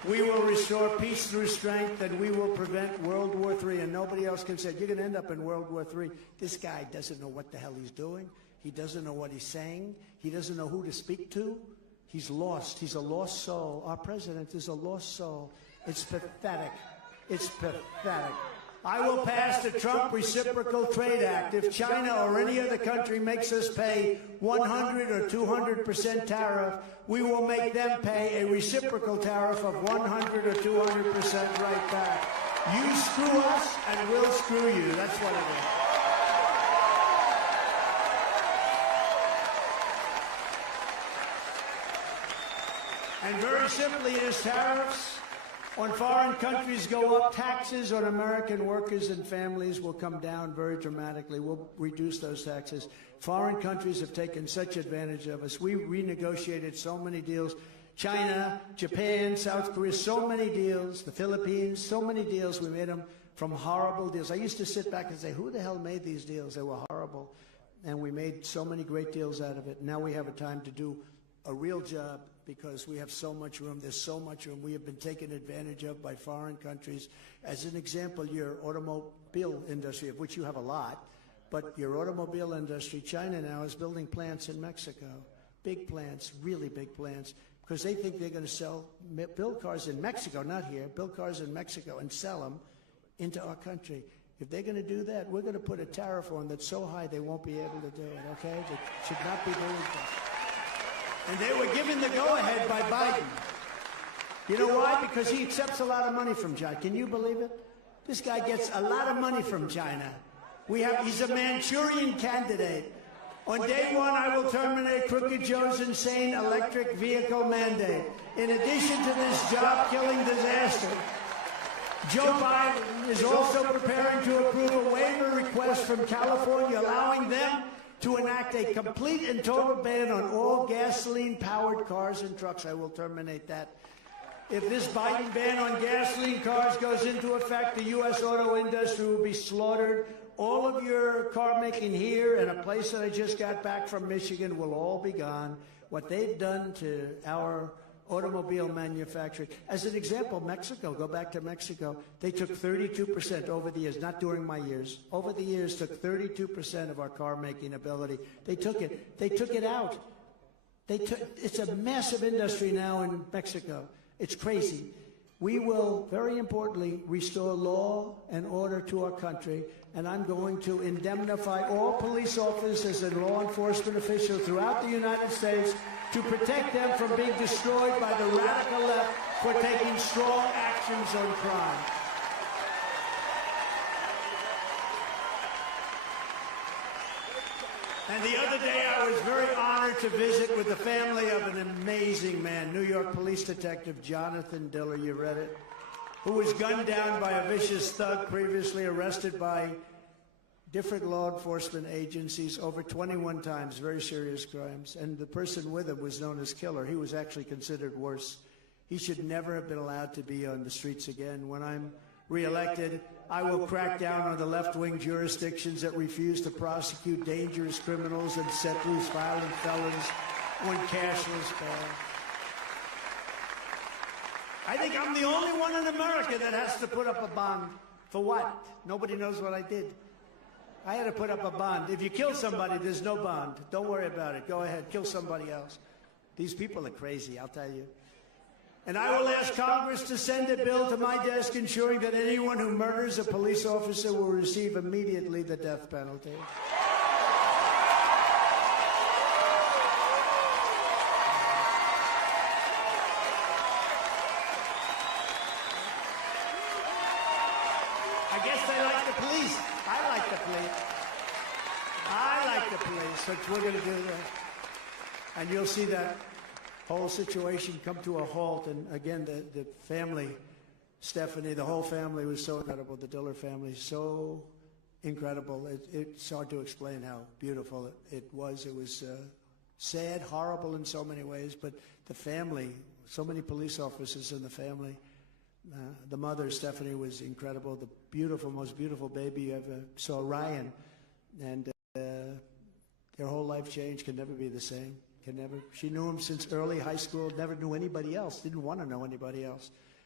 We will restore peace through strength, and we will prevent World War III. And nobody else can say, you're going to end up in World War III. This guy doesn't know what the hell he's doing. He doesn't know what he's saying. He doesn't know who to speak to. He's lost. He's a lost soul. Our president is a lost soul. It's pathetic. It's pathetic. I will pass the Trump Reciprocal Trade Act. If China or any other country makes us pay 100 or 200% tariff, we will make them pay a reciprocal tariff of 100 or 200% right back. You screw us, and we'll screw you. That's what it is. And very simply, it is tariffs. When foreign countries go up, taxes on American workers and families will come down very dramatically. We'll reduce those taxes. Foreign countries have taken such advantage of us. We renegotiated so many deals. China, Japan, South Korea, so many deals. The Philippines, so many deals. We made them from horrible deals. I used to sit back and say, who the hell made these deals? They were horrible. And we made so many great deals out of it. Now we have a time to do a real job, because we have so much room. There's so much room. We have been taken advantage of by foreign countries. As an example, your automobile industry, of which you have a lot, but your automobile industry, China now is building plants in Mexico, big plants, really big plants, because they think they're going to build cars in Mexico, not here, build cars in Mexico and sell them into our country. If they're going to do that, we're going to put a tariff on that's so high they won't be able to do it, okay? They should not be doing that. And they were given the go-ahead by Biden. You know why? Because he accepts a lot of money from China. Can you believe it? This guy gets a lot of money from China. He's a Manchurian candidate. On day one, I will terminate Crooked Joe's insane electric vehicle mandate. In addition to this job-killing disaster, Joe Biden is also preparing to approve a waiver request from California, allowing them to enact a complete and total ban on all gasoline-powered cars and trucks. I will terminate that. If this Biden ban on gasoline cars goes into effect, the U.S. auto industry will be slaughtered. All of your car making here and a place that I just got back from Michigan will all be gone. What they've done to our automobile manufacturing. As an example, Mexico, go back to Mexico, they took 32% over the years, not during my years, over the years took 32% of our car making ability. They took it out. It's a massive industry now in Mexico. It's crazy. We will, very importantly, restore law and order to our country, and I'm going to indemnify all police officers and law enforcement officials throughout the United States to protect them from being destroyed by the radical left for taking strong actions on crime. And the other day, I was very honored to visit with the family of an amazing man, New York police detective Jonathan Diller, you read it, who was gunned down by a vicious thug previously arrested by different law enforcement agencies over 21 times, very serious crimes. And the person with him was known as Killer. He was actually considered worse. He should never have been allowed to be on the streets again. When I'm reelected, I will crack down on the left-wing jurisdictions that refuse to prosecute dangerous criminals and set loose violent felons when cashless bail. I think I'm the only one in America that has to put up a bond. For what? Nobody knows what I did. I had to put up a bond. If you kill somebody, there's no bond. Don't worry about it. Go ahead, kill somebody else. These people are crazy, I'll tell you. And I will ask Congress to send a bill to my desk ensuring that anyone who murders a police officer will receive immediately the death penalty. I guess they like the police. I like the police. I like the police, so we're going to do that. And you'll see that whole situation come to a halt. And again, the family, Stephanie, the whole family was so incredible. The Diller family, so incredible. It's hard to explain how beautiful it was. It was sad, horrible in so many ways, but the family, so many police officers in the family. The mother, Stephanie, was incredible. The beautiful, most beautiful baby you ever saw, Ryan. And their whole life changed, can never be the same. Can never. She knew him since early high school, never knew anybody else, didn't want to know anybody else.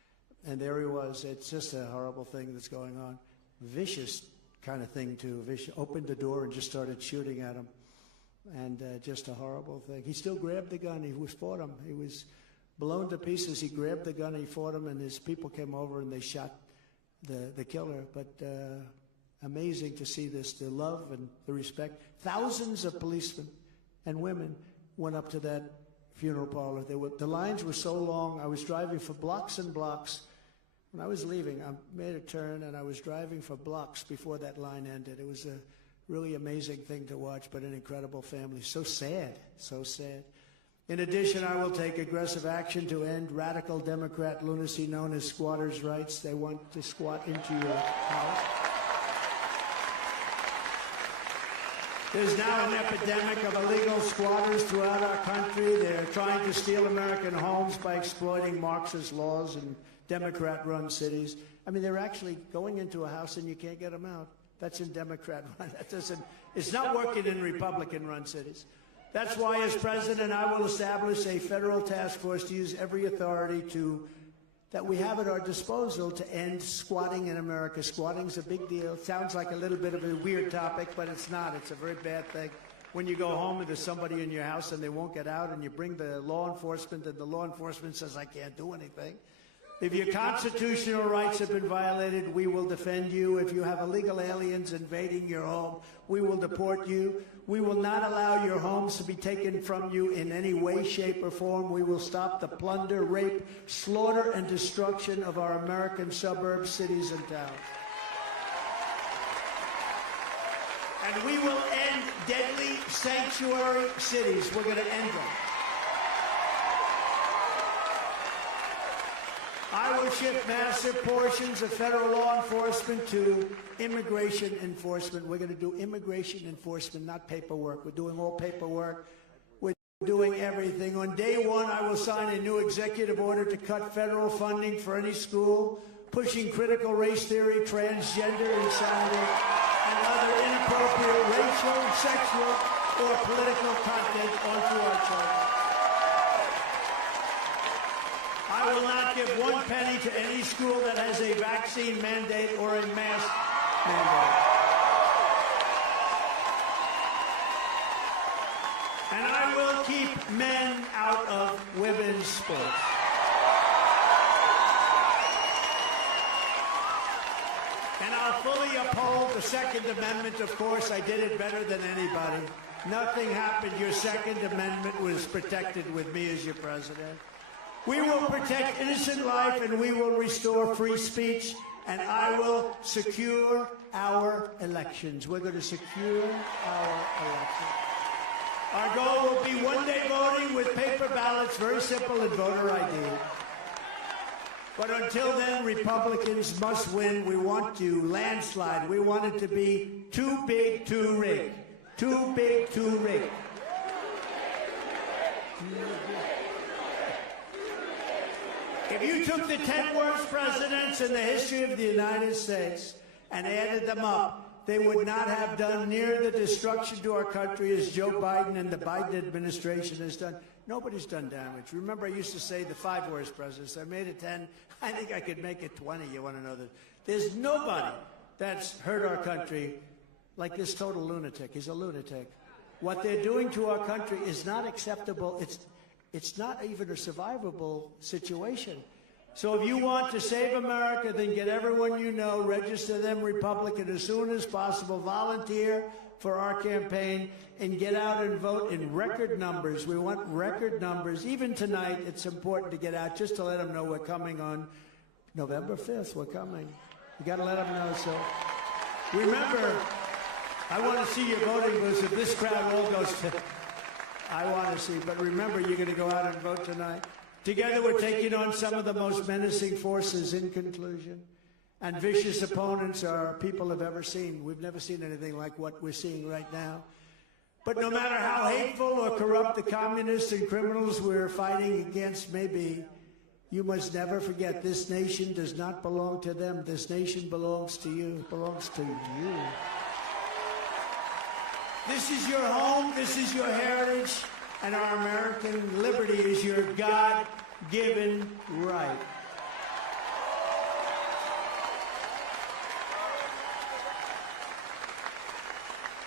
And there he was. It's just a horrible thing that's going on. Vicious kind of thing, too. Vicious. Opened the door and just started shooting at him. And just a horrible thing. He still grabbed the gun. He fought him. He was blown to pieces. He grabbed the gun. He fought him, and his people came over and they shot the killer. But amazing to see this, the love and the respect. Thousands of policemen and women went up to that funeral parlor. The lines were so long. I was driving for blocks and blocks. When I was leaving, I made a turn, and I was driving for blocks before that line ended. It was a really amazing thing to watch, but an incredible family. So sad, so sad. In addition, I will take aggressive action to end radical Democrat lunacy known as squatters' rights. They want to squat into your house. There's now an epidemic of illegal squatters throughout our country. They're trying to steal American homes by exploiting Marxist laws in Democrat-run cities. I mean, they're actually going into a house and you can't get them out. That's in Democrat-run. It's not working in Republican-run cities. That's why, as president, I will establish a federal task force to use every authority that we have at our disposal to end squatting in America. Squatting's a big deal. It sounds like a little bit of a weird topic, but it's not. It's a very bad thing. When you go home and there's somebody in your house and they won't get out, and you bring the law enforcement and the law enforcement says, I can't do anything. If your constitutional rights have been violated, we will defend you. If you have illegal aliens invading your home, we will deport you. We will not allow your homes to be taken from you in any way, shape, or form. We will stop the plunder, rape, slaughter, and destruction of our American suburbs, cities, and towns. And we will end deadly sanctuary cities. We're going to end them. I will shift massive portions of federal law enforcement to immigration enforcement. We're going to do immigration enforcement, not paperwork. We're doing all paperwork. We're doing everything. On day one, I will sign a new executive order to cut federal funding for any school pushing critical race theory, transgender insanity, and other inappropriate racial, sexual, or political content onto our children. I will not give one penny to any school that has a vaccine mandate or a mask mandate. And I will keep men out of women's sports. And I'll fully uphold the Second Amendment. Of course, I did it better than anybody. Nothing happened. Your Second Amendment was protected with me as your president. We will protect innocent life, and we will restore free speech, and I will secure our elections. We're going to secure our elections. Our goal will be one-day voting with paper ballots, very simple, and voter ID. But until then, Republicans must win. We want to landslide. We want it to be too big to rig. Too big to rig. If you took the 10 worst presidents in the history of the United States and added them up, they would not have done near the destruction to our country as Joe Biden and the Biden administration has done. Nobody's done damage. Remember, I used to say the 5 worst presidents. I made it 10. I think I could make it 20. You want to know that? There's nobody that's hurt our country like this total lunatic. He's a lunatic. What they're doing to our country is not acceptable. It's not even a survivable situation. So if you want to save America, then get everyone you know, register them Republican as soon as possible, volunteer for our campaign, and get out and vote in record numbers. We want record numbers. Even tonight, it's important to get out just to let them know we're coming on November 5th. We're coming. You got to let them know. So remember, I want to see your voting booths. If this crowd all goes to... I want to see, but remember, you're going to go out and vote tonight. Together, we're taking on some of the most menacing forces in conclusion, and vicious opponents our people have ever seen. We've never seen anything like what we're seeing right now. But no matter how hateful or corrupt the communists and criminals we're fighting against may be, you must never forget this nation does not belong to them. This nation belongs to you. It belongs to you. This is your home, this is your heritage, and our American liberty is your God-given right.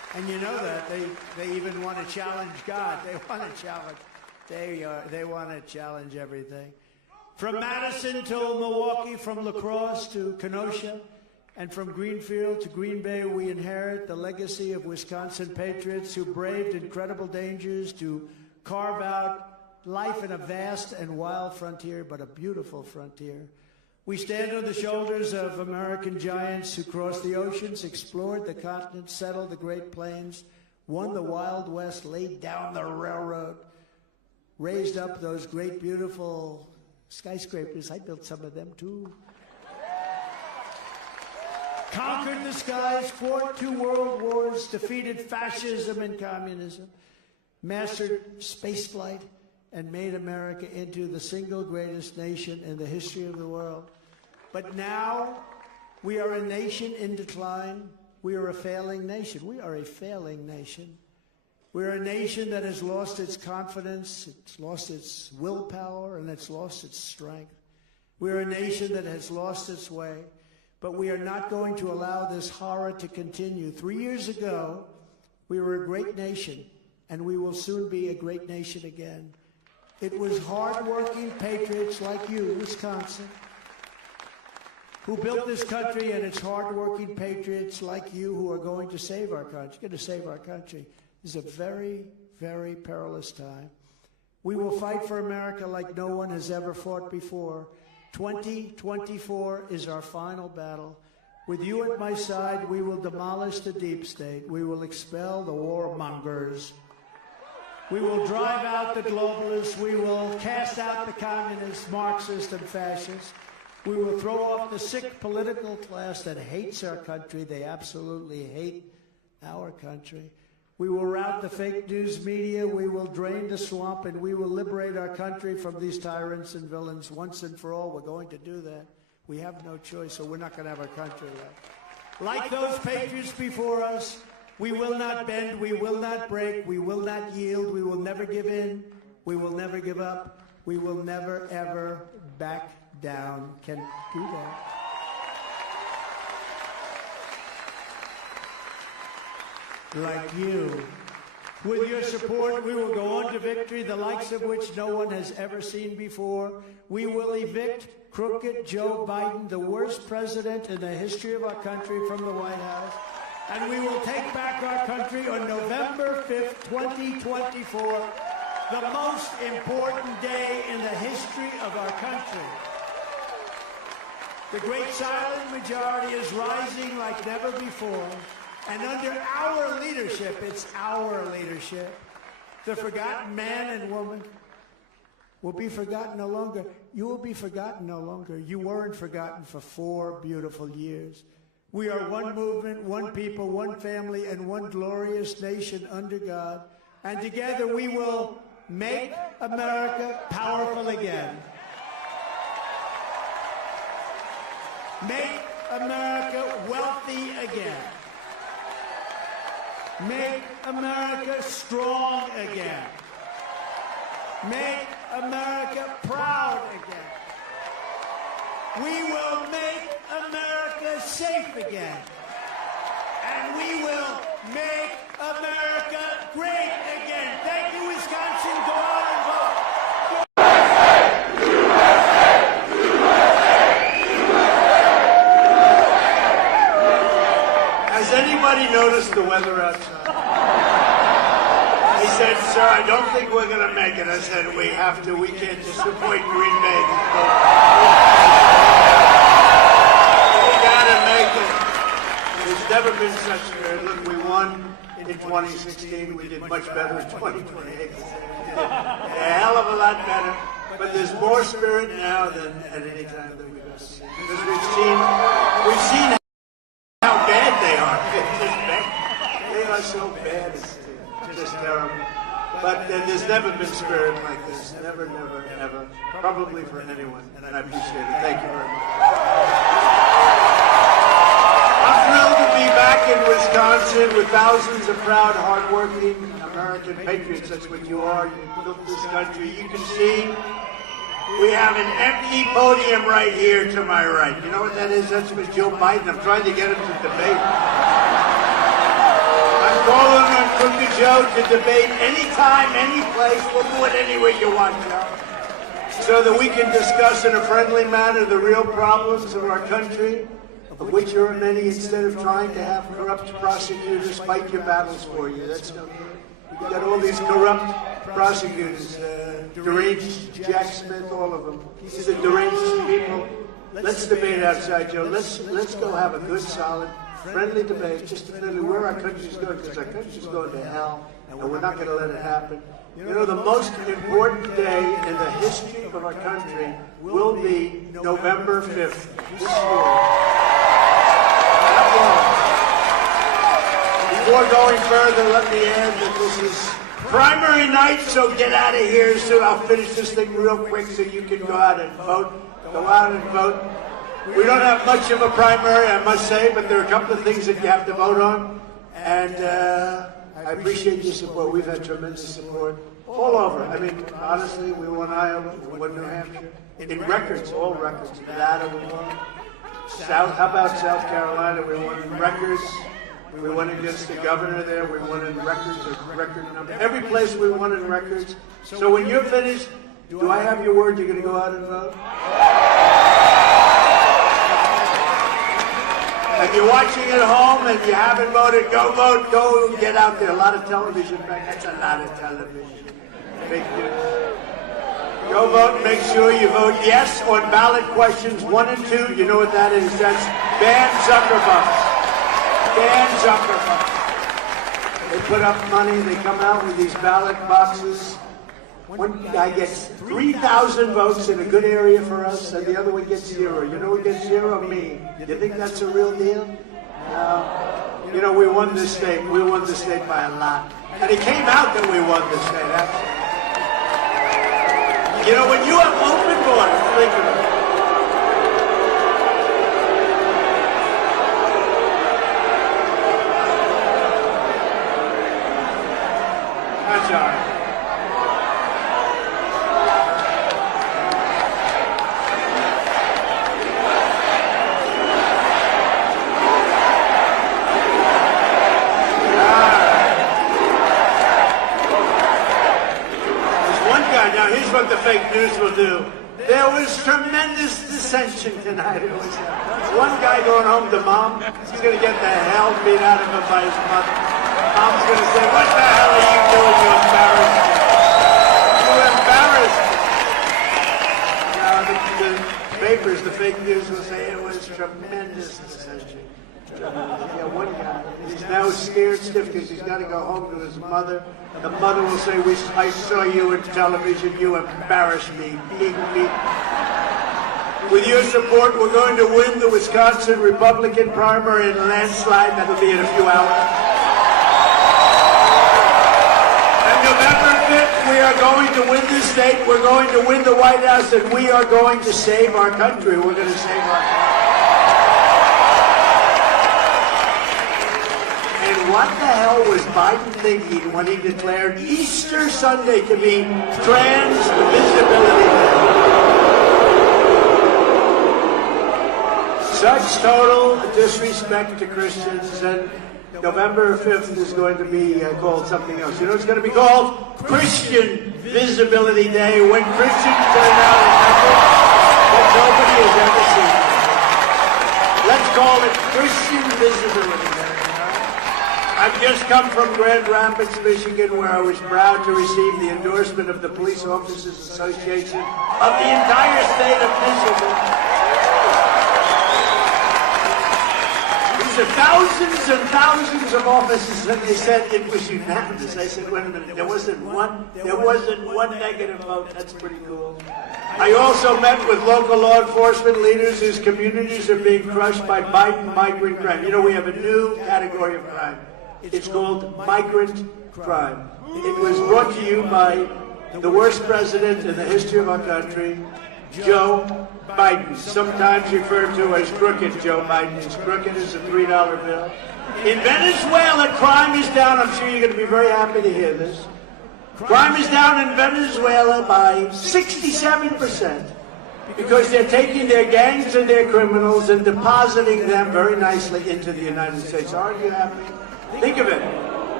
And you know that they even want to challenge God. They want to challenge. They want to challenge everything. From Madison to Milwaukee, from La Crosse to Kenosha, and from Greenfield to Green Bay, we inherit the legacy of Wisconsin patriots who braved incredible dangers to carve out life in a vast and wild frontier, but a beautiful frontier. We stand on the shoulders of American giants who crossed the oceans, explored the continent, settled the Great Plains, won the Wild West, laid down the railroad, raised up those great, beautiful skyscrapers. I built some of them, too. Conquered the skies, fought 2 world wars, defeated fascism and communism, mastered spaceflight, and made America into the single greatest nation in the history of the world. But now, we are a nation in decline. We are a failing nation. We are a failing nation. We're a nation that has lost its confidence, it's lost its willpower, and it's lost its strength. We're a nation that has lost its way, but we are not going to allow this horror to continue. 3 years ago, we were a great nation, and we will soon be a great nation again. It was hard-working patriots like you, Wisconsin, who built this country, and it's hard-working patriots like you who are going to save our country, going to save our country. This is a very, very perilous time. We will fight for America like no one has ever fought before. 2024 is our final battle. With you at my side, we will demolish the deep state. We will expel the warmongers. We will drive out the globalists. We will cast out the communists, Marxists, and fascists. We will throw off the sick political class that hates our country. They absolutely hate our country. We will rout the fake news media. We will drain the swamp, and we will liberate our country from these tyrants and villains once and for all. We're going to do that. We have no choice, so we're not going to have our country left. Like those patriots before us, we will not bend, we will not break, we will not yield, we will never give in, we will never give up, we will never, ever back down. Can do that. Like you. With your support, we will go on to victory, the likes of which no one has ever seen before. We will evict crooked Joe Biden, the worst president in the history of our country, from the White House. And we will take back our country on November 5th, 2024, the most important day in the history of our country. The great silent majority is rising like never before. And under our leadership, it's our leadership, the forgotten man and woman will be forgotten no longer. You will be forgotten no longer. You weren't forgotten for 4 beautiful years. We are one movement, one people, one family, and one glorious nation under God. And together we will make America powerful again. Make America wealthy again. Make America strong again. Make America proud again. We will make America safe again. And we will make America great again. Thank you, Wisconsin. Go out and vote. Has anybody noticed the weather outside? He said, sir, I don't think we're going to make it. I said, we have to. We can't disappoint Green Bay. We got to make it. There's never been such a look. We won in 2016. We did much better in 2028. A hell of a lot better. But there's more spirit now than at any time that we've ever seen. Because we've seen how bad they are. They are so bad. It's just terrible. But there's never been spirit like this. Never, never, ever. Probably for anyone. And I appreciate it. Thank you very much. I'm thrilled to be back in Wisconsin with thousands of proud, hardworking American patriots. That's what you are. You built this country. You can see we have an empty podium right here to my right. You know what that is? That's with Joe Biden. I'm trying to get him to debate. I'm calling on Crooked Joe to debate anytime, any place. We'll do it anywhere you want, Joe. So that we can discuss in a friendly manner the real problems of our country, of which there are many, instead of trying to have corrupt prosecutors fight your battles for you. That's no good. We've got all these corrupt prosecutors, deranged Jack Smith, all of them. These are deranged people. Let's debate outside, Joe. Let's go have a good, solid, friendly debate just to know where our country's going, because our country's going to hell, and we're not going to let it happen. You know, the most important day in the history of our country will be November 5th this year. Before going further, let me add that this is primary night, so get out of here soon. I'll finish this thing real quick so you can go out and vote. Go out and vote. We don't have much of a primary, I must say, but there are a couple of things that you have to vote on. And I appreciate your support. We've had tremendous support all over. I mean, honestly, we won Iowa, we won New Hampshire. In records, all records. Nevada, we won. How about South Carolina? We won in records. We won against the governor there. We won in records, a record number. Every place we won in records. So when you're finished, do I have your word you're going to go out and vote? If you're watching at home and you haven't voted, go vote. Go get out there. A lot of television. In fact, that's a lot of television. Fake news. Go vote and make sure you vote yes on ballot questions 1 and 2. You know what that is? That's ban Zuckerbucks. Ban Zuckerbucks. They put up money. They come out with these ballot boxes. One guy gets 3,000 votes in a good area for us, and the other one gets 0. You know who gets 0? Me. You think that's a real deal? No. You know, we won this state. We won this state by a lot. And it came out that we won this state, actually. You know, when you have open borders, think of it. That's all right. What the fake news will do. There was tremendous dissension tonight. It was one guy going home to mom. He's going to get the hell beat out of him by his mother. Mom's going to say, "What the hell are you doing? You embarrassed me. You embarrassed me." Now, the papers, the fake news will say it was tremendous dissension. Yeah, one guy. He's now scared stiff because he's got to go home to his mother. The mother will say, "I saw you on television. You embarrassed me. Beep, beep." With your support, we're going to win the Wisconsin Republican primary in a landslide. That'll be in a few hours. And November 5th, we are going to win this state. We're going to win the White House, and we are going to save our country. We're going to save our country. What the hell was Biden thinking when he declared Easter Sunday to be Trans Visibility Day? Such total disrespect to Christians, and November 5th is going to be called something else. You know, it's going to be called Christian Visibility Day, when Christians turn out in numbers that nobody has ever seen. Let's call it Christian Visibility Day. I've just come from Grand Rapids, Michigan, where I was proud to receive the endorsement of the Police Officers Association of the entire state of Michigan. These are thousands and thousands of officers, and they said it was unanimous. I said, wait a minute, there wasn't one negative vote. That's pretty cool. I also met with local law enforcement leaders whose communities are being crushed by Biden migrant crime. You know, we have a new category of crime. It's called migrant crime. It was brought to you by the worst president in the history of our country, Joe Biden, sometimes referred to as Crooked Joe Biden. He's crooked as a $3 bill. In Venezuela, crime is down. I'm sure you're going to be very happy to hear this. Crime is down in Venezuela by 67%. Because they're taking their gangs and their criminals and depositing them very nicely into the United States. Aren't you happy? Think of it.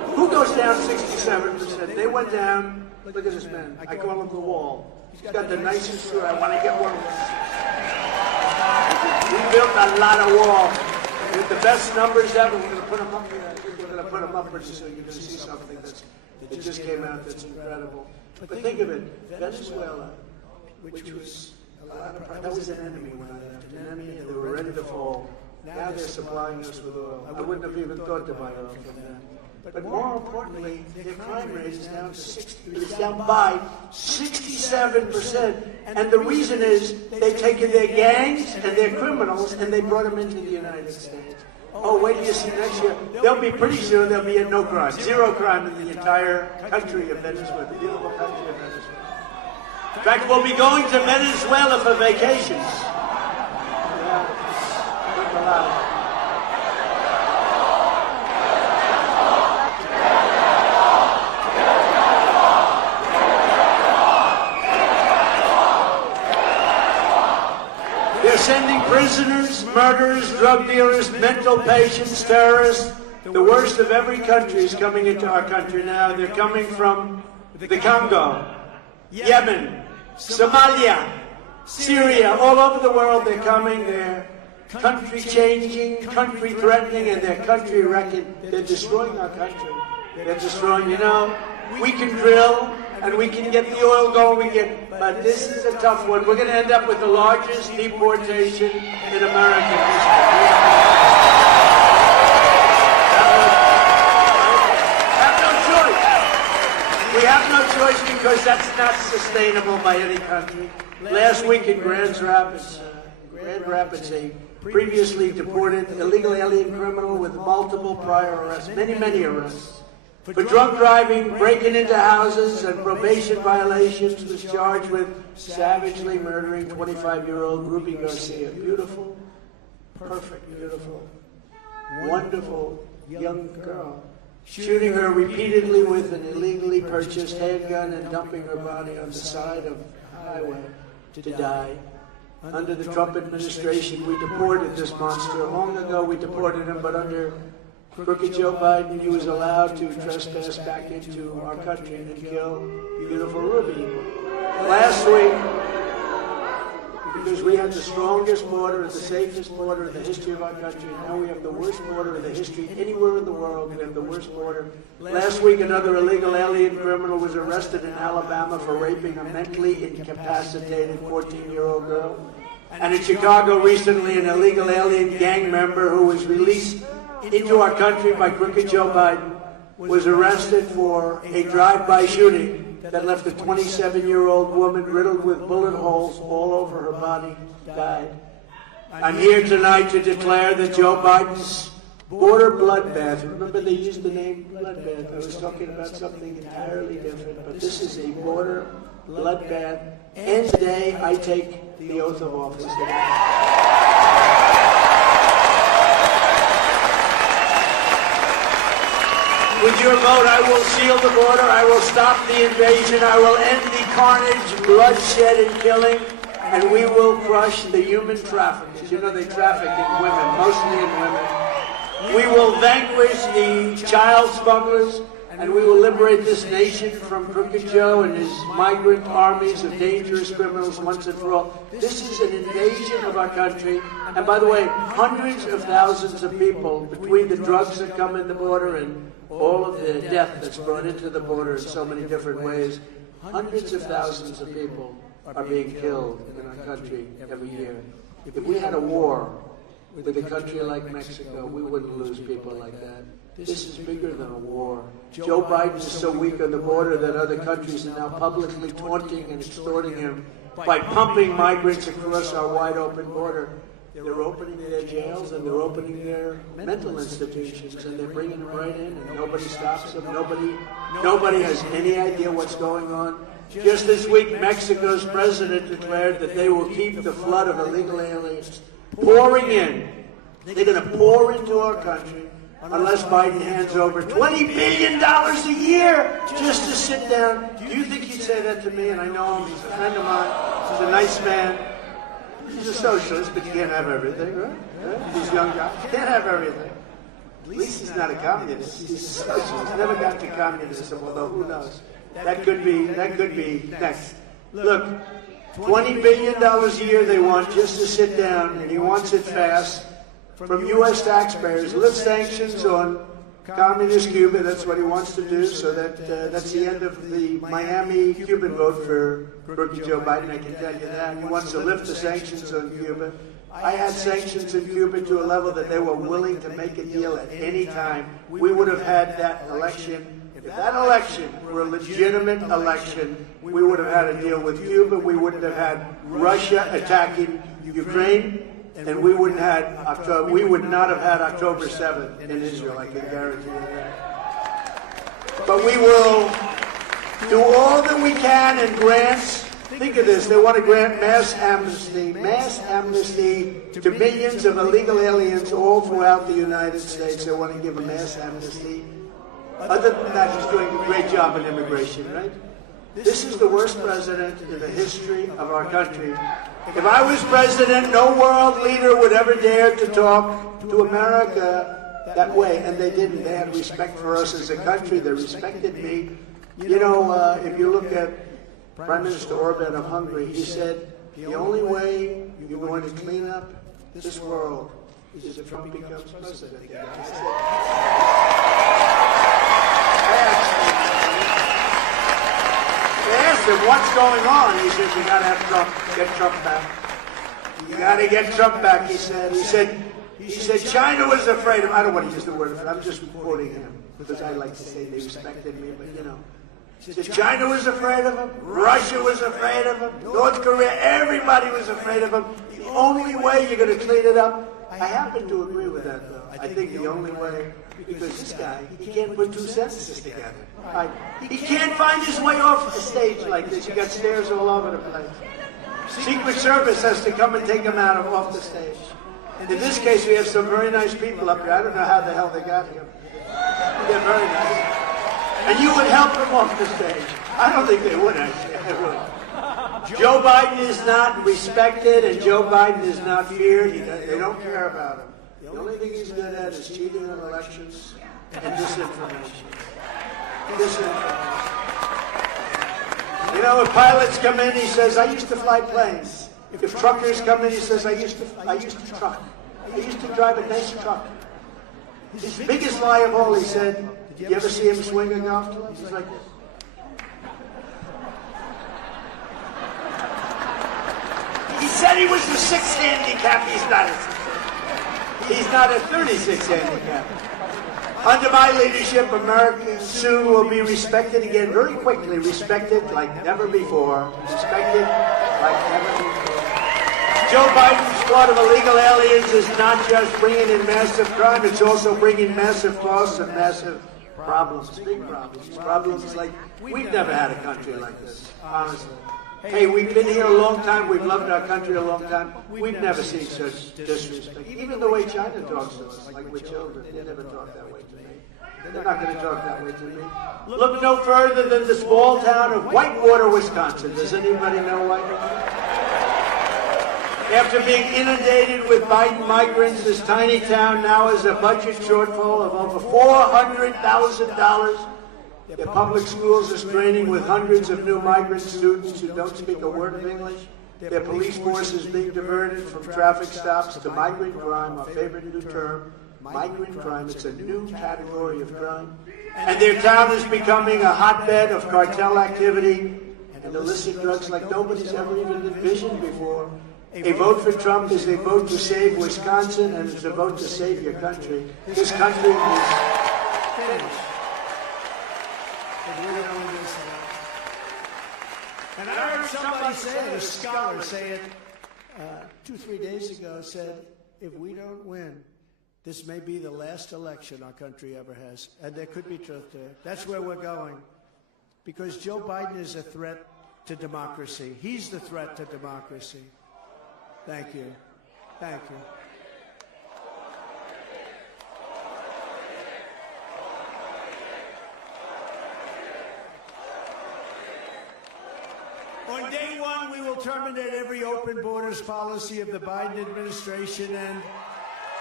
Who goes down 67%? They went down, look at this man. I call him the wall. He's got the nicest suit. I want to get one of those. We built a lot of walls with the best numbers ever. We're going to put them up here. We're going to put them up so you can see something that just came out that's incredible. But think of it, Venezuela, which was that was an enemy when I left, an enemy, and they were ready to fall. Now they're supplying us with oil. I wouldn't have even thought to buy oil from them. But more importantly, their crime rate is down to it's down by 67%. And the reason is they've taken their gangs and their criminals and they brought them into the United States. Oh, wait till you see next year. They'll be pretty soon. There'll be no crime, zero crime in the entire country of Venezuela, the beautiful country of Venezuela. In fact, we'll be going to Venezuela for vacations. Yeah. They're sending prisoners, murderers, drug dealers, mental patients, terrorists. The worst of every country is coming into our country now. They're coming from the Congo, Yemen, Somalia, Syria, all over the world. They're coming. They're country changing, country threatening, and they're country wrecking. They're destroying our country. They're destroying, we can drill and we can get the oil going, but this is a tough one. We're going to end up with the largest deportation in American history. We have no choice because that's not sustainable by any country. Last week in Grand Rapids, a previously deported illegal alien criminal with multiple prior arrests, many arrests, for drunk driving, breaking into houses, and probation violations, was charged with savagely murdering 25-year-old Ruby Garcia. Beautiful, perfect, beautiful, wonderful young girl. Shooting her repeatedly with an illegally purchased handgun and dumping her body on the side of the highway to die. Under the Trump administration, we deported this monster. Long ago, we deported him, but under crooked Joe Biden, he was allowed to trespass back into our country and kill beautiful Ruby. Last week, because we had the strongest border, the safest border in the history of our country, now we have the worst border in the history anywhere in the world. We have the worst border. Last week, another illegal alien criminal was arrested in Alabama for raping a mentally incapacitated 14-year-old girl. And in Chicago recently, an illegal alien gang member who was released into our country by crooked Joe Biden was arrested for a drive-by shooting that left a 27-year-old woman riddled with bullet holes all over her body, died. I'm here tonight to declare that Joe Biden's border bloodbath, remember they used the name bloodbath, I was talking about something entirely different, but this is a border bloodbath, and today I take the oath of office. With your vote, I will seal the border, I will stop the invasion, I will end the carnage, bloodshed, and killing, and we will crush the human traffickers. You know they traffic in women, mostly in women. We will vanquish the child smugglers, and we will liberate this nation from Crooked Joe and his migrant armies of dangerous criminals once and for all. This is an invasion of our country, and by the way, hundreds of thousands of people, between the drugs that come in the border and all of the death that's brought into the border in so many different ways, hundreds of thousands of people are being killed in our country every year. If we had a war with a country like Mexico, we wouldn't lose people like that. This is bigger than a war. Joe Biden is so weak on the border that other countries are now publicly taunting and extorting him by pumping migrants across our wide-open border. They're opening their jails and they're opening their mental institutions and they're bringing them right in and nobody stops them. Nobody has any idea what's going on. Just this week, Mexico's president declared that they will keep the flood of illegal aliens pouring in. They're going to pour into our country unless Biden hands over $20 billion a year just to sit down. Do you think he'd say that to me? And I know him. He's a friend of mine. He's a nice man. He's a socialist, but you can't have everything, right? These young guys can't have everything. least he's not a communist. He's never got to communism, although who knows? That could be next. Look, $20 billion a year they want just to sit down, and he wants it fast, from U.S. taxpayers. Lift sanctions on communist Cuba, that's what he wants to do, so that's the end of the Miami Cuban vote for rookie Joe Biden, I can tell you that. He wants to lift the sanctions on Cuba. I had sanctions in Cuba to a level that they were willing to make a deal at any time. We would have had that election. If that election were a legitimate election, we would have had a deal with Cuba. We wouldn't have had Russia attacking Ukraine. And we would not have had October 7th in Israel, I can guarantee you that. But we will do all that we can in grants. Think of this, they want to grant mass amnesty to millions of illegal aliens all throughout the United States. They want to give a mass amnesty. Other than that, he's doing a great job in immigration, right? This is the worst president in the history of our country. If I was president, no world leader would ever dare to talk to America that way, and they didn't. They had respect for us as a country. They respected me. You know, if you look at Prime Minister Orban of Hungary, he said, the only way you're going to clean up this world is if Trump becomes president again. They asked him, what's going on? He said, you got to have Trump, get Trump back. You got to get Trump back, he said. He said, China was afraid of, I don't want to use the word, I'm just quoting him, because I like to say they respected me, but you know. He said, China was afraid of him, Russia was afraid of him, North Korea, everybody was afraid of him. The only way you're going to clean it up, I happen to agree with that, though. I think the only way, because this guy, he can't put two sentences together. Right? He can't find his way off the stage like this. You got stairs all over the place. Secret Service has to come and take him out of off the stage. In this case, we have some very nice people up here. I don't know how the hell they got here. They're very nice. And you would help them off the stage. I don't think they would, actually. Joe Biden is not respected, and Joe Biden is not feared. They don't care about him. The only thing he's good at is cheating on elections and disinformation. You know, if pilots come in, he says, I used to fly planes. If truckers come in, he says, I used to truck. I used to drive a nice truck. His biggest lie of all, he said, did you ever see him swing a golf club? He's like this. He said he was a 6 handicap. He's not a 36 handicap. Under my leadership, America soon will be respected again, very quickly, respected like never before. Respected like never before. Joe Biden's squad of illegal aliens is not just bringing in massive crime, it's also bringing massive costs and massive problems, big problems. Problems like, we've never had a country like this, honestly. Hey, we've been here a long time, we've loved our country a long time, we've never seen such disrespect. Even the way China talks to us, like we're children, they never talk that way to me. They're not going to talk that way to me. Look no further than the small town of Whitewater, Wisconsin. Does anybody know Whitewater? After being inundated with Biden migrants, this tiny town now has a budget shortfall of over $400,000. Their public schools are straining with hundreds of new migrant students who don't speak a word of English. Their police force is being diverted from traffic stops to migrant crime, our favorite new term. Migrant crime, it's a new category of crime. And their town is becoming a hotbed of cartel activity and illicit drugs like nobody's ever even envisioned before. A vote for Trump is a vote to save Wisconsin, and it's a vote to save your country. This country is finished. And I heard somebody say it, a scholar say it 2-3 days ago, said, if we don't win, this may be the last election our country ever has. And there could be truth there. That's where we're going. Because Joe Biden is a threat to democracy. He's the threat to democracy. Thank you. Thank you. On day one, we will terminate every open borders policy of the Biden administration and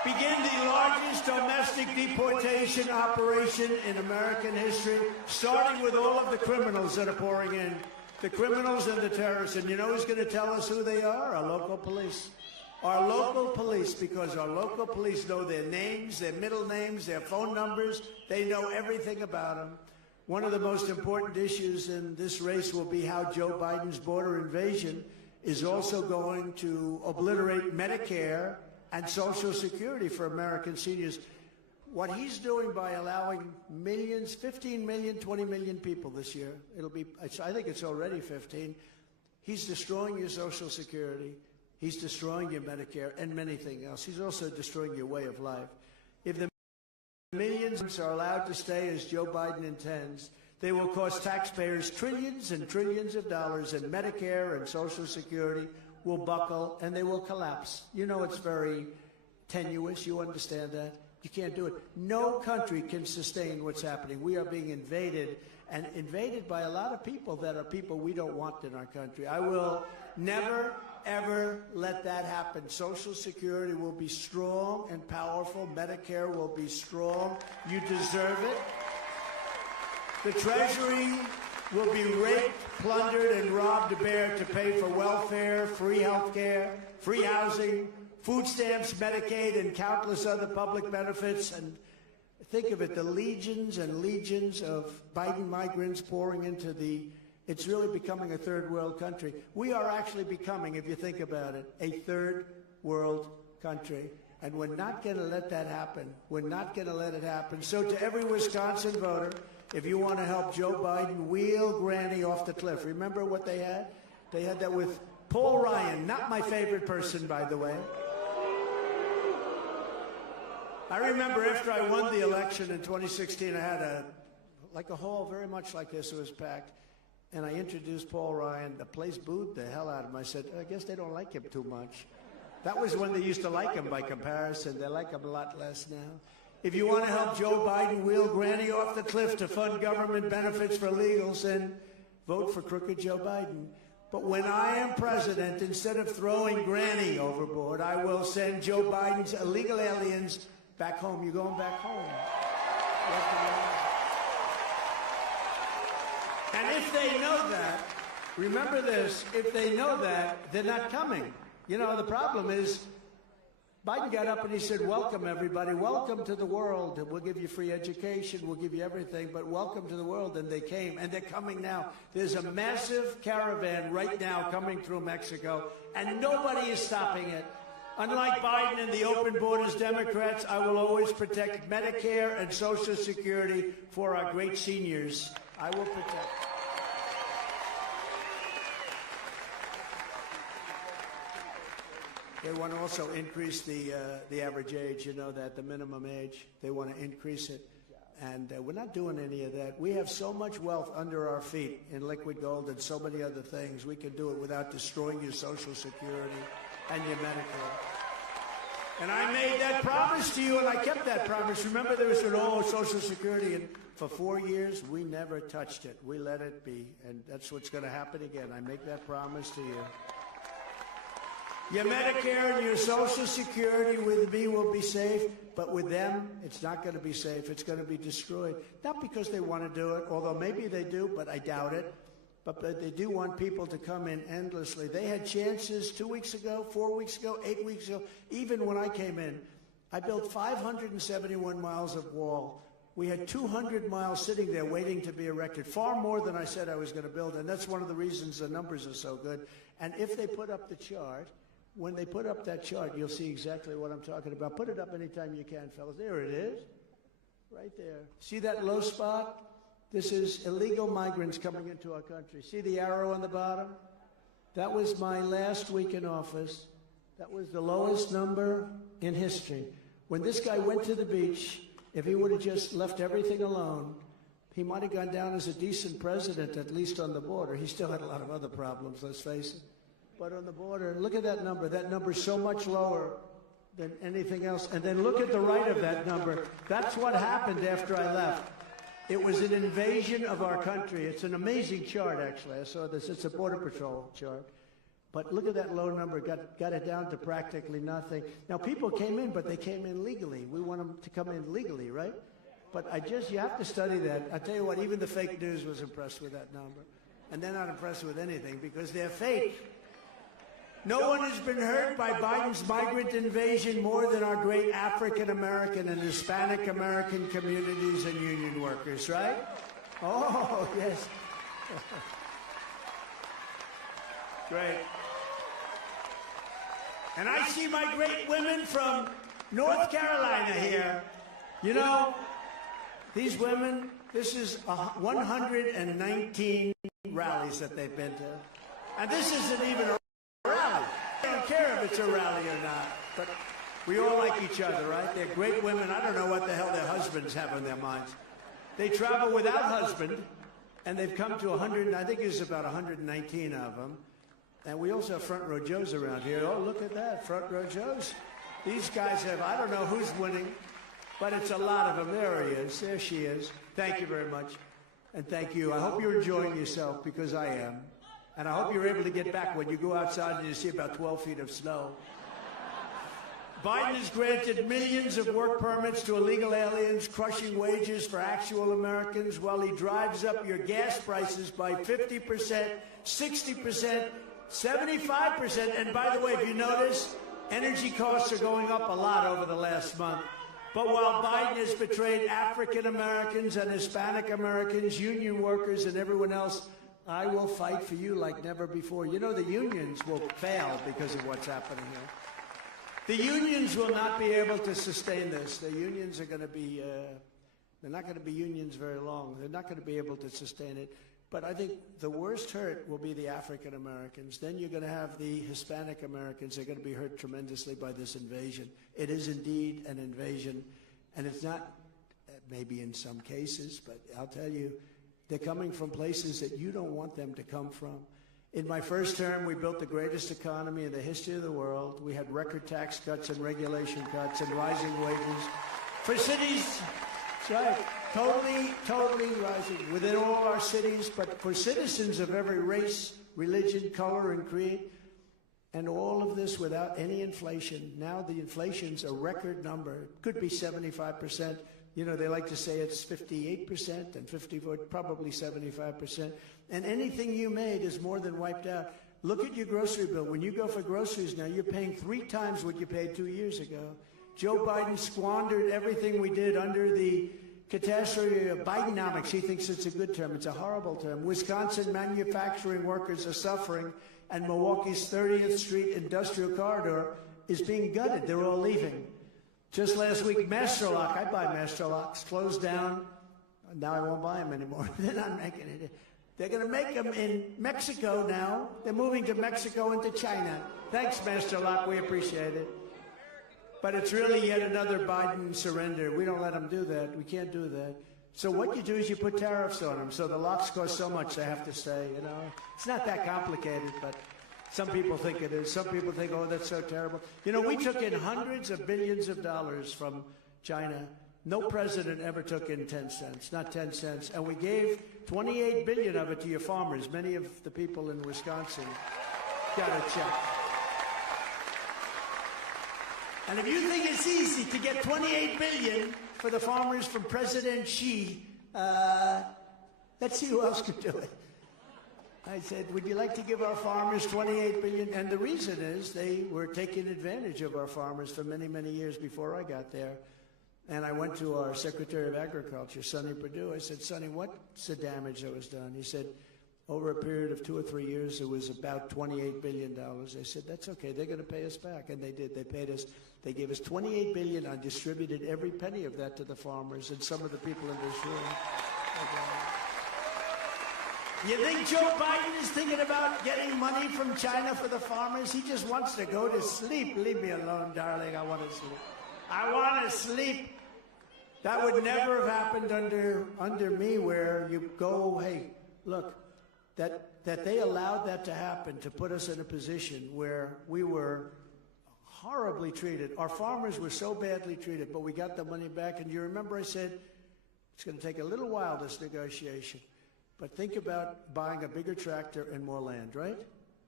begin the largest domestic deportation operation in American history, starting with all of the criminals that are pouring in, the criminals and the terrorists. And you know who's going to tell us who they are? Our local police. Our local police, because our local police know their names, their middle names, their phone numbers. They know everything about them. One of the most important issues in this race will be how Joe Biden's border invasion is also going to obliterate Medicare and Social Security for American seniors. What he's doing by allowing millions, 15 million, 20 million people this year, I think it's already 15, he's destroying your Social Security. He's destroying your Medicare and many things else. He's also destroying your way of life. If the millions are allowed to stay as Joe Biden intends, they will cost taxpayers trillions and trillions of dollars, and Medicare and Social Security will buckle and they will collapse. You know it's very tenuous. You understand that? You can't do it. No country can sustain what's happening. We are being invaded, and invaded by a lot of people that are people we don't want in our country. I will never, ever let that happen. Social Security will be strong and powerful. Medicare will be strong. You deserve it. The Treasury will be raped, plundered, and robbed bare to pay for welfare, free health care, free housing, food stamps, Medicaid, and countless other public benefits. And think of it, the legions and legions of Biden migrants pouring into it's really becoming a third world country. We are actually becoming, if you think about it, a third world country. And we're not going to let that happen. We're not going to let it happen. So to every Wisconsin voter, if you want to help Joe Biden wheel Granny off the cliff, remember what they had? They had that with Paul Ryan, not my favorite person, by the way. I remember after I won the election in 2016, I had a hall very much like this. It was packed. And I introduced Paul Ryan. The place booed the hell out of him. I said, I guess they don't like him too much. That was when they used to like him by comparison. They like him a lot less now. If you want to help Joe Biden wheel Granny off the cliff to fund government benefits for illegals, then vote for crooked Joe Biden. But when I am president, instead of throwing Granny overboard, I will send Joe Biden's illegal aliens back home. You're going back home. And if they know that, remember this, if they know that, they're not coming. You know, the problem is, Biden got up and he said, welcome, everybody. Welcome to the world. We'll give you free education. We'll give you everything, but welcome to the world. And they came, and they're coming now. There's a massive caravan right now coming through Mexico, and nobody is stopping it. Unlike Biden and the open borders Democrats, I will always protect Medicare and Social Security for our great seniors. I will protect. They want to also increase the average age, you know that, the minimum age. They want to increase it. And we're not doing any of that. We have so much wealth under our feet in liquid gold and so many other things. We can do it without destroying your Social Security and your Medicare. And I made that promise to you, and I kept that promise. Remember, there was an Social Security, and for 4 years, we never touched it. We let it be, and that's what's going to happen again. I make that promise to you. Your Medicare and your Social Security with me will be safe, but with them, it's not going to be safe. It's going to be destroyed. Not because they want to do it, although maybe they do, but I doubt it. But they do want people to come in endlessly. They had chances 2 weeks ago, 4 weeks ago, 8 weeks ago. Even when I came in, I built 571 miles of wall. We had 200 miles sitting there waiting to be erected, far more than I said I was going to build. And that's one of the reasons the numbers are so good. And if they put up the chart, when they put up that chart, you'll see exactly what I'm talking about. Put it up anytime you can, fellas. There it is, right there. See that low spot? This is illegal migrants coming into our country. See the arrow on the bottom? That was my last week in office. That was the lowest number in history. When this guy went to the beach, if he would have just left everything alone, he might have gone down as a decent president, at least on the border. He still had a lot of other problems, let's face it. But on the border, look at that number. That number's so much lower than anything else. And then look at the right of that number. That's what happened after I left. It was an invasion of our country. It's an amazing chart, actually. I saw this. It's a Border Patrol chart. But look at that low number, got it down to practically nothing. Now, people came in, but they came in legally. We want them to come in legally, right? But you have to study that. I tell you what, even the fake news was impressed with that number. And they're not impressed with anything because they're fake. No one has been hurt by Biden's migrant invasion more than our great African American and Hispanic American communities and union workers, right? Oh, yes. Great. And I see my great women from North Carolina here. You know, these women, this is 119 rallies that they've been to. And this isn't even a rally. I don't care if it's a rally or not. But we all like each other, right? They're great women. I don't know what the hell their husbands have on their minds. They travel without husband, and they've come to 100, I think it's about 119 of them. And we also have front row Joes around here. Oh, look at that, front row Joes. These guys have, I don't know who's winning, but it's a lot of them. There he is. There she is. Thank you very much. And thank you. I hope you're enjoying yourself, because I am. And I hope you're able to get back when you go outside and you see about 12 feet of snow. Biden has granted millions of work permits to illegal aliens, crushing wages for actual Americans while he drives up your gas prices by 50%, 60%, 75%. And by the way, if you notice, energy costs are going up a lot over the last month. But while Biden has betrayed African Americans and Hispanic Americans, union workers, and everyone else, I will fight for you like never before. You know, the unions will fail because of what's happening here. The unions will not be able to sustain this. The unions are going to be, they're not going to be unions very long. They're not going to be able to sustain it. But I think the worst hurt will be the African Americans. Then you're going to have the Hispanic Americans. They're going to be hurt tremendously by this invasion. It is indeed an invasion. And it's not, maybe in some cases, but I'll tell you, they're coming from places that you don't want them to come from. In my first term, we built the greatest economy in the history of the world. We had record tax cuts and regulation cuts and rising wages. For cities, that's right, totally rising within all our cities, but for citizens of every race, religion, color, and creed, and all of this without any inflation. Now the inflation's a record number. It could be 75%. You know, they like to say it's 58% and 54, probably 75%. And anything you made is more than wiped out. Look at your grocery bill. When you go for groceries now, you're paying 3 times what you paid 2 years ago. Joe Biden squandered everything we did under the catastrophe of Bidenomics. He thinks it's a good term. It's a horrible term. Wisconsin manufacturing workers are suffering, and Milwaukee's 30th Street industrial corridor is being gutted. They're all leaving. Just last week, Master Lock, I buy Master Locks, closed down. Now I won't buy them anymore. They're not making it. They're going to make them in Mexico now. They're moving to Mexico and to China. Thanks, Master Lock. We appreciate it. But it's really yet another Biden surrender. We don't let them do that. We can't do that. So what you do is you put tariffs on them. So the locks cost so much they have to stay, you know. It's not that complicated, but some people think it is. Some people think, oh, that's so terrible. You know, we took in hundreds of billions of dollars from China. No president ever took in 10 cents, not 10 cents. And we gave 28 billion of it to your farmers. Many of the people in Wisconsin got a check. And if you think it's easy to get 28 billion for the farmers from President Xi, let's see who else could do it. I said, would you like to give our farmers 28 billion? And the reason is they were taking advantage of our farmers for many, many years before I got there. And I went to our Secretary of Agriculture, Sonny Perdue. I said, Sonny, what's the damage that was done? He said, over a period of 2 or 3 years, it was about $28 billion. I said, that's okay. They're going to pay us back. And they did. They paid us. They gave us $28 billion. I distributed every penny of that to the farmers and some of the people in this room. You think Joe Biden is thinking about getting money from China for the farmers? He just wants to go to sleep. Leave me alone, darling. I want to sleep. I want to sleep. That would never have happened under me, where you go, hey, look, that they allowed that to happen, to put us in a position where we were horribly treated. Our farmers were so badly treated, but we got the money back. And you remember I said, it's going to take a little while, this negotiation. But think about buying a bigger tractor and more land, right?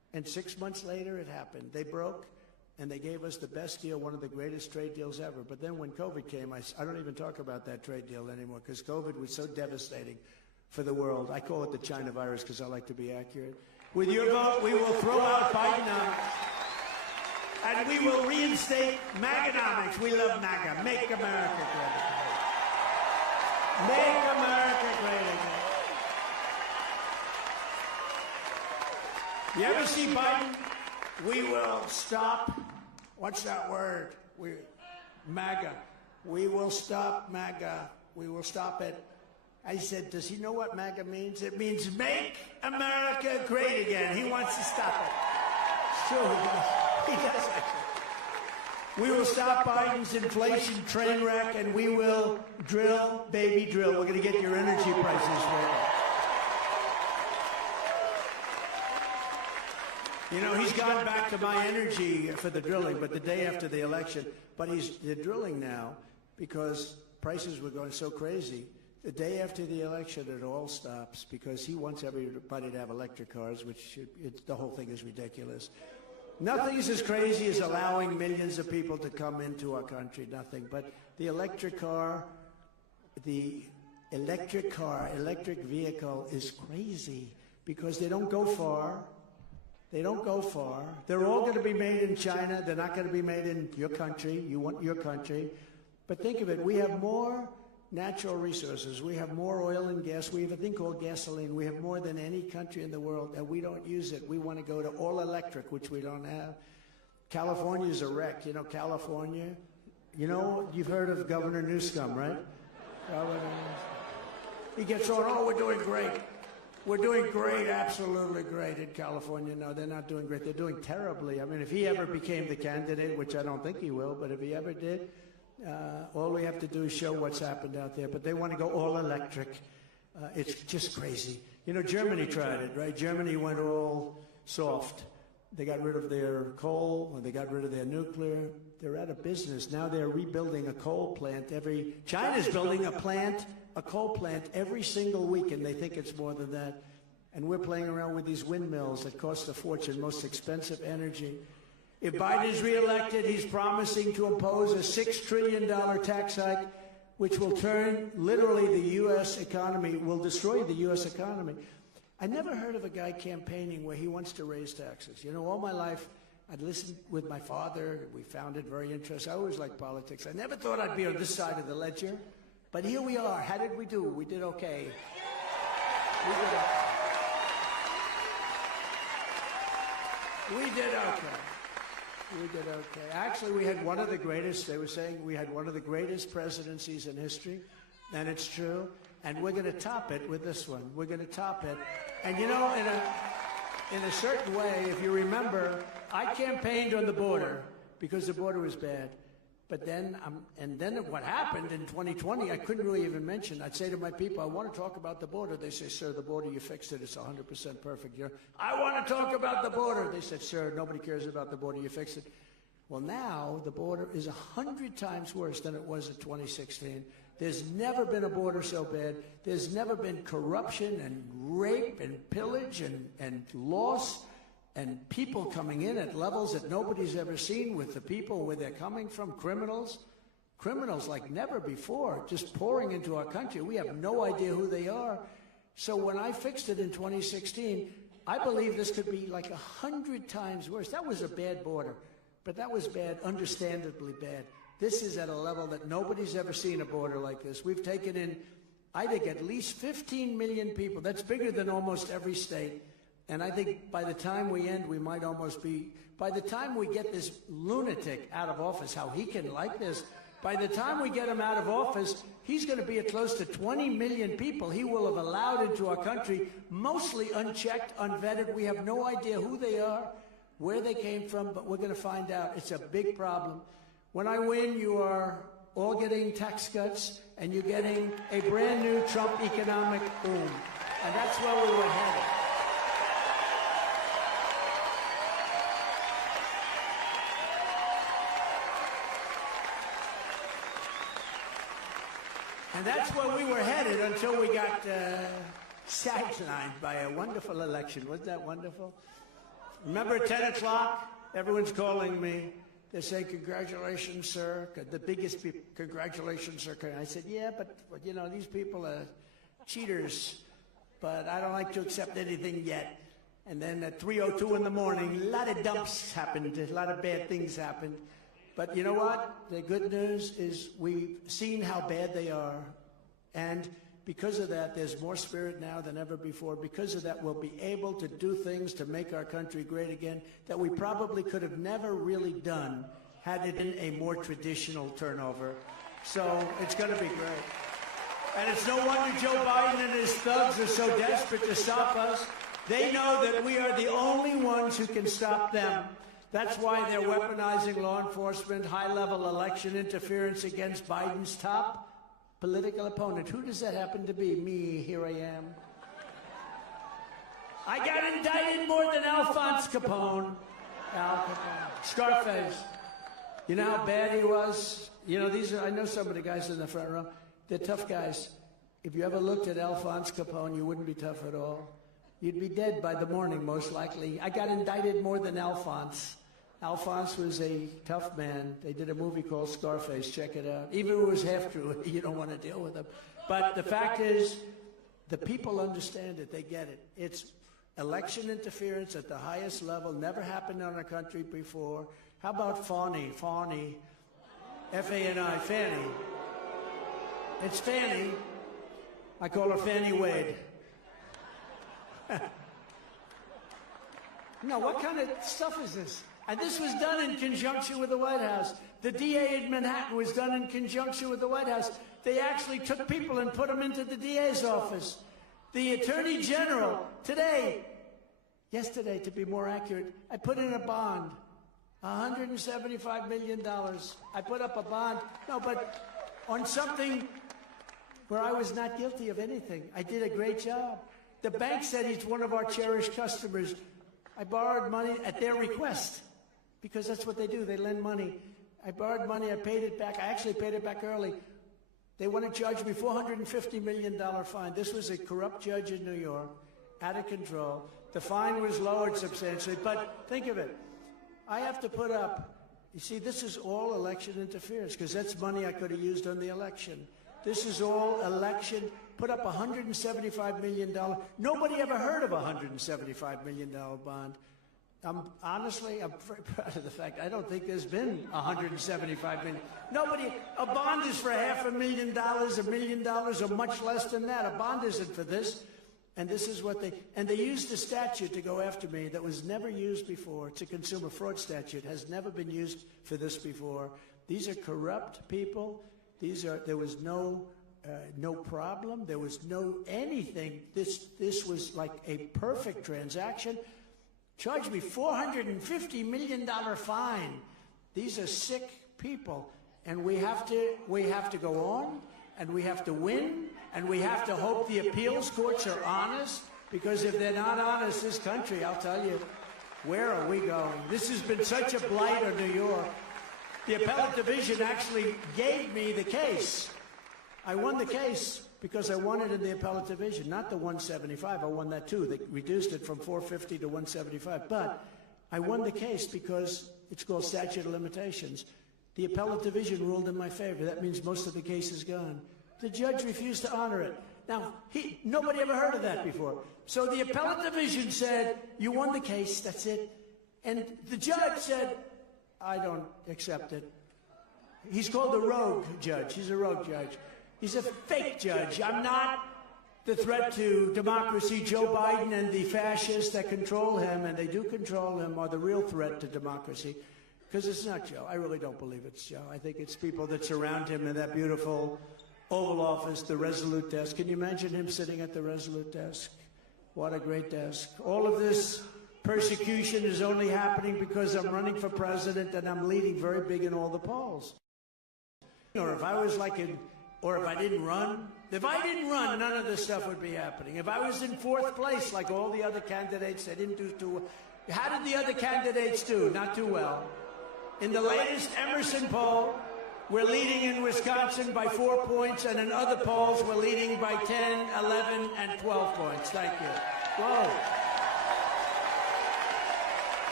And 6 months later, it happened. They broke, and they gave us the best deal, one of the greatest trade deals ever. But then when COVID came, I don't even talk about that trade deal anymore because COVID was so devastating for the world. I call it the China virus because I like to be accurate. With your vote, we will throw out Bidenomics, and we will reinstate Maganomics. We love MAGA. Make America great again. Make America great again. You ever see Biden? We will stop. What's that word? MAGA. We will stop MAGA. We will stop it. I said, does he know what MAGA means? It means make America great again. He wants to stop it. Sure, he does. He does, actually. We will stop Biden's inflation train wreck, and we will drill, baby, drill. We're going to get your energy prices right. You know, he's gone back to my energy for the drilling, but the day after the election. But they're drilling now because prices were going so crazy. The day after the election, it all stops because he wants everybody to have electric cars, which the whole thing is ridiculous. Nothing is as crazy as allowing millions of people to come into our country, nothing. But the electric vehicle is crazy because they don't go far. They don't go far. They're all going to be made in China. They're not going to be made in your country. You want your country. But think of it. We have more natural resources. We have more oil and gas. We have a thing called gasoline. We have more than any country in the world, and we don't use it. We want to go to all electric, which we don't have. California's a wreck. You know, California, you know, you've heard of Governor Newsom, right? He gets on, oh, we're doing great. We're doing great, absolutely great in California. No, they're not doing great. They're doing terribly. I mean, if he ever became the candidate, which I don't think he will, but if he ever did, all we have to do is show what's happened out there. But they want to go all electric. It's just crazy. You know, Germany tried it, right? Germany went all soft. They got rid of their coal, and they got rid of their nuclear. They're out of business. Now they're rebuilding a coal plant China's building a coal plant every single week, and they think it's more than that. And we're playing around with these windmills that cost a fortune, most expensive energy. If Biden is reelected, he's promising to impose a $6 trillion tax hike, which will turn literally the U.S. economy, will destroy the U.S. economy. I never heard of a guy campaigning where he wants to raise taxes. You know, all my life, I'd listened with my father. We found it very interesting. I always liked politics. I never thought I'd be on this side of the ledger. But here we are. How did we do? We did okay. We did okay. We did okay. We did okay. Actually, we had one of the greatest, they were saying we had one of the greatest presidencies in history, and it's true. And we're going to top it with this one. We're going to top it. And you know, in a certain way, if you remember, I campaigned on the border because the border was bad. But then, what happened in 2020, I couldn't really even mention. I'd say to my people, I want to talk about the border. They say, sir, the border, you fixed it. It's 100% perfect. You know, I want to talk about the border. They said, sir, nobody cares about the border. You fixed it. Well, now the border is 100 times worse than it was in 2016. There's never been a border so bad. There's never been corruption and rape and pillage and loss and people coming in at levels that nobody's ever seen with the people where they're coming from, criminals like never before, just pouring into our country. We have no idea who they are. So when I fixed it in 2016, I believe this could be like 100 times worse. That was a bad border, but that was bad, understandably bad. This is at a level that nobody's ever seen a border like this. We've taken in, I think, at least 15 million people. That's bigger than almost every state. And I think by the time we end, we might almost be, by the time we get this lunatic out of office, how he can like this, by the time we get him out of office, he's going to be at close to 20 million people he will have allowed into our country, mostly unchecked, unvetted. We have no idea who they are, where they came from, but we're going to find out. It's a big problem. When I win, you are all getting tax cuts, and you're getting a brand new Trump economic boom. And that's where we were headed. And that's where we were headed until we got sidelined by a wonderful election. Wasn't that wonderful? Remember at 10 o'clock, everyone's calling me. They're saying, congratulations, sir. The biggest congratulations, sir. I said, yeah, but you know, these people are cheaters, but I don't like to accept anything yet. And then at 3:02 in the morning, a lot of dumps happened, a lot of bad things happened. But you know what? The good news is we've seen how bad they are. And because of that, there's more spirit now than ever before. Because of that, we'll be able to do things to make our country great again that we probably could have never really done had it been a more traditional turnover. So it's going to be great. And it's no wonder Joe Biden and his thugs are so desperate to stop us. They know that we are the only ones who can stop them. That's why they're weaponizing law enforcement, high-level election interference against Biden's top political opponent. Who does that happen to be? Me, here I am. I got indicted more than Alphonse Capone. Al Capone. Scarface. You know how bad he was? You know, I know some of the guys in the front row. They're tough guys. If you ever looked at Alphonse Capone, you wouldn't be tough at all. You'd be dead by the morning, most likely. I got indicted more than Alphonse. Alphonse was a tough man. They did a movie called Scarface. Check it out. Even if it was half true, you don't want to deal with him. But the fact is, the people understand it. They get it. It's election interference at the highest level. Never happened in our country before. How about Fani? Fani. F-A-N-I. Fanny. It's Fanny. I call her Fanny Wade. No, what kind of stuff is this? And this was done in conjunction with the White House. The DA in Manhattan was done in conjunction with the White House. They actually took people and put them into the DA's office. The Attorney General, yesterday to be more accurate, I put in a bond, $175 million. I put up a bond, but on something where I was not guilty of anything. I did a great job. The bank said he's one of our cherished customers. I borrowed money at their request, because that's what they do. They lend money. I borrowed money. I paid it back. I actually paid it back early. They want to charge me $450 million fine. This was a corrupt judge in New York, out of control. The fine was lowered substantially. But think of it. I have to put up, you see, this is all election interference, because that's money I could have used on the election. This is all election. Put up $175 million. Nobody ever heard of a $175 million bond. Honestly, I'm very proud of the fact I don't think there's been $175 million. Nobody, a bond is for $500,000, $1 million, or much less than that. A bond isn't for this. And this is what they used a statute to go after me that was never used before. It's a consumer fraud statute, has never been used for this before. These are corrupt people. There was no problem. There was no anything. This was like a perfect transaction. Charged me $450 million fine. These are sick people, and we have to go on, and we have to win, and we have to hope the appeals courts are honest, because if they're not honest, this country, I'll tell you, where are we going? This has been such a blight on New York. The appellate division actually gave me the case. I won the case because I won it in the appellate division, not the 175. I won that too. They reduced it from 450 to 175. But I won the case because it's called statute of limitations. The appellate division ruled in my favor. That means most of the case is gone. The judge refused to honor it. Now, nobody ever heard of that before. So the appellate division said, you won the case, that's it. And the judge said, I don't accept it. He's called a rogue judge. He's a rogue judge. He's a fake judge. I'm not the threat to democracy. Joe Biden and the fascists that control him, and they do control him, are the real threat to democracy. Because it's not Joe. I really don't believe it's Joe. I think it's people that surround him in that beautiful Oval Office, the Resolute desk. Can you imagine him sitting at the Resolute desk? What a great desk. All of this persecution is only happening because I'm running for president and I'm leading very big in all the polls. Or if I was or if I didn't run, none of this stuff would be happening. If I was in fourth place, like all the other candidates, they didn't do too well. How did the other candidates do? Not too well. In the latest Emerson poll, we're leading in Wisconsin by 4 points, and in other polls, we're leading by 10, 11, and 12 points. Thank you. Whoa.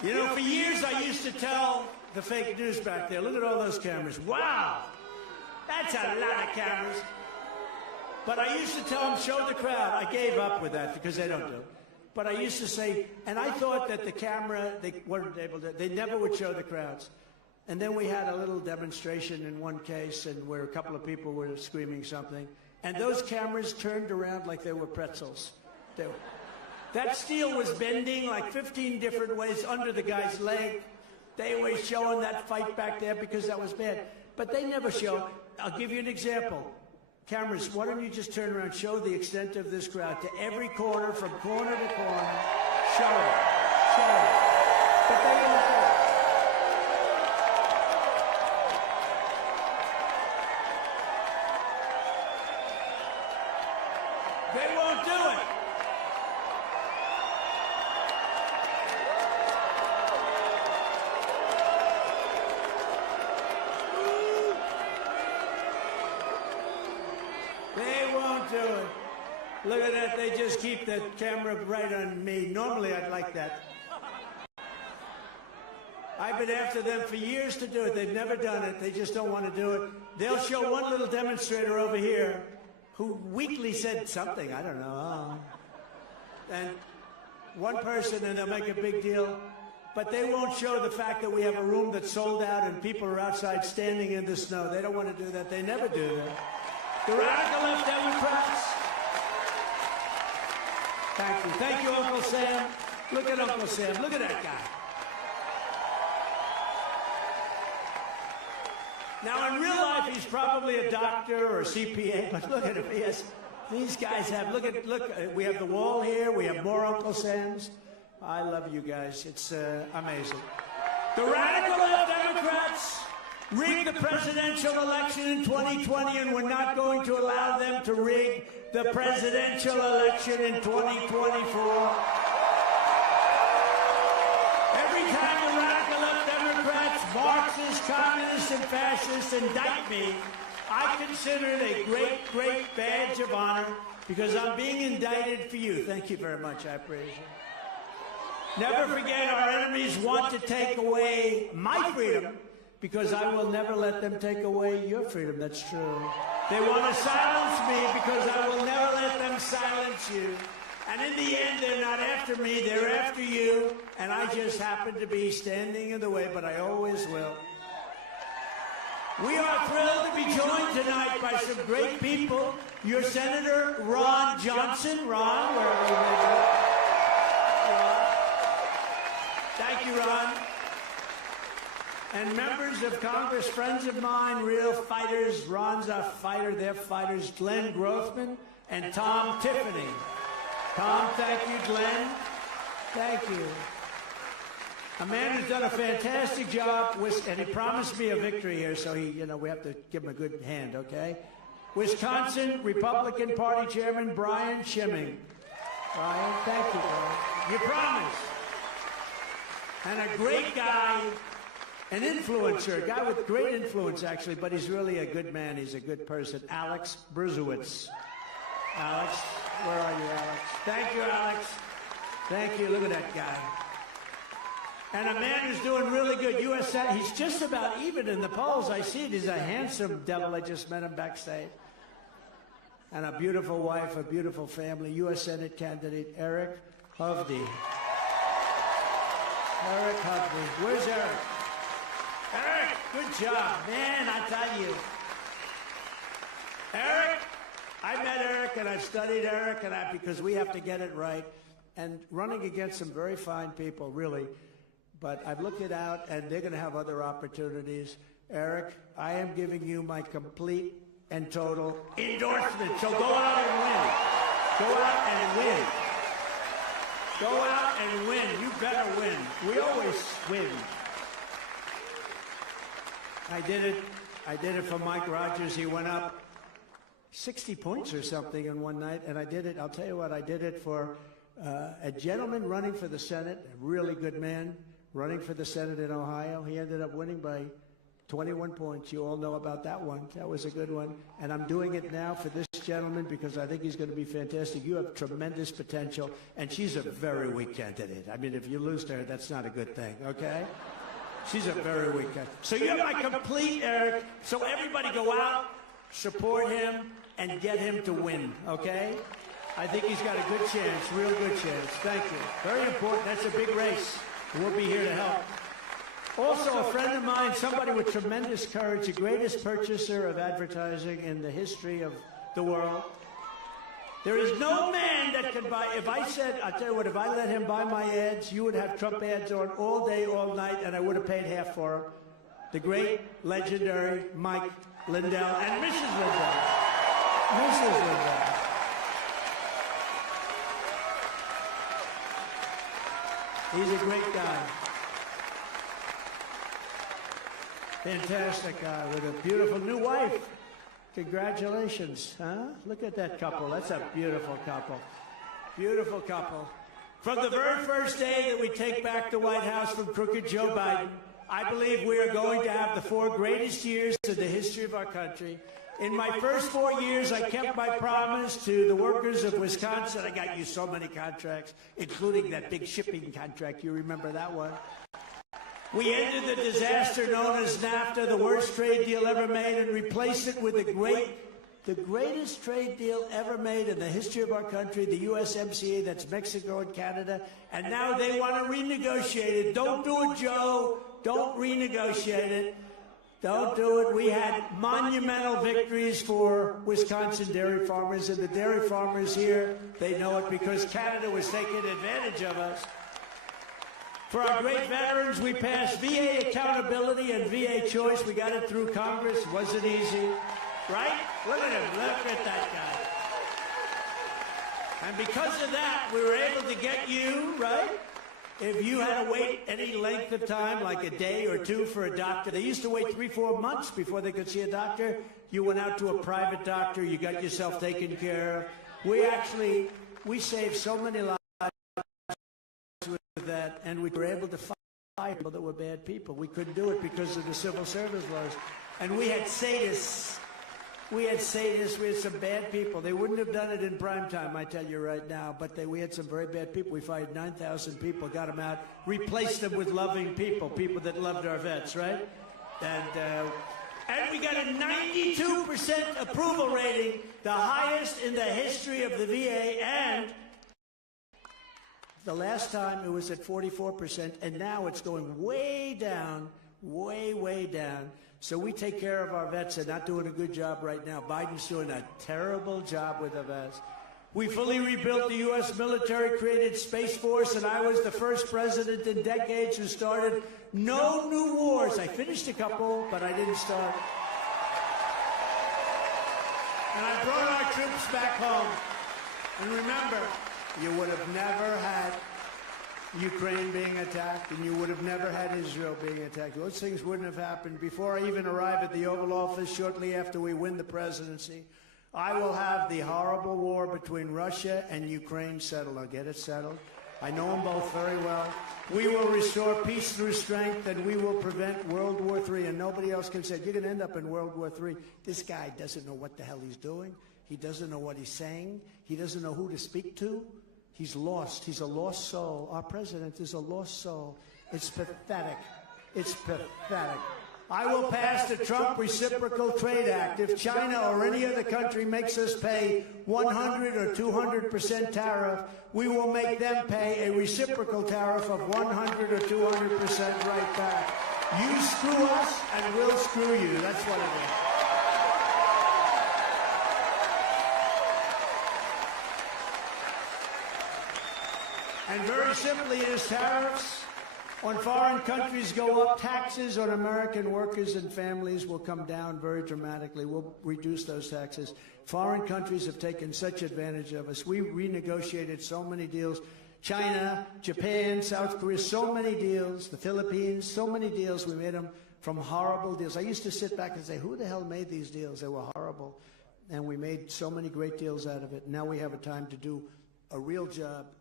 You know, for years I used to tell the fake news back there, look at all those cameras. Wow, that's a lot of cameras. But I used to tell them, show the crowd. I gave up with that because they don't do it. But I used to say, and I thought that the camera, they weren't able to, they never would show the crowds. And then we had a little demonstration in one case and where a couple of people were screaming something. And those cameras turned around like they were pretzels. That steel was bending like 15 different ways under the guy's leg. They were showing that fight back there because that was bad. But they never show. I'll give you an example. Cameras, why don't you just turn around, show the extent of this crowd to every corner, from corner to corner. Show it. Show it. But they won't do it. They won't do it. They won't do it. Look at that. They just keep the camera right on me. Normally, I'd like that. I've been after them for years to do it. They've never done it. They just don't want to do it. They'll show one little demonstrator over here who weakly said something. I don't know. And one person, and they'll make a big deal. But they won't show the fact that we have a room that's sold out and people are outside standing in the snow. They don't want to do that. They never do that. The radical left Democrats. Thank you. Thank you, Uncle Sam. Look at Uncle Sam. Look at that guy. Now, in real life, he's probably a doctor or a CPA, but look at him. These guys have, look, we have the wall here. We have more Uncle Sams. I love you guys. It's amazing. The radical left Democrats rigged the presidential election in 2020, and we're not going to allow them to rig the presidential election in 2024. Every time the radical left Democrats, Marxists, communists, and fascists indict me, I consider it a great, great badge of honor because I'm being indicted for you. Thank you very much. I appreciate it. Never forget, our enemies want to take away my freedom, because I will never let them take away your freedom. That's true. They want to silence me because I will never let them silence you. And in the end, they're not after me, they're after you. And I just happen to be standing in the way, but I always will. We are thrilled to be joined tonight by some great people. Your Senator Ron Johnson. Ron, wherever you may be. Ron. Thank you, Ron. And members of Congress, friends of mine, real fighters. Ron's a fighter, they're fighters. Glenn Grothman and Tom Tiffany. Tom, thank you. Glenn, thank you. A man who's done a fantastic job, and he promised me a victory here, so we have to give him a good hand, okay? Wisconsin Republican Party Chairman Brian Schimming. Brian, thank you, Brian. You promised. And a great guy, an influencer, a guy with great influence, actually, but he's really a good man. He's a good person. Alex Brzezowicz. Alex, where are you, Alex? Thank you, Alex. Thank you. Look at that guy. And a man who's doing really good. U.S. Senate, he's just about even in the polls. I see it. He's a handsome devil. I just met him backstage. And a beautiful wife, a beautiful family. U.S. Senate candidate Eric Hovde. Eric Hovde. Where's Eric? Eric, good job. Man, I tell you. Eric, I met Eric and I've studied Eric because we have to get it right. And running against some very fine people, really. But I've looked it out, and they're going to have other opportunities. Eric, I am giving you my complete and total endorsement. So go out and win. Go out and win. Go out and win. You better win. We always win. I did it for Mike Rogers. He went up 60 points or something in one night, and I did it. I'll tell you what, I did it for a gentleman running for the Senate, a really good man, running for the Senate in Ohio. He ended up winning by 21 points. You all know about that one. That was a good one. And I'm doing it now for this gentleman because I think he's going to be fantastic. You have tremendous potential, and she's a very weak candidate. I mean, if you lose to her, that's not a good thing, okay? She's a very weak candidate. So you have my complete, Eric. So everybody go out, support him, and get him to win, okay? I think he's got a good chance, real good chance. Thank you. Very important. That's a big race. We'll be here to help. Also, a friend of mine, somebody with tremendous courage, the greatest purchaser of advertising in the history of the world. There is no man that can buy, if I said, I'll tell you what, if I let him buy my ads, you would have Trump ads on all day, all night, and I would have paid half for them. The great, legendary Mike Lindell and Mrs. Lindell. Mrs. Lindell. He's a great guy. Fantastic guy with a beautiful new wife. Congratulations, huh? Look at that couple. That's a beautiful couple. Beautiful couple. From the very first day that we take back the White House from crooked Joe Biden, I believe we are going to have the 4 greatest years in the history of our country. In my first 4 years, I kept my promise to the workers of Wisconsin. I got you so many contracts, including that big shipping contract. You remember that one? We ended the disaster known as NAFTA, the worst trade deal ever made, and replaced it with the greatest trade deal ever made in the history of our country, the USMCA, that's Mexico and Canada. And now they want to renegotiate it. Don't do it, Joe. Don't renegotiate it. Don't do it. We had monumental victories for Wisconsin dairy farmers, and the dairy farmers here, they know it because Canada was taking advantage of us. For our great veterans, we passed VA accountability and VA choice. We got it through Congress. Wasn't easy, right? Look at him. Look at that guy. And because of that, we were able to get you, right? If you had to wait any length of time, like a day or two for a doctor, they used to wait 3-4 months before they could see a doctor. You went out to a private doctor. You got yourself taken care of. We saved so many lives with that, and we were able to fire people that were bad people. We couldn't do it because of the civil service laws. And we had sadists. We had some bad people. They wouldn't have done it in prime time, I tell you right now, but we had some very bad people. We fired 9,000 people, got them out, replaced them with loving people, people that loved our vets, right? And we got a 92% approval rating, the highest in the history of the VA, and the last time it was at 44%, and now it's going way down, way, way down. So we take care of our vets. They're not doing a good job right now. Biden's doing a terrible job with the vets. We fully rebuilt the U.S. military, created Space Force, and I was the first president in decades who started no new wars. I finished a couple, but I didn't start. And I brought our troops back home. And remember, you would have never had Ukraine being attacked, and you would have never had Israel being attacked. Those things wouldn't have happened. Before I even arrive at the Oval Office, shortly after we win the presidency, I will have the horrible war between Russia and Ukraine settled. I'll get it settled. I know them both very well. We will restore peace through strength, and we will prevent World War III. And nobody else can say, you're going to end up in World War III. This guy doesn't know what the hell he's doing. He doesn't know what he's saying. He doesn't know who to speak to. He's lost. He's a lost soul. Our president is a lost soul. It's pathetic. It's pathetic. I will pass the Trump Reciprocal Trade Act. If China or any other country makes us pay 100 or 200% tariff, we will make them pay a reciprocal tariff of 100 or 200% right back. You screw us, and we'll screw you. That's what it is. And very simply, it is tariffs on foreign countries go up. Taxes on American workers and families will come down very dramatically. We'll reduce those taxes. Foreign countries have taken such advantage of us. We renegotiated so many deals. China, Japan, South Korea, so many deals. The Philippines, so many deals. We made them from horrible deals. I used to sit back and say, who the hell made these deals? They were horrible. And we made so many great deals out of it. Now we have a time to do a real job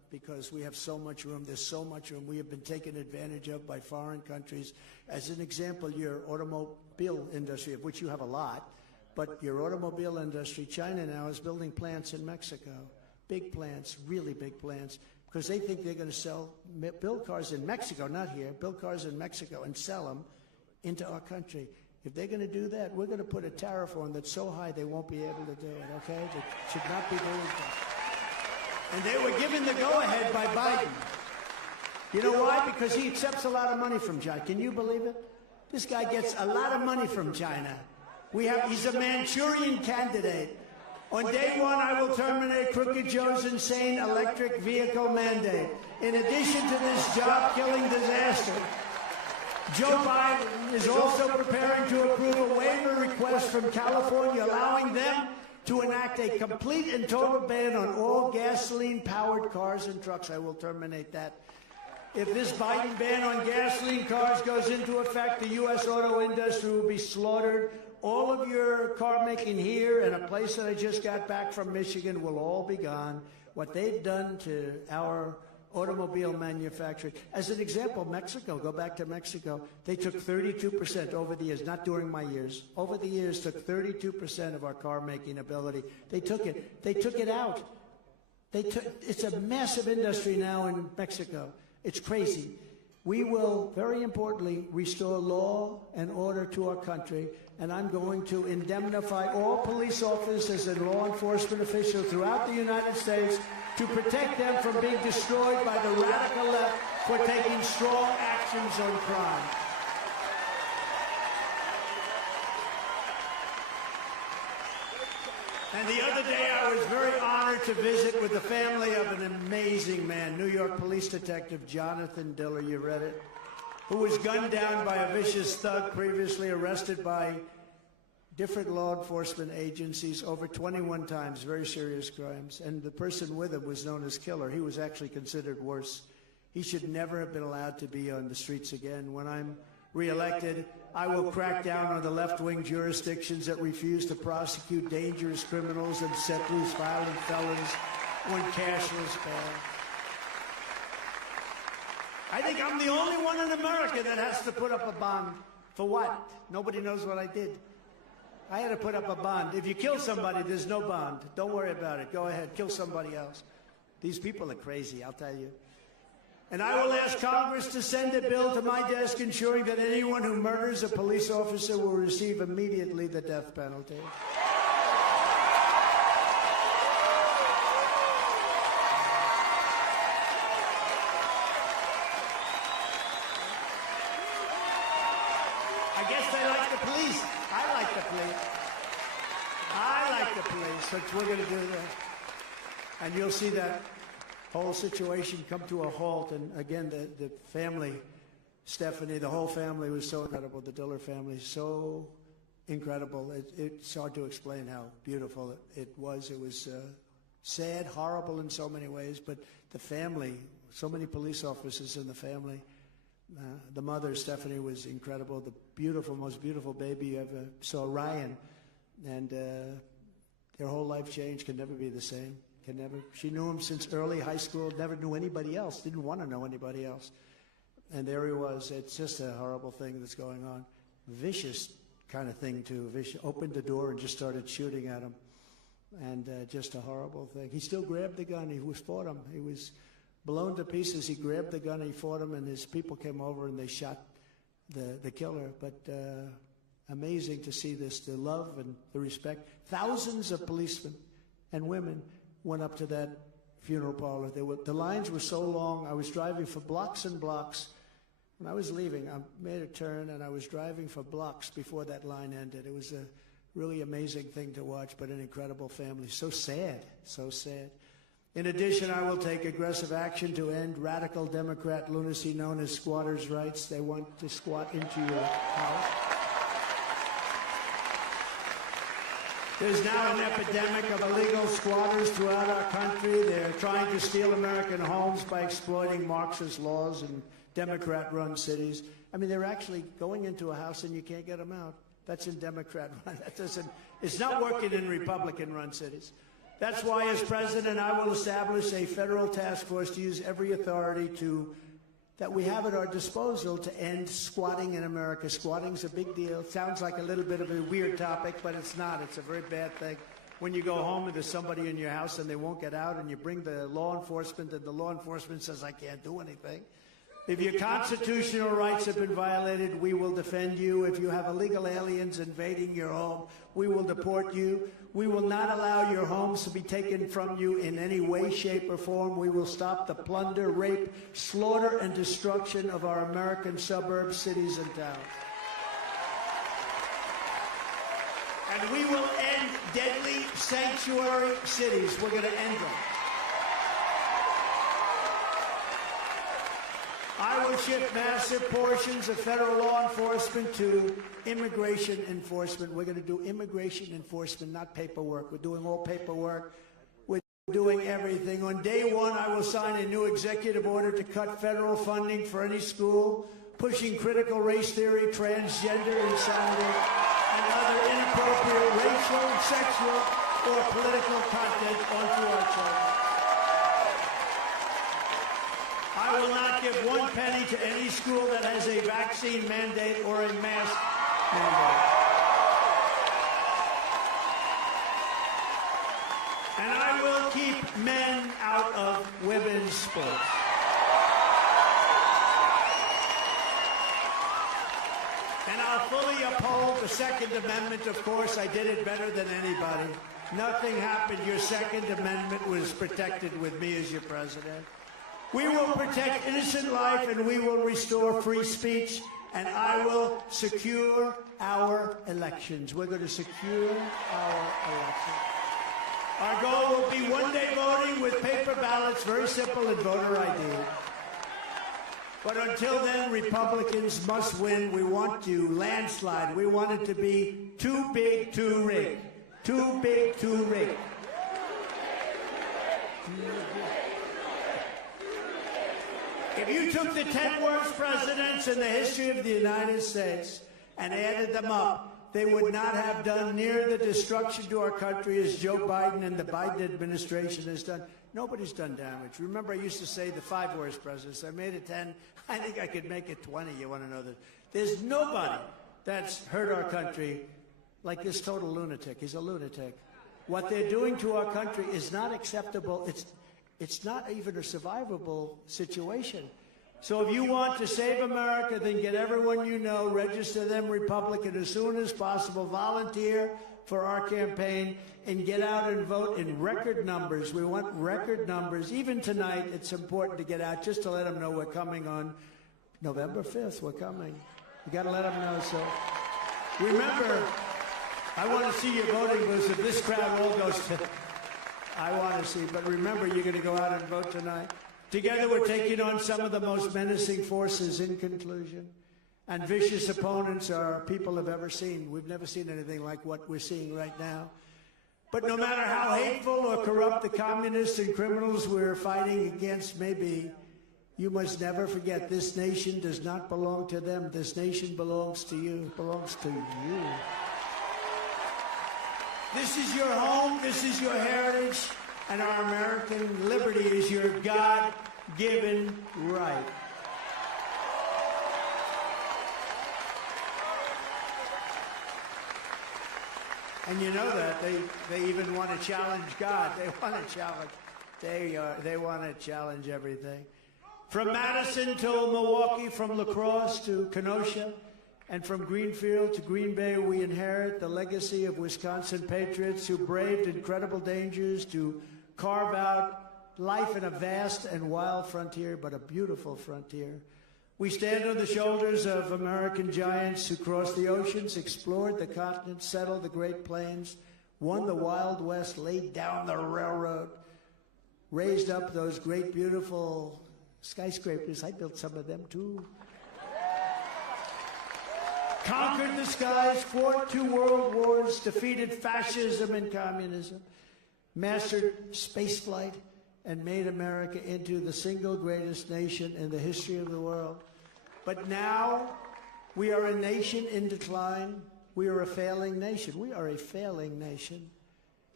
because we have so much room. There's so much room. We have been taken advantage of by foreign countries. As an example, your automobile industry, of which you have a lot, but your automobile industry, China now is building plants in Mexico, big plants, really big plants, because they think they're going to build cars in Mexico, not here, build cars in Mexico and sell them into our country. If they're going to do that, we're going to put a tariff on that's so high they won't be able to do it, okay? It should not be believed. And they were given the go-ahead by Biden. You know why? Because he accepts a lot of money from China. Can you believe it? This guy gets a lot of money from China. He's a Manchurian candidate. On day one, I will terminate Crooked Joe's insane electric vehicle mandate. In addition to this job-killing disaster, Joe Biden is also preparing to approve a waiver request from California, allowing them to enact a complete and total ban on all gasoline-powered cars and trucks. I will terminate that. If this Biden ban on gasoline cars goes into effect, the U.S. auto industry will be slaughtered. All of your car making here and a place that I just got back from Michigan will all be gone. What they've done to our automobile manufacturing. As an example, Mexico, go back to Mexico, they took 32% over the years, not during my years, over the years took 32% of our car making ability. They took it out. It's a massive industry now in Mexico. It's crazy. We will, very importantly, restore law and order to our country, and I'm going to indemnify all police officers and law enforcement officials throughout the United States to protect them from being destroyed by the radical left for taking strong actions on crime. And the other day, I was very honored to visit with the family of an amazing man, New York Police Detective Jonathan Diller, you read it, who was gunned down by a vicious thug previously arrested by different law enforcement agencies over 21 times, very serious crimes. And the person with him was known as Killer. He was actually considered worse. He should never have been allowed to be on the streets again. When I'm reelected, I will crack down on the left-wing jurisdictions that refuse to prosecute dangerous criminals and set loose violent felons when cash was banned. I think I'm the only one in America that has to put up a bond. For what? Nobody knows what I did. I had to put up a bond. If you kill somebody, there's no bond. Don't worry about it. Go ahead, kill somebody else. These people are crazy, I'll tell you. And I will ask Congress to send a bill to my desk ensuring that anyone who murders a police officer will receive immediately the death penalty. I guess they like the police. I like the police. I like the police, so we're going to do that. And you'll see that whole situation come to a halt. And again, the family, Stephanie, the whole family was so incredible. The Diller family, so incredible. It's hard to explain how beautiful it was. It was sad, horrible in so many ways, but the family, so many police officers in the family. The mother, Stephanie, was incredible. The beautiful, most beautiful baby you ever saw, Ryan. And their whole life changed, can never be the same. Can never. She knew him since early high school, never knew anybody else, didn't want to know anybody else. And there he was. It's just a horrible thing that's going on. Vicious kind of thing, too. Opened the door and just started shooting at him. And just a horrible thing. He still grabbed the gun. He fought him. He was blown to pieces. He grabbed the gun, he fought him, and his people came over and they shot the killer. But amazing to see this, the love and the respect. Thousands of policemen and women went up to that funeral parlor. The lines were so long. I was driving for blocks and blocks. When I was leaving, I made a turn, and I was driving for blocks before that line ended. It was a really amazing thing to watch, but an incredible family. So sad, so sad. In addition, I will take aggressive action to end radical Democrat lunacy known as squatters' rights. They want to squat into your house. There's now an epidemic of illegal squatters throughout our country. They're trying to steal American homes by exploiting Marxist laws in Democrat-run cities. I mean, they're actually going into a house and you can't get them out. That's in Democrat-run. It's not working in Republican-run cities. That's why, as president, I will establish a federal task force to use every authority that we have at our disposal to end squatting in America. Squatting's a big deal. Sounds like a little bit of a weird topic, but it's not. It's a very bad thing. When you go home and there's somebody in your house and they won't get out, and you bring the law enforcement and the law enforcement says, I can't do anything. If your constitutional rights have been violated, we will defend you. If you have illegal aliens invading your home, we will deport you. We will not allow your homes to be taken from you in any way, shape, or form. We will stop the plunder, rape, slaughter, and destruction of our American suburbs, cities, and towns. And we will end deadly sanctuary cities. We're going to end them. I will shift massive portions of federal law enforcement to immigration enforcement. We're going to do immigration enforcement, not paperwork. We're doing all paperwork. We're doing everything. On day one, I will sign a new executive order to cut federal funding for any school pushing critical race theory, transgender insanity, and other inappropriate racial, sexual, or political content onto our children. I will not give one penny to any school that has a vaccine mandate or a mask mandate. And I will keep men out of women's sports. And I'll fully uphold the Second Amendment. Of course, I did it better than anybody. Nothing happened. Your Second Amendment was protected with me as your president. We will protect innocent life, and we will restore free speech, and I will secure our elections. We're going to secure our elections. Our goal will be one-day voting with paper ballots, very simple, and voter ID. But until then, Republicans must win. We want to landslide. We want it to be too big to rig. Too big to rig. If you took the 10 worst presidents in the history of the United States and added them up, they would not have done near the destruction to our country as Joe Biden and the Biden administration has done. Nobody's done damage. Remember, I used to say the 5 worst presidents. I made it 10. I think I could make it 20. You want to know that? There's nobody that's hurt our country like this total lunatic. He's a lunatic. What they're doing to our country is not acceptable. It's not even a survivable situation. So if you want to save America, then get everyone you know, register them Republican as soon as possible, volunteer for our campaign, and get out and vote in record numbers. We want record numbers. Even tonight, it's important to get out just to let them know we're coming on November 5th. We're coming. You got to let them know. So remember, I want to see your voting booths. If this crowd all goes to... I want to see, but remember, you're going to go out and vote tonight. Together, we're taking on some of the most menacing forces in conclusion, and vicious opponents our people have ever seen. We've never seen anything like what we're seeing right now. But no matter how hateful or corrupt the communists and criminals we're fighting against may be, you must never forget this nation does not belong to them. This nation belongs to you. It belongs to you. This is your home, this is your heritage, and our American liberty is your God-given right. And you know that. They even want to challenge God. They want to challenge. They want to challenge everything. From Madison to Milwaukee, from La Crosse to Kenosha, and from Greenfield to Green Bay, we inherit the legacy of Wisconsin patriots who braved incredible dangers to carve out life in a vast and wild frontier, but a beautiful frontier. We stand on the shoulders of American giants who crossed the oceans, explored the continent, settled the Great Plains, won the Wild West, laid down the railroad, raised up those great, beautiful skyscrapers. I built some of them, too. Conquered the skies, fought 2 world wars, defeated fascism and communism, mastered spaceflight, and made America into the single greatest nation in the history of the world. But now, we are a nation in decline. We are a failing nation. We are a failing nation.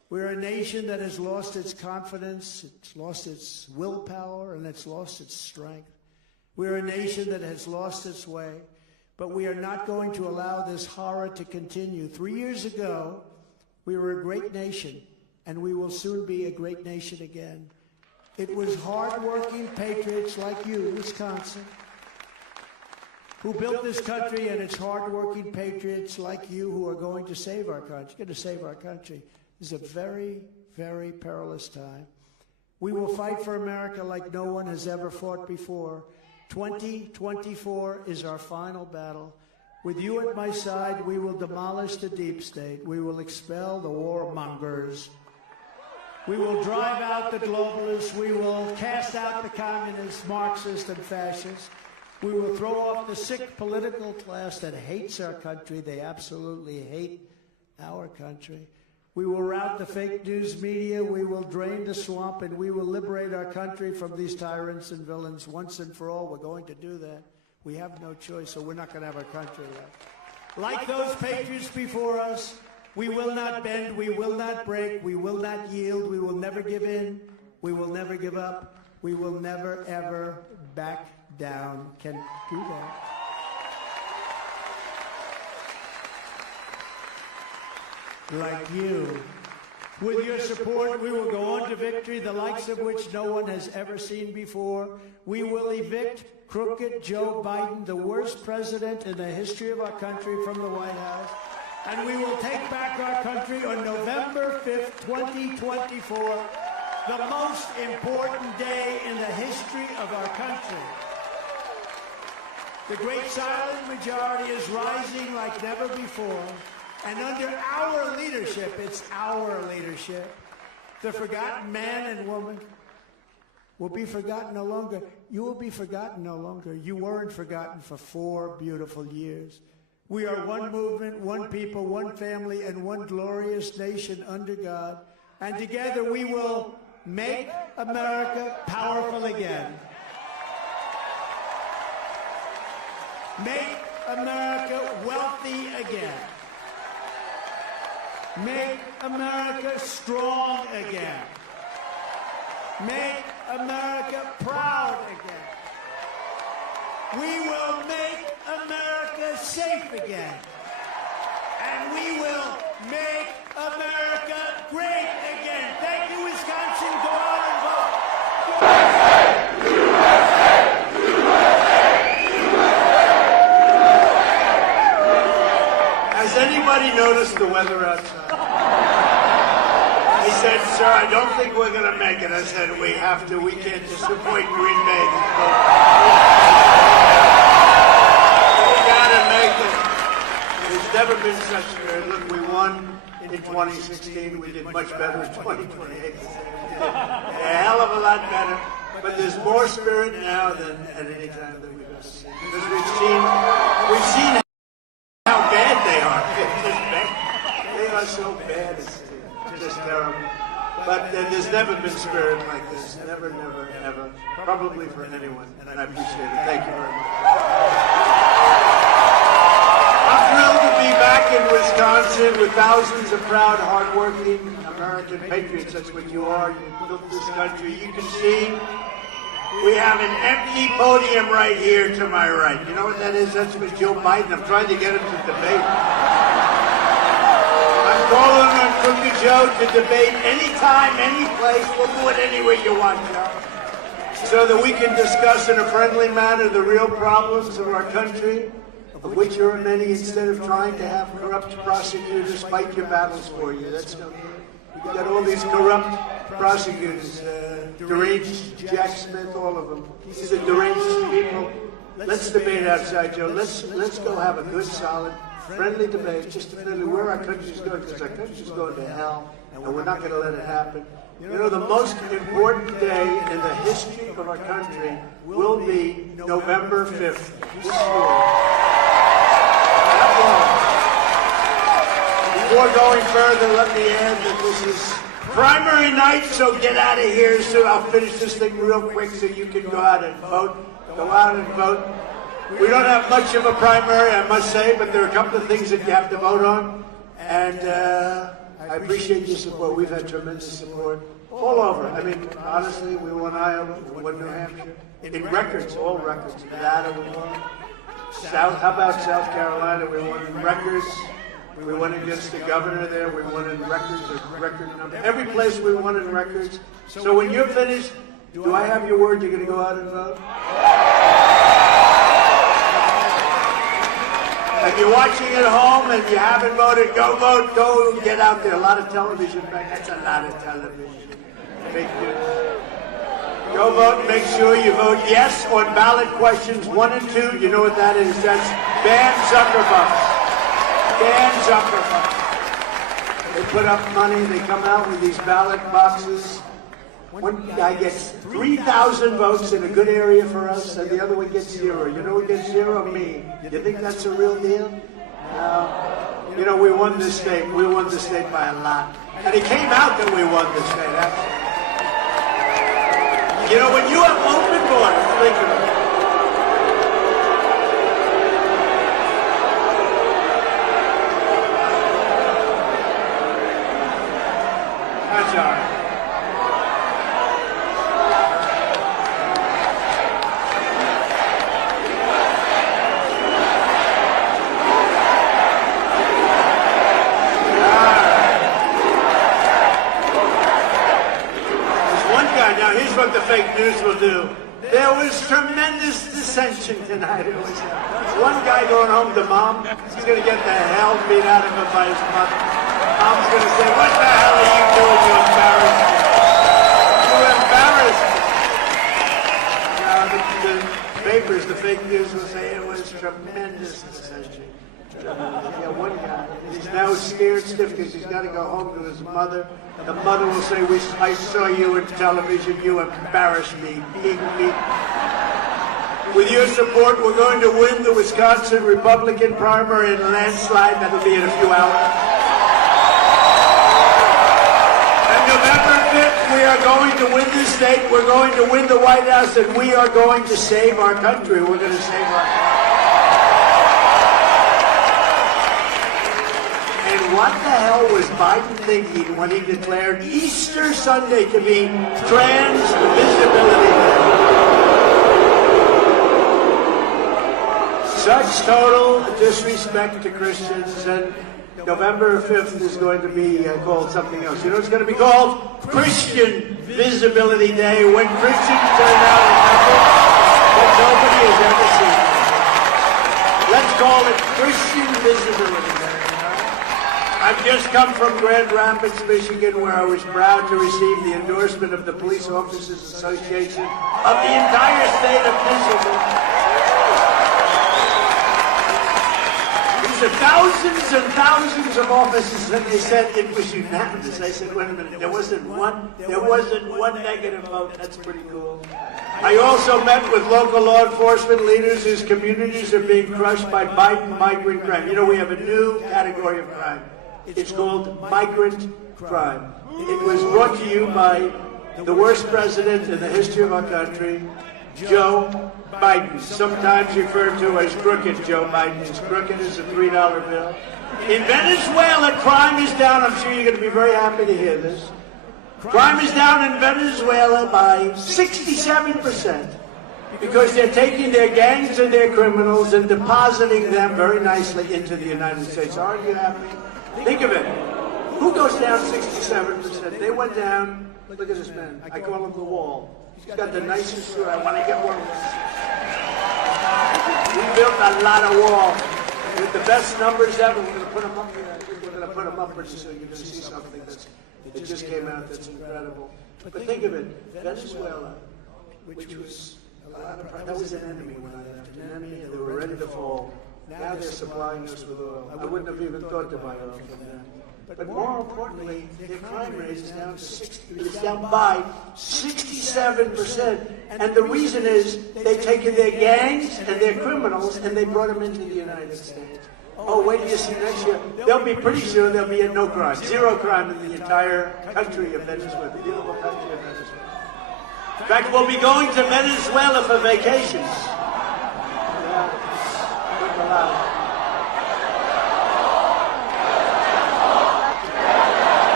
We're a nation that has lost its confidence, it's lost its willpower, and it's lost its strength. We're a nation that has lost its way, but we are not going to allow this horror to continue. 3 years ago, we were a great nation, and we will soon be a great nation again. It was hard-working patriots like you, Wisconsin, who built this country, and it's hard-working patriots like you who are going to save our country, going to save our country. This is a very, very perilous time. We will fight for America like no one has ever fought before. 2024 is our final battle. With you at my side, we will demolish the deep state. We will expel the warmongers. We will drive out the globalists. We will cast out the communists, Marxists, and fascists. We will throw off the sick political class that hates our country. They absolutely hate our country. We will rout the fake news media. We will drain the swamp, and we will liberate our country from these tyrants and villains once and for all. We're going to do that. We have no choice, so we're not going to have our country left. Like those patriots before us, we will not bend, we will not break, we will not yield, we will never give in, we will never give up, we will never, ever back down. Can do that. Like you. With your support, we will go on to victory, the likes of which no one has ever seen before. We will evict crooked Joe Biden, the worst president in the history of our country, from the White House. And we will take back our country on November 5th, 2024, the most important day in the history of our country. The great silent majority is rising like never before. And under our leadership, it's our leadership, the forgotten man and woman will be forgotten no longer. You will be forgotten no longer. You weren't forgotten for 4 beautiful years. We are one movement, one people, one family, and one glorious nation under God. And together we will make America powerful again. Make America wealthy again. Make America strong again. Make America proud again. We will make America safe again. And we will make America great again. Thank you, Wisconsin. Go out and vote. Has anybody noticed the weather outside? He said, sir, I don't think we're going to make it. I said, we have to. We can't disappoint Green Bay. We got to make it. There's never been such a... Look, we won in 2016. We did much better in 2028. A hell of a lot better. But there's more spirit now than at any time that we've ever seen. Because we've seen how bad they are. They are so bad, it's just terrible. But there's never been spirit like this. Never, never, ever. Probably for anyone. And I appreciate it. Thank you very much. I'm thrilled to be back in Wisconsin with thousands of proud, hardworking American patriots. That's what you are. You built this country. You can see we have an empty podium right here to my right. You know what that is? That's for Joe Biden. I'm trying to get him to debate. I'm calling on Crooked Joe to debate anytime, any place. We'll do it any way you want, Joe. So that we can discuss in a friendly manner the real problems of our country, of which there are many, instead of trying to have corrupt prosecutors fight your battles for you. That's no good. We've got all these corrupt prosecutors, deranged Jack Smith, all of them. These are deranged people. Let's debate outside, Joe. Let's go have a good, solid, friendly debate, just to figure where our country's going, because our country's going to hell, and we're not going to let it happen. You know, the most important day in the history of our country will be November 5th this year. Before going further, let me add that this is primary night, so get out of here soon. I'll finish this thing real quick so you can go out and vote. Go out and vote. We don't have much of a primary, I must say, but there are a couple of things that you have to vote on. And I appreciate your support. We've had tremendous support all over. I mean, honestly, we won Iowa, we won New Hampshire. In records, all records. Nevada, we won. How about South Carolina? We won in records. We won against the governor there. We won in records, a record number. Every place we won in records. So when you're finished, do I have your word you're going to go out and vote? If you're watching at home and you haven't voted, go vote. Go get out there. A lot of television. That's a lot of television. Fake news. Go vote and make sure you vote yes on ballot questions 1 and 2. You know what that is? That's ban Zuckerbucks. Ban Zuckerbucks. They put up money. They come out with these ballot boxes. One guy gets 3,000 votes in a good area for us, and the other one gets 0. You know who gets 0? Me. You think that's a real deal? No. You know, we won this state. We won this state by a lot. And it came out that we won this state, actually. You know, when you have open borders, think of it. That's all right. Now, here's what the fake news will do. There was tremendous dissension tonight. It was one guy going home to mom. He's going to get the hell beat out of him by his mother. Mom's going to say, what the hell are you doing? You embarrassed me. You embarrassed me. Now, the papers, the fake news will say it was tremendous dissension. Yeah, one guy. He's now scared stiff because he's got to go home to his mother. The mother will say, I saw you on television. You embarrassed me. Beat me. With your support, we're going to win the Wisconsin Republican primary in a landslide. That'll be in a few hours. And November 5th, we are going to win this state. We're going to win the White House, and we are going to save our country. We're going to save our country. What the hell was Biden thinking when he declared Easter Sunday to be Trans Visibility Day? Such total disrespect to Christians, and November 5th is going to be called something else. You know, it's going to be called Christian Visibility Day, when Christians turn out in numbers that nobody has ever seen. Let's call it Christian Visibility Day. I've just come from Grand Rapids, Michigan, where I was proud to receive the endorsement of the Police Officers Association of the entire state of Michigan. These are thousands and thousands of officers, and they said it was unanimous. I said, wait a minute, there wasn't one negative vote. That's pretty cool. I also met with local law enforcement leaders whose communities are being crushed by Biden migrant crime. You know, we have a new category of crime. It's called migrant crime. It was brought to you by the worst president in the history of our country, Joe Biden, sometimes referred to as Crooked Joe Biden. He's crooked as a $3 bill. In Venezuela, crime is down. I'm sure you're going to be very happy to hear this. Crime is down in Venezuela by 67% because they're taking their gangs and their criminals and depositing them very nicely into the United States. Aren't you happy? Think of it. Who goes down 67%? They went down. Look at this man. I call him the Wall. He's got the nicest suit. I want to get one of those. We built a lot of wall with the best numbers ever. We're going to put them up here. We're going to put them up so you can see something that just came out that's incredible. But think of it. Venezuela, which was that was an enemy when I left. An enemy. They were ready to fall. Now they're supplying us with oil. I wouldn't have even thought to buy oil from them. But more importantly, their crime rate is down to 60. It's down by 67%. And the reason is they've taken their gangs and their criminals and they brought them into the United States. Oh, wait till you see next year. They'll be pretty soon. There'll be no crime, zero crime in the entire country of Venezuela, the beautiful country of Venezuela. In fact, we'll be going to Venezuela for vacations.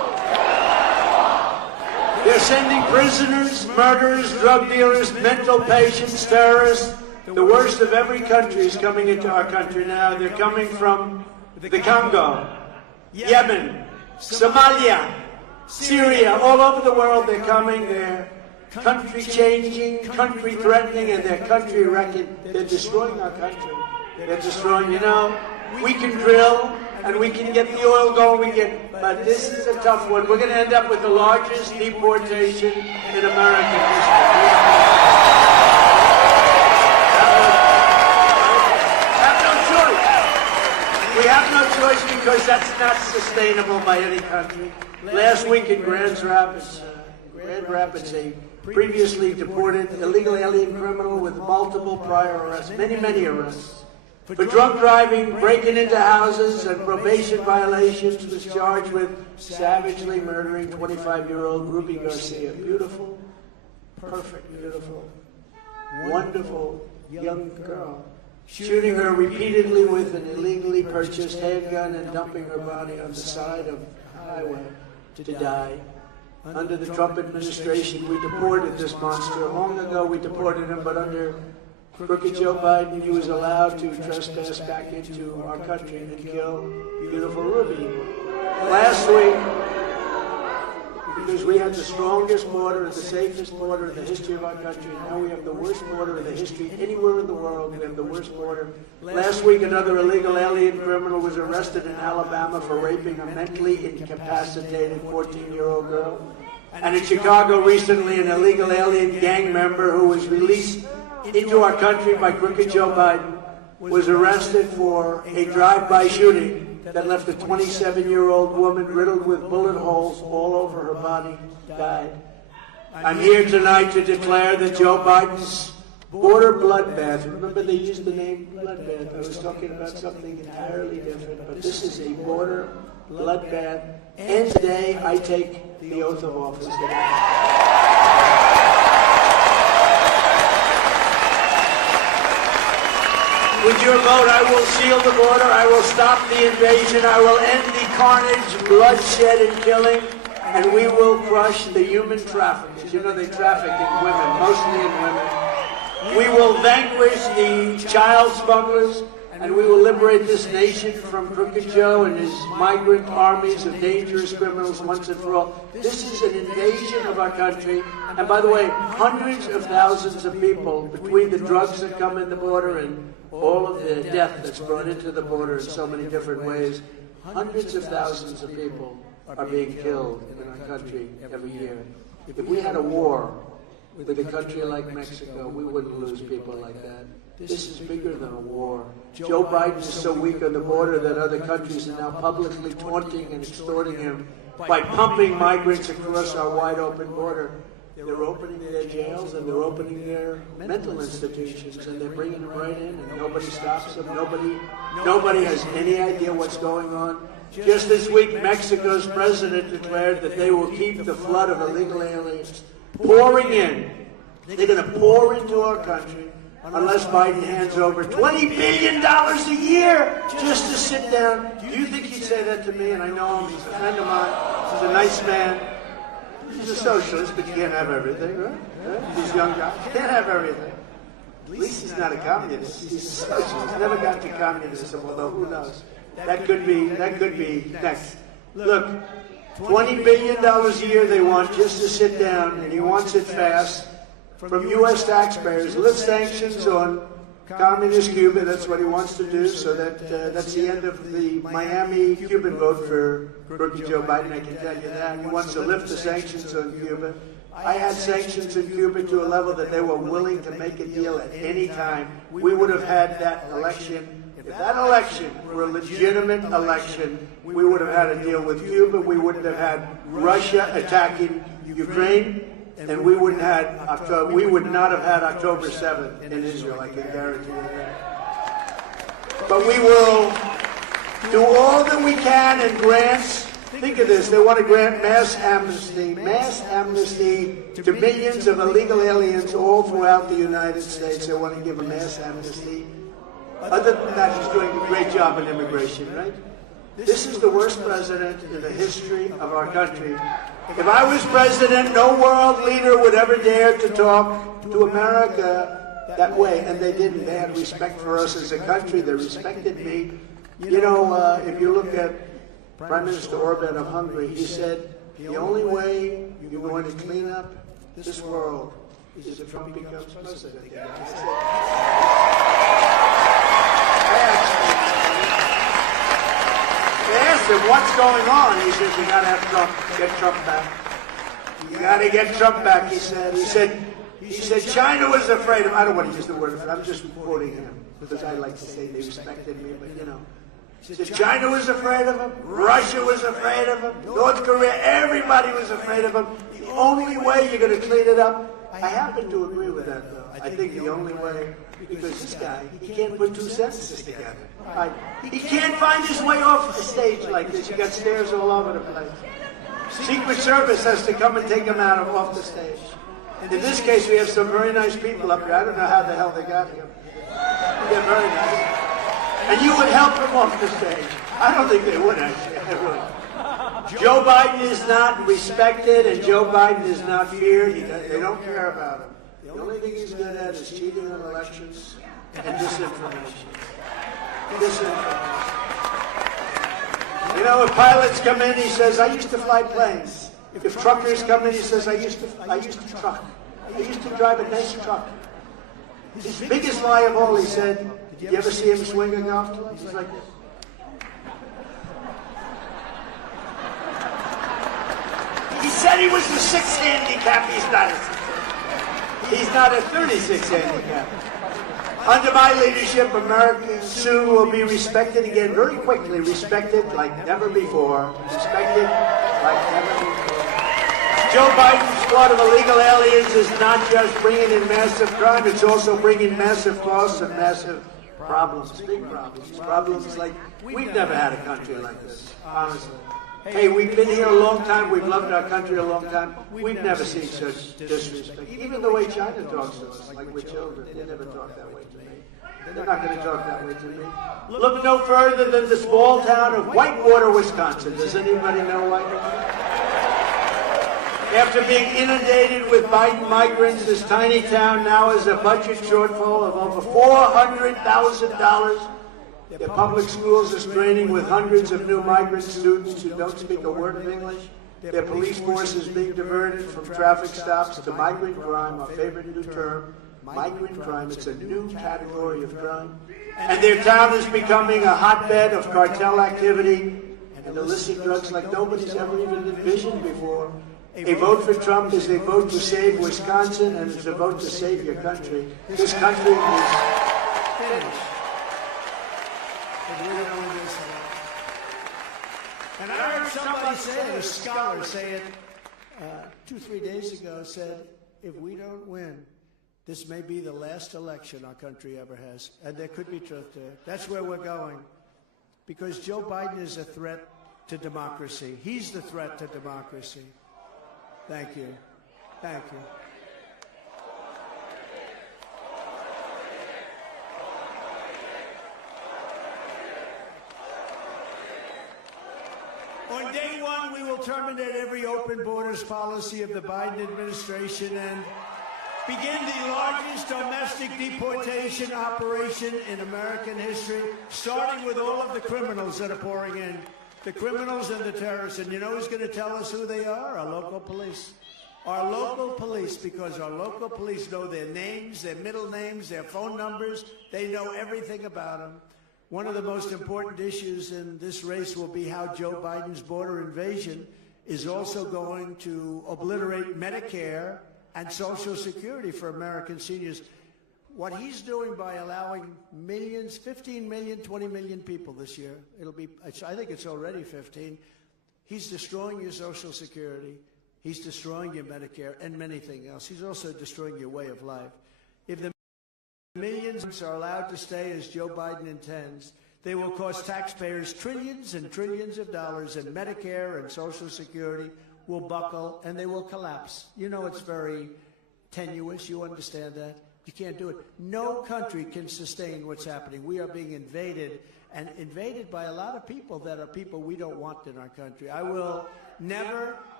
sending prisoners, murderers, drug dealers, mental patients, terrorists. The worst of every country is coming into our country now. They're coming from the Congo, Yemen, Somalia, Syria, all over the world. They're coming. They're country changing, country threatening, and they're country wrecking. They're destroying our country. They're destroying, we can drill and we can get the oil going, but this is a tough one. We're going to end up with the largest deportation in American history. We have no choice because that's not sustainable by any country. Last week in Grand Rapids, a previously deported illegal alien criminal with multiple prior arrests, many arrests, for drunk driving, breaking into houses, and probation violations, was charged with savagely murdering 25-year-old Ruby Garcia. Beautiful, perfect, beautiful, wonderful young girl. Shooting her repeatedly with an illegally purchased handgun and dumping her body on the side of the highway to die. Under the Trump administration, we deported this monster. Long ago, we deported him, but under crooked Joe Biden, he was allowed to trespass back into our country and kill beautiful Ruby. Last week, because we had the strongest border, the safest border in the history of our country. Now we have the worst border in the history anywhere in the world. We have the worst border. Last week, another illegal alien criminal was arrested in Alabama for raping a mentally incapacitated 14-year-old girl. And in Chicago recently, an illegal alien gang member who was released into our country by crooked Joe Biden was arrested for a drive-by shooting that left a 27-year-old woman riddled with bullet holes all over her body, died. I'm here tonight to declare that Joe Biden's border bloodbath, remember they used the name bloodbath, I was talking about something entirely different, but this is a border bloodbath. And today I take the oath of office. With your vote, I will seal the border, I will stop the invasion, I will end the carnage, bloodshed, and killing, and we will crush the human traffickers. You know they traffic in women, mostly in women. We will vanquish the child smugglers, and we will liberate this nation from Crooked Joe and his migrant armies of dangerous criminals once and for all. This is an invasion of our country, and by the way, hundreds of thousands of people, between the drugs that come in the border and all of the death that's brought into the border in so many different ways, hundreds of thousands of people are being killed in our country every year. If we had a war with a country like Mexico, we wouldn't lose people like that. This is bigger than a war. Joe Biden is so weak on the border that other countries are now publicly taunting and extorting him by pumping migrants across our wide open border. They're opening their jails and they're opening their mental institutions and they're bringing them right in and nobody stops them. Nobody has any idea what's going on. Just this week, Mexico's president declared that they will keep the flood of illegal aliens pouring in. They're going to pour into our country unless Biden hands over $20 billion a year just to sit down. Do you think he'd say that to me? And I know him. He's a friend of mine. He's a nice man. He's a socialist, but you can't have everything, right? These young guys can't have everything. At least he's not a communist. He's a socialist. He's never got to communism, although who knows? That could be next. Look, $20 billion a year they want just to sit down, and he wants it fast. From U.S. taxpayers, lift sanctions on communist Cuba. That's what he wants to do. So that's the end of the Miami Cuban vote for crooked Joe Biden. I can tell you that. He wants to lift the sanctions on Cuba. I had sanctions in Cuba to a level that they were willing to make a deal at any time. We would have had that election. If that election were a legitimate election, we would have had a deal with Cuba. We wouldn't have had Russia attacking Ukraine. And we would not have had October 7th in Israel, I can guarantee you that. But we will do all that we can in grants. Think of this, they want to grant mass amnesty to millions of illegal aliens all throughout the United States. They want to give a mass amnesty. Other than that, he's doing a great job in immigration, right? This is the worst president in the history of our country. If I was president, no world leader would ever dare to talk to America that way, and they didn't. They had respect for us as a country. They respected me. You know, if you look at Prime Minister Orban of Hungary, he said, the only way you're going to clean up this world is if Trump becomes president. They asked him, what's going on? He says, you got to have Trump, get Trump back. You got to get Trump back, he said. He said, China was afraid of, I don't want to use the word, I'm just quoting him, because I like to say they respected me, but you know. He said, China was afraid of him, Russia was afraid of him, North Korea, everybody was afraid of him. The only way you're going to clean it up, I happen to agree with that, though. I think the only way, because this guy, he can't put two sentences together. Right? He can't find his way off the stage like this. You got stairs all over the place. Secret Service has to come and take him out of off the stage. In this case, we have some very nice people up here. I don't know how the hell they got here. They're very nice. And you would help them off the stage. I don't think they would, actually. Joe Biden is not respected, and Joe Biden is not feared. They don't care about him. The only thing he's good at is cheating on elections and disinformation. You know, if pilots come in, he says, I used to fly planes. If truckers come in, he says, I used to truck. I used to drive a nice truck. His biggest lie of all, he said, did you ever see him swing a golf club? He's like this. He said he was a 6 handicap. He's not a 36 handicap. Under my leadership, America soon will be respected again, very quickly, respected like never before. Respected like never before. Joe Biden's thought of illegal aliens is not just bringing in massive crime, it's also bringing massive costs and massive problems, big problems. Problems like, we've never had a country like this, honestly. Hey, we've been here a long time, we've loved our country a long time, we've never seen such disrespect. Even the way China talks to us, like we're children, they never talk that way to me. They're not going to talk that way to me. Look no further than the small town of Whitewater, Wisconsin. Does anybody know Whitewater? After being inundated with Biden migrants, this tiny town now has a budget shortfall of over $400,000. Their public schools are straining with hundreds of new migrant students who don't speak a word of English. Their police force is being diverted from traffic stops to migrant crime, our favorite new term, migrant crime. It's a new category of crime. And their town is becoming a hotbed of cartel activity and illicit drugs like nobody's ever even envisioned before. A vote for Trump is a vote to save Wisconsin, and it's a vote to save your country. This country is finished. And I heard somebody say it, a scholar say it 2-3 days ago, said, if we don't win, this may be the last election our country ever has. And there could be truth there. That's where we're going. Because Joe Biden is a threat to democracy. He's the threat to democracy. Thank you. Thank you. On day one, we will terminate every open borders policy of the Biden administration and begin the largest domestic deportation operation in American history, starting with all of the criminals that are pouring in. The criminals and the terrorists. And you know who's going to tell us who they are? Our local police. Our local police, because our local police know their names, their middle names, their phone numbers. They know everything about them. One of the most important issues in this race will be how Joe Biden's border invasion is also going to obliterate Medicare and Social Security for American seniors. What he's doing by allowing millions, 15 million, 20 million people this year, I think it's already 15, he's destroying your Social Security, he's destroying your Medicare, and many things else. He's also destroying your way of life. If the millions are allowed to stay as Joe Biden intends, they will cost taxpayers trillions and trillions of dollars, and Medicare and Social Security will buckle and they will collapse. You know it's very tenuous. You understand that? You can't do it. No country can sustain what's happening. We are being invaded, and invaded by a lot of people that are people we don't want in our country. I will never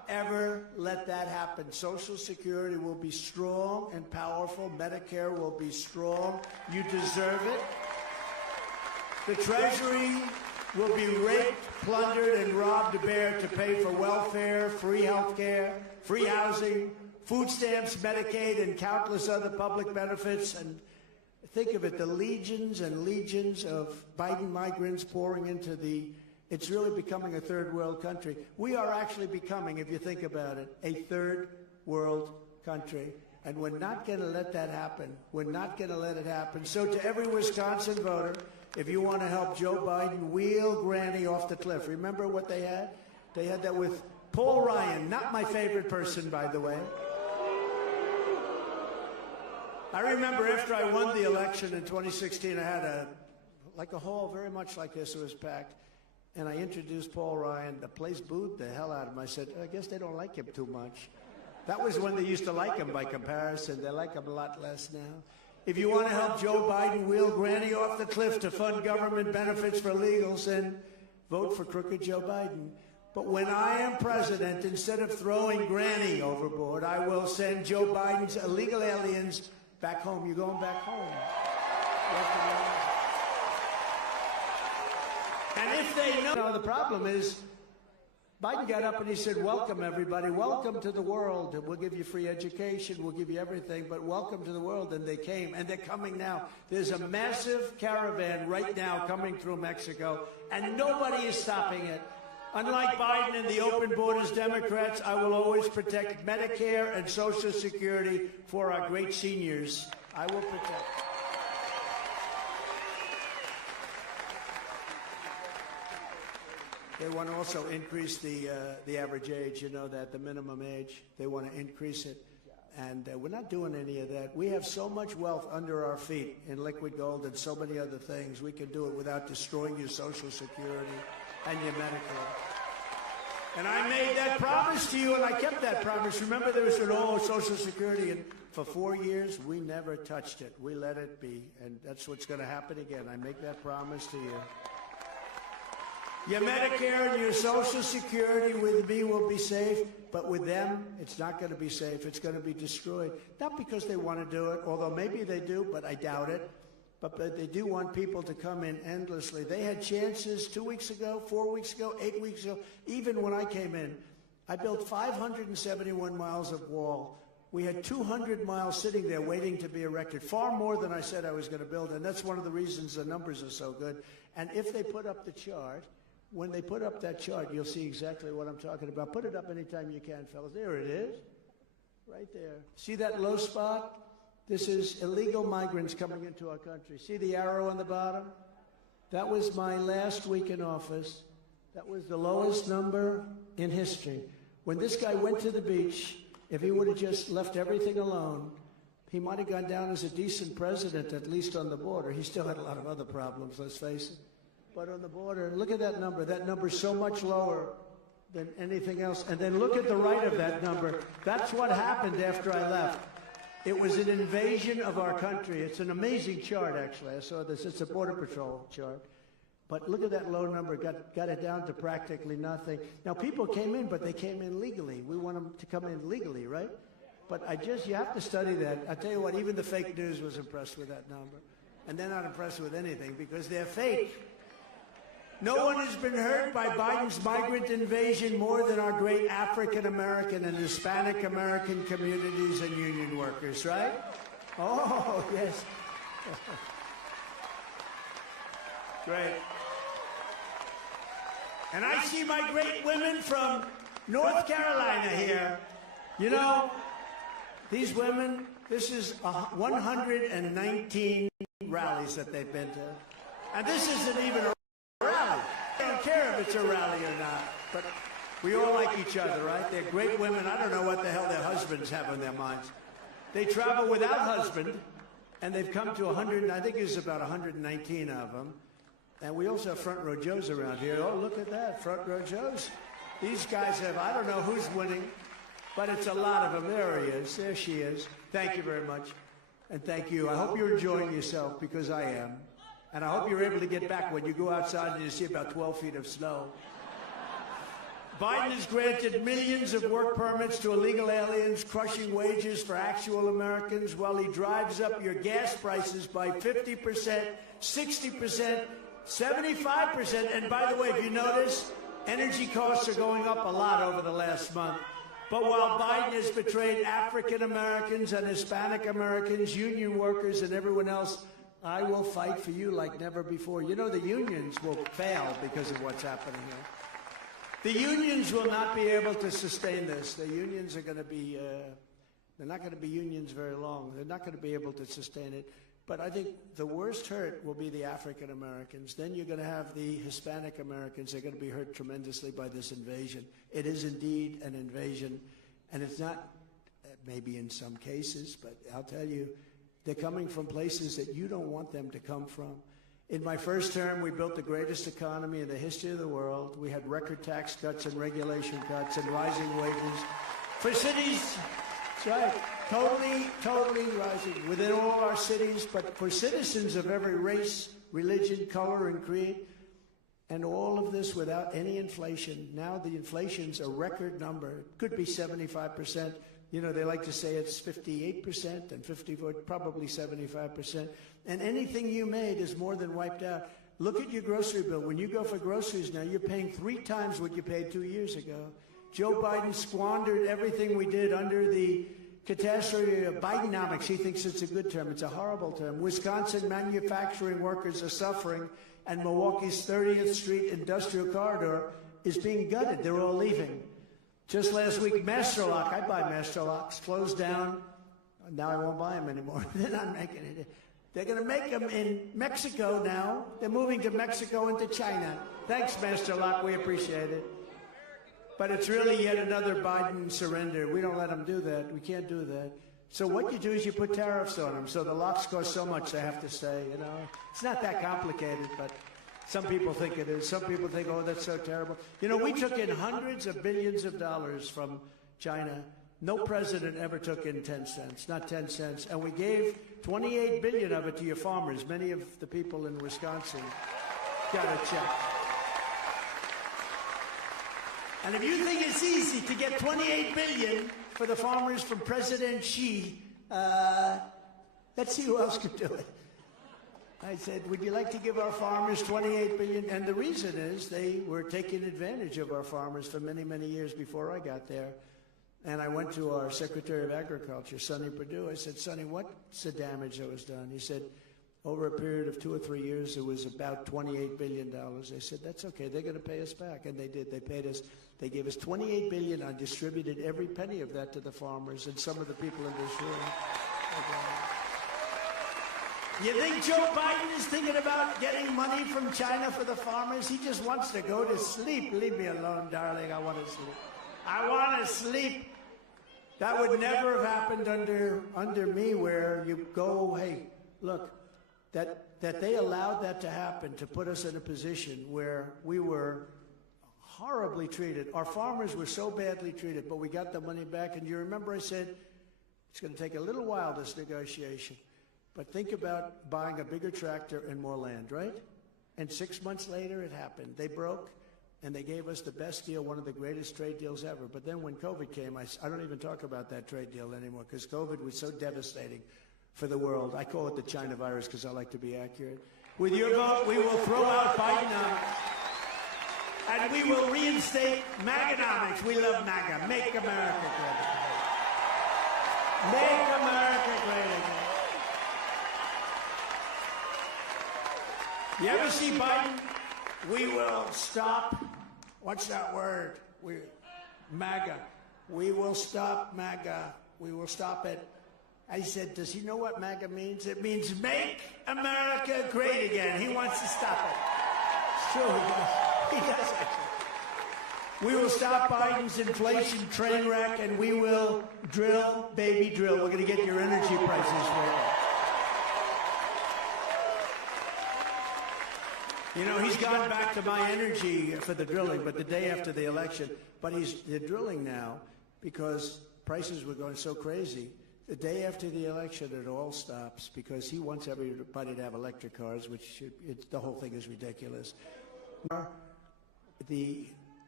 ever let that happen. Social Security will be strong and powerful. Medicare will be strong. You deserve it. The Treasury will be raped, plundered, and robbed bare to pay for welfare, free health care, free housing, food stamps, Medicaid, and countless other public benefits. And think of it, the legions and legions of Biden migrants pouring into it's really becoming a third world country. We are actually becoming, if you think about it, a third world country. And we're not going to let that happen. We're not going to let it happen. So to every Wisconsin voter, if you want to help Joe Biden wheel Granny off the cliff, remember what they had? They had that with Paul Ryan, not my favorite person, by the way. I remember after I won the election in 2016, I had a hall very much like this. It was packed. And I introduced Paul Ryan. The place booed the hell out of him. I said, I guess they don't like him too much. That was when they used to like him by comparison. They like him a lot less now. If you want to help Joe Biden wheel Granny off the cliff to fund government benefits for illegals, then vote for crooked Joe Biden. But when I am president, instead of throwing Granny overboard, I will send Joe Biden's illegal aliens back home. You're going back home. And if they know, the problem is, Biden got up and he said, welcome, everybody. Welcome to the world. We'll give you free education. We'll give you everything, but welcome to the world. And they came, and they're coming now. There's a massive caravan right now coming through Mexico, and nobody is stopping it. Unlike Biden and the open borders Democrats, I will always protect Medicare and Social Security for our great seniors. I will protect. They want to also increase the average age, you know that, the minimum age. They want to increase it. And we're not doing any of that. We have so much wealth under our feet in liquid gold and so many other things. We can do it without destroying your Social Security and your Medicare. And I made that promise to you, and I kept that promise. Remember, there was an old Social Security, and for 4 years, we never touched it. We let it be, and that's what's going to happen again. I make that promise to you. Your Medicare and your Social Security with me will be safe, but with them, it's not going to be safe. It's going to be destroyed. Not because they want to do it, although maybe they do, but I doubt it. But they do want people to come in endlessly. They had chances 2 weeks ago, 4 weeks ago, 8 weeks ago. Even when I came in, I built 571 miles of wall. We had 200 miles sitting there waiting to be erected, far more than I said I was going to build. And that's one of the reasons the numbers are so good. And if they put up the chart, when they put up that chart, you'll see exactly what I'm talking about. Put it up anytime you can, fellas. There it is, right there. See that low spot? This is illegal migrants coming into our country. See the arrow on the bottom? That was my last week in office. That was the lowest number in history. When this guy went to the beach, if he would have just left everything alone, he might have gone down as a decent president, at least on the border. He still had a lot of other problems, let's face it. But on the border, look at that number. That number's so much lower than anything else. And then look at the right of that number. That's what happened after I left. It was an invasion of our country. It's an amazing chart, actually. I saw this. It's a Border Patrol chart. But look at that low number. Got it down to practically nothing. Now, people came in, but they came in legally. We want them to come in legally, right? But you have to study that. I tell you what, even the fake news was impressed with that number. And they're not impressed with anything because they're fake. No one has been hurt by Biden's migrant invasion more than our great African-American and Hispanic-American communities and union workers, right? Oh, yes. Great. And I see my great women from North Carolina here. You know, these women, this is 119 rallies that they've been to. And this isn't even a rally. I don't care if it's a rally or not, but we all like each other, right? They're great women. I don't know what the hell their husbands have on their minds. They travel without husband, and they've come to 100, I think it's about 119 of them. And we also have front row Joes around here. Oh, look at that, front row Joes. These guys have, I don't know who's winning, but it's a lot of them. There he is. There she is. Thank you very much. And thank you. I hope you're enjoying yourself, because I am. And I hope you're able to get back when you go outside and you see about 12 feet of snow. Biden has granted millions of work permits to illegal aliens, crushing wages for actual Americans while he drives up your gas prices by 50%, 60%, 75%. And by the way, if you notice, energy costs are going up a lot over the last month. But while Biden has betrayed African Americans and Hispanic Americans, union workers, and everyone else, I will fight for you like never before. You know, the unions will fail because of what's happening here. The unions will not be able to sustain this. The unions are going to be, they're not going to be unions very long. They're not going to be able to sustain it. But I think the worst hurt will be the African Americans. Then you're going to have the Hispanic Americans. They're going to be hurt tremendously by this invasion. It is indeed an invasion, and it's not, maybe in some cases, but I'll tell you, they're coming from places that you don't want them to come from. In my first term, we built the greatest economy in the history of the world. We had record tax cuts and regulation cuts and rising wages. For cities, that's right, totally rising within all our cities, but for citizens of every race, religion, color, and creed, and all of this without any inflation. Now the inflation's a record number. It could be 75%. You know, they like to say it's 58% and 54, probably 75%. And anything you made is more than wiped out. Look at your grocery bill. When you go for groceries now, you're paying 3 times what you paid 2 years ago. Joe Biden squandered everything we did under the catastrophe of Bidenomics. He thinks it's a good term. It's a horrible term. Wisconsin manufacturing workers are suffering, and Milwaukee's 30th Street industrial corridor is being gutted. They're all leaving. Just last week, Master Lock, I buy Master Locks, closed down. Now I won't buy them anymore. They're not making it. They're going to make them in Mexico now. They're moving to Mexico and to China. Thanks, Master Lock. We appreciate it. But it's really yet another Biden surrender. We don't let them do that. We can't do that. So what you do is you put tariffs on them. So the locks cost so much they have to stay. You know, it's not that complicated, but some people think it is. Some people think, oh, that's so terrible. You know, we took in hundreds of billions of dollars from China. No president ever took in 10 cents, not 10 cents. And we gave 28 billion of it to your farmers. Many of the people in Wisconsin got a check. And if you think it's easy to get 28 billion for the farmers from President Xi, let's see who else could do it. I said, would you like to give our farmers 28 billion? And the reason is they were taking advantage of our farmers for many, many years before I got there. And I went to our Secretary of Agriculture, Sonny Perdue. I said, Sonny, what's the damage that was done? He said, over a period of 2 or 3 years, it was about $28 billion. I said, that's okay. They're going to pay us back. And they did. They paid us. They gave us $28 billion. I distributed every penny of that to the farmers and some of the people in this room. You think Joe Biden is thinking about getting money from China for the farmers? He just wants to go to sleep. Leave me alone, darling. I want to sleep. I want to sleep. That would never have happened under me, where you go, hey, look, that they allowed that to happen, to put us in a position where we were horribly treated. Our farmers were so badly treated, but we got the money back. And you remember I said, it's going to take a little while, this negotiation. But think about buying a bigger tractor and more land, right? And 6 months later, it happened. They broke, and they gave us the best deal, one of the greatest trade deals ever. But then when COVID came, I don't even talk about that trade deal anymore, because COVID was so devastating for the world. I call it the China virus because I like to be accurate. With your vote, we will throw out Bidenomics, and we will reinstate MAGAnomics. We love MAGA. Make America great again. Make America great again. You ever see Biden? We will stop. What's that word? MAGA. We will stop MAGA. We will stop it. I said, does he know what MAGA means? It means make America great again. He wants to stop it. It's true, he does. He does actually. We will stop Biden's inflation train wreck, and we will drill, baby, drill. We're going to get your energy prices right. You know, he's gone back to my energy for the drilling, but the day after the election. But they're drilling now because prices were going so crazy. The day after the election, it all stops because he wants everybody to have electric cars, which the whole thing is ridiculous. The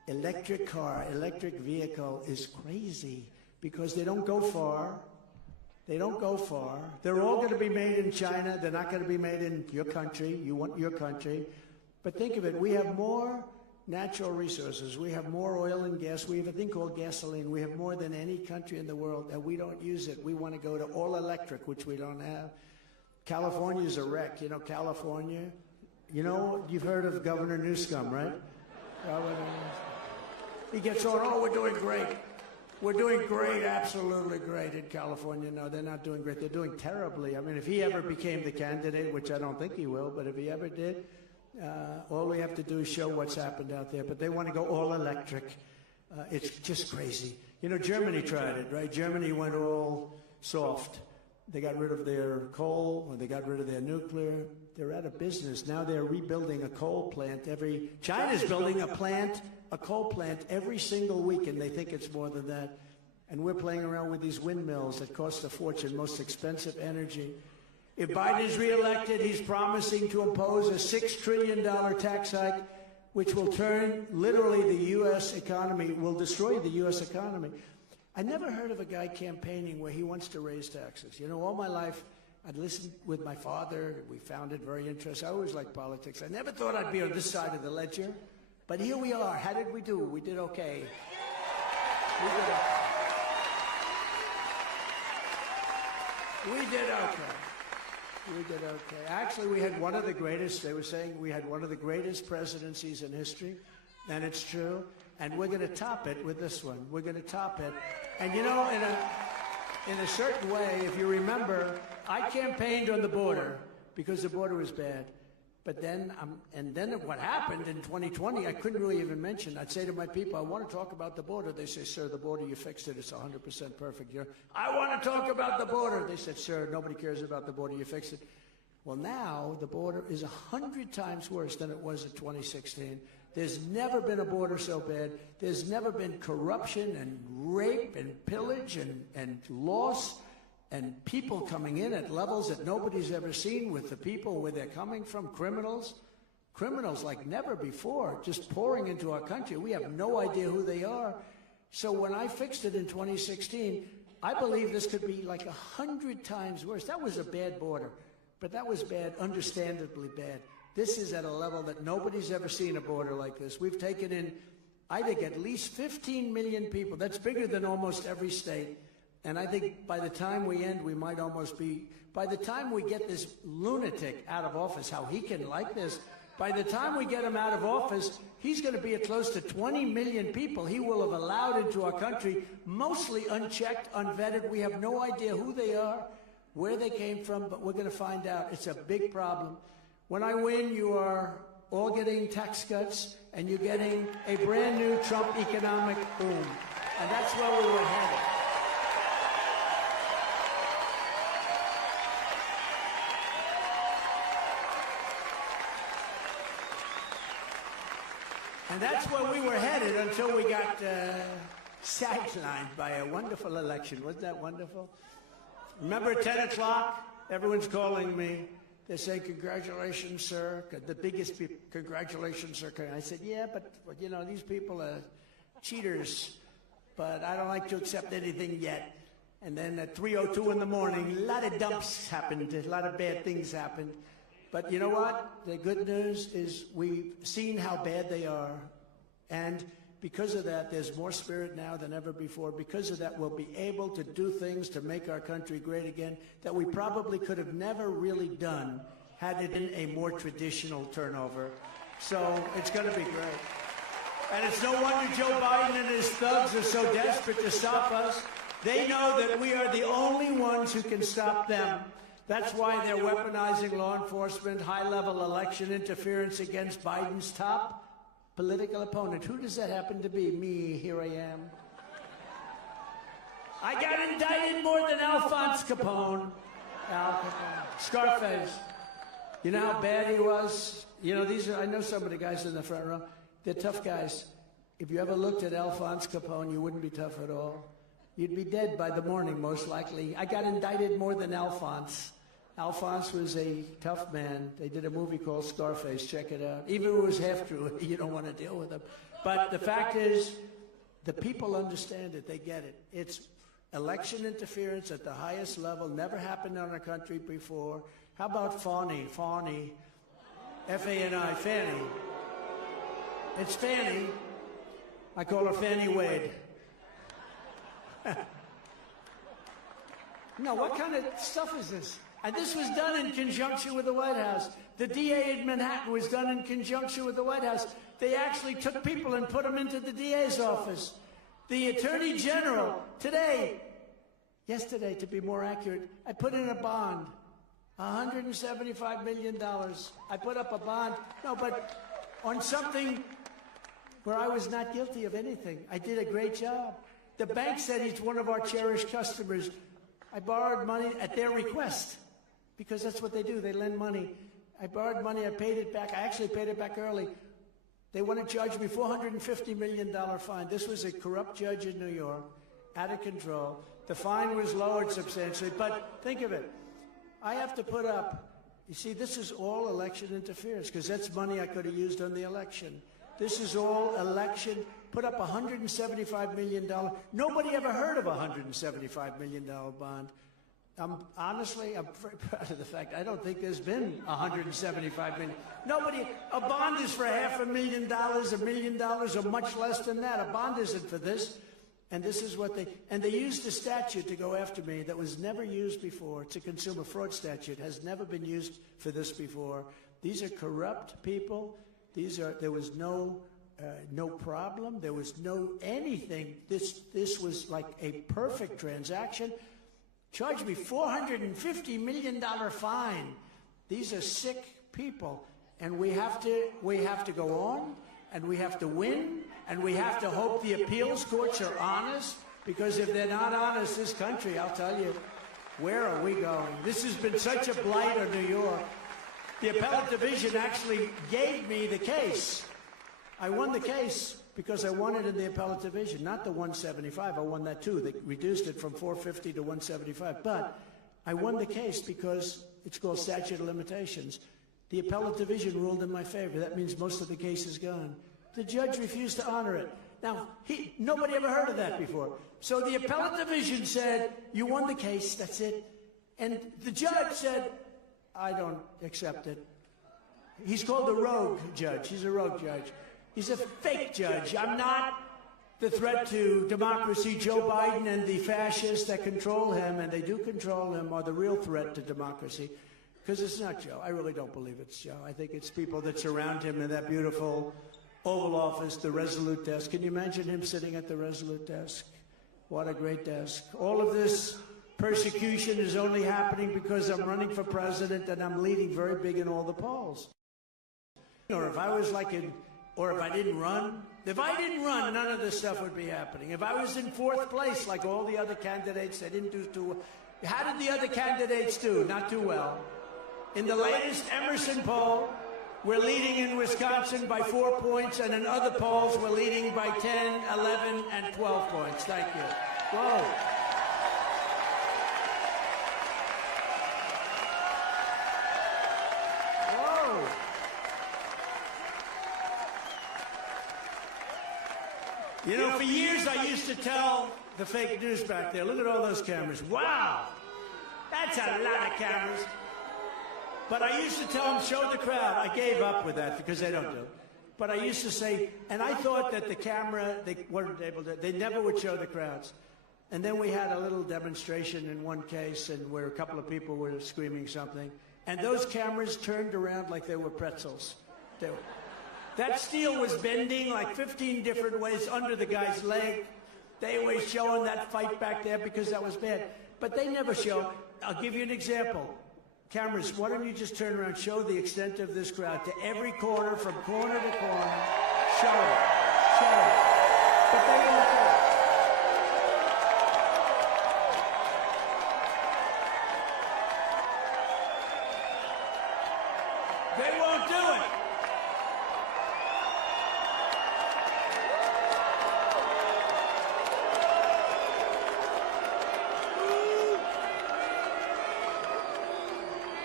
electric car, electric vehicle is crazy because they don't go far. They don't go far. They're all going to be made in China. They're not going to be made in your country. You want your country. But think of it. We have more natural resources. We have more oil and gas. We have a thing called gasoline. We have more than any country in the world, and we don't use it. We want to go to all electric, which we don't have. California's a wreck. You know, California. You know, you've heard of Governor Newsom, right? He gets on, oh, we're doing great. We're doing great, absolutely great in California. No, they're not doing great. They're doing terribly. I mean, if he ever became the candidate, which I don't think he will, but if he ever did, all we have to do is show what's happened out there. But they want to go all electric. It's just crazy. You know, Germany tried it, right? Germany went all soft. They got rid of their coal, or they got rid of their nuclear. They're out of business. Now they're rebuilding a coal plant China's building a coal plant every single week, and they think it's more than that. And we're playing around with these windmills that cost a fortune, most expensive energy. If Biden is reelected, he's promising to impose a $6 trillion tax hike, which will turn literally the U.S. economy, will destroy the U.S. economy. I never heard of a guy campaigning where he wants to raise taxes. You know, all my life, I'd listened with my father. We found it very interesting. I always liked politics. I never thought I'd be on this side of the ledger. But here we are. How did we do? We did okay. We did okay. We did okay. We did okay. Actually, we had one of the greatest, they were saying we had one of the greatest presidencies in history, and it's true. And we're going to top it with this one. We're going to top it. And you know, in a certain way, if you remember, I campaigned on the border because the border was bad. But then, what happened in 2020, I couldn't really even mention. I'd say to my people, I want to talk about the border. They say, sir, the border, you fixed it. It's 100% perfect. I want to talk about the border. They said, sir, nobody cares about the border. You fixed it. Well, now the border is 100 times worse than it was in 2016. There's never been a border so bad. There's never been corruption and rape and pillage and loss and people coming in at levels that nobody's ever seen with the people where they're coming from, criminals like never before, just pouring into our country. We have no idea who they are. So when I fixed it in 2016, I believe this could be like 100 times worse. That was a bad border, but that was bad, understandably bad. This is at a level that nobody's ever seen a border like this. We've taken in, I think, at least 15 million people. That's bigger than almost every state. And I think by the time we end, we might almost be, by the time we get this lunatic out of office, how he can like this, by the time we get him out of office, he's going to be at close to 20 million people he will have allowed into our country, mostly unchecked, unvetted. We have no idea who they are, where they came from, but we're going to find out. It's a big problem. When I win, you are all getting tax cuts, and you're getting a brand new Trump economic boom. And that's where we were headed. And that's where we were headed until we got sidelined by a wonderful election. Wasn't that wonderful? Remember at 10 o'clock, everyone's calling me. They're saying, congratulations, sir. The biggest congratulations, sir. I said, yeah, but you know, these people are cheaters, but I don't like to accept anything yet. And then at 3:02 in the morning, a lot of dumps happened. A lot of bad things happened. But you know what? The good news is we've seen how bad they are. And because of that, there's more spirit now than ever before. Because of that, we'll be able to do things to make our country great again that we probably could have never really done had it been a more traditional turnover. So it's going to be great. And it's no wonder Joe Biden and his thugs are so desperate to stop us. They know that we are the only ones who can stop them. That's why they're weaponizing law enforcement, high-level election interference against Biden's top political opponent. Who does that happen to be? Me, here I am. I got indicted more than Alphonse Capone. Al Capone. Scarface. You know how bad he was? You know, I know some of the guys in the front row. They're tough guys. If you ever looked at Alphonse Capone, you wouldn't be tough at all. You'd be dead by the morning, most likely. I got indicted more than Alphonse. Alphonse was a tough man. They did a movie called Scarface. Check it out. Even if it was half true, you don't want to deal with him. But the fact is, the people understand it. They get it. It's election interference at the highest level. Never happened in our country before. How about Fani? Fani. F-A-N-I, Fannie. It's Fannie. I call her Fannie Wade. No, what kind of stuff is this? And this was done in conjunction with the White House. The DA in Manhattan was done in conjunction with the White House. They actually took people and put them into the DA's office. The Attorney General, yesterday to be more accurate, I put in a bond, $175 million. I put up a bond, no, but on something where I was not guilty of anything. I did a great job. The bank said he's one of our cherished customers. I borrowed money at their request, because that's what they do. They lend money. I borrowed money. I paid it back. I actually paid it back early. They want to charge me $450 million fine. This was a corrupt judge in New York, out of control. The fine was lowered substantially, but think of it. I have to put up, you see, this is all election interference, because that's money I could have used on the election. This is all election. Put up $175 million. Nobody ever heard of a $175 million bond. Honestly, I'm very proud of the fact I don't think there's been $175 million. Nobody, a bond is for $500,000, $1 million, or much less than that. A bond isn't for this. And this is what they used a statute to go after me that was never used before. It's a consumer fraud statute, has never been used for this before. These are corrupt people. There was no problem. There was no anything. This was like a perfect transaction. Charged me $450 million fine. These are sick people, and we have to go on, and we have to win, and we have to hope the appeals courts are honest, because if they're not honest, this country, I'll tell you, where are we going? This has been such a blight on New York. The appellate division actually gave me the case. I won the case because I won it in the appellate division, not the 175. I won that too. They reduced it from 450 to 175. But I won the case because it's called statute of limitations. The appellate division ruled in my favor. That means most of the case is gone. The judge refused to honor it. Now, nobody ever heard of that before. So the appellate division said, you won the case, that's it. And the judge said, I don't accept it. He's called the rogue judge. He's a rogue judge. He's a fake judge. I'm not the threat to democracy. Joe Biden and the fascists that control him, and they do control him, are the real threat to democracy. Because it's not Joe. I really don't believe it's Joe. I think it's people that surround him in that beautiful Oval Office, the Resolute desk. Can you imagine him sitting at the Resolute desk? What a great desk. All of this persecution is only happening because I'm running for president and I'm leading very big in all the polls. Or if I was or if I didn't run, none of this stuff would be happening. If I was in fourth place, like all the other candidates, they didn't do too well. How did the other candidates do? Not too well. In the latest Emerson poll, we're leading in Wisconsin by 4 points, and in other polls, we're leading by 10, 11, and 12 points. Thank you. Whoa. You know, for years I used to tell the fake news back there, look at all those cameras. Wow, that's a lot of cameras. But I used to tell them, show the crowd. I gave up with that because they don't do it. But I used to say, and I thought that the camera, they weren't able to, they never would show the crowds. And then we had a little demonstration in one case and where a couple of people were screaming something. And those cameras turned around like they were pretzels. That steel was bending like 15 different ways under the guy's leg. They were showing that fight back there because that was bad. But they never show. I'll give you an example. Cameras, why don't you just turn around and show the extent of this crowd to every corner, from corner to corner. Show it. Show it. But they won't do it. They won't do it.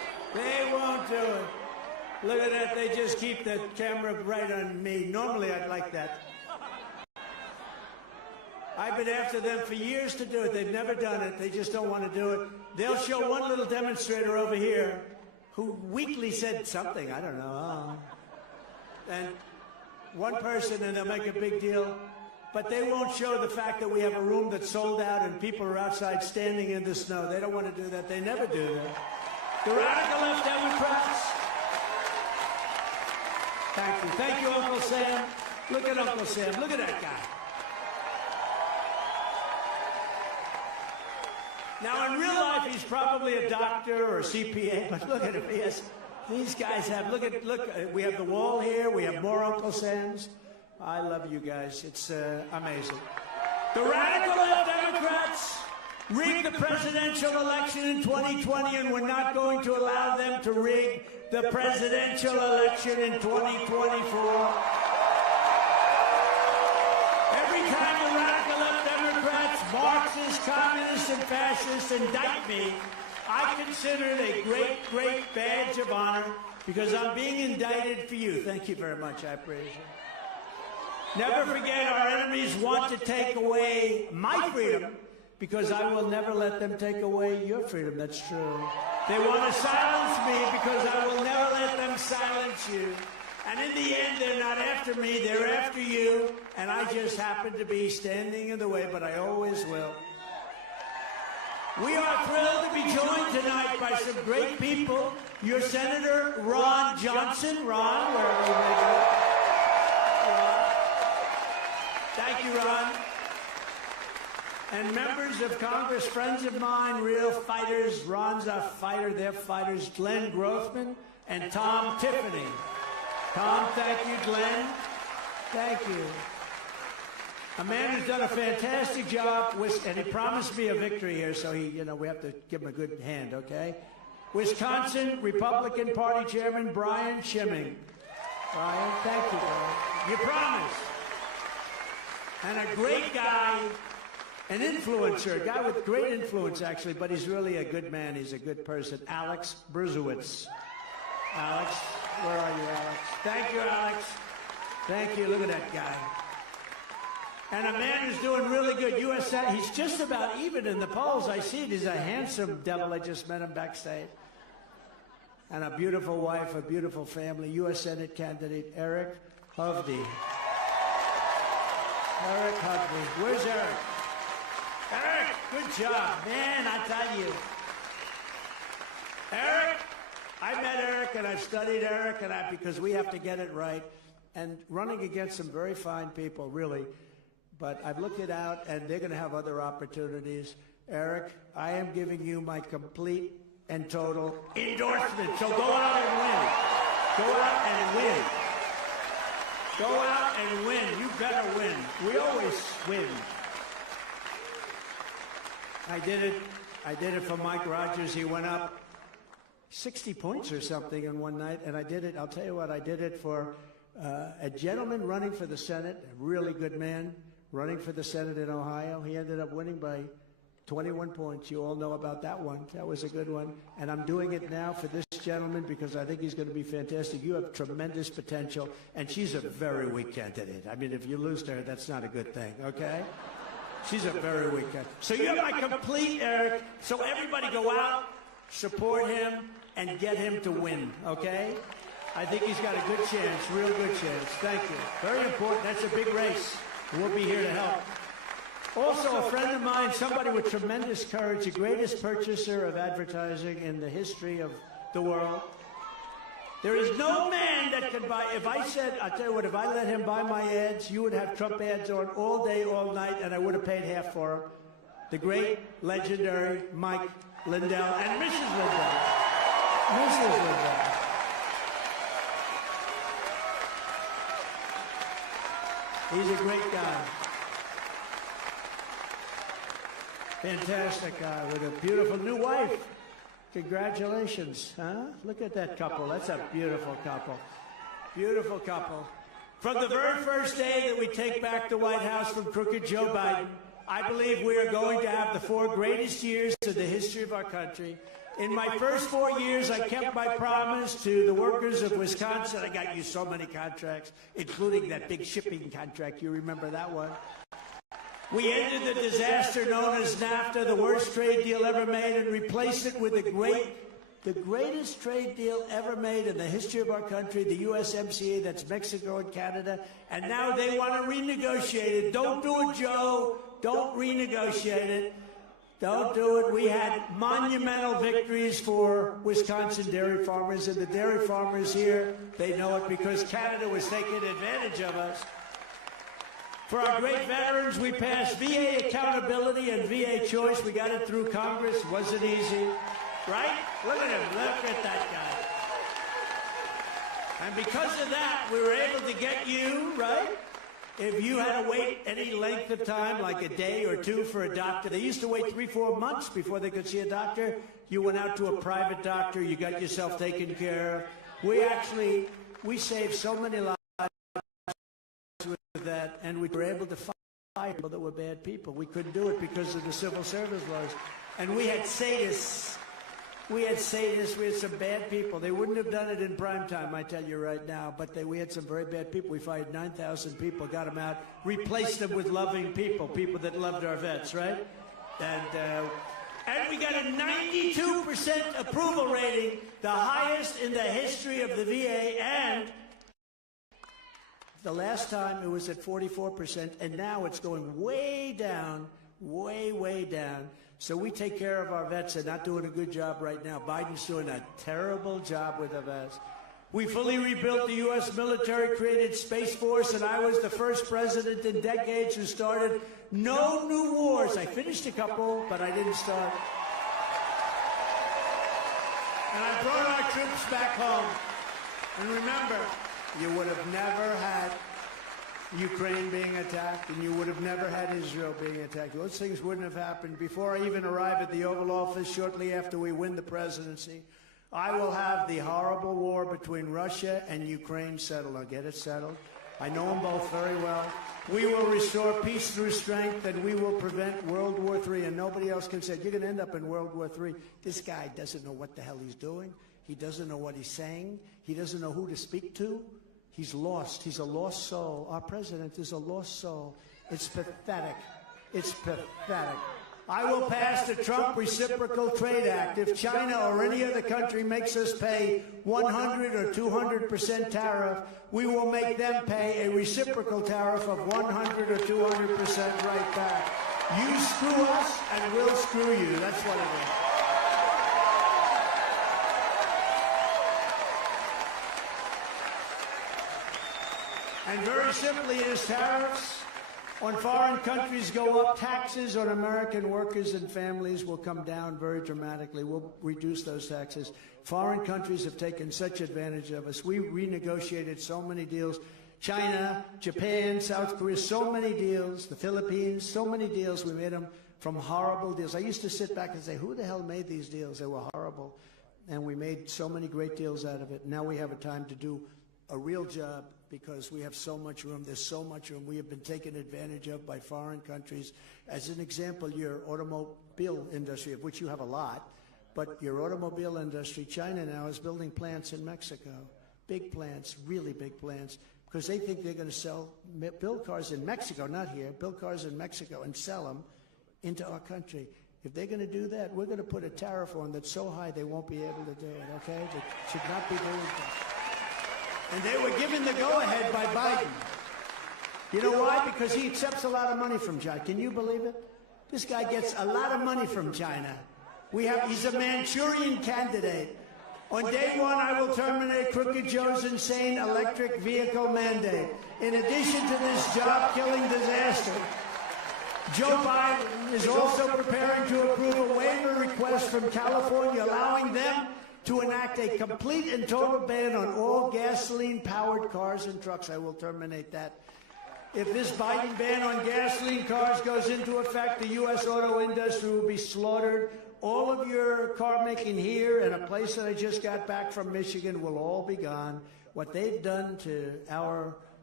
They won't do it. Look at that. They just keep the camera right on me. Normally, I'd like that. I've been after them for years to do it. They've never done it. They just don't want to do it. They'll show one little demonstrator over here who weakly said something. I don't know. And one person, and they'll make a big deal. But they won't show the fact that we have a room that's sold out and people are outside standing in the snow. They don't want to do that. They never do that. The radical left Democrats. Thank you. Thank you, Uncle Sam. Look at Uncle Sam. Look at that guy. Now, in real life, he's probably a doctor or a CPA, but look at him. These guys have, look, we have the wall here. We have more Uncle Sams. I love you guys. It's amazing. The radical left Democrats rigged the presidential election in 2020, and we're not going to allow them to rig the presidential election in 2024. Every time the radical left Democrats, Marxists, communists, and fascists indict me, I consider it a great, great badge of honor because I'm being indicted for you. Thank you very much. I appreciate it. Never forget, our enemies want to take away my freedom because I will never let them take away your freedom. That's true. They want to silence me because I will never let them silence you. And in the end, they're not after me, they're after you. And I just happen to be standing in the way, but I always will. We are thrilled to be joined tonight by some great people. Your Senator Ron Johnson. Ron, wherever you may go. Ron. Thank you, Ron. And members of Congress, friends of mine, real fighters. Ron's a fighter, they're fighters. Glenn Grothman and Tom Tiffany. Tom, thank you. Glenn, thank you. A man who's done a fantastic job, and he promised me a victory here, so we have to give him a good hand, okay? Wisconsin Republican Party Chairman Brian Schimming. Brian, thank you, Brian. You promised. And a great guy, an influencer, a guy with great influence, actually, but he's really a good man. He's a good person. Alex Brzezowicz. Alex, where are you, Alex? Thank you, Alex. Thank you. Look at that guy. And a man who's doing really good. U.S. Senate, he's just about even in the polls. I see it. He's a handsome devil. I just met him backstage. And a beautiful wife, a beautiful family. U.S. Senate candidate Eric Hovde. Eric Hovde. Where's Eric? Eric, good job. Man, I tell you. Eric, I met Eric and I've studied Eric because we have to get it right. And running against some very fine people, really. But I've looked it out, and they're going to have other opportunities. Eric, I am giving you my complete and total endorsement. So go out and win. Go out and win. Go out and win. You better win. We always win. I did it for Mike Rogers. He went up 60 points or something in one night, and I did it. I'll tell you what, I did it for a gentleman running for the Senate, a really good man, running for the Senate in Ohio. He ended up winning by 21 points. You all know about that one. That was a good one. And I'm doing it now for this gentleman because I think he's going to be fantastic. You have tremendous potential, and she's a very weak candidate. I mean, if you lose to her, that's not a good thing, okay? She's a very weak candidate. So you have my complete, Eric. So everybody go out, support him, and get him to win, okay? I think he's got a good chance, real good chance. Thank you. Very important. That's a big race. We'll be here to help. Also, a friend of mine, somebody with tremendous courage, the greatest purchaser of advertising in the history of the world. There is no man that can buy, if I said, I'll tell you what, if I let him buy my ads, you would have Trump ads on all day, all night, and I would have paid half for them. The great, legendary Mike Lindell and Mrs. Lindell. Mrs. Lindell. He's a great guy. Fantastic guy with a beautiful new wife. Congratulations, huh? Look at that couple. That's a beautiful couple. Beautiful couple. From the very first day that we take back the White House from crooked Joe Biden, I believe we are going to have the 4 greatest years of the history of our country. In my first 4 years, I kept my promise to the workers of Wisconsin. I got you so many contracts, including that big shipping contract. You remember that one? We ended the disaster known as NAFTA, the worst trade deal ever made, and replaced it with the greatest trade deal ever made in the history of our country, the USMCA, that's Mexico and Canada. And now they want to renegotiate it. Don't do it, Joe. Don't renegotiate it. Don't do it. We had monumental victories for Wisconsin dairy farmers, and the dairy farmers here, they know it because Canada was taking advantage of us. For our great veterans, we passed VA accountability and VA choice. We got it through Congress. Wasn't easy, right? Look at him. Look at that guy. And because of that, we were able to get you, right? If you had to wait any length of time, like a day or two for a doctor, they used to wait 3-4 months before they could see a doctor. You went out to a private doctor, you got yourself taken care of. We saved so many lives with that, and we were able to fire people that were bad people. We couldn't do it because of the civil service laws. And we had sadists. We had some bad people. They wouldn't have done it in prime time, I tell you right now, but we had some very bad people. We fired 9,000 people, got them out, replaced them with loving people, people that loved our vets, right? And we got a 92% approval rating, the highest in the history of the VA, and the last time it was at 44%, and now it's going way down, way down. So we take care of our vets. They're not doing a good job right now. Biden's doing a terrible job with the vets. We fully rebuilt the U.S. military, created Space Force, and I was the first president in decades who started no new wars. I finished a couple, but I didn't start. And I brought our troops back home. And remember, you would have never had Ukraine being attacked, and you would have never had Israel being attacked. Those things wouldn't have happened. Before I even arrive at the Oval Office, shortly after we win the presidency, I will have the horrible war between Russia and Ukraine settled. I'll get it settled. I know them both very well. We will restore peace through strength, and we will prevent World War III. And nobody else can say, you're going to end up in World War III. This guy doesn't know what the hell he's doing. He doesn't know what he's saying. He doesn't know who to speak to. He's lost. He's a lost soul. Our president is a lost soul. It's pathetic. It's pathetic. I will pass the Trump Reciprocal Trade Act. If China or any other country makes us pay 100 or 200% tariff, we will make them pay a reciprocal tariff of 100 or 200% right back. You screw us, and we'll screw you. That's what it is. And very simply, it is tariffs on foreign countries go up. Taxes on American workers and families will come down very dramatically. We'll reduce those taxes. Foreign countries have taken such advantage of us. We renegotiated so many deals. China, Japan, South Korea, so many deals. The Philippines, so many deals. We made them from horrible deals. I used to sit back and say, who the hell made these deals? They were horrible. And we made so many great deals out of it. Now we have a time to do a real job, because we have so much room. There's so much room. We have been taken advantage of by foreign countries. As an example, your automobile industry, of which you have a lot, but your automobile industry, China now is building plants in Mexico, big plants, really big plants, because they think they're going to build cars in Mexico, not here, build cars in Mexico and sell them into our country. If they're going to do that, we're going to put a tariff on that's so high they won't be able to do it, okay? They should not be doing that. And they were given the go-ahead by Biden. You know why? Because he accepts a lot of money from China. Can you believe it? This guy gets a lot of money from China. He's a Manchurian candidate. On day one, I will terminate Crooked Joe's insane electric vehicle mandate. In addition to this job-killing disaster, Joe Biden is also preparing to approve a waiver request from California, allowing them to enact a complete and total ban on all gasoline-powered cars and trucks. I will terminate that. If this Biden ban on gasoline cars goes into effect, the U.S. auto industry will be slaughtered. All of your car making here and a place that I just got back from Michigan will all be gone. What they've done to our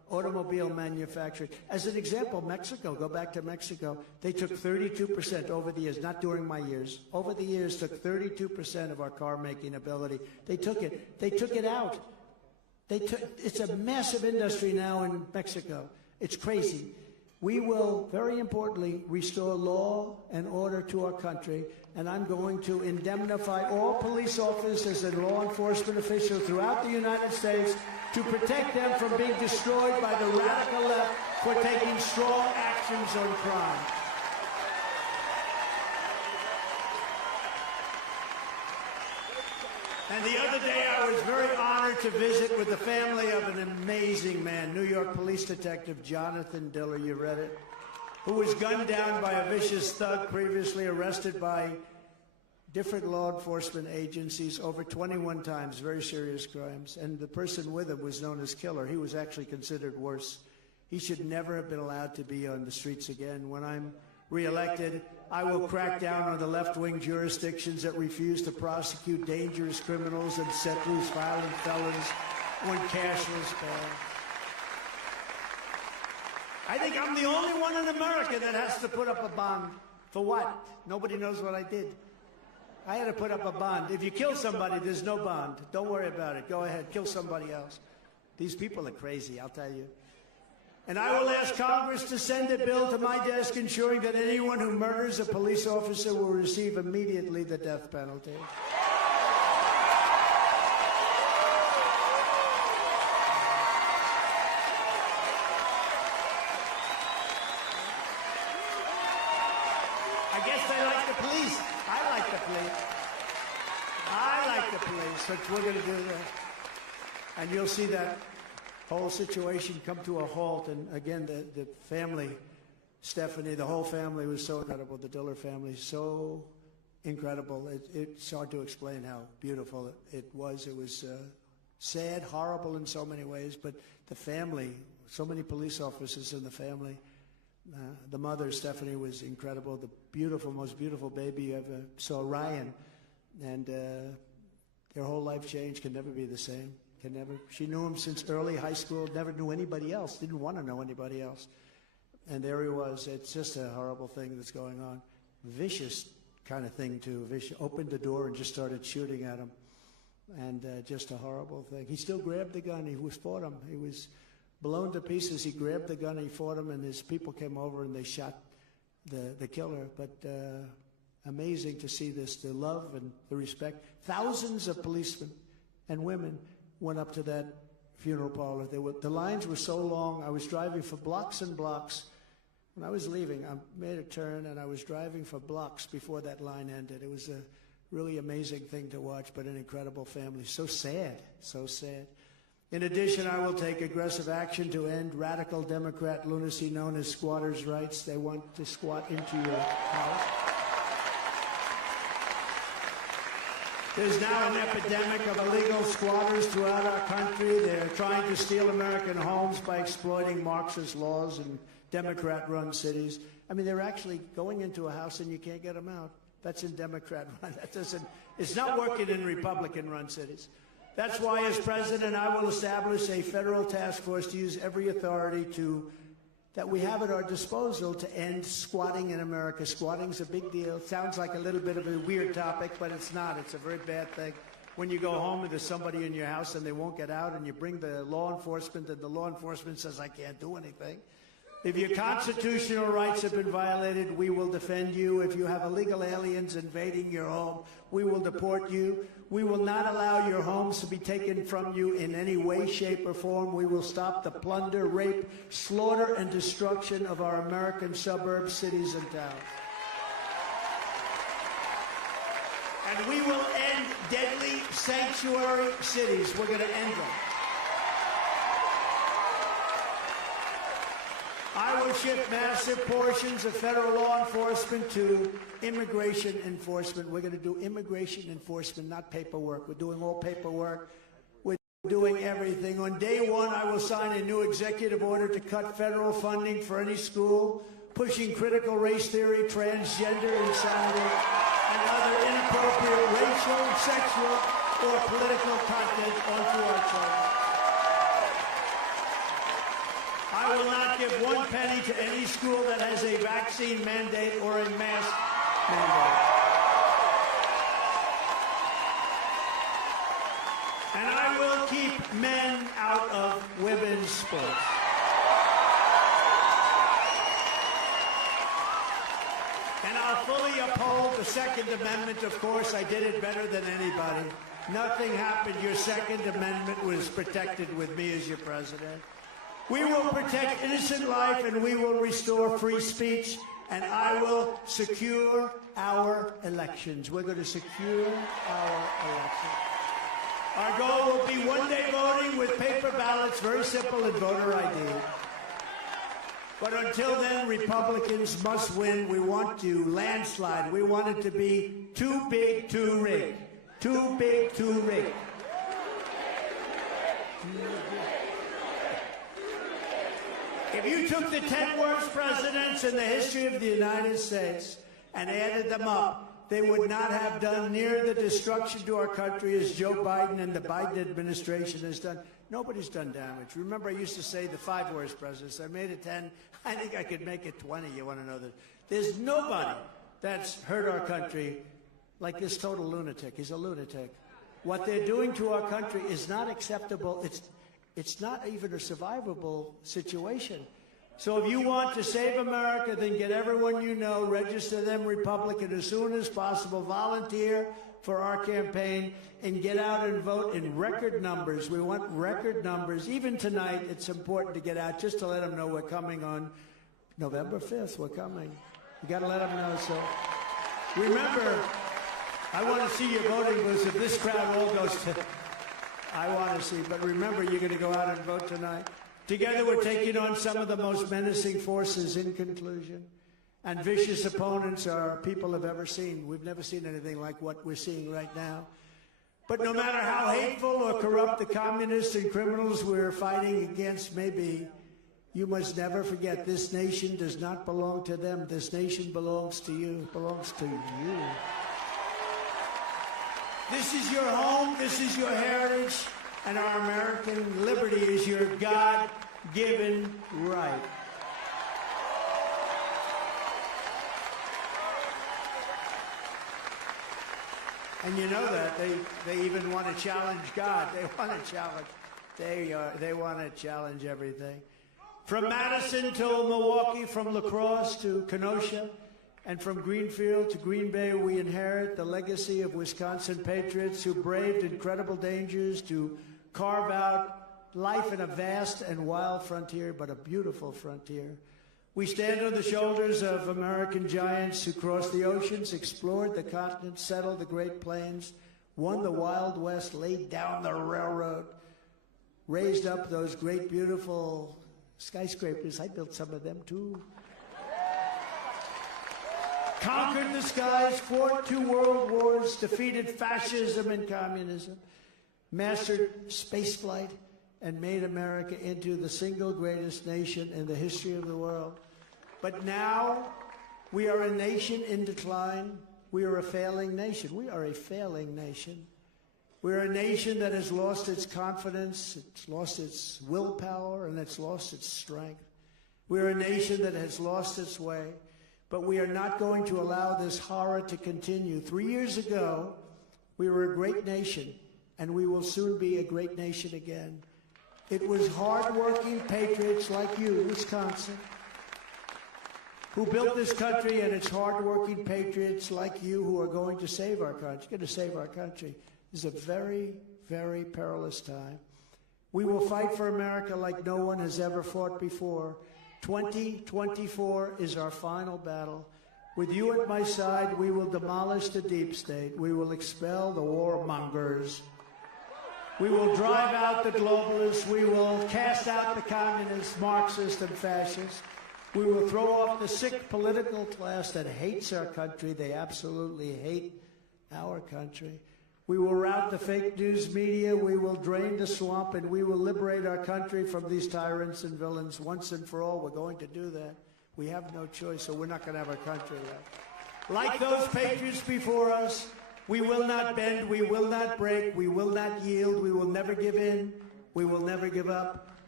automobile manufacturing. As an example, Mexico, go back to Mexico, they took 32% over the years, not during my years, over the years took 32% of our car making ability. They took it out. It's a massive industry now in Mexico. It's crazy. We will, very importantly, restore law and order to our country, and I'm going to indemnify all police officers and law enforcement officials throughout the United States to protect them from being destroyed by the radical left for taking strong actions on crime. And the other day, I was very honored to visit with the family of an amazing man, New York Police Detective Jonathan Diller, you read it, who was gunned down by a vicious thug previously arrested by different law enforcement agencies over 21 times, very serious crimes. And the person with him was known as Killer. He was actually considered worse. He should never have been allowed to be on the streets again. When I'm reelected, I will crack down on the left-wing jurisdictions that refuse to prosecute dangerous criminals and set loose violent felons when cash was banned. I think I'm the only one in America that has to put up a bond. For what? Nobody knows what I did. I had to put up a bond. If you kill somebody, there's no bond. Don't worry about it. Go ahead, kill somebody else. These people are crazy, I'll tell you. And I will ask Congress to send a bill to my desk ensuring that anyone who murders a police officer will receive immediately the death penalty. I guess they like the police. I like the police. I like the police, so we're going to do that. And you'll see that whole situation come to a halt. And again, the family, Stephanie, the whole family was so incredible. The Diller family, so incredible. It's hard to explain how beautiful it was. It was sad, horrible in so many ways, but the family, so many police officers in the family. The mother, Stephanie, was incredible. The beautiful, most beautiful baby you ever saw, Ryan. And their whole life changed, can never be the same. Can never. She knew him since early high school, never knew anybody else, didn't want to know anybody else. And there he was. It's just a horrible thing that's going on. Vicious kind of thing, too. Opened the door and just started shooting at him. And just a horrible thing. He still grabbed the gun. He fought him. He was blown to pieces. He grabbed the gun, he fought him, and his people came over and they shot the killer. But amazing to see this, the love and the respect. Thousands of policemen and women went up to that funeral parlor. The lines were so long. I was driving for blocks and blocks. When I was leaving, I made a turn, and I was driving for blocks before that line ended. It was a really amazing thing to watch, but an incredible family. So sad, so sad. In addition, I will take aggressive action to end radical Democrat lunacy known as squatters' rights. They want to squat into your house. There's now an epidemic of illegal squatters throughout our country. They're trying to steal American homes by exploiting Marxist laws in Democrat-run cities. I mean, they're actually going into a house and you can't get them out. That's in Democrat-run. It's not working in Republican-run cities. That's why, as president, I will establish a federal task force to use every authority that we have at our disposal to end squatting in America. Squatting's a big deal. It sounds like a little bit of a weird topic, but it's not. It's a very bad thing. When you go home and there's somebody in your house and they won't get out, and you bring the law enforcement, and the law enforcement says, I can't do anything. If your constitutional rights have been violated, we will defend you. If you have illegal aliens invading your home, we will deport you. We will not allow your homes to be taken from you in any way, shape, or form. We will stop the plunder, rape, slaughter, and destruction of our American suburbs, cities, and towns. And we will end deadly sanctuary cities. We're going to end them. I will shift massive portions of federal law enforcement to immigration enforcement. We're going to do immigration enforcement, not paperwork. We're doing all paperwork. We're doing everything. On day one, I will sign a new executive order to cut federal funding for any school pushing critical race theory, transgender insanity, and other inappropriate racial, sexual, or political content onto our children. I will not give one penny to any school that has a vaccine mandate or a mask mandate. And I will keep men out of women's sports. And I'll fully uphold the Second Amendment, of course. I did it better than anybody. Nothing happened. Your Second Amendment was protected with me as your president. We will protect innocent life, and we will restore free speech, and I will secure our elections. We're going to secure our elections. Our goal will be one-day voting with paper ballots, very simple, and voter ID. But until then, Republicans must win. We want to landslide. We want it to be too big to rig. Too big to rig. If you took the 10 worst presidents in the history of the United States and added them up, they would not have done near the destruction to our country as Joe Biden and the Biden administration has done. Nobody's done damage. Remember, I used to say the 5 worst presidents. I made it 10. I think I could make it 20. You want to know that? There's nobody that's hurt our country like this total lunatic. He's a lunatic. What they're doing to our country is not acceptable. It's not even a survivable situation. So if you want to save America, then get everyone you know, register them Republican as soon as possible, volunteer for our campaign, and get out and vote in record numbers. We want record numbers. Even tonight, it's important to get out just to let them know we're coming on November 5th. We're coming. You got to let them know. So remember, I want to see your voting booths. If this crowd all goes to, I want to see. But remember, you're going to go out and vote tonight. Together, we're taking on some of the most menacing forces in conclusion. And vicious opponents our people have ever seen. We've never seen anything like what we're seeing right now. But no matter how hateful or corrupt the communists and criminals we're fighting against may be, you must never forget this nation does not belong to them. This nation belongs to you. It belongs to you. This is your home. This is your heritage. And our American liberty is your God-given right. And you know that they even want to challenge God. They want to challenge. They want to challenge everything. From Madison to Milwaukee, from La Crosse to Kenosha, and from Greenfield to Green Bay, we inherit the legacy of Wisconsin patriots who braved incredible dangers to carve out life in a vast and wild frontier, but a beautiful frontier. We stand on the shoulders of American giants who crossed the oceans, explored the continent, settled the Great Plains, won the Wild West, laid down the railroad, raised up those great, beautiful skyscrapers. I built some of them, too. Conquered the skies, fought 2 world wars, defeated fascism and communism, mastered spaceflight, and made America into the single greatest nation in the history of the world. But now, we are a nation in decline. We are a failing nation. We are a failing nation. We're a nation that has lost its confidence, it's lost its willpower, and it's lost its strength. We're a nation that has lost its way, but we are not going to allow this horror to continue. 3 years ago, we were a great nation, and we will soon be a great nation again. It was hard-working patriots like you, Wisconsin, who built this country, and it's hard-working patriots like you who are going to save our country. Going to save our country. This is a very, very perilous time. We will fight for America like no one has ever fought before. 2024 is our final battle. With you at my side, we will demolish the deep state. We will expel the warmongers. We will drive out the globalists. We will cast out the communists, Marxists, and fascists. We will throw off the sick political class that hates our country. They absolutely hate our country. We will rout the fake news media. We will drain the swamp, and we will liberate our country from these tyrants and villains once and for all. We're going to do that. We have no choice, so we're not going to have our country left. Like those patriots before us, we will not bend, we will not break, we will not yield, we will never give in, we will never give up.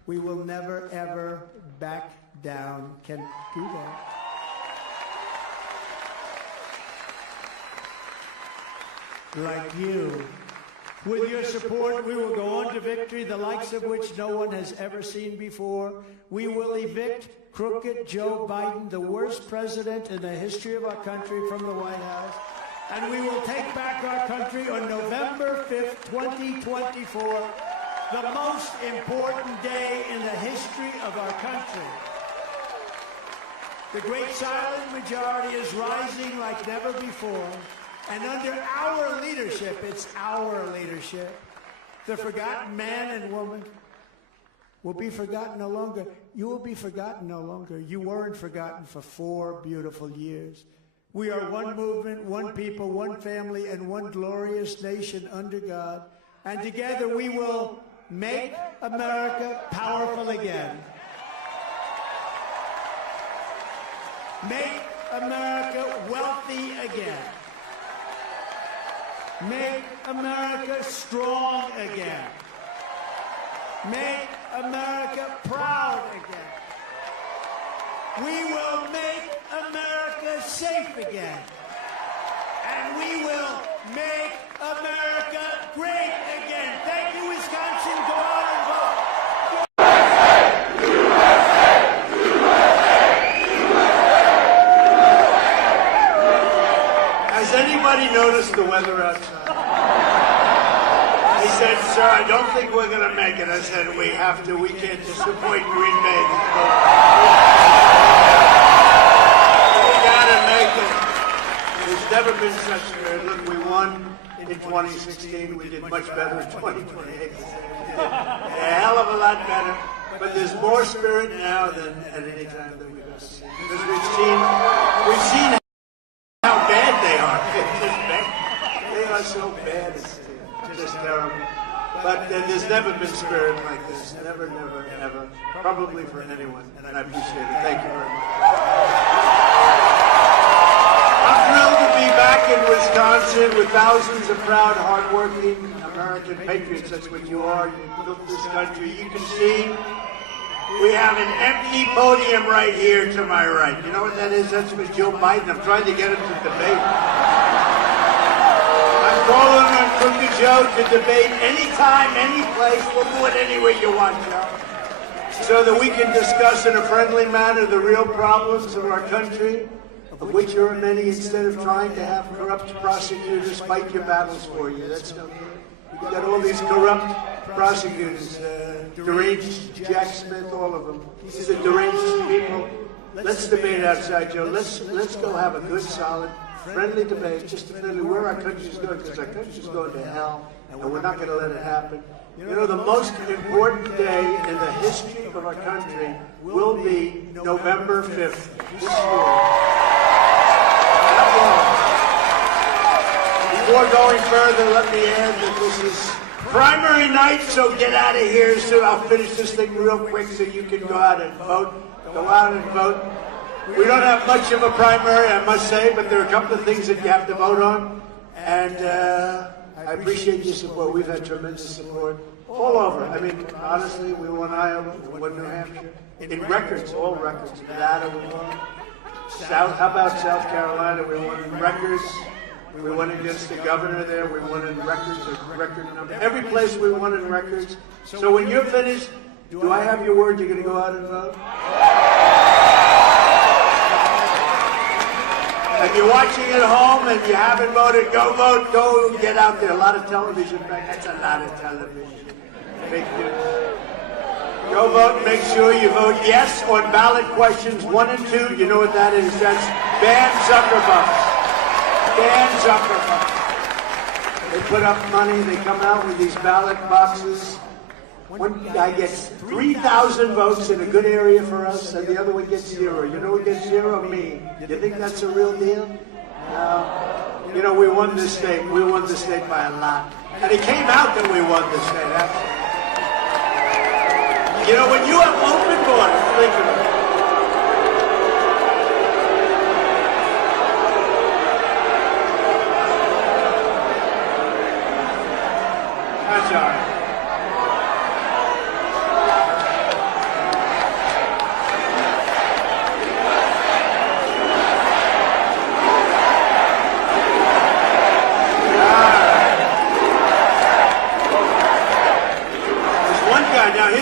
We will never, ever back down. Can do that. Like you. With your support, we will go on to victory, the likes of which no one has ever seen before. We will evict crooked Joe Biden, the worst president in the history of our country, from the White House. And we will take back our country on November 5th, 2024, the most important day in the history of our country. The great silent majority is rising like never before. And under our leadership, it's our leadership, the forgotten man and woman will be forgotten no longer. You will be forgotten no longer. You weren't forgotten for 4 beautiful years. We are one movement, one people, one family, and one glorious nation under God. And together we will make America powerful again. Make America wealthy again. Make America strong again. Make America proud again. We will make America safe again. And we will make America great again. Thank you, Wisconsin. Go out and vote. Has anybody noticed the weather outside? He said, sir, I don't think we're going to make it. I said, we have to. We can't disappoint Green Bay. We got to make it. There's never been such a look. We won in 2016. We did much better in 2028. A hell of a lot better. But there's more spirit now than at any time that we've ever seen. Because we've seen how bad they are. They are so bad, it's just terrible. But there's never been spirit like this. Never, never, ever. Probably for anyone. And I appreciate it. Thank you very much. I'm thrilled to be back in Wisconsin with thousands of proud, hardworking American patriots. That's what you are. You built this country. You can see we have an empty podium right here to my right. You know what that is? That's with Joe Biden. I'm trying to get him to debate. I'm calling on Crooked Joe to debate anytime, any place. We'll do it any way you want, Joe. So that we can discuss in a friendly manner the real problems of our country, of which there are many, instead of trying to have corrupt prosecutors fight your battles for you. That's no good. We've got all these corrupt prosecutors, deranged Jack Smith, all of them. These are deranged people. Let's debate outside, Joe. Let's go have a good, solid, friendly debate, just to figure where our country's going, because our country's going to hell, and we're not going to let it happen. You know, the most important day in the history of our country will be November 5th this year. Before going further, let me add that this is primary night, so get out of here soon. I'll finish this thing real quick so you can go out and vote. Go out and vote. We don't have much of a primary, I must say, but there are a couple of things that you have to vote on. And I appreciate your support. We've had tremendous support all over. I mean, honestly, we won Iowa, we won New Hampshire. In records, all records. Nevada, we won. How about South Carolina? We won in records. We won against the governor there. We won in records, a record number. Every place we won in records. So when you're finished, do I have your word you're going to go out and vote? If you're watching at home and you haven't voted, go vote. Go get out there. A lot of television back. That's a lot of television. Big news. Go vote and make sure you vote yes on ballot questions 1 and 2. You know what that is? That's ban Zuckerbucks. Ban Zuckerbucks. They put up money. They come out with these ballot boxes. One guy gets 3,000 votes in a good area for us, and the other one gets 0. You know who gets 0? Me. You think that's a real deal? No. You know, we won this state. We won the state by a lot. And it came out that we won the state, actually. You know, when you have open borders, think of it. That's all right.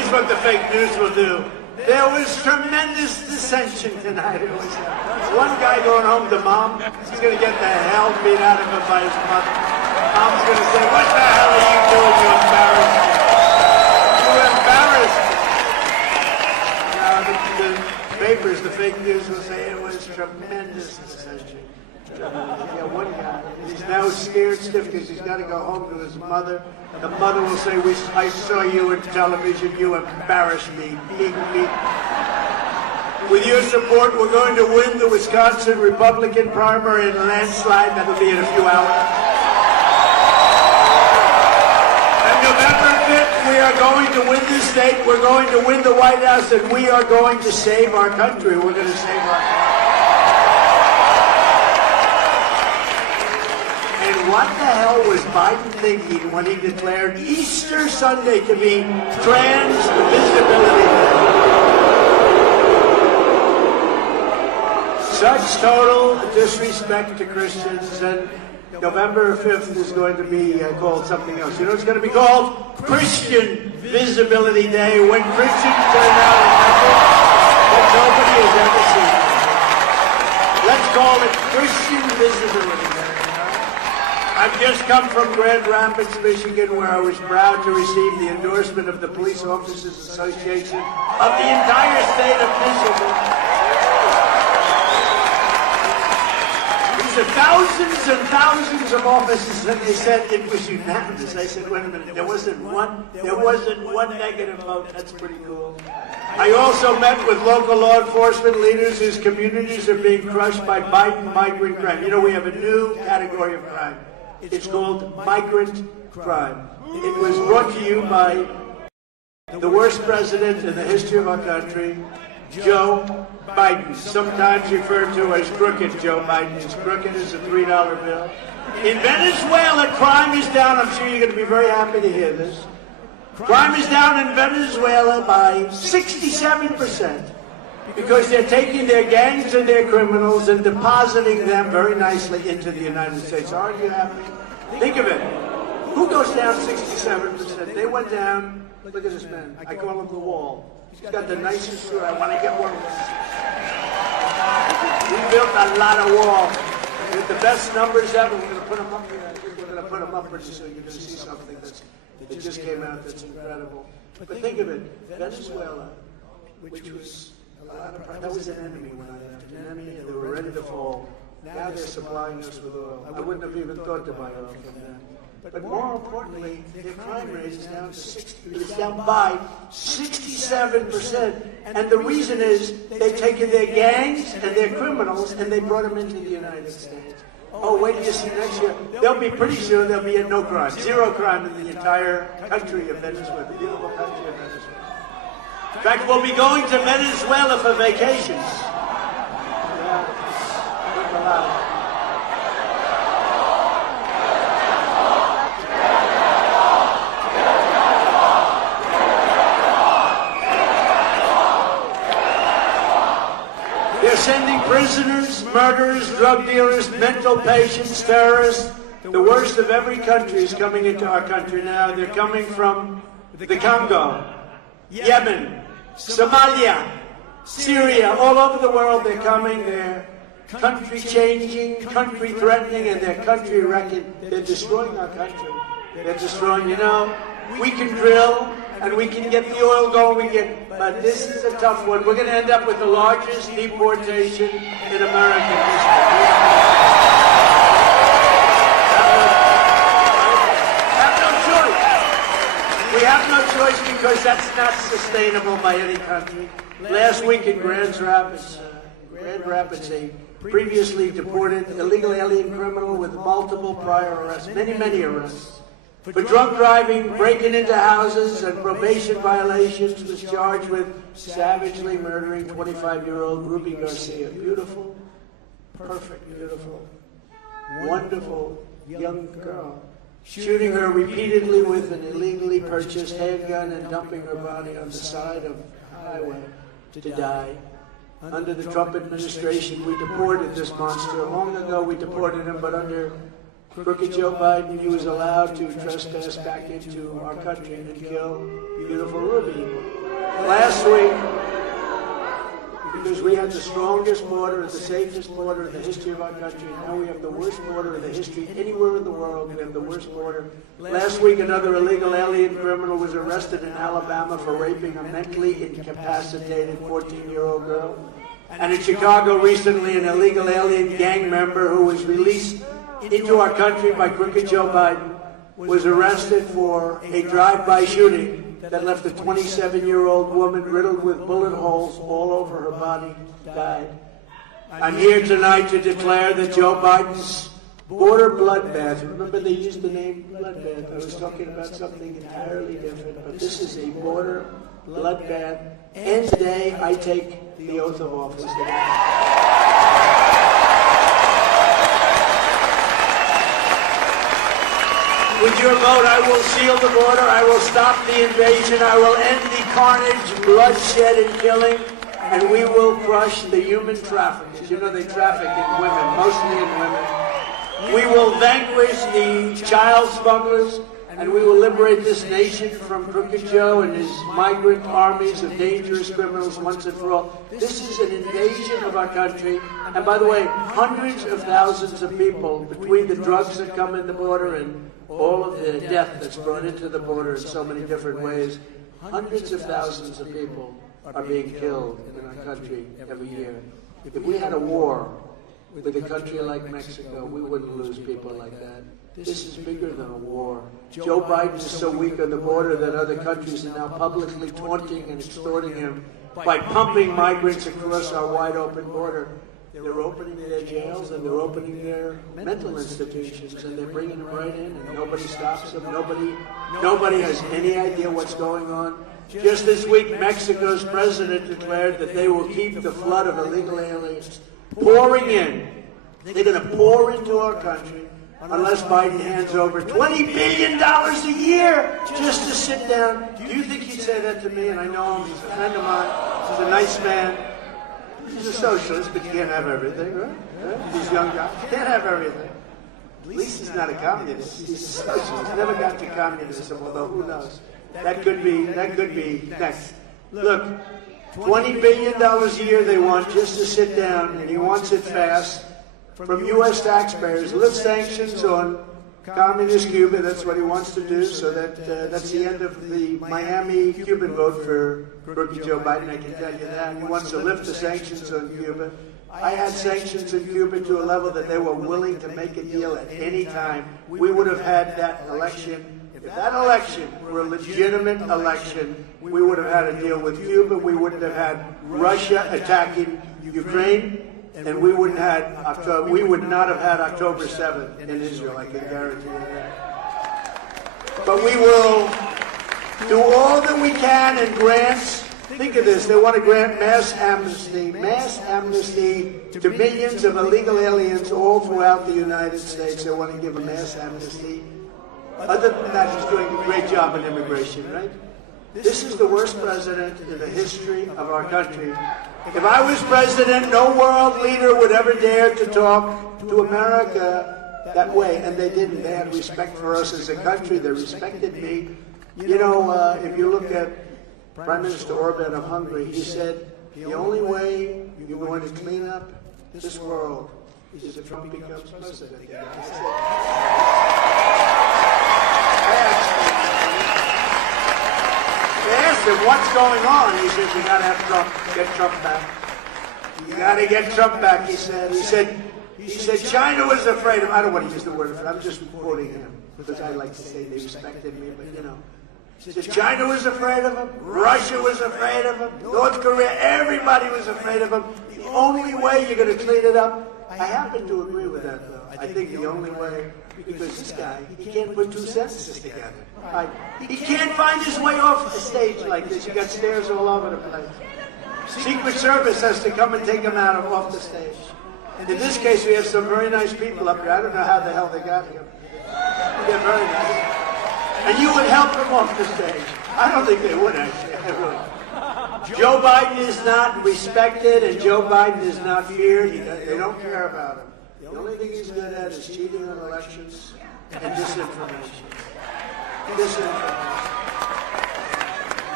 is what the fake news will do. There was tremendous dissension tonight. It was one guy going home to mom. He's going to get the hell beat out of him by his mother. Mom's going to say, what the hell are you doing? You embarrassed me. You embarrassed me. Now, the papers, the fake news will say it was tremendous dissension. Yeah, one guy. He's now scared stiff because he's got to go home to his mother. The mother will say, I saw you on television. You embarrassed me. With your support, we're going to win the Wisconsin Republican primary in a landslide. That'll be in a few hours. And November 5th, we are going to win this state. We're going to win the White House, and we are going to save our country. We're going to save our country. And what the hell was Biden thinking when he declared Easter Sunday to be Trans Visibility Day? Such total disrespect to Christians, and November 5th is going to be called something else. You know, it's going to be called Christian Visibility Day, when Christians turn out a message that nobody has ever seen. Let's call it Christian Visibility Day. I've just come from Grand Rapids, Michigan, where I was proud to receive the endorsement of the Police Officers Association of the entire state of Michigan. These are thousands and thousands of officers, and they said it was unanimous. I said, wait a minute, there wasn't one negative vote. That's pretty cool. I also met with local law enforcement leaders whose communities are being crushed by Biden migrant crime. You know, we have a new category of crime. It's called migrant crime. It was brought to you by the worst president in the history of our country, Joe Biden, sometimes referred to as Crooked Joe Biden. He's crooked as a $3 bill. In Venezuela, crime is down. I'm sure you're going to be very happy to hear this. Crime is down in Venezuela by 67%. Because they're taking their gangs and their criminals and depositing them very nicely into the United States. Aren't you happy? Think of it. Who goes down 67%? They went down, look at this man. I call him the Wall. He's got the nicest suit. I want to get one of those. We built a lot of wall. With the best numbers ever. We're going to put them up here. We're going to put them up here so you can see something that just came out that's incredible. But think of it. Venezuela, which was... that was an enemy when I left, an enemy, and they were ready to fall. Now they're supplying us with oil. I wouldn't have even thought to buy oil from them. But more importantly, their crime rate is down to 60. It's down by 67%. And the reason is they've taken their gangs and their criminals and they brought them into the United States. Oh, wait till you see next year. They'll be pretty soon. There'll be no crime, zero crime in the entire country of Venezuela, the beautiful country of Venezuela. In fact, we'll be going to Venezuela for vacations. They're sending prisoners, murderers, drug dealers, mental patients, terrorists. The worst of every country is coming into our country now. They're coming from the Congo, Yemen, Somalia, Syria, all over the world. They're coming. They're country changing, country threatening, and they're country wrecking. They're destroying our country. They're destroying, you know, we can drill and we can get the oil going, but this is a tough one. We're going to end up with the largest deportation in American history. We have no choice because that's not sustainable by any country. Last week in Grand Rapids, a previously deported illegal alien criminal with multiple prior arrests, many arrests, for drunk driving, breaking into houses, and probation violations, was charged with savagely murdering 25-year-old Ruby Garcia. Beautiful, perfect, beautiful, wonderful young girl. Shooting her repeatedly with an illegally purchased handgun and dumping her body on the side of the highway to die. Under the Trump administration, we deported this monster. Long ago, we deported him, but under Crooked Joe Biden, he was allowed to trespass back into our country and kill beautiful Ruby. last week, because we had the strongest border, the safest border in the history of our country. Now we have the worst border in the history anywhere in the world. We have the worst border. Last week, another illegal alien criminal was arrested in Alabama for raping a mentally incapacitated 14-year-old girl. And in Chicago recently, an illegal alien gang member who was released into our country by crooked Joe Biden was arrested for a drive-by shooting that left a 27-year-old woman riddled with bullet holes all over her body, died. I'm here tonight to declare that Joe Biden's border bloodbath, remember they used the name bloodbath, I was talking about something entirely different, but this is a border bloodbath. And today I take the oath of office. With your vote, I will seal the border, I will stop the invasion, I will end the carnage, bloodshed, and killing, and we will crush the human traffickers. You know they traffic in women, mostly in women. We will vanquish the child smugglers, and we will liberate this nation from Crooked Joe and his migrant armies of dangerous criminals once and for all. This is an invasion of our country. And by the way, hundreds of thousands of people, between the drugs that come in the border and all of the death that's brought into the border in so many different ways, hundreds of thousands of people are being killed in our country every year. If we had a war with a country like Mexico, we wouldn't lose people like that. This is bigger than a war. Joe Biden is so weak on the border that other countries are now publicly taunting and extorting him by pumping migrants across our wide open border. They're opening their jails and they're opening their mental institutions and they're bringing them right in and nobody stops them. Nobody has any idea what's going on. Just this week, Mexico's president declared that they will keep the flood of illegal aliens pouring in. They're going to pour into our country unless Biden hands over $20 billion a year just to sit down. Do you think he'd say that to me? And I know him. He's a friend of mine. He's a nice man. He's a socialist, but you can't have everything, right? These young guys can't have everything. At least he's not a communist. He's a socialist. He's never got to communism, although who knows? That could be next. Look, $20 billion a year they want just to sit down, and he wants it fast. From U.S. taxpayers, lift sanctions on communist Cuba. That's what he wants to do. So that's the end of the Miami Cuban vote for Crooked Joe Biden. I can tell you that. He wants to lift the sanctions on Cuba. I had sanctions in Cuba to a level that they were willing to make a deal at any time. We would have had that election. If that election were a legitimate election, we would have had a deal with Cuba. We wouldn't have had Russia attacking Ukraine. And we would not have had October 7th in Israel, I can guarantee you that. But we will do all that we can and grants. Think of this, they want to grant mass amnesty to millions of illegal aliens all throughout the United States. They want to give a mass amnesty. Other than that, he's doing a great job in immigration, right? This is the worst president in the history of our country. If I was president, no world leader would ever dare to talk to America that way, and they didn't. They had respect for us as a country. They respected me. You know, if you look at Prime Minister Orban of Hungary, he said, the only way you're going to clean up this world is if Trump becomes president again. They asked him, what's going on? He said, we got to have Trump, get Trump back. You got to get Trump back, he said. He said, China was afraid of, I don't want to use the word, I'm just quoting him, because I like to say they respected me, but you know. He said, China was afraid of him, Russia was afraid of him, North Korea, everybody was afraid of him. The only way you're going to clean it up, I happen to agree with that, though. I think the only way, because this guy, he can't put two sentences together. He can't find his way off the stage like this. You got stairs all over the place. Secret Service has to come and take him out off the stage. In this case, we have some very nice people up here. I don't know how the hell they got here. They're very nice. And you would help them off the stage. I don't think they would, actually. I really. Joe Biden is not respected, and Joe Biden is not feared. They don't care about him. The only thing he's good at is cheating on elections and disinformation.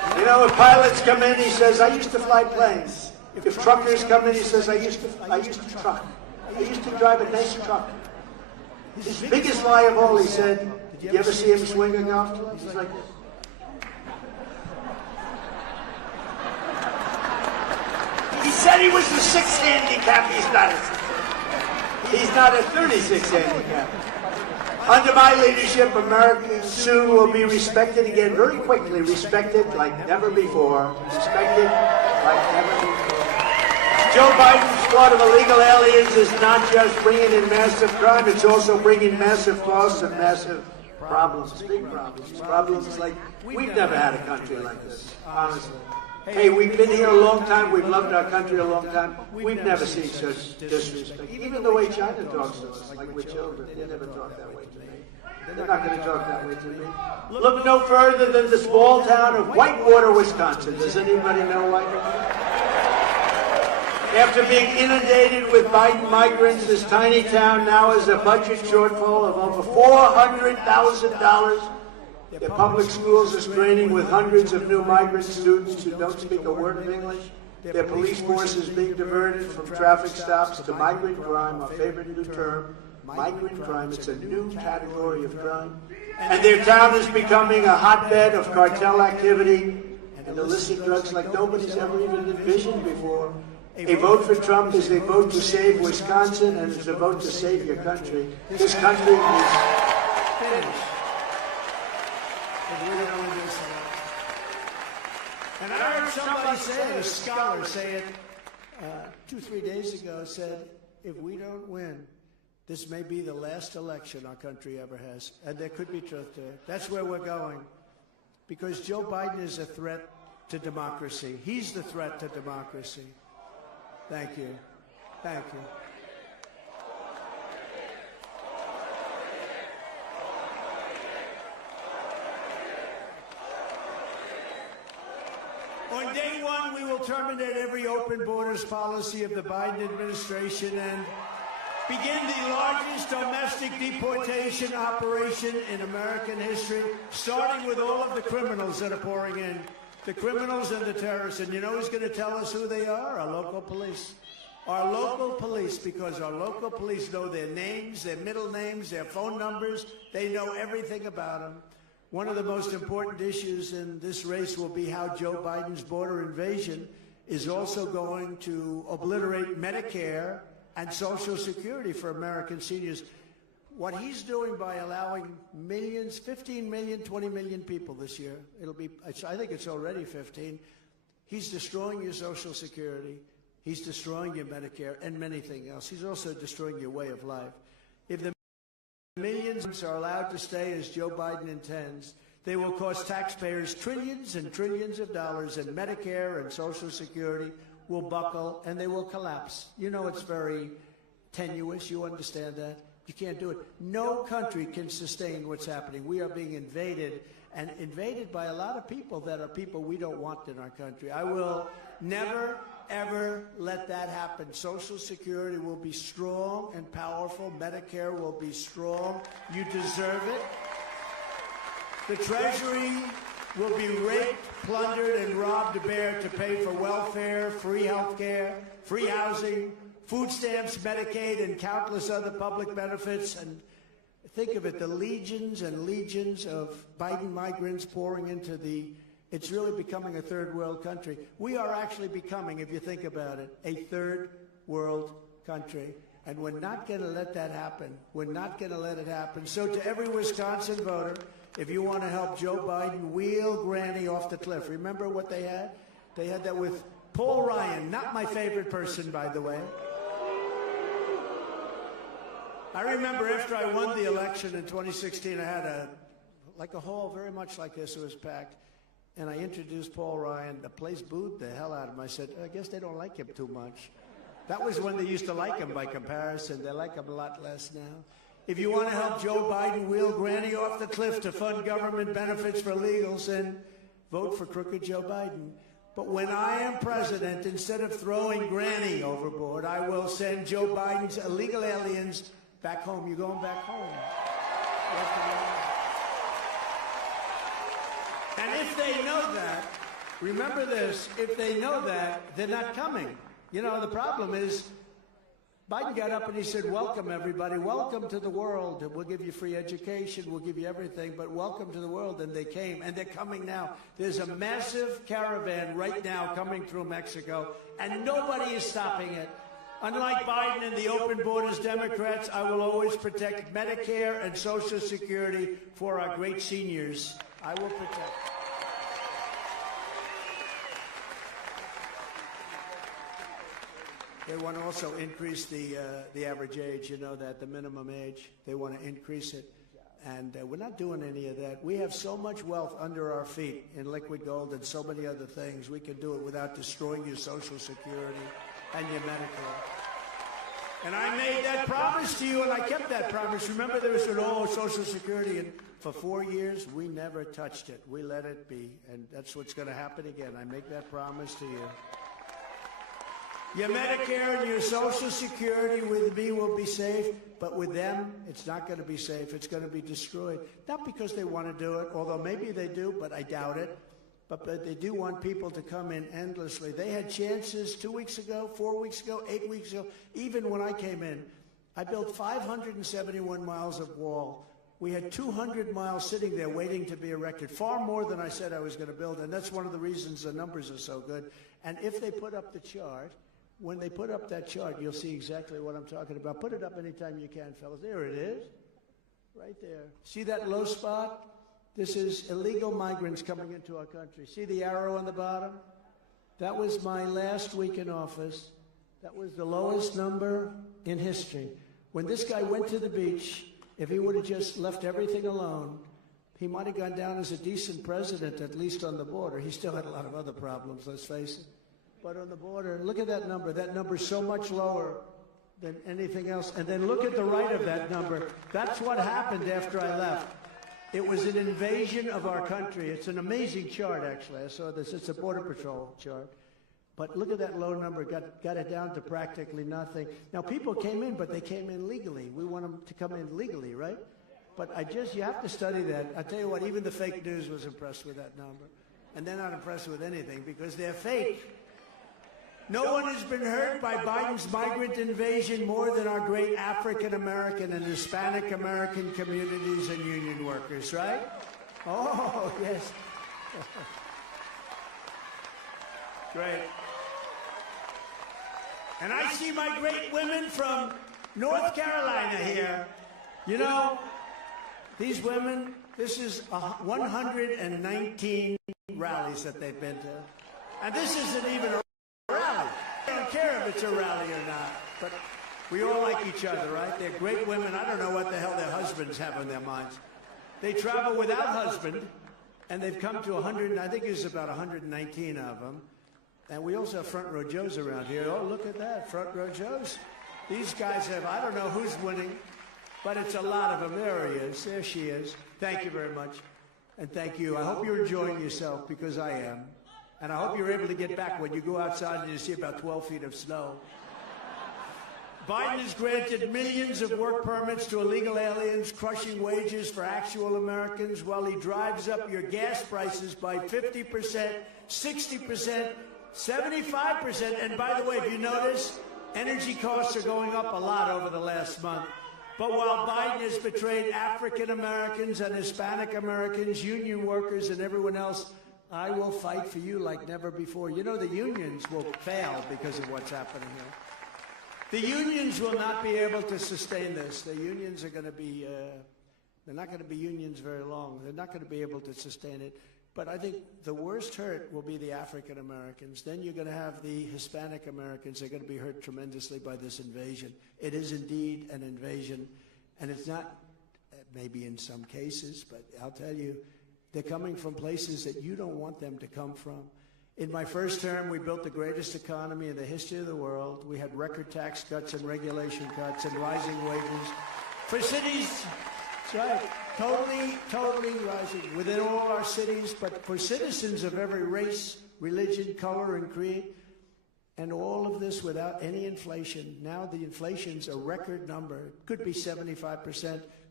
You know, if pilots come in, he says, I used to fly planes. If truckers come in, he says, I used to truck. I used to drive a nice truck. His biggest lie of all, he said, did you ever see him swing a golf club? He's like this. He said he was the 6th handicap. He's not a 36 handicap. Under my leadership, America soon will be respected again, very quickly, respected like never before. Respected like never before. Joe Biden's flood of illegal aliens is not just bringing in massive crime, it's also bringing massive costs and massive problems, big problems. Problems like we've never had a country like this, honestly. Hey, we've been here a long time. We've loved our country a long time. We've never seen such disrespect. Even the way China talks to us, like we're children, they never talk that way to me. They're not going to talk that way to me. Look no further than the small town of Whitewater, Wisconsin. Does anybody know Whitewater? After being inundated with Biden migrants, this tiny town now has a budget shortfall of over $400,000. Their public schools are straining with hundreds of new migrant students who don't speak a word of English. Their police force is being diverted from traffic stops to migrant crime, our favorite new term. Migrant crime, it's a new category of crime. And their town is becoming a hotbed of cartel activity and illicit drugs like nobody's ever even envisioned before. A vote for Trump is a vote to save Wisconsin, and it's a vote to save your country. This country is finished. And I heard somebody say it, a scholar say it 2-3 days ago, said, if we don't win, this may be the last election our country ever has. And there could be truth to it. That's where we're going. Because Joe Biden is a threat to democracy. He's the threat to democracy. Thank you. Thank you. On day one, we will terminate every open borders policy of the Biden administration and begin the largest domestic deportation operation in American history, starting with all of the criminals that are pouring in, the criminals and the terrorists. And you know who's going to tell us who they are? Our local police. Our local police, because our local police know their names, their middle names, their phone numbers. They know everything about them. One of the most important issues in this race will be how Joe Biden's border invasion is also going to obliterate Medicare and Social Security for American seniors. What he's doing by allowing millions, 15 million, 20 million people this year, I think it's already 15, he's destroying your Social Security, he's destroying your Medicare and many things else. He's also destroying your way of life. If the millions are allowed to stay as Joe Biden intends, they will cost taxpayers trillions and trillions of dollars, and Medicare and Social Security will buckle and they will collapse. You know it's very tenuous. You understand that? You can't do it. No country can sustain what's happening. We are being invaded, and invaded by a lot of people that are people we don't want in our country. I will never, ever let that happen. Social Security will be strong and powerful. Medicare will be strong. You deserve it. The Treasury will be raped, plundered, and robbed bare to pay for welfare, free health care, free housing, food stamps, Medicaid, and countless other public benefits. And think of it, the legions and legions of Biden migrants pouring into it's really becoming a third world country. We are actually becoming, if you think about it, a third world country. And we're not going to let that happen. We're not going to let it happen. So to every Wisconsin voter, if you want to help Joe Biden wheel Granny off the cliff, remember what they had? They had that with Paul Ryan, not my favorite person, by the way. I remember after I won the election in 2016, I had a hall very much like this. It was packed. And I introduced Paul Ryan. The place booed the hell out of him. I said, I guess they don't like him too much. That was when they used to like him by comparison. They like him a lot less now. If you want to help Joe Biden wheel Granny off the cliff to fund government benefits for illegals, then vote for crooked Joe Biden. But when I am president, instead of throwing Granny overboard, I will send Joe Biden's illegal aliens back home. You're going back home. And if they know that, Remember this, if they know that, they're not coming. You know, the problem is, Biden got up and he said, welcome, everybody. Welcome to the world. We'll give you free education. We'll give you everything, but welcome to the world. And they came, and they're coming now. There's a massive caravan right now coming through Mexico, and nobody is stopping it. Unlike Biden and the open borders Democrats, I will always protect Medicare and Social Security for our great seniors. I will protect. They want to also increase the average age, you know, that the minimum age. They want to increase it. And we're not doing any of that. We have so much wealth under our feet in liquid gold and so many other things. We can do it without destroying your Social Security and your Medicare. And I made that promise to you, and I kept that promise. Remember, there was an old Social Security, and for 4 years, we never touched it. We let it be, and that's what's going to happen again. I make that promise to you. Your Medicare and your Social Security with me will be safe, but with them, it's not going to be safe. It's going to be destroyed. Not because they want to do it, although maybe they do, but I doubt it. But they do want people to come in endlessly. They had chances 2 weeks ago, 4 weeks ago, 8 weeks ago. Even when I came in, I built 571 miles of wall. We had 200 miles sitting there waiting to be erected, far more than I said I was going to build. And that's one of the reasons the numbers are so good. And if they put up the chart, when they put up that chart, you'll see exactly what I'm talking about. Put it up anytime you can, fellas. There it is, right there. See that low spot? This is illegal migrants coming into our country. See the arrow on the bottom? That was my last week in office. That was the lowest number in history. When this guy went to the beach, if he would have just left everything alone, he might have gone down as a decent president, at least on the border. He still had a lot of other problems, let's face it. But on the border, look at that number. That number's so much lower than anything else. And then look at the right of that number. That's what happened after I left. It was an invasion of our country. It's an amazing chart, actually. I saw this. It's a Border Patrol chart. But look at that low number. Got it down to practically nothing. Now, people came in, but they came in legally. We want them to come in legally, right? But you have to study that. I tell you what, even the fake news was impressed with that number. And they're not impressed with anything because they're fake. No one has been hurt by Biden's migrant invasion more than our great African-American and Hispanic-American communities and union workers, right? Oh, yes. Great. And I see my great women from North Carolina here. You know, these women, this is 119 rallies that they've been to. And this isn't even a rally. I don't care if it's a rally or not, but we all like each other, right? They're great women. I don't know what the hell their husbands have on their minds. They travel without husband, and they've come to 100, I think it's about 119 of them. And we also have front row Joes around here. Oh, look at that, front row Joes. These guys have, I don't know who's winning, but it's a lot of them. There he is. There she is. Thank you very much. And thank you. I hope you're enjoying yourself, because I am. And I hope you're able to get back when you go outside and you see about 12 feet of snow. Biden has granted millions of work permits to illegal aliens, crushing wages for actual Americans, while he drives up your gas prices by 50%, 60%, 75%. And by the way, if you notice, energy costs are going up a lot over the last month. But while Biden has betrayed African Americans and Hispanic Americans, union workers, and everyone else, I will fight for you like never before. You know, the unions will fail because of what's happening here. The unions will not be able to sustain this. The unions are going to be, they're not going to be unions very long. They're not going to be able to sustain it. But I think the worst hurt will be the African Americans. Then you're going to have the Hispanic Americans. They're going to be hurt tremendously by this invasion. It is indeed an invasion. And it's not, maybe in some cases, but I'll tell you, they're coming from places that you don't want them to come from. In my first term, we built the greatest economy in the history of the world. We had record tax cuts and regulation cuts and rising wages. For cities, that's right, totally rising within all our cities, but for citizens of every race, religion, color, and creed, and all of this without any inflation. Now the inflation's a record number. It could be 75%.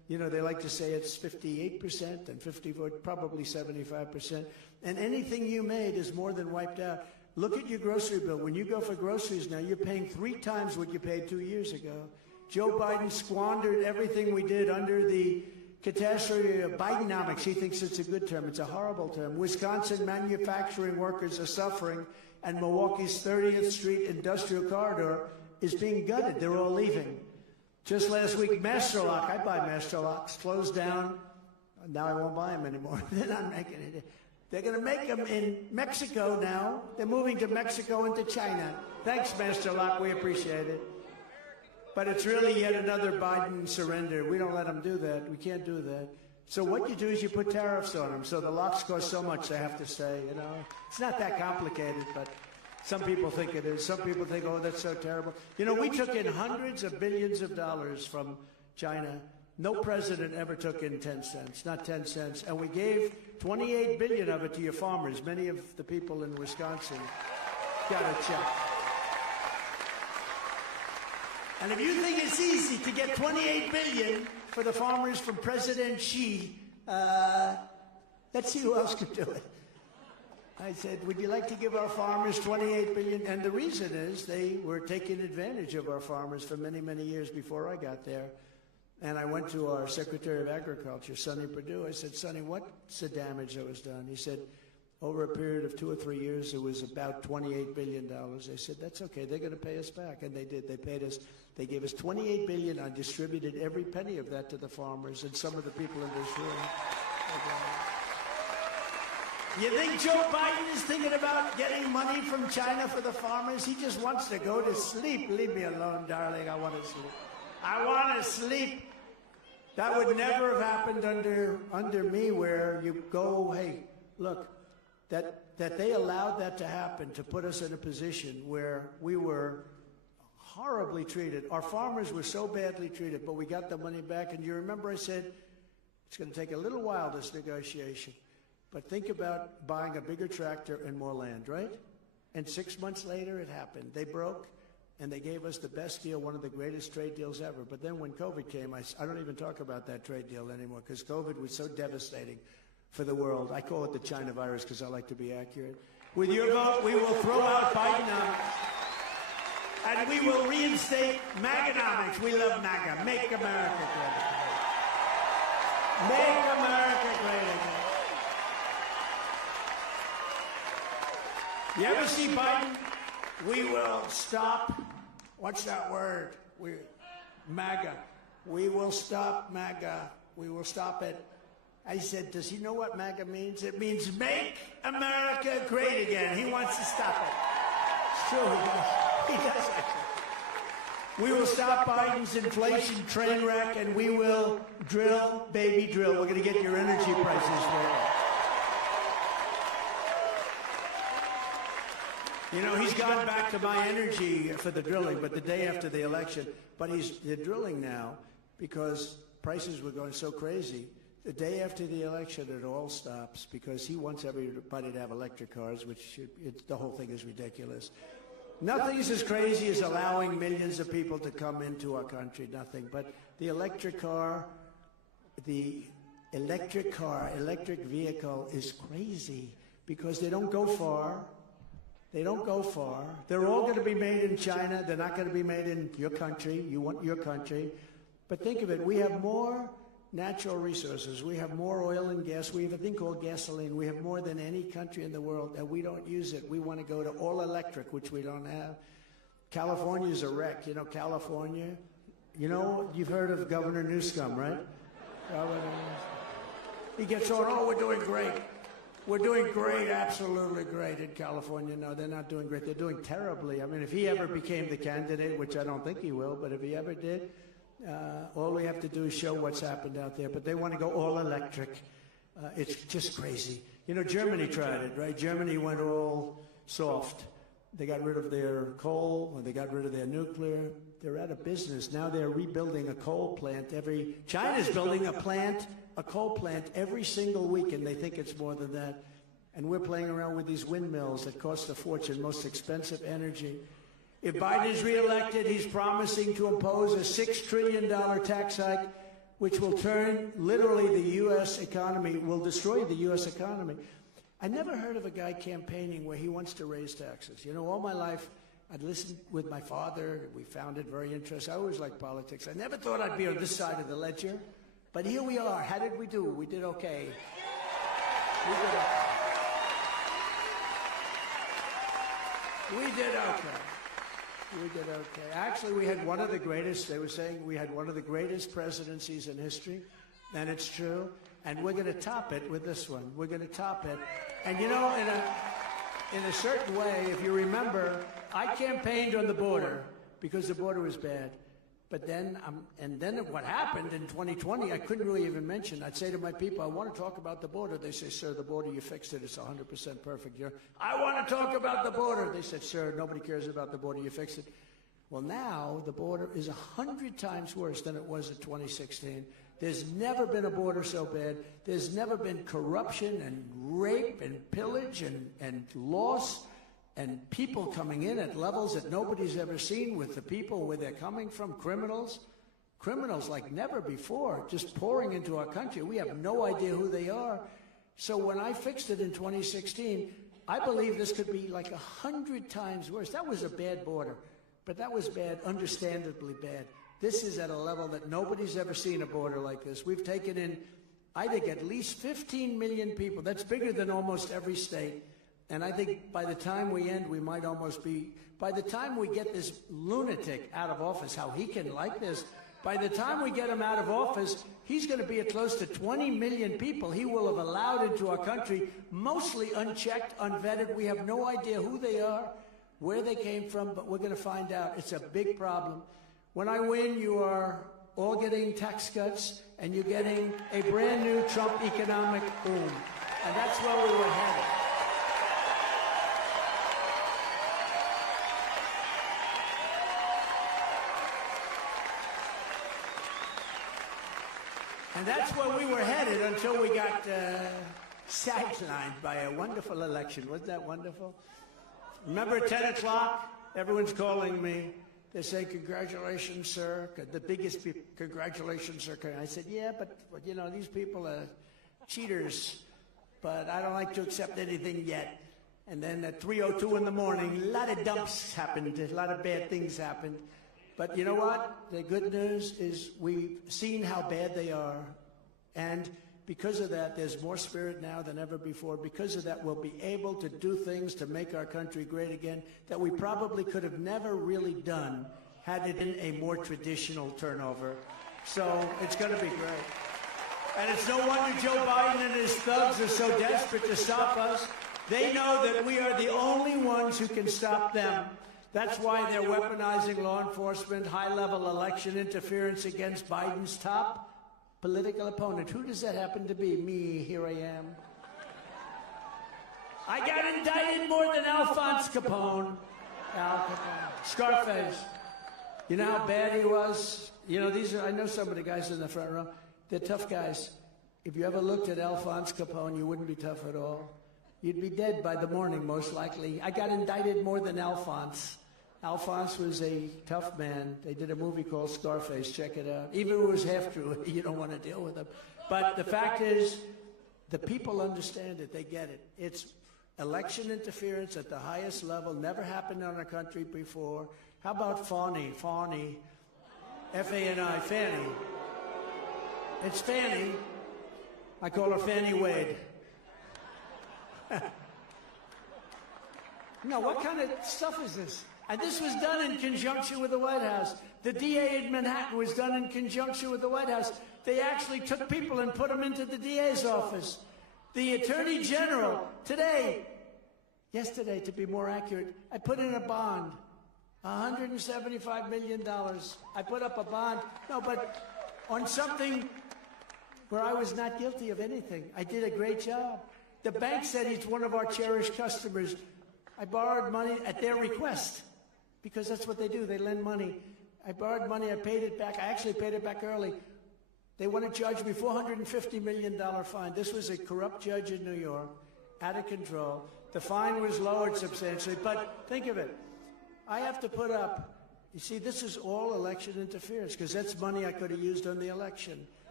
You know, they like to say it's 58% and 54, probably 75%. And anything you made is more than wiped out. Look at your grocery bill. When you go for groceries now, you're paying 3 times what you paid 2 years ago. Joe Biden squandered everything we did under the catastrophe of Bidenomics. He thinks it's a good term. It's a horrible term. Wisconsin manufacturing workers are suffering, and Milwaukee's 30th Street industrial corridor is being gutted. They're all leaving. Just last week, Master Lock, I buy Master Locks, closed down. Now I won't buy them anymore. They're not making it. They're going to make them in Mexico now. They're moving to Mexico and to China. Thanks, Master Lock. We appreciate it. But it's really yet another Biden surrender. We don't let them do that. We can't do that. So what you do is you put tariffs on them. So the locks cost so much they have to stay, you know. It's not that complicated, but some people think it is. Some people think, oh, that's so terrible. You know, we took in hundreds of billions of dollars from China. No president ever took in 10 cents, not 10 cents. And we gave 28 billion of it to your farmers. Many of the people in Wisconsin got a check. And if you think it's easy to get 28 billion for the farmers from President Xi, let's see who else could do it. I said, would you like to give our farmers 28 billion? And the reason is they were taking advantage of our farmers for many, many years before I got there. And I went to our Secretary of Agriculture, Sonny Perdue. I said, Sonny, what's the damage that was done? He said, over a period of 2 or 3 years, it was about $28 billion. I said, that's okay. They're going to pay us back. And they did. They paid us. They gave us $28 billion. I distributed every penny of that to the farmers and some of the people in this room. You think Joe Biden is thinking about getting money from China for the farmers? He just wants to go to sleep. Leave me alone, darling. I want to sleep. I want to sleep. That would never have happened under me, where you go, hey, look, that they allowed that to happen, to put us in a position where we were horribly treated. Our farmers were so badly treated, but we got the money back. And you remember I said, it's going to take a little while, this negotiation. But think about buying a bigger tractor and more land, right? And 6 months later, it happened. They broke, and they gave us the best deal, one of the greatest trade deals ever. But then when COVID came, I don't even talk about that trade deal anymore, because COVID was so devastating for the world. I call it the China virus because I like to be accurate. With your vote, we will throw out Bidenomics, and we will reinstate Maganomics. We love MAGA. Make America great again. Make America great again. You ever see Biden? We will stop. What's that word? MAGA. We will stop MAGA. We will stop it. I said, does he know what MAGA means? It means make America great again. He wants to stop it. It's true, he does. He does actually. We will stop Biden's inflation train wreck, and we will drill, baby, drill. We're going to get your energy prices right. You know, he's gone back to my energy for the drilling, but the day after the election. But they're drilling now because prices were going so crazy. The day after the election, it all stops because he wants everybody to have electric cars, the whole thing is ridiculous. Nothing is as crazy as allowing millions of people to come into our country, nothing. But the electric vehicle is crazy because they don't go far. They don't go far. They're all going to be made in China. They're not going to be made in your country. You want your country. But think of it. We have more natural resources. We have more oil and gas. We have a thing called gasoline. We have more than any country in the world, and we don't use it. We want to go to all electric, which we don't have. California's a wreck. You know, California. You know, you've heard of Governor Newsom, right? He gets on, oh, we're doing great. We're doing great, absolutely great in California. No, they're not doing great. They're doing terribly. I mean, if he ever became the candidate, which I don't think he will, but if he ever did, all we have to do is show what's happened out there. But they want to go all electric. It's just crazy. You know, Germany tried it, right? Germany went all soft. They got rid of their coal, and they got rid of their nuclear. They're out of business. Now they're rebuilding a coal plant China's building a coal plant every single week, and they think it's more than that. And we're playing around with these windmills that cost a fortune, most expensive energy. If Biden is reelected, he's promising to impose a $6 trillion tax hike. which will turn literally the U.S. economy, will destroy the U.S. economy. I never heard of a guy campaigning where he wants to raise taxes. You know, all my life, I'd listened with my father. We found it very interesting. I always liked politics. I never thought I'd be on this side of the ledger. But here we are. How did we do? We did okay. We did okay. We did okay. We did okay. Actually, we had one of the greatest, they were saying we had one of the greatest presidencies in history, and it's true. And we're going to top it with this one. We're going to top it. And you know, in a certain way, if you remember, I campaigned on the border because the border was bad. But then, what happened in 2020, I couldn't really even mention. I'd say to my people, I want to talk about the border. They say, sir, the border, you fixed it. It's 100% perfect. I want to talk about the border. They said, sir, nobody cares about the border. You fixed it. Well, now the border is 100 times worse than it was in 2016. There's never been a border so bad. There's never been corruption and rape and pillage and loss and people coming in at levels that nobody's ever seen with the people where they're coming from, criminals like never before, just pouring into our country. We have no idea who they are. So when I fixed it in 2016, I believe this could be like 100 times worse. That was a bad border, but that was bad, understandably bad. This is at a level that nobody's ever seen a border like this. We've taken in, I think, at least 15 million people. That's bigger than almost every state. And I think by the time we end, we might almost be, by the time we get this lunatic out of office, how he can like this, by the time we get him out of office, he's going to be at close to 20 million people he will have allowed into our country, mostly unchecked, unvetted. We have no idea who they are, where they came from, but we're going to find out. It's a big problem. When I win, you are all getting tax cuts, and you're getting a brand new Trump economic boom. And that's where we were headed. And that's where we were headed until we got sidelined by a wonderful election. Wasn't that wonderful? Remember at 10 o'clock, everyone's calling me. They say, congratulations, sir. The biggest congratulations, sir. I said, yeah, but you know, these people are cheaters. But I don't like to accept anything yet. And then at 3:02 in the morning, a lot of dumps happened. A lot of bad things happened. But you know what? The good news is we've seen how bad they are. And because of that, there's more spirit now than ever before. Because of that, we'll be able to do things to make our country great again that we probably could have never really done had it been a more traditional turnover. So it's going to be great. And it's no wonder Joe Biden and his thugs are so desperate to stop us. They know that we are the only ones who can stop them. That's why they're weaponizing law enforcement, high-level election interference against Biden's top political opponent. Who does that happen to be? Me, here I am. I got indicted more than Alphonse Capone. Al Capone. Scarface. You know how bad he was? You know, I know some of the guys in the front row. They're tough guys. If you ever looked at Alphonse Capone, you wouldn't be tough at all. You'd be dead by the morning, most likely. I got indicted more than Alphonse. Alphonse was a tough man. They did a movie called Scarface. Check it out. Even if it was half true, you don't want to deal with him. But the fact is, the people understand it. They get it. It's election interference at the highest level. Never happened in our country before. How about Fani? F-A-N-I, Fannie. It's Fannie. I call her Fannie Wade. No, what kind of stuff is this? And this was done in conjunction with the White House. The DA in Manhattan was done in conjunction with the White House. They actually took people and put them into the DA's office. The Attorney General, yesterday to be more accurate, I put in a bond, $175 million. I put up a bond, but on something where I was not guilty of anything. I did a great job. The bank said he's one of our cherished customers. I borrowed money at their request, because that's what they do. They lend money. I borrowed money. I paid it back. I actually paid it back early. They want to charge me $450 million fine. This was a corrupt judge in New York, out of control. The fine was lowered substantially. But think of it. I have to put up, you see, this is all election interference, because that's money I could have used on the election.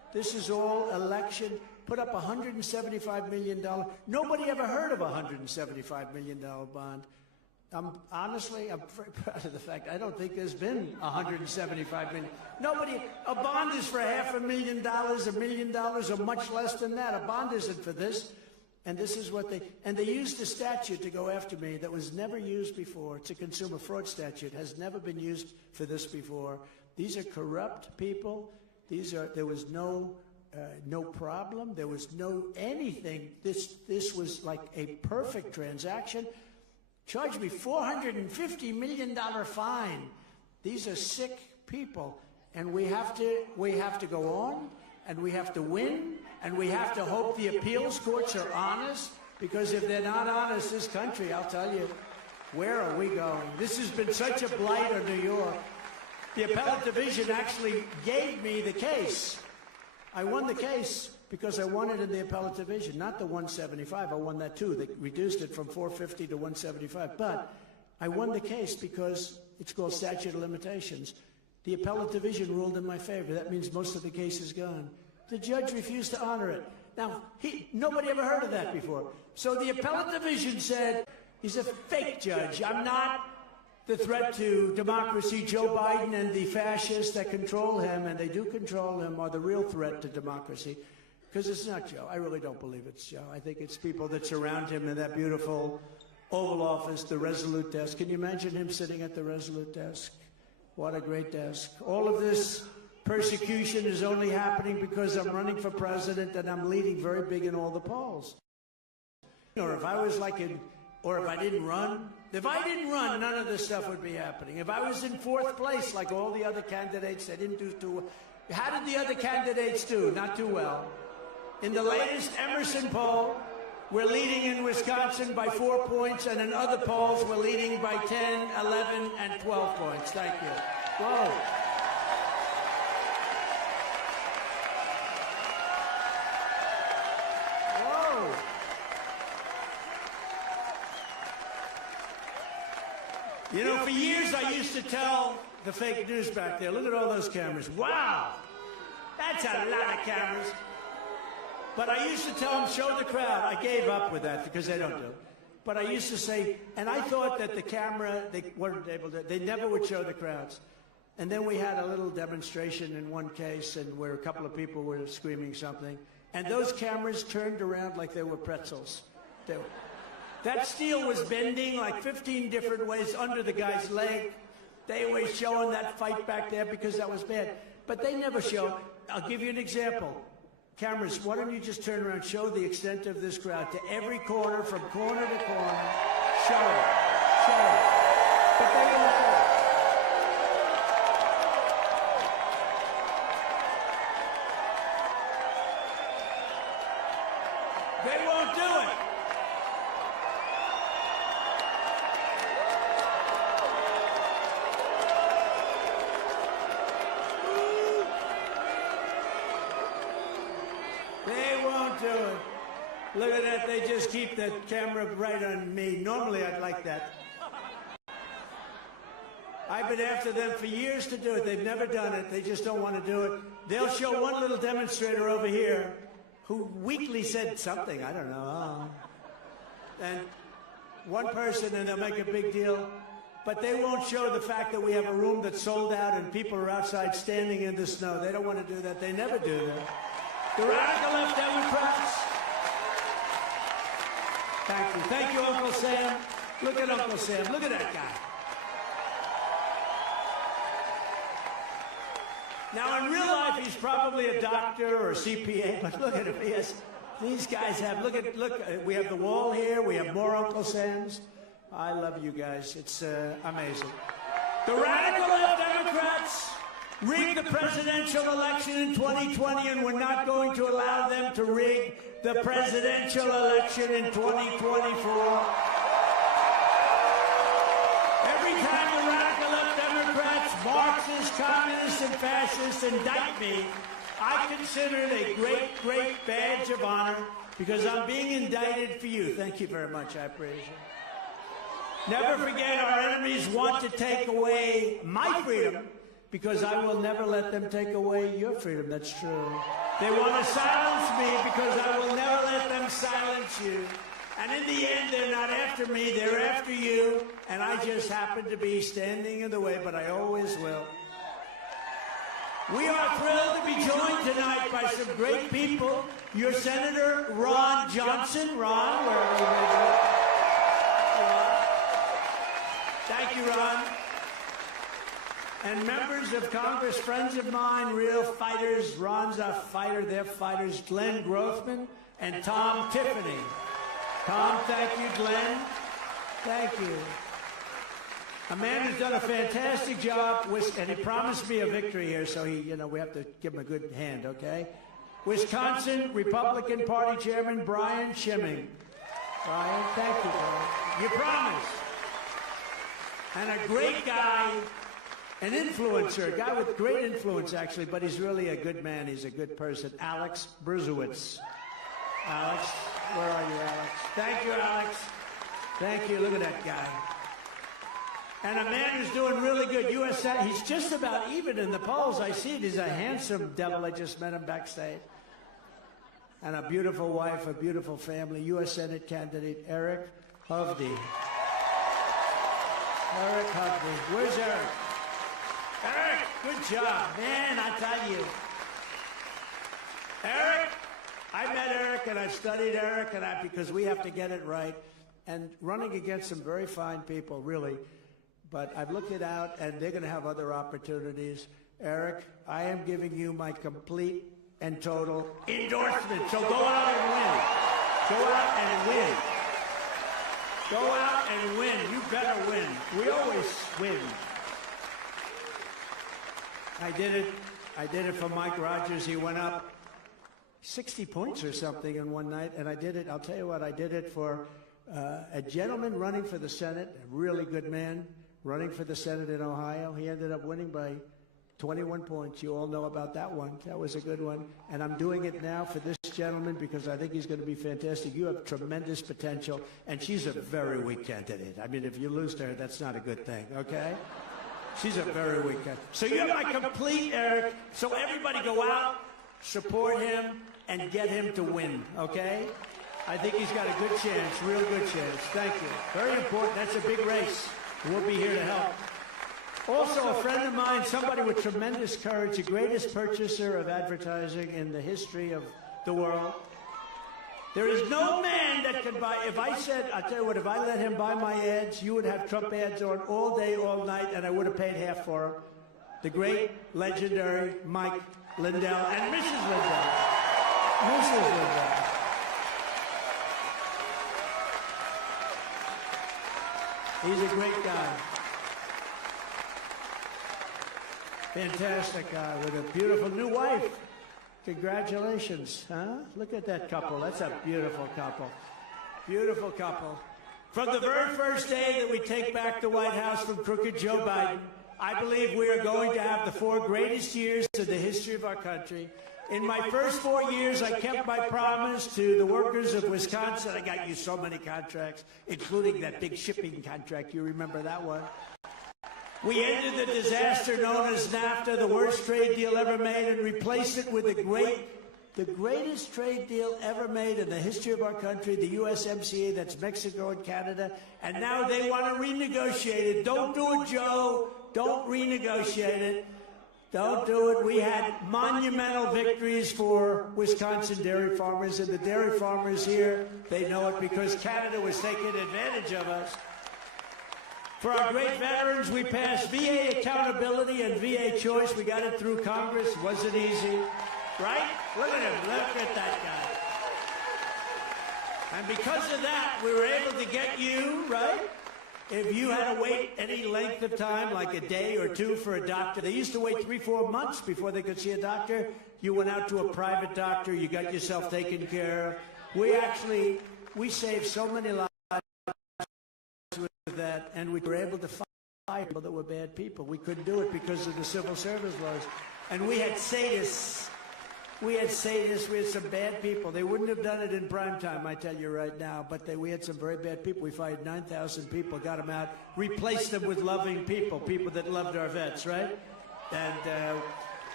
This is all election. Put up $175 million. Nobody ever heard of a $175 million bond. Honestly, I'm very proud of the fact I don't think there's been $175 million. Nobody, a bond is for $500,000, $1 million, or much less than that. A bond isn't for this. And this is what they used a statute to go after me that was never used before. It's a consumer fraud statute, has never been used for this before. These are corrupt people. There was no problem. There was no anything. This was like a perfect transaction. Charged me $450 million fine. These are sick people, and we have to go on, and we have to win, and we have to hope the appeals courts are honest, because if they're not honest, this country, I'll tell you, where are we going? This has been such a blight on New York. The appellate division actually gave me the case. I won the case because I won it in the appellate division, not the 175. I won that too. They reduced it from 450 to 175. But I won the case because it's called statute of limitations. The appellate division ruled in my favor. That means most of the case is gone. The judge refused to honor it. Now, nobody ever heard of that before. So the appellate division said, he's a fake judge. I'm not the threat to democracy. Joe Biden and the fascists that control him, and they do control him, are the real threat to democracy. Because it's not Joe. I really don't believe it's Joe. I think it's people that surround him in that beautiful Oval Office, the Resolute desk. Can you imagine him sitting at the Resolute desk? What a great desk. All of this persecution is only happening because I'm running for president and I'm leading very big in all the polls. Or if I was or if I didn't run, none of this stuff would be happening. If I was in fourth place, like all the other candidates, they didn't do too well. How did the other candidates do? Not too well. In the latest Emerson poll, we're leading in Wisconsin by 4 points, and in other polls, we're leading by 10, 11, and 12 points. Thank you. Whoa. Whoa. You know, for years I used to tell the fake news back there, look at all those cameras. Wow, that's a lot of cameras. But I used to tell them, show the crowd. I gave up with that because they don't do it. But I used to say, and I thought that the camera, they weren't able to, they never would show the crowds. And then we had a little demonstration in one case, and where a couple of people were screaming something. And those cameras turned around like they were pretzels. That steel was bending like 15 different ways under the guy's leg. They were showing that fight back there because that was bad. But they never show. I'll give you an example. Cameras, why don't you just turn around, show the extent of this crowd to every corner, from corner to corner. Show it. Show it. But they won't do it. They won't do it. They won't do it. Look at that. They just keep the camera right on me. Normally, I'd like that. I've been after them for years to do it. They've never done it. They just don't want to do it. They'll show one little demonstrator over here who weakly said something. I don't know. And one person, and they'll make a big deal. But they won't show the fact that we have a room that's sold out and people are outside standing in the snow. They don't want to do that. They never do that. The radical left Democrats. Thank you. Thank you, Uncle Sam. Look at Uncle Sam. Look at that guy. Now, in real life, he's probably a doctor or a CPA, but look at him. These guys have, look, we have the wall here. We have more Uncle Sams. I love you guys. It's amazing. The radical left Democrats rigged the presidential election in 2020, and we're not going to allow them to rig the presidential election in 2024. Every time the radical left Democrats, Marxists, communists, and fascists indict me, I consider it a great, great badge of honor because I'm being indicted for you. Thank you very much. I appreciate it. Never forget, our enemies want to take away my freedom because I will never let them take away your freedom. That's true. They want to silence me because I will never let them silence you. And in the end, they're not after me, they're after you. And I just happen to be standing in the way, but I always will. We are thrilled to be joined tonight by some great people. Your Senator Ron Johnson. Ron, where are you? Ron. Thank you, Ron. And members of Congress, friends of mine, real fighters. Ron's a fighter, they're fighters. Glenn Grothman and Tom Tiffany. Tom, thank you. Glenn, thank you. A man who's done a fantastic job, and he promised me a victory here, so we have to give him a good hand, okay? Wisconsin Republican Party Chairman Brian Schimming. Brian, thank you, Brian. You promised. And a great guy, an influencer, a guy with great influence, actually, but he's really a good man. He's a good person. Alex Berzowitz. Alex, where are you, Alex? Thank you, Alex. Thank you. Look at that guy. And a man who's doing really good. U.S. He's just about even in the polls. I see it. He's a handsome devil. I just met him backstage. And a beautiful wife, a beautiful family. U.S. Senate candidate Eric Hovde. Eric Hovde. Where's Eric? Eric, good job. Man, I tell you. Eric, I met Eric and I've studied Eric because we have to get it right. And running against some very fine people, really. But I've looked it out, and they're going to have other opportunities. Eric, I am giving you my complete and total endorsement. So go out and win. Go out and win. Go out and win. You better win. We always win. I did it. I did it for Mike Rogers. He went up 60 points or something in one night, and I did it. I'll tell you what, I did it for a gentleman running for the Senate, a really good man, running for the Senate in Ohio. He ended up winning by 21 points. You all know about that one. That was a good one. And I'm doing it now for this gentleman because I think he's going to be fantastic. You have tremendous potential, and she's a very weak candidate. I mean, if you lose to her, that's not a good thing, okay? She's a very weak candidate. So you have my complete, Eric. So everybody go out, support him, and get him to win, okay? I think he's got a good chance, real good chance. Thank you. Very important. That's a big race. We'll be here to help. Also, a friend of mine, somebody with tremendous courage, the greatest purchaser of advertising in the history of the world. There is no man that can buy, if I said, I'll tell you what, if I let him buy my ads, you would have Trump ads on all day, all night, and I would have paid half for them. The great, legendary Mike Lindell and Mrs. Lindell. Mrs. Lindell. He's a great guy. Fantastic guy with a beautiful new wife. Congratulations, huh? Look at that couple. That's a beautiful couple. Beautiful couple. From the very first day that we take back the White House from crooked Joe Biden, I believe we are going to have the 4 greatest years in the history of our country. In my first 4 years, I kept my promise to the workers of Wisconsin. I got you so many contracts, including that big shipping contract. You remember that one? We ended the disaster known as NAFTA, the worst trade deal ever made, and replaced it with the greatest trade deal ever made in the history of our country, the USMCA, that's Mexico and Canada. And now they want to renegotiate it. Don't do it, Joe. Don't renegotiate it. Don't do it. We had monumental victories for Wisconsin dairy farmers, and the dairy farmers here, they know it because Canada was taking advantage of us. For our great veterans, we passed VA accountability and VA choice. We got it through Congress. Wasn't easy, right? Look at him. Look at that guy. And because of that, we were able to get you, right? If you had to wait any length of time, like a day or two for a doctor, they used to wait 3-4 months before they could see a doctor. You went out to a private doctor. You got yourself taken care of. We saved so many lives with that, and we were able to fire people that were bad people. We couldn't do it because of the civil service laws. And we had sadists. We had sadists. We had some bad people. They wouldn't have done it in prime time, I tell you right now, but we had some very bad people. We fired 9,000 people, got them out, replaced them with loving people, people that loved our vets, right? And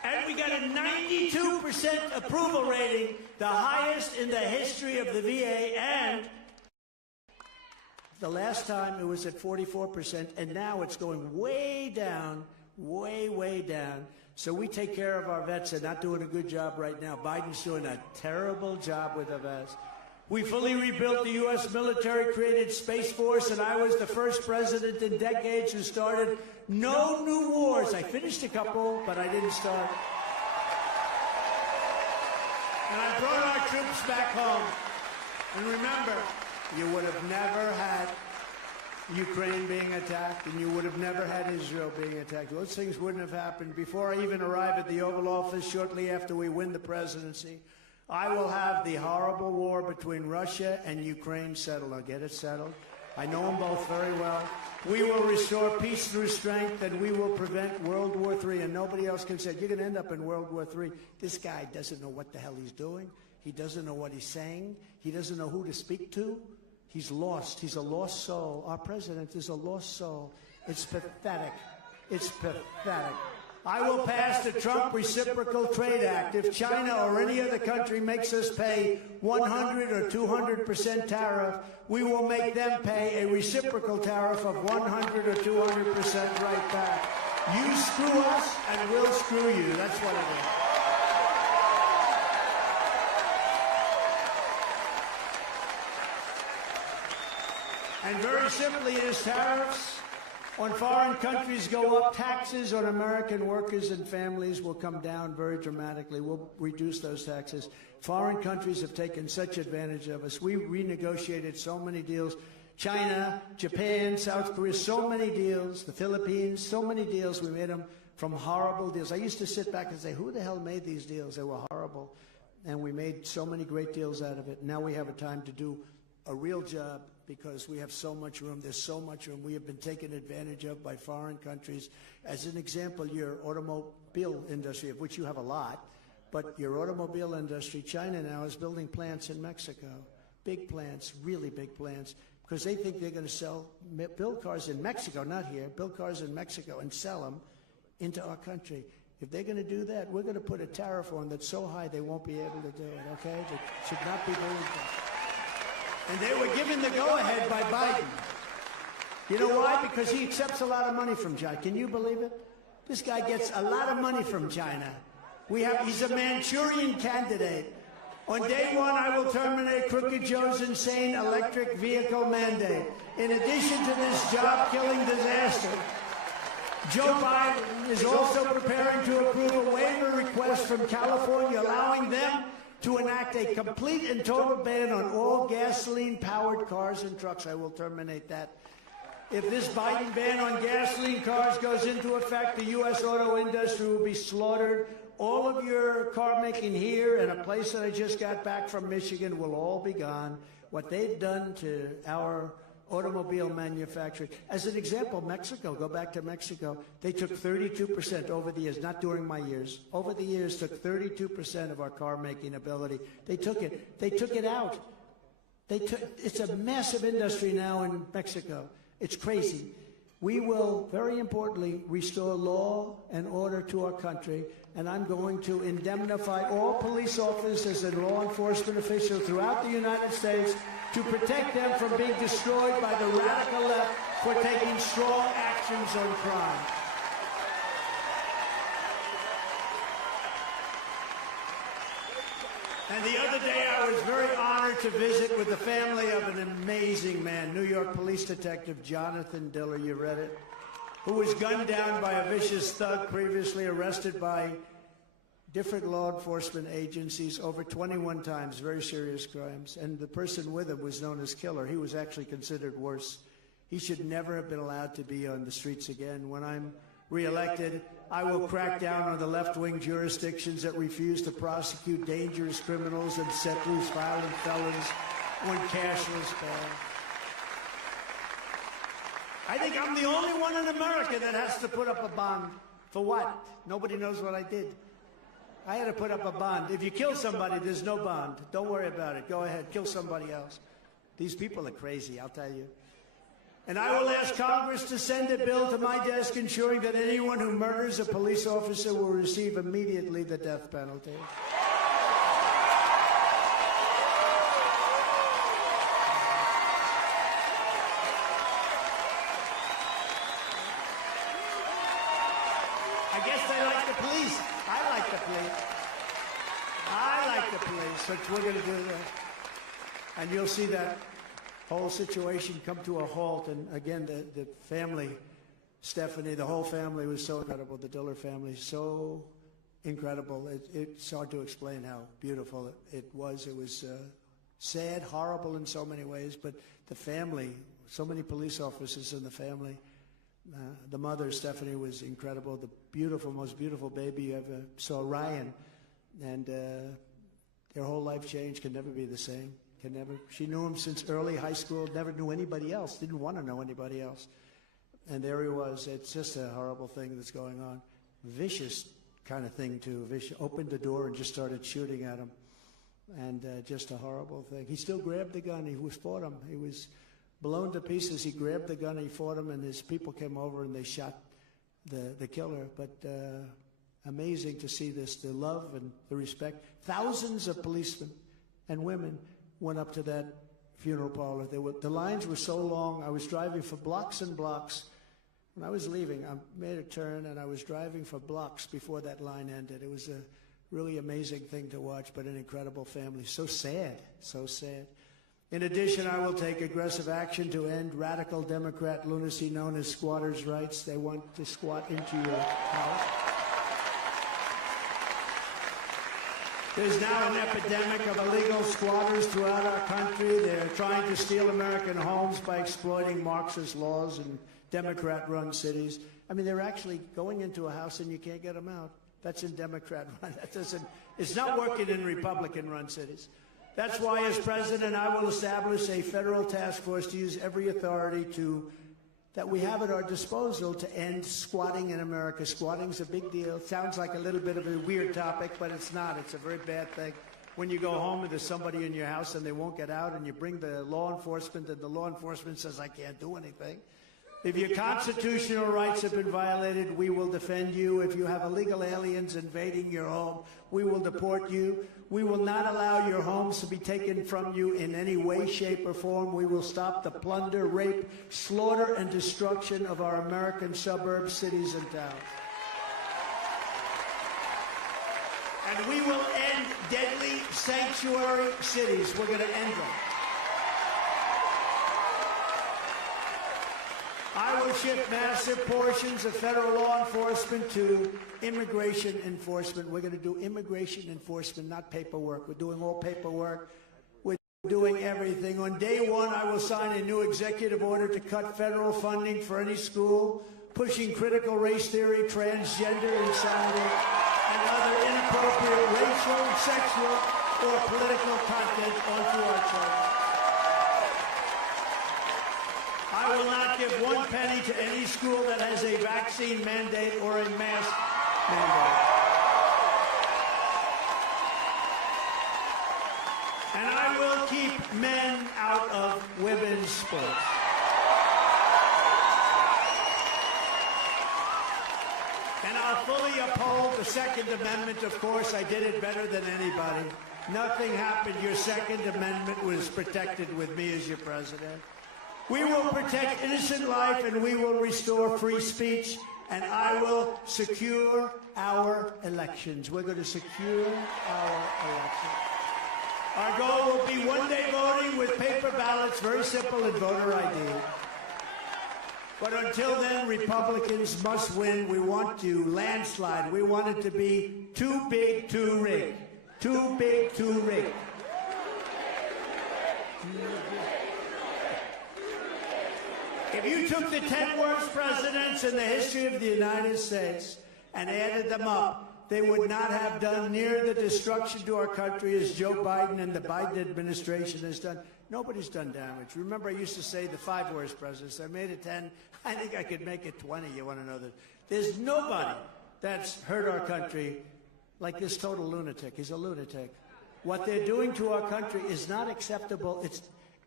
And we got a 92% approval rating, the highest in the history of the VA, and the last time it was at 44%, and now it's going way down, way down. So we take care of our vets. They're not doing a good job right now. Biden's doing a terrible job with the vets. We fully rebuilt the U.S. military, created Space Force, and I was the first president in decades who started no new wars. I finished a couple, but I didn't start. And I brought our troops back home. And remember, you would have never had Ukraine being attacked, and you would have never had Israel being attacked. Those things wouldn't have happened. Before I even arrive at the Oval Office, shortly after we win the presidency, I will have the horrible war between Russia and Ukraine settled. I'll get it settled. I know them both very well. We will restore peace through strength, and we will prevent World War III. And nobody else can say, you're going to end up in World War III. This guy doesn't know what the hell he's doing. He doesn't know what he's saying. He doesn't know who to speak to. He's lost. He's a lost soul. Our president is a lost soul. It's pathetic. It's pathetic. I will pass the Trump Reciprocal Trade Act. If China or any other country makes us pay 100 or 200% tariff, we will make them pay a reciprocal tariff of 100 or 200% right back. You screw us, and we'll screw you. That's what it is. And very simply, it is tariffs on foreign countries go up. Taxes on American workers and families will come down very dramatically. We'll reduce those taxes. Foreign countries have taken such advantage of us. We renegotiated so many deals. China, Japan, South Korea, so many deals. The Philippines, so many deals. We made them from horrible deals. I used to sit back and say, who the hell made these deals? They were horrible. And we made so many great deals out of it. Now we have a time to do a real job, because we have so much room. There's so much room. We have been taken advantage of by foreign countries. As an example, your automobile industry, of which you have a lot, but your automobile industry, China now is building plants in Mexico, big plants, really big plants, because they think they're going to build cars in Mexico, not here, build cars in Mexico and sell them into our country. If they're going to do that, we're going to put a tariff on that's so high they won't be able to do it, okay? They should not be doing that. And they were given the go-ahead by Biden. You know why? Because he accepts a lot of money from China. Can you believe it? This guy gets a lot of money from China. He's a Manchurian candidate. On day one, I will terminate Crooked Joe's insane electric vehicle mandate. In addition to this job-killing disaster, Joe Biden is also preparing to approve a waiver request from California, allowing them to enact a complete and total ban on all gasoline-powered cars and trucks. I will terminate that. If this Biden ban on gasoline cars goes into effect, the U.S. auto industry will be slaughtered. All of your car making here and a place that I just got back from Michigan will all be gone. What they've done to our automobile manufacturing. As an example, Mexico, go back to Mexico, they took 32% over the years, not during my years, over the years took 32% of our car making ability. They took it out. It's a massive industry now in Mexico. It's crazy. We will, very importantly, restore law and order to our country, and I'm going to indemnify all police officers and law enforcement officials throughout the United States to protect them from being destroyed by the radical left for taking strong actions on crime. And the other day, I was very honored to visit with the family of an amazing man, New York police detective Jonathan Diller, you read it, who was gunned down by a vicious thug previously arrested by different law enforcement agencies over 21 times, very serious crimes. And the person with him was known as Killer. He was actually considered worse. He should never have been allowed to be on the streets again. When I'm reelected, I will crack down on the left-wing jurisdictions that refuse to prosecute dangerous criminals and set loose violent felons on cashless bail. I think I'm the only one in America that has to put up a bond. For what? Nobody knows what I did. I had to put up a bond. If you kill somebody, there's no bond. Don't worry about it. Go ahead, kill somebody else. These people are crazy, I'll tell you. And I will ask Congress to send a bill to my desk ensuring that anyone who murders a police officer will receive immediately the death penalty. I guess they like the police. I like the police. I like the police. So we're going to do that. And you'll see that whole situation come to a halt. And again, the family, Stephanie, the whole family was so incredible. The Diller family, so incredible. It's hard to explain how beautiful it was. It was sad, horrible in so many ways, but the family, so many police officers in the family. The mother, Stephanie, was incredible. The beautiful, most beautiful baby you ever saw, Ryan. And their whole life changed, can never be the same. Can never. She knew him since early high school, never knew anybody else, didn't want to know anybody else. And there he was. It's just a horrible thing that's going on. Vicious kind of thing, too. Vicious. Opened the door and just started shooting at him. And just a horrible thing. He still grabbed the gun. He fought him. He was blown to pieces. He grabbed the gun. He fought him, and his people came over and they shot the killer. But amazing to see this, the love and the respect. Thousands of policemen and women went up to that funeral parlor. The lines were so long. I was driving for blocks and blocks. When I was leaving, I made a turn, and I was driving for blocks before that line ended. It was a really amazing thing to watch, but an incredible family. So sad, so sad. In addition, I will take aggressive action to end radical Democrat lunacy known as squatters' rights. They want to squat into your house. There's now an epidemic of illegal squatters throughout our country. They're trying to steal American homes by exploiting Marxist laws in Democrat-run cities. I mean, they're actually going into a house and you can't get them out. That's in Democrat-run. It's not working in Republican-run cities. That's why, as president, I will establish a federal task force to use every authority that we have at our disposal to end squatting in America. Squatting's a big deal. It sounds like a little bit of a weird topic, but it's not. It's a very bad thing. When you go home and there's somebody in your house and they won't get out, and you bring the law enforcement and the law enforcement says, I can't do anything. If your constitutional rights have been violated, we will defend you. If you have illegal aliens invading your home, we will deport you. We will not allow your homes to be taken from you in any way, shape, or form. We will stop the plunder, rape, slaughter, and destruction of our American suburbs, cities, and towns. And we will end deadly sanctuary cities. We're going to end them. I will shift massive portions of federal law enforcement to immigration enforcement. We're going to do immigration enforcement, not paperwork. We're doing all paperwork. We're doing everything. On day one, I will sign a new executive order to cut federal funding for any school pushing critical race theory, transgender insanity, and other inappropriate racial, sexual, or political content onto our children. I will not give one penny to any school that has a vaccine mandate or a mask mandate. And I will keep men out of women's sports. And I'll fully uphold the Second Amendment. Of course, I did it better than anybody. Nothing happened. Your Second Amendment was protected with me as your president. We will protect innocent life, and we will restore free speech, and I will secure our elections. We're going to secure our elections. Our goal will be one-day voting with paper ballots, very simple, and voter ID. But until then, Republicans must win. We want to landslide. We want it to be too big to rig. Too big to rig. If you took the 10 worst presidents in the history of the United States and added them up, they would not have done near the destruction to our country as Joe Biden and the Biden administration has done. Nobody's done damage. Remember, I used to say the 5 worst presidents. I made it 10. I think I could make it 20. You want to know that? There's nobody that's hurt our country like this total lunatic. He's a lunatic. What they're doing to our country is not acceptable.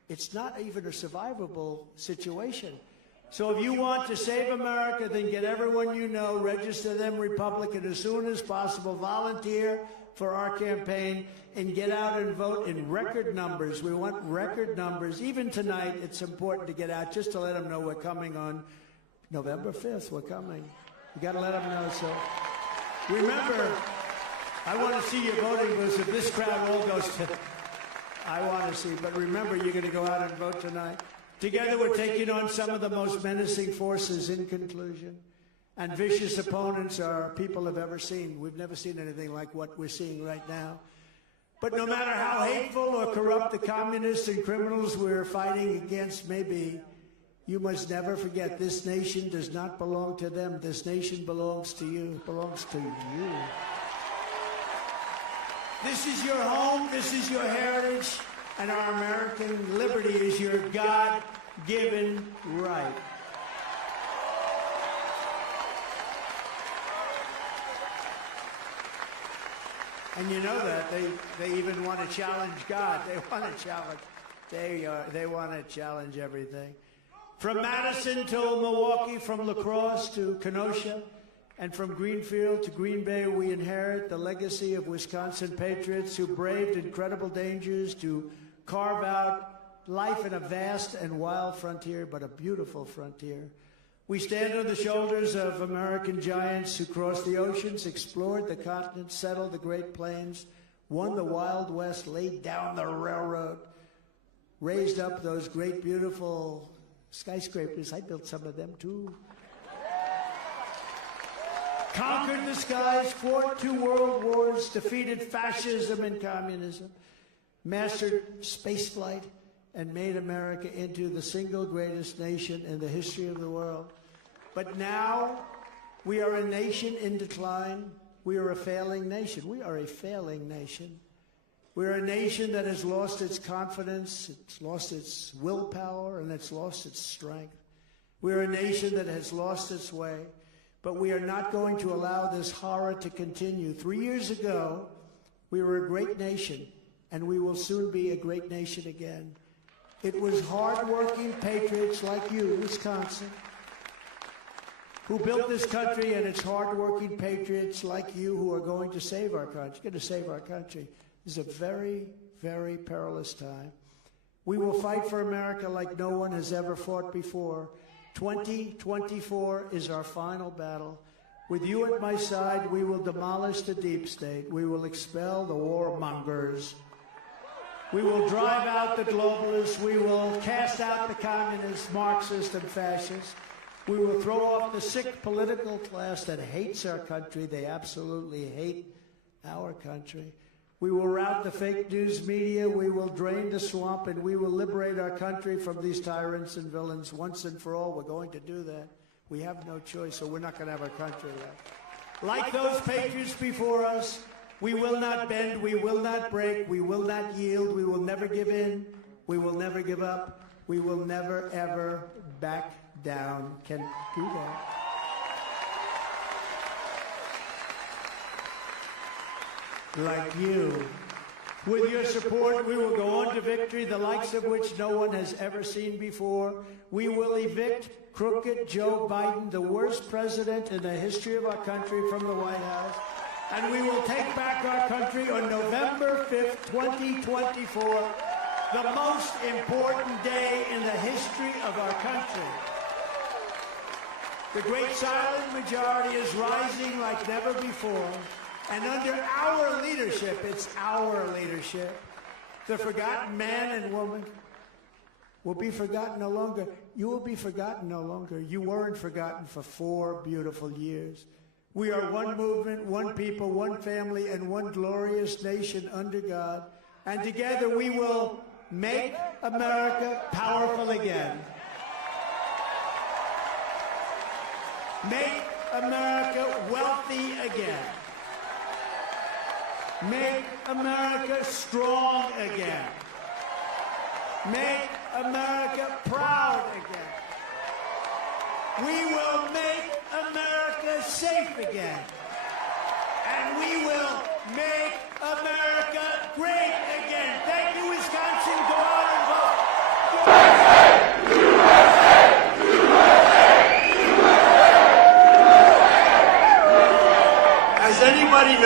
it's not even a survivable situation. So if you want to save America, then get everyone you know, register them Republican as soon as possible, volunteer for our campaign, and get out and vote in record numbers. We want record numbers. Even tonight, it's important to get out just to let them know we're coming on November 5th. We're coming. You got to let them know. So remember, I want to see your voting booths. If this crowd all goes to, I want to see. But remember, you're going to go out and vote tonight. Together, we're taking on some of the most menacing forces in conclusion. And vicious opponents our people have ever seen. We've never seen anything like what we're seeing right now. But no matter how hateful or corrupt the communists and criminals we're fighting against may be, you must never forget this nation does not belong to them. This nation belongs to you. It belongs to you. This is your home. This is your heritage. And our American liberty is your God-given right. And you know that they even want to challenge God. They want to challenge. They want to challenge everything. From Madison to Milwaukee, from La Crosse to Kenosha, and from Greenfield to Green Bay, we inherit the legacy of Wisconsin patriots who braved incredible dangers to carve out life in a vast and wild frontier, but a beautiful frontier. We stand on the shoulders of American giants who crossed the oceans, explored the continent, settled the Great Plains, won the Wild West, laid down the railroad, raised up those great, beautiful skyscrapers. I built some of them, too. Conquered the skies, fought 2 world wars, defeated fascism and communism, mastered spaceflight, and made America into the single greatest nation in the history of the world. But now, we are a nation in decline. We are a failing nation. We are a failing nation. We're a nation that has lost its confidence, it's lost its willpower, and it's lost its strength. We're a nation that has lost its way, but we are not going to allow this horror to continue. 3 years ago, we were a great nation, and we will soon be a great nation again. It was hard-working patriots like you, Wisconsin, who built this country, and it's hard-working patriots like you who are going to save our country, going to save our country. This is a very, very perilous time. We will fight for America like no one has ever fought before. 2024 is our final battle. With you at my side, we will demolish the deep state. We will expel the warmongers. We will drive out the globalists. We will cast out the communists, Marxists, and fascists. We will throw off the sick political class that hates our country. They absolutely hate our country. We will rout the fake news media. We will drain the swamp, and we will liberate our country from these tyrants and villains once and for all. We're going to do that. We have no choice, so we're not going to have our country left. Like those patriots before us, we will not bend, we will not break, we will not yield, we will never give in, we will never give up, we will never, ever back down. Can do that. Like you. With your support, we will go on to victory, the likes of which no one has ever seen before. We will evict crooked Joe Biden, the worst president in the history of our country, from the White House. And we will take back our country on November 5th, 2024, the most important day in the history of our country. The great silent majority is rising like never before. And under our leadership, it's our leadership, the forgotten man and woman will be forgotten no longer. You will be forgotten no longer. You weren't forgotten for 4 beautiful years. We are one movement, one people, one family, and one glorious nation under God. And together we will make America powerful again. Make America wealthy again. Make America strong again. Make America proud again. We will make America safe again. And we will make America great again. Thank you, Wisconsin. Go out and vote.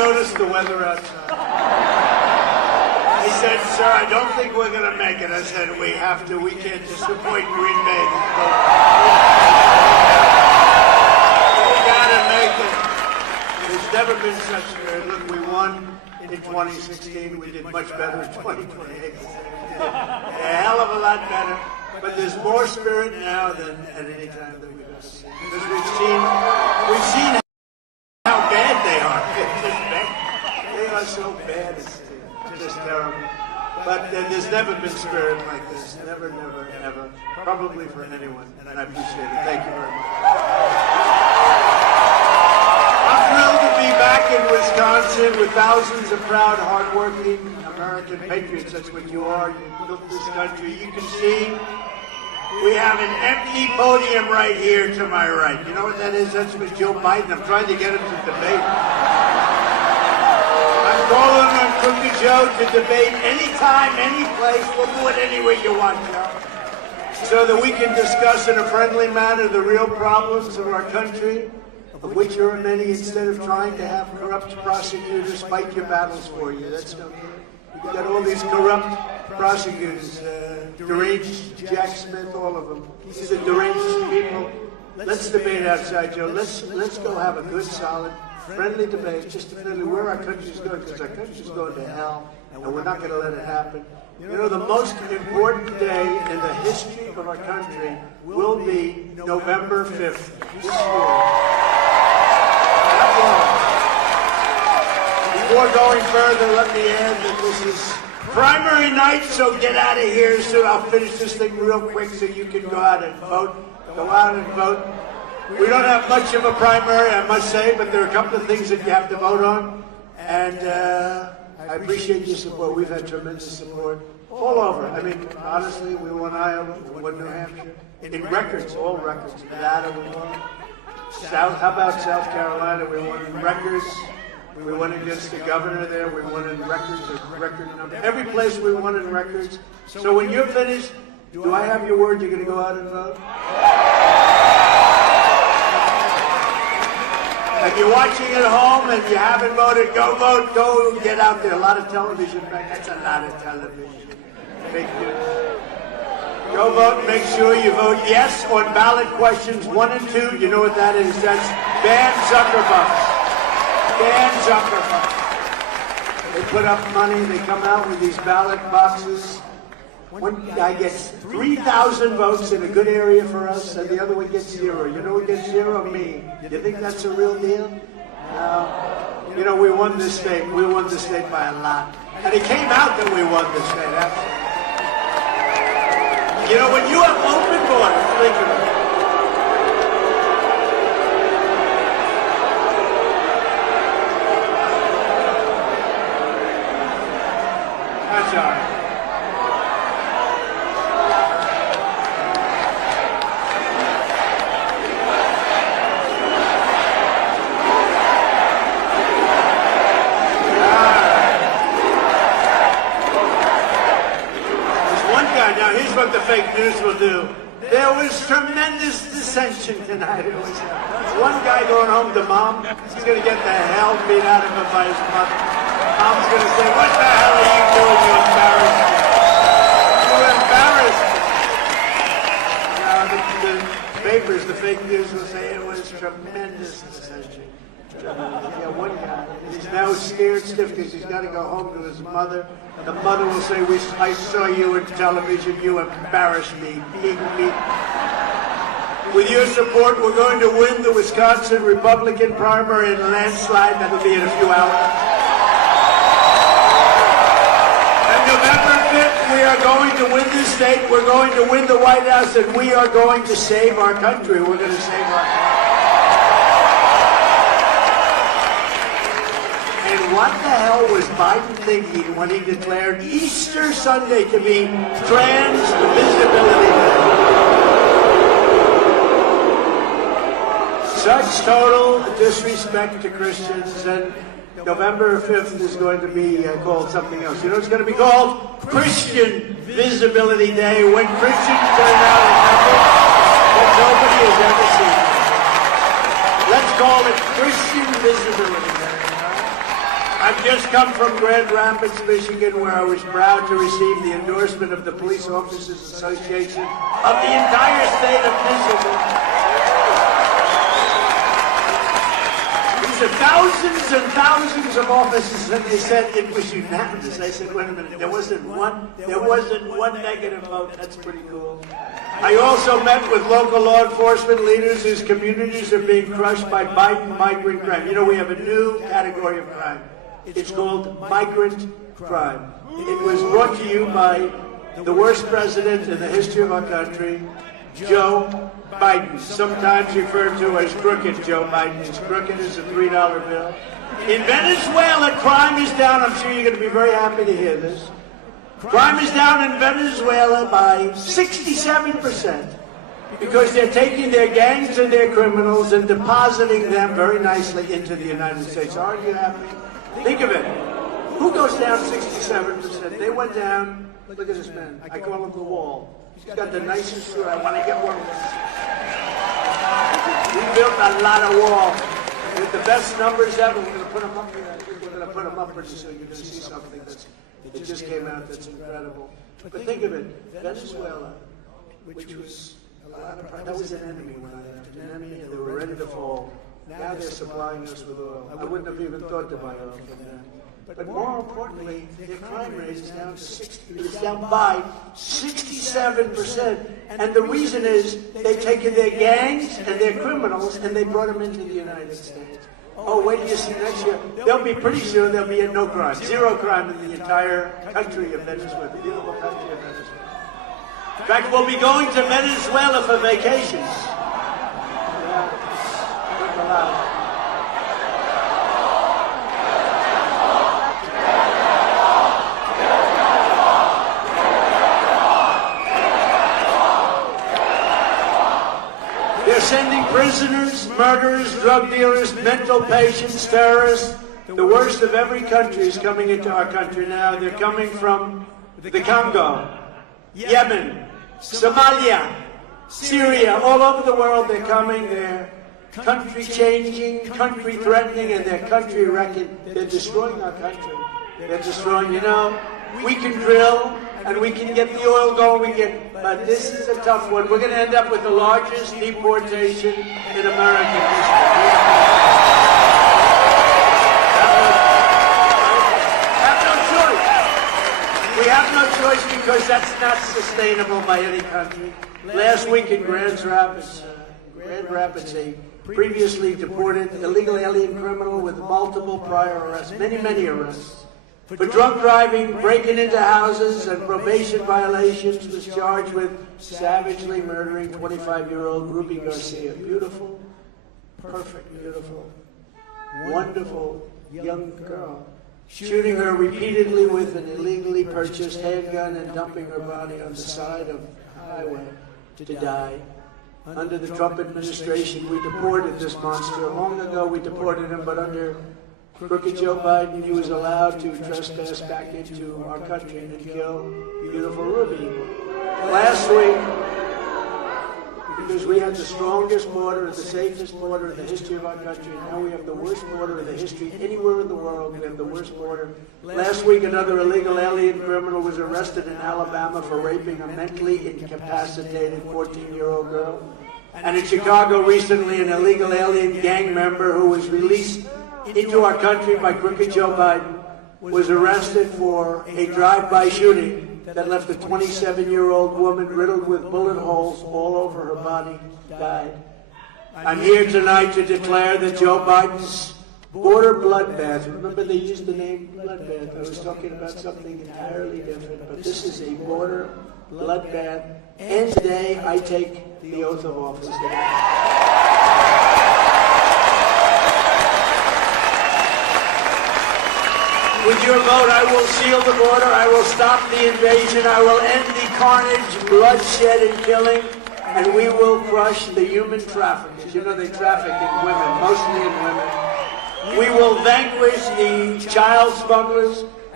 noticed the weather outside. He said, sir, I don't think we're going to make it. I said, we have to. We can't disappoint Green Bay. We got to make it. There's never been such a... Look, we won in 2016. We did much better in 2028. A hell of a lot better. But there's more spirit now than at any time that we've ever seen. Because we've seen how bad they are. They are so bad. It's just terrible. But there's never been spirit like this. Never, never, ever. Probably for anyone. And I appreciate it. Thank you very much. I'm thrilled to be back in Wisconsin with thousands of proud, hardworking American patriots. That's what you are. You built this country. You can see we have an empty podium right here to my right. You know what that is? That's with Joe Biden. I'm trying to get him to debate. I'm calling on Cookie Joe to debate anytime, any place. We'll do it any way you want, Joe. So that we can discuss in a friendly manner the real problems of our country, of which there are many, instead of trying to have corrupt prosecutors fight your battles for you. That's no good. You've got all these corrupt prosecutors, deranged Jack Smith, all of them. These are deranged people. Let's debate outside, Joe. Let's go have a good, solid, friendly debate just to figure where our country's going, because our country's going to hell, and we're not going to let it happen. You know, the most important day in the history of our country will be November 5th this year. That's all. Before going further, let me add that this is primary night, so get out of here soon. I'll finish this thing real quick so you can go out and vote. Go out and vote. We don't have much of a primary, I must say, but there are a couple of things that you have to vote on. And I appreciate your support. We've had tremendous support all over. I mean, honestly, we won Iowa, we won New Hampshire. In records, all records. Nevada, we won. How about South Carolina? We won in records. We won against the governor there. We won in records, a record number. Every place we won in records. So when you're finished, do I have your word? You're going to go out and vote? If you're watching at home and you haven't voted, go vote. Go get out there. A lot of television back. That's a lot of television. Fake news. Go vote and make sure you vote yes on ballot questions 1 and 2. You know what that is? That's ban Zuckerbucks. Ban Zuckerbucks. They put up money. They come out with these ballot boxes. One guy gets 3,000 votes in a good area for us, and the other one gets 0. You know who gets 0? Me. You think that's a real deal? You know, we won this state. We won the state by a lot. And it came out that we won the state, actually. You know, when you have open borders, think of it. That's all right. Now, here's what the fake news will do. There was tremendous dissension tonight. It was one guy going home to mom. He's going to get the hell beat out of him by his mother. Mom's going to say, what the hell are you doing? You embarrassed me. You embarrassed me. Now, the papers, the fake news will say it was tremendous dissension. Yeah, one guy. He's now scared stiff because he's got to go home to his mother. The mother will say, I saw you on television. You embarrassed me. With your support, we're going to win the Wisconsin Republican primary in a landslide. That'll be in a few hours. And November 5th, we are going to win this state. We're going to win the White House, and we are going to save our country. We're going to save our country. And what the hell was Biden thinking when he declared Easter Sunday to be Trans Visibility Day? Such total disrespect to Christians, and November 5th is going to be called something else. You know, it's going to be called Christian Visibility Day, when Christians turn out in numbers that nobody has ever seen. Let's call it Christian Visibility Day. I've just come from Grand Rapids, Michigan, where I was proud to receive the endorsement of the Police Officers Association of the entire state of Michigan. These are thousands and thousands of officers, and they said it was unanimous. I said, wait a minute, there wasn't one negative vote. That's pretty cool. I also met with local law enforcement leaders whose communities are being crushed by Biden migrant crime. You know, we have a new category of crime. It's called migrant crime. It was brought to you by the worst president in the history of our country, Joe Biden, sometimes referred to as crooked Joe Biden. He's crooked as a $3 bill. In Venezuela, crime is down. I'm sure you're going to be very happy to hear this. Crime is down in Venezuela by 67% because they're taking their gangs and their criminals and depositing them very nicely into the United States. Aren't you happy? Think of it. Who goes down 67%? They went down. Look at this man. I call him the Wall. He's got the nicest suit. I want to get one of those. We built a lot of wall with the best numbers ever. We're going to put them up here. We're going to put them up for you so you can see something that just came out that's incredible. But think of it. Venezuela, which was that was an enemy when I left. An enemy, and they were ready to fall. Now they're supplying us with oil. I wouldn't have even thought to buy oil from them. But more importantly, their crime rate is down to down by 67%. And the reason is they've taken their gangs and their criminals and they brought them into the United States. Oh, wait till you see next year. They'll be pretty soon. There'll be no crime, zero crime in the entire country of Venezuela, the beautiful country of Venezuela. In fact, we'll be going to Venezuela for vacations. They're sending prisoners, murderers, drug dealers, mental patients, terrorists. The worst of every country is coming into our country now. They're coming from the Congo, Yemen, Somalia, Syria, all over the world. They're coming. They're country changing, country threatening, and they're country wrecking. They're destroying our country. They're destroying, you know, we can drill and we can get the oil going, but this is a tough one. We're going to end up with the largest deportation in American history. We have no choice because that's not sustainable by any country. Last week in Grand Rapids, a previously deported illegal alien criminal with multiple prior arrests, many arrests, for drunk driving, breaking into houses, and probation violations, was charged with savagely murdering 25-year-old Ruby Garcia. Beautiful, perfect, beautiful, wonderful young girl. Shooting her repeatedly with an illegally purchased handgun and dumping her body on the side of the highway to die. Under the Trump administration, we deported this monster. Long ago, we deported him, but under crooked Joe Biden, he was allowed to trespass back into our country and kill beautiful Ruby. Last week, because we had the strongest border, the safest border in the history of our country, now we have the worst border in the history anywhere in the world. We have the worst border. Last week, another illegal alien criminal was arrested in Alabama for raping a mentally incapacitated 14-year-old girl. And in Chicago recently, an illegal alien gang member who was released into our country by crooked Joe Biden was arrested for a drive-by shooting that left a 27-year-old woman riddled with bullet holes all over her body, died. I'm here tonight to declare that Joe Biden's border bloodbath, remember they used the name bloodbath, I was talking about something entirely different, but this is a border bloodbath, and today I take the oath of office. With your vote, I will seal the border, I will stop the invasion, I will end the carnage, bloodshed, and killing, and we will crush the human traffickers. You know they traffic in women, mostly in women. We will vanquish the child smugglers,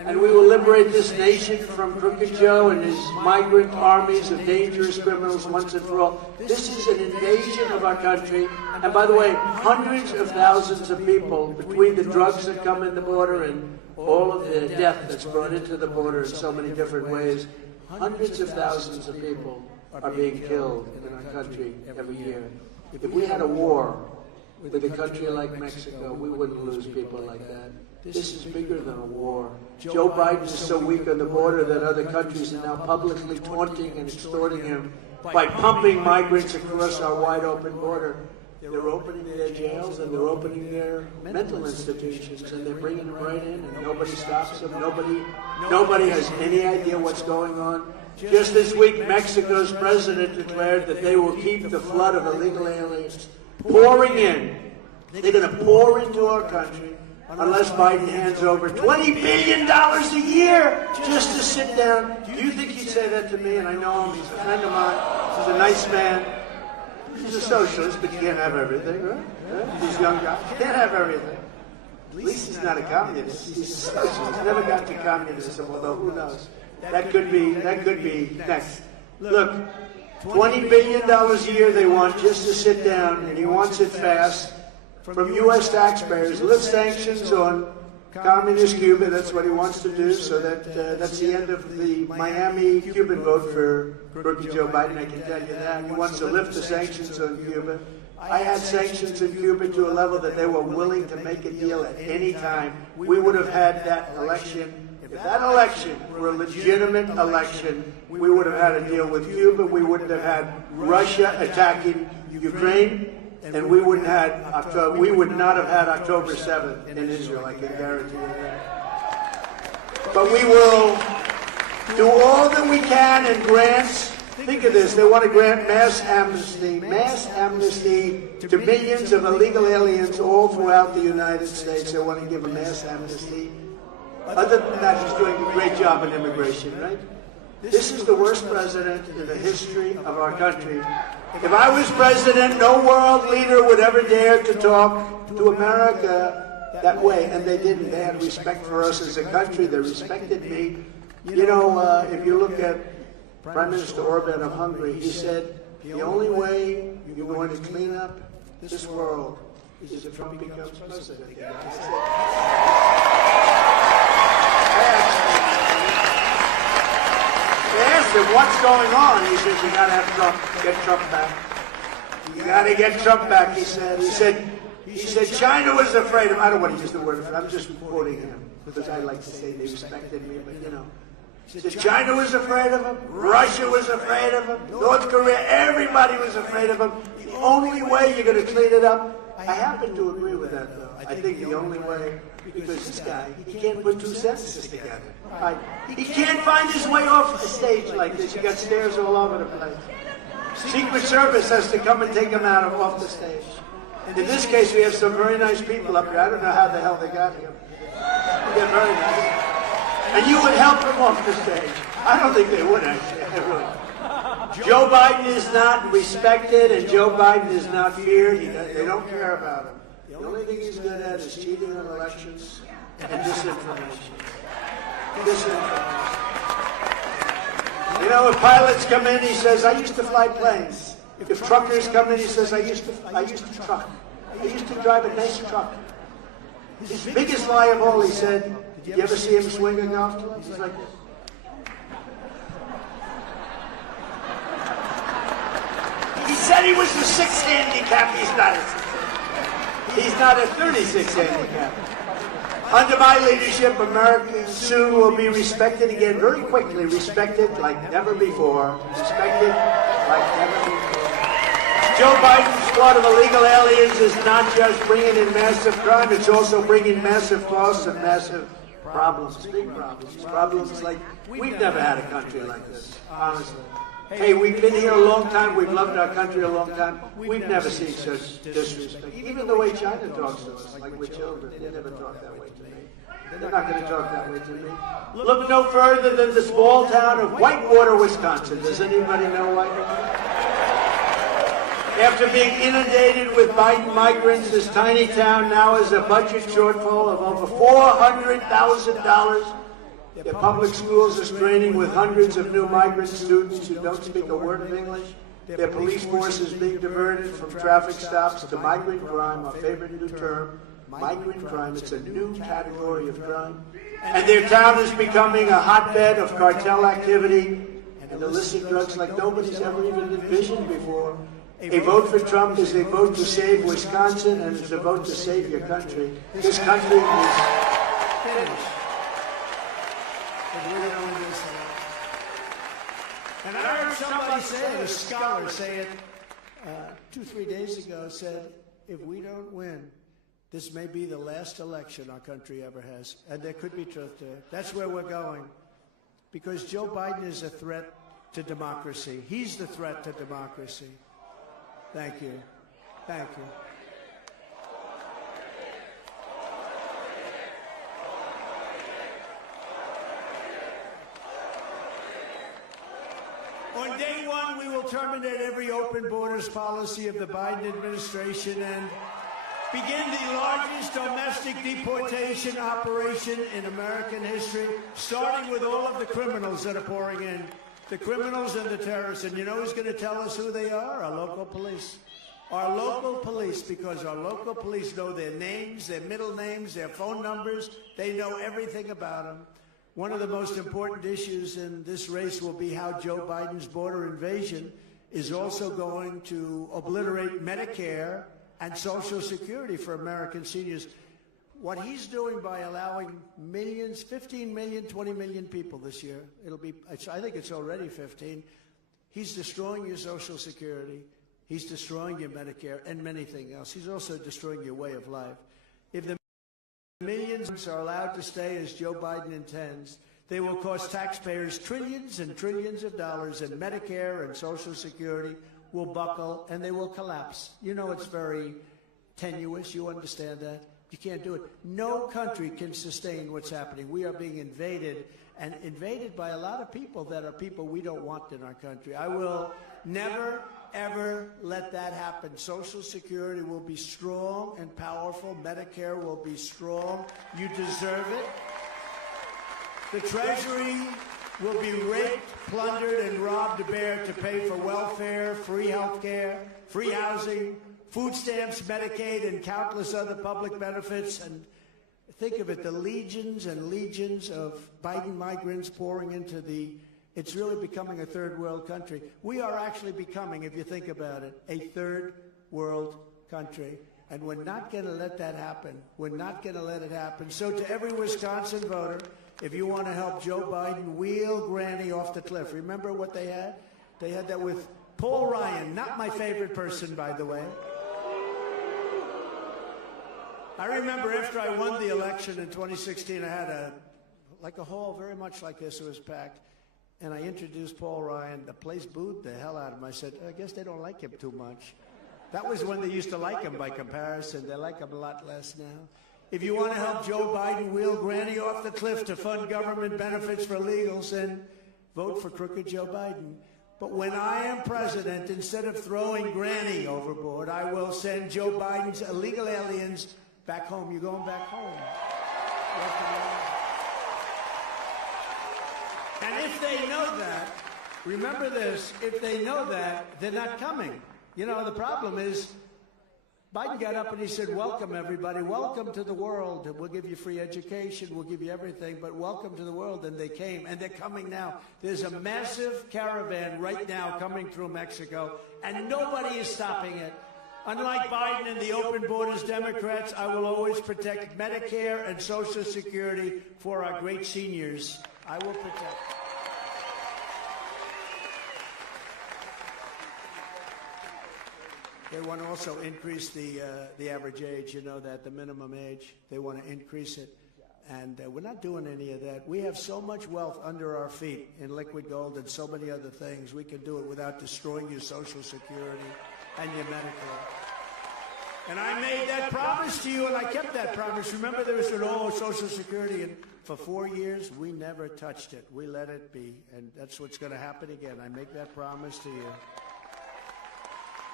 and we will liberate this nation from Crooked Joe and his migrant armies of dangerous criminals once and for all. This is an invasion of our country. And by the way, hundreds of thousands of people, between the drugs that come in the border and all of the death that's brought into the border in so many different ways, hundreds of thousands of people are being killed in our country every year. If we had a war with a country like Mexico, we wouldn't lose people like that. This is bigger than a war. Joe Biden is so weak on the border that other countries are now publicly taunting and extorting him by pumping migrants across our wide open border. They're opening their jails and they're opening their mental institutions and they're bringing them right in and nobody stops them. Nobody has any idea what's going on. Just this week, Mexico's president declared that they will keep the flood of illegal aliens pouring in. They're going to pour into our country unless Biden hands over $20 billion a year just to sit down. Do you think he'd say that to me? And I know him. He's a friend of mine. He's a nice man. He's a socialist, but you can't have everything, right? These young guys can't have everything. At least he's not a communist. He's a socialist. He's never got to communism, although who knows? That could be next. Look, $20 billion a year they want just to sit down, and he wants it fast. From U.S. taxpayers, lift sanctions on communist Cuba. That's what he wants to do. So that's the end of the Miami Cuban vote for Crooked Joe Biden. I can tell you that. He wants to lift the sanctions on Cuba. I had sanctions in Cuba to a level that they were willing to make a deal at any time. We would have had that election. If that election were a legitimate election, we would have had a deal with Cuba. We wouldn't have had Russia attacking Ukraine. And we would not have had October 7th in Israel, I can guarantee you that. But we will do all that we can in grants. Think of this, they want to grant mass amnesty to millions of illegal aliens all throughout the United States. They want to give a mass amnesty. Other than that, he's doing a great job in immigration, right? This is the worst president in the history of our country. If I was president, no world leader would ever dare to talk to America that way, and they didn't. They had respect for us as a country. They respected me. You know, if you look at Prime Minister Orban of Hungary, he said, the only way you're going to clean up this world is if Trump becomes president again. They asked him, what's going on? He said, you got to have Trump, get Trump back. You got to get Trump back, he said. He said, China was afraid of him. I don't want to use the word, I'm just quoting him, because I like to say they respected me, but you know. He said, China was afraid of him, Russia was afraid of him, North Korea, everybody was afraid of him. The only way you're going to clean it up, I happen to agree with that, though. I think the only way, because this guy, he can't put two sentences together. He can't find his way off the stage like this. You got stairs all over the place. Secret Service has to come and take him out of off the stage. In this case, we have some very nice people up here. I don't know how the hell they got here. They're very nice. And you would help them off the stage. I don't think they would, actually. I really. Joe Biden is not respected, and Joe Biden is not feared. They don't care about him. The only thing he's good at is cheating on elections and disinformation. You know, if pilots come in, he says, I used to fly planes. If truckers come in, he says, I used to truck. I used to drive a nice truck. His biggest lie of all, he said, did you ever see him swing a golf club? He's like this. He said he was a 6 handicap. He's not a 36 handicap. Under my leadership, America soon will be respected again, very quickly, respected like never before. Respected like never before. Joe Biden's flood of illegal aliens is not just bringing in massive crime, it's also bringing massive costs and massive problems, big problems. Problems like, we've never had a country like this, honestly. Hey, we've been here a long time, we've loved our country a long time, we've never seen such disrespect. Even the way China talks to us, like we're children, they never talk that way to me. They're not going to talk that way to me. Look no further than the small town of Whitewater, Wisconsin. Does anybody know Whitewater? After being inundated with Biden migrants, this tiny town now has a budget shortfall of over $400,000. Their public schools are straining with hundreds of new migrant students who don't speak a word of English. Their police force is being diverted from traffic stops to migrant crime, our favorite new term, migrant crime. It's a new category of crime. And their town is becoming a hotbed of cartel activity and illicit drugs like nobody's ever even envisioned before. A vote for Trump is a vote to save Wisconsin, and it's a vote to save your country. This country is finished. And I heard somebody say it, a scholar say it 2-3 days ago, said, if we don't win, this may be the last election our country ever has. And there could be truth to it. That's where we're going. Because Joe Biden is a threat to democracy. He's the threat to democracy. Thank you. Thank you. On day one, we will terminate every open borders policy of the Biden administration and begin the largest domestic deportation operation in American history, starting with all of the criminals that are pouring in, the criminals and the terrorists. And you know who's going to tell us who they are? Our local police. Our local police, because our local police know their names, their middle names, their phone numbers. They know everything about them. One of the most important issues in this race will be how Joe Biden's border invasion is also going to obliterate Medicare and Social Security for American seniors. What he's doing by allowing millions, 15 million, 20 million people this year, I think it's already 15, he's destroying your Social Security, he's destroying your Medicare and many things else. He's also destroying your way of life. If the millions are allowed to stay as Joe Biden intends, they will cost taxpayers trillions and trillions of dollars, and Medicare and Social Security will buckle and they will collapse. You know it's very tenuous. You understand that? You can't do it. No country can sustain what's happening. We are being invaded, and invaded by a lot of people that are people we don't want in our country. I will never, ever let that happen. Social Security will be strong and powerful. Medicare will be strong. You deserve it. The Treasury will be raped, plundered, and robbed bare to pay for welfare, free health care, free housing, food stamps, Medicaid, and countless other public benefits. And think of it, the legions and legions of Biden migrants pouring into it's really becoming a third world country. We are actually becoming, if you think about it, a third world country. And we're not going to let that happen. We're not going to let it happen. So to every Wisconsin voter, if you want to help Joe Biden wheel Granny off the cliff, remember what they had? They had that with Paul Ryan, not my favorite person, by the way. I remember after I won the election in 2016, I had a hall very much like this. It was packed. And I introduced Paul Ryan. The place booed the hell out of him. I said, I guess they don't like him too much. That was when they used to like him by comparison. They like him a lot less now. If you want to help Joe Biden wheel Granny off the cliff to fund government benefits for illegals, then vote for crooked Joe Biden. But when I am president, instead of throwing Granny overboard, I will send Joe Biden's illegal aliens back home. You're going back home. And if they know that, remember this, if they know that, they're not coming. You know, the problem is, Biden got up and he said, welcome, everybody. Welcome to the world. We'll give you free education. We'll give you everything, but welcome to the world. And they came, and they're coming now. There's a massive caravan right now coming through Mexico, and nobody is stopping it. Unlike Biden and the open borders Democrats, I will always protect Medicare and Social Security for our great seniors. I will protect. They want to also increase the average age, you know that, the minimum age. They want to increase it. And we're not doing any of that. We have so much wealth under our feet in liquid gold and so many other things. We can do it without destroying your Social Security and your Medicare. And I made that promise to you, and I kept that promise. Remember, there was an old Social Security, and for 4 years, we never touched it. We let it be, and that's what's going to happen again. I make that promise to you.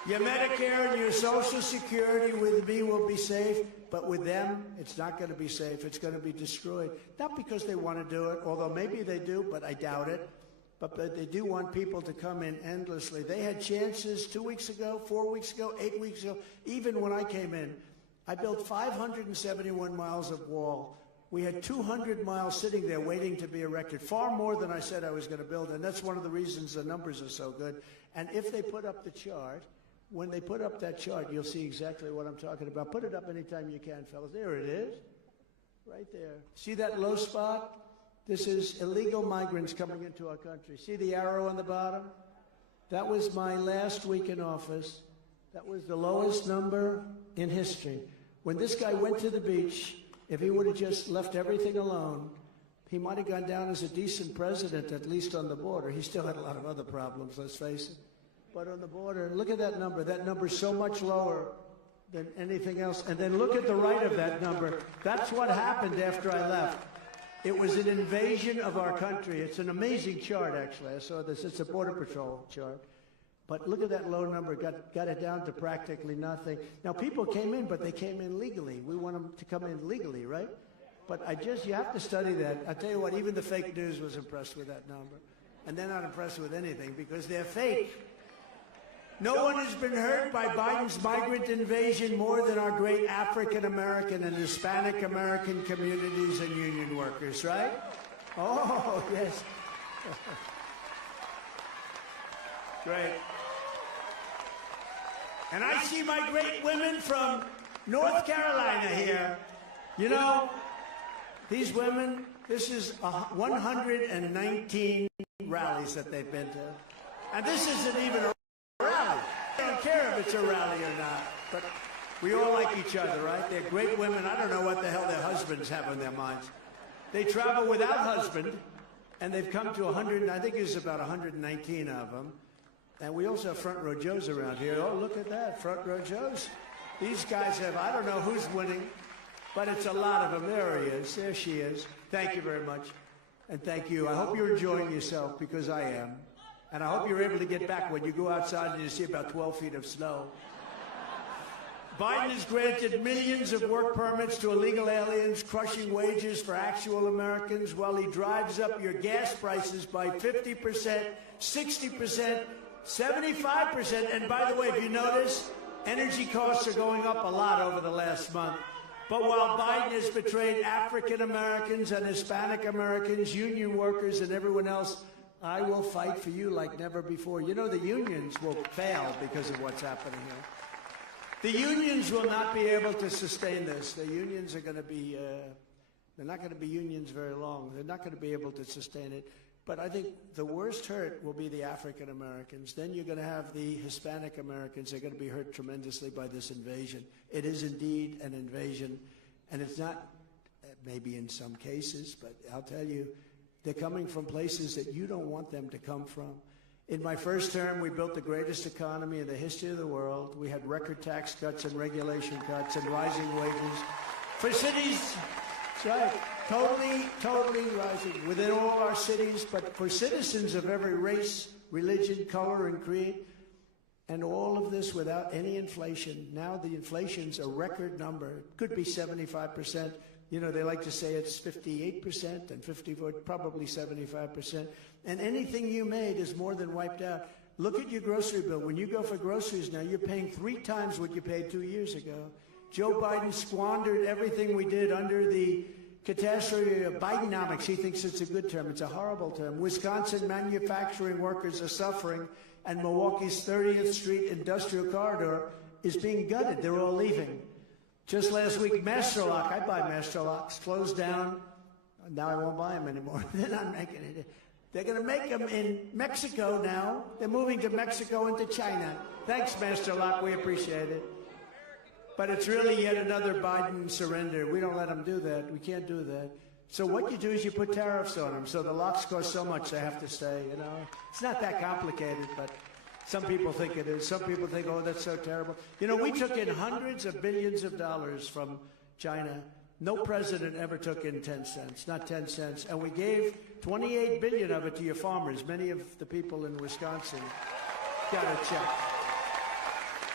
Your Medicare and your Social Security with me will be safe, but with them, it's not going to be safe. It's going to be destroyed. Not because they want to do it, although maybe they do, but I doubt it. But they do want people to come in endlessly. They had chances 2 weeks ago, 4 weeks ago, 8 weeks ago. Even when I came in, I built 571 miles of wall. We had 200 miles sitting there waiting to be erected, far more than I said I was going to build. And that's one of the reasons the numbers are so good. And if they put up the chart, when they put up that chart, you'll see exactly what I'm talking about. Put it up anytime you can, fellas. There it is, right there. See that low spot? This is illegal migrants coming into our country. See the arrow on the bottom? That was my last week in office. That was the lowest number in history. When this guy went to the beach, if he would have just left everything alone, he might have gone down as a decent president, at least on the border. He still had a lot of other problems, let's face it. But on the border, look at that number. That number's so much lower than anything else. And then look at the right of that number. That's what happened after I left. It was an invasion of our country. It's an amazing chart, actually. I saw this. It's a Border Patrol chart. But look at that low number. Got it down to practically nothing. Now, people came in, but they came in legally. We want them to come in legally, right? But you have to study that. I tell you what, even the fake news was impressed with that number. And they're not impressed with anything because they're fake. No one has been hurt by Biden's migrant invasion more than our great African American and Hispanic American communities and union workers, right? Oh, yes. Great. And I see my great women from North Carolina here. You know, these women, this is 119 rallies that they've been to. And this isn't even a rally. I don't care if it's a rally or not, but we all like each other, right? They're great women. I don't know what the hell their husbands have on their minds. They travel without husband, and they've come to 100, I think it's about 119 of them. And we also have front row Joes around here. Oh, look at that, front row Joes. These guys have, I don't know who's winning, but it's a lot of them. There he is. There she is. Thank you very much. And thank you. I hope you're enjoying yourself, because I am. And I hope you're able to get back when you go outside and you see about 12 feet of snow. Biden has granted millions of work permits to illegal aliens, crushing wages for actual Americans while he drives up your gas prices by 50%, 60%, 75%. And by the way, if you notice, energy costs are going up a lot over the last month. But while Biden has betrayed African Americans and Hispanic Americans, union workers, and everyone else, I will fight for you like never before. You know, the unions will fail because of what's happening here. The unions will not be able to sustain this. The unions are going to be, they're not going to be unions very long. They're not going to be able to sustain it. But I think the worst hurt will be the African Americans. Then you're going to have the Hispanic Americans. They're going to be hurt tremendously by this invasion. It is indeed an invasion. And it's not, maybe in some cases, but I'll tell you, they're coming from places that you don't want them to come from. In my first term, we built the greatest economy in the history of the world. We had record tax cuts and regulation cuts and rising wages. For cities, that's right, totally rising within all our cities, but for citizens of every race, religion, color, and creed, and all of this without any inflation. Now the inflation's a record number. It could be 75%. You know, they like to say it's 58% and 54, probably 75%. And anything you made is more than wiped out. Look at your grocery bill. When you go for groceries now, you're paying 3 times what you paid 2 years ago. Joe Biden squandered everything we did under the catastrophe of Bidenomics. He thinks it's a good term. It's a horrible term. Wisconsin manufacturing workers are suffering, and Milwaukee's 30th Street industrial corridor is being gutted. They're all leaving. Just last week, Master Lock, I buy Master Locks, closed down. Now I won't buy them anymore. They're not making it. They're going to make them in Mexico now. They're moving to Mexico and to China. Thanks, Master Lock. We appreciate it. But it's really yet another Biden surrender. We don't let them do that. We can't do that. So what you do is you put tariffs on them. So the locks cost so much they have to stay, you know. It's not that complicated, but some people think it is. Some people think, oh, that's so terrible. You know, we took in hundreds of billions of dollars from China. No president ever took in 10 cents, not 10 cents. And we gave 28 billion of it to your farmers. Many of the people in Wisconsin got a check.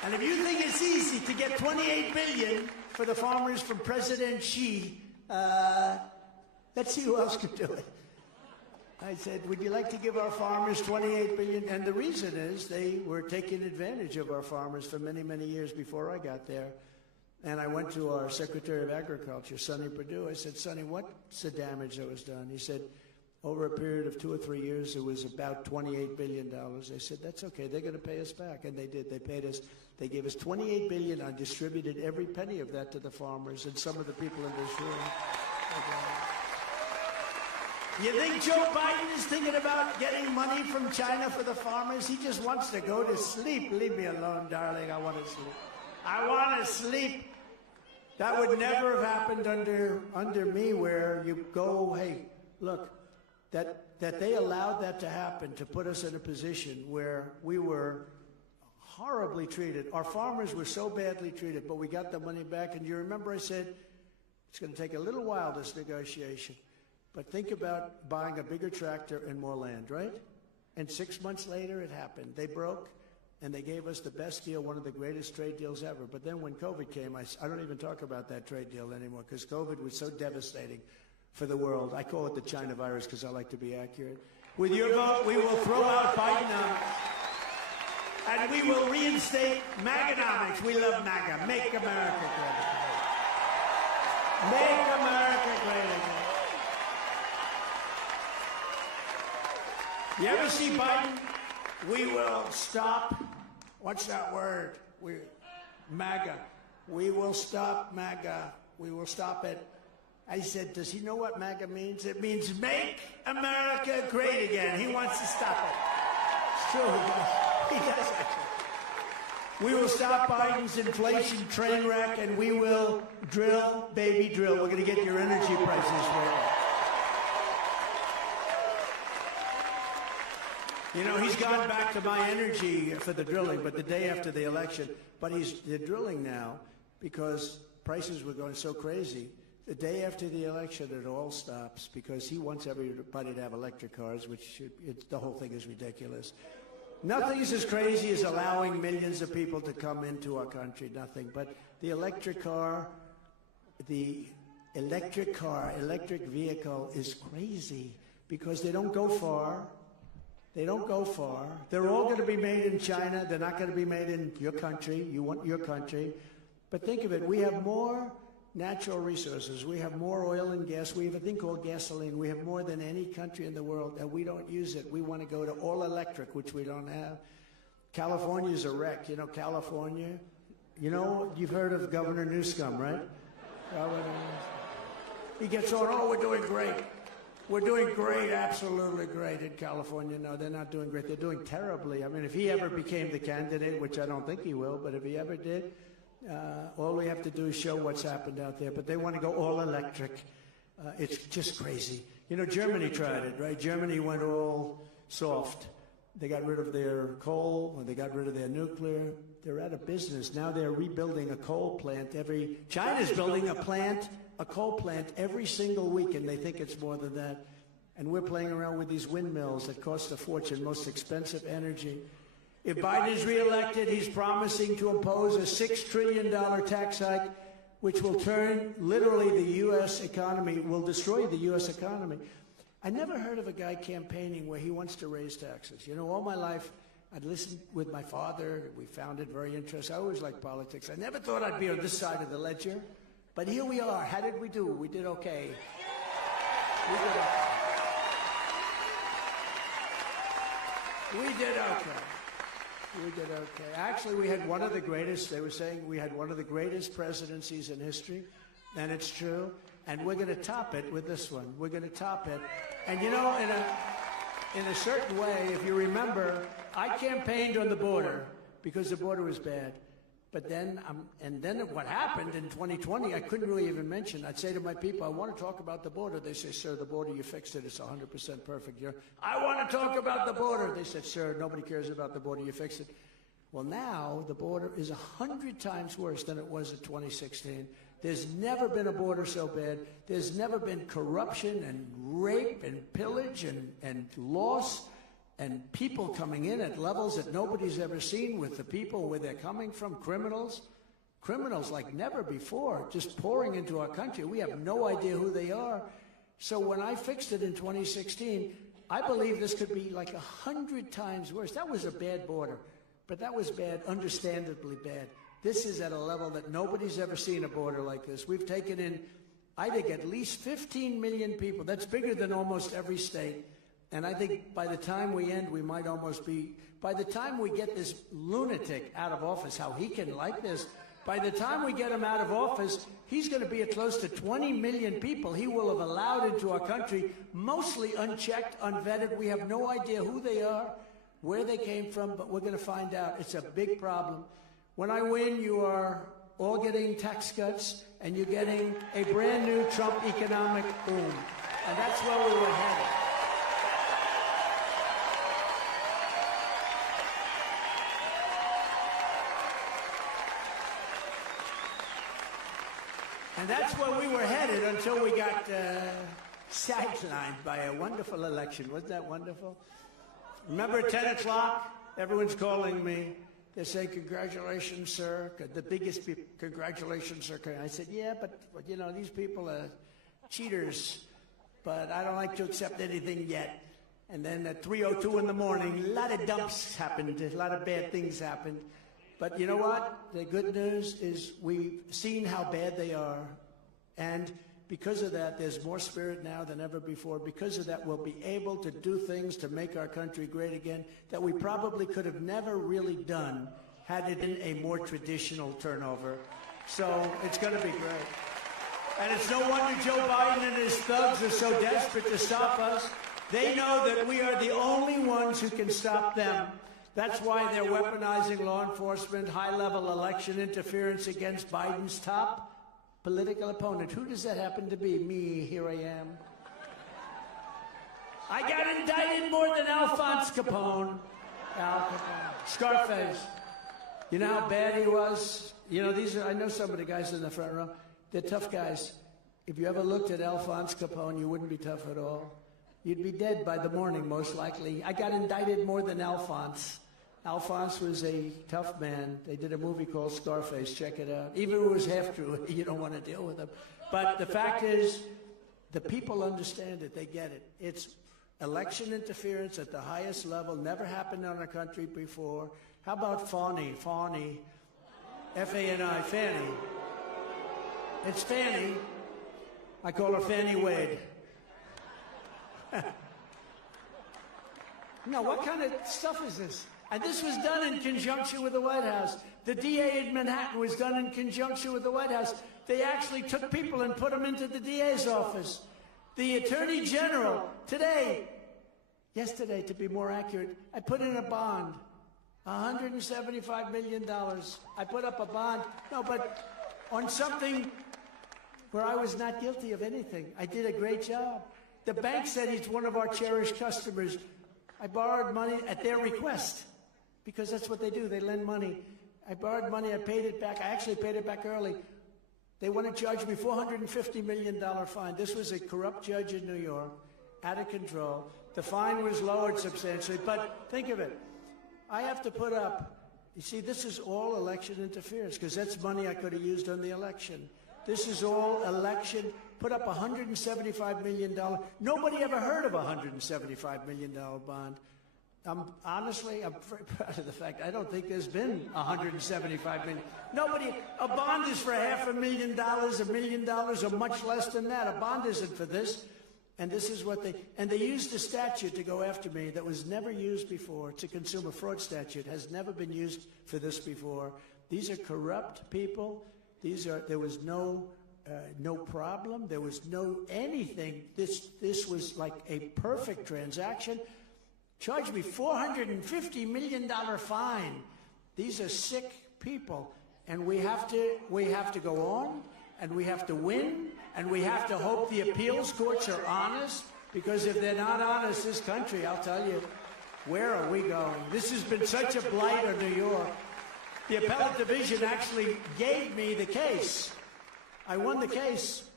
And if you think it's easy to get $28 billion for the farmers from President Xi, let's see who else could do it. I said, would you like to give our farmers $28 billion? And the reason is they were taking advantage of our farmers for many, many years before I got there. And I went to our Secretary of Agriculture, Sonny Perdue. I said, Sonny, what's the damage that was done? He said, over a period of 2 or 3 years, it was about $28 billion. I said, that's okay. They're going to pay us back. And they did. They paid us. They gave us $28 billion. I distributed every penny of that to the farmers and some of the people in this room. You think Joe Biden is thinking about getting money from China for the farmers? He just wants to go to sleep. Leave me alone, darling. I want to sleep. I want to sleep. That would never have happened under me, where you go, hey, look, that they allowed that to happen, to put us in a position where we were horribly treated. Our farmers were so badly treated, but we got the money back. And you remember I said, it's going to take a little while, this negotiation. But think about buying a bigger tractor and more land, right? And 6 months later, it happened. They broke, and they gave us the best deal, one of the greatest trade deals ever. But then when COVID came, I don't even talk about that trade deal anymore, because COVID was so devastating for the world. I call it the China virus because I like to be accurate. With your vote, we will throw out Biden, and we will reinstate MAGAnomics. We love MAGA. Make America great again. Make America great again. You ever see Biden? We will stop. What's that word? MAGA. We will stop MAGA. We will stop it. I said, does he know what MAGA means? It means make America great again. He wants to stop it. It's true, he does. He does actually. We will stop Biden's inflation train wreck, and we will drill, baby, drill. We're going to get your energy prices right. You know, he's gone back to my energy for the drilling, but the day after the election. But they're drilling now because prices were going so crazy. The day after the election, it all stops because he wants everybody to have electric cars, which the whole thing is ridiculous. Nothing's as crazy as allowing millions of people to come into our country, nothing. But the electric vehicle is crazy because they don't go far. They don't go far. They're all going to be made in China. They're not going to be made in your country. You want your country. But think of it. We have more natural resources. We have more oil and gas. We have a thing called gasoline. We have more than any country in the world, and we don't use it. We want to go to all electric, which we don't have. California's a wreck. You know, California. You know, you've heard of Governor Newsom, right? He gets on, oh, we're doing great. We're doing great, absolutely great in California. No, they're not doing great. They're doing terribly. I mean, if he ever became the candidate, which I don't think he will, but if he ever did, all we have to do is show what's happened out there. But they want to go all electric. It's just crazy. You know, Germany tried it, right? Germany went all soft. They got rid of their coal, or they got rid of their nuclear. They're out of business. Now they're rebuilding a coal plant China's building a coal plant every single week, and they think it's more than that. And we're playing around with these windmills that cost a fortune, most expensive energy. If Biden is reelected, he's promising to impose a $6 trillion tax hike, which will turn literally the U.S. economy, will destroy the U.S. economy. I never heard of a guy campaigning where he wants to raise taxes. You know, all my life, I'd listened with my father. We found it very interesting. I always liked politics. I never thought I'd be on this side of the ledger. But here we are. How did we do? We did okay. We did okay. We did okay. We did okay. Actually, we had one of the greatest, they were saying we had one of the greatest presidencies in history, and it's true. And we're going to top it with this one. We're going to top it. And you know, in a certain way, if you remember, I campaigned on the border because the border was bad. But then what happened in 2020, I couldn't really even mention. I'd say to my people, I want to talk about the border. They say, sir, the border, you fixed it. It's 100% perfect. I want to talk about the border. They said, sir, nobody cares about the border. You fixed it. Well, now the border is 100 times worse than it was in 2016. There's never been a border so bad. There's never been corruption and rape and pillage and loss and people coming in at levels that nobody's ever seen with the people where they're coming from, criminals like never before, just pouring into our country. We have no idea who they are. So when I fixed it in 2016, I believe this could be like 100 times worse. That was a bad border, but that was bad, understandably bad. This is at a level that nobody's ever seen a border like this. We've taken in, I think, at least 15 million people. That's bigger than almost every state. And I think by the time we end, we might almost be, by the time we get this lunatic out of office, how he can like this, by the time we get him out of office, he's going to be at close to 20 million people he will have allowed into our country, mostly unchecked, unvetted. We have no idea who they are, where they came from, but we're going to find out. It's a big problem. When I win, you are all getting tax cuts, and you're getting a brand new Trump economic boom. And that's where we were headed. And that's where we were headed until we got sidelined by a wonderful election. Wasn't that wonderful? Remember at 10 o'clock, everyone's calling me. They're saying, congratulations, sir. The biggest congratulations, sir. I said, yeah, but you know, these people are cheaters, but I don't like to accept anything yet. And then at 3:02 in the morning, a lot of dumps happened. A lot of bad things happened. But you know what? The good news is we've seen how bad they are. And because of that, there's more spirit now than ever before. Because of that, we'll be able to do things to make our country great again that we probably could have never really done had it been a more traditional turnover. So it's going to be great. And it's no wonder Joe Biden and his thugs are so desperate to stop us. They know that we are the only ones who can stop them. That's why they're weaponizing law enforcement, high-level election interference against Biden's top political opponent. Who does that happen to be? Me, here I am. I got indicted more than Alphonse Capone. Al Capone. Scarface. You know how bad he was? You know, these are, I know some of the guys in the front row. They're tough guys. If you ever looked at Alphonse Capone, you wouldn't be tough at all. You'd be dead by the morning, most likely. I got indicted more than Alphonse. Alphonse was a tough man. They did a movie called Scarface. Check it out. Even if it was half true, you don't want to deal with him. But the fact is, the people understand it. They get it. It's election interference at the highest level. Never happened in our country before. How about Fani? F-A-N-I, Fannie. It's Fannie. I call her Fannie Wade. No, what kind of stuff is this? And this was done in conjunction with the White House. The DA in Manhattan was done in conjunction with the White House. They actually took people and put them into the DA's office. The Attorney General, yesterday to be more accurate, I put in a bond, $175 million. I put up a bond, no, but on something where I was not guilty of anything. I did a great job. The bank said he's one of our cherished customers. I borrowed money at their request, because that's what they do. They lend money. I borrowed money. I paid it back. I actually paid it back early. They want to charge me $450 million fine. This was a corrupt judge in New York, out of control. The fine was lowered substantially. But think of it. I have to put up, you see, this is all election interference, because that's money I could have used on the election. This is all election. Put up $175 million. Nobody ever heard of a $175 million bond. Honestly, I'm very proud of the fact I don't think there's been $175 million. Nobody, a bond is for $500,000, $1 million, or much less than that. A bond isn't for this. And this is what they used a statute to go after me that was never used before. It's a consumer fraud statute, has never been used for this before. These are corrupt people. There was no problem. There was no anything. This was like a perfect transaction. Charged me $450 million fine. These are sick people, and we have to go on, and we have to win, and we have to hope the appeals courts are honest, because if they're not honest, this country, I'll tell you, where are we going? This has been such a blight on New York. The appellate division actually gave me the case. I won the case.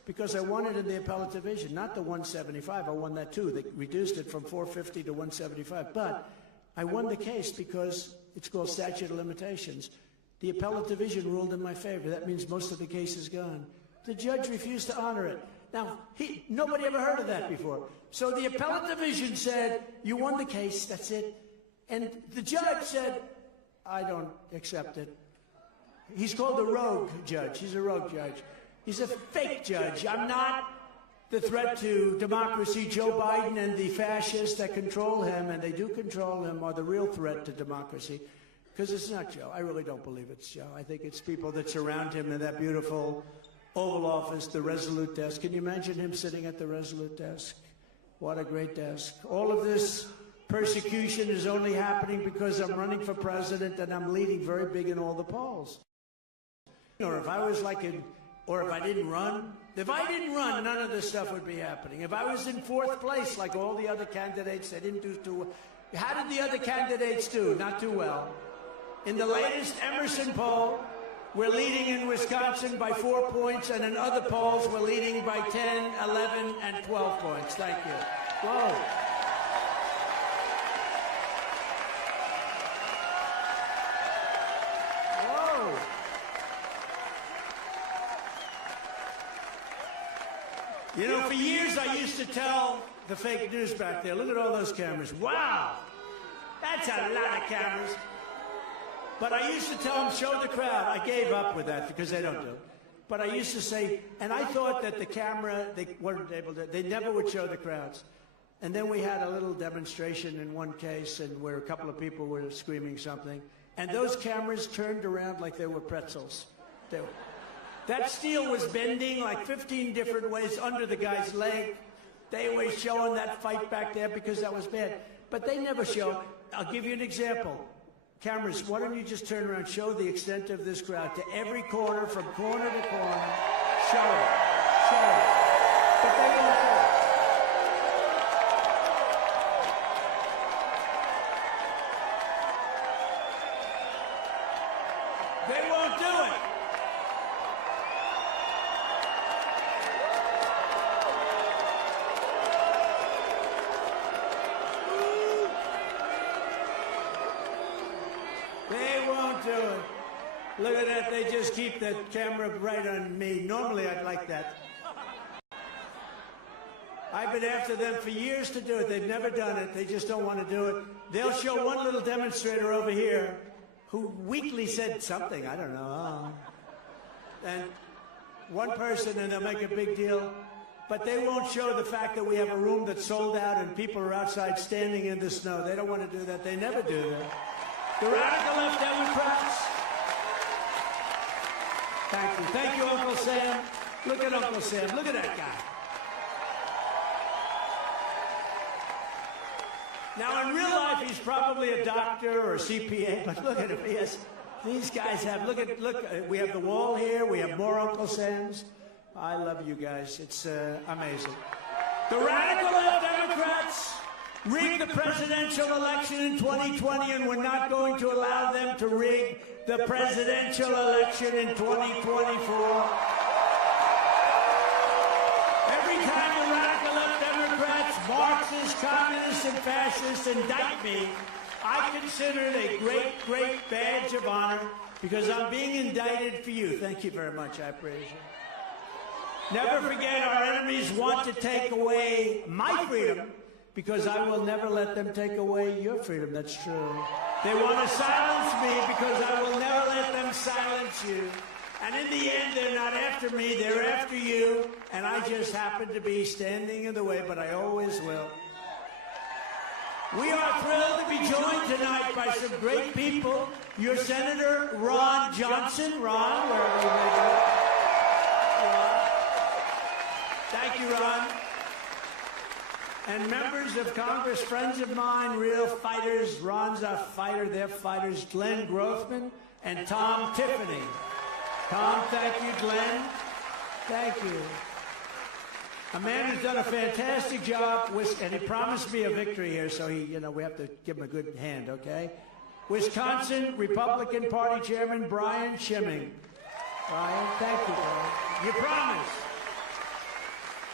because I won it in the appellate division, not the 175. I won that too. They reduced it from 450 to 175. But I won the case because it's called statute of limitations. The appellate division ruled in my favor. That means most of the case is gone. The judge refused to honor it. Now, nobody ever heard of that before. So the appellate division said, you won the case, that's it. And the judge said, I don't accept it. He's called a rogue judge. He's a rogue judge. He's a fake judge. I'm not the threat to democracy. Joe Biden and the fascists that control him, and they do control him, are the real threat to democracy. Because it's not Joe. I really don't believe it's Joe. I think it's people that surround him in that beautiful Oval Office, the Resolute desk. Can you imagine him sitting at the Resolute desk? What a great desk. All of this persecution is only happening because I'm running for president and I'm leading very big in all the polls. Or if I was or if I didn't run, none of this stuff would be happening. If I was in fourth place, like all the other candidates, they didn't do too well. How did the other candidates do? Not too well. In the latest Emerson poll, we're leading in Wisconsin by 4 points, and in other polls, we're leading by 10, 11, and 12 points. Thank you. Whoa. Whoa. You know, for years I used to tell the fake news back there, look at all those cameras. Wow, that's a lot of cameras. But I used to tell them, show the crowd. I gave up with that because they don't do it. But I used to say, and I thought that the camera, they weren't able to, they never would show the crowds. And then we had a little demonstration in one case and where a couple of people were screaming something. And those cameras turned around like they were pretzels. That steel was bending like 15 different ways under the guy's leg. They were showing that fight back there because that was bad. But they never show. I'll give you an example. Cameras, why don't you just turn around, show the extent of this crowd to every corner, from corner to corner. Show it. Show it. But they won't do it. They won't do it. They won't do it. Look at that. They just keep the camera right on me. Normally, I'd like that. I've been after them for years to do it. They've never done it. They just don't want to do it. They'll show one little demonstrator over here who weakly said something. I don't know. And one person, and they'll make a big deal. But they won't show the fact that we have a room that's sold out and people are outside standing in the snow. They don't want to do that. They never do that. The radical left Democrats. Thank you. Thank you, Uncle Sam. Look at Uncle Sam. Look at that guy. Now, in real life, he's probably a doctor or a CPA, but look at him. These guys have, look, we have the wall here. We have more Uncle Sams. I love you guys. It's amazing. The radical left Democrats rigged the presidential election in 2020, and we're not going to allow them to rig the presidential election in 2024. Every time the radical left Democrats, Marxists, communists, and fascists indict me, I consider it a great, great badge of honor because I'm being indicted for you. Thank you very much. I appreciate it. Never forget, our enemies want to take away my freedom, because I will never let them take away your freedom. That's true. They want to silence me because I will never let them silence you. And in the end, they're not after me, they're after you. And I just happen to be standing in the way, but I always will. We are thrilled to be joined tonight by some great people. Your Senator Ron Johnson. Ron, wherever you may go. Ron. Thank you, Ron. And members of Congress, friends of mine, real fighters. Ron's a fighter, they're fighters. Glenn Grothman and Tom Tiffany. Tom, thank you, Glenn. Thank you. A man who's done a fantastic job, and he promised me a victory here, so we have to give him a good hand, okay? Wisconsin Republican Party Chairman Brian Schimming. Brian, thank you, Brian. You promised.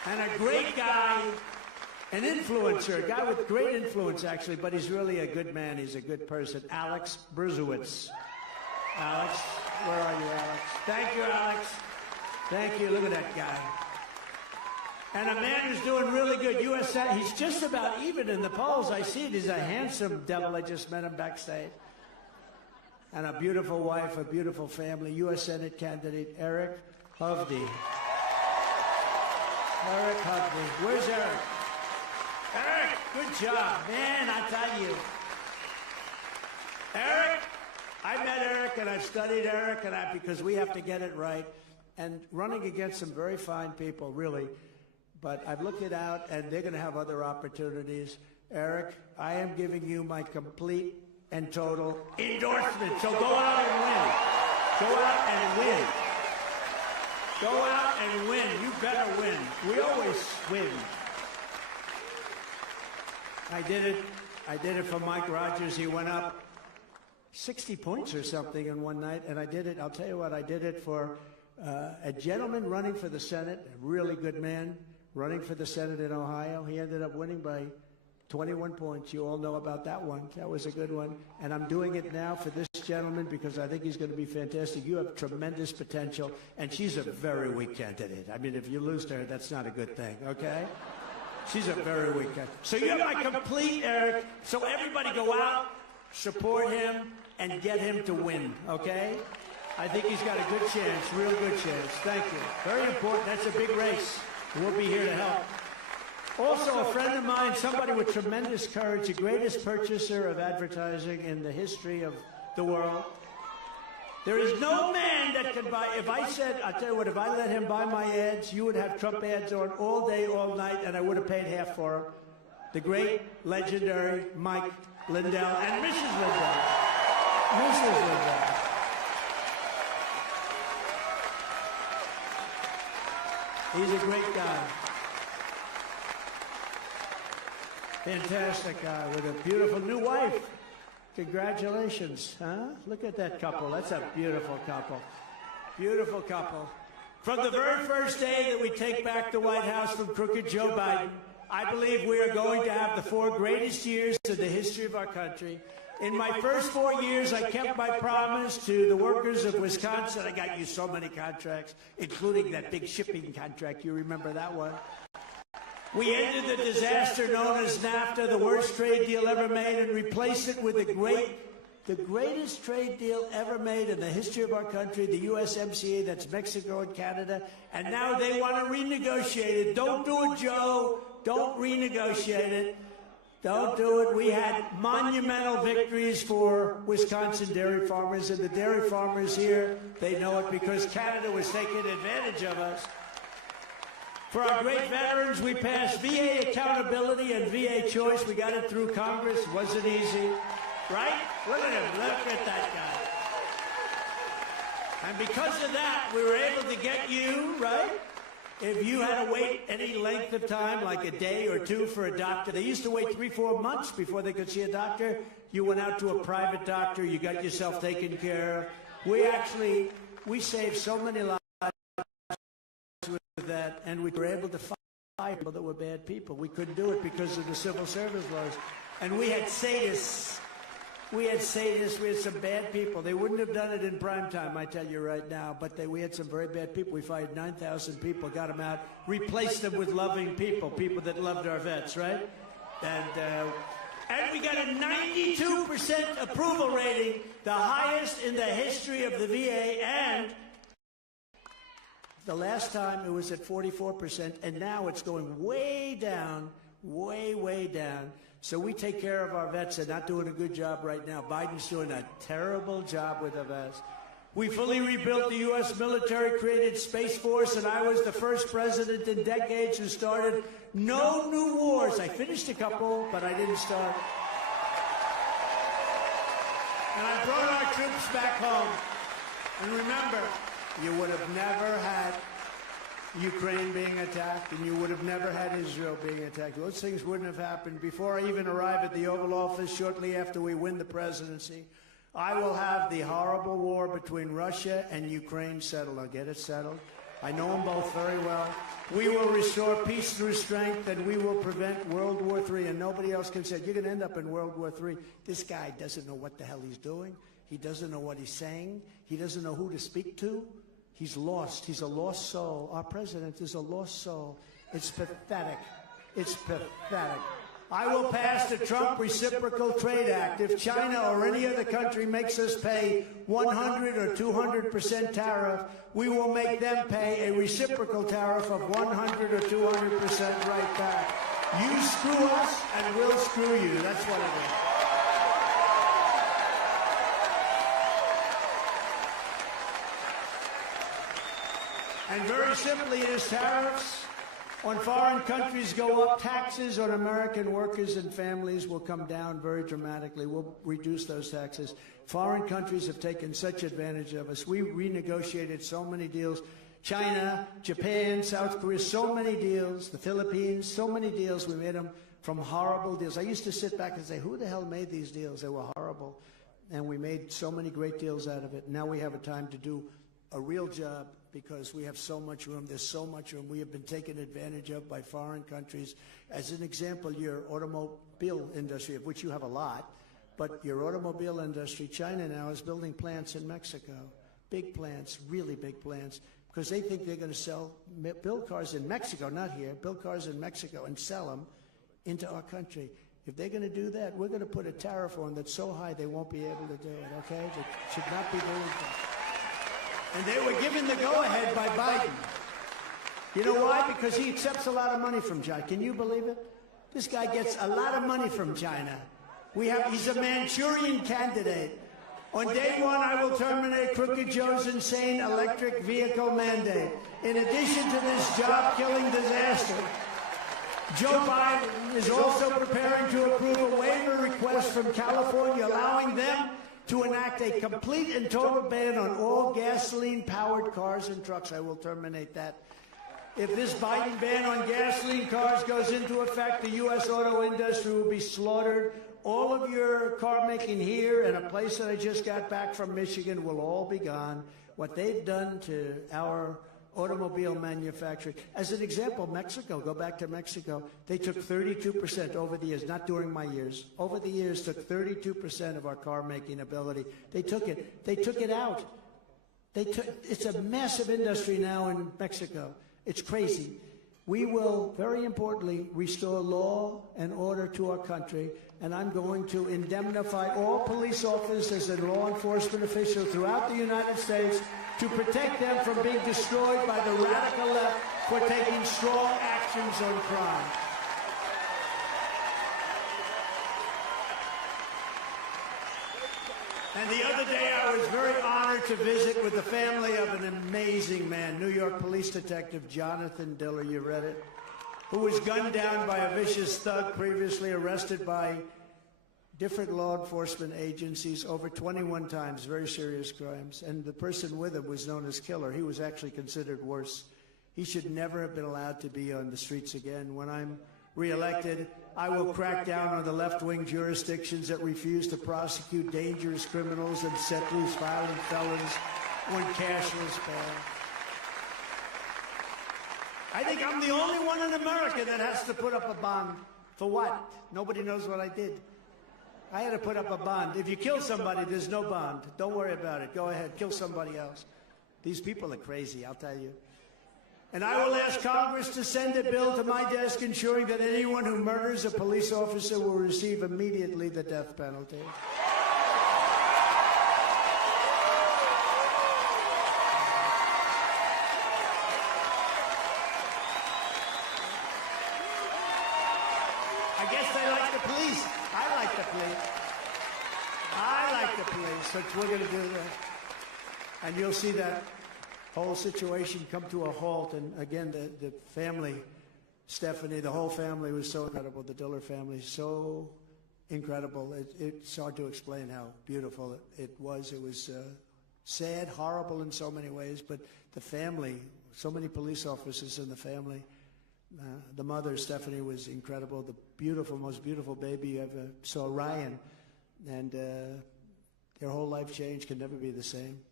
and a great guy, an influencer, a guy with great influence, actually, but he's really a good man. He's a good person. Alex Berzowitz. Alex, where are you, Alex? Thank you, Alex. Thank you. Look at that guy. And a man who's doing really good. U.S. He's just about even in the polls. I see it. He's a handsome devil. I just met him backstage. And a beautiful wife, a beautiful family. U.S. Senate candidate Eric Hovde. Eric Hovde. Where's Eric? Eric, good job. Man, I tell you. Eric, I met Eric and I've studied Eric because we have to get it right. And running against some very fine people, really. But I've looked it out and they're going to have other opportunities. Eric, I am giving you my complete and total endorsement. So go out and win. Go out and win. Go out and win. You better win. We always win. I did it for Mike Rogers. He went up 60 points or something in one night, and I did it. I'll tell you what, I did it for a gentleman running for the Senate, a really good man, running for the Senate in Ohio. He ended up winning by 21 points. You all know about that one. That was a good one. And I'm doing it now for this gentleman because I think he's going to be fantastic. You have tremendous potential, and she's a very weak candidate. I mean, if you lose to her, that's not a good thing, okay? She's a very weak candidate. So you have my complete, Eric. So everybody go out, support him, and get him to win, okay? I think he's got a good chance, real good chance. Thank you. Very important. That's a big race. We'll be here to help. Also, a friend of mine, somebody with tremendous courage, the greatest purchaser of advertising in the history of the world. There is no man that can buy, if I said, I'll tell you what, if I let him buy my ads, you would have Trump ads on all day, all night, and I would have paid half for them. The great, legendary Mike Lindell and Mrs. Lindell. Mrs. Lindell. He's a great guy. Fantastic guy with a beautiful new wife. Congratulations, huh? Look at that couple. That's a beautiful couple. Beautiful couple. From the very first day that we take back the White House from crooked Joe Biden, I believe we are going to have the 4 greatest years in the history of our country. In my first 4 years, I kept my promise to the workers of Wisconsin. I got you so many contracts, including that big shipping contract. You remember that one? We ended the disaster known as NAFTA, the worst trade deal ever made, and replaced it with the greatest trade deal ever made in the history of our country, the USMCA, that's Mexico and Canada. And now they want to renegotiate it. Don't do it, Joe. Don't renegotiate it. Don't do it. We had monumental victories for Wisconsin dairy farmers, and the dairy farmers here, they know it because Canada was taking advantage of us. For our great veterans, we passed VA accountability and VA choice. We got it through Congress. Wasn't easy, right? Look at him. Look at that guy. And because of that, we were able to get you, right? If you had to wait any length of time, like a day or two for a doctor, they used to wait 3-4 months before they could see a doctor. You went out to a private doctor. You got yourself taken care of. We saved so many lives with that, and we were able to fire people that were bad people. We couldn't do it because of the civil service laws. And we had sadists. We had some bad people. They wouldn't have done it in prime time, I tell you right now, but we had some very bad people. We fired 9,000 people, got them out, replaced them with loving people, people that loved our vets, right? And we got a 92% approval rating, the highest in the history of the VA, and the last time it was at 44%, and now it's going way down, way down. So we take care of our vets. They're not doing a good job right now. Biden's doing a terrible job with the vets. We fully rebuilt the U.S. military, created Space Force, and I was the first president in decades who started no new wars. I finished a couple, but I didn't start. And I brought our troops back home. And remember, you would have never had Ukraine being attacked, and you would have never had Israel being attacked. Those things wouldn't have happened. Before I even arrive at the Oval Office, shortly after we win the presidency, I will have the horrible war between Russia and Ukraine settled. I'll get it settled. I know them both very well. We will restore peace through strength, and we will prevent World War III. And nobody else can say, you're going to end up in World War III. This guy doesn't know what the hell he's doing. He doesn't know what he's saying. He doesn't know who to speak to. He's lost. He's a lost soul. Our president is a lost soul. It's pathetic. It's pathetic. I will pass the Trump Reciprocal Trade Act. If China or any other country makes us pay 100 or 200% tariff, we will make them pay a reciprocal tariff of 100 or 200% right back. You screw us, and we'll screw you. That's what it is. And very simply, it is tariffs. On foreign countries go up, taxes on American workers and families will come down very dramatically. We'll reduce those taxes. Foreign countries have taken such advantage of us. We renegotiated so many deals. China, Japan, South Korea, so many deals. The Philippines, so many deals. We made them from horrible deals. I used to sit back and say, who the hell made these deals? They were horrible. And we made so many great deals out of it. Now we have a time to do a real job, because we have so much room. There's so much room. We have been taken advantage of by foreign countries. As an example, your automobile industry, of which you have a lot, but your automobile industry, China now is building plants in Mexico, big plants, really big plants, because they think they're going to build cars in Mexico, not here, build cars in Mexico and sell them into our country. If they're going to do that, we're going to put a tariff on that's so high they won't be able to do it, okay? It should not be believed in. And they were given the go-ahead by Biden. You know why? Because he accepts a lot of money from China. Can you believe it? This guy gets a lot of money from China. He's a Manchurian candidate. On day one, I will terminate Crooked Joe's insane electric vehicle mandate. In addition to this job-killing disaster, Joe Biden is also preparing to approve a waiver request from California, allowing them to enact a complete and total ban on all gasoline-powered cars and trucks. I will terminate that. If this Biden ban on gasoline cars goes into effect, the U.S. auto industry will be slaughtered. All of your car making here and a place that I just got back from Michigan will all be gone. What they've done to our automobile manufacturing. As an example, Mexico, go back to Mexico, they took 32% over the years, not during my years, over the years took 32% of our car making ability. They took it out. It's a massive industry now in Mexico. It's crazy. We will, very importantly, restore law and order to our country, and I'm going to indemnify all police officers and law enforcement officials throughout the United States to protect them from being destroyed by the radical left for taking strong actions on crime. And the other day, I was very honored to visit with the family of an amazing man, New York police detective Jonathan Diller, you read it, who was gunned down by a vicious thug previously arrested by different law enforcement agencies over 21 times, very serious crimes. And the person with him was known as Killer. He was actually considered worse. He should never have been allowed to be on the streets again. When I'm reelected, I will crack down on the left-wing jurisdictions that refuse to prosecute dangerous criminals and set loose violent felons on cashless bail. I think I'm the only one in America that has to put up a bond. For what? Nobody knows what I did. I had to put up a bond. If you kill somebody, there's no bond. Don't worry about it. Go ahead, kill somebody else. These people are crazy, I'll tell you. And I will ask Congress to send a bill to my desk ensuring that anyone who murders a police officer will receive immediately the death penalty. I guess they like the police. I like the police. I like the police, so we're going to do that. And you'll see that whole situation come to a halt. And again, the family, Stephanie, the whole family was so incredible. The Diller family, so incredible. It's hard to explain how beautiful it was. It was sad, horrible in so many ways, but the family, so many police officers in the family. The mother, Stephanie, was incredible. The beautiful, most beautiful baby you ever saw, Ryan. And their whole life changed, can never be the same.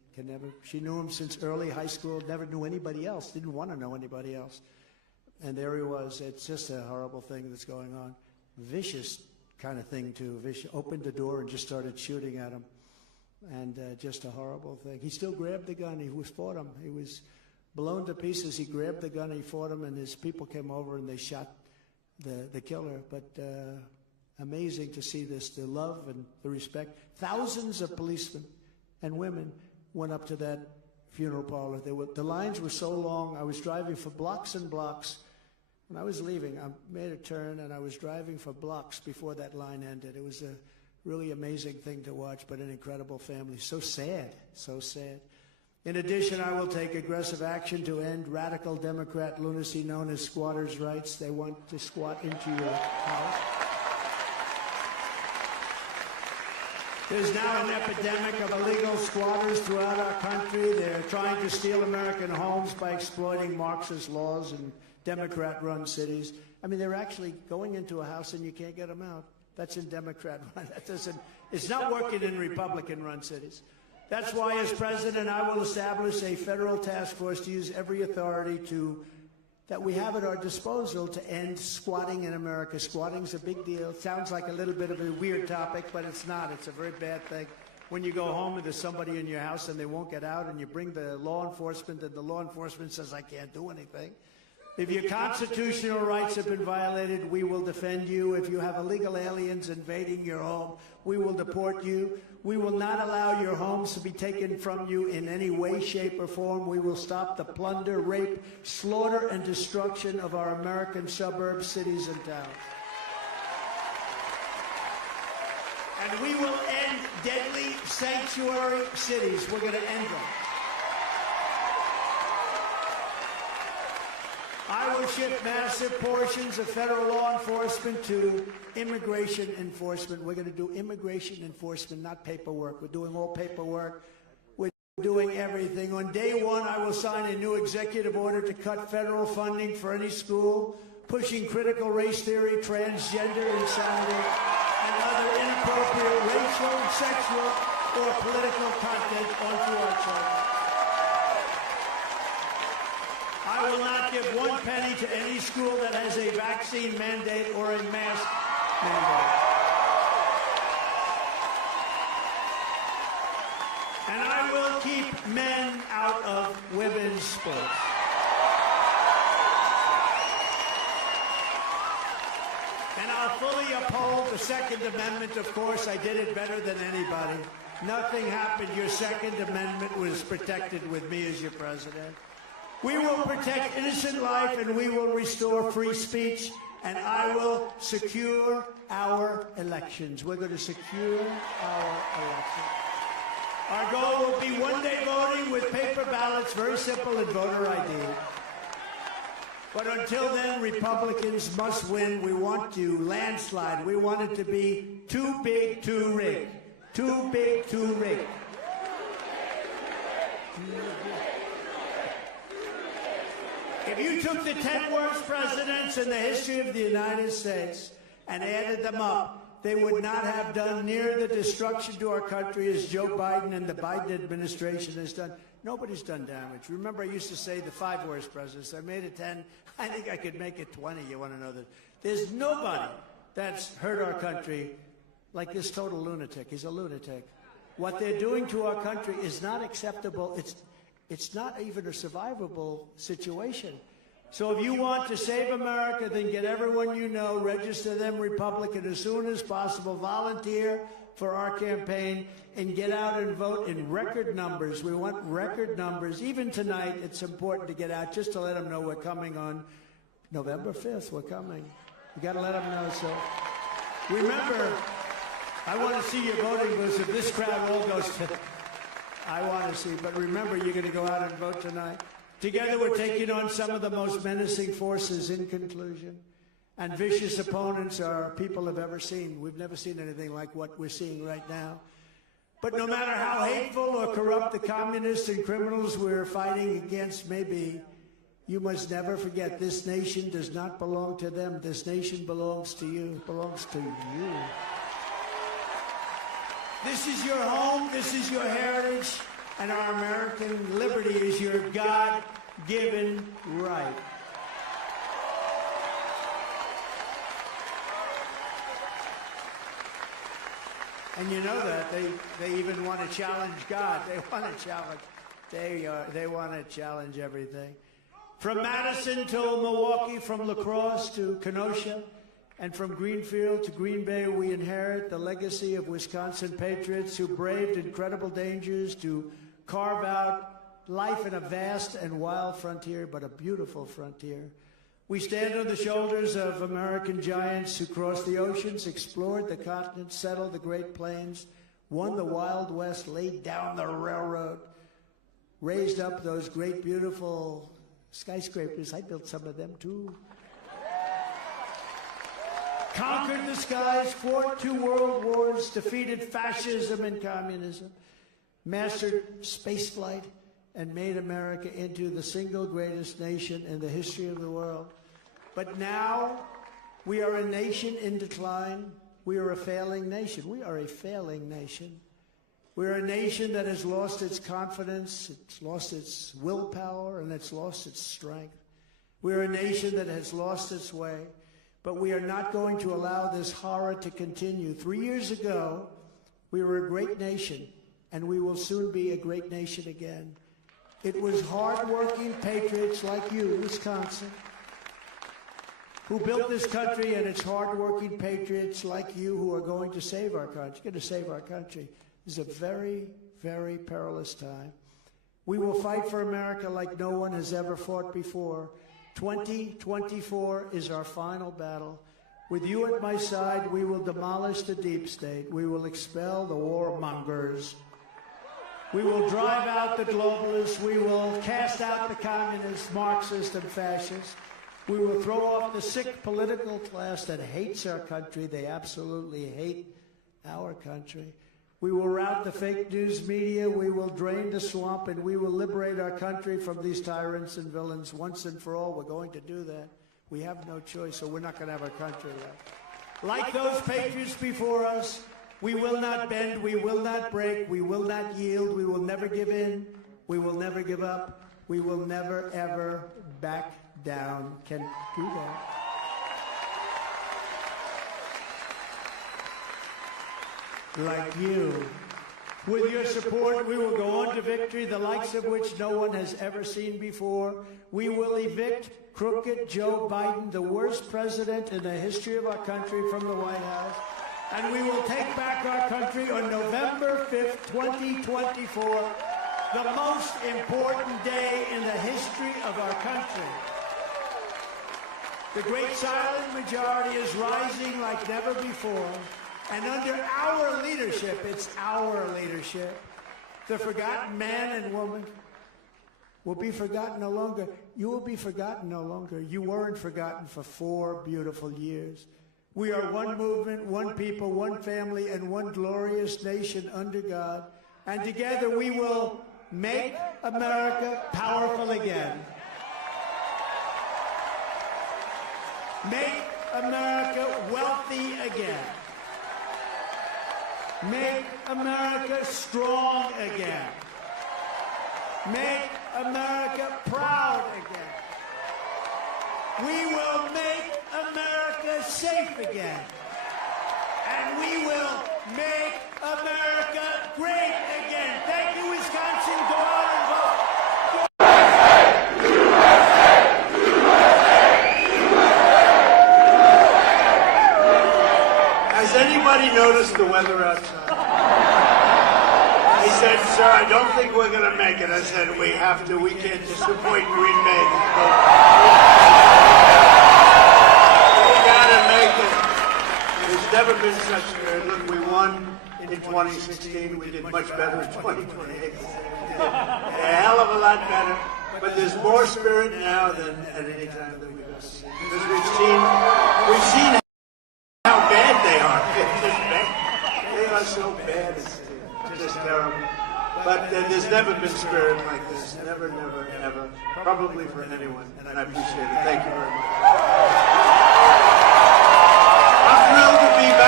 She knew him since early high school, never knew anybody else, didn't want to know anybody else. And there he was. It's just a horrible thing that's going on. Vicious kind of thing, too. Opened the door and just started shooting at him. And just a horrible thing. He still grabbed the gun. He fought him. He was blown to pieces. He grabbed the gun. He fought him, and his people came over and they shot the killer. But amazing to see this, the love and the respect. Thousands of policemen and women went up to that funeral parlor. The lines were so long. I was driving for blocks and blocks. When I was leaving, I made a turn, and I was driving for blocks before that line ended. It was a really amazing thing to watch, but an incredible family. So sad, so sad. In addition, I will take aggressive action to end radical Democrat lunacy known as squatters' rights. They want to squat into your house. There's now an epidemic of illegal squatters throughout our country. They're trying to steal American homes by exploiting Marxist laws in Democrat-run cities. I mean, they're actually going into a house and you can't get them out. That's in Democrat-run. It's not working in Republican-run cities. That's why, as president, I will establish a federal task force to use every authority that we have at our disposal to end squatting in America. Squatting's a big deal. It sounds like a little bit of a weird topic, but it's not. It's a very bad thing. When you go home and there's somebody in your house and they won't get out, and you bring the law enforcement, and the law enforcement says, I can't do anything. If your constitutional rights have been violated, we will defend you. If you have illegal aliens invading your home, we will deport you. We will not allow your homes to be taken from you in any way, shape, or form. We will stop the plunder, rape, slaughter, and destruction of our American suburbs, cities, and towns. And we will end deadly sanctuary cities. We're going to end them. I will shift massive portions of federal law enforcement to immigration enforcement. We're going to do immigration enforcement, not paperwork. We're doing all paperwork. We're doing everything. On day one, I will sign a new executive order to cut federal funding for any school pushing critical race theory, transgender insanity, and other inappropriate racial, sexual, or political content onto our children. I will not give one penny to any school that has a vaccine mandate or a mask mandate. And I will keep men out of women's sports. And I'll fully uphold the Second Amendment, of course. I did it better than anybody. Nothing happened. Your Second Amendment was protected with me as your president. We will protect innocent life, and we will restore free speech, and I will secure our elections. We're going to secure our elections. Our goal will be one-day voting with paper ballots, very simple, and voter ID. But until then, Republicans must win. We want to landslide. We want it to be too big to rig. Too big to rig. If you took the 10 worst presidents in the history of the United States and added them up, they would not have done near the destruction to our country as Joe Biden and the Biden administration has done. Nobody's done damage. Remember, I used to say the 5 worst presidents. I made it 10. I think I could make it 20. You want to know that? There's nobody that's hurt our country like this total lunatic. He's a lunatic. What they're doing to our country is not acceptable. It's not even a survivable situation. So if you want to save America, then get everyone you know, register them Republican as soon as possible, volunteer for our campaign, and get out and vote in record numbers. We want record numbers. Even tonight, it's important to get out just to let them know we're coming on November 5th. We're coming. You got to let them know. So remember, I want to see your voting booths. If this crowd all goes to... I want to see, but remember, you're going to go out and vote tonight. Together, we're taking on some of the most menacing forces in conclusion, and vicious opponents our people have ever seen. We've never seen anything like what we're seeing right now. But no matter how hateful or corrupt the communists and criminals we're fighting against may be, you must never forget this nation does not belong to them. This nation belongs to you. It belongs to you. This is your home. This is your heritage. and our American liberty is your God-given right. And you know that they even want to challenge God. They want to challenge. They want to challenge everything. From Madison to Milwaukee, from La Crosse to Kenosha, and from Greenfield to Green Bay, we inherit the legacy of Wisconsin patriots who braved incredible dangers to carve out life in a vast and wild frontier, but a beautiful frontier. We stand on the shoulders of American giants who crossed the oceans, explored the continent, settled the Great Plains, won the Wild West, laid down the railroad, raised up those great, beautiful skyscrapers. I built some of them, too. Conquered the skies, fought 2 world wars, defeated fascism and communism, mastered spaceflight, and made America into the single greatest nation in the history of the world. But now, we are a nation in decline. We are a failing nation. We are a failing nation. We are a nation that has lost its confidence, it's lost its willpower, and it's lost its strength. We are a nation that has lost its way, but we are not going to allow this horror to continue. 3 years ago, we were a great nation, and we will soon be a great nation again. It was hard-working patriots like you, Wisconsin, who built this country, and it's hard-working patriots like you who are going to save our country, going to save our country. This is a very, very perilous time. We will fight for America like no one has ever fought before. 2024 is our final battle. With you at my side, we will demolish the deep state. We will expel the warmongers. We will drive out the globalists. We will cast out the communists, Marxists, and fascists. We will throw off the sick political class that hates our country. They absolutely hate our country. We will rout the fake news media. We will drain the swamp, and we will liberate our country from these tyrants and villains once and for all. We're going to do that. We have no choice, so we're not going to have our country left. Like those patriots before us, we will not bend, we will not break, we will not yield, we will never give in, we will never give up, we will never, ever back down. Can do that. Like you. With your support, we will go on to victory, the likes of which no one has ever seen before. We will evict crooked Joe Biden, the worst president in the history of our country, from the White House. And we will take back our country on November 5th, 2024, the most important day in the history of our country. The great silent majority is rising like never before. And under our leadership, it's our leadership, the forgotten man and woman will be forgotten no longer. You will be forgotten no longer. You weren't forgotten for 4 beautiful years. We are one movement, one people, one family, and one glorious nation under God. And together we will make America powerful again. Make America wealthy again. Make America strong again. Make America proud again. We will make America safe again. And we will make America great again. Thank you, Wisconsin. Go out and vote. Has anybody noticed the weather outside? He said, sir, I don't think we're going to make it. I said, we have to. We can't disappoint Green Bay. We got to make it. There's never been such a... Look, we won in 2016. We did much better in 2028. A hell of a lot better. But there's more spirit now than at any time that we've ever seen. Because we've seen how bad they are. They are so bad. It's just terrible. But there's never been spirit like this. Never, never, ever. Probably for anyone. And I appreciate it. Thank you very much. I'm thrilled to be back.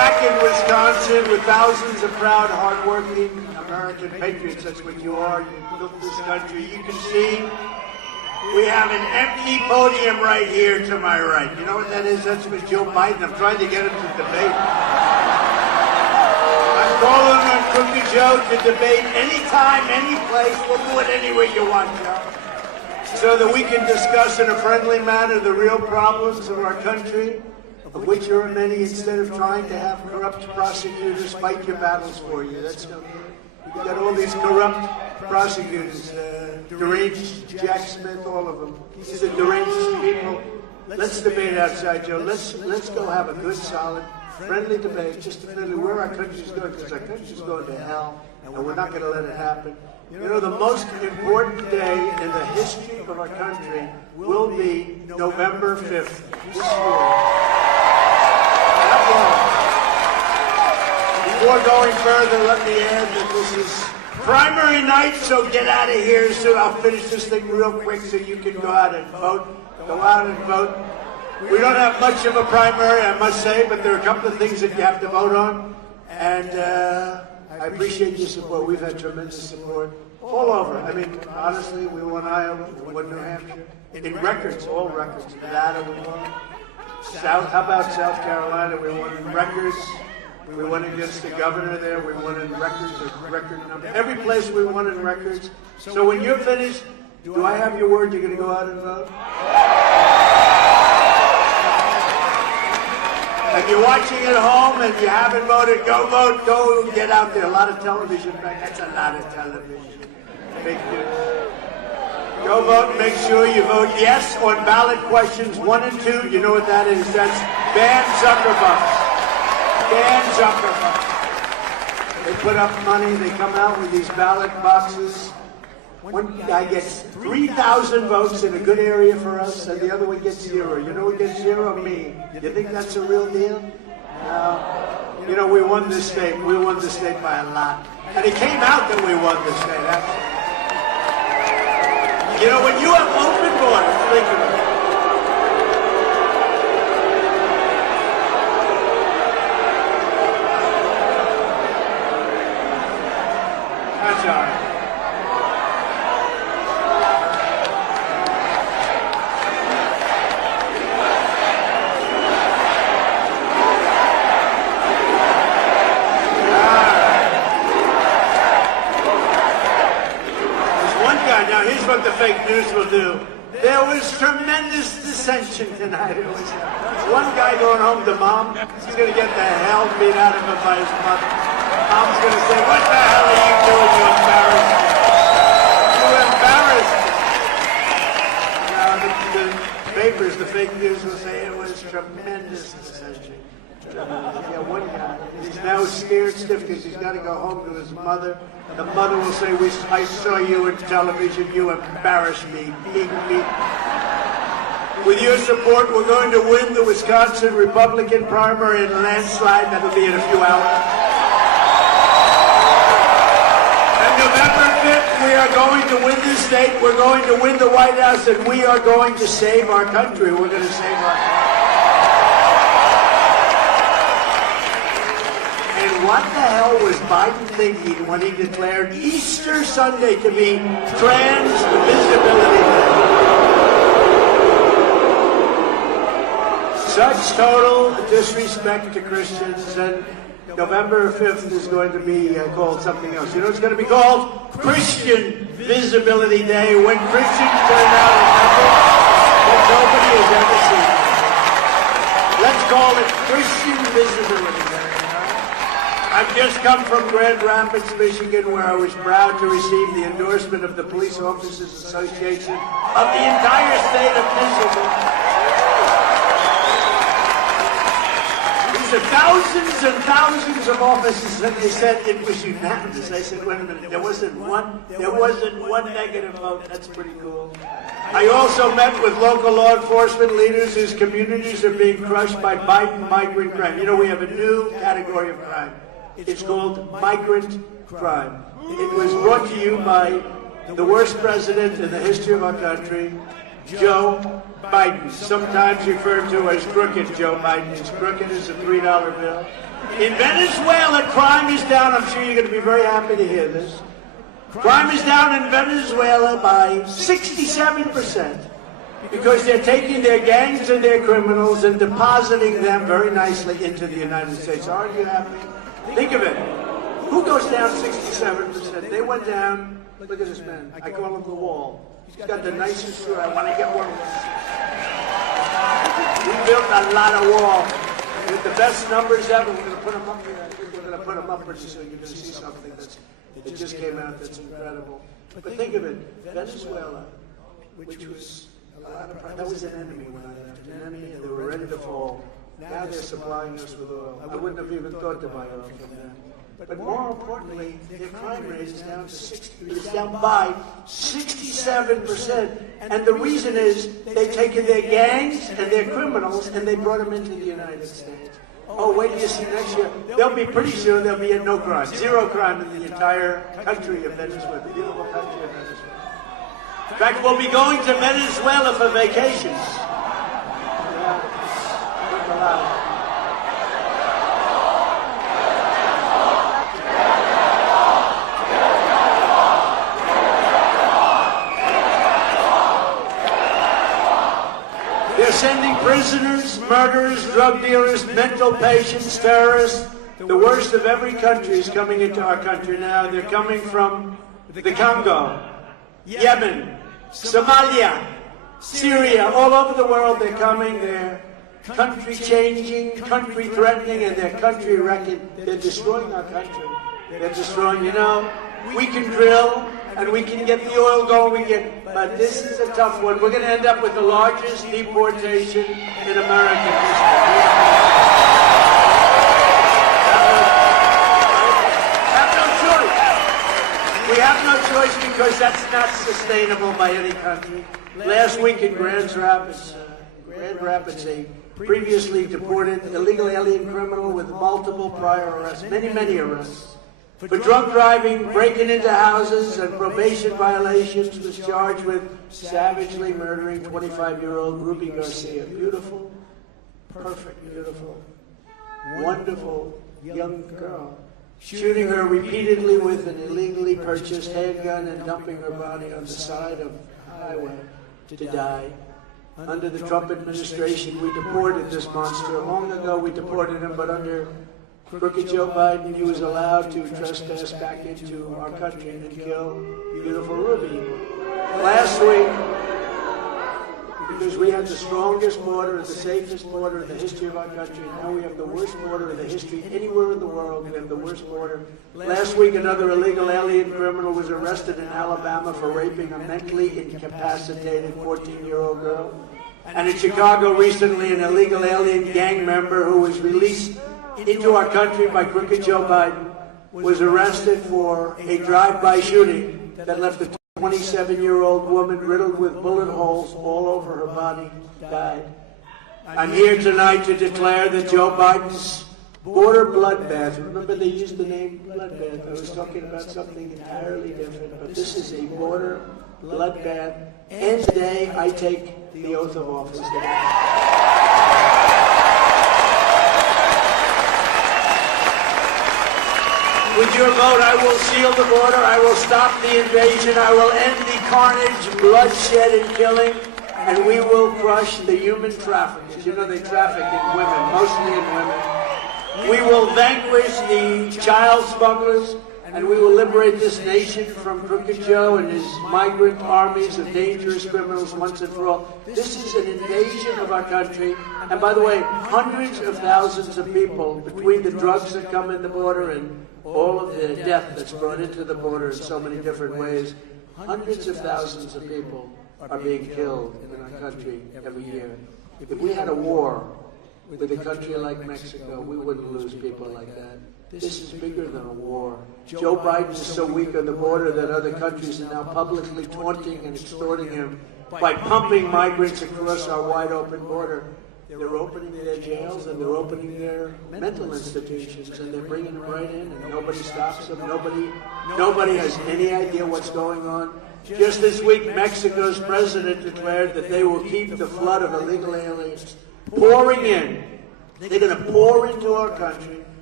back in Wisconsin with thousands of proud, hardworking American patriots. That's what you are. You built this country. You can see we have an empty podium right here to my right. You know what that is? That's with Joe Biden. I'm trying to get him to debate. I'm calling on Crooked Joe to debate anytime, any place. We'll do it any way you want, Joe. So that we can discuss in a friendly manner the real problems of our country, of which there are many, instead of trying to have corrupt prosecutors fight your battles for you. That's no good. We've got all these corrupt prosecutors, deranged Jack Smith, all of them. These are deranged people. Let's debate outside, Joe. Let's go have a good, solid, friendly debate, just to figure where our country's going, because our country's going to hell, and we're not going to let it happen. You know, the most important day in the history of our country will be November 5th this year. Before going further, let me add that this is primary night, so get out of here soon. I'll finish this thing real quick so you can go out and vote. Go out and vote. We don't have much of a primary, I must say, but there are a couple of things that you have to vote on. And I appreciate your support. We've had tremendous support all over. I mean, honestly, we won Iowa, we won New Hampshire. In records, all records. Nevada, we won. How about South Carolina? We won in records. We won against the governor there. We won in records, a record number. Every place we won in records. So when you're finished, do I have your word you're going to go out and vote? If you're watching at home and you haven't voted, go vote. Go get out there. A lot of television back. That's a lot of television. Big news. Go vote and make sure you vote yes on ballot questions 1 and 2. You know what that is? That's ban Zuckerbucks. Ban Zuckerbucks. They put up money. They come out with these ballot boxes. One guy gets 3,000 votes in a good area for us, and the other one gets 0. You know who gets 0? Me. You think that's a real deal? No. You know, we won this state. We won this state by a lot. And it came out that we won this state, actually. You know, when you have open borders, think of it. That's all right. Now, here's what the fake news will do. There was tremendous dissension tonight. It was one guy going home to mom. He's going to get the hell beat out of him by his mother. Mom's going to say, what the hell are you doing? You embarrassed me. You embarrassed me. Now, the papers, the fake news will say it was tremendous dissension. Yeah, one guy. He's now scared stiff because he's got to go home to his mother. The mother will say, I saw you on television, you embarrassed me, beat me. With your support, we're going to win the Wisconsin Republican primary in a landslide. That'll be in a few hours. And November 5th, we are going to win this state, we're going to win the White House, and we are going to save our country. We're going to save our country. And what the hell was Biden thinking when he declared Easter Sunday to be Trans Visibility Day? Such total disrespect to Christians, and November 5th is going to be called something else. You know, it's going to be called Christian Visibility Day, when Christians turn out in numbers that nobody has ever seen. Let's call it Christian Visibility Day. I've just come from Grand Rapids, Michigan, where I was proud to receive the endorsement of the Police Officers Association of the entire state of Michigan. These are thousands and thousands of officers, and they said it was unanimous. I said, wait a minute, there wasn't one negative vote. That's pretty cool. I also met with local law enforcement leaders whose communities are being crushed by Biden migrant crime. You know, we have a new category of crime. It's called migrant crime. It was brought to you by the worst president in the history of our country, Joe Biden, sometimes referred to as Crooked Joe Biden. He's crooked as a $3 bill. In Venezuela, crime is down. I'm sure you're going to be very happy to hear this. Crime is down in Venezuela by 67% because they're taking their gangs and their criminals and depositing them very nicely into the United States. Aren't you happy? Think of it. Who goes down 67%? They went down. Look at this man. I call him the Wall. He's got the nicest suit. I want to get one of those. We built a lot of wall with the best numbers ever. We're going to put them up here. We're going to put them up pretty soon. You're going to see something that just came out that's incredible. But think of it. Venezuela, which was a lot of pride, that was an enemy when I left. An enemy, and they were ready to fall. Now they're supplying us with oil. I wouldn't have even thought to buy oil from them. But more importantly, their crime rate is down by 67%. And the reason is they've taken their gangs and their criminals and they brought them into the United States. Oh, wait till you see next year. They'll be pretty soon, there'll be no crime. Zero crime in the entire country of Venezuela, the beautiful country of Venezuela. In fact, we'll be going to Venezuela for vacations. Yeah. They're sending prisoners, murderers, drug dealers, mental patients, terrorists. The worst of every country is coming into our country now. They're coming from the Congo, Yemen, Somalia, Syria, all over the world. They're coming. They're country changing, country threatening, and they're country wrecking. They're destroying our country. They're destroying, we can drill and we can get the oil going, but this is a tough one. We're going to end up with the largest deportation in American history. We have no choice because that's not sustainable by any country. Last week in Grand Rapids, a previously deported illegal alien criminal with multiple prior arrests, many arrests, for drunk driving, breaking into houses, and probation violations, was charged with savagely murdering 25-year-old Ruby Garcia. Beautiful, perfect, beautiful, wonderful young girl. Shooting her repeatedly with an illegally purchased handgun and dumping her body on the side of the highway to die. Under the Trump administration, we deported this monster. Long ago, we deported him, but under crooked Joe Biden, he was allowed to trespass back into our country and kill beautiful Ruby. Last week, because we had the strongest border, the safest border in the history of our country, now we have the worst border in the history anywhere in the world. We have the worst border. Last week, another illegal alien criminal was arrested in Alabama for raping a mentally incapacitated 14-year-old girl. And in Chicago recently, an illegal alien gang member who was released into our country by crooked Joe Biden was arrested for a drive-by shooting that left a 27-year-old woman riddled with bullet holes all over her body, died. I'm here tonight to declare that Joe Biden's border bloodbath, remember they used the name bloodbath, I was talking about something entirely different, but this is a border bloodbath, and today I take the oath of office. With your vote, I will seal the border, I will stop the invasion, I will end the carnage, bloodshed, and killing, and we will crush the human traffickers. You know they traffic in women, mostly in women. We will vanquish the child smugglers, and we will liberate this nation from Crooked Joe and his migrant armies of dangerous criminals once and for all. This is an invasion of our country. And by the way, hundreds of thousands of people, between the drugs that come in the border and all of the death that's brought into the border in so many different ways, hundreds of thousands of people are being killed in our country every year. If we had a war with a country like Mexico, we wouldn't lose people like that. This is bigger than a war. Joe Biden is so weak on the border that other countries are now publicly taunting and extorting him by pumping migrants across our wide open border. They're opening their jails and they're opening their mental institutions and they're bringing them right in and nobody stops them. Nobody has any idea what's going on. Just this week, Mexico's president declared that they will keep the flood of illegal aliens pouring in. They're going to pour into our country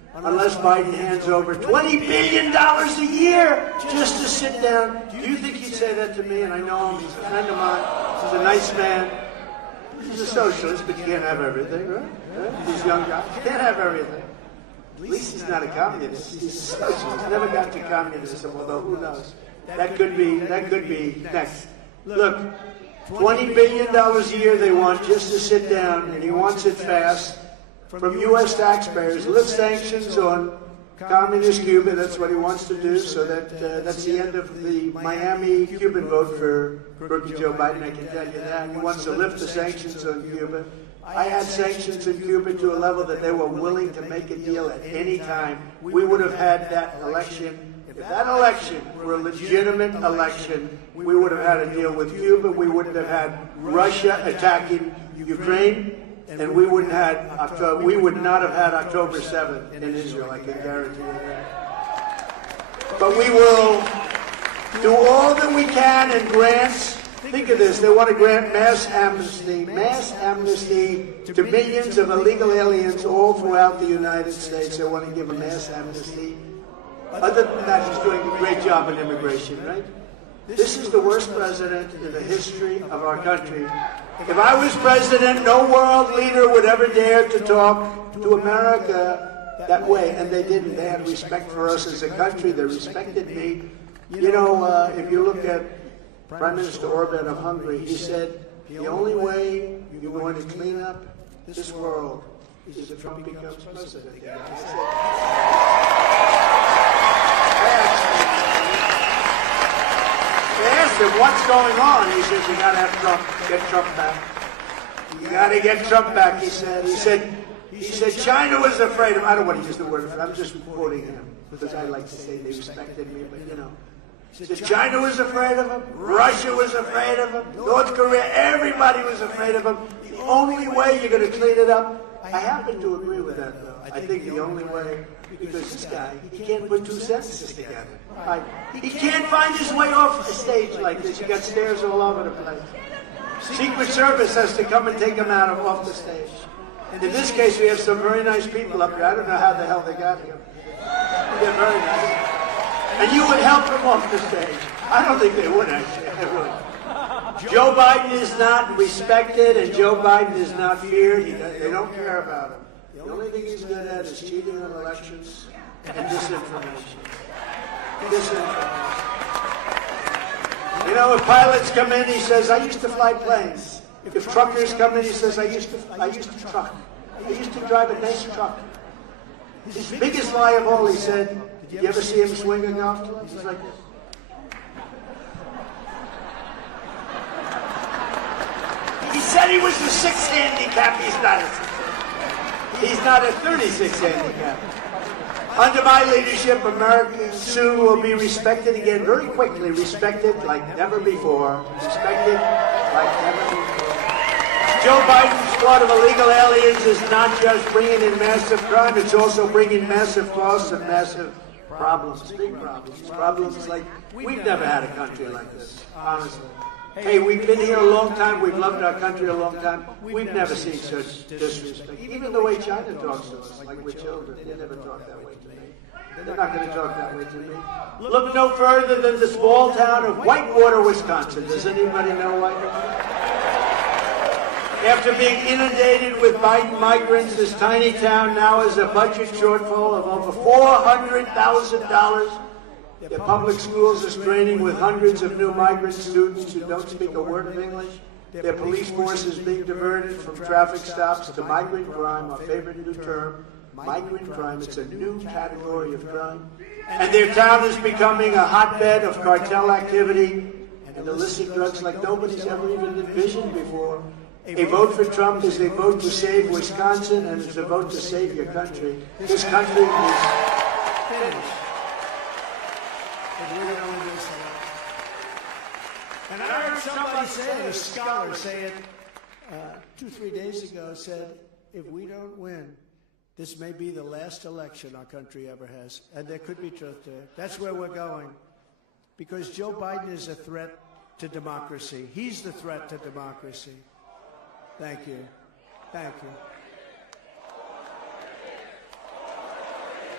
unless Biden hands over $20 billion a year just to sit down. Do you think he'd say that to me? And I know him. He's a friend of mine. He's a nice man. He's a socialist, but you can't have everything, right? These young guys can't have everything. At least he's not a communist. He's a socialist. He's never got to communism, although who knows? That could be next. Look, $20 billion a year they want just to sit down, and he wants it fast. From U.S. taxpayers, lift sanctions on communist Cuba. That's what he wants to do. So that's the end of the Miami Cuban vote for rookie Joe Biden. I can tell you that. He wants to lift the sanctions on Cuba. I had sanctions in Cuba to a level that they were willing to make a deal at any time. We would have had that election. If that election were a legitimate election, we would have had a deal with Cuba. We wouldn't have had Russia attacking Ukraine. And we would not have had October 7th in Israel, I can guarantee you that. But we will do all that we can in grants. Think of this, they want to grant mass amnesty to millions of illegal aliens all throughout the United States. They want to give a mass amnesty. Other than that, he's doing a great job in immigration, right? This is the worst president in the history of our country. If I was president, no world leader would ever dare to talk to America that way, and they didn't. They had respect for us as a country. They respected me. You know, if you look at Prime Minister Orban of Hungary, he said, the only way you're going to clean up this world is if Trump becomes president again. They asked him, what's going on? He said, you got to have Trump, get Trump back. You got to get Trump back, he said. He said, China was afraid of, I don't want to use the word, I'm just quoting him, because I like to say they respected me, but you know. He said, China was afraid of him, Russia was afraid of him, North Korea, everybody was afraid of him. The only way you're going to clean it up, I happen to agree with that, though. I think the only way, because this guy, he can't put two sentences together. He can't find his way off a stage like this. You got stairs all over the place. Secret Service has to come and take him off the stage. And in this case, we have some very nice people up here. I don't know how the hell they got here. They're very nice. And you would help them off the stage. I don't think they would, actually. I really. Joe Biden is not respected, and Joe Biden is not feared. They don't care about him. The only thing he's good at is cheating on elections and disinformation. You know, if pilots come in, he says, I used to fly planes. If truckers come in, he says, I used to truck. I used to drive a nice truck. His biggest lie of all, he said, did you ever see him swing a golf club? He's like this. He said he was a 6 handicap. He's not a 36 handicap. Under my leadership, America soon will be respected again, very quickly, respected like never before. Respected like never before. Joe Biden's squad of illegal aliens is not just bringing in massive crime, it's also bringing massive costs and massive problems, big problems. Problems like, we've never had a country like this, honestly. Hey, we've been here a long time, we've loved our country a long time, we've never seen such disrespect. Even the way China talks to us, like we're children, they never talk that way to me. They're not going to talk that way to me. Look no further than the small town of Whitewater, Wisconsin. Does anybody know Whitewater? After being inundated with Biden migrants, this tiny town now has a budget shortfall of over $400,000. Their public schools are straining with hundreds of new migrant students who don't speak a word of English. Their police force is being diverted from traffic stops to migrant crime, our favorite new term. Migrant crime, it's a new category of crime. And their town is becoming a hotbed of cartel activity and illicit drugs like nobody's ever even envisioned before. A vote for Trump is a vote to save Wisconsin, and it's a vote to save your country. This country is finished. And I heard somebody say it, a scholar say it 2-3 days ago, said, if we don't win, this may be the last election our country ever has. And there could be truth to it. That's where we're going. Because Joe Biden is a threat to democracy. He's the threat to democracy. Thank you. Thank you.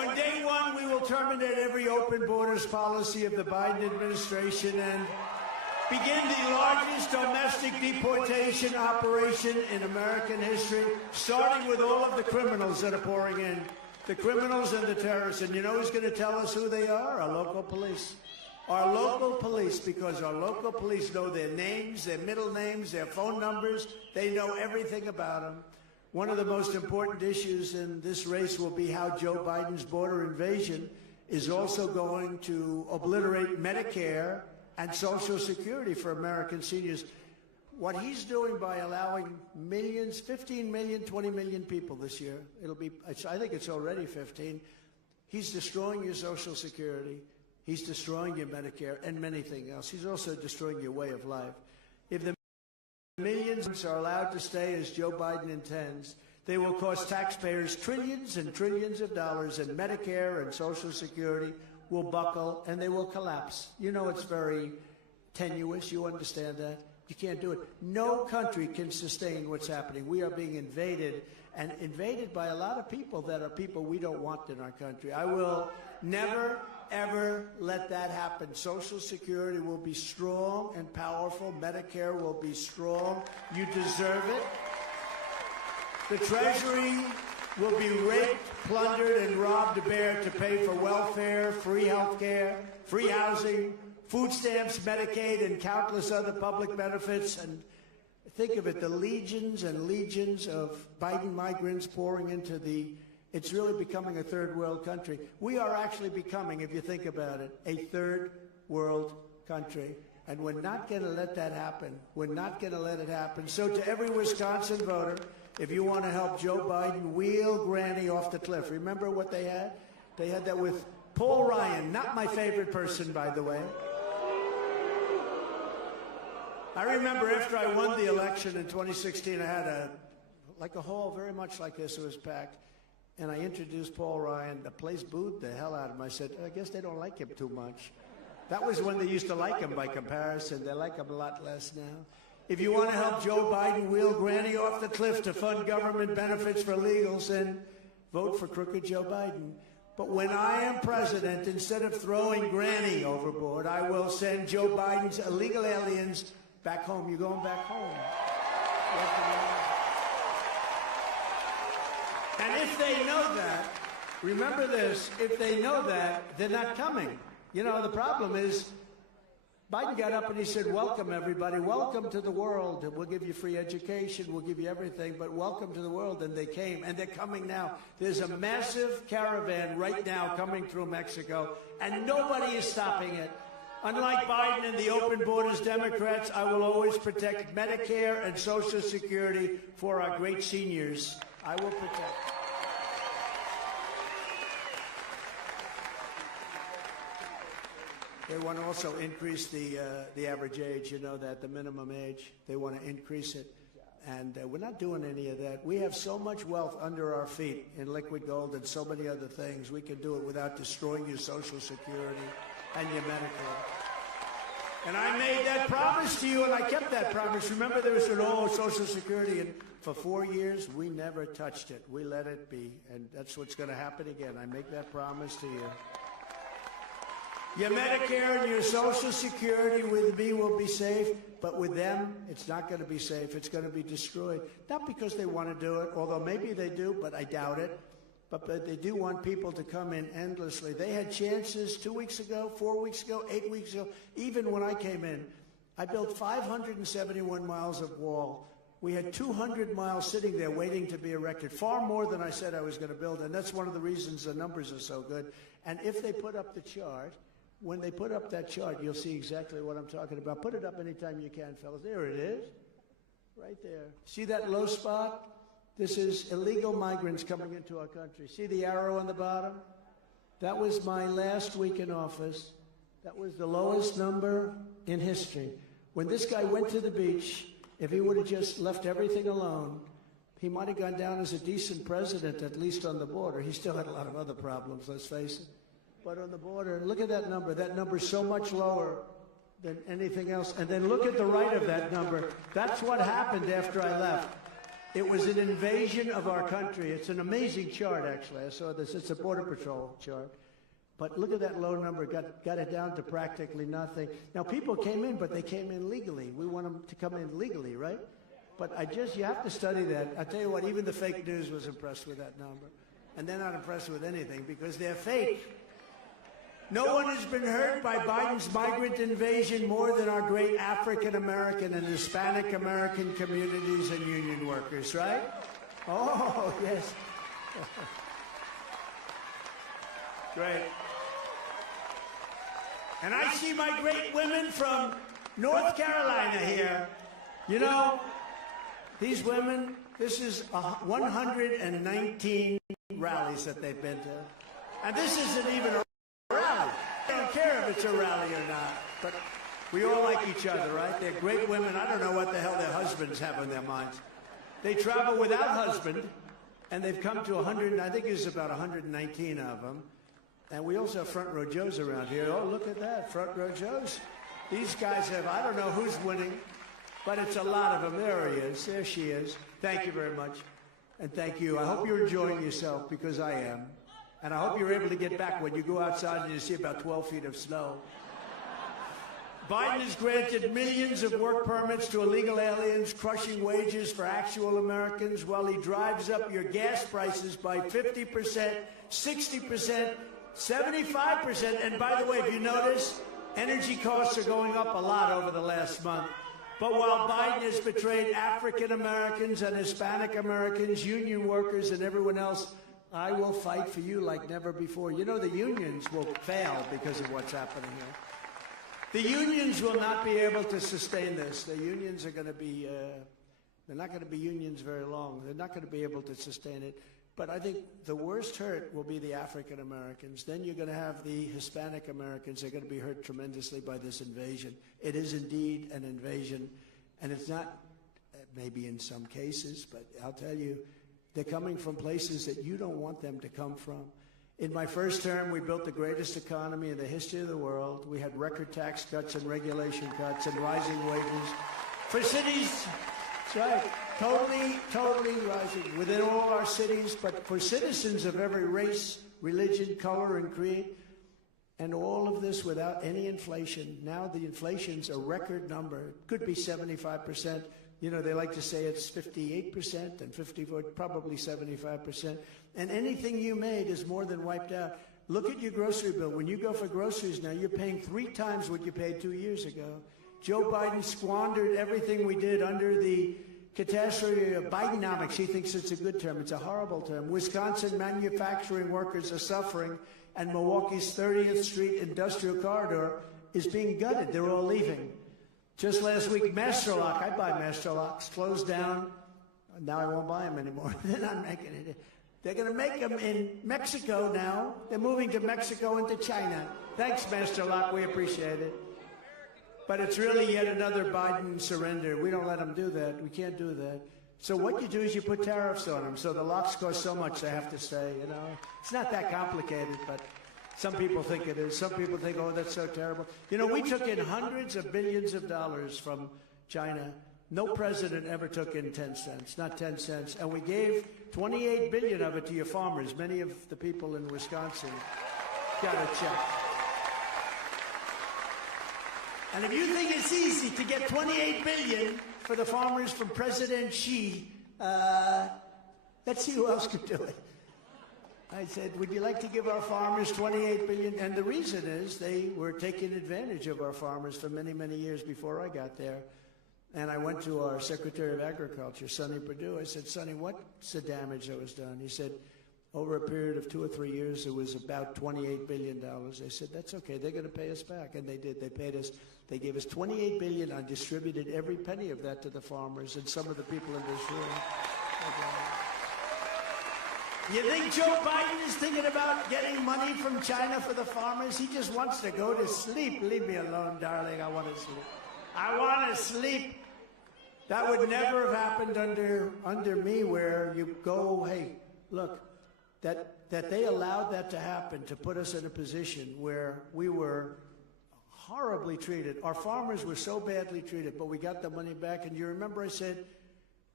On day one, we will terminate every open borders policy of the Biden administration and begin the largest domestic deportation operation in American history, starting with all of the criminals that are pouring in, the criminals and the terrorists. And you know who's going to tell us who they are? Our local police. Our local police, because our local police know their names, their middle names, their phone numbers. They know everything about them. One of the most important issues in this race will be how Joe Biden's border invasion is also going to obliterate Medicare and Social Security for American seniors. What he's doing by allowing millions, 15 million, 20 million people this year, I think it's already 15, he's destroying your Social Security, he's destroying your Medicare and many things else. He's also destroying your way of life. If the millions are allowed to stay as Joe Biden intends, they will cost taxpayers trillions and trillions of dollars, and Medicare and Social Security will buckle and they will collapse. You know it's very tenuous. You understand that. You can't do it. No country can sustain what's happening. We are being invaded, and invaded by a lot of people that are people we don't want in our country. I will never, ever let that happen. Social Security will be strong and powerful. Medicare will be strong. You deserve it. The Treasury will be raped, plundered, and robbed bare to pay for welfare, free health care, free housing, food stamps, Medicaid, and countless other public benefits. And think of it, the legions and legions of Biden migrants pouring into it's really becoming a third world country. We are actually becoming, if you think about it, a third world country. And we're not going to let that happen. We're not going to let it happen. So to every Wisconsin voter, if you want to help Joe Biden wheel Granny off the cliff, remember what they had? They had that with Paul Ryan, not my favorite person, by the way. I remember after I won the election in 2016, I had a hall very much like this. It was packed. And I introduced Paul Ryan. The place booed the hell out of him. I said, I guess they don't like him too much. That was when they used to like him by comparison. They like him a lot less now. If you want to help Joe Biden wheel Granny off the cliff to fund government benefits for illegals, then vote for crooked Joe Biden. But when I am president, instead of throwing Granny overboard, I will send Joe Biden's illegal aliens back home. You're going back home. And if they know that, remember this, if they know that, they're not coming. You know, the problem is, Biden got up and he said, welcome, everybody. Welcome to the world. We'll give you free education. We'll give you everything, but welcome to the world. And they came, and they're coming now. There's a massive caravan right now coming through Mexico, and nobody is stopping it. Unlike Biden and the open borders Democrats, I will always protect Medicare and Social Security for our great seniors. I will protect. They want to also increase the average age, you know that, the minimum age. They want to increase it. And we're not doing any of that. We have so much wealth under our feet in liquid gold and so many other things. We can do it without destroying your Social Security and your Medicare. And I made that promise to you, and I kept that promise. Remember, there was an old Social Security, and for 4 years, we never touched it. We let it be, and that's what's going to happen again. I make that promise to you. Your Medicare and your Social Security with me will be safe, but with them, it's not going to be safe. It's going to be destroyed. Not because they want to do it, although maybe they do, but I doubt it. But they do want people to come in endlessly. They had chances 2 weeks ago, 4 weeks ago, 8 weeks ago. Even when I came in, I built 571 miles of wall. We had 200 miles sitting there waiting to be erected, far more than I said I was going to build. And that's one of the reasons the numbers are so good. And if they put up the chart, when they put up that chart, you'll see exactly what I'm talking about. Put it up anytime you can, fellas. There it is, right there. See that low spot? This is illegal migrants coming into our country. See the arrow on the bottom? That was my last week in office. That was the lowest number in history. When this guy went to the beach, if he would have just left everything alone, he might have gone down as a decent president, at least on the border. He still had a lot of other problems, let's face it. But on the border, look at that number. That number is so much lower than anything else. And then look at the right of that number. That's what happened after I left. It was an invasion of our country. It's an amazing chart, actually. I saw this. It's a Border Patrol chart. But look at that low number. Got it down to practically nothing. Now, people came in, but they came in legally. We want them to come in legally, right? But you have to study that. I tell you what, even the fake news was impressed with that number. And they're not impressed with anything because they're fake. No one has been hurt by Biden's migrant invasion more than our great African American and Hispanic American communities and union workers, right? Oh, yes. Great. And I see my great women from North Carolina here. You know, these women, this is 119 rallies that they've been to. And this isn't even a rally. I don't care if it's a rally or not. But we all like each other, right? They're great women. I don't know what the hell their husbands have on their minds. They travel without husband, and they've come to 100, I think it's about 119 of them. And we also have front row Joes around here. Oh, look at that, front row Joes. These guys have, I don't know who's winning, but it's a lot of them. There he is. There she is. Thank you very much. And thank you. I hope you're enjoying yourself because I am. And I hope you're able to get back when you go outside and you see about 12 feet of snow. Biden has granted millions of work permits to illegal aliens, crushing wages for actual Americans while he drives up your gas prices by 50%, 60%, 75%. And by the way, if you notice, energy costs are going up a lot over the last month. But while Biden has betrayed African Americans and Hispanic Americans, union workers, and everyone else, I will fight for you like never before. You know, the unions will fail because of what's happening here. The unions will not be able to sustain this. The unions are going to be, they're not going to be unions very long. They're not going to be able to sustain it. But I think the worst hurt will be the African Americans. Then you're going to have the Hispanic Americans. They're going to be hurt tremendously by this invasion. It is indeed an invasion. And it's not, maybe in some cases, but I'll tell you, they're coming from places that you don't want them to come from. In my first term, we built the greatest economy in the history of the world. We had record tax cuts and regulation cuts and rising wages. For cities, that's right, totally rising within all our cities, but for citizens of every race, religion, color, and creed, and all of this without any inflation. Now the inflation's a record number. It could be 75%. You know, they like to say it's 58% and 54, probably 75%. And anything you made is more than wiped out. Look at your grocery bill. When you go for groceries now, you're paying 3 times what you paid 2 years ago. Joe Biden squandered everything we did under the catastrophe of Bidenomics. He thinks it's a good term. It's a horrible term. Wisconsin manufacturing workers are suffering, and Milwaukee's 30th Street industrial corridor is being gutted. They're all leaving. Just last week, Master Lock, I buy Master Locks, closed down. Now I won't buy them anymore. They're not making it. They're going to make them in Mexico now. They're moving to Mexico and to China. Thanks, Master Lock. We appreciate it. But it's really yet another Biden surrender. We don't let them do that. We can't do that. So what you do is you put tariffs on them. So the locks cost so much they have to stay, you know. It's not that complicated, but some people think it is. Some people think, oh, that's so terrible. You know, we took in hundreds of billions of dollars from China. No president ever took in 10 cents, not 10 cents. And we gave 28 billion of it to your farmers. Many of the people in Wisconsin got a check. And if you think it's easy to get 28 billion for the farmers from President Xi, let's see who else could do it. I said, would you like to give our farmers 28 billion? And the reason is they were taking advantage of our farmers for many, many years before I got there. And I went to our Secretary of Agriculture, Sonny Perdue. I said, Sonny, what's the damage that was done? He said, over a period of 2 or 3 years, it was about $28 billion. I said, that's okay. They're going to pay us back. And they did. They paid us. They gave us $28 billion. I distributed every penny of that to the farmers and some of the people in this room. You think Joe Biden is thinking about getting money from China for the farmers? He just wants to go to sleep. Leave me alone, darling. I want to sleep. I want to sleep. That would never have happened under me, where you go, hey, look, that they allowed that to happen, to put us in a position where we were horribly treated. Our farmers were so badly treated, but we got the money back. And you remember I said,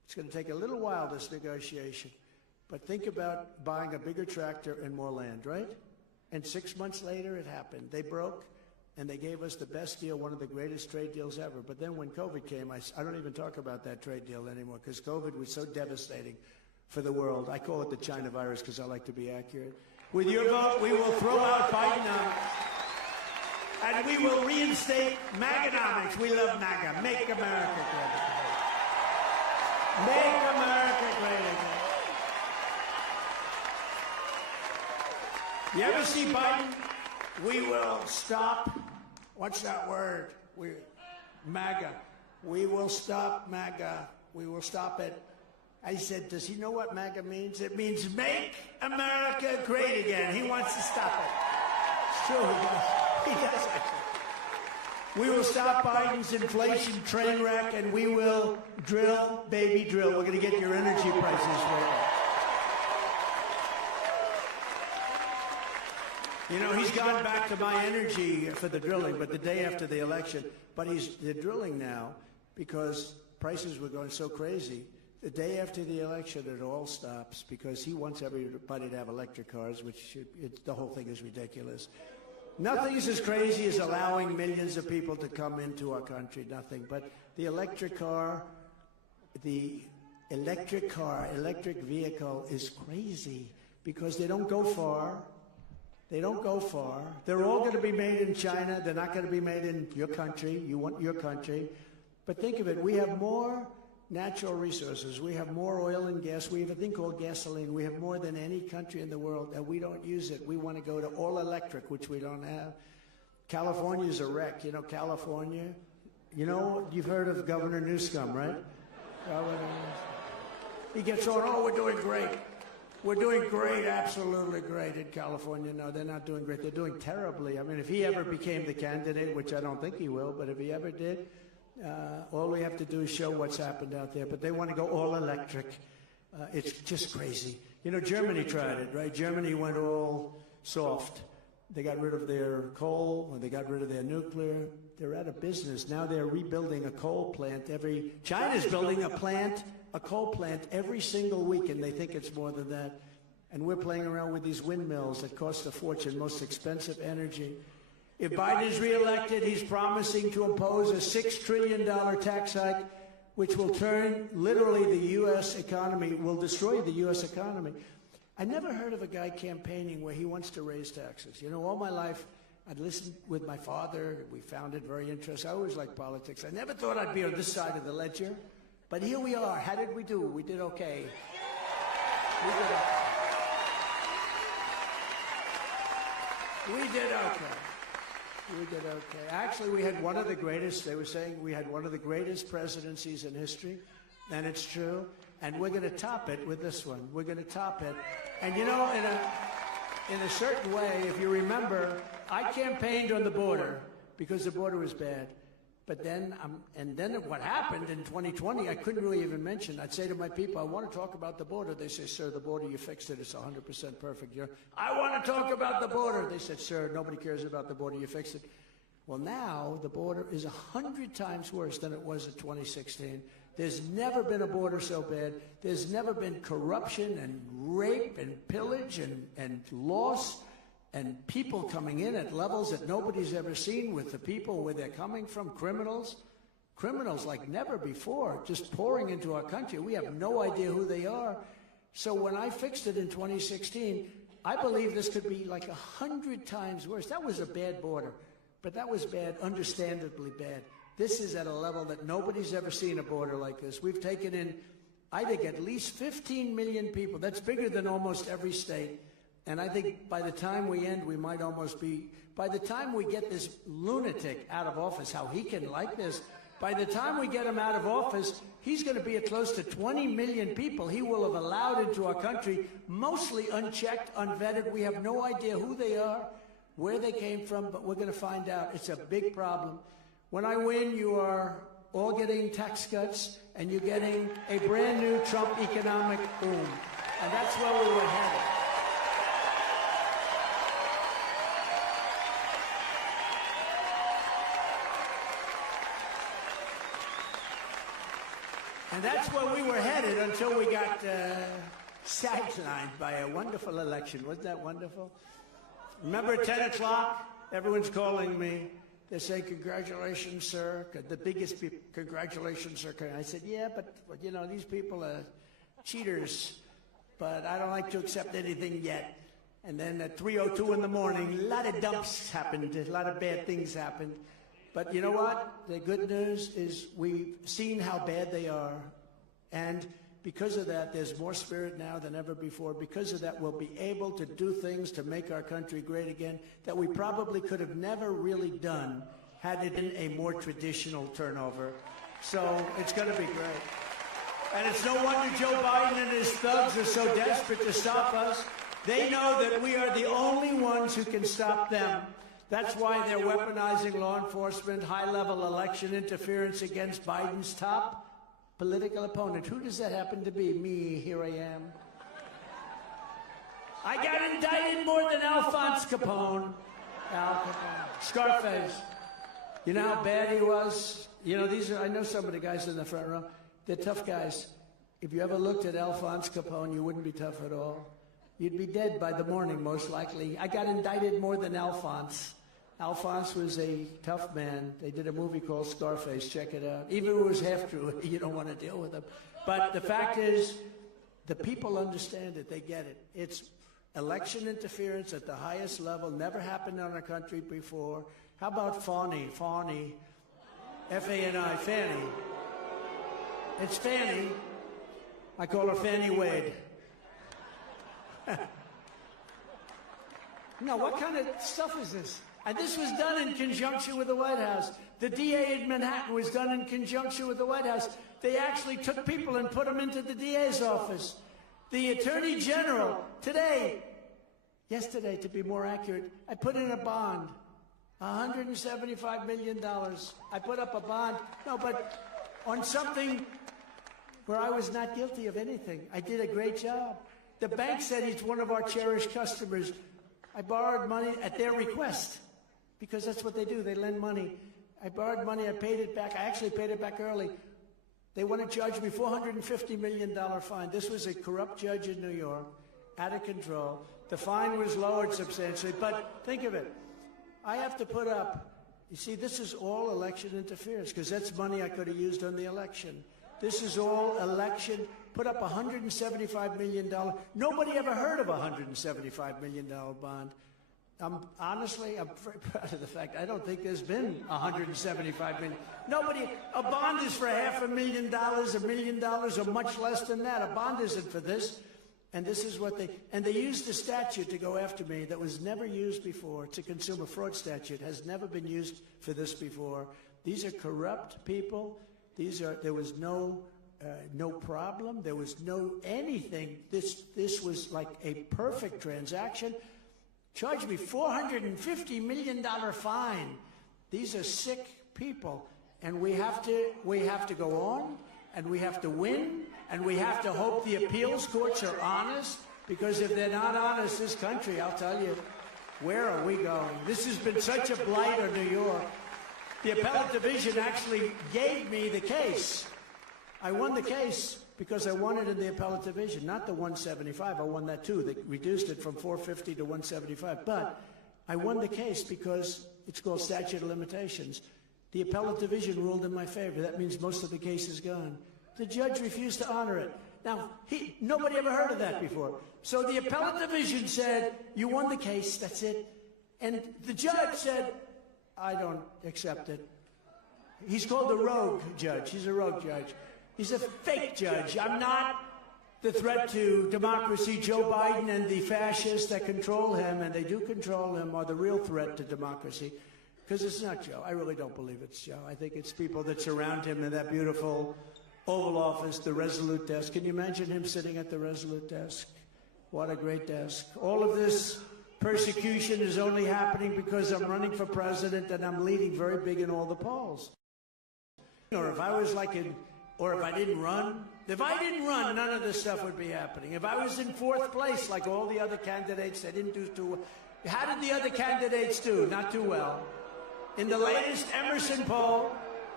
It's going to take a little while, this negotiation. But think about buying a bigger tractor and more land, right? And 6 months later, it happened. They broke, and they gave us the best deal, one of the greatest trade deals ever. But then when COVID came, I don't even talk about that trade deal anymore because COVID was so devastating for the world. I call it the China virus because I like to be accurate. With your vote, we will throw out Bidenomics, and we will reinstate MAGAnomics. We love MAGA. Make America great again. Make America great again. You ever see Biden? We will stop. What's that word? MAGA. We will stop MAGA. We will stop it. I said, does he know what MAGA means? It means make America great again. He wants to stop it. It's true, he does. He does actually. We will stop Biden's inflation train wreck, and we will drill, baby, drill. We're going to get your energy prices right. You know, he's gone back to my energy for the drilling, but the day after the election. But they're drilling now because prices were going so crazy. The day after the election, it all stops because he wants everybody to have electric cars, which the whole thing is ridiculous. Nothing's as crazy as allowing millions of people to come into our country, nothing. But the electric vehicle is crazy because they don't go far. They don't go far. They're all going to be made in China. They're not going to be made in your country. You want your country. But think of it. We have more natural resources. We have more oil and gas. We have a thing called gasoline. We have more than any country in the world, and we don't use it. We want to go to all electric, which we don't have. California's a wreck. You know, California. You know, you've heard of Governor Newsom, right? He gets on, oh, we're doing great. We're doing great, absolutely great in California. No, they're not doing great. They're doing terribly. I mean, if he ever became the candidate, which I don't think he will, but if he ever did, all we have to do is show what's happened out there. But they want to go all electric. It's just crazy. You know, Germany tried it, right? Germany went all soft. They got rid of their coal, and they got rid of their nuclear. They're out of business. Now they're rebuilding a coal plant China's building a coal plant every single week, and they think it's more than that. And we're playing around with these windmills that cost a fortune, most expensive energy. If Biden is reelected, he's promising to impose a $6 trillion tax hike, which will turn literally the U.S. economy, will destroy the U.S. economy. I never heard of a guy campaigning where he wants to raise taxes. You know, all my life, I'd listened with my father. We found it very interesting. I always liked politics. I never thought I'd be on this side of the ledger. But here we are. How did we do? We did okay. We did okay. We did okay. We did okay. Actually, we had one of the greatest, they were saying we had one of the greatest presidencies in history, and it's true. And we're going to top it with this one. We're going to top it. And you know, in a certain way, if you remember, I campaigned on the border because the border was bad. But then, what happened in 2020, I couldn't really even mention. I'd say to my people, I want to talk about the border. They say, sir, the border, you fixed it. It's 100% perfect. I want to talk about the border. They said, sir, nobody cares about the border. You fixed it. Well, now the border is 100 times worse than it was in 2016. There's never been a border so bad. There's never been corruption and rape and pillage and loss and people coming in at levels that nobody's ever seen with the people where they're coming from, criminals like never before, just pouring into our country. We have no idea who they are. So when I fixed it in 2016, I believe this could be like 100 times worse. That was a bad border, but that was bad, understandably bad. This is at a level that nobody's ever seen a border like this. We've taken in, I think, at least 15 million people. That's bigger than almost every state. And I think by the time we end, we might almost be, by the time we get this lunatic out of office, how he can like this, by the time we get him out of office, he's going to be at close to 20 million people he will have allowed into our country, mostly unchecked, unvetted. We have no idea who they are, where they came from, but we're going to find out. It's a big problem. When I win, you are all getting tax cuts, and you're getting a brand new Trump economic boom. And that's where we were headed. And that's where we were headed until we got sidelined by a wonderful election. Wasn't that wonderful? Remember at 10 o'clock, everyone's calling me. They say, congratulations, sir. The biggest congratulations, sir. I said, yeah, but you know, these people are cheaters. But I don't like to accept anything yet. And then at 3:02 in the morning, a lot of dumps happened. A lot of bad things happened. But you know what? The good news is we've seen how bad they are. And because of that, there's more spirit now than ever before. Because of that, we'll be able to do things to make our country great again that we probably could have never really done had it been a more traditional turnover. So it's going to be great. And it's no wonder Joe Biden and his thugs are so desperate to stop us. They know that we are the only ones who can stop them. That's why they're weaponizing law enforcement, high-level election interference against Biden's top political opponent. Who does that happen to be? Me, here I am. I got indicted more than Alphonse Capone. Al Capone. Scarface. You know how bad he was? You know, I know some of the guys in the front row. They're tough guys. If you ever looked at Alphonse Capone, you wouldn't be tough at all. You'd be dead by the morning, most likely. I got indicted more than Alphonse. Alphonse was a tough man. They did a movie called Scarface. Check it out. Even if it was half true, you don't want to deal with him. But the fact is, the people understand it. They get it. It's election interference at the highest level. Never happened in our country before. How about Fani? Fani. F-A-N-I. Fanny. It's Fanny. I call her Fanny Wade. No, what kind of stuff is this? And this was done in conjunction with the White House. The DA in Manhattan was done in conjunction with the White House. They actually took people and put them into the DA's office. The Attorney General, yesterday to be more accurate, I put in a bond, $175 million. I put up a bond, no, but on something where I was not guilty of anything. I did a great job. The bank said he's one of our cherished customers. I borrowed money at their request, because that's what they do. They lend money. I borrowed money. I paid it back. I actually paid it back early. They want to charge me $450 million fine. This was a corrupt judge in New York, out of control. The fine was lowered substantially. But think of it. I have to put up, you see, this is all election interference, because that's money I could have used on the election. This is all election. Put up $175 million. Nobody ever heard of a $175 million bond. Honestly, I'm very proud of the fact I don't think there's been $175 million. Nobody, a bond is for $500,000, $1 million, or much less than that. A bond isn't for this. And this is what they used a statute to go after me that was never used before. It's a consumer fraud statute, has never been used for this before. These are corrupt people. There was no problem. There was no anything. This was like a perfect transaction. Charged me $450 million fine. These are sick people, and we have to go on, and we have to win, and we have to hope the appeals courts are honest, because if they're not honest, this country, I'll tell you, where are we going? This has been such a blight on New York. The appellate division actually gave me the case. I won the case because I won it in the appellate division, not the 175. I won that too. They reduced it from 450 to 175. But I won the case because it's called statute of limitations. The appellate division ruled in my favor. That means most of the case is gone. The judge refused to honor it. Now, nobody ever heard of that before. So the appellate division said, you won the case, that's it. And the judge said, I don't accept it. He's called the rogue judge. He's a rogue judge. He's a fake judge. I'm not the threat to democracy. Joe Biden and the fascists that control him, and they do control him, are the real threat to democracy. Because it's not Joe. I really don't believe it's Joe. I think it's people that surround him in that beautiful Oval Office, the Resolute desk. Can you imagine him sitting at the Resolute desk? What a great desk. All of this persecution is only happening because I'm running for president and I'm leading very big in all the polls. Or if I was or if I didn't run, none of this stuff would be happening. If I was in fourth place, like all the other candidates, they didn't do too well. How did the other candidates do? Not too well. In the latest Emerson poll,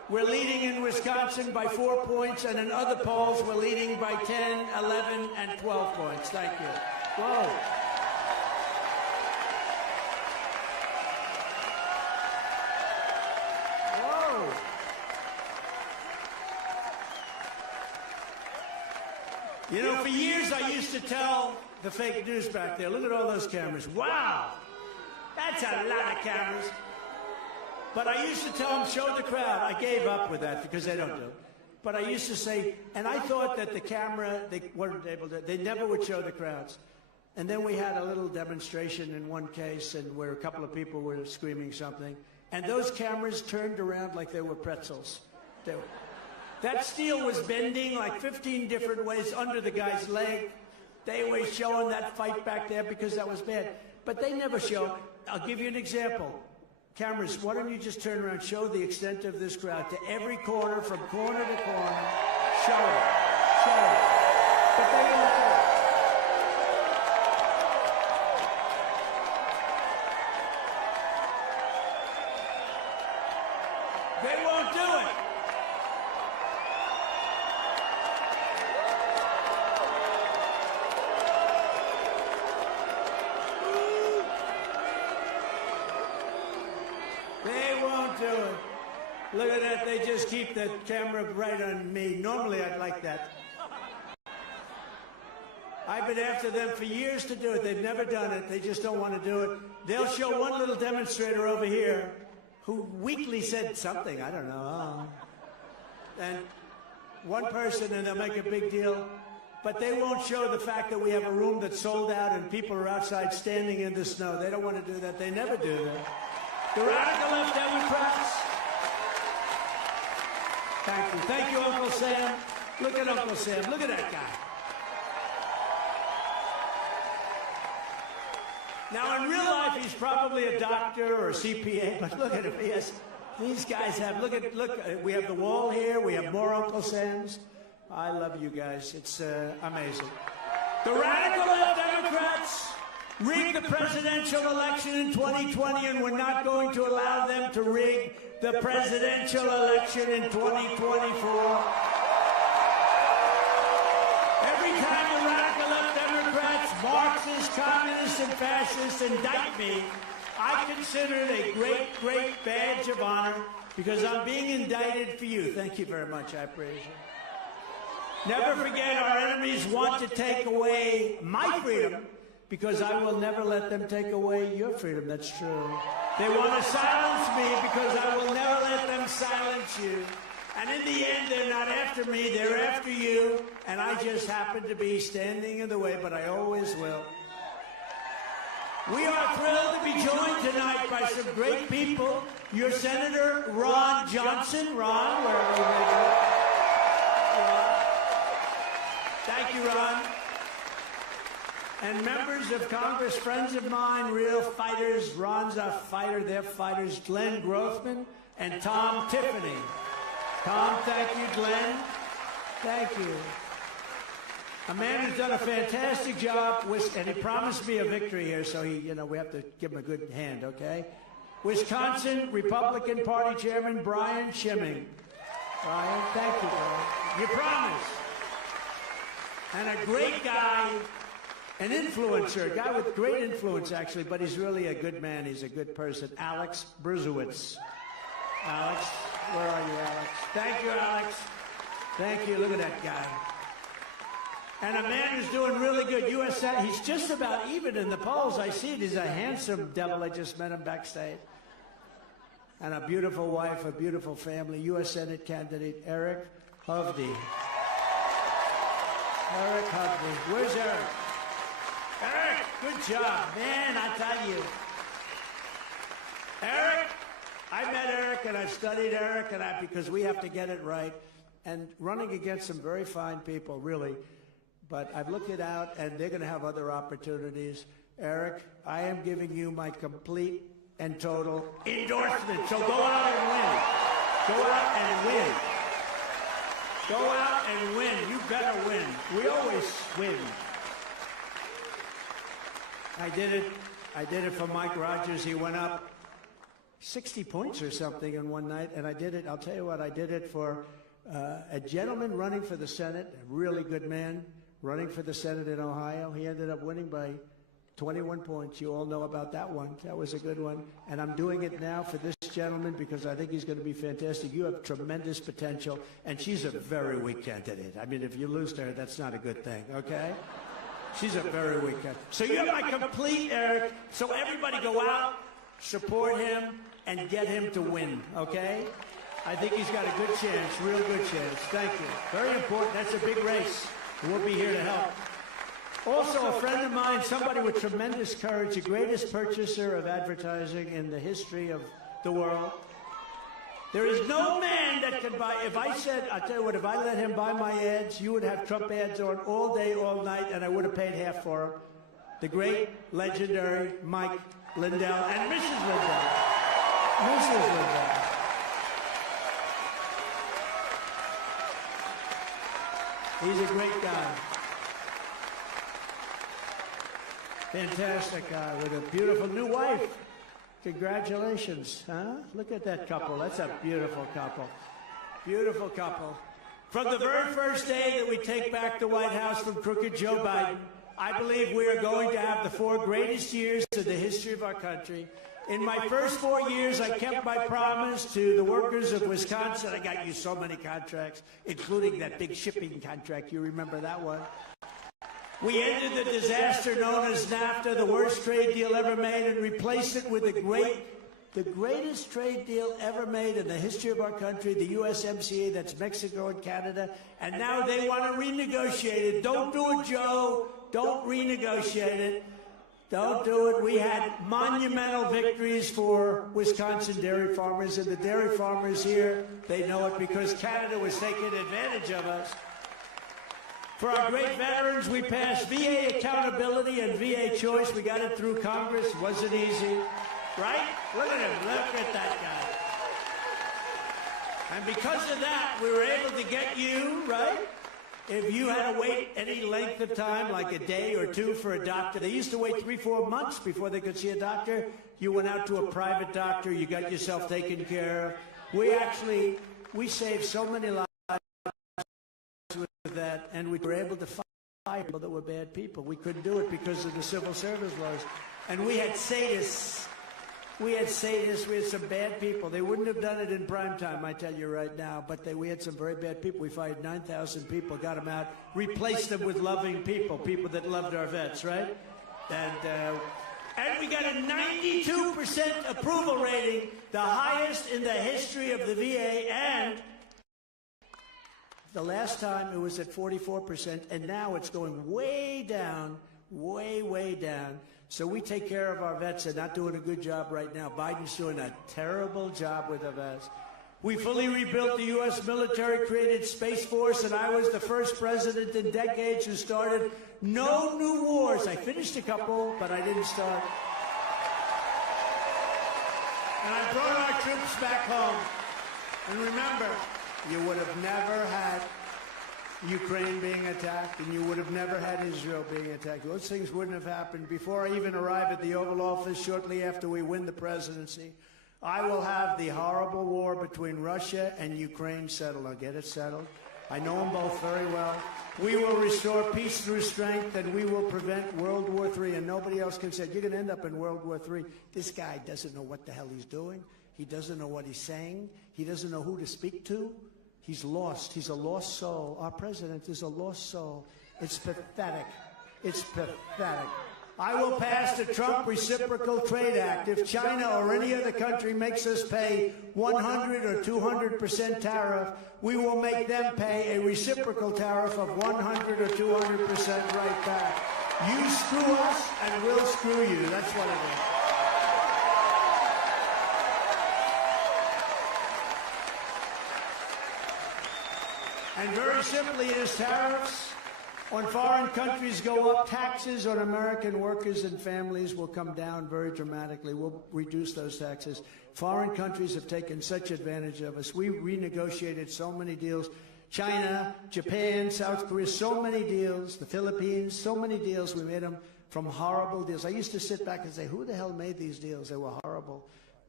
We're leading in Wisconsin by 4 points, and in other polls, we're leading by 10, 11, and 12 points. Thank you. Whoa. Whoa. You know, for years I used to tell the fake news back there, look at all those cameras. Wow, that's a lot of cameras. But I used to tell them, show the crowd. I gave up with that because they don't do it. But I used to say, and I thought that the camera, they weren't able to, they never would show the crowds. And then we had a little demonstration in one case and where a couple of people were screaming something. And those cameras turned around like they were pretzels. That steel was bending like 15 different ways under the guy's leg. They were showing that fight back there because that was bad. But they never show. I'll give you an example. Cameras, why don't you just turn around and show the extent of this crowd to every corner, from corner to corner. Show it. Show it. But they won't do it. They won't do it. They won't do it. Look at that. They just keep the camera right on me. Normally, I'd like that. I've been after them for years to do it. They've never done it. They just don't want to do it. They'll show one little demonstrator over here who weakly said something. I don't know. And one person, and they'll make a big deal. But they won't show the fact that we have a room that's sold out and people are outside standing in the snow. They don't want to do that. They never do that. The radical left Democrats. Thank you. Thank you, Uncle Sam. Look at Uncle Sam. Look at that guy. Now, in real life, he's probably a doctor or a CPA, but look at him. These guys have, look, we have the wall here. We have more Uncle Sams. I love you guys. It's amazing. The radical left Democrats rigged the presidential election in 2020, and we're not going to allow them to rig the presidential election in 2024. Every time the radical left Democrats, Marxists, communists, and fascists indict me, I consider it a great, great badge of honor because I'm being indicted for you. Thank you very much. I appreciate it. Never forget, our enemies want to take away my freedom, because I will never let them take away your freedom. That's true. They want to silence me because I will never let them silence you. And in the end, they're not after me, they're after you. And I just happen to be standing in the way, but I always will. We are thrilled to be joined tonight by some great people. Your Senator Ron Johnson. Ron, wherever you may go. Thank you, Ron. And members of Congress, friends of mine, real fighters. Ron's a fighter, they're fighters. Glenn Grothman and Tom Tiffany. Tom, thank you. Glenn, thank you. A man who's done a fantastic job, and he promised me a victory here, so we have to give him a good hand, okay? Wisconsin Republican Party Chairman Brian Schimming. Brian, thank you, Brian. You promised. And a great guy, an influencer, a guy with great influence, actually, but he's really a good man. He's a good person. Alex Brzezowicz. Alex, where are you, Alex? Thank you, Alex. Thank you. Look at that guy. And a man who's doing really good. U.S. Senate, he's just about even in the polls. I see it. He's a handsome devil. I just met him backstage. And a beautiful wife, a beautiful family. U.S. Senate candidate Eric Hovde. Eric Hovde. Where's Eric? Eric, good job. Man, I tell you. Eric, I met Eric and I've studied Eric because we have to get it right. And running against some very fine people, really. But I've looked it out and they're going to have other opportunities. Eric, I am giving you my complete and total endorsement. So go out and win. Go out and win. Go out and win. You better win. We always win. I did it for Mike Rogers. He went up 60 points or something in one night, and I did it. I'll tell you what, I did it for a gentleman running for the Senate, a really good man, running for the Senate in Ohio. He ended up winning by 21 points. You all know about that one. That was a good one. And I'm doing it now for this gentleman because I think he's going to be fantastic. You have tremendous potential, and she's a very weak candidate. I mean, if you lose to her, that's not a good thing, okay? She's a very weak candidate. So you have my complete, Eric. So everybody go out, support him, and get him to win, okay? I think he's got a good chance, real good chance. Thank you. Very important. That's a big race. We'll be here to help. Also, a friend of mine, somebody with tremendous courage, the greatest purchaser of advertising in the history of the world. There is no man that can buy, if I said, I'll tell you what, if I let him buy my ads, you would have Trump ads on all day, all night, and I would have paid half for them. The great, legendary Mike Lindell and Mrs. Lindell. Mrs. Lindell. He's a great guy. Fantastic guy with a beautiful new wife. Congratulations, huh? Look at that couple. That's a beautiful couple. Beautiful couple. From the very first day that we take back the White House from crooked Joe Biden, I believe we are going to have the 4 greatest years in the history of our country. In my first 4 years, I kept my promise to the workers of Wisconsin. I got you so many contracts, including that big shipping contract. You remember that one? We ended the disaster known as NAFTA, the worst trade deal ever made, and replaced it with the greatest trade deal ever made in the history of our country, the USMCA, that's Mexico and Canada. And now they want to renegotiate it. Don't do it, Joe. Don't renegotiate it. Don't do it. We had monumental victories for Wisconsin dairy farmers, and the dairy farmers here, they know it because Canada was taking advantage of us. For our great veterans, we passed VA accountability and VA choice. We got it through Congress. Wasn't easy, right? Look at him. Look at that guy. And because of that, we were able to get you, right? If you had to wait any length of time, like a day or two for a doctor, they used to wait 3-4 months before they could see a doctor. You went out to a private doctor. You got yourself taken care of. We saved so many lives with that, and we were able to fire people that were bad people. We couldn't do it because of the civil service laws. And we had sadists. We had some bad people. They wouldn't have done it in prime time, I tell you right now, but we had some very bad people. We fired 9,000 people, got them out, replaced them with loving people, people that loved our vets, right? And we got a 92% approval rating, the highest in the history of the VA, and the last time it was at 44%, and now it's going way down, way down. So we take care of our vets. They're not doing a good job right now. Biden's doing a terrible job with the vets. We fully rebuilt the U.S. military, created Space Force, and I was the first president in decades who started no new wars. I finished a couple, but I didn't start. And I brought our troops back home. And remember, you would have never had Ukraine being attacked, and you would have never had Israel being attacked. Those things wouldn't have happened. Before I even arrive at the Oval Office, shortly after we win the presidency, I will have the horrible war between Russia and Ukraine settled. I'll get it settled. I know them both very well. We will restore peace through strength, and we will prevent World War III, and nobody else can say, you're going to end up in World War III. This guy doesn't know what the hell he's doing. He doesn't know what he's saying. He doesn't know who to speak to. He's lost. He's a lost soul. Our president is a lost soul. It's pathetic. It's pathetic. I will pass the Trump Reciprocal Trade Act. If China or any other country makes us pay 100 or 200% tariff, we will make them pay a reciprocal tariff of 100 or 200% right back. You screw us, and we'll screw you. That's what it is. And very simply, it is tariffs on foreign countries go up. Taxes on American workers and families will come down very dramatically. We'll reduce those taxes. Foreign countries have taken such advantage of us. We renegotiated so many deals. China, Japan, South Korea, so many deals. The Philippines, so many deals. We made them from horrible deals. I used to sit back and say, who the hell made these deals? They were horrible.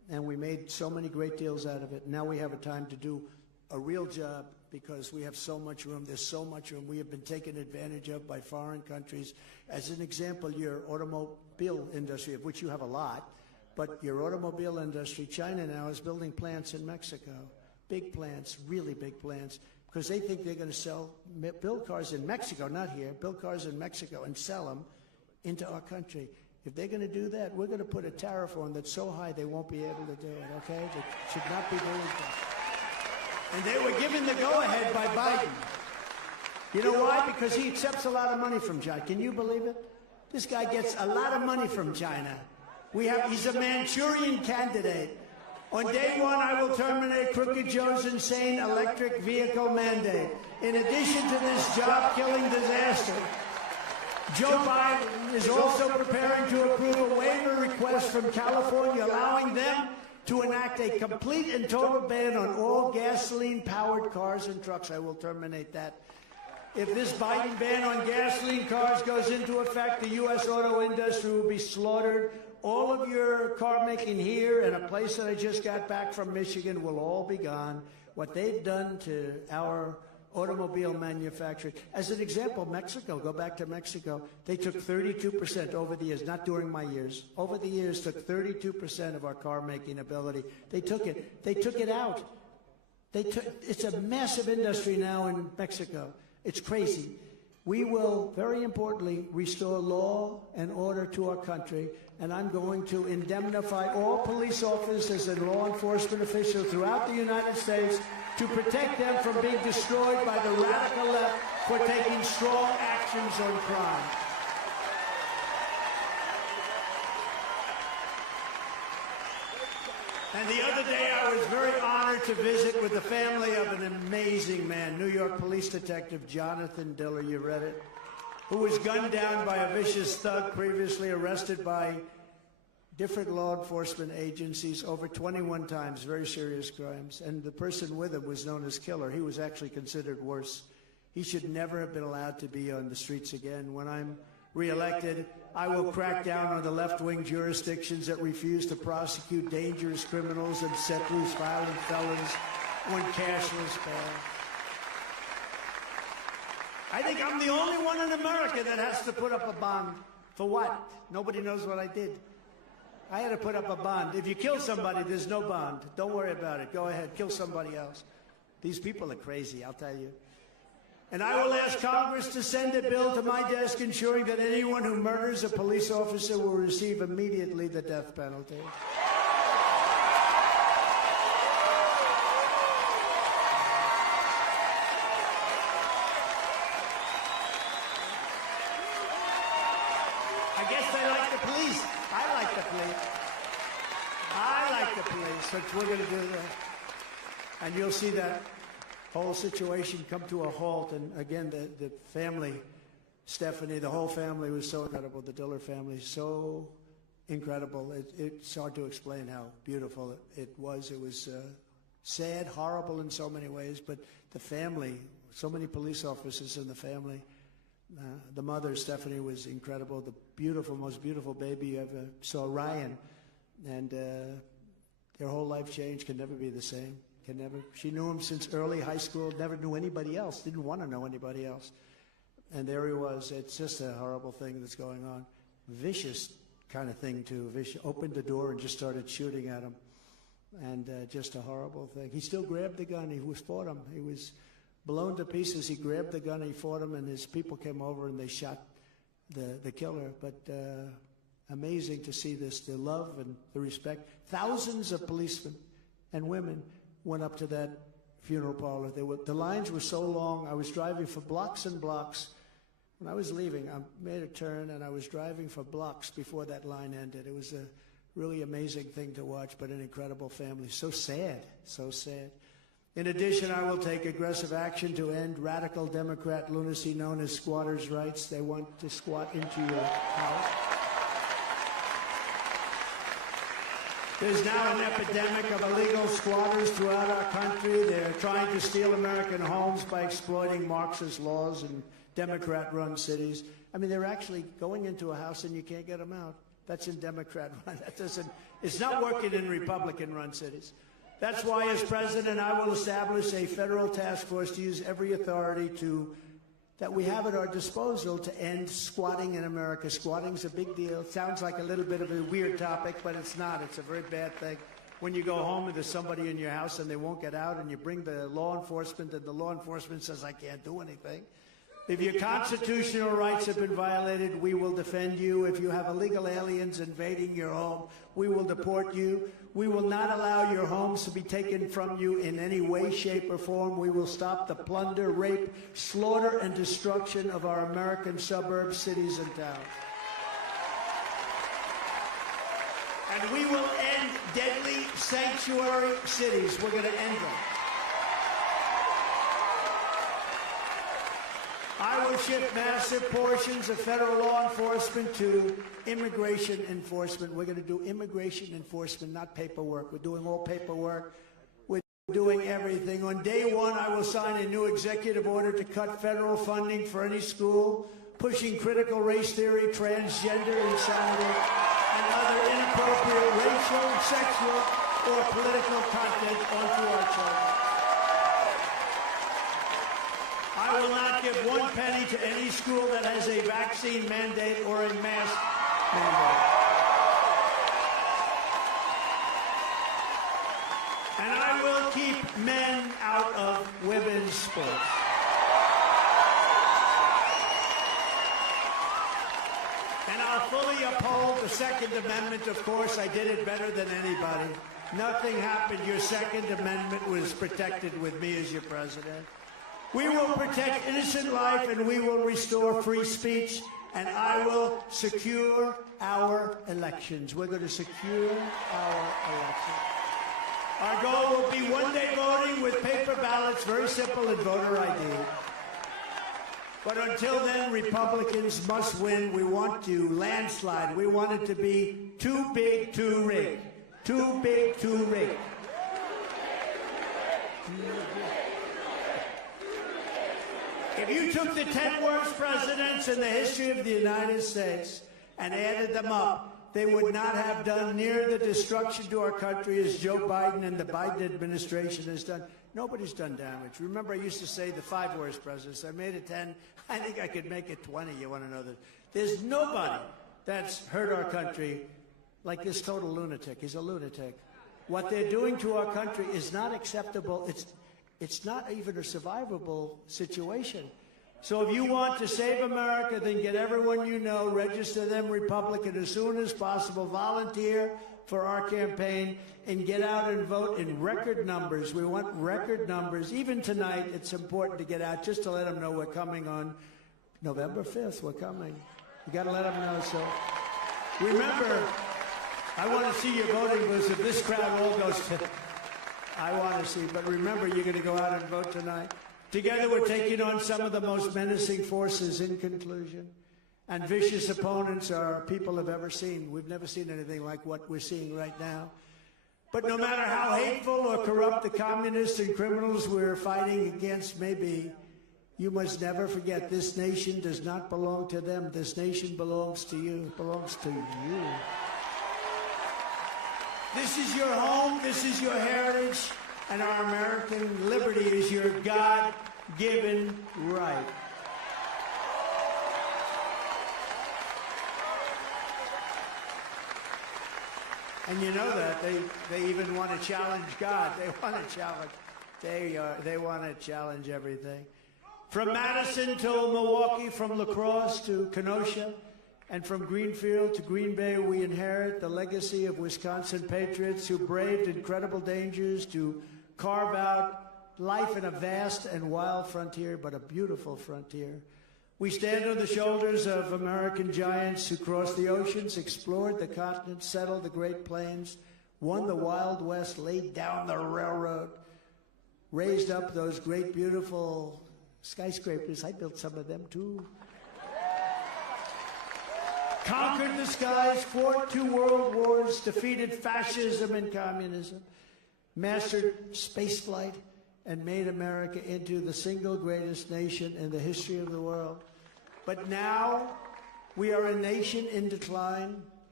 and we made so many great deals out of it. Now we have a time to do a real job because we have so much room. There's so much room. We have been taken advantage of by foreign countries. As an example, your automobile industry, of which you have a lot, but your automobile industry, China now is building plants in Mexico, big plants, really big plants, because they think they're going to build cars in Mexico, not here, build cars in Mexico and sell them into our country. If they're going to do that, we're going to put a tariff on that's so high they won't be able to do it, okay? It should not be believed in. And they were given the go-ahead by Biden. You know why? Because he accepts a lot of money from China. Can you believe it? This guy gets a lot of money from China. He's a Manchurian candidate. On day one, I will terminate Crooked Joe's insane electric vehicle mandate. In addition to this job-killing disaster, Joe Biden is also preparing to approve a waiver request from California, allowing them to enact a complete and total ban on all gasoline-powered cars and trucks. I will terminate that. If this Biden ban on gasoline cars goes into effect, the U.S. auto industry will be slaughtered. All of your car making here and a place that I just got back from Michigan will all be gone. What they've done to our automobile manufacturing. As an example, Mexico, go back to Mexico, they took 32% over the years, not during my years, over the years took 32% of our car making ability. They took it out. It's a massive industry now in Mexico. It's crazy. We will, very importantly, restore law and order to our country, and I'm going to indemnify all police officers and law enforcement officials throughout the United States to protect them from being destroyed by the radical left for taking strong actions on crime. And the other day, I was very honored to visit with the family of an amazing man, New York Police Detective Jonathan Diller, you read it, who was gunned down by a vicious thug previously arrested by different law enforcement agencies over 21 times, very serious crimes. And the person with him was known as Killer. He was actually considered worse. He should never have been allowed to be on the streets again. When I'm reelected, I will crack down on the left-wing jurisdictions that refuse to prosecute dangerous criminals and set loose violent felons on cashless bail. I think I'm the only one in America that has to put up a bond. For what? Nobody knows what I did. I had to put up a bond. If you kill somebody, there's no bond. Don't worry about it. Go ahead, kill somebody else. These people are crazy, I'll tell you. And I will ask Congress to send a bill to my desk ensuring that anyone who murders a police officer will receive immediately the death penalty. I guess they like the police. I like the police. I like the police. So we're going to do that. And you'll see that whole situation come to a halt. And again, the family, Stephanie, the whole family was so incredible. The Diller family, so incredible. It's hard to explain how beautiful it was. It was sad, horrible in so many ways, but the family, so many police officers in the family. The mother, Stephanie, was incredible. The beautiful, most beautiful baby you ever saw, Ryan. And their whole life changed, can never be the same. Can never. She knew him since early high school, never knew anybody else, didn't want to know anybody else. And there he was. It's just a horrible thing that's going on. Vicious kind of thing, too. Opened the door and just started shooting at him. And just a horrible thing. He still grabbed the gun. He fought him. He was blown to pieces. He grabbed the gun, he fought him, and his people came over and they shot the killer. But amazing to see this, the love and the respect. Thousands of policemen and women went up to that funeral parlor. The lines were so long. I was driving for blocks and blocks. When I was leaving, I made a turn, and I was driving for blocks before that line ended. It was a really amazing thing to watch, but an incredible family. So sad, so sad. In addition, I will take aggressive action to end radical Democrat lunacy known as squatters' rights. They want to squat into your house. There's now an epidemic of illegal squatters throughout our country. They're trying to steal American homes by exploiting Marxist laws in Democrat-run cities. I mean, they're actually going into a house and you can't get them out. That's in Democrat-run. It's not working in Republican-run cities. That's why, as president, I will establish a federal task force to use every authority that we have at our disposal to end squatting in America. Squatting's a big deal. It sounds like a little bit of a weird topic, but it's not. It's a very bad thing. When you go home and there's somebody in your house and they won't get out, and you bring the law enforcement and the law enforcement says, I can't do anything. If your constitutional rights have been violated, we will defend you. If you have illegal aliens invading your home, we will deport you. We will not allow your homes to be taken from you in any way, shape, or form. We will stop the plunder, rape, slaughter, and destruction of our American suburbs, cities, and towns. And we will end deadly sanctuary cities. We're going to end them. I will shift massive portions of federal law enforcement to immigration enforcement. We're going to do immigration enforcement, not paperwork. We're doing all paperwork. We're doing everything. On day one, I will sign a new executive order to cut federal funding for any school pushing critical race theory, transgender insanity, and other inappropriate racial, sexual, or political content onto our children. I will not give one penny to any school that has a vaccine mandate or a mask mandate. And I will keep men out of women's sports. And I'll fully uphold the Second Amendment, of course. I did it better than anybody. Nothing happened. Your Second Amendment was protected with me as your president. We will protect innocent life, and we will restore free speech, and I will secure our elections. We're going to secure our elections. Our goal will be one-day voting with paper ballots, very simple, and voter ID. But until then, Republicans must win. We want to landslide. We want it to be too big to rig. Too big to rig. If you took the 10 worst presidents in the history of the United States and added them up, they would not have done near the destruction to our country as Joe Biden and the Biden administration has done. Nobody's done damage. Remember, I used to say the 5 worst presidents. I made it 10. I think I could make it 20. You want to know that? There's nobody that's hurt our country like this total lunatic. He's a lunatic. What they're doing to our country is not acceptable. It's not even a survivable situation. So if you want to save America, then get everyone you know, register them Republican as soon as possible, volunteer for our campaign, and get out and vote in record numbers. We want record numbers. Even tonight, it's important to get out just to let them know we're coming on November 5th. We're coming. You got to let them know. So remember, I want to see your voting booths. If this crowd all goes to... I want to see, but remember, you're going to go out and vote tonight. Together, we're taking on some of the most menacing forces in conclusion, and vicious opponents our people have ever seen. We've never seen anything like what we're seeing right now. But no matter how hateful or corrupt the communists and criminals we're fighting against may be, you must never forget this nation does not belong to them. This nation belongs to you. It belongs to you. This is your home, this is your heritage, and our American liberty is your God-given right. And you know that. They even want to challenge God. They want to challenge. They want to challenge everything. From Madison to Milwaukee, from La Crosse to Kenosha, and from Greenfield to Green Bay, we inherit the legacy of Wisconsin patriots who braved incredible dangers to carve out life in a vast and wild frontier, but a beautiful frontier. We stand on the shoulders of American giants who crossed the oceans, explored the continent, settled the Great Plains, won the Wild West, laid down the railroad, raised up those great, beautiful skyscrapers. I built some of them, too. Conquered the skies, fought 2 world wars, defeated fascism and communism, mastered spaceflight, and made America into the single greatest nation in the history of the world. But now, we are a nation in decline.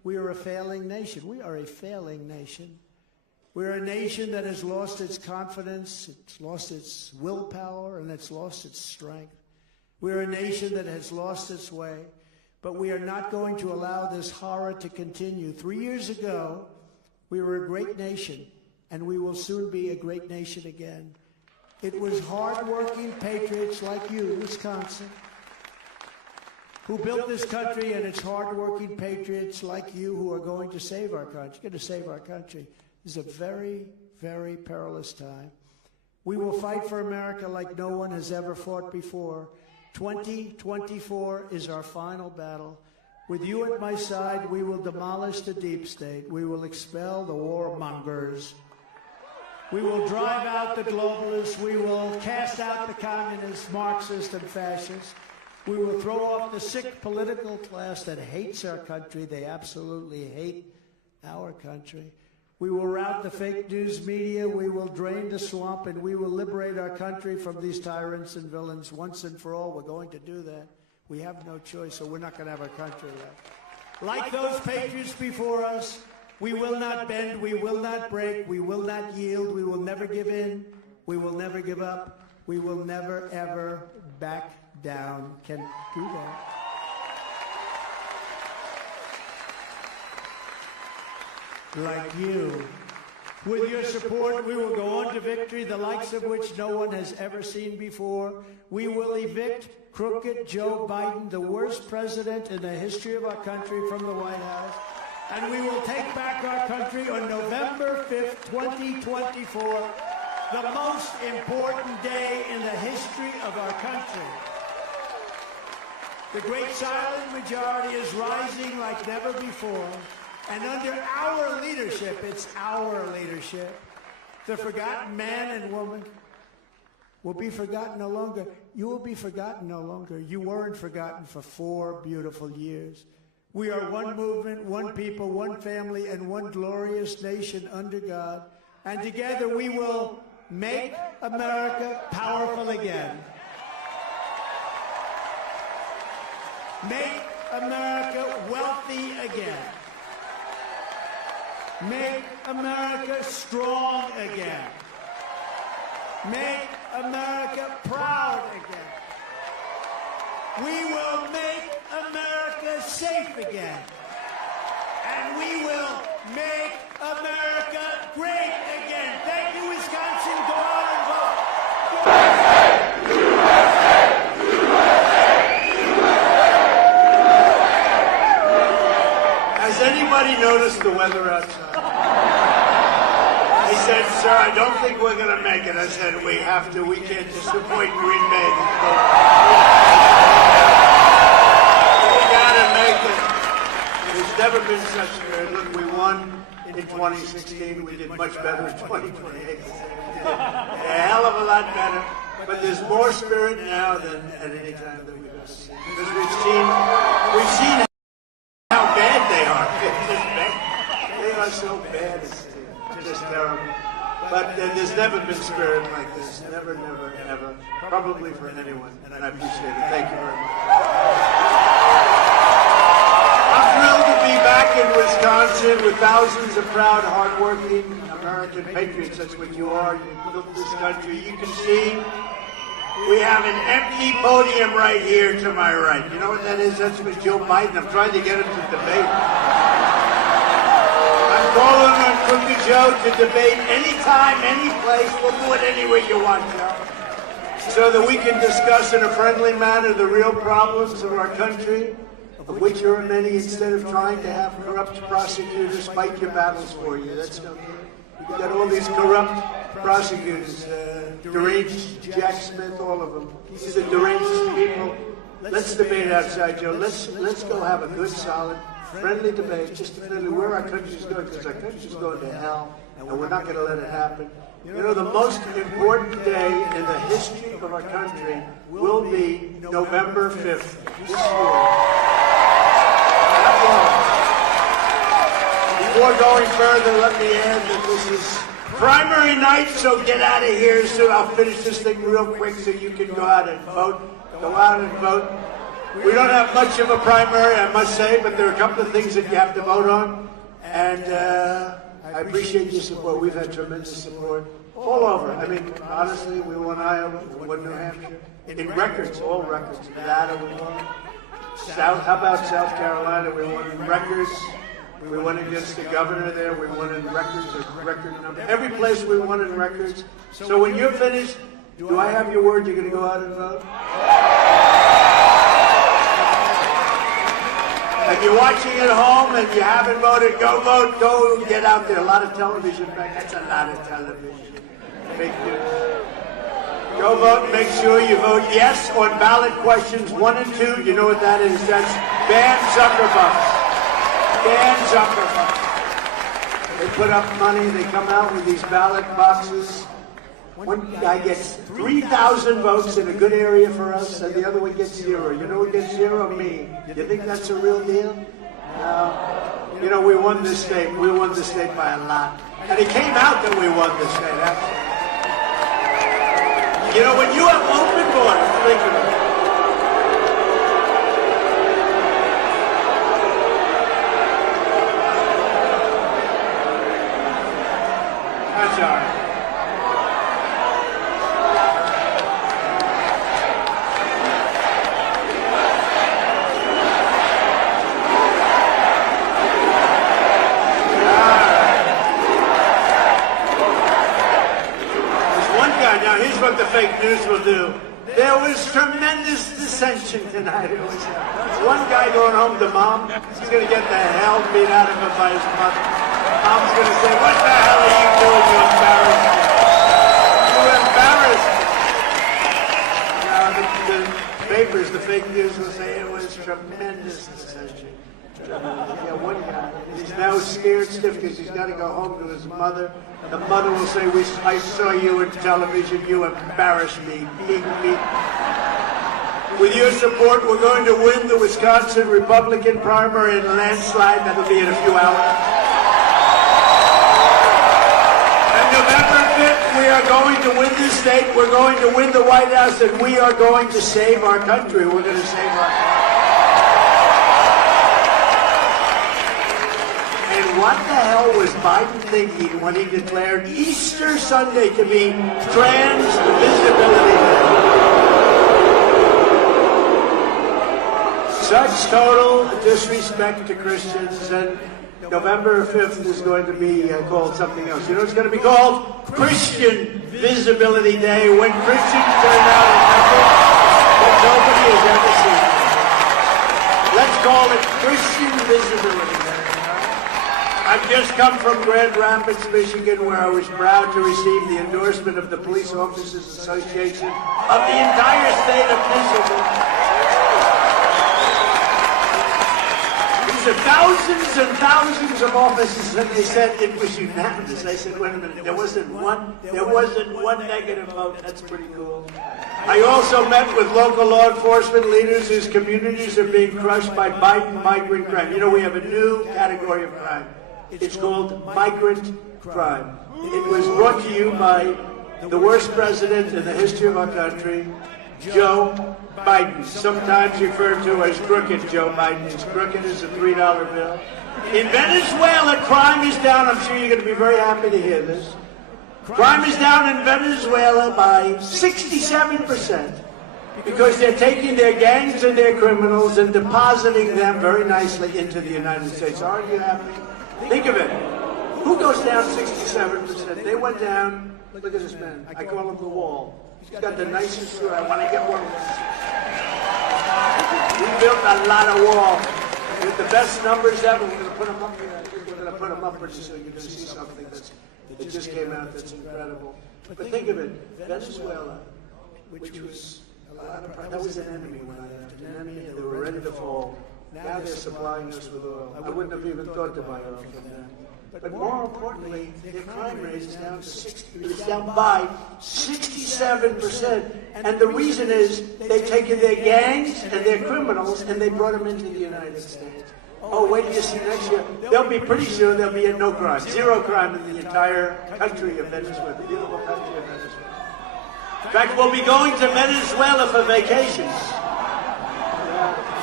We are a failing nation. We are a failing nation. We're a nation that has lost its confidence, it's lost its willpower, and it's lost its strength. We're a nation that has lost its way, but we are not going to allow this horror to continue. 3 years ago, we were a great nation, and we will soon be a great nation again. It was hard-working patriots like you, Wisconsin, who built this country, and it's hard-working patriots like you who are going to save our country, going to save our country. This is a very, very perilous time. We will fight for America like no one has ever fought before. 2024 is our final battle. With you at my side, we will demolish the deep state. We will expel the warmongers. We will drive out the globalists. We will cast out the communists, Marxists, and fascists. We will throw off the sick political class that hates our country. They absolutely hate our country. We will rout the fake news media. We will drain the swamp, and we will liberate our country from these tyrants and villains once and for all. We're going to do that. We have no choice, so we're not going to have our country left. Like those patriots before us, we will not bend, we will not break, we will not yield, we will never give in, we will never give up, we will never, ever back down. Can do that. Like you. With your support, we will go on to victory, the likes of which no one has ever seen before. We will evict crooked Joe Biden, the worst president in the history of our country, from the White House. And we will take back our country on November 5th, 2024, the most important day in the history of our country. The great silent majority is rising like never before. And under our leadership, it's our leadership, the forgotten man and woman will be forgotten no longer. You will be forgotten no longer. You weren't forgotten for 4 beautiful years. We are one movement, one people, one family, and one glorious nation under God. And together we will make America powerful again. Make America wealthy again. Make America strong again. Make America proud again. We will make America safe again. And we will make America great again. Thank you, Wisconsin. Go out and vote. Has anybody noticed the weather outside? He said, sir, I don't think we're going to make it. I said, we have to. We can't disappoint Green Bay. We got to make it. There's never been such a... Look, we won in 2016. We did much better in 2028. A hell of a lot better. But there's more spirit now than at any time that we've ever seen. Because we've seen how bad they are. They are so bad, it's just terrible. But there's never been spirit like this. Never, never, ever. Probably for anyone. And I appreciate it. Thank you very much. I'm thrilled to be back in Wisconsin with thousands of proud, hardworking American patriots. That's what you are. You built this country. You can see we have an empty podium right here to my right. You know what that is? That's with Joe Biden. I'm trying to get him to debate. I'm calling on Crooked Joe to debate anytime, any place. We'll do it any way you want, Joe. So that we can discuss in a friendly manner the real problems of our country, of which there are many, instead of trying to have corrupt prosecutors fight your battles for you. That's no good. We've got all these corrupt prosecutors, deranged Jack Smith, all of them. These are deranged people. Let's debate outside, Joe. Let's go have a good, solid, friendly debate, just to know where our country's going, because our country's going to hell, and we're not going to let it happen. You know, the most important day in the history of our country will be November 5th this year. Before going further, let me add that this is primary night, so get out of here soon. I'll finish this thing real quick so you can go out and vote. Go out and vote. We don't have much of a primary, I must say, but there are a couple of things that you have to vote on. And I appreciate your support. We've had tremendous support all over. I mean, honestly, we won Iowa, we won New Hampshire. In records, all records. Nevada, we won. How about South Carolina? We won in records. We won against the governor there. We won in records, a record number. Every place we won in records. So when you're finished, do I have your word you're going to go out and vote? If you're watching at home and you haven't voted, go vote. Go get out there. A lot of television. In fact, that's a lot of television. Fake news. Go vote and make sure you vote yes on ballot questions 1 and 2. You know what that is? That's ban Zuckerbucks. Ban Zuckerbucks. They put up money. They come out with these ballot boxes. One guy gets 3,000 votes in a good area for us, and the other one gets 0. You know who gets 0? Me. You think that's a real deal? No. You know, we won this state. We won this state by a lot. And it came out that we won this state, actually. You know, when you have open borders, think of it. That's all right. Now, here's what the fake news will do. There was tremendous dissension tonight. It was one guy going home to mom. He's going to get the hell beat out of him by his mother. Mom's going to say, what the hell are you doing? You embarrassed me. You embarrassed me. Now, the papers, the fake news will say it was tremendous dissension. Yeah, one guy. He's now scared stiff because he's got to go home to his mother. The mother will say, I saw you on television. You embarrassed me. Beat me. With your support, we're going to win the Wisconsin Republican primary in a landslide. That'll be in a few hours. And November 5th, we are going to win this state. We're going to win the White House, and we are going to save our country. We're going to save our country. What the hell was Biden thinking when he declared Easter Sunday to be Trans Visibility Day? Such total disrespect to Christians, and November 5th is going to be called something else. You know, it's going to be called Christian Visibility Day, when Christians turn out in numbers that nobody has ever seen. Let's call it Christian Visibility Day. I've just come from Grand Rapids, Michigan, where I was proud to receive the endorsement of the Police Officers Association of the entire state of Michigan. These are thousands and thousands of officers, and they said it was unanimous. I said, wait a minute, there wasn't one negative vote. That's pretty cool. I also met with local law enforcement leaders whose communities are being crushed by Biden migrant crime. You know, we have a new category of crime. It's called migrant crime. It was brought to you by the worst president in the history of our country, Joe Biden, sometimes referred to as Crooked Joe Biden. He's crooked as a $3 bill. In Venezuela, crime is down. I'm sure you're going to be very happy to hear this. Crime is down in Venezuela by 67% because they're taking their gangs and their criminals and depositing them very nicely into the United States. Aren't you happy? Think of it. Who goes down 67%? They went down. Look at this man. I call him the Wall. He's got the nicest suit. I want to get one of those. We built a lot of wall with the best numbers ever. We're going to put them up here. We're going to put them up so you can see something that just came out that's incredible. But think of it. Venezuela, which was that was an enemy when I left. An enemy. They were ready to fall. Now they're supplying us with oil. I wouldn't have even thought to buy oil from them. But more importantly, their crime rate is down to down by 67%. And the reason is they've taken their gangs and their criminals and they brought them into the United States. Oh, wait till you see next year. They'll be pretty soon. There'll be no crime, zero crime in the entire country of Venezuela, the beautiful country of Venezuela. In fact, we'll be going to Venezuela for vacations. Yeah.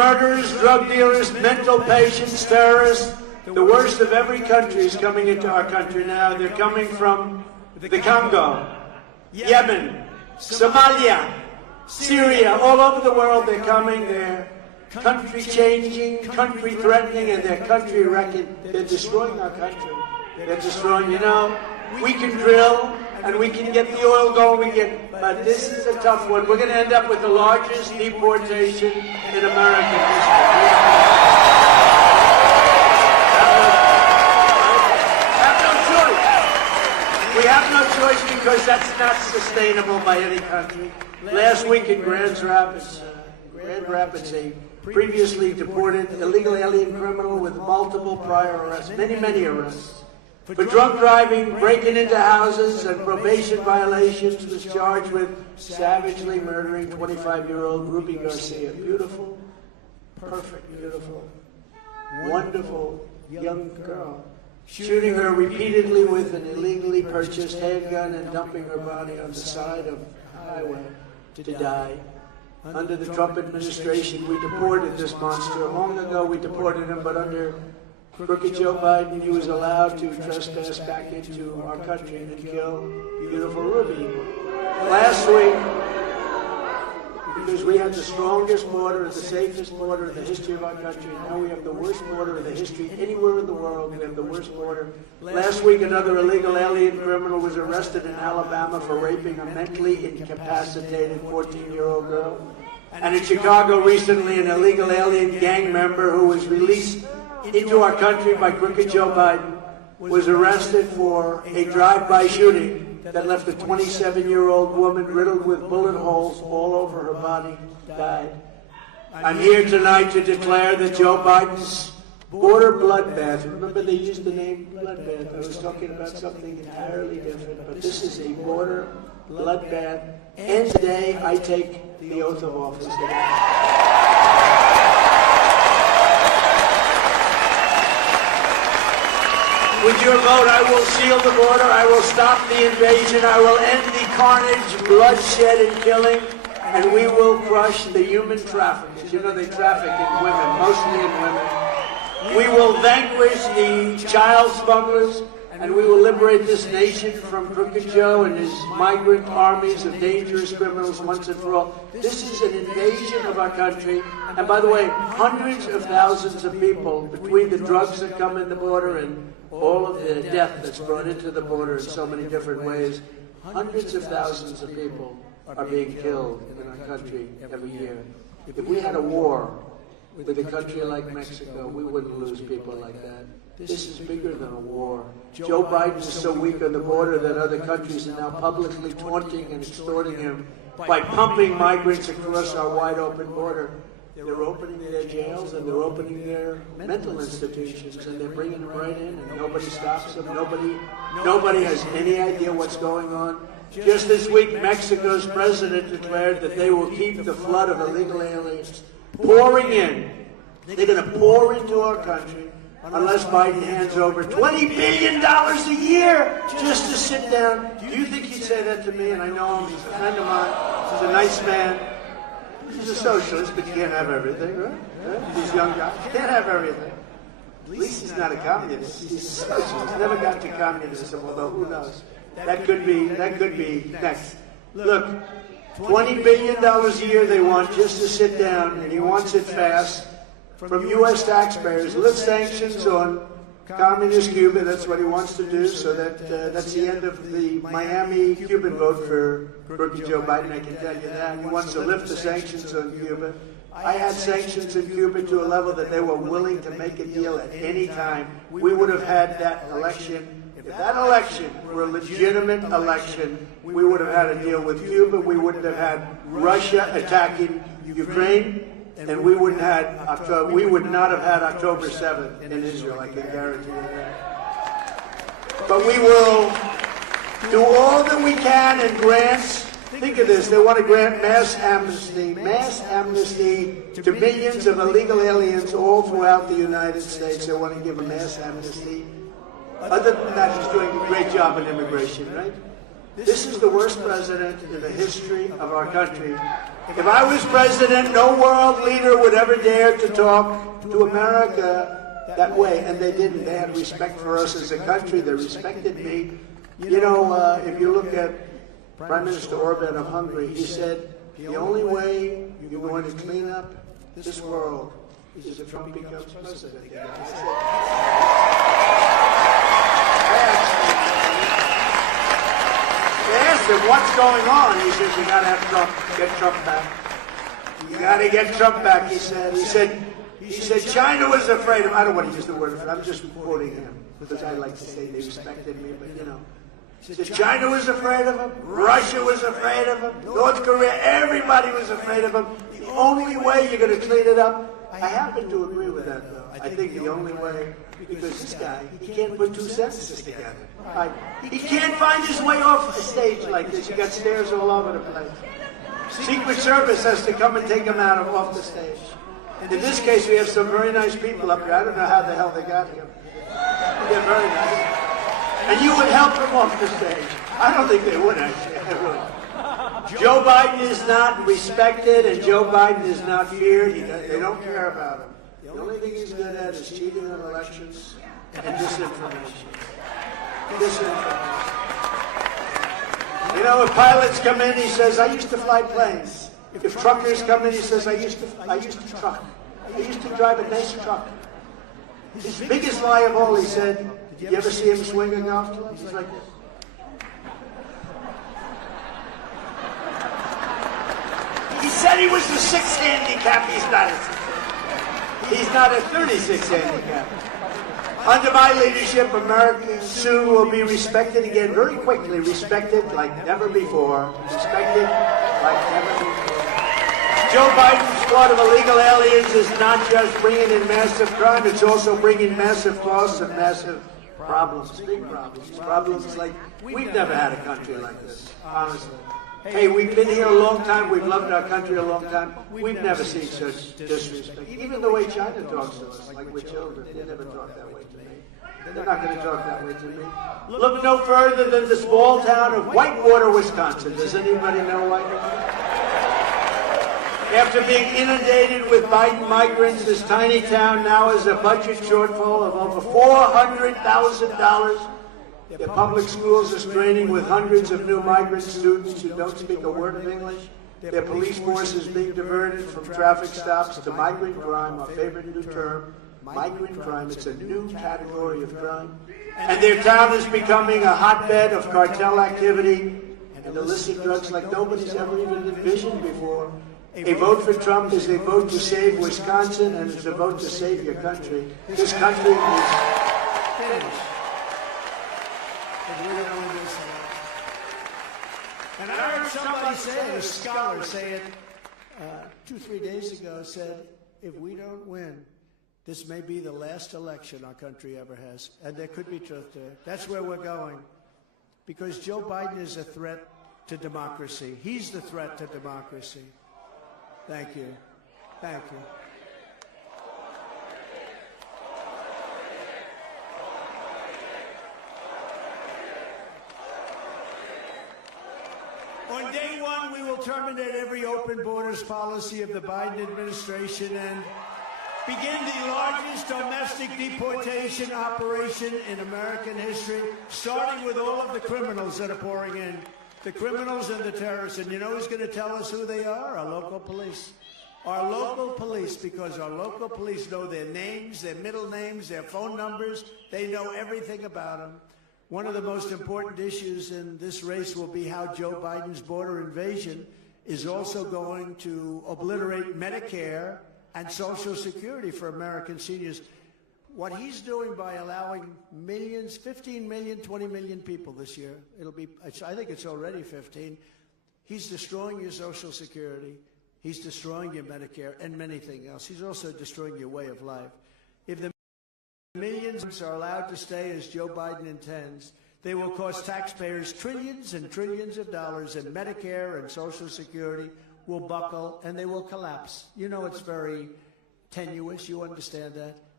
murderers, drug dealers, mental patients, terrorists. The worst of every country is coming into our country now. They're coming from the Congo, Yemen, Somalia, Syria, all over the world. They're coming. They're country changing, country threatening, and they're country wrecking. They're destroying our country. They're destroying, we can drill and we can get the oil going, but this is a tough one. We're going to end up with the largest deportation in American history. We have no choice because that's not sustainable by any country. Last week in Grand Rapids, a previously deported illegal alien criminal with multiple prior arrests, many arrests, for drunk driving, breaking into houses, and probation violations, was charged with savagely murdering 25-year-old Ruby Garcia. Beautiful, perfect, beautiful, wonderful young girl. Shooting her repeatedly with an illegally purchased handgun and dumping her body on the side of the highway to die. Under the Trump administration, we deported this monster. Long ago, we deported him, but under crooked Joe Biden, he was allowed to trespass back into our country and kill beautiful Ruby. Last week, because we had the strongest border, the safest border in the history of our country, now we have the worst border in the history anywhere in the world. We have the worst border. Last week, another illegal alien criminal was arrested in Alabama for raping a mentally incapacitated 14-year-old girl. And in Chicago recently, an illegal alien gang member who was released into our country by crooked Joe Biden was arrested for a drive-by shooting that left a 27-year-old woman riddled with bullet holes all over her body, died. I'm here tonight to declare that Joe Biden's border bloodbath, remember they used the name bloodbath, I was talking about something entirely different, but this is a border bloodbath, and today I take the oath of office. With your vote, I will seal the border, I will stop the invasion, I will end the carnage, bloodshed, and killing, and we will crush the human traffickers. You know they traffic in women, mostly in women. We will vanquish the child smugglers, and we will liberate this nation from Crooked Joe and his migrant armies of dangerous criminals once and for all. This is an invasion of our country, and by the way, hundreds of thousands of people, between the drugs that come in the border and all of the death that's brought into the border in so many different ways, hundreds of thousands of people are being killed in our country every year. If we had a war with a country like Mexico, we wouldn't lose people like that. This is bigger than a war. Joe Biden is so weak on the border that other countries are now publicly taunting and extorting him by pumping migrants across our wide-open border. They're opening their jails and they're opening their mental institutions, and they're bringing them right in, and nobody stops them. Nobody has any idea what's going on. Just this week, Mexico's president declared that they will keep the flood of illegal aliens pouring in. They're going to pour into our country unless Biden hands over $20 billion a year just to sit down. Do you think he'd say that to me? And I know him. He's a friend of mine. He's a nice man. He's a socialist, but you can't have everything, right? These young guys can't have everything. At least he's not a communist. He's a socialist. He's never got to communism, although who knows? That could be next. Look, $20 billion a year they want just to sit down, and he wants it fast from U.S. taxpayers. Lift sanctions on communist Cuba. That's what he wants to do. So that's the end of the Miami Cuban vote for crooked Joe Biden. I can tell you that. He wants to lift the sanctions on Cuba. I had sanctions in Cuba to a level that they were willing to make a deal at any time. We would have had that election. If that election were a legitimate election, we would have had a deal with Cuba. We wouldn't have had Russia attacking Ukraine. And we would not have had October 7th in Israel, I can guarantee you that. But we will do all that we can in grants. Think of this, they want to grant mass amnesty to millions of illegal aliens all throughout the United States. They want to give a mass amnesty. Other than that, he's doing a great job in immigration, right? This is the worst president in the history of our country. If I was president, no world leader would ever dare to talk to America that way, and they didn't. They had respect for us as a country. They respected me. You know, if you look at Prime Minister Orban of Hungary, he said, the only way you're going to clean up this world is if Trump becomes president. They asked him, what's going on? He says, you got to have Trump, get Trump back. You got to get Trump back, he said. He said, China was afraid of, I don't want to use the word, I'm just quoting him, because I like to say they respected me, but you know. He said, China was afraid of him, Russia was afraid of him, North Korea, everybody was afraid of him. The only way you're going to clean it up, I happen to agree with that, though. I think the only way, because this guy, he can't put two sentences together. Right? He can't find his way off a stage like this. You got stairs all over the place. Secret Service has to come and take him out of off the stage. And in this case, we have some very nice people up here. I don't know how the hell they got here. They're very nice. And you would help them off the stage. I don't think they would, actually. Joe Biden is not respected, and Joe Biden is not feared. They don't care about him. The only thing he's good at is cheating on elections and disinformation. You know, if pilots come in, he says, I used to fly planes. If truckers come in, he says, I used to truck. I used to drive a nice truck. His biggest lie of all, he said, did you ever see him swing a golf club? He's like this. He said he was the 6th handicap. He's not a 36 handicap. Under my leadership, America soon will be respected again, very quickly, respected like never before. Respected like never before. Joe Biden's thought of illegal aliens is not just bringing in massive crime, it's also bringing massive costs and massive problems, big problems. Problems like, we've never had a country like this, honestly. Hey, we've been here a long time, we've loved our country a long time, we've never seen such disrespect. Even the way China talks to us, like we're children, they never talk that way to me. They're not going to talk that way to me. Look no further than the small town of Whitewater, Wisconsin. Does anybody know Whitewater? After being inundated with Biden migrants, this tiny town now has a budget shortfall of over $400,000. Their public schools are straining with hundreds of new migrant students who don't speak a word of English. Their police force is being diverted from traffic stops to migrant crime, our favorite new term. Migrant crime, it's a new category of crime. And their town is becoming a hotbed of cartel activity and illicit drugs like nobody's ever even envisioned before. A vote for Trump is a vote to save Wisconsin, and it's a vote to save your country. This country is finished. And I heard somebody say it, a scholar say it 2-3 days ago, said, if we don't win, this may be the last election our country ever has. And there could be truth there. That's where we're going. Because Joe Biden is a threat to democracy. He's the threat to democracy. Thank you. Thank you. On day one, we will terminate every open borders policy of the Biden administration and begin the largest domestic deportation operation in American history, starting with all of the criminals that are pouring in, the criminals and the terrorists. And you know who's going to tell us who they are? Our local police. Our local police, because our local police know their names, their middle names, their phone numbers. They know everything about them. One of the most important issues in this race will be how Joe Biden's border invasion is also going to obliterate Medicare and Social Security for American seniors. What he's doing by allowing millions, 15 million, 20 million people this year, I think it's already 15, he's destroying your Social Security, he's destroying your Medicare and many things else. He's also destroying your way of life. If the millions are allowed to stay as Joe Biden intends, they will cost taxpayers trillions and trillions of dollars, and Medicare and Social Security will buckle and they will collapse. You know it's very tenuous, you understand that.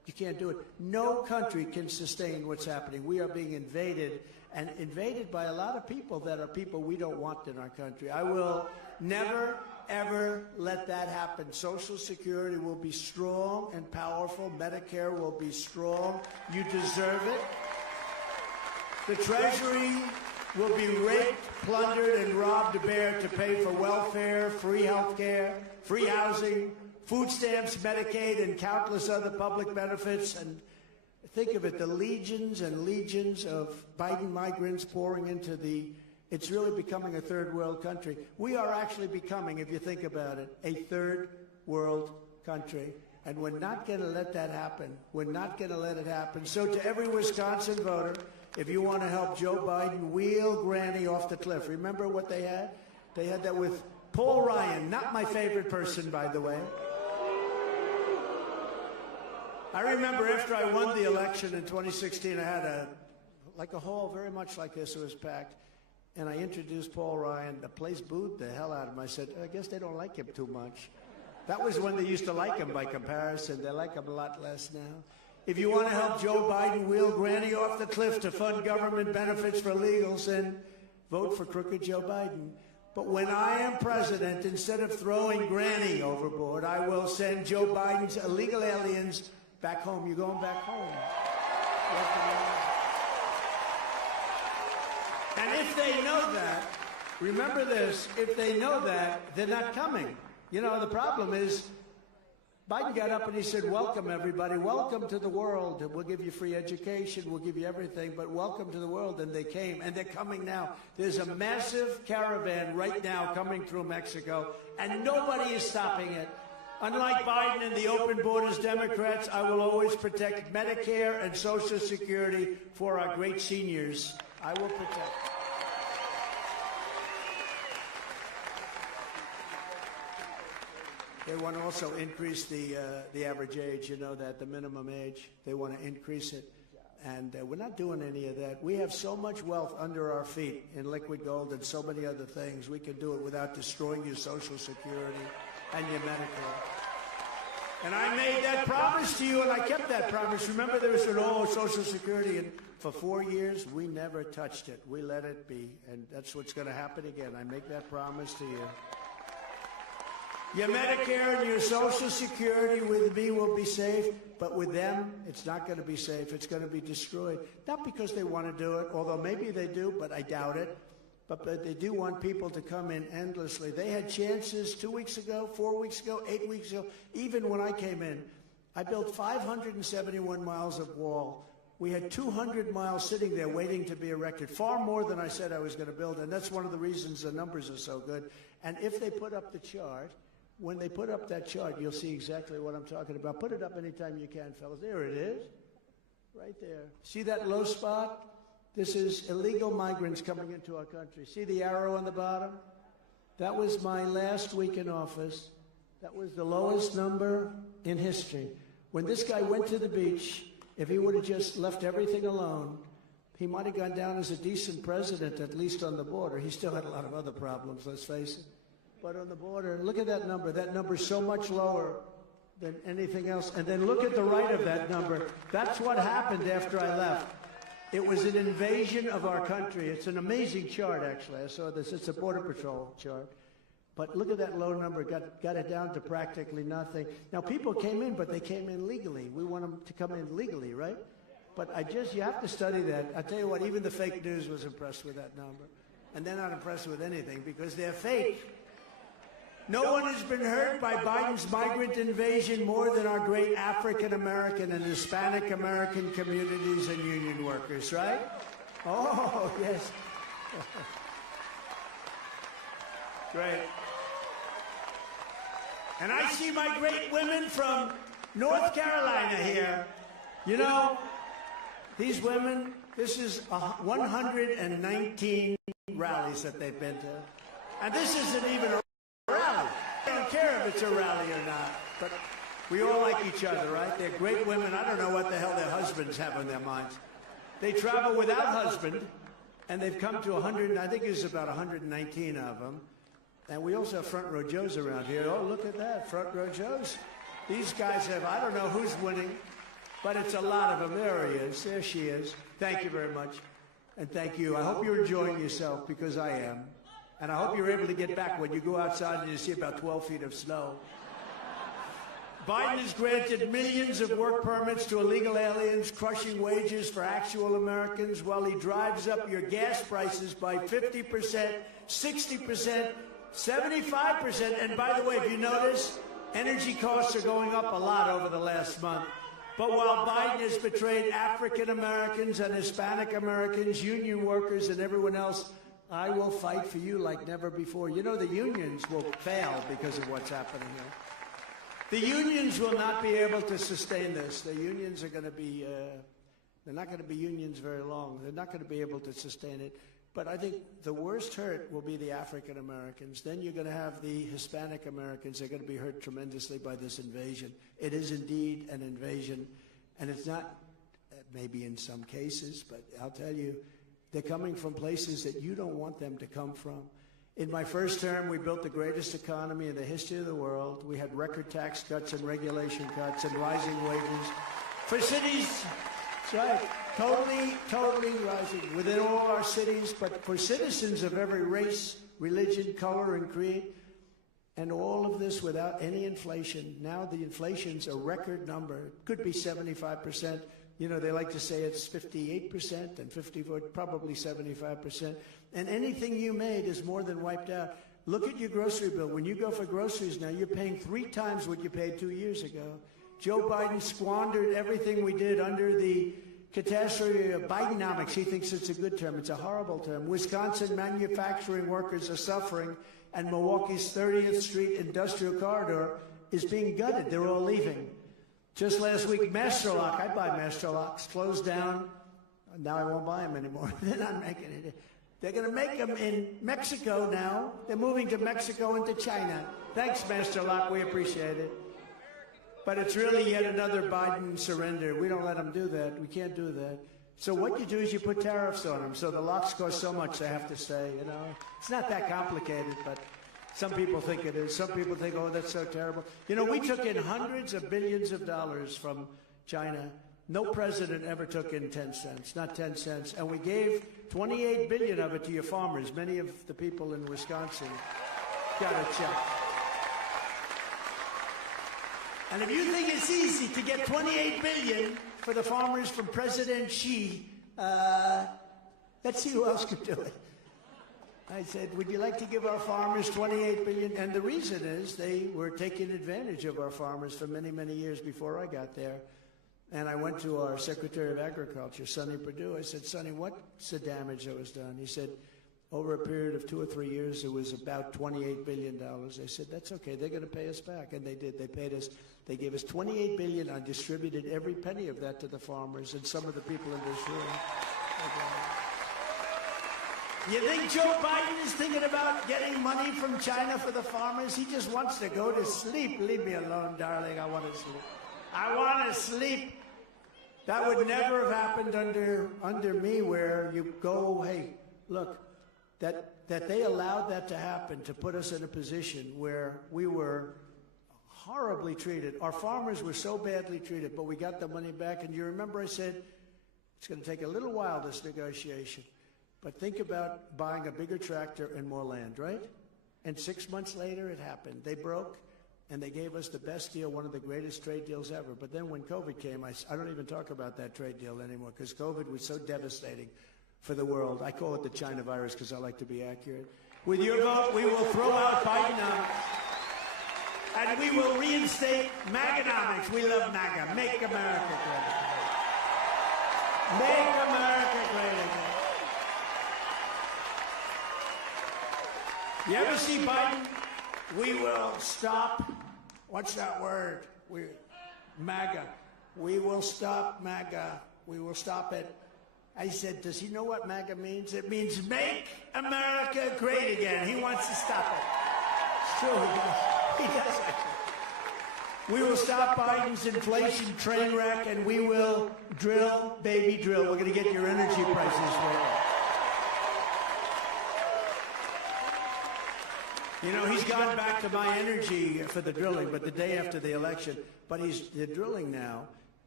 You can't do it. No country can sustain what's happening. We are being invaded, and invaded by a lot of people that are people we don't want in our country. I will never, ever let that happen. Social Security will be strong and powerful. Medicare will be strong. You deserve it. The Treasury will be raped, plundered, and robbed bare to pay for welfare, free health care, free housing, food stamps, Medicaid, and countless other public benefits. And think of it, the legions and legions of Biden migrants pouring into it's really becoming a third world country. We are actually becoming, if you think about it, a third world country. And we're not going to let that happen. We're not going to let it happen. So to every Wisconsin voter, if you want to help Joe Biden wheel Granny off the cliff, remember what they had? They had that with Paul Ryan, not my favorite person, by the way. I remember after I won the election in 2016, I had a hall very much like this. It was packed. And I introduced Paul Ryan. The place booed the hell out of him. I said, I guess they don't like him too much. That was when they used to like him by comparison. They like him a lot less now. If you want to help Joe Biden wheel Granny off the cliff to fund government benefits for illegals, then vote for crooked Joe Biden. But when I am president, instead of throwing Granny overboard, I will send Joe Biden's illegal aliens back home. You're going back home. And if they know that, remember this, if they know that, they're not coming. You know, the problem is, Biden got up and he said, welcome, everybody. Welcome to the world. We'll give you free education. We'll give you everything, but welcome to the world. And they came, and they're coming now. There's a massive caravan right now coming through Mexico, and nobody is stopping it. Unlike Biden and the open borders Democrats, I will always protect Medicare and Social Security for our great seniors. I will protect. They want to also increase the average age, you know that, the minimum age. They want to increase it. And we're not doing any of that. We have so much wealth under our feet in liquid gold and so many other things. We can do it without destroying your Social Security and your Medicare. And I made that promise to you, and I kept that promise. Remember, there was an old Social Security, and for 4 years, we never touched it. We let it be, and that's what's going to happen again. I make that promise to you. Your Medicare and your Social Security with me will be safe, but with them, it's not going to be safe. It's going to be destroyed. Not because they want to do it, although maybe they do, but I doubt it. But they do want people to come in endlessly. They had chances 2 weeks ago, 4 weeks ago, 8 weeks ago. Even when I came in, I built 571 miles of wall. We had 200 miles sitting there waiting to be erected, far more than I said I was going to build. And that's one of the reasons the numbers are so good. And if they put up the chart, when they put up that chart, you'll see exactly what I'm talking about. Put it up anytime you can, fellas. There it is, right there. See that low spot? This is illegal migrants coming into our country. See the arrow on the bottom? That was my last week in office. That was the lowest number in history. When this guy went to the beach, if he would have just left everything alone, he might have gone down as a decent president, at least on the border. He still had a lot of other problems, let's face it. But on the border, look at that number. That number's so much lower than anything else. And then look at the right of that number. That's what happened after I left. It was an invasion of our country. It's an amazing chart, actually. I saw this. It's a Border Patrol chart. But look at that low number. Got it down to practically nothing. Now, people came in, but they came in legally. We want them to come in legally, right? But you have to study that. I tell you what, even the fake news was impressed with that number. And they're not impressed with anything because they're fake. No one has been hurt by Biden's migrant invasion more than our great African-American and Hispanic-American communities and union workers, right? Oh, yes. Great. And I see my great women from North Carolina here. You know, these women, this is 119 rallies that they've been to. And this isn't even a rally. I don't care if it's a rally or not, but we all like each other, right? They're great women. I don't know what the hell their husbands have on their minds. They travel without husband, and they've come to 100, I think it's about 119 of them. And we also have front row Joes around here. Oh, look at that, front row Joes. These guys have, I don't know who's winning. but it's a lot of them. There he is. There she is. Thank you very much. And thank you. I hope you're enjoying yourself, because I am. And I hope you're able to get back when you go outside and you see about 12 feet of snow. Biden has granted millions of work permits to illegal aliens, crushing wages for actual Americans, while he drives up your gas prices by 50%, 60%, 75%. And by the way, if you notice, energy costs are going up a lot over the last month. But while Biden has betrayed African Americans and Hispanic Americans, union workers, and everyone else, I will fight for you like never before. You know, the unions will fail because of what's happening here. The unions will not be able to sustain this. The unions are going to be, they're not going to be unions very long. They're not going to be able to sustain it. But I think the worst hurt will be the African Americans. Then you're going to have the Hispanic Americans. They're going to be hurt tremendously by this invasion. It is indeed an invasion. And it's not, maybe in some cases, but I'll tell you, they're coming from places that you don't want them to come from. In my first term, we built the greatest economy in the history of the world. We had record tax cuts and regulation cuts and rising wages. For cities, that's right, totally rising within all our cities, but for citizens of every race, religion, color, and creed, and all of this without any inflation. Now the inflation's a record number. It could be 75%. You know, they like to say it's 58% and 54, probably 75%. And anything you made is more than wiped out. Look at your grocery bill. When you go for groceries now, you're paying 3 times what you paid 2 years ago. Joe Biden squandered everything we did under the catastrophe of Bidenomics. He thinks it's a good term. It's a horrible term. Wisconsin manufacturing workers are suffering, and Milwaukee's 30th Street industrial corridor is being gutted. They're all leaving. Just last week, Master Lock, I buy Master Locks, closed down. Now I won't buy them anymore. They're not making it. They're going to make them in Mexico now. They're moving to Mexico and to China. Thanks, Master Lock. We appreciate it. But it's really yet another Biden surrender. We don't let them do that. We can't do that. So what you do is you put tariffs on them. So the locks cost so much they have to stay, you know. It's not that complicated, but some people think it is. Some people think, oh, that's so terrible. You know, we took in hundreds of billions of dollars from China. No president ever took in 10 cents, not 10 cents. And we gave 28 billion of it to your farmers. Many of the people in Wisconsin got a check. And if you think it's easy to get 28 billion for the farmers from President Xi, let's see who else could do it. I said, would you like to give our farmers 28 billion? And the reason is they were taking advantage of our farmers for many, many years before I got there. And I went to our Secretary of Agriculture, Sonny Perdue. I said, Sonny, what's the damage that was done? He said, over a period of 2 or 3 years, it was about $28 billion. I said, that's okay. They're going to pay us back. And they did. They paid us. They gave us $28 billion. I distributed every penny of that to the farmers and some of the people in this room. You think Joe Biden is thinking about getting money from China for the farmers? He just wants to go to sleep. Leave me alone, darling. I want to sleep. I want to sleep. That would never have happened under me, where you go, hey, look, that they allowed that to happen, to put us in a position where we were horribly treated. Our farmers were so badly treated, but we got the money back. And you remember I said, it's going to take a little while, this negotiation. But think about buying a bigger tractor and more land, right? And 6 months later, it happened. They broke, and they gave us the best deal, one of the greatest trade deals ever. But then when COVID came, I don't even talk about that trade deal anymore, because COVID was so devastating for the world. I call it the China virus because I like to be accurate. With your vote, we will throw out Bidenomics, and we will reinstate MAGAnomics. We love MAGA. Make America great again. Make America great again. You ever see Biden? We will stop. What's that word? MAGA. We will stop MAGA. We will stop it. I said, does he know what MAGA means? It means make America great again. He wants to stop it. It's true, he does. We will stop Biden's inflation train wreck, and we will drill, baby, drill. We're going to get your energy prices right. You know, he's gone back to my energy for the drilling, but the day after the election. But they're drilling now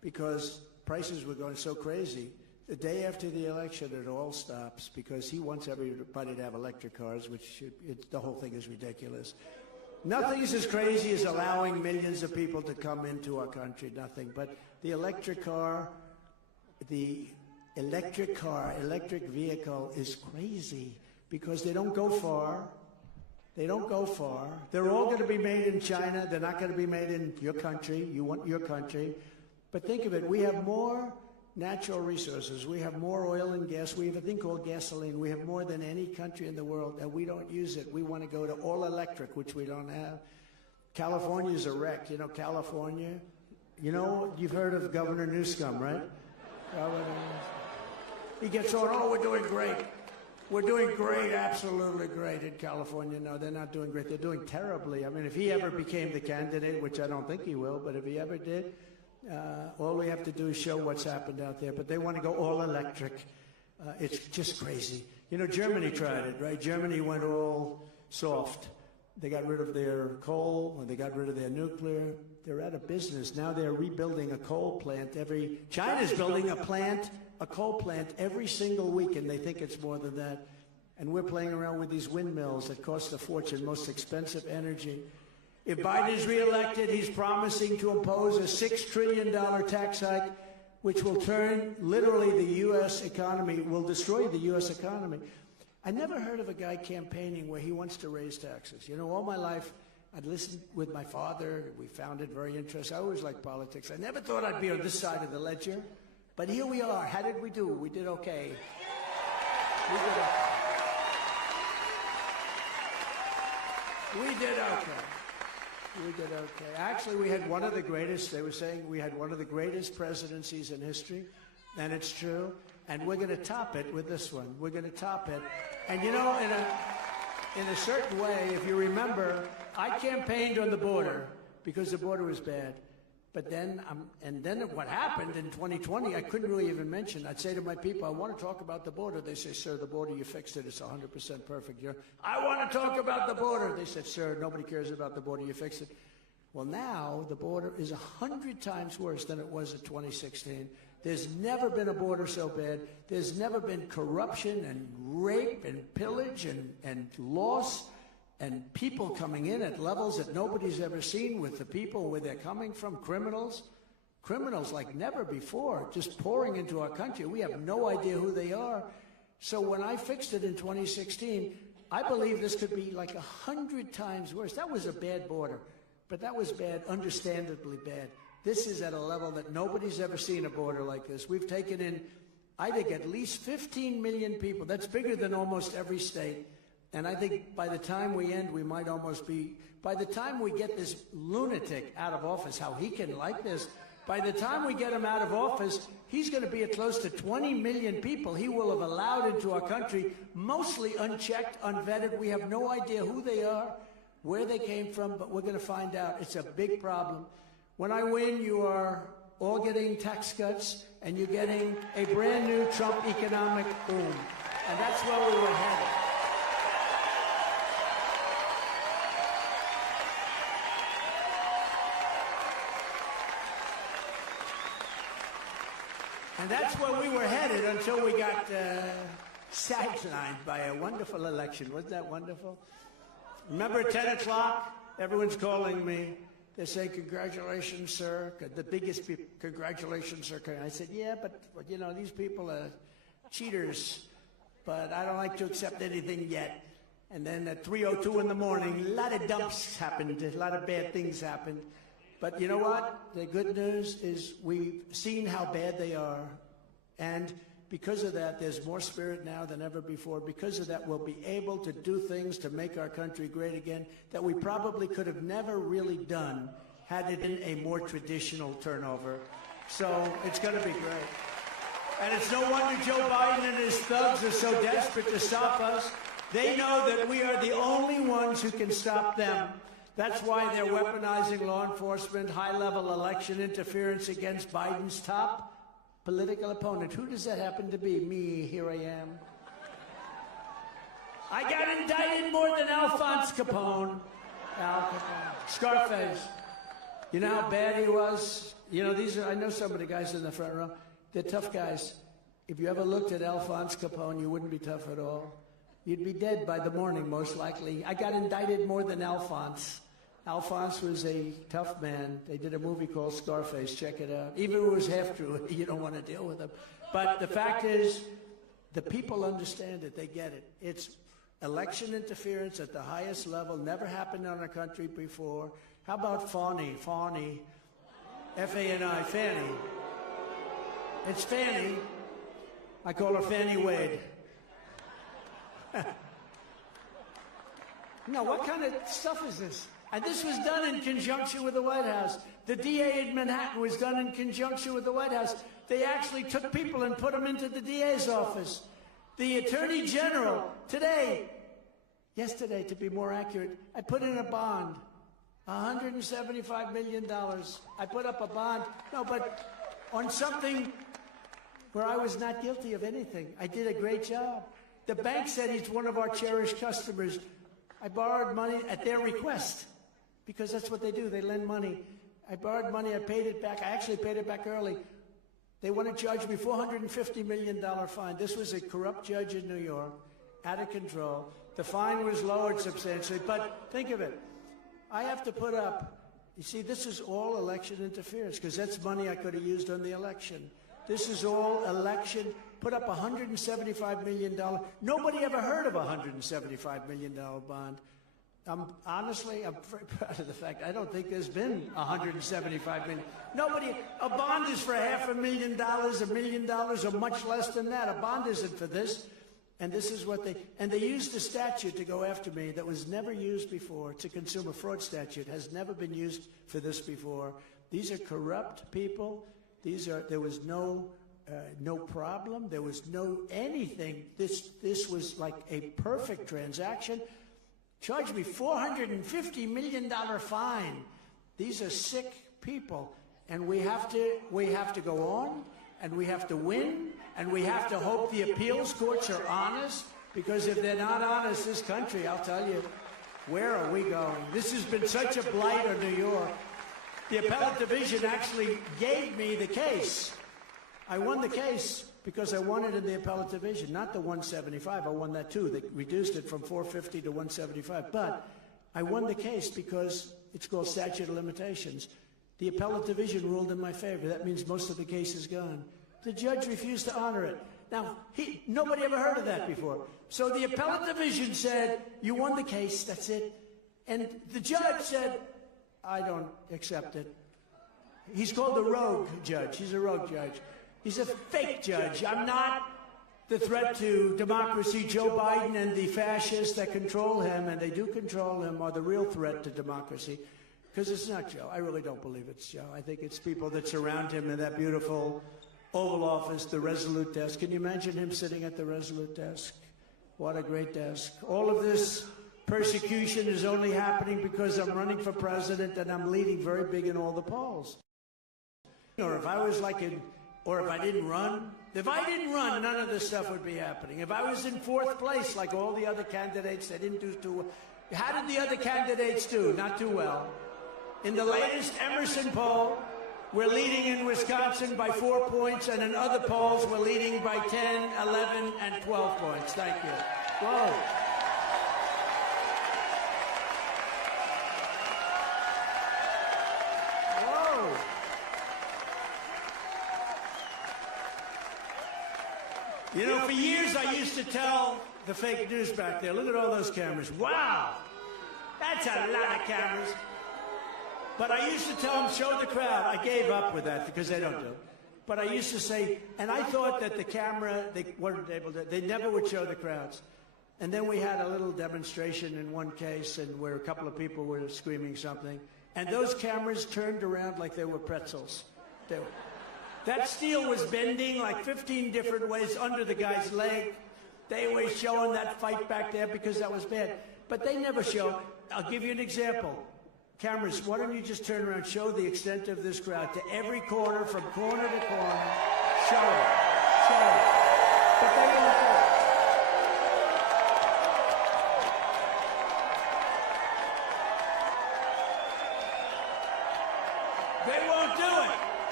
because prices were going so crazy. The day after the election, it all stops because he wants everybody to have electric cars, which the whole thing is ridiculous. Nothing is as crazy as allowing millions of people to come into our country, nothing. But the electric vehicle is crazy because they don't go far. They don't go far. They're all going to be made in China. They're not going to be made in your country. You want your country. But think of it. We have more natural resources. We have more oil and gas. We have a thing called gasoline. We have more than any country in the world, and we don't use it. We want to go to all electric, which we don't have. California's a wreck. You know, California. You know, you've heard of Governor Newsom, right? He gets on, oh, we're doing great. We're doing great, absolutely great in California. No, they're not doing great. They're doing terribly. I mean, if he ever became the candidate, which I don't think he will, but if he ever did, all we have to do is show what's happened out there. But they want to go all electric. It's just crazy. You know, Germany tried it, right? Germany went all soft. They got rid of their coal, and they got rid of their nuclear. They're out of business. Now they're rebuilding a coal plant China's building a coal plant every single week, and they think it's more than that. And we're playing around with these windmills that cost a fortune, most expensive energy. If Biden is reelected, he's promising to impose a $6 trillion tax hike, which will turn literally the U.S. economy, will destroy the U.S. economy. I never heard of a guy campaigning where he wants to raise taxes. You know, all my life, I'd listened with my father. We found it very interesting. I always liked politics. I never thought I'd be on this side of the ledger. But here we are. How did we do? We did okay. We did okay. We did okay. We did okay. Actually, we had one of the greatest, they were saying we had one of the greatest presidencies in history, and it's true. And we're going to top it with this one. We're going to top it. And you know, in a certain way, if you remember, I campaigned on the border because the border was bad. But then, what happened in 2020, I couldn't really even mention. I'd say to my people, I want to talk about the border. They say, sir, the border, you fixed it. It's 100% perfect. I want to talk about the border. They said, sir, nobody cares about the border. You fixed it. Well, now the border is 100 times worse than it was in 2016. There's never been a border so bad. There's never been corruption and rape and pillage and loss. And people coming in at levels that nobody's ever seen with the people where they're coming from, criminals like never before, just pouring into our country. We have no idea who they are. So when I fixed it in 2016, I believe this could be like 100 times worse. That was a bad border, but that was bad, understandably bad. This is at a level that nobody's ever seen a border like this. We've taken in, I think, at least 15 million people. That's bigger than almost every state. And I think by the time we end, we might almost be, by the time we get this lunatic out of office, how he can like this, by the time we get him out of office, he's going to be at close to 20 million people he will have allowed into our country, mostly unchecked, unvetted. We have no idea who they are, where they came from, but we're going to find out. It's a big problem. When I win, you are all getting tax cuts, and you're getting a brand new Trump economic boom. And that's where we were headed. And that's where we were headed until we got sidelined by a wonderful election. Wasn't that wonderful? Remember at 10 o'clock, everyone's calling me. They say, congratulations, sir. The biggest congratulations, sir. I said, yeah, but you know, these people are cheaters. But I don't like to accept anything yet. And then at 3:02 in the morning, a lot of dumps happened. A lot of bad things happened. But you know what? The good news is we've seen how bad they are. And because of that, there's more spirit now than ever before. Because of that, we'll be able to do things to make our country great again that we probably could have never really done had it been a more traditional turnover. So it's going to be great. And it's no wonder Joe Biden and his thugs are so desperate to stop us. They know that we are the only ones who can stop them. That's why they're weaponizing law enforcement, high-level election interference against Biden's top political opponent. Who does that happen to be? Me, here I am. I got indicted more than Alphonse Capone. Al Capone. Scarface. You know how bad he was? you know, I know some of the guys in the front row. They're tough guys. If you ever looked at Alphonse Capone, you wouldn't be tough at all. You'd be dead by the morning, most likely. I got indicted more than Alphonse. Alphonse was a tough man. They did a movie called Scarface. Check it out. Even if it was half true, you don't want to deal with him. But the fact is, the people understand it. They get it. It's election interference at the highest level. Never happened in our country before. How about Fani? Fani. F-A-N-I, Fanny. It's Fanny. I call her Fanny Wade. No, what kind of stuff is this? And this was done in conjunction with the White House. The DA in Manhattan was done in conjunction with the White House. They actually took people and put them into the DA's office. The Attorney General, yesterday to be more accurate, I put in a bond, $175 million. I put up a bond, but on something where I was not guilty of anything. I did a great job. The bank said he's one of our cherished customers. I borrowed money at their request, because that's what they do. They lend money. I borrowed money. I paid it back. I actually paid it back early. They want to charge me $450 million fine. This was a corrupt judge in New York, out of control. The fine was lowered substantially. But think of it. I have to put up, you see, this is all election interference, because that's money I could have used on the election. This is all election. Put up $175 million. Nobody ever heard of a $175 million bond. Honestly, I'm very proud of the fact I don't think there's been $175 million. Nobody, a bond is for $500,000, $1 million, or much less than that. A bond isn't for this. And this is what they used a statute to go after me that was never used before. It's a consumer fraud statute, has never been used for this before. These are corrupt people. There was no problem. There was no anything. This was like a perfect transaction. Charged me $450 million fine. These are sick people, and we have to go on, and we have to win, and we have to hope the appeals courts are honest, because if they're not honest, this country, I'll tell you, where are we going? This has been such a blight on New York. The appellate division actually gave me the case. I won the case because I won it in the appellate division, not the 175. I won that too. They reduced it from 450 to 175. But I won the case because it's called statute of limitations. The appellate division ruled in my favor. That means most of the case is gone. The judge refused to honor it. Now, nobody ever heard of that before. So the appellate division said, you won the case, that's it. And the judge said, I don't accept it. He's called the rogue judge. He's a rogue judge. He's a fake judge. I'm not the threat to democracy. Joe Biden and the fascists that control him, and they do control him, are the real threat to democracy. Because it's not Joe. I really don't believe it's Joe. I think it's people that surround him in that beautiful Oval Office, the Resolute desk. Can you imagine him sitting at the Resolute desk? What a great desk. All of this persecution is only happening because I'm running for president and I'm leading very big in all the polls. Or if I was or if I didn't run, none of this stuff would be happening. If I was in fourth place, like all the other candidates, they didn't do too well. How did the other candidates do? Not too well. In the latest Emerson poll, we're leading in Wisconsin by 4 points, and in other polls, we're leading by 10, 11, and 12 points. Thank you. Whoa. Whoa. You know, for years I used to tell the fake news back there, look at all those cameras. Wow, that's a lot of cameras. But I used to tell them, show the crowd. I gave up with that because they don't do it. But I used to say, and I thought that the camera, they weren't able to, they never would show the crowds. And then we had a little demonstration in one case and where a couple of people were screaming something. And those cameras turned around like they were pretzels. That steel was bending like 15 different ways under the guy's leg. They were showing that fight back there because that was bad. But they never show. I'll give you an example. Cameras, why don't you just turn around, show the extent of this crowd to every corner, from corner to corner. Show it. Show it. But they won't do it. They won't do it.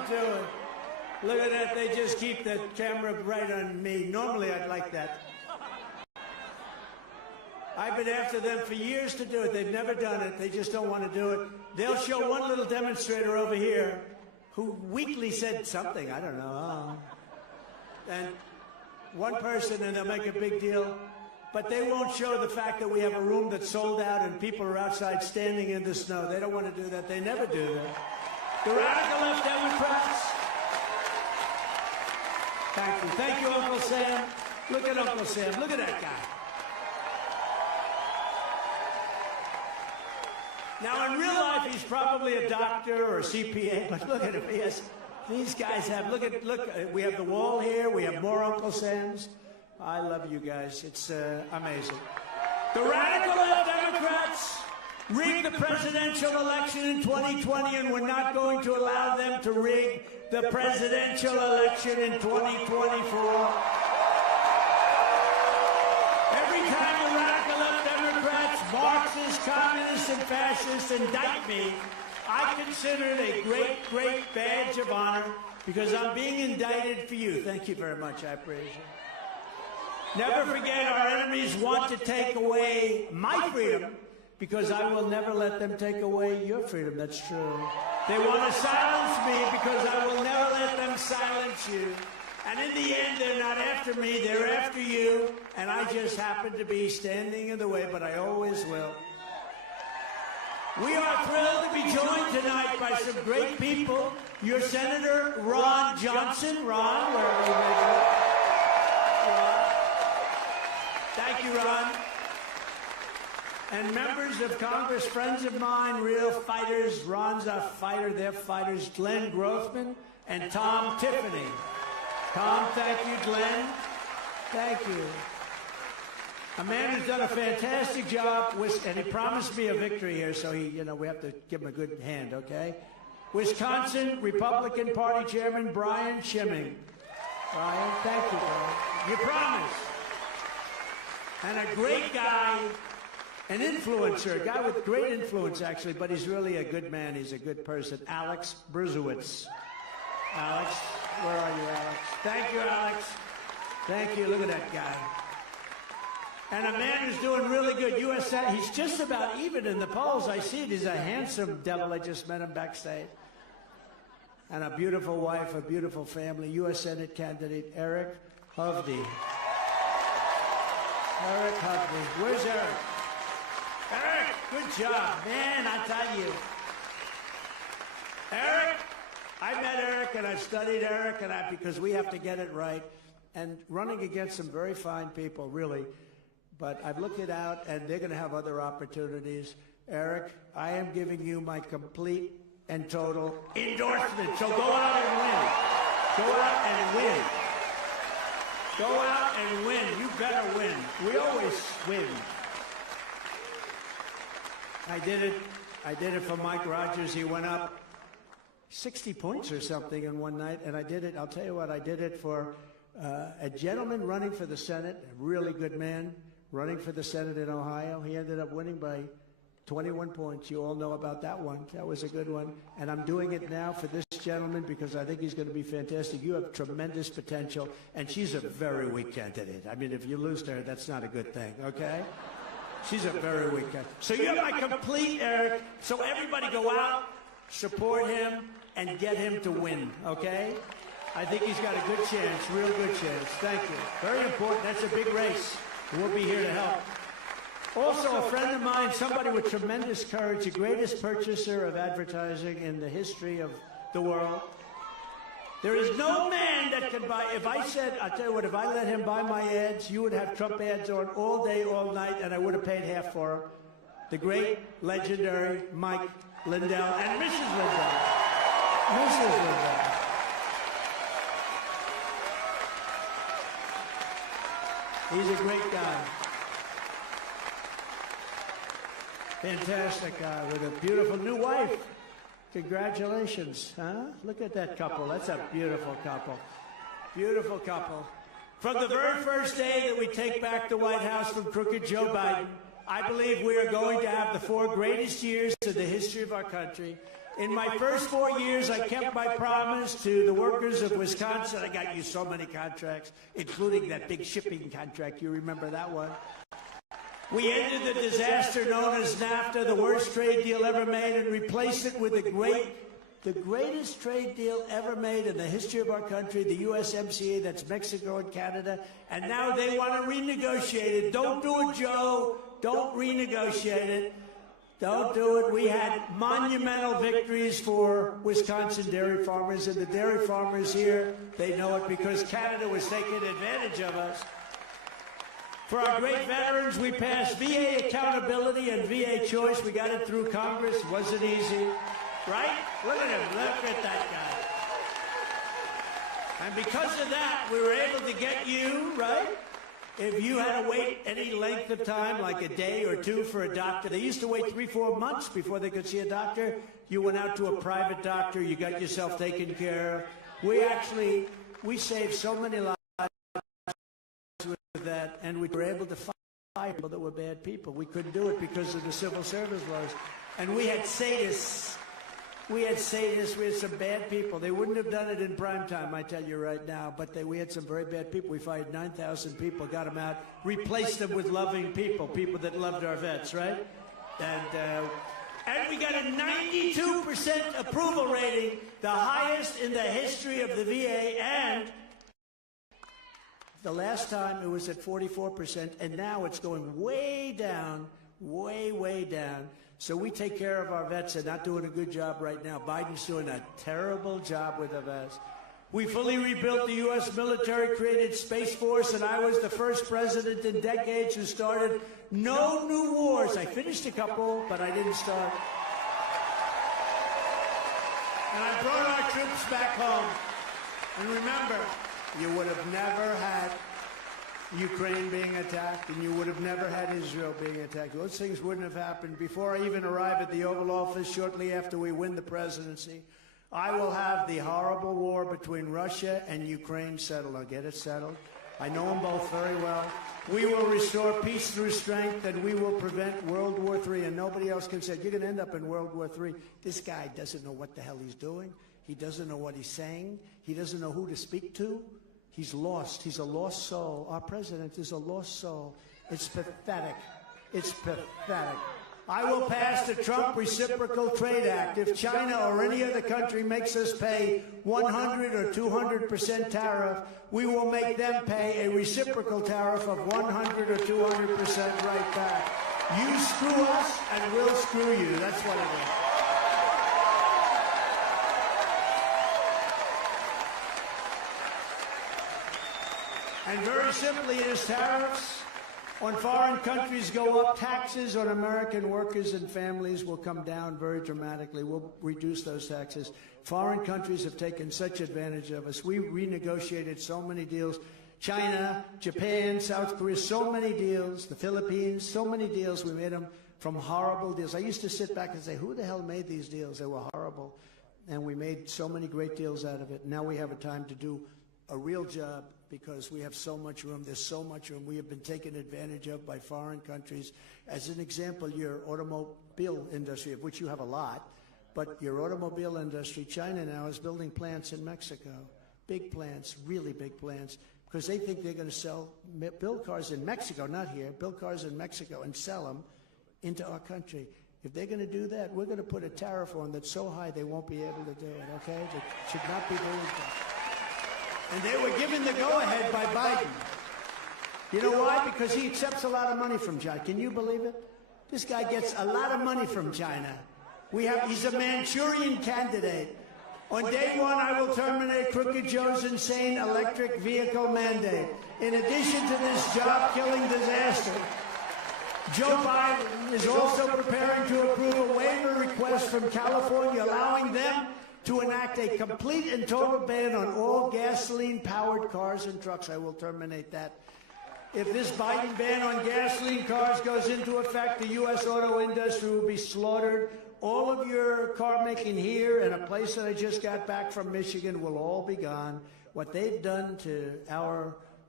don't do it. Look at that. They just keep the camera right on me. Normally, I'd like that. I've been after them for years to do it. They've never done it. They just don't want to do it. They'll show one little demonstrator over here who weakly said something. I don't know. And one person, and they'll make a big deal. But they won't show the fact that we have a room that's sold out and people are outside standing in the snow. They don't want to do that. They never do that. The radical left Democrats. Thank you. Thank you, Uncle Sam. Look at Uncle Sam. Look at that guy. Now, in real life, he's probably a doctor or a CPA, but look at him. These guys have, look, we have the wall here. We have more Uncle Sams. I love you guys. It's amazing. The radical left Democrats rigged the presidential election in 2020, and we're not going to allow them to rig the presidential election in 2024. Every time the radical left Democrats, Marxists, communists, and fascists indict me, I consider it a great, great badge of honor because I'm being indicted for you. Thank you very much. I appreciate it. Never forget, our enemies want to take away my freedom because I will never let them take away your freedom. That's true. They want to silence me because I will never let them silence you. And in the end, they're not after me, they're after you. And I just happen to be standing in the way, but I always will. We are thrilled to be joined tonight by some great people. Your Senator Ron Johnson. Ron, wherever you may be. Ron. Thank you, Ron. And members of Congress, friends of mine, real fighters. Ron's a fighter, they're fighters. Glenn Grothman and Tom Tiffany. Tom, thank you, Glenn. Thank you. A man who's done a fantastic job, and he promised me a victory here, so we have to give him a good hand, okay? Wisconsin Republican Party Chairman Brian Schimming. Brian, thank you, Brian. You promised. And a great guy, an influencer, a guy with great influence, actually, but he's really a good man. He's a good person. Alex Brzezowicz. Alex, where are you, Alex? Thank you, Alex. Thank you. Look at that guy. And a man who's doing really good. U.S. Senate, he's just about even in the polls. I see it. He's a handsome devil. I just met him backstage. And a beautiful wife, a beautiful family. U.S. Senate candidate Eric Hovde. Eric Hovde. Where's Eric? Eric, good job. Man, I tell you. Eric, I met Eric and I studied Eric because we have to get it right. And running against some very fine people, really. But I've looked it out, and they're going to have other opportunities. Eric, I am giving you my complete and total endorsement. So go out and win. Go out and win. Go out and win. You better win. We always win. I did it for Mike Rogers. He went up 60 points or something in one night, and I did it. I'll tell you what, I did it for a gentleman running for the Senate, a really good man, running for the Senate in Ohio. He ended up winning by 21 points. You all know about that one. That was a good one. And I'm doing it now for this gentleman because I think he's going to be fantastic. You have tremendous potential, and she's a very weak candidate. I mean, if you lose to her, that's not a good thing, okay? She's a very weak candidate. So you have my complete, Eric. So everybody go out, support him, and get him to win, okay? I think he's got a good chance, real good chance. Thank you. Very important. That's a big race. We'll be here to help. Also, a friend of mine, somebody with tremendous courage, the greatest purchaser of advertising in the history of the world. There is no man that can buy, if I said, I'll tell you what, if I let him buy my ads, you would have Trump ads on all day, all night, and I would have paid half for them. The great, legendary Mike Lindell and Mrs. Lindell. Mrs. Lindell. He's a great guy. Fantastic guy with a beautiful new wife. Congratulations, huh? Look at that couple. That's a beautiful couple. Beautiful couple. From the very first day that we take back the White House from crooked Joe Biden, I believe we are going to have the 4 greatest years in the history of our country. In my first 4 years, I kept my promise to the workers of Wisconsin. I got you so many contracts, including that big shipping contract. You remember that one? We ended the disaster known as NAFTA, the worst trade deal ever made, and replaced it with the greatest trade deal ever made in the history of our country, the USMCA, that's Mexico and Canada. And now they want to renegotiate it. Don't do it, Joe. Don't renegotiate it. Don't do it. We had monumental victories for Wisconsin dairy farmers, and the dairy farmers here, they know it because Canada was taking advantage of us. For our great veterans, we passed VA accountability and VA choice. We got it through Congress. It wasn't easy, right? Look at him. Look at that guy. And because of that, we were able to get you, right? If you had to wait any length of time, like a day or two for a doctor, they used to wait 3-4 months before they could see a doctor. You went out to a private doctor, you got yourself taken care of. We saved so many lives with that, and we were able to fire people that were bad people. We couldn't do it because of the civil service laws. And we had sadists. We had some bad people. They wouldn't have done it in prime time, I tell you right now, but we had some very bad people. We fired 9,000 people, got them out, replaced them with loving people, people that loved our vets, right? And we got a 92% approval rating, the highest in the history of the VA, and the last time it was at 44%, and now it's going way down, way down. So we take care of our vets and not doing a good job right now. Biden's doing a terrible job with the vets. We fully rebuilt the U.S. military, created Space Force, and I was the first president in decades who started no new wars. I finished a couple, but I didn't start. And I brought our troops back home. And remember, you would have never had Ukraine being attacked, and you would have never had Israel being attacked. Those things wouldn't have happened. Before I even arrive at the Oval Office, shortly after we win the presidency, I will have the horrible war between Russia and Ukraine settled. I'll get it settled. I know them both very well. We will restore peace through strength, and we will prevent World War III. And nobody else can say, you're going to end up in World War III. This guy doesn't know what the hell he's doing. He doesn't know what he's saying. He doesn't know who to speak to. He's lost. He's a lost soul. Our president is a lost soul. It's pathetic. It's pathetic. I will pass the Trump Reciprocal Trade Act. If China or any other country makes us pay 100 or 200% tariff, we will make them pay a reciprocal tariff of 100 or 200% right back. You screw us, and we'll screw you. That's what it is. And very simply, it is tariffs on foreign countries go up. Taxes on American workers and families will come down very dramatically. We'll reduce those taxes. Foreign countries have taken such advantage of us. We renegotiated so many deals. China, Japan, South Korea, so many deals. The Philippines, so many deals. We made them from horrible deals. I used to sit back and say, who the hell made these deals? They were horrible. And we made so many great deals out of it. Now we have a time to do a real job, because we have so much room. There's so much room. We have been taken advantage of by foreign countries. As an example, your automobile industry, of which you have a lot, but your automobile industry, China now is building plants in Mexico, big plants, really big plants, because they think they're going to build cars in Mexico, not here, build cars in Mexico and sell them into our country. If they're going to do that, we're going to put a tariff on that's so high they won't be able to do it, okay? It should not be doing that. And they were given the go-ahead by Biden. You know why? Because he accepts a lot of money from China. Can you believe it? This guy gets a lot of money from China. He's a Manchurian candidate. On day one, I will terminate Crooked Joe's insane electric vehicle mandate. In addition to this job-killing disaster, Joe Biden is also preparing to approve a waiver request from California, allowing them to enact a complete and total ban on all gasoline-powered cars and trucks. I will terminate that. If this Biden ban on gasoline cars goes into effect, the U.S. auto industry will be slaughtered. All of your car making here and a place that I just got back from Michigan will all be gone. What they've done to our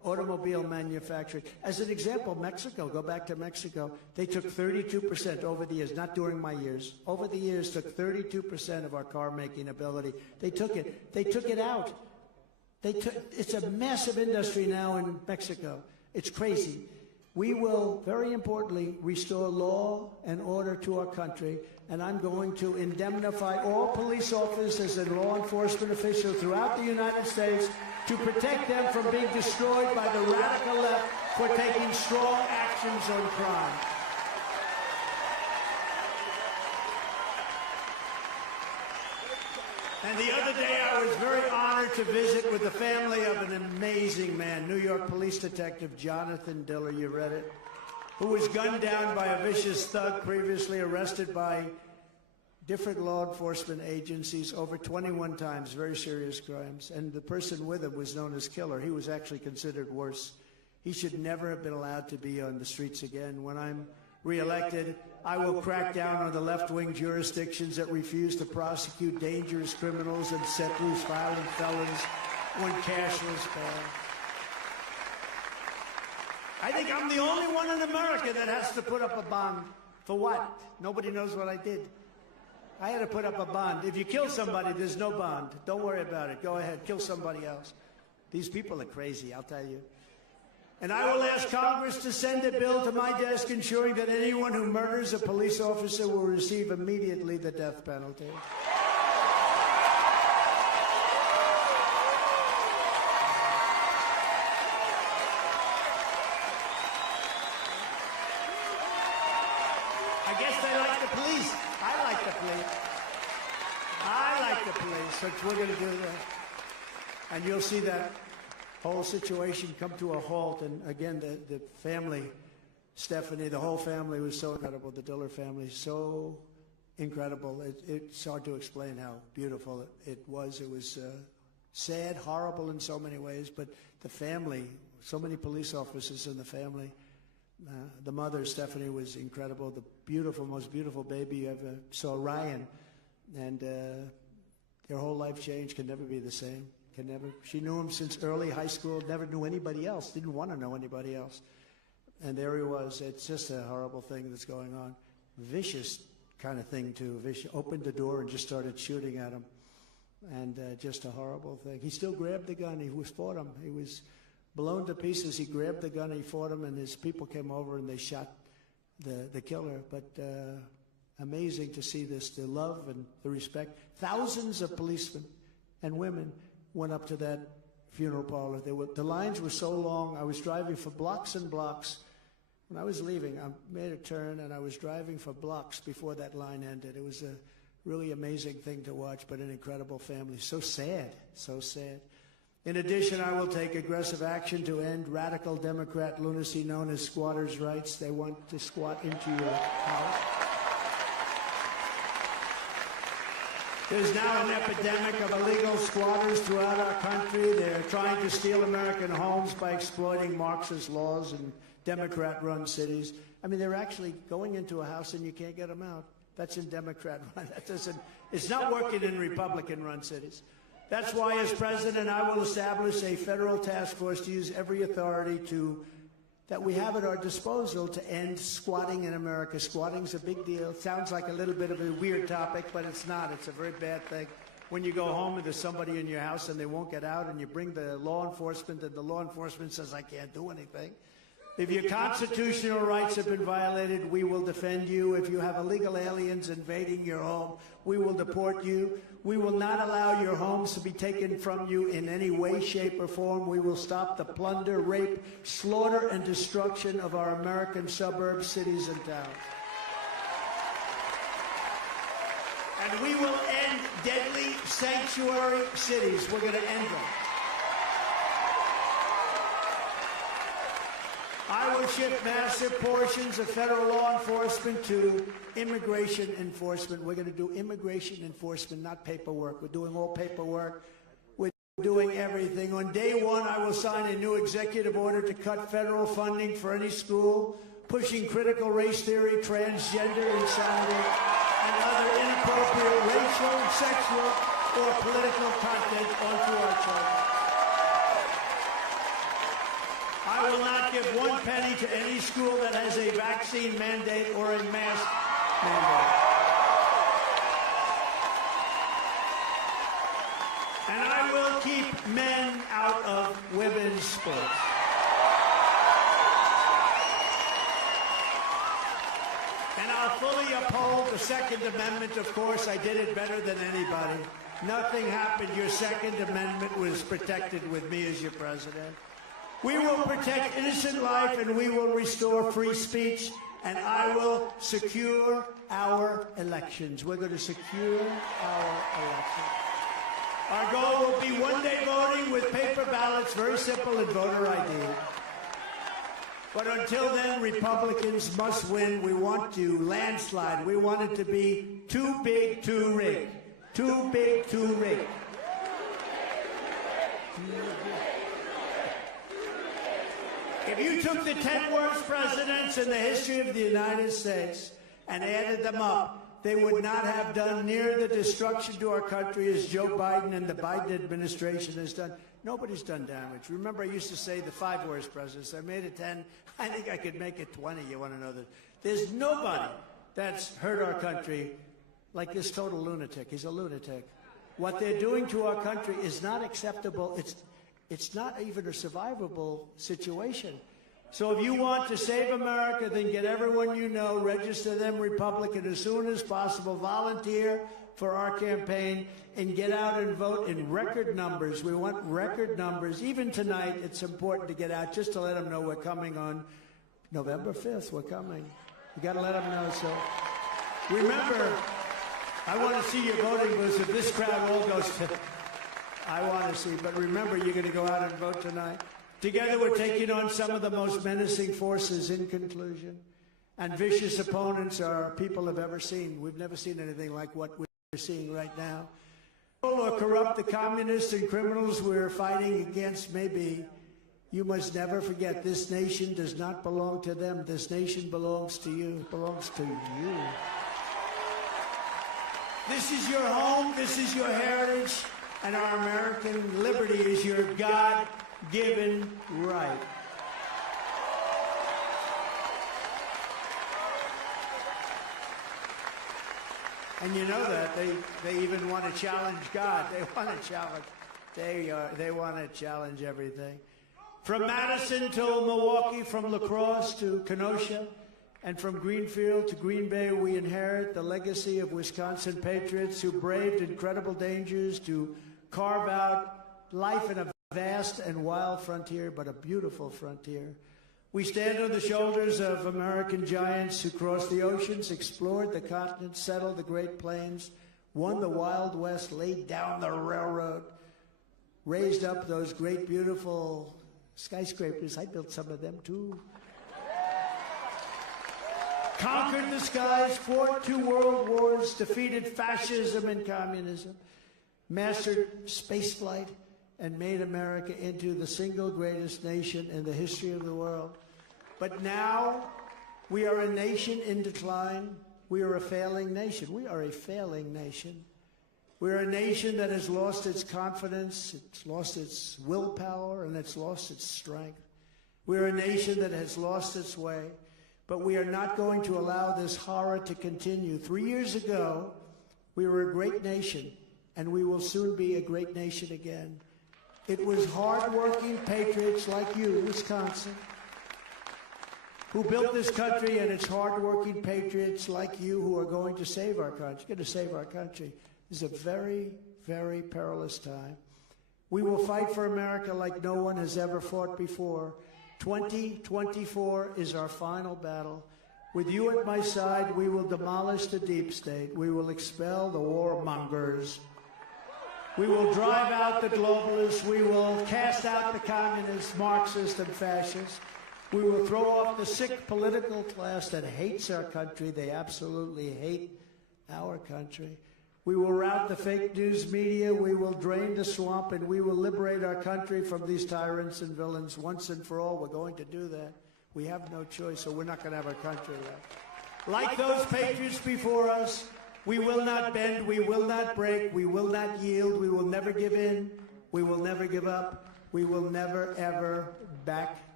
automobile manufacturing. As an example, Mexico, go back to Mexico, they took 32% over the years, not during my years, over the years took 32% of our car-making ability. They took it out. It's a massive industry now in Mexico. It's crazy. We will, very importantly, restore law and order to our country, and I'm going to indemnify all police officers and law enforcement officials throughout the United States to protect them from being destroyed by the radical left for taking strong actions on crime. And the other day, I was very honored to visit with the family of an amazing man, New York Police Detective Jonathan Diller, you read it, who was gunned down by a vicious thug previously arrested by different law enforcement agencies over 21 times, very serious crimes. And the person with him was known as Killer. He was actually considered worse. He should never have been allowed to be on the streets again. When I'm reelected, I will crack down on the left-wing jurisdictions that refuse to prosecute dangerous criminals and set loose violent felons when cash was banned. I think I'm the only one in America that has to put up a bond. For what? Nobody knows what I did. I had to put up a bond. If you kill somebody, there's no bond. Don't worry about it. Go ahead, kill somebody else. These people are crazy, I'll tell you. And I will ask Congress to send a bill to my desk ensuring that anyone who murders a police officer will receive immediately the death penalty. I guess they like the police. I like the police. I like the police, so we're going to do that. And you'll see that whole situation come to a halt. And again, the family, Stephanie, the whole family was so incredible. The Diller family, so incredible. It's hard to explain how beautiful it was. It was sad, horrible in so many ways, but the family, so many police officers in the family. The mother, Stephanie, was incredible. The beautiful, most beautiful baby you ever saw, Ryan. And their whole life changed, can never be the same. Can never. She knew him since early high school, never knew anybody else, didn't want to know anybody else. And there he was. It's just a horrible thing that's going on. Vicious kind of thing, too. Vicious. Opened the door and just started shooting at him. And just a horrible thing. He still grabbed the gun. He fought him. He was blown to pieces. He grabbed the gun, he fought him, and his people came over and they shot the killer. But amazing to see this, the love and the respect. Thousands of policemen and women went up to that funeral parlor. The lines were so long. I was driving for blocks and blocks. When I was leaving, I made a turn, and I was driving for blocks before that line ended. It was a really amazing thing to watch, but an incredible family. So sad, so sad. In addition, I will take aggressive action to end radical Democrat lunacy known as squatters' rights. They want to squat into your house. There's now an epidemic of illegal squatters throughout our country. They're trying to steal American homes by exploiting Marxist laws in Democrat-run cities. I mean, they're actually going into a house and you can't get them out. That's in Democrat-run. It's not working in Republican-run cities. That's why, as president, I will establish a federal task force to use every authority that we have at our disposal to end squatting in America. Squatting's a big deal. It sounds like a little bit of a weird topic, but it's not. It's a very bad thing. When you go home and there's somebody in your house and they won't get out, and you bring the law enforcement and the law enforcement says, I can't do anything. If your constitutional rights have been violated, we will defend you. If you have illegal aliens invading your home, we will deport you. We will not allow your homes to be taken from you in any way, shape, or form. We will stop the plunder, rape, slaughter, and destruction of our American suburbs, cities, and towns. And we will end deadly sanctuary cities. We're going to end them. I will shift massive portions of federal law enforcement to immigration enforcement. We're going to do immigration enforcement, not paperwork. We're doing all paperwork. We're doing everything. On day one, I will sign a new executive order to cut federal funding for any school pushing critical race theory, transgender insanity, and other inappropriate racial, sexual, or political content onto our children. I will not give one penny to any school that has a vaccine mandate or a mask mandate. And I will keep men out of women's sports. And I'll fully uphold the Second Amendment, of course. I did it better than anybody. Nothing happened. Your Second Amendment was protected with me as your president. We will protect innocent life, and we will restore free speech, and I will secure our elections. We're going to secure our elections. Our goal will be one-day voting with paper ballots, very simple, and voter ID. But until then, Republicans must win. We want to landslide. We want it to be too big to rig. Too big to rig. If you took the 10 worst presidents in the history of the United States and added them up, they would not have done near the destruction to our country as Joe Biden and the Biden administration has done. Nobody's done damage. Remember, I used to say the 5 worst presidents. I made it 10. I think I could make it 20. You want to know that? There's nobody that's hurt our country like this total lunatic. He's a lunatic. What they're doing to our country is not acceptable. It's not even a survivable situation. So if you want to save America, then get everyone you know, register them Republican as soon as possible, volunteer for our campaign, and get out and vote in record numbers. We want record numbers. Even tonight, it's important to get out just to let them know we're coming on November 5th. We're coming. You got to let them know. So remember, I want to see your voting booths. If this crowd all goes to, I want to see. But remember, you're going to go out and vote tonight. Together, we're taking on some of the most menacing forces in conclusion. And vicious opponents our people have ever seen. We've never seen anything like what we're seeing right now. Or corrupt the communists and criminals we're fighting against may be. You must never forget, this nation does not belong to them. This nation belongs to you. It belongs to you. This is your home. This is your heritage. And our American liberty is your God-given right. And you know that they even want to challenge God. They want to challenge. They want to challenge everything. From Madison to Milwaukee, from La Crosse to Kenosha, and from Greenfield to Green Bay, we inherit the legacy of Wisconsin patriots who braved incredible dangers to carve out life in a vast and wild frontier, but a beautiful frontier. We stand on the shoulders of American giants who crossed the oceans, explored the continent, settled the Great Plains, won the Wild West, laid down the railroad, raised up those great, beautiful skyscrapers. I built some of them, too. Conquered the skies, fought 2 world wars, defeated fascism and communism, mastered spaceflight, and made America into the single greatest nation in the history of the world. But now, we are a nation in decline. We are a failing nation. We are a failing nation. We are a nation that has lost its confidence, it's lost its willpower, and it's lost its strength. We are a nation that has lost its way, but we are not going to allow this horror to continue. 3 years ago, we were a great nation, and we will soon be a great nation again. It was hard-working patriots like you, Wisconsin, who built this country, and it's hard-working patriots like you who are going to save our country. Going to save our country. This is a very, very perilous time. We will fight for America like no one has ever fought before. 2024 is our final battle. With you at my side, we will demolish the deep state. We will expel the warmongers. We will drive out the globalists. We will cast out the communists, Marxists, and fascists. We will throw off the sick political class that hates our country. They absolutely hate our country. We will rout the fake news media. We will drain the swamp, and we will liberate our country from these tyrants and villains once and for all. We're going to do that. We have no choice, so we're not going to have our country left. Like those patriots before us, we will not bend, we will not break, we will not yield, we will never give in, we will never give up, we will never, ever back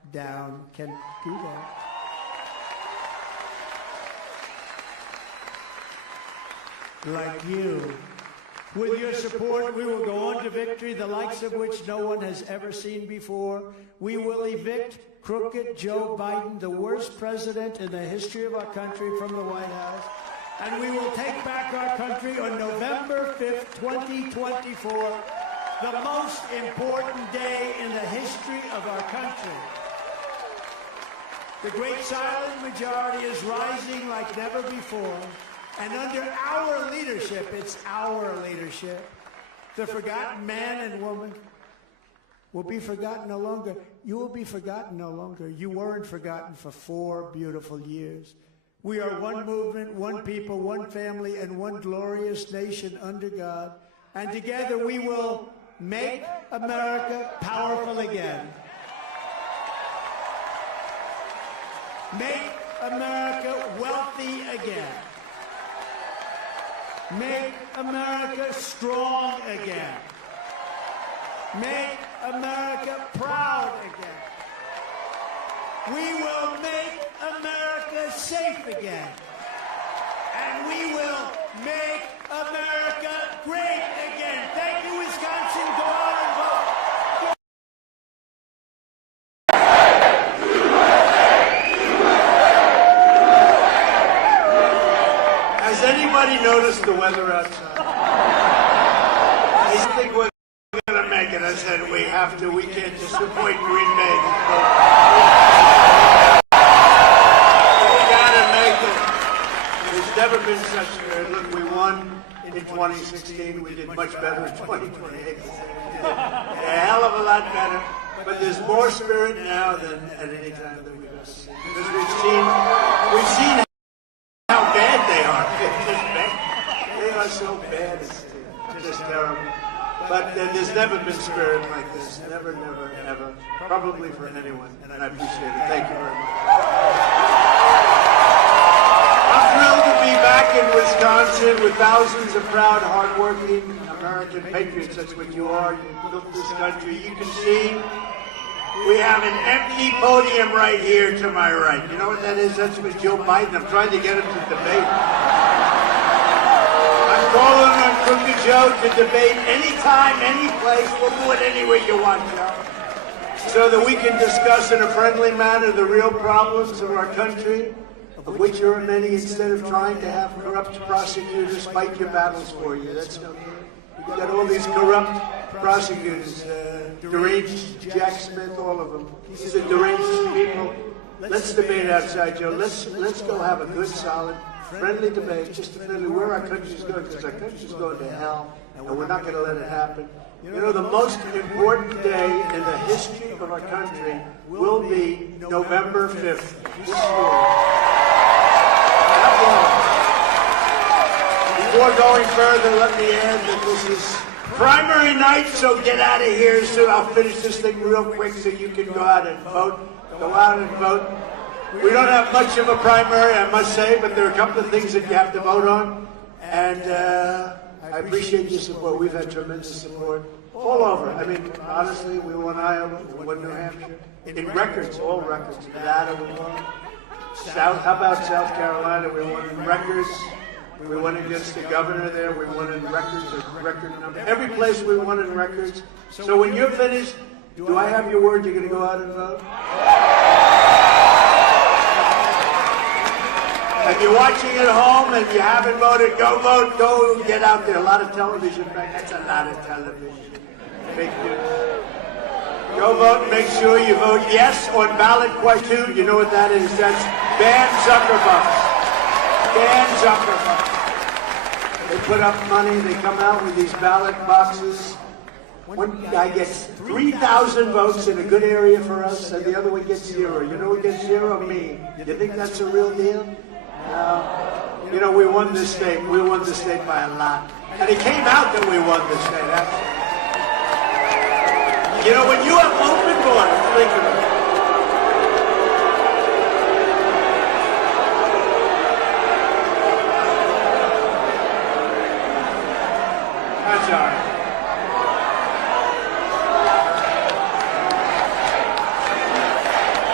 down can do that. Like you. With your support, we will go on to victory, the likes of which no one has ever seen before. We will evict crooked Joe Biden, the worst president in the history of our country, from the White House. And we will take back our country on November 5th, 2024, the most important day in the history of our country. The great silent majority is rising like never before. And under our leadership, it's our leadership, the forgotten man and woman will be forgotten no longer. You will be forgotten no longer. You weren't forgotten for 4 beautiful years. We are one movement, one people, one family, and one glorious nation under God. And together we will make America powerful again. Make America wealthy again. Make America strong again. Make America proud again. We will make America safe again. And we will make America great again. Thank you, Wisconsin. Go out and vote. Has anybody noticed the weather outside? I think we're going to make it. I said we have to. We can't disappoint Green Bay. We got to make it. There's never been such a... Look, we won in 2016. We did much better in 2028. A hell of a lot better. But there's more spirit now than at any time that we've ever seen. Because we've seen how bad they are. They are so bad, it's just terrible. But there's never been spirit like this. Never, never, ever. Probably for anyone. And I appreciate it. Thank you very much. I'm thrilled to be back in Wisconsin with thousands of proud, hardworking American patriots. That's what you are. You built this country. You can see we have an empty podium right here to my right. You know what that is? That's with Joe Biden. I'm trying to get him to debate. I'm calling on Crooked Joe to debate anytime, any place. We'll do it any way you want, Joe. So that we can discuss in a friendly manner the real problems of our country, of which there are many, instead of trying to have corrupt prosecutors fight your battles for you. That's no good. We've got all these corrupt prosecutors, deranged Jack Smith, all of them. These are deranged people. Let's debate outside, Joe. Let's go have a good, solid, friendly debate, just to figure where our country's going, because our country's going to hell, and we're not going to let it happen. You know, the most important day in the history of our country will be November 5th this year. Before going further, let me add that this is primary night, so get out of here soon. I'll finish this thing real quick so you can go out and vote. Go out and vote. We don't have much of a primary, I must say, but there are a couple of things that you have to vote on. And I appreciate your support. We've had tremendous support all over. I mean, honestly, we won Iowa, we won New Hampshire. In records, all records. Nevada, we won. How about South Carolina? We won in records. We won against the governor there. We won in records, a record number. Every place we won in records. So when you're finished, do I have your word you're going to go out and vote? If you're watching at home and you haven't voted, go vote. Go get out there. A lot of television. That's a lot of television. Fake news. Go vote and make sure you vote yes on ballot question 2. You know what that is? That's ban Zuckerbucks. Ban Zuckerbucks. They put up money. They come out with these ballot boxes. One guy gets 3,000 votes in a good area for us, and the other one gets 0. You know who gets 0? Me. You think that's a real deal? You know, we won this state. We won this state by a lot. And it came out that we won this state, actually. You know, when you have open borders, think of it. That's all right.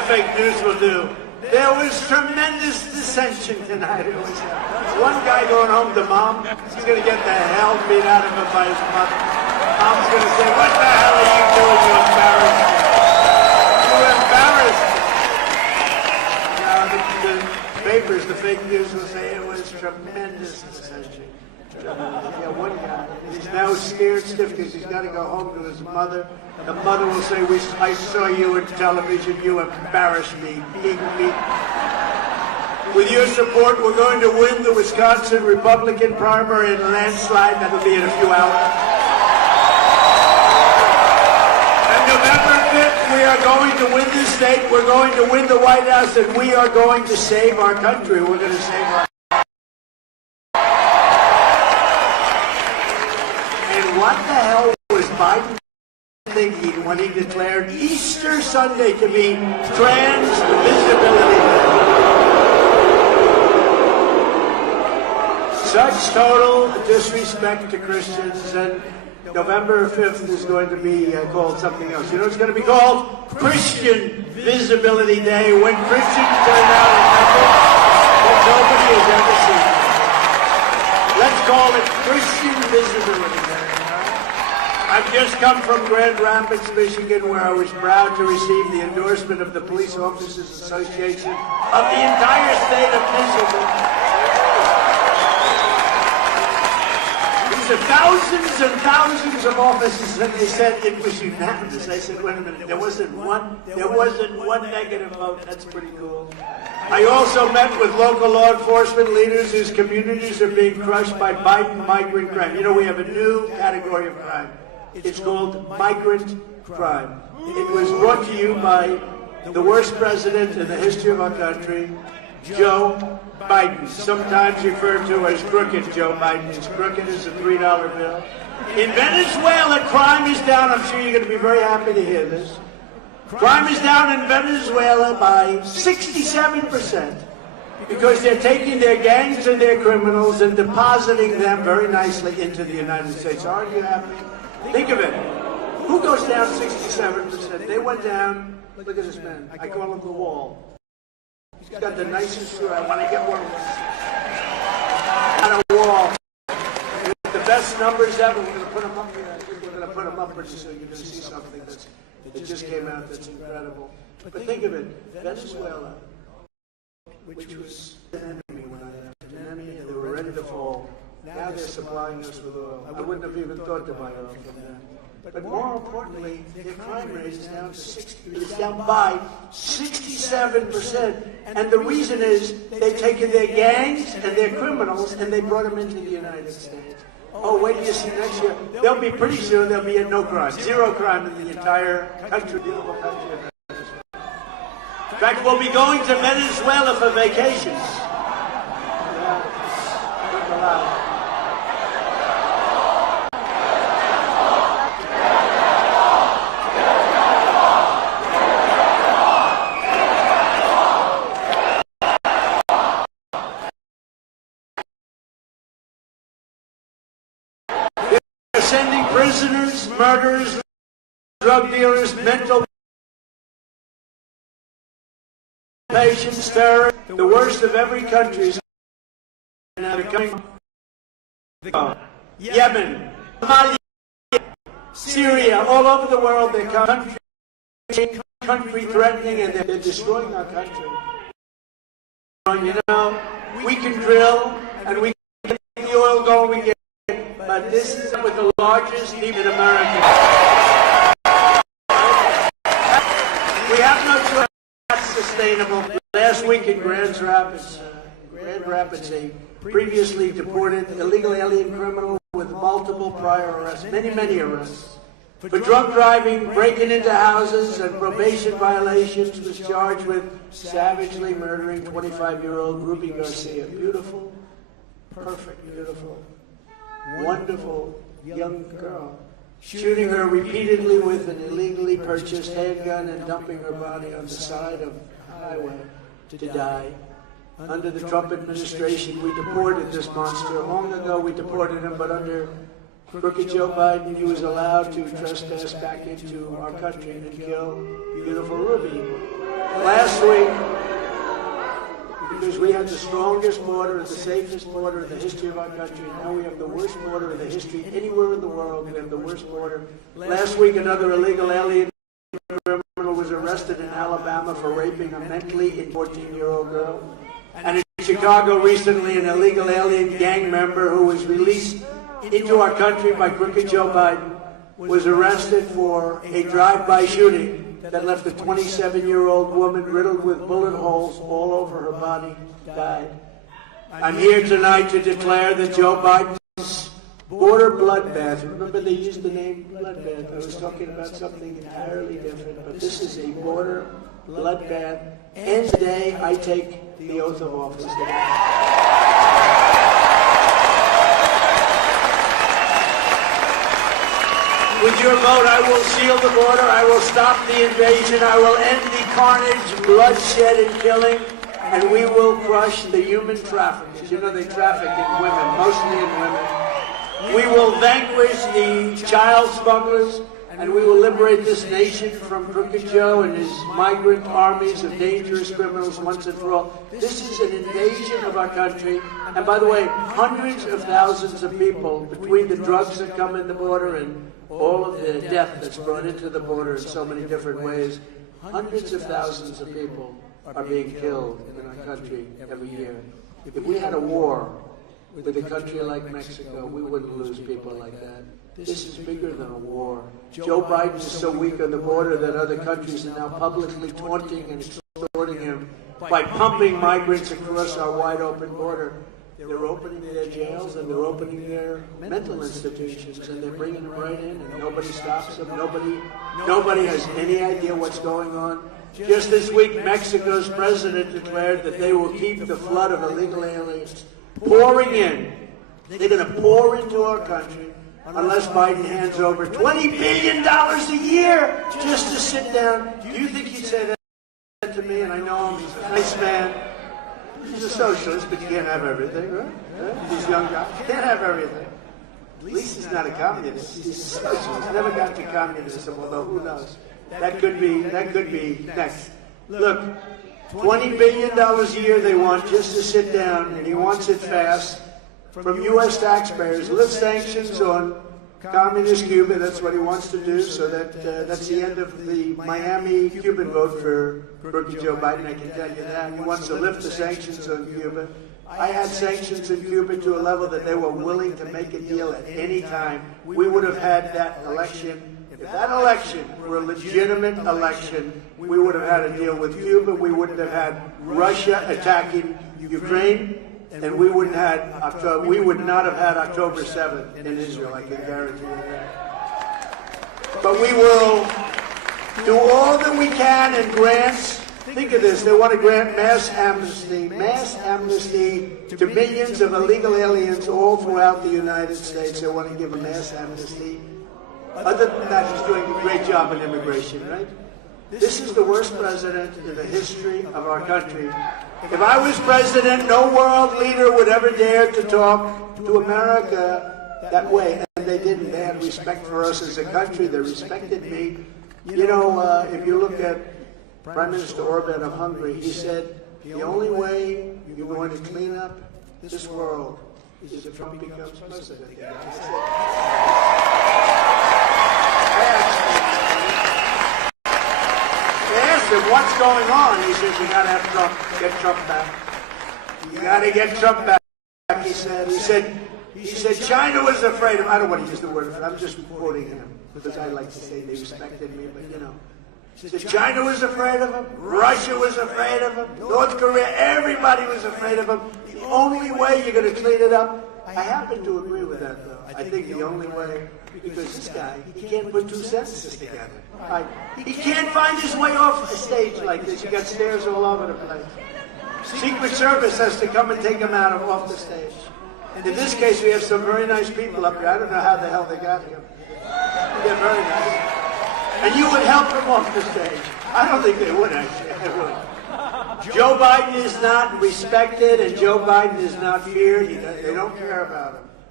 the fake news will do. There was tremendous dissension tonight. It was one guy going home to mom. He's going to get the hell beat out of him by his mother. Mom's going to say, what the hell are you doing? You embarrassed me. You embarrassed me. Now, the papers, the fake news will say it was tremendous dissension. Yeah, one guy. He's now scared stiff because he's got to go home to his mother. The mother will say, I saw you on television. You embarrassed me. With your support, we're going to win the Wisconsin Republican primary in a landslide. That'll be in a few hours. And November 5th, we are going to win this state. We're going to win the White House, and we are going to save our country. We're going to save our What the hell was Biden thinking when he declared Easter Sunday to be Trans Visibility Day? Such total disrespect to Christians, and November 5th is going to be called something else. You know, it's going to be called Christian Visibility Day, when Christians turn out in numbers that nobody has ever seen. Let's call it Christian Visibility Day. I've just come from Grand Rapids, Michigan, where I was proud to receive the endorsement of the Police Officers Association of the entire state of Michigan. These are thousands and thousands of officers, and they said it was unanimous. I said, wait a minute, there wasn't one negative vote. That's pretty cool. I also met with local law enforcement leaders whose communities are being crushed by Biden migrant crime. You know, we have a new category of crime. It's called migrant crime. It was brought to you by the worst president in the history of our country, Joe Biden, sometimes referred to as Crooked Joe Biden. He's crooked as a $3 bill. In Venezuela, crime is down. I'm sure you're going to be very happy to hear this. Crime is down in Venezuela by 67% because they're taking their gangs and their criminals and depositing them very nicely into the United States. Aren't you happy? Think of it. Who goes down 67%? They went down. Look at this man. I call him the Wall. He's got the nicest suit. I want to get one of those. On a wall. With the best numbers ever. We're going to put them up here. We're going to put them up so you can see something that just came out that's incredible. But think of it. Venezuela, which was an enemy when I left. An enemy, and they were ready to fall. Now they're supplying us with oil. I wouldn't have even thought to buy oil from them. But more importantly, their crime rate is down to 60. It's down by 67%. And the reason is they've taken their gangs and their criminals and they brought them into the United States. Oh, wait till you see next year. They'll be pretty soon. There'll be no crime, zero crime in the entire country, beautiful country. In fact, we'll be going to Venezuela for vacations. Sending prisoners, murderers, drug dealers, mental patients, terrorists, the worst of every country is now coming. Yemen, Somalia, Syria, all over the world, they're country threatening, and they're destroying our country. You know, we can drill and we can get the oil going, we get. But this is with the largest deep in America. We have no choice. That's sustainable. Last week in Grand Rapids, a previously deported illegal alien criminal with multiple prior arrests, many arrests. For drunk driving, breaking into houses, and probation violations, was charged with savagely murdering 25-year-old Ruby Garcia. Beautiful, perfect, beautiful. Wonderful young girl, shooting her repeatedly with an illegally purchased handgun and dumping her body on the side of the highway to die. Under the Trump administration, we deported this monster. Long ago, we deported him, but under Crooked Joe Biden, he was allowed to trespass back into our country and kill beautiful Ruby. Last week, because we had the strongest border, the safest border in the history of our country, and now we have the worst border in the history anywhere in the world. We have the worst border. Last week, another illegal alien criminal was arrested in Alabama for raping a mentally ill 14-year-old girl. And in Chicago recently, an illegal alien gang member who was released into our country by Crooked Joe Biden was arrested for a drive-by shooting that left a 27-year-old woman riddled with bullet holes all over her body, died. I'm here tonight to declare that Joe Biden's border bloodbath, remember they used the name bloodbath, I was talking about something entirely different, but this is a border bloodbath, ends today. I take the oath of office today. With your vote, I will seal the border, I will stop the invasion, I will end the carnage, bloodshed, and killing, and we will crush the human traffickers. You know, they traffic in women, mostly in women. We will vanquish the child smugglers, and we will liberate this nation from Crooked Joe and his migrant armies of dangerous criminals once and for all. This is an invasion of our country. And by the way, hundreds of thousands of people, between the drugs that come in the border and all of the death that's brought into the border in so many different ways, hundreds of thousands of people are being killed in our country every year. If we had a war with a country like Mexico, we wouldn't lose people like that. This is bigger than a war. Joe Biden is so weak on the border that other countries are now publicly taunting and extorting him by pumping migrants across our wide open border. They're opening their jails and they're opening their mental institutions and they're bringing them right in and nobody stops them. Nobody has any idea what's going on. Just this week, Mexico's president declared that they will keep the flood of illegal aliens pouring in. They're going to pour into our country unless Biden hands over $20 billion a year just to sit down. Do you think he'd say that to me? And I know him, he's a nice man. He's a socialist, but you can't have everything, right? These young guys can't have everything. At least he's not a communist. He's a socialist. Never got to communism, although who knows? That could be next. Look, $20 billion a year they want just to sit down, and he wants it fast. From U.S. taxpayers, lift sanctions on communist Cuba. That's what he wants to do. So that's the end of the Miami Cuban vote for Crooked Joe Biden. I can tell you that. He wants to lift the sanctions on Cuba. I had sanctions in Cuba to a level that they were willing to make a deal at any time. We would have had that election. If that election were a legitimate election, we would have had a deal with Cuba. We wouldn't have had Russia attacking Ukraine. And we would not have had October 7th in Israel, I can guarantee you that. But we will do all that we can in grants. Think of this, they want to grant mass amnesty to millions of illegal aliens all throughout the United States. They want to give a mass amnesty. Other than that, he's doing a great job in immigration, right? This is the worst president in the history of our country. If I was president, no world leader would ever dare to talk to America that way. And they didn't. They had respect for us as a country. They respected me. You know, if you look at Prime Minister Orban of Hungary, he said, the only way you're going to clean up this world is if Trump becomes president. What's going on? He says, you got to have Trump, get Trump back. You got to get Trump back, he said. He said, China was afraid of him. I don't want to use the word afraid. I'm just quoting him because I like to say they respected me, but you know. He said, China was afraid of him. Russia was afraid of him. North Korea, everybody was afraid of him. The only way you're going to clean it up, I happen to agree with that, though. I think the only way, because this guy, he can't put two sentences together. He can't find his way off a stage like this. You got stairs all over the place. Secret Service has to come and take him off the stage. In this case, we have some very nice people up here. I don't know how the hell they got here. They're very nice. And you would help them off the stage. I don't think they would, actually. I really. Joe Biden is not respected, and Joe Biden is not feared. They don't care about him.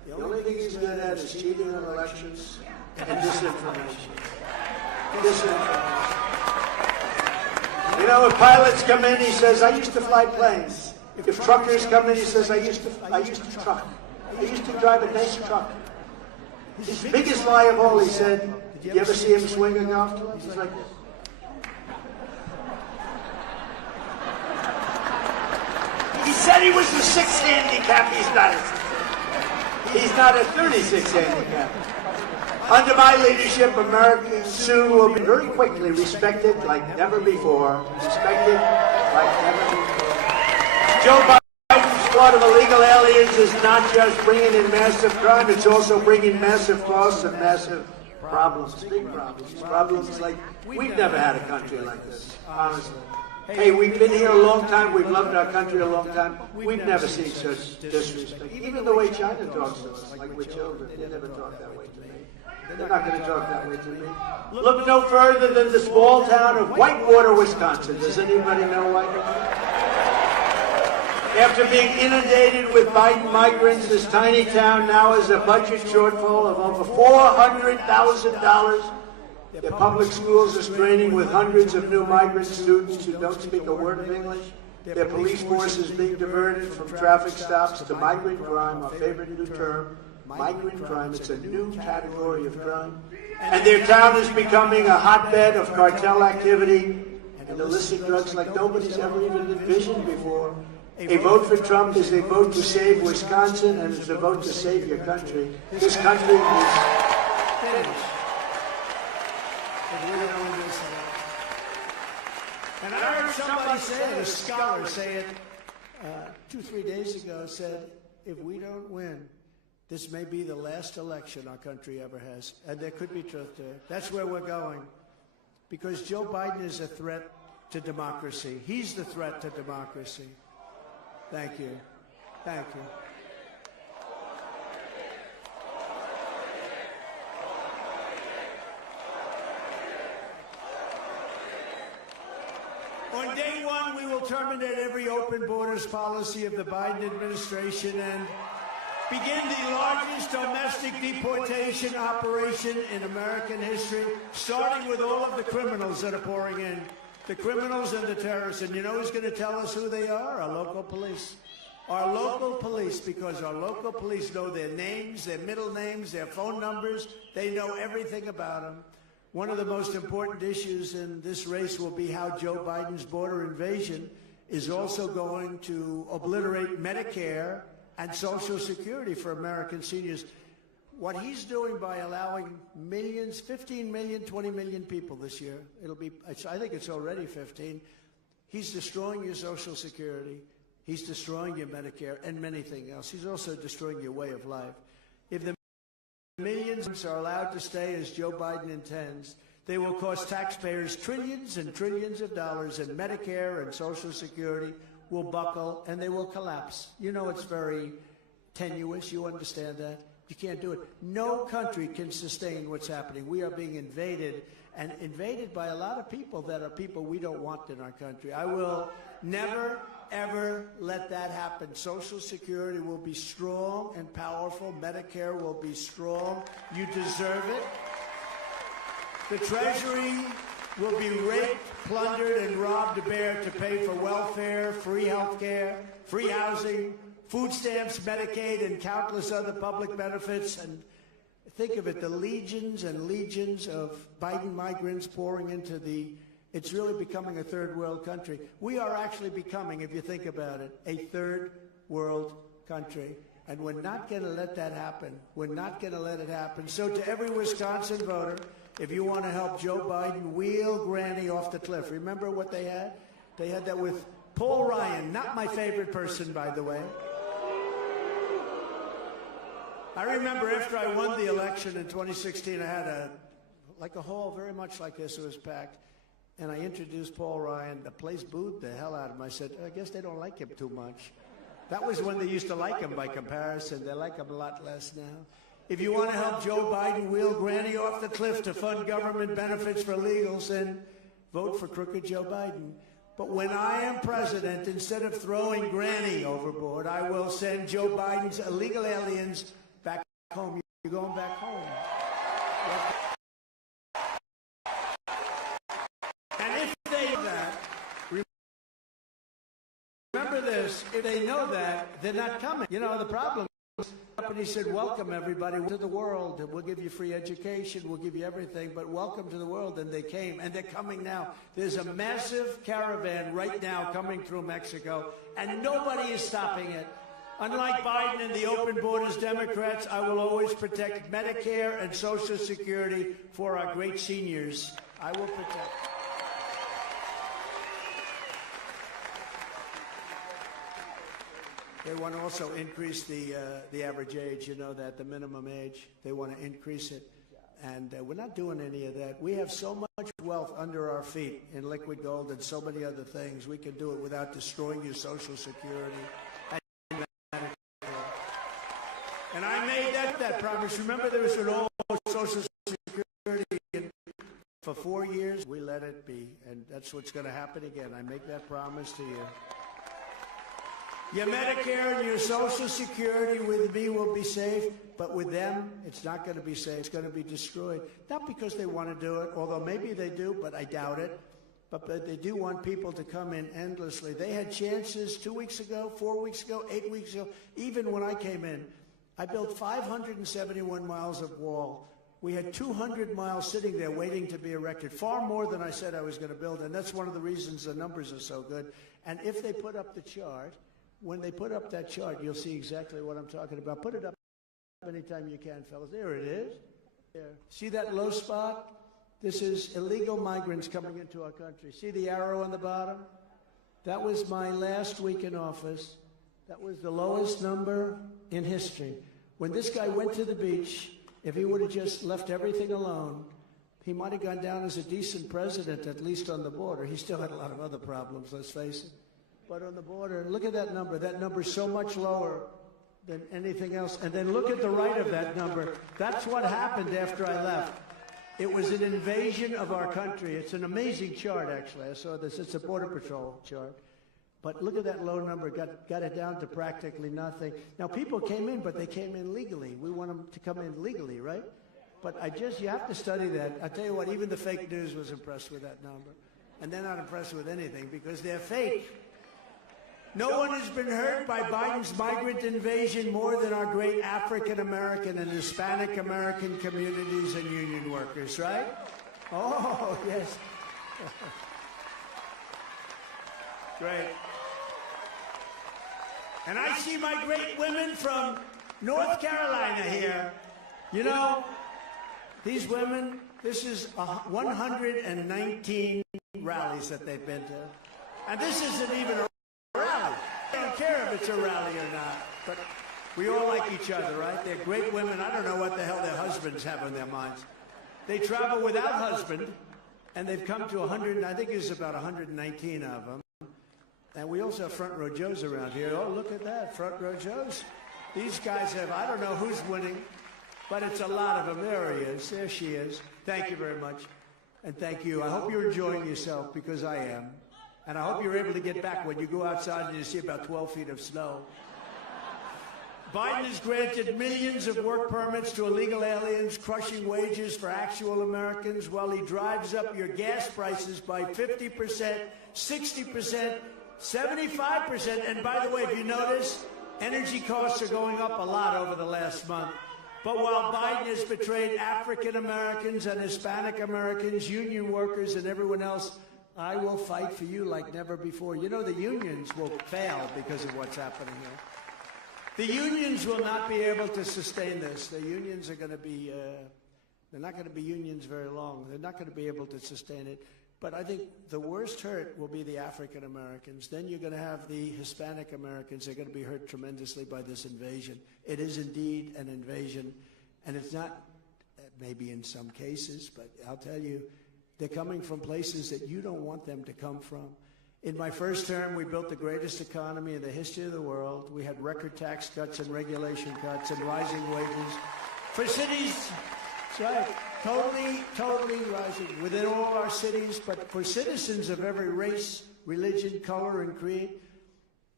The only thing he's good at is cheating on elections and disinformation. Disinformation. You know, if pilots come in, he says, I used to fly planes. If truckers come in, he says, I used to truck. I used to drive a nice truck. His biggest lie of all, he said, did you ever see him swing a golf club? He's like this. He said he was a 6 handicap. He's not a 36 handicap. Under my leadership, America soon will be very quickly respected like never before. Respected like never before. Joe Biden's squad of illegal aliens is not just bringing in massive crime, it's also bringing massive costs and massive problems, big problems. Problems like we've never had a country like this, honestly. Hey, we've been here a long time. We've loved our country a long time. We've never seen such disrespect. Even the way China talks to us, like we're children, they never talk that way to me. They're not going to talk that way to me. Look no further than the small town of Whitewater, Wisconsin. Does anybody know Whitewater? After being inundated with Biden migrants, this tiny town now has a budget shortfall of over $400,000. Their public schools are straining with hundreds of new migrant students who don't speak a word of English. Their police force is being diverted from traffic stops to migrant crime, our favorite new term, migrant crime. It's a new category of crime. And their town is becoming a hotbed of cartel activity and illicit drugs like nobody's ever even envisioned before. A vote for Trump is a vote to save Wisconsin, and it's a vote to save your country. This country is finished. And I heard somebody say it, a scholar say it 2-3 days ago, said, if we don't win, this may be the last election our country ever has. And there could be truth to it. That's where we're going. Because Joe Biden is a threat to democracy. He's the threat to democracy. Thank you. Thank you. On day one, we will terminate every open borders policy of the Biden administration and begin the largest domestic deportation operation in American history, starting with all of the criminals that are pouring in, the criminals and the terrorists. And you know who's going to tell us who they are? Our local police. Our local police, because our local police know their names, their middle names, their phone numbers. They know everything about them. One of the most important issues in this race will be how Joe Biden's border invasion is also going to obliterate Medicare and Social Security for American seniors. What he's doing by allowing millions, 15 million, 20 million people this year, I think it's already 15, he's destroying your Social Security, he's destroying your Medicare and anything else. He's also destroying your way of life. If the millions are allowed to stay as Joe Biden intends, they will cost taxpayers trillions and trillions of dollars, and Medicare and Social Security will buckle and they will collapse. You know it's very tenuous. You understand that. You can't do it. No country can sustain what's happening. We are being invaded, and invaded by a lot of people that are people we don't want in our country. I will never, ever let that happen. Social Security will be strong and powerful. Medicare will be strong. You deserve it. The Treasury will be raped, plundered, and robbed bare to pay for welfare, free health care, free housing, food stamps, Medicaid, and countless other public benefits. And think of it, the legions and legions of Biden migrants pouring into it's really becoming a third world country. We are actually becoming, if you think about it, a third world country. And we're not going to let that happen. We're not going to let it happen. So to every Wisconsin voter, if you want to help Joe Biden wheel Granny off the cliff, remember what they had? They had that with Paul Ryan, not my favorite person, by the way. I remember after I won the election in 2016, I had a hall very much like this. It was packed. And I introduced Paul Ryan. The place booed the hell out of him. I said, I guess they don't like him too much. That was when they used to like him by comparison. They like him a lot less now. If you want to help Joe Biden wheel Granny off the cliff to fund government benefits for illegals, then vote for crooked Joe Biden. But when I am president, instead of throwing Granny overboard, I will send Joe Biden's illegal aliens back home. You're going back home. And if they know that, remember this, if they know that, they're not coming. You know, the problem is the company said, welcome everybody to the world. We'll give you free education. We'll give you everything, but welcome to the world. And they came, and they're coming now. There's a massive caravan right now coming through Mexico, and nobody is stopping it. Unlike Biden and the open borders Democrats, I will always protect Medicare and Social Security for our great seniors. I will protect. They want to also increase the average age, you know that, the minimum age. They want to increase it. And we're not doing any of that. We have so much wealth under our feet in liquid gold and so many other things. We can do it without destroying your Social Security. And I made that promise. Remember, there was an old Social Security, and for 4 years, we let it be. And that's what's going to happen again. I make that promise to you. Your Medicare and your Social Security with me will be safe, but with them, it's not going to be safe. It's going to be destroyed. Not because they want to do it, although maybe they do, but I doubt it. But they do want people to come in endlessly. They had chances 2 weeks ago, 4 weeks ago, 8 weeks ago. Even when I came in, I built 571 miles of wall. We had 200 miles sitting there waiting to be erected, far more than I said I was going to build, and that's one of the reasons the numbers are so good. And if they put up the chart, when they put up that chart, you'll see exactly what I'm talking about. Put it up anytime you can, fellas. There it is. There. See that low spot? This is illegal migrants coming into our country. See the arrow on the bottom? That was my last week in office. That was the lowest number in history. When this guy went to the beach, if he would have just left everything alone, he might have gone down as a decent president, at least on the border. He still had a lot of other problems, let's face it. But on the border, look at that number. That number's so much lower than anything else. And then look at the right of that number. That's what happened after I left. It was an invasion of our country. It's an amazing chart, actually. I saw this. It's a Border Patrol chart. But look at that low number, got it down to practically nothing. Now, people came in, but they came in legally. We want them to come in legally, right? But you have to study that. I tell you what, even the fake news was impressed with that number. And they're not impressed with anything because they're fake. No one has been hurt by Biden's migrant invasion more than our great African-American and Hispanic-American communities and union workers, right? Oh, yes. Great. And I see my great women from North Carolina here. You know, these women, this is 119 rallies that they've been to. And this isn't even a rally. I don't care if it's a rally or not. But we all like each other, right? They're great women. I don't know what the hell their husbands have on their minds. They travel without husband, and they've come to 100, I think it's about 119 of them. And we also have front row Joes around here. Oh, look at that, front row Joes. These guys have, I don't know who's winning, but it's a lot of them. There he is. There she is. Thank you very much. And thank you. I hope you're enjoying yourself, because I am. And I hope you're able to get back when you go outside and you see about 12 feet of snow. Biden has granted millions of work permits to illegal aliens, crushing wages for actual Americans while he drives up your gas prices by 50%, 60%, 75%. And by the way, if you notice, energy costs are going up a lot over the last month. But while Biden has betrayed African Americans and Hispanic Americans, union workers, and everyone else, I will fight for you like never before. You know, the unions will fail because of what's happening here. The unions will not be able to sustain this. The unions are going to be, they're not going to be unions very long. They're not going to be able to sustain it. But I think the worst hurt will be the African Americans. Then you're going to have the Hispanic Americans. They're going to be hurt tremendously by this invasion. It is indeed an invasion. And it's not, maybe in some cases, but I'll tell you, they're coming from places that you don't want them to come from. In my first term, we built the greatest economy in the history of the world. We had record tax cuts and regulation cuts and rising wages. For cities, that's right, totally rising within all our cities, but for citizens of every race, religion, color, and creed,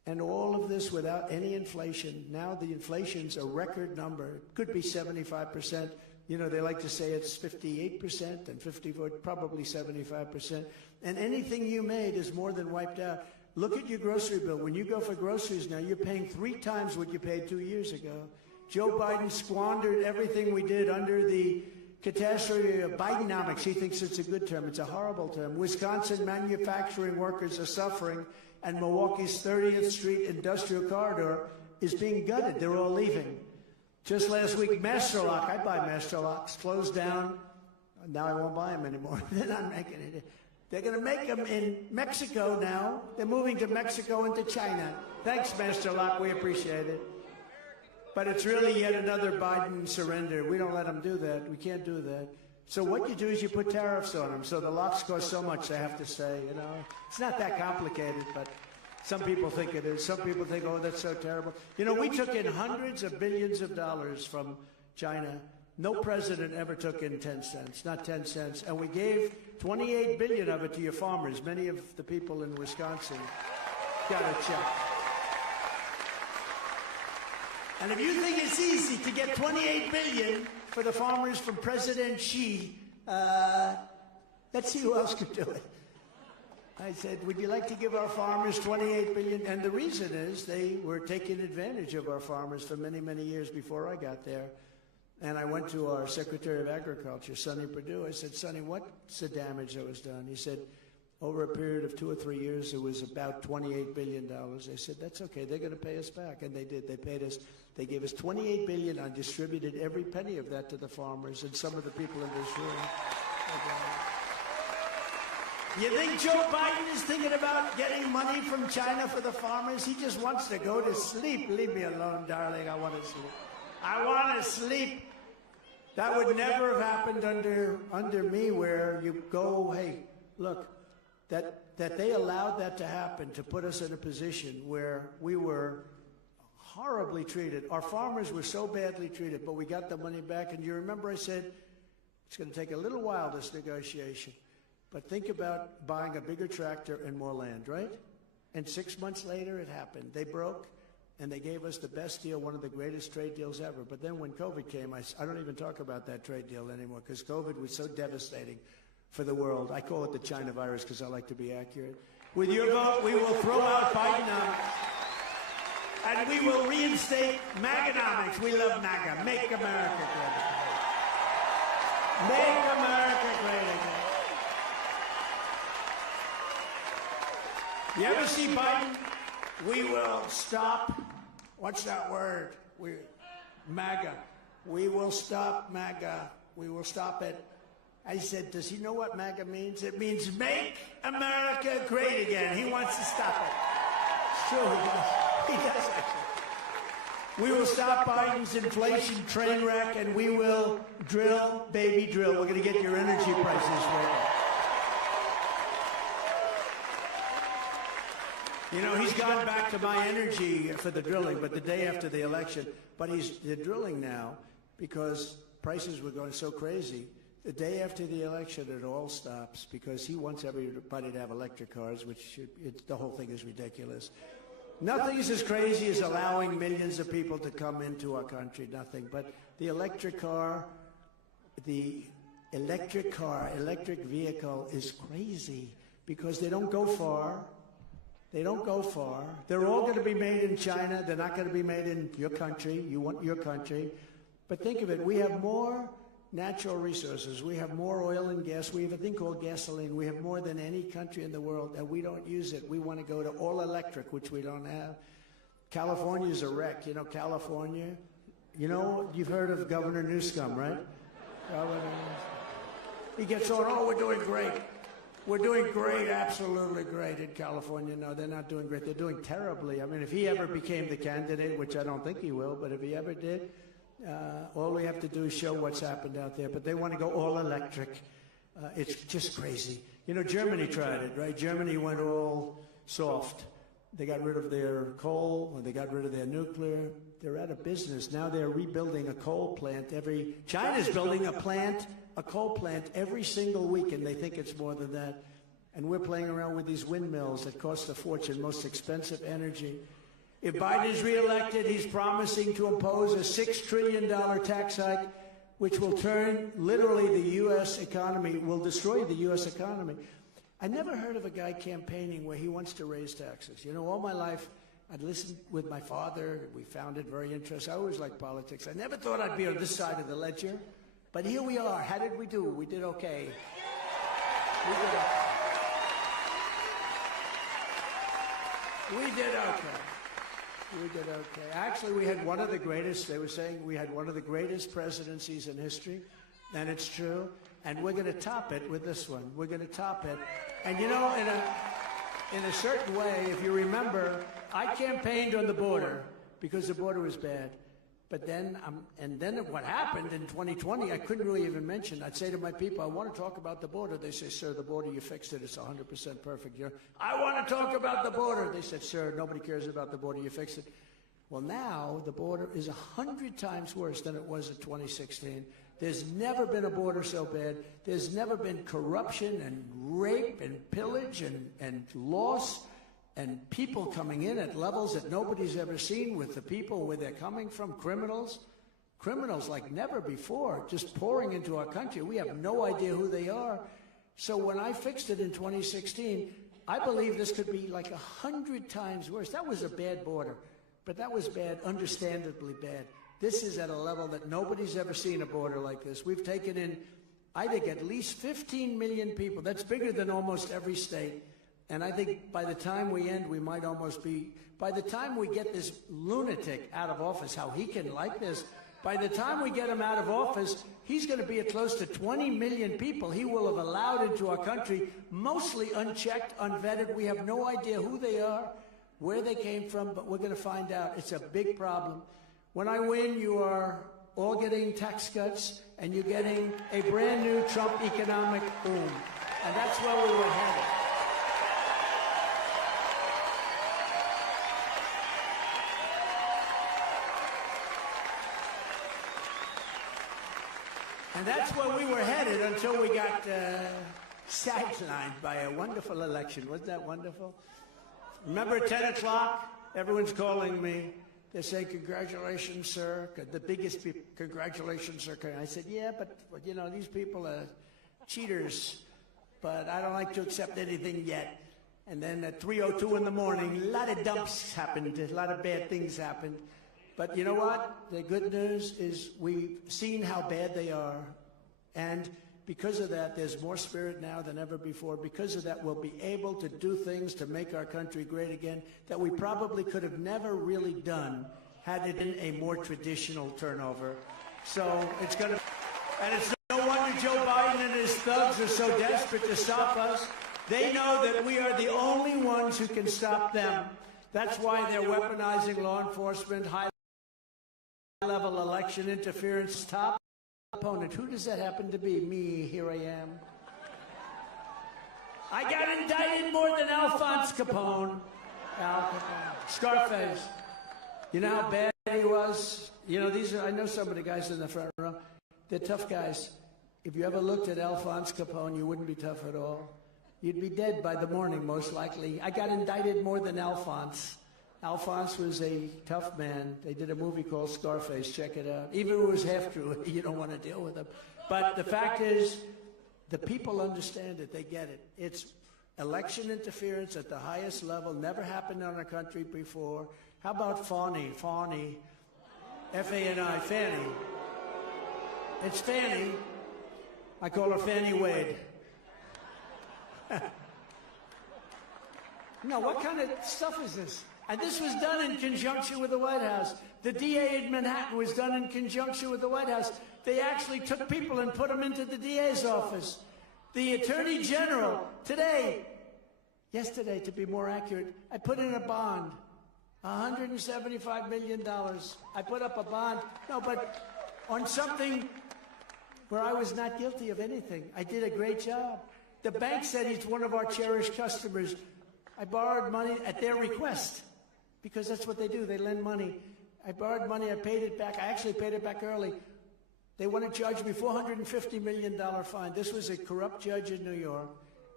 And all of this without any inflation. Now the inflation's a record number. It could be 75%. You know, they like to say it's 58% and 54, probably 75%. And anything you made is more than wiped out. Look at your grocery bill. When you go for groceries now, you're paying 3 times what you paid 2 years ago. Joe Biden squandered everything we did under the catastrophe of Bidenomics. He thinks it's a good term. It's a horrible term. Wisconsin manufacturing workers are suffering, and Milwaukee's 30th Street industrial corridor is being gutted. They're all leaving. Just last week, Master Lock, I buy Master Locks, closed down. Now I won't buy them anymore. They're not making it. They're going to make them in Mexico now. They're moving to Mexico and to China. Thanks, Master Lock. We appreciate it. But it's really yet another Biden surrender. We don't let them do that. We can't do that. So what you do is you put tariffs on them. So the locks cost so much, they have to stay, you know. It's not that complicated, but some people think it is. Some people think, oh, that's so terrible. You know, we took in hundreds of billions of dollars from China. No president ever took in 10 cents, not 10 cents. And we gave 28 billion of it to your farmers. Many of the people in Wisconsin got a check. And if you think it's easy to get 28 billion for the farmers from President Xi, let's see who else could do it. I said, would you like to give our farmers 28 billion? And the reason is they were taking advantage of our farmers for many, many years before I got there. And I went to our Secretary of Agriculture, Sonny Perdue. I said, Sonny, what's the damage that was done? He said, over a period of 2 or 3 years, it was about $28 billion. I said, that's okay. They're going to pay us back. And they did. They paid us. They gave us $28 billion. I distributed every penny of that to the farmers and some of the people in this room. You think Joe Biden is thinking about getting money from China for the farmers? He just wants to go to sleep. Leave me alone, darling. I want to sleep. I want to sleep. That would never have happened under me, where you go, hey, look, that they allowed that to happen, to put us in a position where we were horribly treated. Our farmers were so badly treated, but we got the money back. And you remember I said, it's going to take a little while, this negotiation. But think about buying a bigger tractor and more land, right? And 6 months later, it happened. They broke, and they gave us the best deal, one of the greatest trade deals ever. But then when COVID came, I don't even talk about that trade deal anymore, because COVID was so devastating for the world. I call it the China virus because I like to be accurate. With your vote, we will throw out Bidenomics, and we will reinstate MAGAnomics. We love MAGA. Make America great again. Make America great again. You ever see Biden? We will stop. What's that word? MAGA. We will stop MAGA. We will stop it. I said, does he know what MAGA means? It means make America great again. He wants to stop it. Sure, he does. He does, actually. We will stop Biden's inflation train wreck, and we will drill, baby, drill. We're going to get your energy prices right. You know, he's gone back to my energy for the drilling, but the day after the election. But they're drilling now because prices were going so crazy. The day after the election, it all stops because he wants everybody to have electric cars, which the whole thing is ridiculous. Nothing is as crazy as allowing millions of people to come into our country, nothing. But the electric vehicle is crazy because they don't go far. They don't go far. They're all going to be made in China. They're not going to be made in your country. You want your country. But think of it. We have more natural resources. We have more oil and gas. We have a thing called gasoline. We have more than any country in the world, and we don't use it. We want to go to all electric, which we don't have. California's a wreck. You know, California. You know, you've heard of Governor Newsom, right? He gets on, oh, we're doing great. We're doing great, absolutely great in California. No, they're not doing great. They're doing terribly. I mean, if he ever became the candidate, which I don't think he will, but if he ever did, all we have to do is show what's happened out there. But they want to go all electric. It's just crazy. You know, Germany tried it, right? Germany went all soft. They got rid of their coal, and they got rid of their nuclear. They're out of business. Now they're rebuilding a coal plant China's building a coal plant every single week, and they think it's more than that. and we're playing around with these windmills that cost a fortune, most expensive energy. If Biden is reelected, he's promising to impose a $6 trillion tax hike, which will turn literally the U.S. economy, will destroy the U.S. economy. I never heard of a guy campaigning where he wants to raise taxes. You know, all my life, I'd listened with my father. We found it very interesting. I always liked politics. I never thought I'd be on this side of the ledger. But here we are. How did we do? We did okay. We did okay. We did okay. We did okay. Actually, we had one of the greatest, they were saying we had one of the greatest presidencies in history, and it's true. And we're going to top it with this one. We're going to top it. And you know, in a certain way, if you remember, I campaigned on the border because the border was bad. But then, what happened in 2020, I couldn't really even mention. I'd say to my people, I want to talk about the border. They say, sir, the border, you fixed it. It's 100% perfect. I want to talk about the border. They said, sir, nobody cares about the border. You fixed it. Well, now the border is 100 times worse than it was in 2016. There's never been a border so bad. There's never been corruption and rape and pillage and loss and people coming in at levels that nobody's ever seen with the people where they're coming from, criminals like never before, just pouring into our country. We have no idea who they are. So when I fixed it in 2016, I believe this could be like 100 times worse. That was a bad border, but that was bad, understandably bad. This is at a level that nobody's ever seen a border like this. We've taken in, I think, at least 15 million people. That's bigger than almost every state. And I think by the time we end, we might almost be, by the time we get this lunatic out of office, how he can like this, by the time we get him out of office, he's going to be at close to 20 million people he will have allowed into our country, mostly unchecked, unvetted. We have no idea who they are, where they came from, but we're going to find out. It's a big problem. When I win, you are all getting tax cuts, and you're getting a brand new Trump economic boom. And that's where we were headed. And that's where we were headed until we got sidelined by a wonderful election. Wasn't that wonderful? Remember at 10 o'clock, everyone's calling me. They say, congratulations, sir. The biggest congratulations, sir. I said, yeah, but you know, these people are cheaters, but I don't like to accept anything yet. And then at 3:02 in the morning, a lot of dumps happened. A lot of bad things happened. But you know what? The good news is we've seen how bad they are. And because of that, there's more spirit now than ever before. Because of that, we'll be able to do things to make our country great again that we probably could have never really done had it been a more traditional turnover. So it's going to, and it's no wonder Joe Biden and his thugs are so desperate to stop us. They know that we are the only ones who can stop them. That's why they're weaponizing law enforcement, high-level election interference. Top opponent. Who does that happen to be? Me. Here I am. I got indicted more than Alphonse Capone. Al Capone. Scarface. You know how bad he was? You know, these are, I know some of the guys in the front row. They're tough guys. If you ever looked at Alphonse Capone, you wouldn't be tough at all. You'd be dead by the morning, most likely. I got indicted more than Alphonse. Alphonse was a tough man. They did a movie called Scarface. Check it out. Even if it was half true, you don't want to deal with him. But the fact is, the people understand it. They get it. It's election interference at the highest level. Never happened in our country before. How about Fani? Fani. F-A-N-I. Fannie. It's Fannie. I call her Fannie Wade. No, what kind of stuff is this? And this was done in conjunction with the White House. The DA in Manhattan was done in conjunction with the White House. They actually took people and put them into the DA's office. The Attorney General, yesterday to be more accurate, I put in a bond, $175 million. I put up a bond, no, but on something where I was not guilty of anything. I did a great job. The bank said he's one of our cherished customers. I borrowed money at their request, because that's what they do. They lend money. I borrowed money. I paid it back. I actually paid it back early. They want to charge me $450 million fine. This was a corrupt judge in New York,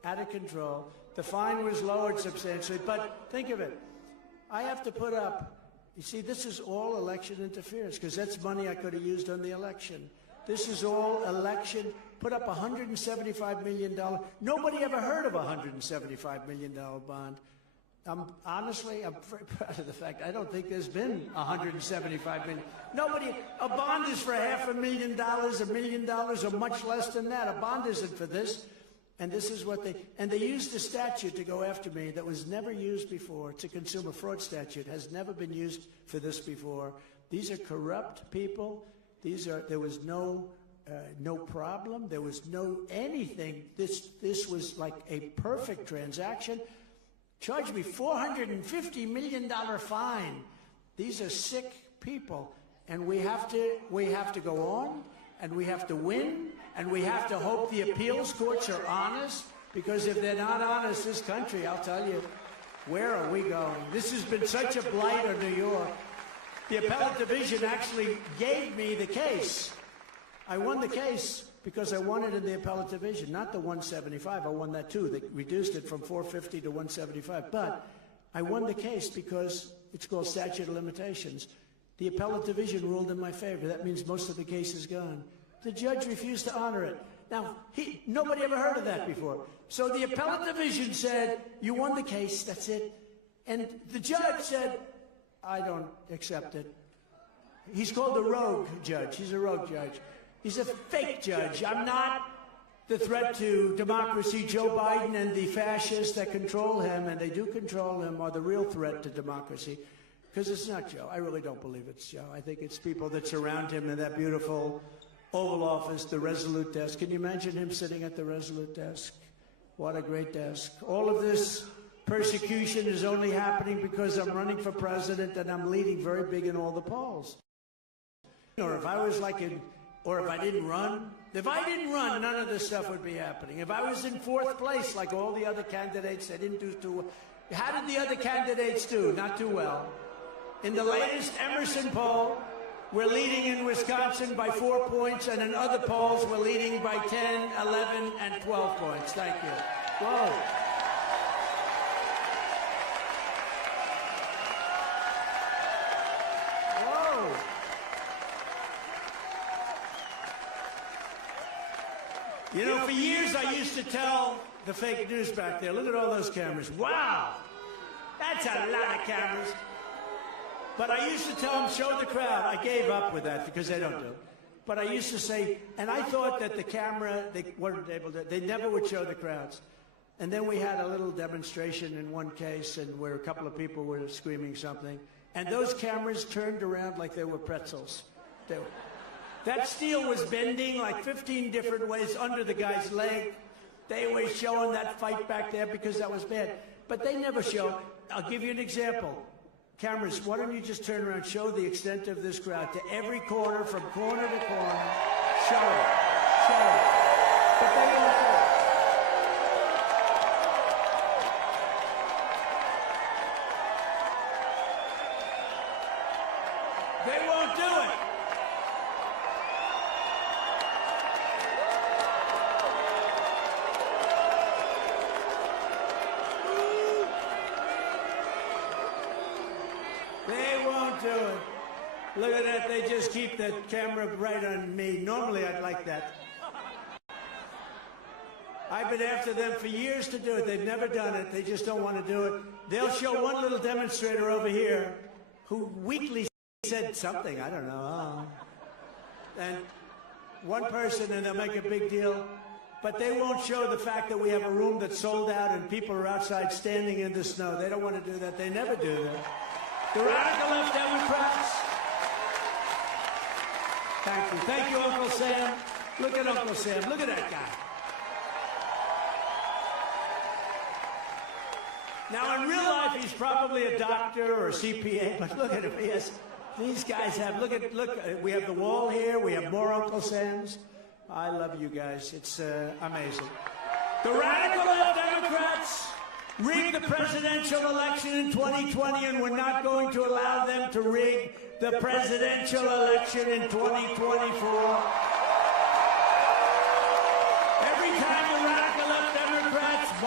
out of control. The fine was lowered substantially, but think of it. I have to put up, you see, this is all election interference, because that's money I could have used on the election. This is all election, put up $175 million. Nobody ever heard of a $175 million bond. Honestly, I'm very proud of the fact I don't think there's been $175 million. Nobody, a bond is for $500,000, $1 million, or much less than that. A bond isn't for this. And this is what they used a statute to go after me that was never used before. It's a consumer fraud statute, has never been used for this before. These are corrupt people. There was no problem. There was no anything. This was like a perfect transaction. Charged me $450 million fine. These are sick people, and we have to go on, and we have to win, and we have to hope the appeals courts are honest, because if they're not honest, this country, I'll tell you, where are we going? This has been such a blight on New York. The appellate division actually gave me the case. I won the case because I won it in the appellate division, not the 175. I won that too. They reduced it from 450 to 175. But I won the case because it's called statute of limitations. The appellate division ruled in my favor. That means most of the case is gone. The judge refused to honor it. Now, nobody ever heard of that before. So the appellate division said, you won the case, that's it. And the judge said, I don't accept it. He's called a rogue judge. He's a rogue judge. He's a fake judge. I'm not the threat to democracy. Joe Biden and the fascists that control him, and they do control him, are the real threat to democracy. Because it's not Joe. I really don't believe it's Joe. I think it's people that surround him in that beautiful Oval Office, the Resolute desk. Can you imagine him sitting at the Resolute desk? What a great desk. All of this persecution is only happening because I'm running for president and I'm leading very big in all the polls. Or if I was like or if I didn't run, none of this stuff would be happening. If I was in fourth place like all the other candidates, they didn't do too well. How did the other candidates do? Not too well. In the latest Emerson poll, we're leading in Wisconsin by 4 points, and in other polls, we're leading by 10, 11, and 12 points. Thank you. Whoa. Whoa. You know, for years I used to tell the fake news back there, look at all those cameras. Wow, that's a lot of cameras. But I used to tell them, show the crowd. I gave up with that because they don't do it. But I used to say, and I thought that the camera, they weren't able to, they never would show the crowds. And then we had a little demonstration in one case, and where a couple of people were screaming something. And those cameras turned around like they were pretzels. That steel was bending like 15 different ways under the guy's leg. They were showing that fight back there because that was bad. But they never show. I'll give you an example. Cameras, why don't you just turn around, show the extent of this crowd to every corner, from corner to corner. Show it. Show it. But they won't do it. They won't do it. Look at that, they just keep the camera right on me. Normally I'd like that. I've been after them for years to do it. They've never done it. They just don't want to do it. They'll show one little demonstrator over here who weakly said something, I don't know. And one person, and they'll make a big deal. But they won't show the fact that we have a room that's sold out and people are outside standing in the snow. They don't want to do that. They never do that. The radical left Democrats. Thank you. Thank you, Uncle Sam. Look at Uncle Sam. Look at that guy. Now, in real life, he's probably a doctor or a CPA, but look at him. These guys have, look, we have the wall here. We have more Uncle Sams. I love you guys. It's amazing. The radical left Democrats rigged the presidential election in 2020, and we're not going to allow them to rig the presidential election in 2024. Every time the radical left Democrats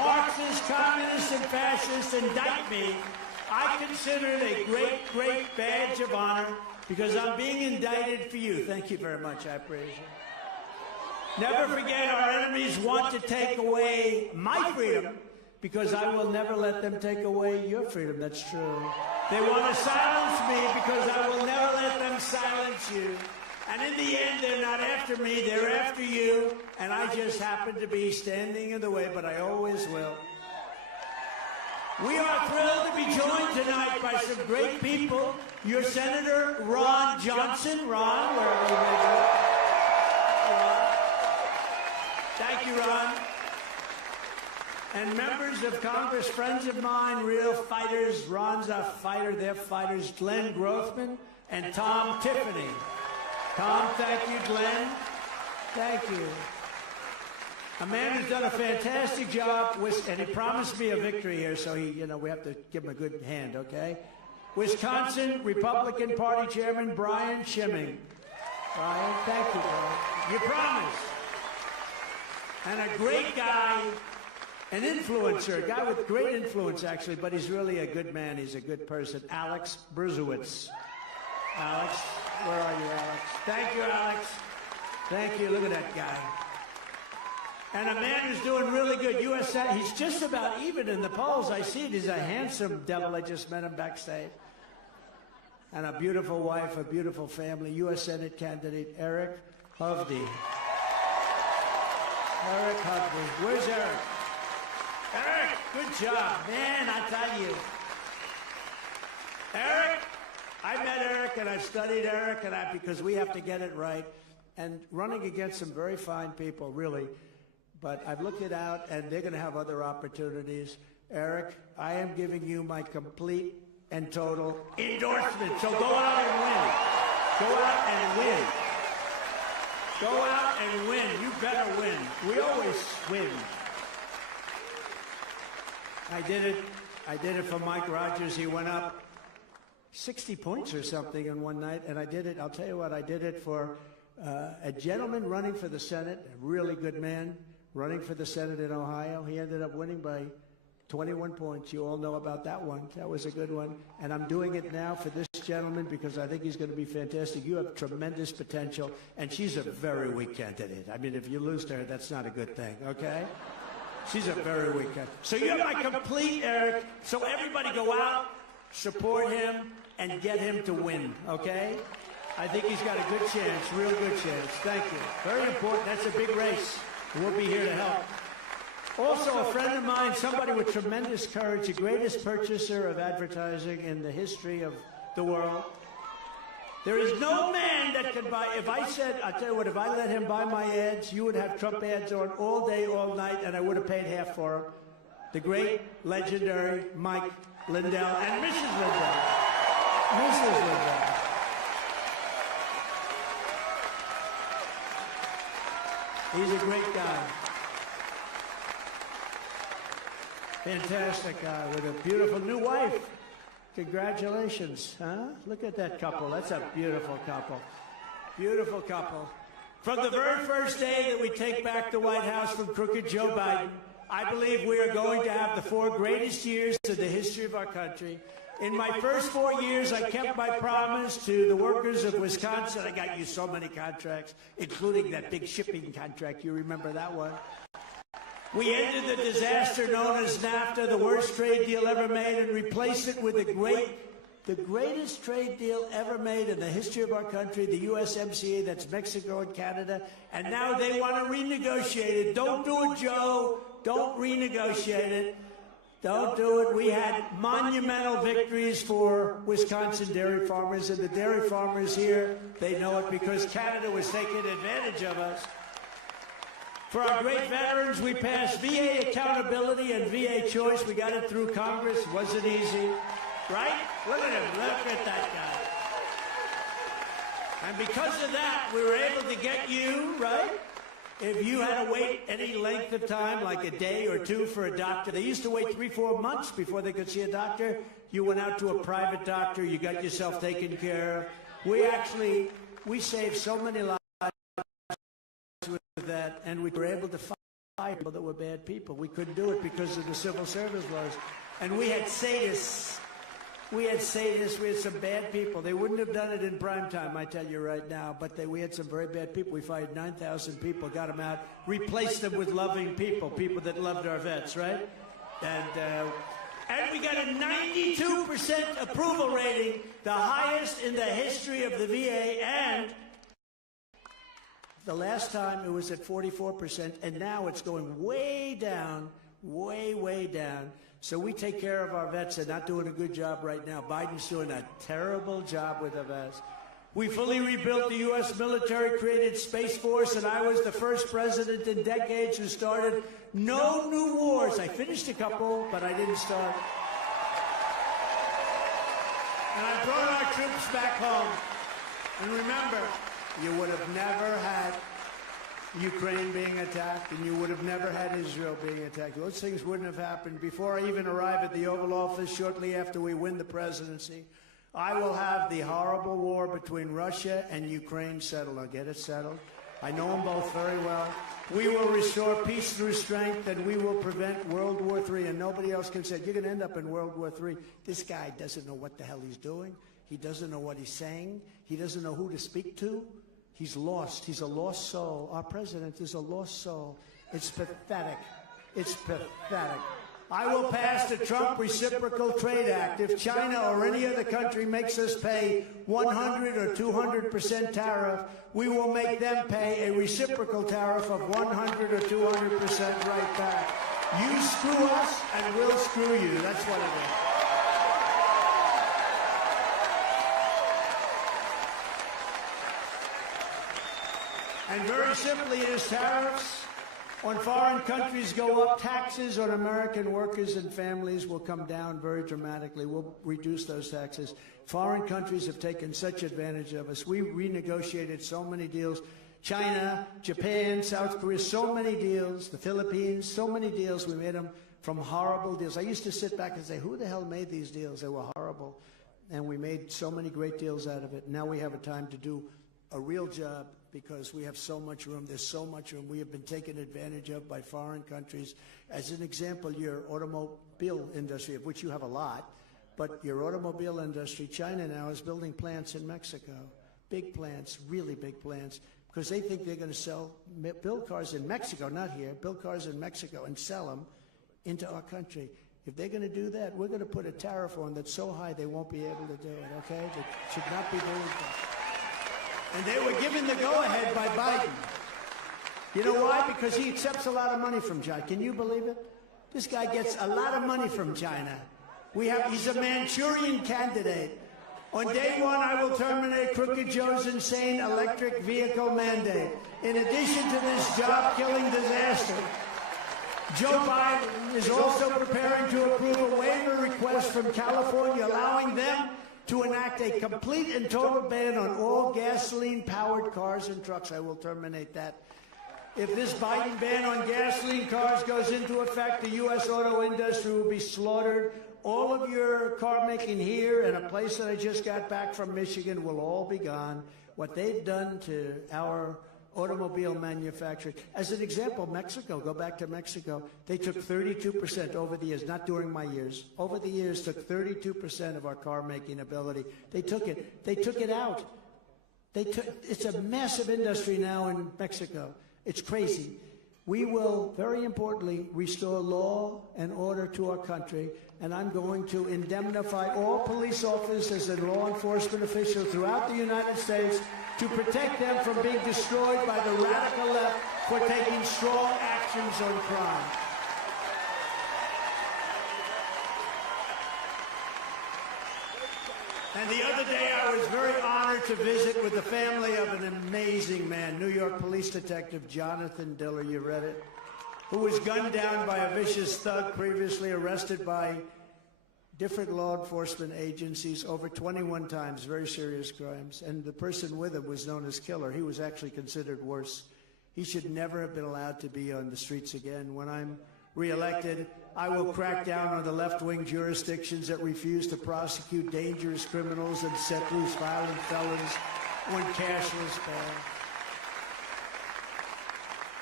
communists and fascists indict me, I consider it a great, great badge of honor because I'm being indicted for you. Thank you very much. I appreciate it. Never forget, our enemies want to take away my freedom because I will never let them take away your freedom. That's true. They want to silence me because I will never let them silence you. And in the end, they're not after me, they're after you. And I just happen to be standing in the way, but I always will. We are thrilled to be joined tonight by some great people. Your Senator Ron Johnson. Ron, wherever you may go. Ron. Thank you, Ron. And members of Congress, friends of mine, real fighters. Ron's a fighter, they're fighters. Glenn Grothman and Tom Tiffany. Tom, thank you, Glenn. Thank you. A man who's done a fantastic job, and he promised me a victory here, so we have to give him a good hand, okay? Wisconsin Republican Party Chairman Brian Schimming. Brian, thank you, Brian. You promised. And a great guy, an influencer, a guy with great influence, actually, but he's really a good man. He's a good person. Alex Berzowitz. Alex, where are you, Alex? Thank you, Alex. Thank you. Look at that guy. And a man who's doing really good. U.S. He's just about even in the polls. I see it. He's a handsome devil. I just met him backstage. And a beautiful wife, a beautiful family. U.S. Senate candidate Eric Hovde. Eric Hovde. Where's Eric? Eric, good job. Man, I tell you. Eric, I met Eric and I've studied Eric because we have to get it right. And running against some very fine people, really. But I've looked it out, and they're going to have other opportunities. Eric, I am giving you my complete and total endorsement. So go out and win. Go out and win. Go out and win. You better win. We always win. I did it for Mike Rogers. He went up 60 points or something in one night, and I did it. I'll tell you what, I did it for a gentleman running for the Senate, a really good man, running for the Senate in Ohio. He ended up winning by 21 points. You all know about that one. That was a good one. And I'm doing it now for this gentleman because I think he's going to be fantastic. You have tremendous potential, and she's a very weak candidate. I mean, if you lose to her, that's not a good thing, okay? She's a very weak candidate. So you have my complete, Eric. So everybody go out, support him, and get him to win, okay? I think he's got a good chance, real good chance. Thank you. Very important. That's a big race. We'll be here to help. Also, a friend of mine, somebody with tremendous courage, the greatest purchaser of advertising in the history of the world. There is no man that can buy, if I said, I'll tell you what, if I let him buy my ads, you would have Trump ads on all day, all night, and I would have paid half for them. The great, legendary Mike Lindell and Mrs. Lindell. Mrs. Lindell. He's a great guy. Fantastic guy with a beautiful new wife. Congratulations, huh? Look at that couple. That's a beautiful couple. Beautiful couple. From the very first day that we take back the White House from crooked Joe Biden, I believe we are going to have the 4 greatest years in the history of our country. In my first 4 years, I kept my promise to the workers of Wisconsin. I got you so many contracts, including that big shipping contract. You remember that one? We ended the disaster known as NAFTA, the worst trade deal ever made, and replaced it with the greatest trade deal ever made in the history of our country, the USMCA, that's Mexico and Canada. And now they want to renegotiate it. Don't do it, Joe. Don't renegotiate it. Don't do it. We had monumental victories for Wisconsin dairy farmers, and the dairy farmers here, they know it because Canada was taking advantage of us. For our great veterans, we passed VA accountability and VA choice. We got it through Congress. Wasn't easy, right? Look at him. Look at that guy. And because of that, we were able to get you, right? If you had to wait any length of time, like a day or two for a doctor, they used to wait 3-4 months before they could see a doctor. You went out to a private doctor, you got yourself taken care of. We saved so many lives with that, and we were able to people that were bad people. We couldn't do it because of the civil service laws. And we had sadists. We had some bad people. They wouldn't have done it in prime time, I tell you right now, but we had some very bad people. We fired 9,000 people, got them out, replaced them with loving people, people that loved our vets, right? And we got a 92% approval rating, the highest in the history of the VA, and the last time it was at 44%, and now it's going way down, way down. So we take care of our vets. They're not doing a good job right now. Biden's doing a terrible job with the vets. We fully rebuilt the U.S. military, created Space Force, and I was the first president in decades who started no new wars. I finished a couple, but I didn't start. And I brought our troops back home. And remember, you would have never had Ukraine being attacked, and you would have never had Israel being attacked. Those things wouldn't have happened. Before I even arrive at the Oval Office, shortly after we win the presidency, I will have the horrible war between Russia and Ukraine settled. I'll get it settled. I know them both very well. We will restore peace through strength, and we will prevent World War III. And nobody else can say, you're going to end up in World War III. This guy doesn't know what the hell he's doing. He doesn't know what he's saying. He doesn't know who to speak to. He's lost. He's a lost soul. Our president is a lost soul. It's pathetic. It's pathetic. I will pass the Trump Reciprocal Trade Act. If China or any other country makes us pay 100 or 200% tariff, we will make them pay a reciprocal tariff of 100 or 200% right back. You screw us, and we'll screw you. That's what it is. And very simply, it is tariffs on foreign countries go up. Taxes on American workers and families will come down very dramatically. We'll reduce those taxes. Foreign countries have taken such advantage of us. We renegotiated so many deals. China, Japan, South Korea, so many deals. The Philippines, so many deals. We made them from horrible deals. I used to sit back and say, who the hell made these deals? They were horrible. And we made so many great deals out of it. Now we have a time to do a real job, because we have so much room. There's so much room. We have been taken advantage of by foreign countries. As an example, your automobile industry, of which you have a lot, but your automobile industry, China now is building plants in Mexico, big plants, really big plants, because they think they're going to build cars in Mexico, not here, build cars in Mexico and sell them into our country. If they're going to do that, we're going to put a tariff on that's so high they won't be able to do it, okay? They should not be doing that. And they were given the go-ahead by Biden. You know why? Because he accepts a lot of money from China. Can you believe it? This guy gets a lot of money from China. He's a Manchurian candidate. On day one, I will terminate Crooked Joe's insane electric vehicle mandate. In addition to this job-killing disaster, Joe Biden is also preparing to approve a waiver request from California, allowing them to enact a complete and total ban on all gasoline-powered cars and trucks. I will terminate that. If this Biden ban on gasoline cars goes into effect, the U.S. auto industry will be slaughtered. All of your car making here and a place that I just got back from Michigan will all be gone. What they've done to our automobile manufacturers. As an example, Mexico, go back to Mexico, they took 32% over the years, not during my years, over the years took 32% of our car making ability. They took it out. It's a massive industry now in Mexico. It's crazy. We will, very importantly, restore law and order to our country, and I'm going to indemnify all police officers and law enforcement officials throughout the United States to protect them from being destroyed by the radical left for taking strong actions on crime. And the other day, I was very honored to visit with the family of an amazing man, New York police detective Jonathan Diller, you read it, who was gunned down by a vicious thug previously arrested by different law enforcement agencies over 21 times, very serious crimes. And the person with him was known as Killer. He was actually considered worse. He should never have been allowed to be on the streets again. When I'm reelected, I will crack down on the left-wing jurisdictions that refuse to prosecute dangerous criminals and set loose violent felons when cash is bad.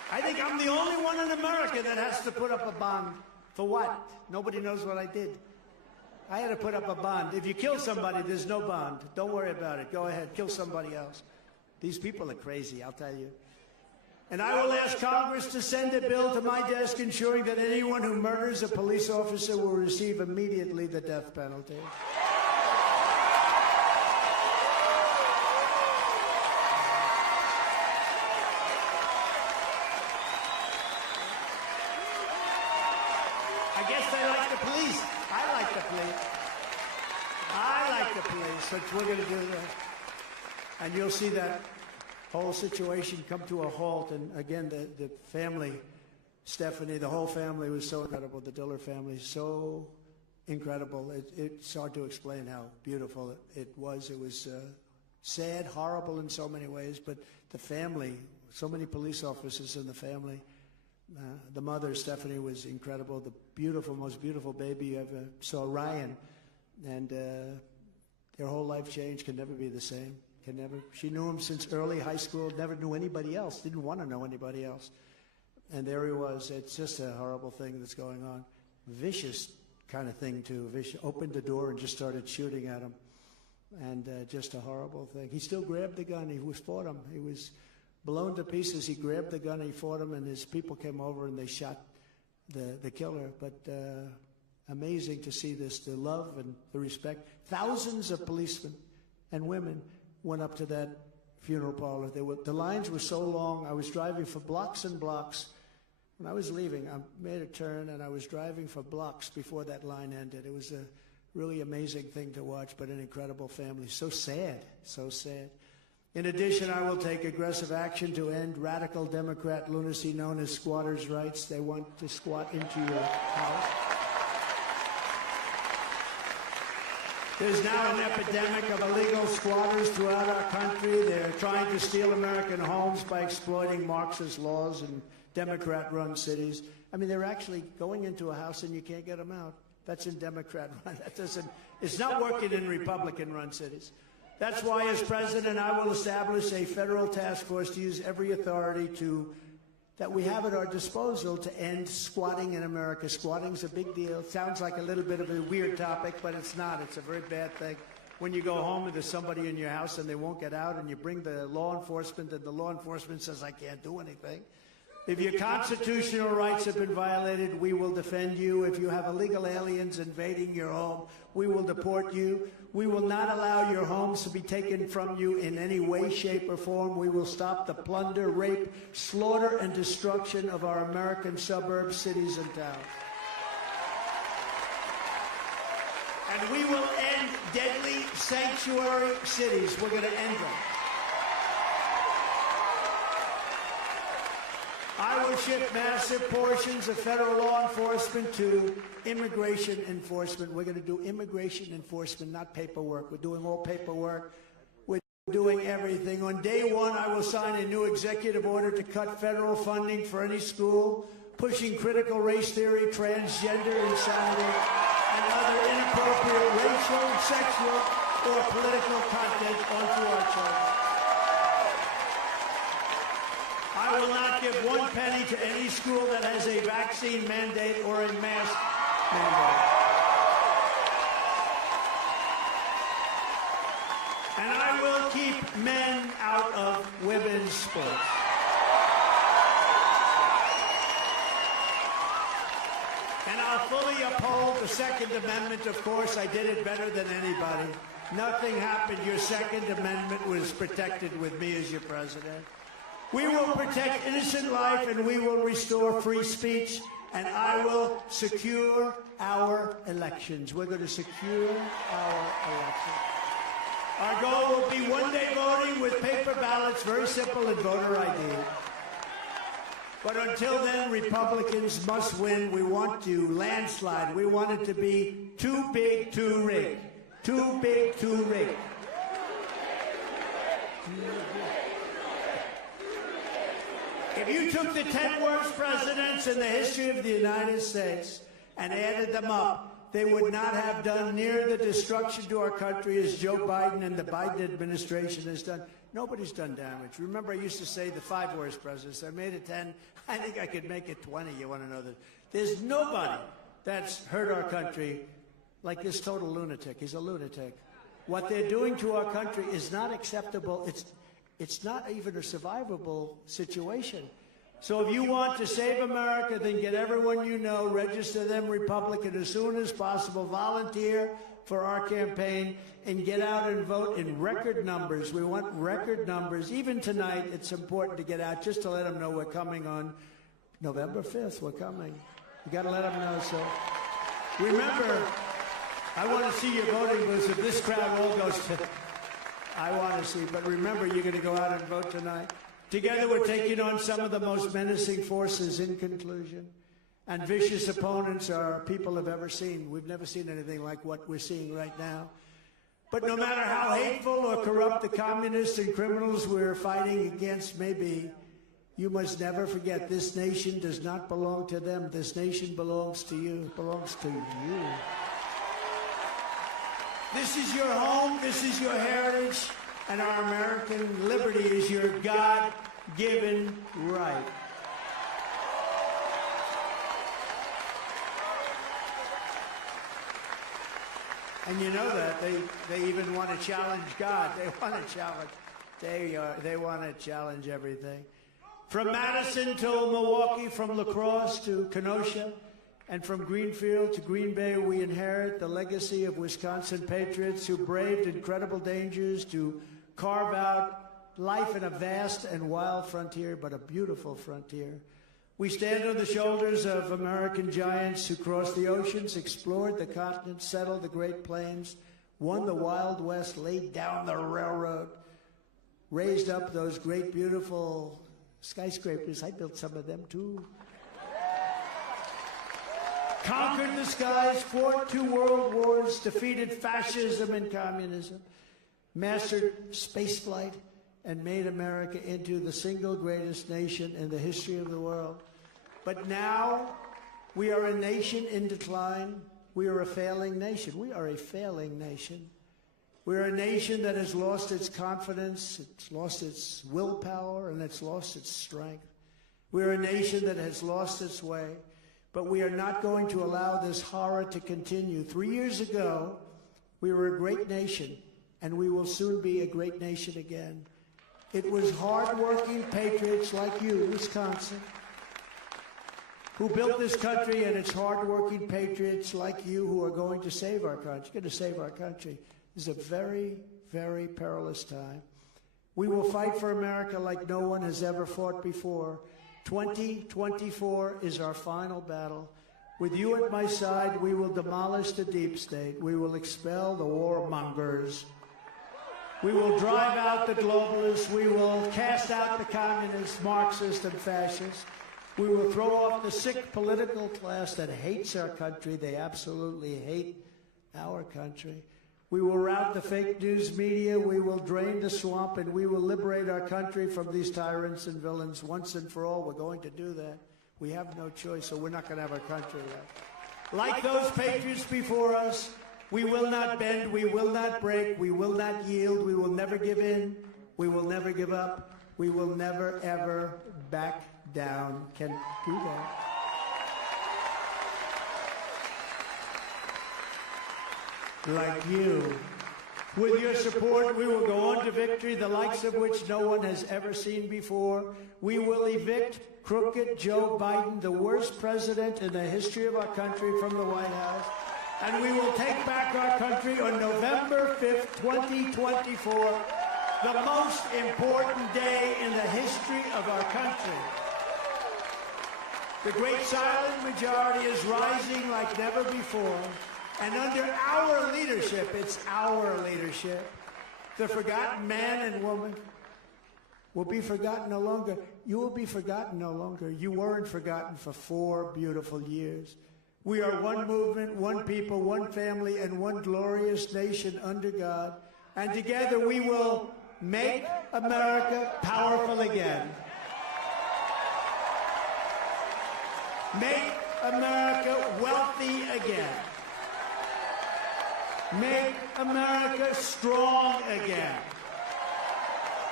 I think I'm the only one in America that has to put up a bond. For what? Nobody knows what I did. I had to put up a bond. If you kill somebody, there's no bond. Don't worry about it. Go ahead, kill somebody else. These people are crazy, I'll tell you. And I will ask Congress to send a bill to my desk ensuring that anyone who murders a police officer will receive immediately the death penalty. I guess they like the police. I like the police. I like the police. So we're going to do that. And you'll see that whole situation come to a halt. And again, the family, Stephanie, the whole family was so incredible. The Diller family, so incredible. It's hard to explain how beautiful it was. It was sad, horrible in so many ways. But the family, so many police officers in the family. The mother, Stephanie, was incredible. The beautiful, most beautiful baby you ever saw, Ryan. And their whole life changed, can never be the same. Can never. She knew him since early high school, never knew anybody else, didn't want to know anybody else. And there he was. It's just a horrible thing that's going on. Vicious kind of thing, too. Opened the door and just started shooting at him. And just a horrible thing. He still grabbed the gun. He fought him. He was blown to pieces. He grabbed the gun, he fought him, and his people came over and they shot the killer. But amazing to see this, the love and the respect. Thousands of policemen and women went up to that funeral parlor. The lines were so long. I was driving for blocks and blocks. When I was leaving, I made a turn, and I was driving for blocks before that line ended. It was a really amazing thing to watch, but an incredible family. So sad, so sad. In addition, I will take aggressive action to end radical Democrat lunacy known as squatters' rights. They want to squat into your house. There's now an epidemic of illegal squatters throughout our country. They're trying to steal American homes by exploiting Marxist laws in Democrat-run cities. I mean, they're actually going into a house and you can't get them out. That's in Democrat-run. It's not working in Republican-run cities. That's why, as president, I will establish a federal task force to use every authority that we have at our disposal to end squatting in America. Squatting's a big deal. It sounds like a little bit of a weird topic, but it's not. It's a very bad thing. When you go home and there's somebody in your house and they won't get out, and you bring the law enforcement, and the law enforcement says, I can't do anything. If your constitutional rights have been violated, we will defend you. If you have illegal aliens invading your home, we will deport you. We will not allow your homes to be taken from you in any way, shape, or form. We will stop the plunder, rape, slaughter, and destruction of our American suburbs, cities, and towns. And we will end deadly sanctuary cities. We're going to end them. I will shift massive portions of federal law enforcement to immigration enforcement. We're going to do immigration enforcement, not paperwork. We're doing all paperwork. We're doing everything. On day one, I will sign a new executive order to cut federal funding for any school pushing critical race theory, transgender insanity, and other inappropriate racial, sexual, or political content onto our children. I will not give one penny to any school that has a vaccine mandate or a mask mandate. And I will keep men out of women's sports. And I'll fully uphold the Second Amendment. Of course, I did it better than anybody. Nothing happened. Your Second Amendment was protected with me as your president. We will protect innocent life, and we will restore free speech, and I will secure our elections. We're going to secure our elections. Our goal will be one-day voting with paper ballots, very simple, and voter ID. But until then, Republicans must win. We want to landslide. We want it to be too big to rig. Too big to rig. If you took the 10 worst presidents in the history of the United States and added them up, they would not have done near the destruction to our country as Joe Biden and the Biden administration has done. Nobody's done damage. Remember, I used to say the 5 worst presidents. I made it 10. I think I could make it 20. You want to know that? There's nobody that's hurt our country like this total lunatic. He's a lunatic. What they're doing to our country is not acceptable. It's not even a survivable situation. So if you want to save America, then get everyone you know, register them Republican as soon as possible, volunteer for our campaign, and get out and vote in record numbers. We want record numbers. Even tonight, it's important to get out just to let them know we're coming on November 5th. We're coming. You got to let them know. So remember, I want to see your voting booths. If this crowd all goes to, I want to see. But remember, you're going to go out and vote tonight. Together, we're taking on some of the most menacing forces in conclusion. And vicious opponents our people have ever seen. We've never seen anything like what we're seeing right now. But no matter how hateful or corrupt the communists and criminals we're fighting against may be, you must never forget this nation does not belong to them. This nation belongs to you. It belongs to you. This is your home. This is your heritage. And our American liberty is your God-given right. And you know that they even want to challenge God. They want to challenge. They want to challenge everything. From Madison to Milwaukee, from La Crosse to Kenosha, and from Greenfield to Green Bay, we inherit the legacy of Wisconsin patriots who braved incredible dangers to carve out life in a vast and wild frontier, but a beautiful frontier. We stand on the shoulders of American giants who crossed the oceans, explored the continent, settled the Great Plains, won the Wild West, laid down the railroad, raised up those great, beautiful skyscrapers. I built some of them, too. Conquered the skies, fought 2 world wars, defeated fascism and communism, mastered spaceflight, and made America into the single greatest nation in the history of the world. But now, we are a nation in decline. We are a failing nation. We are a failing nation. We are a nation that has lost its confidence, it's lost its willpower, and it's lost its strength. We are a nation that has lost its way, but we are not going to allow this horror to continue. 3 years ago, we were a great nation, and we will soon be a great nation again. It was hard-working patriots like you, Wisconsin, who built this country, and it's hard-working patriots like you who are going to save our country. Going to save our country. This is a very, very perilous time. We will fight for America like no one has ever fought before. 2024 is our final battle. With you at my side, we will demolish the deep state. We will expel the warmongers. We will drive out the globalists. We will cast out the communists, Marxists, and fascists. We will throw off the sick political class that hates our country. They absolutely hate our country. We will rout the fake news media. We will drain the swamp, and we will liberate our country from these tyrants and villains once and for all. We're going to do that. We have no choice, so we're not going to have our country left. Like those patriots before us, we will not bend, we will not break, we will not yield, we will never give in, we will never give up, we will never, ever back down. Can do that. Like you. With your support, we will go on to victory, the likes of which no one has ever seen before. We will evict crooked Joe Biden, the worst president in the history of our country, from the White House. And we will take back our country on November 5th, 2024, the most important day in the history of our country. The great silent majority is rising like never before. And under our leadership, it's our leadership, the forgotten man and woman will be forgotten no longer. You will be forgotten no longer. You weren't forgotten for 4 beautiful years. We are one movement, one people, one family, and one glorious nation under God. And together we will make America powerful again. Make America wealthy again. Make America strong again.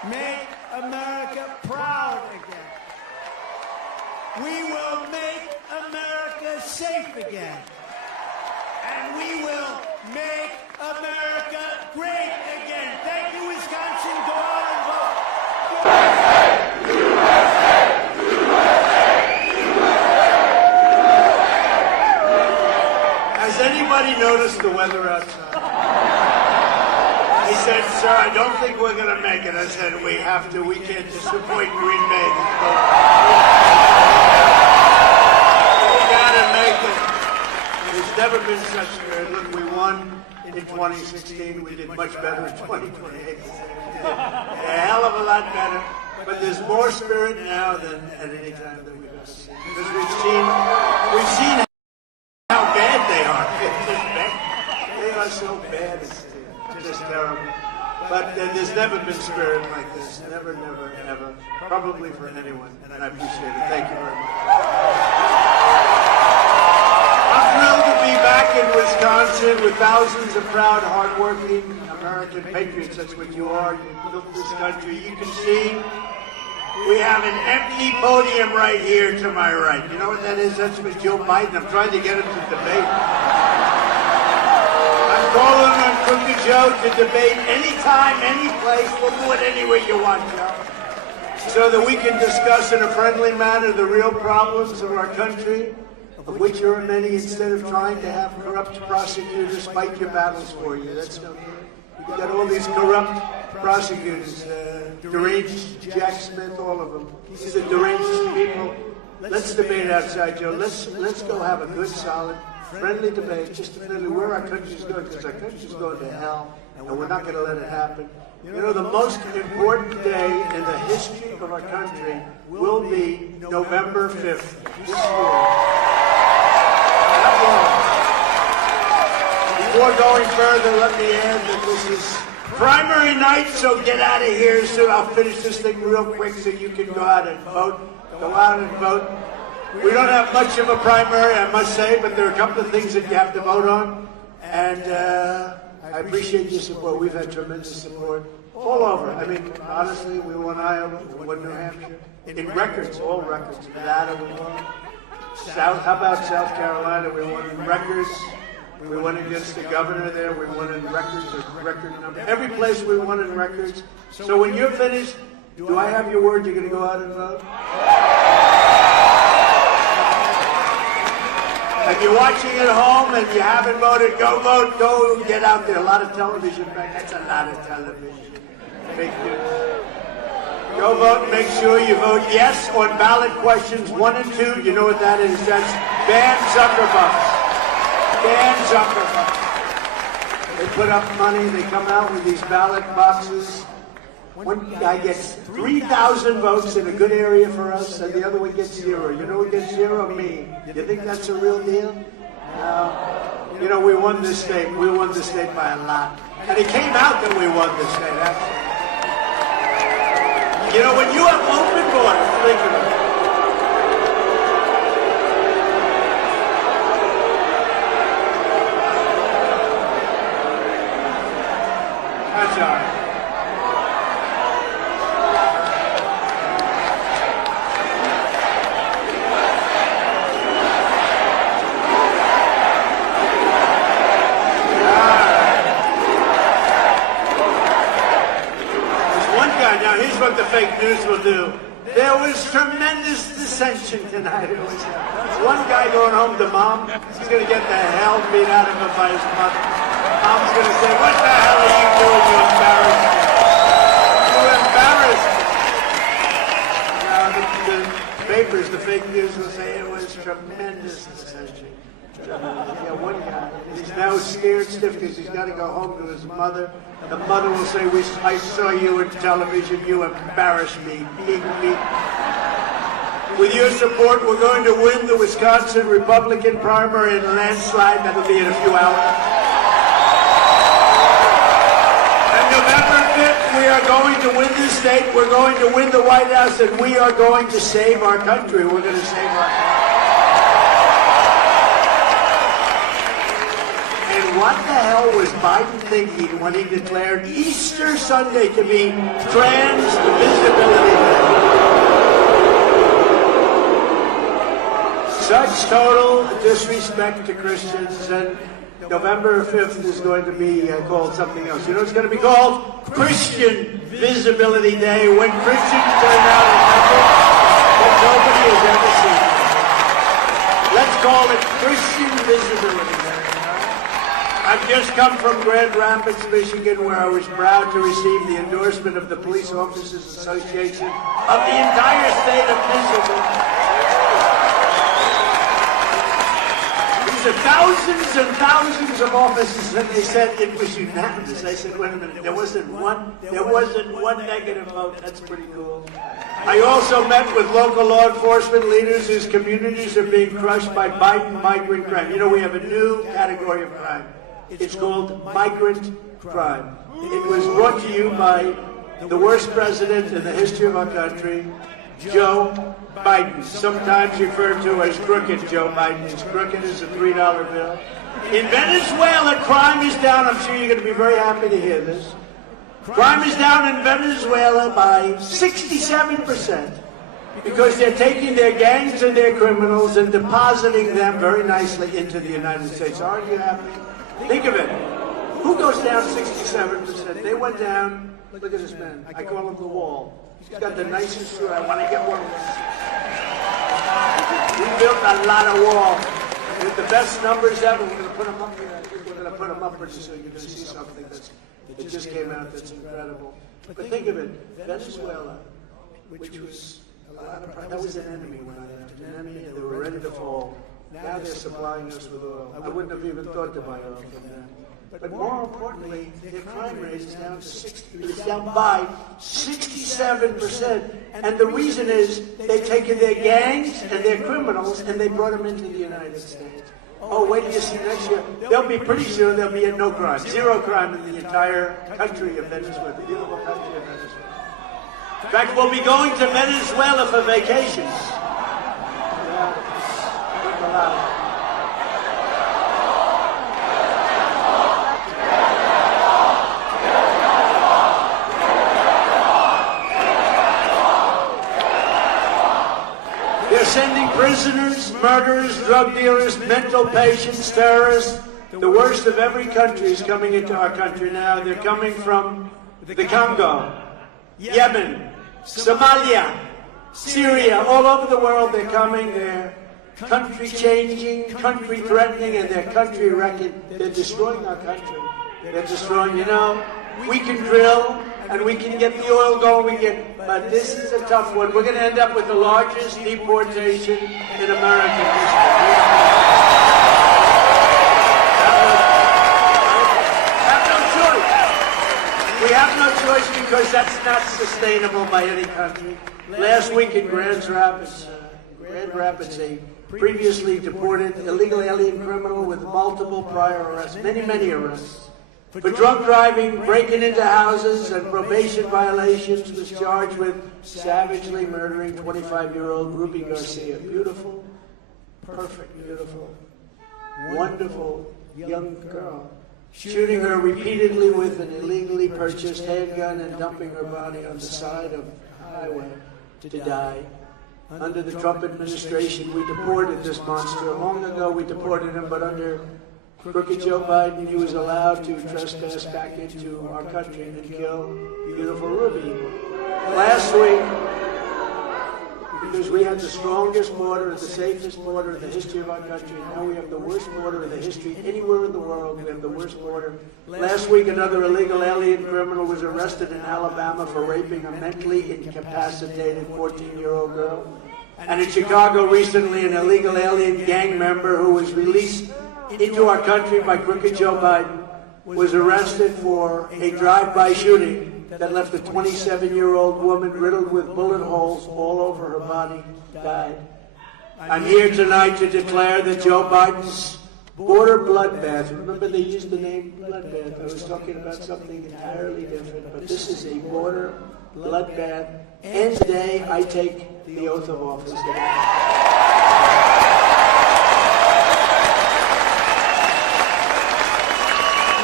make America proud again. We will make America safe again. And we will make America great again. Thank you, Wisconsin. Go out and vote. Has anybody noticed the weather outside? He said, sir, I don't think we're going to make it. I said, we have to. We can't disappoint Green Bay. We got to make it. There's never been such a look. We won in 2016. We did much better in 2028. A hell of a lot better. But there's more spirit now than at any time that we've ever seen. Because we've seen how bad they are. They are so bad. It's just terrible. But there's never been spirit like this. Never, never, ever. Probably for anyone. And I appreciate it. Thank you very much. I'm thrilled to be back in Wisconsin with thousands of proud, hardworking American patriots. That's what you are. You built this country. You can see we have an empty podium right here to my right. You know what that is? That's with Joe Biden. I'm trying to get him to debate. I'm calling on Crooked Joe to debate anytime, any place. We'll do it any way you want, Joe. So that we can discuss in a friendly manner the real problems of our country, of which there are many, instead of trying to have corrupt prosecutors fight your battles for you. That's no good. You've got all these corrupt prosecutors, deranged Jack Smith, all of them. These are deranged people. Let's debate outside, Joe. Let's go have a good, solid, friendly debate, just to know where our country's going, because our country's going to hell, and we're not going to let it happen. You know, the most important day in the history of our country will be November 5th this year. Before going further, let me add that this is primary night, so get out of here soon. I'll finish this thing real quick so you can go out and vote. Go out and vote. We don't have much of a primary, I must say, but there are a couple of things that you have to vote on. And I appreciate your support. We've had tremendous support all over. I mean, honestly, we won Iowa, we won New Hampshire. In records, all records. Nevada, we won. How about South Carolina? We won in records. We won against the governor there. We won in records, a record number. Every place we won in records. So when you're finished, do I have your word you're going to go out and vote? If you're watching at home and you haven't voted, go vote. Go get out there. A lot of television back. That's a lot of television. Fake news. Go vote and make sure you vote yes on ballot questions 1 and 2. You know what that is? That's ban Zuckerbucks. Ban Zuckerbucks. They put up money. They come out with these ballot boxes. One guy gets 3,000 votes in a good area for us, and the other one gets 0. You know who gets 0? Me. You think that's a real deal? No. You know, we won this state. We won this state by a lot. And it came out that we won this state, actually. You know, when you have open borders, think of it. That's all right. Now, here's what the fake news will do. There was tremendous dissension tonight. It was one guy going home to mom. He's going to get the hell beat out of him by his mother. Mom's going to say, what the hell are you doing? You embarrassed me. You embarrassed me. Now, the papers, the fake news will say it was tremendous dissension. Yeah, one guy. He's now scared stiff because he's got to go home to his mother. The mother will say, I saw you on television. You embarrassed me. With your support, we're going to win the Wisconsin Republican primary in a landslide. That'll be in a few hours. And November 5th, we are going to win this state. We're going to win the White House, and we are going to save our country. We're going to save our country. And what the hell was Biden thinking when he declared Easter Sunday to be Trans Visibility Day? Such total disrespect to Christians, and November 5th is going to be called something else. You know, it's going to be called Christian Visibility Day, when Christians turn out in numbers that nobody has ever seen. Let's call it Christian Visibility Day. I've just come from Grand Rapids, Michigan, where I was proud to receive the endorsement of the Police Officers Association of the entire state of Michigan. These are thousands and thousands of officers, and they said it was unanimous. I said, wait a minute, there wasn't one negative vote. That's pretty cool. I also met with local law enforcement leaders whose communities are being crushed by Biden migrant crime. You know, we have a new category of crime. It's called migrant crime. It was brought to you by the worst president in the history of our country, Joe Biden, sometimes referred to as Crooked Joe Biden. He's crooked as a $3 bill. In Venezuela, crime is down. I'm sure you're going to be very happy to hear this. Crime is down in Venezuela by 67% because they're taking their gangs and their criminals and depositing them very nicely into the United States. Aren't you happy? Think of it. Who goes down 67%? They went down. Look at this man. I call him the Wall. He's got the nicest suit. I want to get one of those. We built a lot of wall with the best numbers ever. We're going to put them up here. We're going to put them up here so you can see something that just came out that's incredible. But think of it. Venezuela, which was that was an enemy when I left. An enemy. They were ready to fall. Now they're supplying us with oil. I wouldn't have even thought to buy oil from them. But more importantly, their crime rate is down to it's down by 67%. And the reason is they've taken their gangs and their criminals and they brought them into the United States. Oh, wait till you see next year. They'll be pretty soon. There'll be no crime, zero crime in the entire country of Venezuela, the beautiful country of Venezuela. In fact, we'll be going to Venezuela for vacations. They're sending prisoners, murderers, drug dealers, mental patients, terrorists. The worst of every country is coming into our country now. They're coming from the Congo, Yemen, Somalia, Syria, all over the world. They're coming. They're country changing, country threatening, and they're country wrecking. They're destroying our country. They're destroying, you know, we can drill and we can get the oil going, but this is a tough one. We're going to end up with the largest deportation in American history. We have no choice because that's not sustainable by any country. Last week in Grand Rapids, a previously deported illegal alien criminal with multiple prior arrests, many arrests, for drunk driving, breaking into houses, and probation violations, was charged with savagely murdering 25-year-old Ruby Garcia. Beautiful, perfect, beautiful, wonderful young girl. Shooting her repeatedly with an illegally purchased handgun and dumping her body on the side of the highway to die. Under the Trump administration, we deported this monster. Long ago, we deported him, but under Crooked Joe Biden, he was allowed to trespass back into our country and kill beautiful Ruby. Last week, because we had the strongest border, the safest border in the history of our country, now we have the worst border in the history anywhere in the world. We have the worst border. Last week, another illegal alien criminal was arrested in Alabama for raping a mentally incapacitated 14-year-old girl. And in Chicago recently, an illegal alien gang member who was released into our country by Crooked Joe Biden was arrested for a drive-by shooting that left a 27-year-old woman riddled with bullet holes all over her body, died. I'm here tonight to declare that Joe Biden's border bloodbath, remember they used the name bloodbath, I was talking about something entirely different, but this is a border bloodbath. And today I take the oath of office.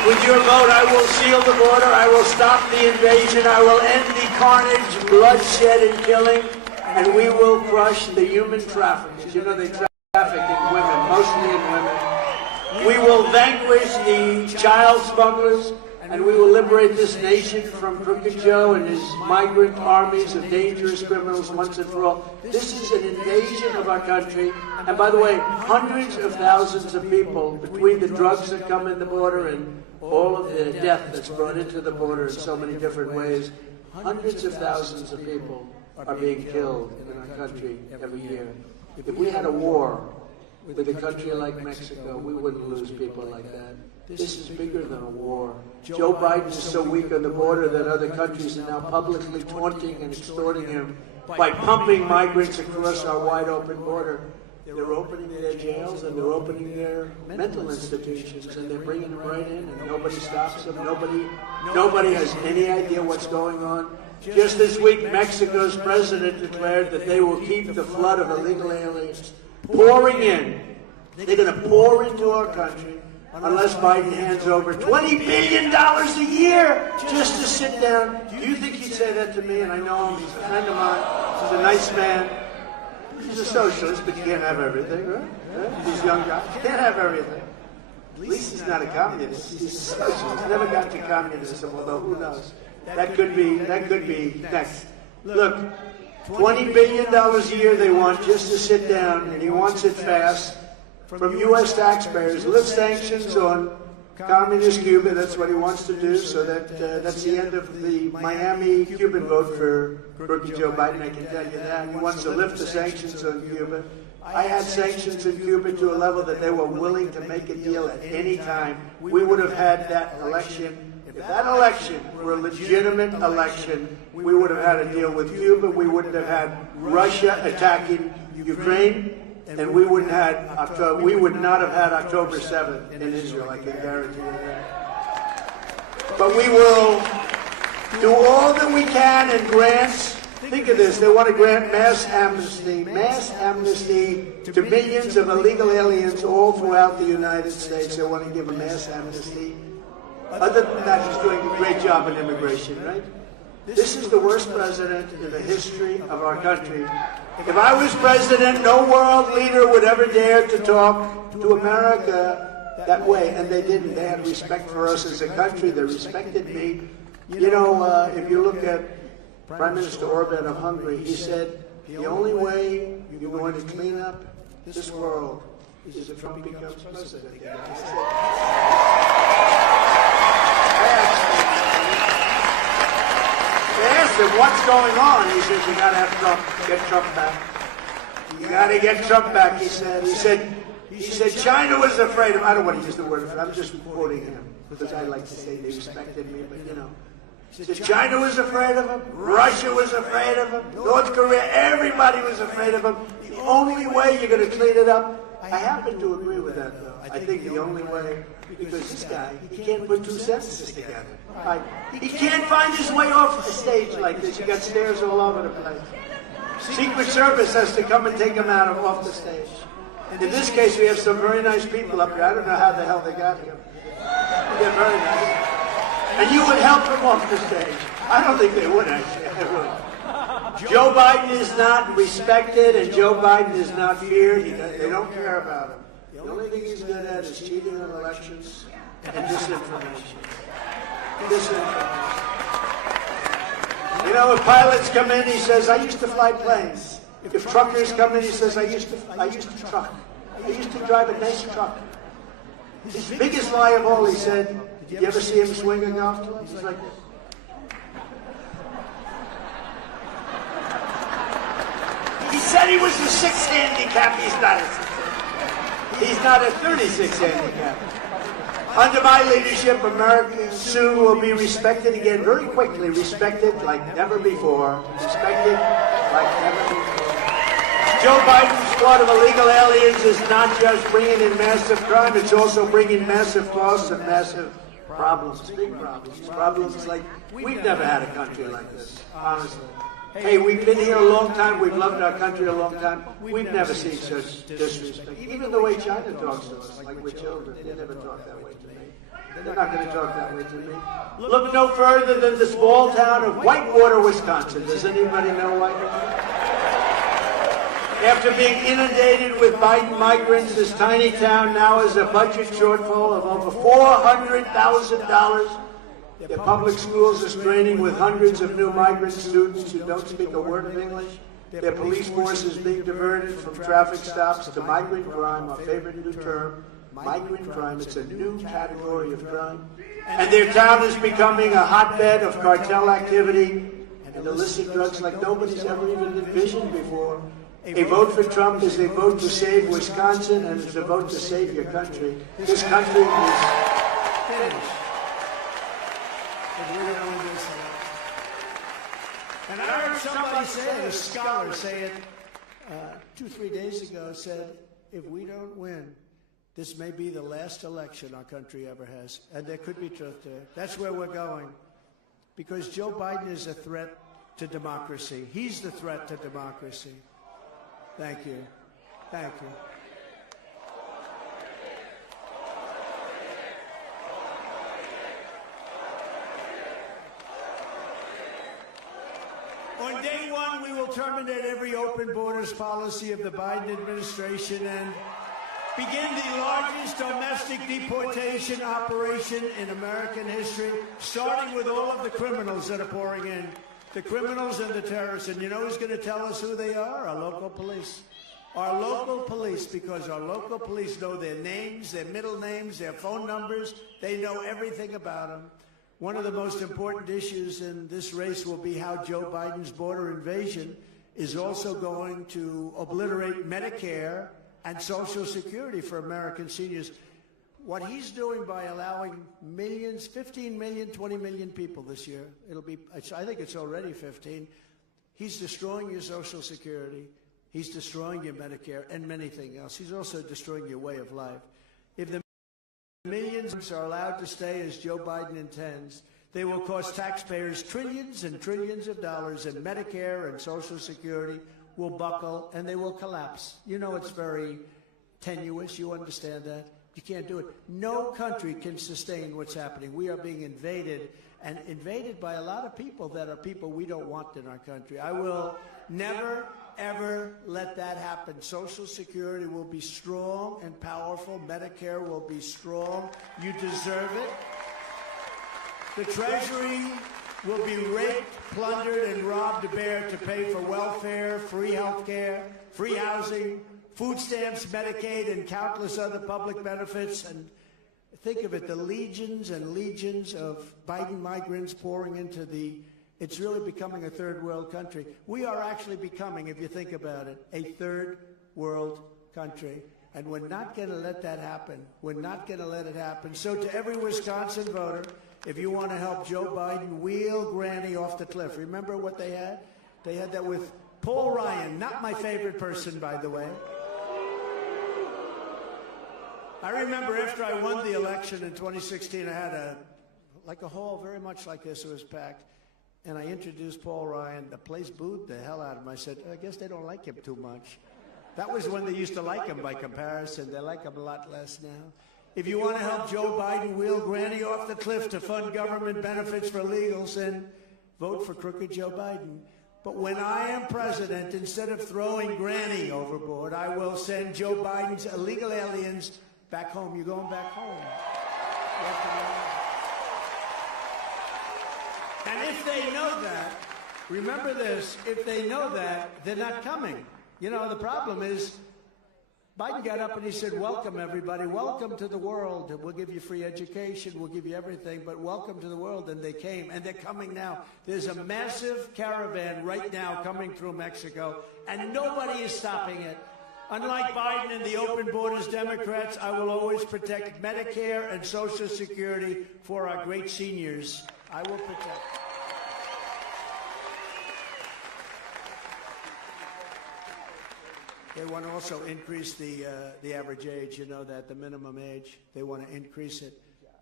With your vote, I will seal the border. I will stop the invasion. I will end the carnage, bloodshed, and killing. And we will crush the human traffickers. You know, they traffic in women, mostly in women. We will vanquish the child smugglers. And we will liberate this nation from Crooked Joe and his migrant armies of dangerous criminals once and for all. This is an invasion of our country. And by the way, hundreds of thousands of people, between the drugs that come in the border and all of the death that's brought into the border in so many different ways, hundreds of thousands of people are being killed in our country every year. If we had a war with a country like Mexico, we wouldn't lose people like that. This is bigger than a war. Joe Biden is so weak on the border that other countries are now publicly taunting and extorting him by pumping migrants across our wide open border. They're opening their jails and they're opening their mental institutions and they're bringing them right in and nobody stops them. Nobody has any idea what's going on. Just this week, Mexico's president declared that they will keep the flood of illegal aliens pouring in. They're going to pour into our country unless Biden hands over $20 billion a year just to sit down. Do you think he'd say that to me? And I know him. He's a friend of mine. He's a nice man. He's a socialist, but you can't have everything, right? These young guys can't have everything. At least he's not a communist. He's a socialist. He's never got to communism, although who knows? That could be next. Look, $20 billion a year they want just to sit down, and he wants it fast. From U.S. taxpayers, lift sanctions on communist Cuba. That's what he wants to do. So that's the end of the Miami Cuban vote for Crooked Joe Biden. I can tell you that. He wants to lift the sanctions on Cuba. I had sanctions in Cuba to a level that they were willing to make a deal at any time. We would have had that election. If that election were a legitimate election, we would have had a deal with Cuba. We wouldn't have had Russia attacking Ukraine. And we would not have had October 7th in Israel, I can guarantee you that. But we will do all that we can in grants. Think of this, they want to grant mass amnesty to millions of illegal aliens all throughout the United States. They want to give a mass amnesty. Other than that, he's doing a great job in immigration, right? This is the worst president in the history of our country. If I was president, no world leader would ever dare to talk to America that way, and they didn't. They had respect for us as a country. They respected me. You know, if you look at Prime Minister Orban of Hungary, he said, the only way you're going to clean up this world is if Trump becomes president. They asked him, what's going on? He says, you got to have Trump, get Trump back. You got to get Trump back, he said. He said, China was afraid of, I don't want to use the word, I'm just quoting him, because I like to say they respected me, but you know. He said, China was afraid of him, Russia was afraid of him, North Korea, everybody was afraid of him. The only way you're going to clean it up, I happen to agree with that, though. I think the only way, because this guy, he can't put two sentences together. Right? He can't find his way off the stage like this. You got stairs all over the place. Secret Service has to come and take him out of off the stage. In this case, we have some very nice people up here. I don't know how the hell they got here. They're very nice. And you would help them off the stage. I don't think they would, actually. Joe Biden is not respected, and Joe Biden is not feared. They don't care about him. The only thing he's good at is cheating on elections and disinformation. You know, if pilots come in, he says, I used to fly planes. If truckers come in, he says, I used to truck. I used to drive a nice truck. His biggest lie of all, he said, did you ever see him swing a golf club? He's like this. He said he was a 6 handicap. He's not a 36 handicap. Under my leadership, America soon will be respected again, very quickly, respected like never before. Respected like never before. Joe Biden's thought of illegal aliens is not just bringing in massive crime, it's also bringing massive costs and massive problems, big problems. Problems like, we've never had a country like this, honestly. Hey, we've been here a long time. We've loved our country a long time. We've never seen such disrespect. Even the way China talks to us, like we're children, they never talk that way to me. They're not going to talk that way to me. Look no further than the small town of Whitewater, Wisconsin. Does anybody know Whitewater? After being inundated with Biden migrants, this tiny town now has a budget shortfall of over $400,000. Their public schools are straining with hundreds of new migrant students who don't speak a word of English. Their police force is being diverted from traffic stops to migrant crime, our favorite new term. Migrant crime, it's a new category of crime. And their town is becoming a hotbed of cartel activity and illicit drugs like nobody's ever even envisioned before. A vote for Trump is a vote to save Wisconsin, and it's a vote to save your country. This country is finished. And I heard somebody say it, a scholar say it 2-3 days ago, said, if we don't win, this may be the last election our country ever has. And there could be truth there. That's where we're going. Because Joe Biden is a threat to democracy. He's the threat to democracy. Thank you. Thank you. On day one, we will terminate every open borders policy of the Biden administration and begin the largest domestic deportation operation in American history, starting with all of the criminals that are pouring in, the criminals and the terrorists. And you know who's going to tell us who they are? Our local police. Our local police, because our local police know their names, their middle names, their phone numbers. They know everything about them. One of the most important issues in this race will be how Joe Biden's border invasion is also going to obliterate Medicare and Social Security for American seniors. What he's doing by allowing millions, 15 million, 20 million people this year, I think it's already 15, he's destroying your Social Security, he's destroying your Medicare and many things else. He's also destroying your way of life. If the millions are allowed to stay as Joe Biden intends, they will cost taxpayers trillions and trillions of dollars, and Medicare and Social Security will buckle and they will collapse. You know it's very tenuous. You understand that? You can't do it. No country can sustain what's happening. We are being invaded, and invaded by a lot of people that are people we don't want in our country. I will never, ever let that happen. Social Security will be strong and powerful. Medicare will be strong. You deserve it. The Treasury will be raped, plundered, and robbed bare to pay for welfare, free health care, free housing, food stamps, Medicaid, and countless other public benefits. And think of it, the legions and legions of Biden migrants pouring into it's really becoming a third world country. We are actually becoming, if you think about it, a third world country. And we're not going to let that happen. We're not going to let it happen. So to every Wisconsin voter, if you want to help Joe Biden wheel Granny off the cliff, remember what they had? They had that with Paul Ryan, not my favorite person, by the way. I remember after I won the election in 2016, I had a hall very much like this. It was packed. And I introduced Paul Ryan. The place booed the hell out of him. I said, I guess they don't like him too much. That was when they used to like him by comparison. They like him a lot less now. If you want to help Joe Biden wheel Granny off the cliff to fund government benefits for illegals, then vote for crooked Joe Biden. But when I am president, instead of throwing Granny overboard, I will send Joe Biden's illegal aliens back home. You're going back home. And if they know that, remember this, if they know that, they're not coming. You know, the problem is, Biden got up and he said, welcome, everybody. Welcome to the world. We'll give you free education. We'll give you everything, but welcome to the world. And they came, and they're coming now. There's a massive caravan right now coming through Mexico, and nobody is stopping it. Unlike Biden and the open borders Democrats, I will always protect Medicare and Social Security for our great seniors. I will protect. They want to also increase the average age, you know that, the minimum age. They want to increase it.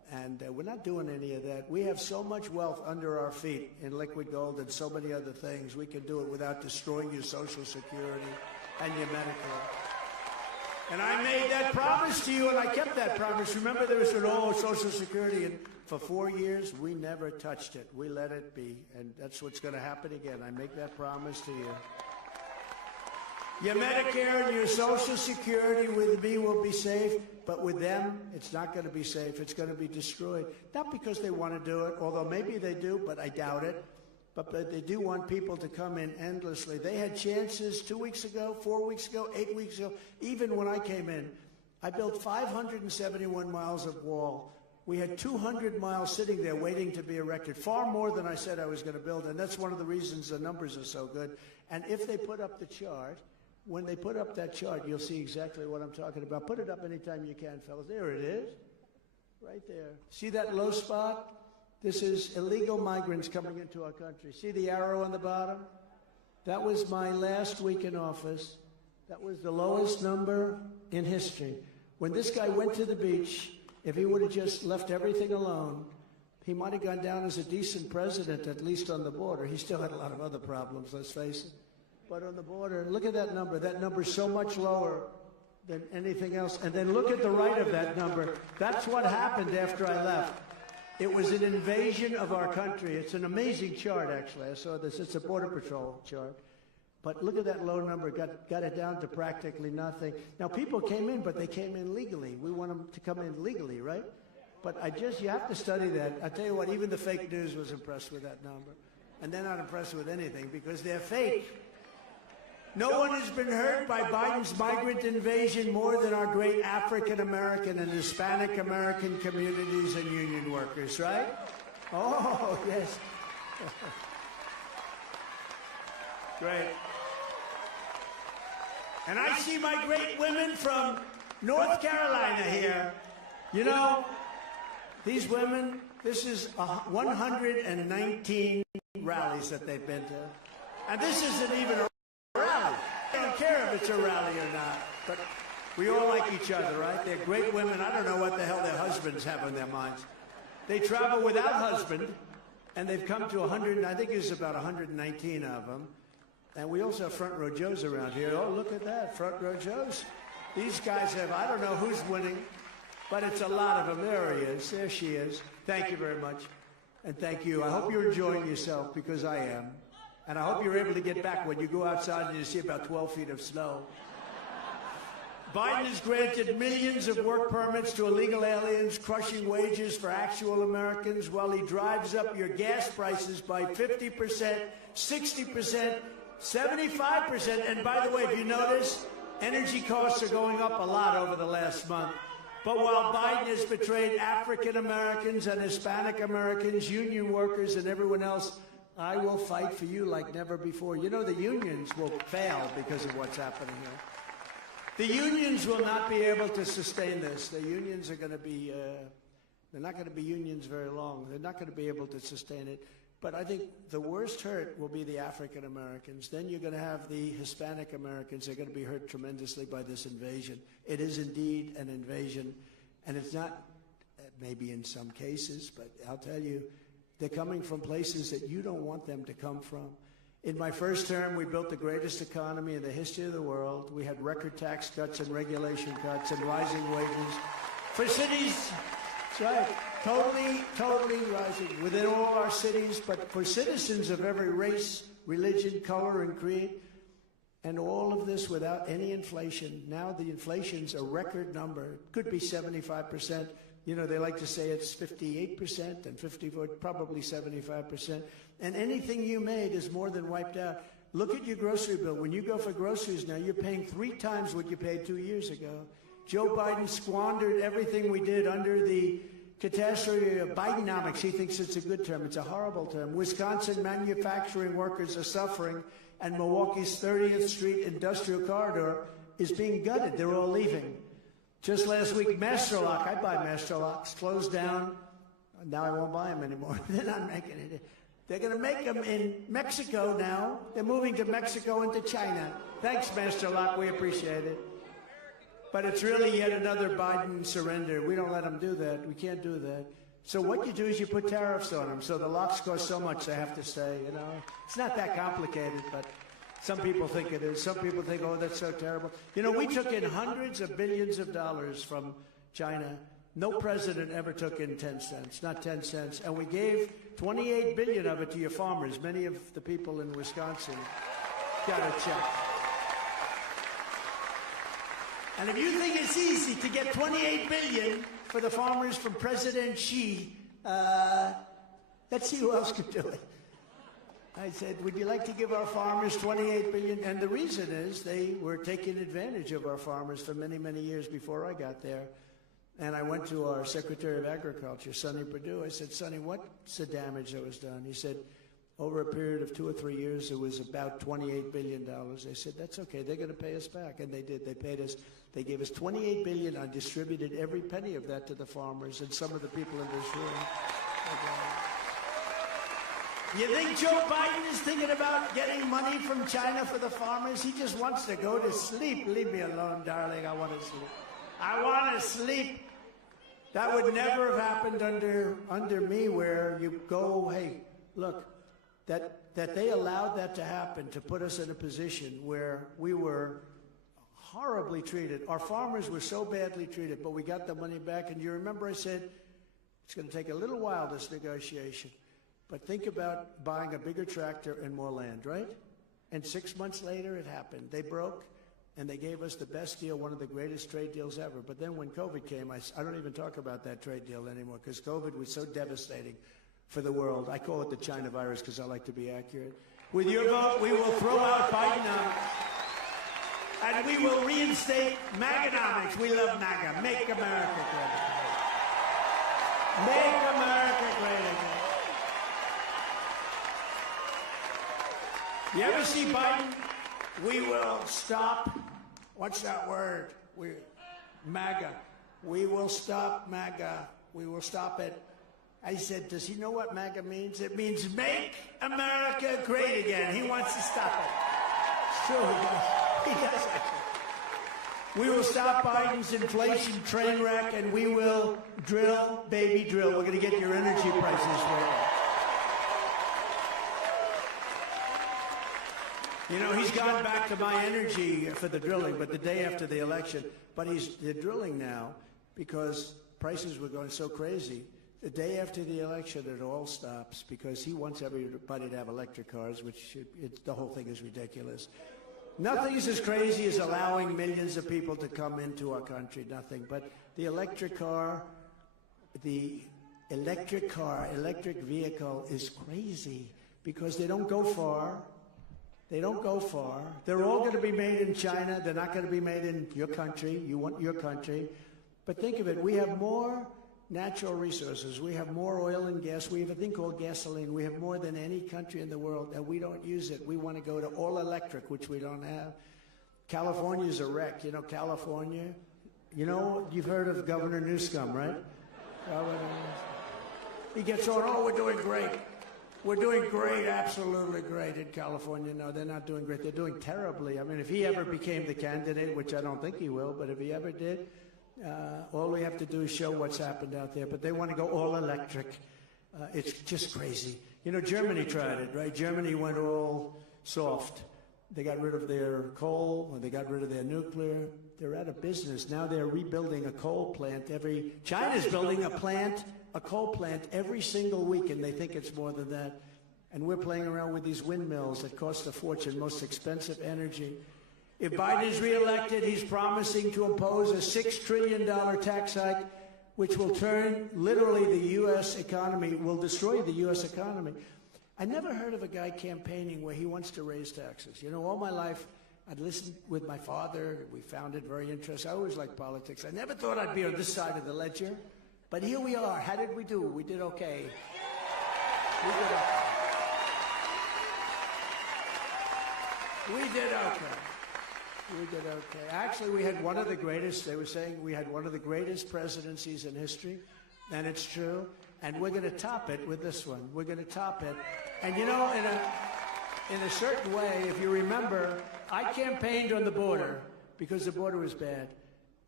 And we're not doing any of that. We have so much wealth under our feet in liquid gold and so many other things. We can do it without destroying your Social Security and your medical. And I made that promise to you, and I kept that promise. Remember, there was Social Security, and for 4 years, we never touched it. We let it be, and that's what's going to happen again. I make that promise to you. Your Medicare and your Social Security with me will be safe, but with them, it's not going to be safe. It's going to be destroyed. Not because they want to do it, although maybe they do, but I doubt it. But they do want people to come in endlessly. They had chances 2 weeks ago, 4 weeks ago, 8 weeks ago. Even when I came in, I built 571 miles of wall. We had 200 miles sitting there waiting to be erected, far more than I said I was going to build. And that's one of the reasons the numbers are so good. And if they put up the chart, when they put up that chart, you'll see exactly what I'm talking about. Put it up anytime you can, fellas. There it is, right there. See that low spot? This is illegal migrants coming into our country. See the arrow on the bottom? That was my last week in office. That was the lowest number in history. When this guy went to the beach, if he would have just left everything alone, he might have gone down as a decent president, at least on the border. He still had a lot of other problems, let's face it. But on the border, look at that number. That number's so much lower than anything else. And then look at the right of that number. That's what happened after I left. It was an invasion of our country. It's an amazing chart, actually. I saw this. It's a Border Patrol chart. But look at that low number. Got it down to practically nothing. Now, people came in, but they came in legally. We want them to come in legally, right? But you have to study that. I tell you what, even the fake news was impressed with that number. And they're not impressed with anything because they're fake. No one has been hurt by Biden's migrant invasion more than our great African American and Hispanic American communities and union workers, right? Oh, yes. Great. And I see my great women from North Carolina here. You know, these women, this is 119 rallies that they've been to. And this isn't even a rally. I don't care if it's a rally or not, but we all like each other, right? They're great women. I don't know what the hell their husbands have on their minds. They travel without husband, and they've come to 100, I think it's about 119 of them. And we also have front row Joes around here. Oh, look at that, front row Joes. These guys have, I don't know who's winning, but it's a lot of them. There he is. There she is. Thank you very much. And thank you. I hope you're enjoying yourself, because I am. And I hope you're able to get back when you go outside and you see about 12 feet of snow. Biden has granted millions of work permits to illegal aliens, crushing wages for actual Americans while he drives up your gas prices by 50%, 60%, 75%. And by the way, if you notice, energy costs are going up a lot over the last month. But while Biden has betrayed African Americans and Hispanic Americans, union workers, and everyone else, I will fight for you like never before. You know, the unions will fail because of what's happening here. The unions will not be able to sustain this. The unions are going to be, they're not going to be unions very long. They're not going to be able to sustain it. But I think the worst hurt will be the African Americans. Then you're going to have the Hispanic Americans. They're going to be hurt tremendously by this invasion. It is indeed an invasion. And it's not, maybe in some cases, but I'll tell you, they're coming from places that you don't want them to come from. In my first term, we built the greatest economy in the history of the world. We had record tax cuts and regulation cuts and rising wages. For cities, that's right, totally rising within all our cities, but for citizens of every race, religion, color, and creed, and all of this without any inflation. Now the inflation's a record number. It could be 75%. You know, they like to say it's 58% and 54, probably 75%. And anything you made is more than wiped out. Look at your grocery bill. When you go for groceries now, you're paying 3 times what you paid 2 years ago. Joe Biden squandered everything we did under the catastrophe of Bidenomics. He thinks it's a good term. It's a horrible term. Wisconsin manufacturing workers are suffering, and Milwaukee's 30th Street industrial corridor is being gutted. They're all leaving. Just last week, Master Lock, I buy Master Locks, closed down. Now I won't buy them anymore. They're not making it. They're going to make them in Mexico now. They're moving to Mexico and to China. Thanks, Master Lock. We appreciate it. But it's really yet another Biden surrender. We don't let them do that. We can't do that. So what you do is you put tariffs on them. So the locks cost so much they have to stay, you know. It's not that complicated, but some people think it is. Some people think, oh, that's so terrible. You know, we took in hundreds of billions of dollars from China. No president ever took in 10 cents, not 10 cents. And we gave 28 billion of it to your farmers. Many of the people in Wisconsin got a check. And if you think it's easy to get 28 billion for the farmers from President Xi, let's see who else could do it. I said, would you like to give our farmers 28 billion? And the reason is they were taking advantage of our farmers for many, many years before I got there. And I went to our Secretary of Agriculture, Sonny Perdue. I said, Sonny, what's the damage that was done? He said, over a period of 2 or 3 years, it was about $28 billion. I said, that's okay. They're going to pay us back. And they did. They paid us. They gave us $28 billion. I distributed every penny of that to the farmers and some of the people in this room. You think Joe Biden is thinking about getting money from China for the farmers? He just wants to go to sleep. Leave me alone, darling. I want to sleep. I want to sleep. That would never have happened under me, where you go, hey, look, that they allowed that to happen, to put us in a position where we were horribly treated. Our farmers were so badly treated, but we got the money back. And you remember I said, it's going to take a little while, this negotiation. But think about buying a bigger tractor and more land, right? And 6 months later, it happened. They broke, and they gave us the best deal, one of the greatest trade deals ever. But then when COVID came, I don't even talk about that trade deal anymore, because COVID was so devastating for the world. I call it the China virus because I like to be accurate. With your vote, we will throw out Bidenomics, and we will reinstate MAGAnomics. We love MAGA. Make America great again. Make America great again. You ever see Biden? We will stop. What's that word? MAGA. We will stop MAGA. We will stop it. I said, does he know what MAGA means? It means make America great again. He wants to stop it. Sure, he does. He does, actually. We will stop Biden's inflation train wreck, and we will drill, baby, drill. We're going to get your energy prices right. You know, he's gone back to my energy for the drilling, but the day after the election. But they're drilling now because prices were going so crazy. The day after the election, it all stops because he wants everybody to have electric cars, which the whole thing is ridiculous. Nothing is as crazy as allowing millions of people to come into our country, nothing. But the electric vehicle is crazy because they don't go far. They don't go far. They're all going to be made in China. They're not going to be made in your country. You want your country. But think of it. We have more natural resources. We have more oil and gas. We have a thing called gasoline. We have more than any country in the world, and we don't use it. We want to go to all electric, which we don't have. California's a wreck. You know, California. You know, you've heard of Governor Newsom, right? He gets on, oh, we're doing great. We're doing great, absolutely great in California. No, they're not doing great. They're doing terribly. I mean, if he ever became the candidate, which I don't think he will, but if he ever did, all we have to do is show what's happened out there. But they want to go all electric. It's just crazy. You know, Germany tried it, right? Germany went all soft. They got rid of their coal, or they got rid of their nuclear. They're out of business. Now they're rebuilding a coal plant China's building a coal plant every single week, and they think it's more than that. And we're playing around with these windmills that cost a fortune, most expensive energy. If Biden is reelected, he's promising to impose a $6 trillion tax hike, which will turn literally the U.S. economy, will destroy the U.S. economy. I never heard of a guy campaigning where he wants to raise taxes. You know, all my life, I'd listened with my father. We found it very interesting. I always liked politics. I never thought I'd be on this side of the ledger. But here we are. How did we do? We did okay. We did okay. We did okay. We did okay. Actually, we had one of the greatest, they were saying we had one of the greatest presidencies in history, and it's true. And we're going to top it with this one. We're going to top it. And you know, in a certain way, if you remember, I campaigned on the border because the border was bad.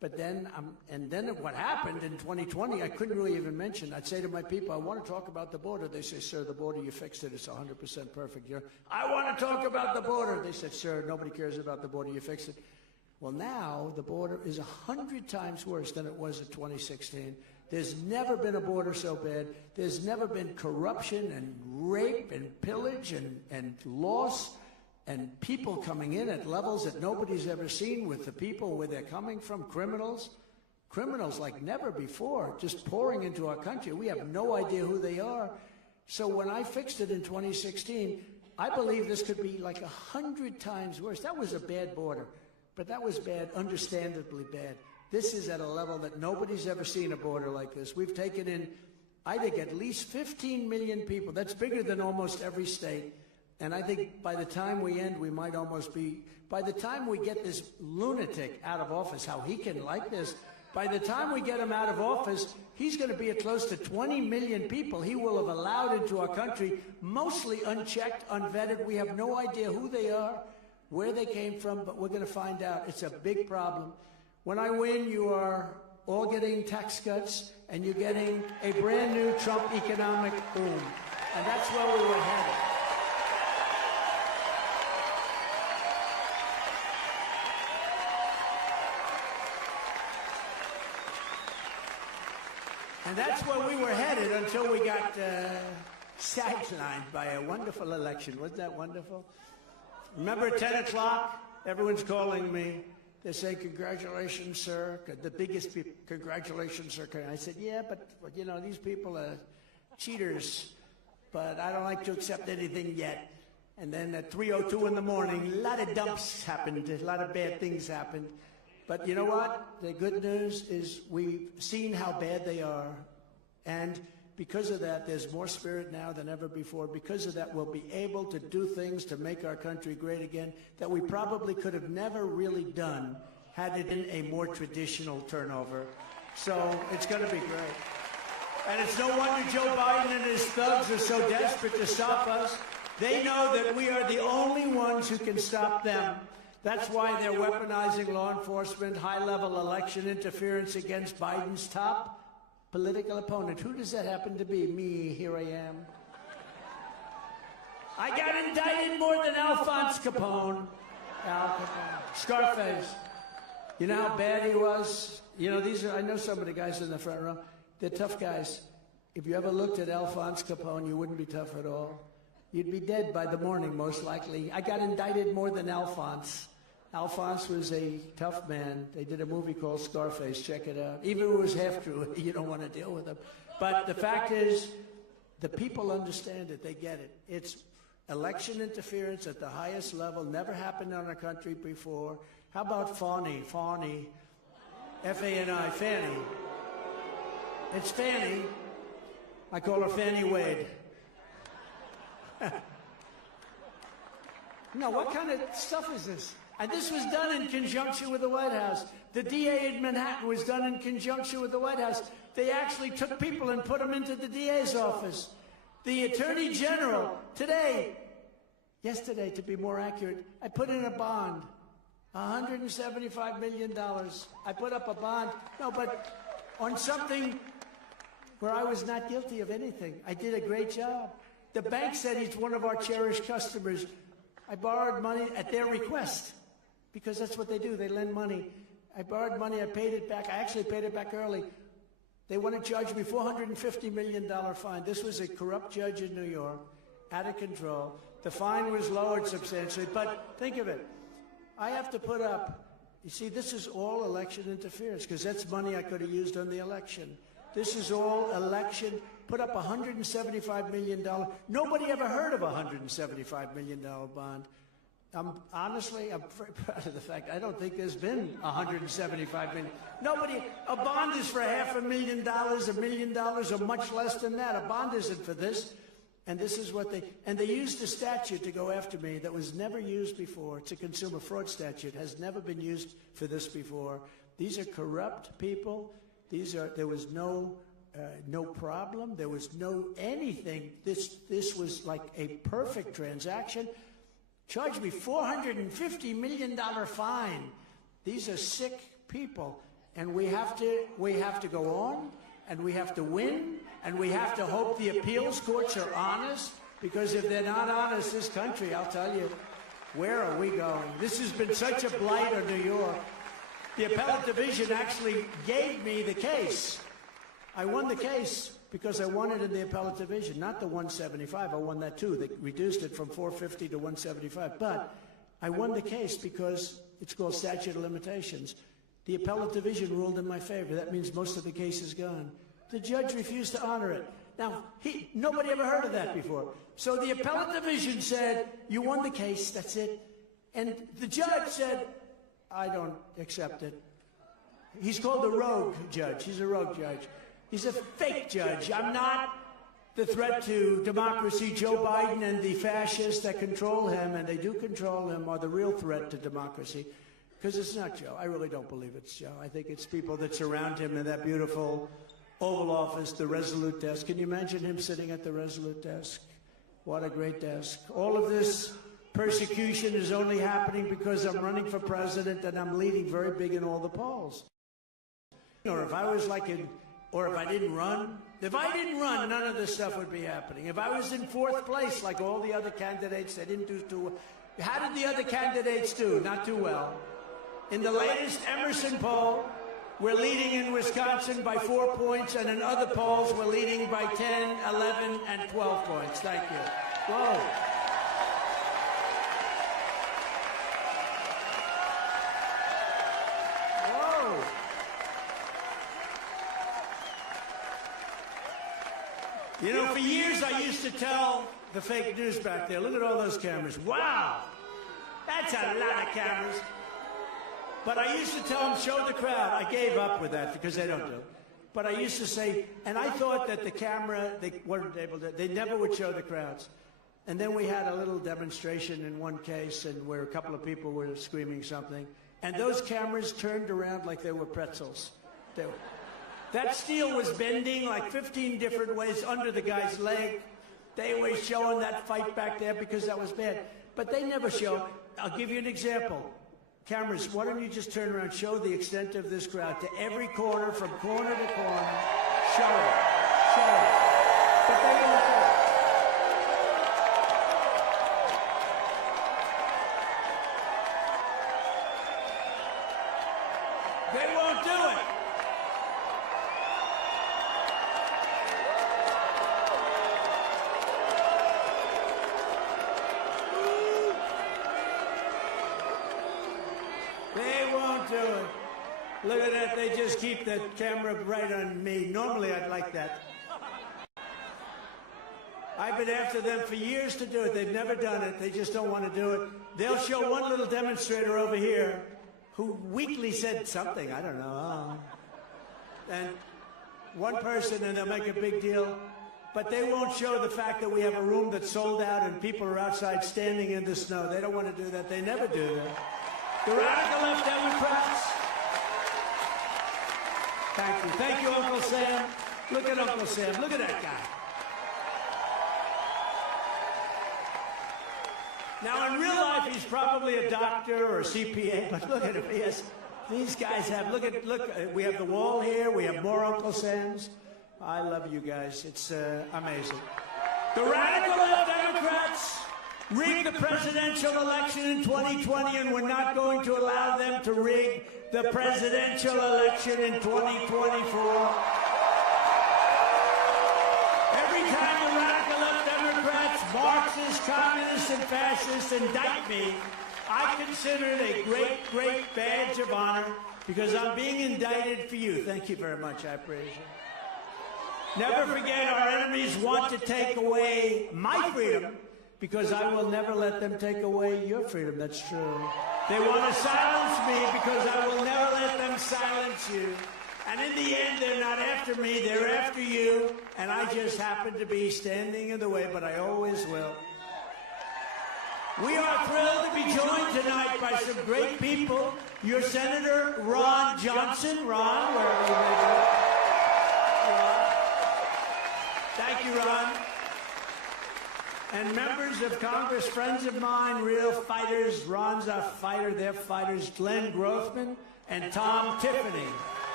But then, and then what happened in 2020, I couldn't really even mention. I'd say to my people, I want to talk about the border. They say, sir, the border, you fixed it. It's 100% perfect. I want to talk about the border. They said, sir, nobody cares about the border. You fixed it. Well, now the border is 100 times worse than it was in 2016. There's never been a border so bad. There's never been corruption and rape and pillage and loss and people coming in at levels that nobody's ever seen with the people where they're coming from, criminals like never before, just pouring into our country. We have no idea who they are. So when I fixed it in 2016, I believe this could be like 100 times worse. That was a bad border, but that was bad, understandably bad. This is at a level that nobody's ever seen a border like this. We've taken in, I think, at least 15 million people. That's bigger than almost every state. And I think by the time we end, we might almost be, by the time we get this lunatic out of office, how he can like this, by the time we get him out of office, he's going to be at close to 20 million people he will have allowed into our country, mostly unchecked, unvetted. We have no idea who they are, where they came from, but we're going to find out. It's a big problem. When I win, you are all getting tax cuts, and you're getting a brand new Trump economic boom. And that's where we were headed. And that's where we were headed until we got sidelined by a wonderful election. Wasn't that wonderful? Remember at 10 o'clock, everyone's calling me. They say, congratulations, sir. The biggest congratulations, sir. I said, yeah, but you know, these people are cheaters, but I don't like to accept anything yet. And then at 3:02 in the morning, a lot of dumps happened. A lot of bad things happened. But you know what? The good news is we've seen how bad they are. And because of that, there's more spirit now than ever before. Because of that, we'll be able to do things to make our country great again that we probably could have never really done had it been a more traditional turnover. So it's going to be great. And it's no wonder Joe Biden and his thugs are so desperate to stop us. They know that we are the only ones who can stop them. That's why they're weaponizing law enforcement, high-level election interference against Biden's top political opponent. Who does that happen to be? Me, here I am. I got indicted more than Alphonse Capone. Al Capone. Scarface. You know how bad he was? You know, I know some of the guys in the front row. They're tough guys. If you ever looked at Alphonse Capone, you wouldn't be tough at all. You'd be dead by the morning, most likely. I got indicted more than Alphonse. Alphonse was a tough man. They did a movie called Scarface. Check it out. Even if it was half true, you don't want to deal with him. But the fact is, the people understand it. They get it. It's election interference at the highest level. Never happened in our country before. How about Fani? Fani. F-A-N-I. Fannie. It's Fannie. I call her Fannie Wade. No, what kind of stuff is this? And this was done in conjunction with the White House. The DA in Manhattan was done in conjunction with the White House. They actually took people and put them into the DA's office. The Attorney General, yesterday to be more accurate, I put in a bond, $175 million. I put up a bond, but on something where I was not guilty of anything. I did a great job. The bank said he's one of our cherished customers. I borrowed money at their request, because that's what they do. They lend money. I borrowed money. I paid it back. I actually paid it back early. They want to charge me $450 million fine. This was a corrupt judge in New York, out of control. The fine was lowered substantially. But think of it. I have to put up, you see, this is all election interference, because that's money I could have used on the election. This is all election. Put up $175 million. Nobody ever heard of a $175 million bond. Honestly, I'm very proud of the fact I don't think there's been $175 million. Nobody, a bond is for $500,000, $1 million, or much less than that. A bond isn't for this. And this is what they used a statute to go after me that was never used before. It's a consumer fraud statute, has never been used for this before. These are corrupt people. There was no problem. There was no anything. This was like a perfect transaction. Charged me $450 million fine. These are sick people. And we have to go on, and we have to win, and we have to hope the appeals courts are honest, because if they're not honest, this country, I'll tell you, where are we going? This has been such a blight on New York. The appellate division actually gave me the case. I won the case because I won it in the appellate division, not the 175. I won that too. They reduced it from 450 to 175. But I won the case because it's called statute of limitations. The appellate division ruled in my favor. That means most of the case is gone. The judge refused to honor it. Now, nobody ever heard of that before. So the appellate division said, you won the case, that's it. And the judge said, I don't accept it. He's called a rogue judge. He's a rogue judge. He's a fake judge. I'm not the threat to democracy. Joe Biden and the fascists that control him, and they do control him, are the real threat to democracy. Because it's not Joe. I really don't believe it's Joe. I think it's people that surround him in that beautiful Oval Office, the Resolute desk. Can you imagine him sitting at the Resolute desk? What a great desk. All of this persecution is only happening because I'm running for president and I'm leading very big in all the polls. Or if I was or if I didn't run, none of this stuff would be happening. If I was in fourth place like all the other candidates, they didn't do too well. How did the other candidates do? Not too well. In the latest Emerson poll, we're leading in Wisconsin by 4 points, and in other polls, we're leading by 10, 11, and 12 points. Thank you. Whoa. Whoa. You know, for years I used to tell the fake news back there, look at all those cameras. Wow, that's a lot of cameras. But I used to tell them, show the crowd. I gave up with that because they don't do it. But I used to say, and I thought that the camera, they weren't able to, they never would show the crowds. And then we had a little demonstration in one case and where a couple of people were screaming something. And those cameras turned around like they were pretzels. That steel was bending like 15 different ways under the guy's leg. They were showing that fight back there because that was bad. But they never show. I'll give you an example. Cameras, why don't you just turn around, show the extent of this crowd to every corner, from corner to corner. Show it. Show it. But they won't do it. They won't do it. They won't do it. Look at that. They just keep the camera right on me. Normally, I'd like that. I've been after them for years to do it. They've never done it. They just don't want to do it. They'll show one little demonstrator over here who weakly said something. I don't know. And one person, and they'll make a big deal. But they won't show the fact that we have a room that's sold out and people are outside standing in the snow. They don't want to do that. They never do that. The radical left Democrats. Thank you. Thank you, Uncle Sam. Look at Uncle Sam. Look at that guy. Now, in real life, he's probably a doctor or a CPA, but look at him. These guys have, look, we have the wall here. We have more Uncle Sams. I love you guys. It's amazing. The radical left Democrats rigged the presidential election in 2020, and we're not going to allow them to rig the presidential election in 2024. Every time the radical left Democrats, Marxists, communists, and fascists indict me, I consider it a great, great badge of honor because I'm being indicted for you. Thank you very much. I appreciate it. Never forget, our enemies want to take away my freedom, because I will never let them take away your freedom. That's true. They want to silence me because I will never let them silence you. And in the end, they're not after me, they're after you. And I just happen to be standing in the way, but I always will. We are thrilled to be joined tonight by some great people. Your Senator Ron Johnson. Ron, wherever you may be. Ron. Thank you, Ron. And members of Congress, friends of mine, real fighters. Ron's a fighter, they're fighters. Glenn Grothman and Tom Tiffany.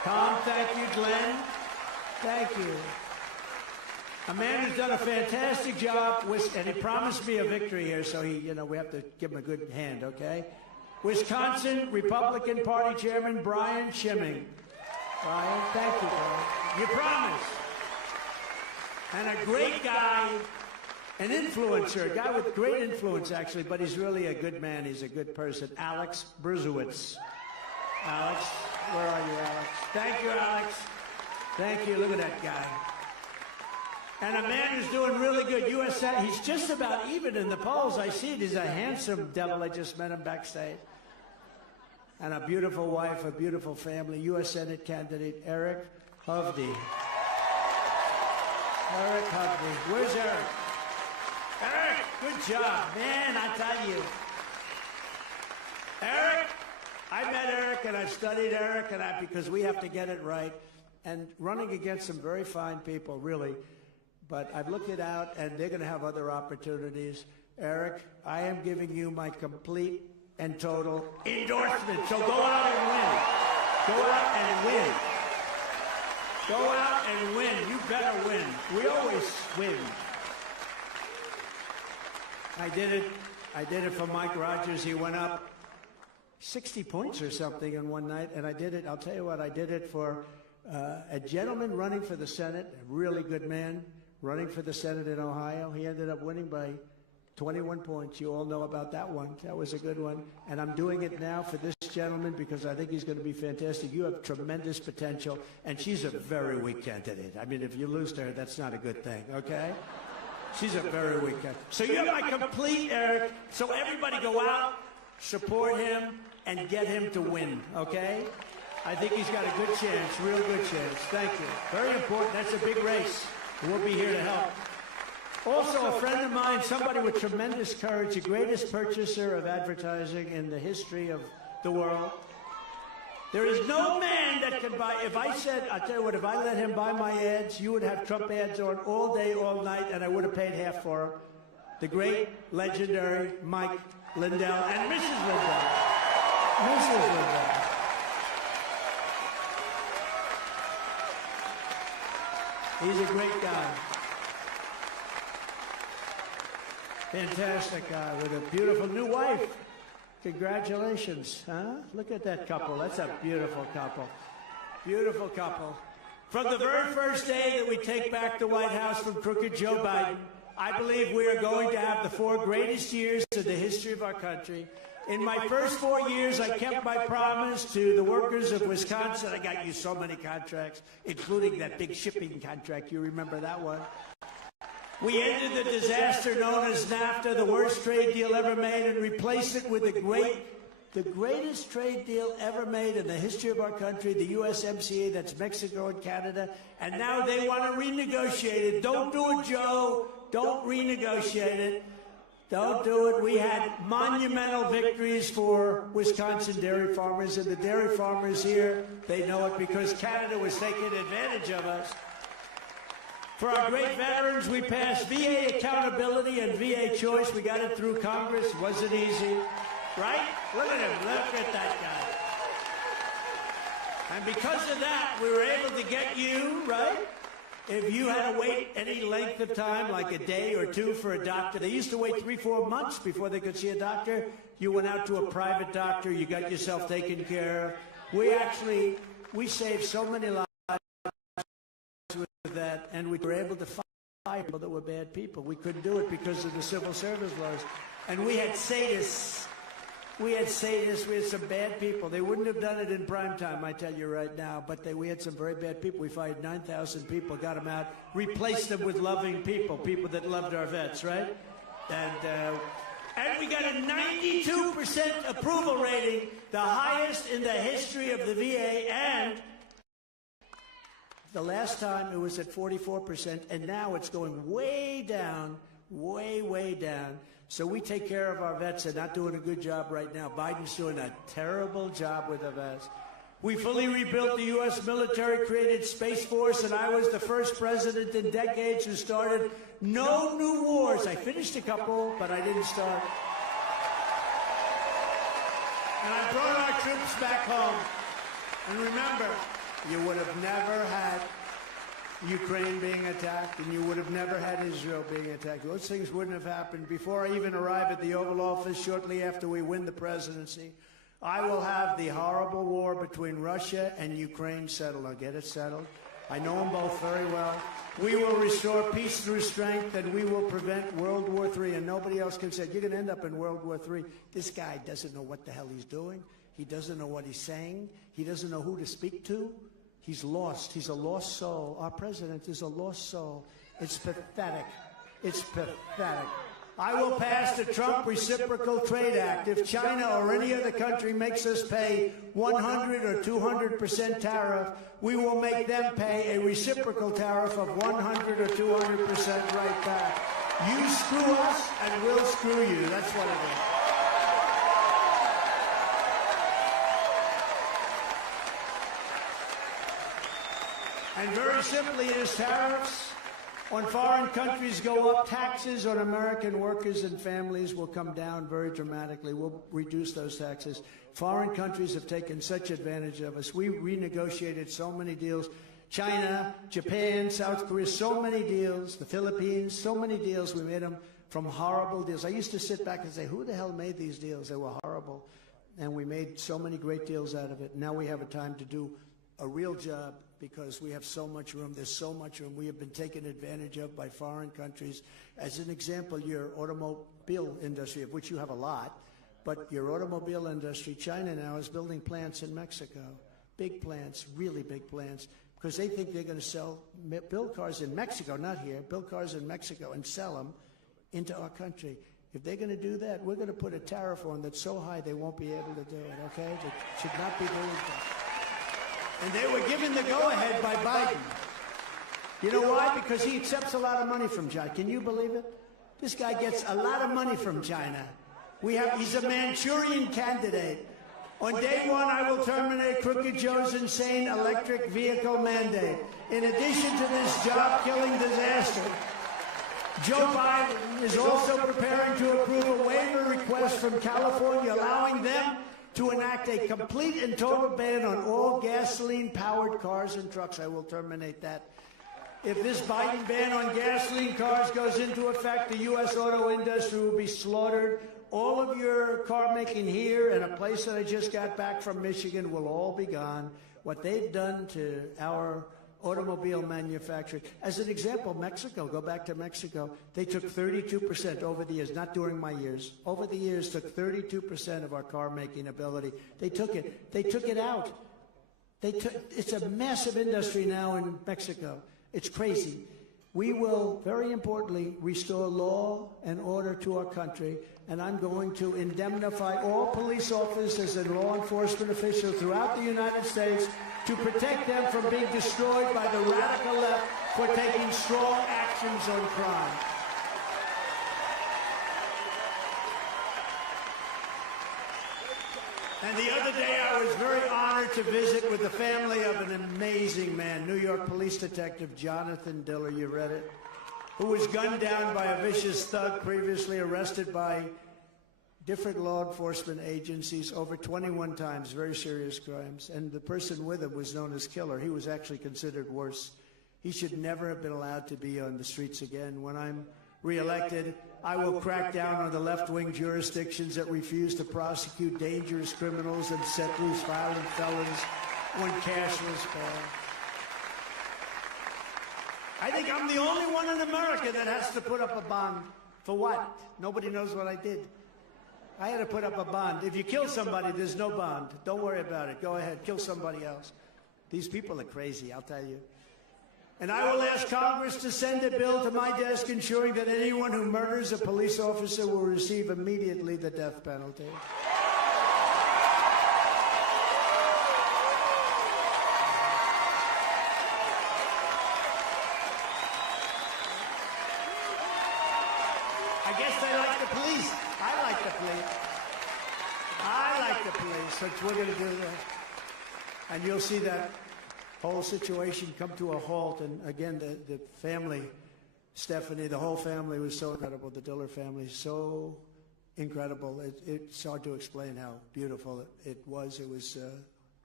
Tom, thank you. Glenn, thank you. A man who's done a fantastic job, and he promised me a victory here, so we have to give him a good hand, okay? Wisconsin Republican Party Chairman Brian Schimming. Brian, thank you, Brian. You promised. And a great guy, an influencer, a guy with great influence, actually, but he's really a good man. He's a good person. Alex Berzowitz. Alex, where are you, Alex? Thank you, Alex. Thank you. Look at that guy. And a man who's doing really good. U.S. Senate, he's just about even in the polls. I see it. He's a handsome devil. I just met him backstage. And a beautiful wife, a beautiful family. U.S. Senate candidate Eric Hovde. Eric Hovde. Where's Eric? Eric, good job. Man, I tell you. Eric, I met Eric and I've studied Eric because we have to get it right. And running against some very fine people, really. But I've looked it out, and they're going to have other opportunities. Eric, I am giving you my complete and total endorsement. So go out and win. Go out and win. Go out and win. You better win. We always win. I did it for Mike Rogers. He went up 60 points or something in one night, and I did it. I'll tell you what, I did it for a gentleman running for the Senate, a really good man, running for the Senate in Ohio. He ended up winning by 21 points. You all know about that one. That was a good one. And I'm doing it now for this gentleman because I think he's going to be fantastic. You have tremendous potential, and she's a very weak candidate. I mean, if you lose to her, that's not a good thing, okay? She's a very weak candidate. So you have my complete, Eric. So everybody go out, support him, and get him to win, okay? I think he's got a good chance, real good chance. Thank you. Very important. That's a big race. We'll be here to help. Also, a friend of mine, somebody with tremendous courage, the greatest purchaser of advertising in the history of the world. There is no man that can buy. If I said, I'll tell you what, if I let him buy my ads, you would have Trump ads on all day, all night, and I would have paid half for them. The great, legendary Mike Lindell and Mrs. Lindell. Mrs. Lindell. He's a great guy. Fantastic guy with a beautiful new wife. Congratulations, huh? Look at that couple. That's a beautiful couple. Beautiful couple. From the very first day that we take back the White House from crooked Joe Biden, I believe we are going to have the 4 greatest years in the history of our country. In my first 4 years, I kept my promise to the workers of Wisconsin. I got you so many contracts, including that big shipping contract. You remember that one? We ended the disaster known as NAFTA, the worst trade deal ever made, and replaced it with the greatest trade deal ever made in the history of our country, the USMCA, that's Mexico and Canada. And now they want to renegotiate it. Don't do it, Joe. Don't renegotiate it. Don't do it. We had monumental victories for Wisconsin dairy farmers, and the dairy farmers here, they know it because Canada was taking advantage of us. For our great veterans, we passed VA accountability and VA choice. We got it through Congress. Wasn't easy, right? Look at him. Look at that guy. And because of that, we were able to get you, right? If you had to wait any length of time, like a day or two for a doctor, they used to wait 3-4 months before they could see a doctor. You went out to a private doctor. You got yourself taken care of. We saved so many lives with that, and we were able to fire people that were bad people. We couldn't do it because of the civil service laws. And we had sadists. We had some bad people. They wouldn't have done it in prime time, I tell you right now, but we had some very bad people. We fired 9,000 people, got them out, replaced them with loving people, people that loved our vets, right? And we got a 92% approval rating, the highest in the history of the VA, and the last time it was at 44%, and now it's going way down, way down. So we take care of our vets. They're not doing a good job right now. Biden's doing a terrible job with the vets. We fully rebuilt the U.S. military, created Space Force, and I was the first president in decades who started no new wars. I finished a couple, but I didn't start. And I brought our troops back home. And remember, you would have never had Ukraine being attacked, and you would have never had Israel being attacked. Those things wouldn't have happened. Before I even arrive at the Oval Office, shortly after we win the presidency, I will have the horrible war between Russia and Ukraine settled. I'll get it settled. I know them both very well. We will restore peace through strength, and we will prevent World War III. And nobody else can say, you're going to end up in World War III. This guy doesn't know what the hell he's doing. He doesn't know what he's saying. He doesn't know who to speak to. He's lost. He's a lost soul. Our president is a lost soul. It's pathetic. It's pathetic. I will pass the Trump Reciprocal Trade Act. If China or any other country makes us pay 100 or 200% tariff, we will make them pay a reciprocal tariff of 100 or 200% right back. You screw us, and we'll screw you. That's what it is. And very simply, it is tariffs on foreign countries go up. Taxes on American workers and families will come down very dramatically. We'll reduce those taxes. Foreign countries have taken such advantage of us. We renegotiated so many deals. China, Japan, South Korea, so many deals. The Philippines, so many deals. We made them from horrible deals. I used to sit back and say, who the hell made these deals? They were horrible. And we made so many great deals out of it. Now we have a time to do a real job, because we have so much room. There's so much room. We have been taken advantage of by foreign countries. As an example, your automobile industry, of which you have a lot, but your automobile industry, China now is building plants in Mexico, big plants, really big plants, because they think they're going to build cars in Mexico, not here, build cars in Mexico and sell them into our country. If they're going to do that, we're going to put a tariff on that's so high they won't be able to do it, okay? It should not be doing that. And they were given the go-ahead by Biden. You know why? Because he accepts a lot of money from China. Can you believe it? This guy gets a lot of money from China. He's a Manchurian candidate. On day one, I will terminate Crooked Joe's insane electric vehicle mandate. In addition to this job-killing disaster, Joe Biden is also preparing to approve a waiver request from California, allowing them to enact a complete and total ban on all gasoline-powered cars and trucks. I will terminate that. If this Biden ban on gasoline cars goes into effect, the U.S. auto industry will be slaughtered. All of your car making here and a place that I just got back from Michigan will all be gone. What they've done to our automobile manufacturing. As an example, Mexico, go back to Mexico, they took 32% over the years, not during my years, over the years took 32% of our car making ability. They took it out. It's a massive industry now in Mexico. It's crazy. We will, very importantly, restore law and order to our country, and I'm going to indemnify all police officers and law enforcement officials throughout the United States to protect them from being destroyed by the radical left for taking strong actions on crime. And the other day, I was very honored to visit with the family of an amazing man, New York Police Detective Jonathan Diller, you read it, who was gunned down by a vicious thug previously arrested by different law enforcement agencies over 21 times, very serious crimes. And the person with him was known as Killer. He was actually considered worse. He should never have been allowed to be on the streets again. When I'm reelected, I will crack down on the left-wing jurisdictions that refuse to prosecute dangerous criminals and set loose violent felons when cash was bad. I think I'm the only one in America that has to put up a bond. For what? Nobody knows what I did. I had to put up a bond. If you kill somebody, there's no bond. Don't worry about it. Go ahead, kill somebody else. These people are crazy, I'll tell you. And I will ask Congress to send a bill to my desk ensuring that anyone who murders a police officer will receive immediately the death penalty. I guess they like the police. I like the police. I like the police. So we're going to do that. And you'll see that whole situation come to a halt. And again, the family, Stephanie, the whole family was so incredible. The Diller family, so incredible. It's hard to explain how beautiful it was. It was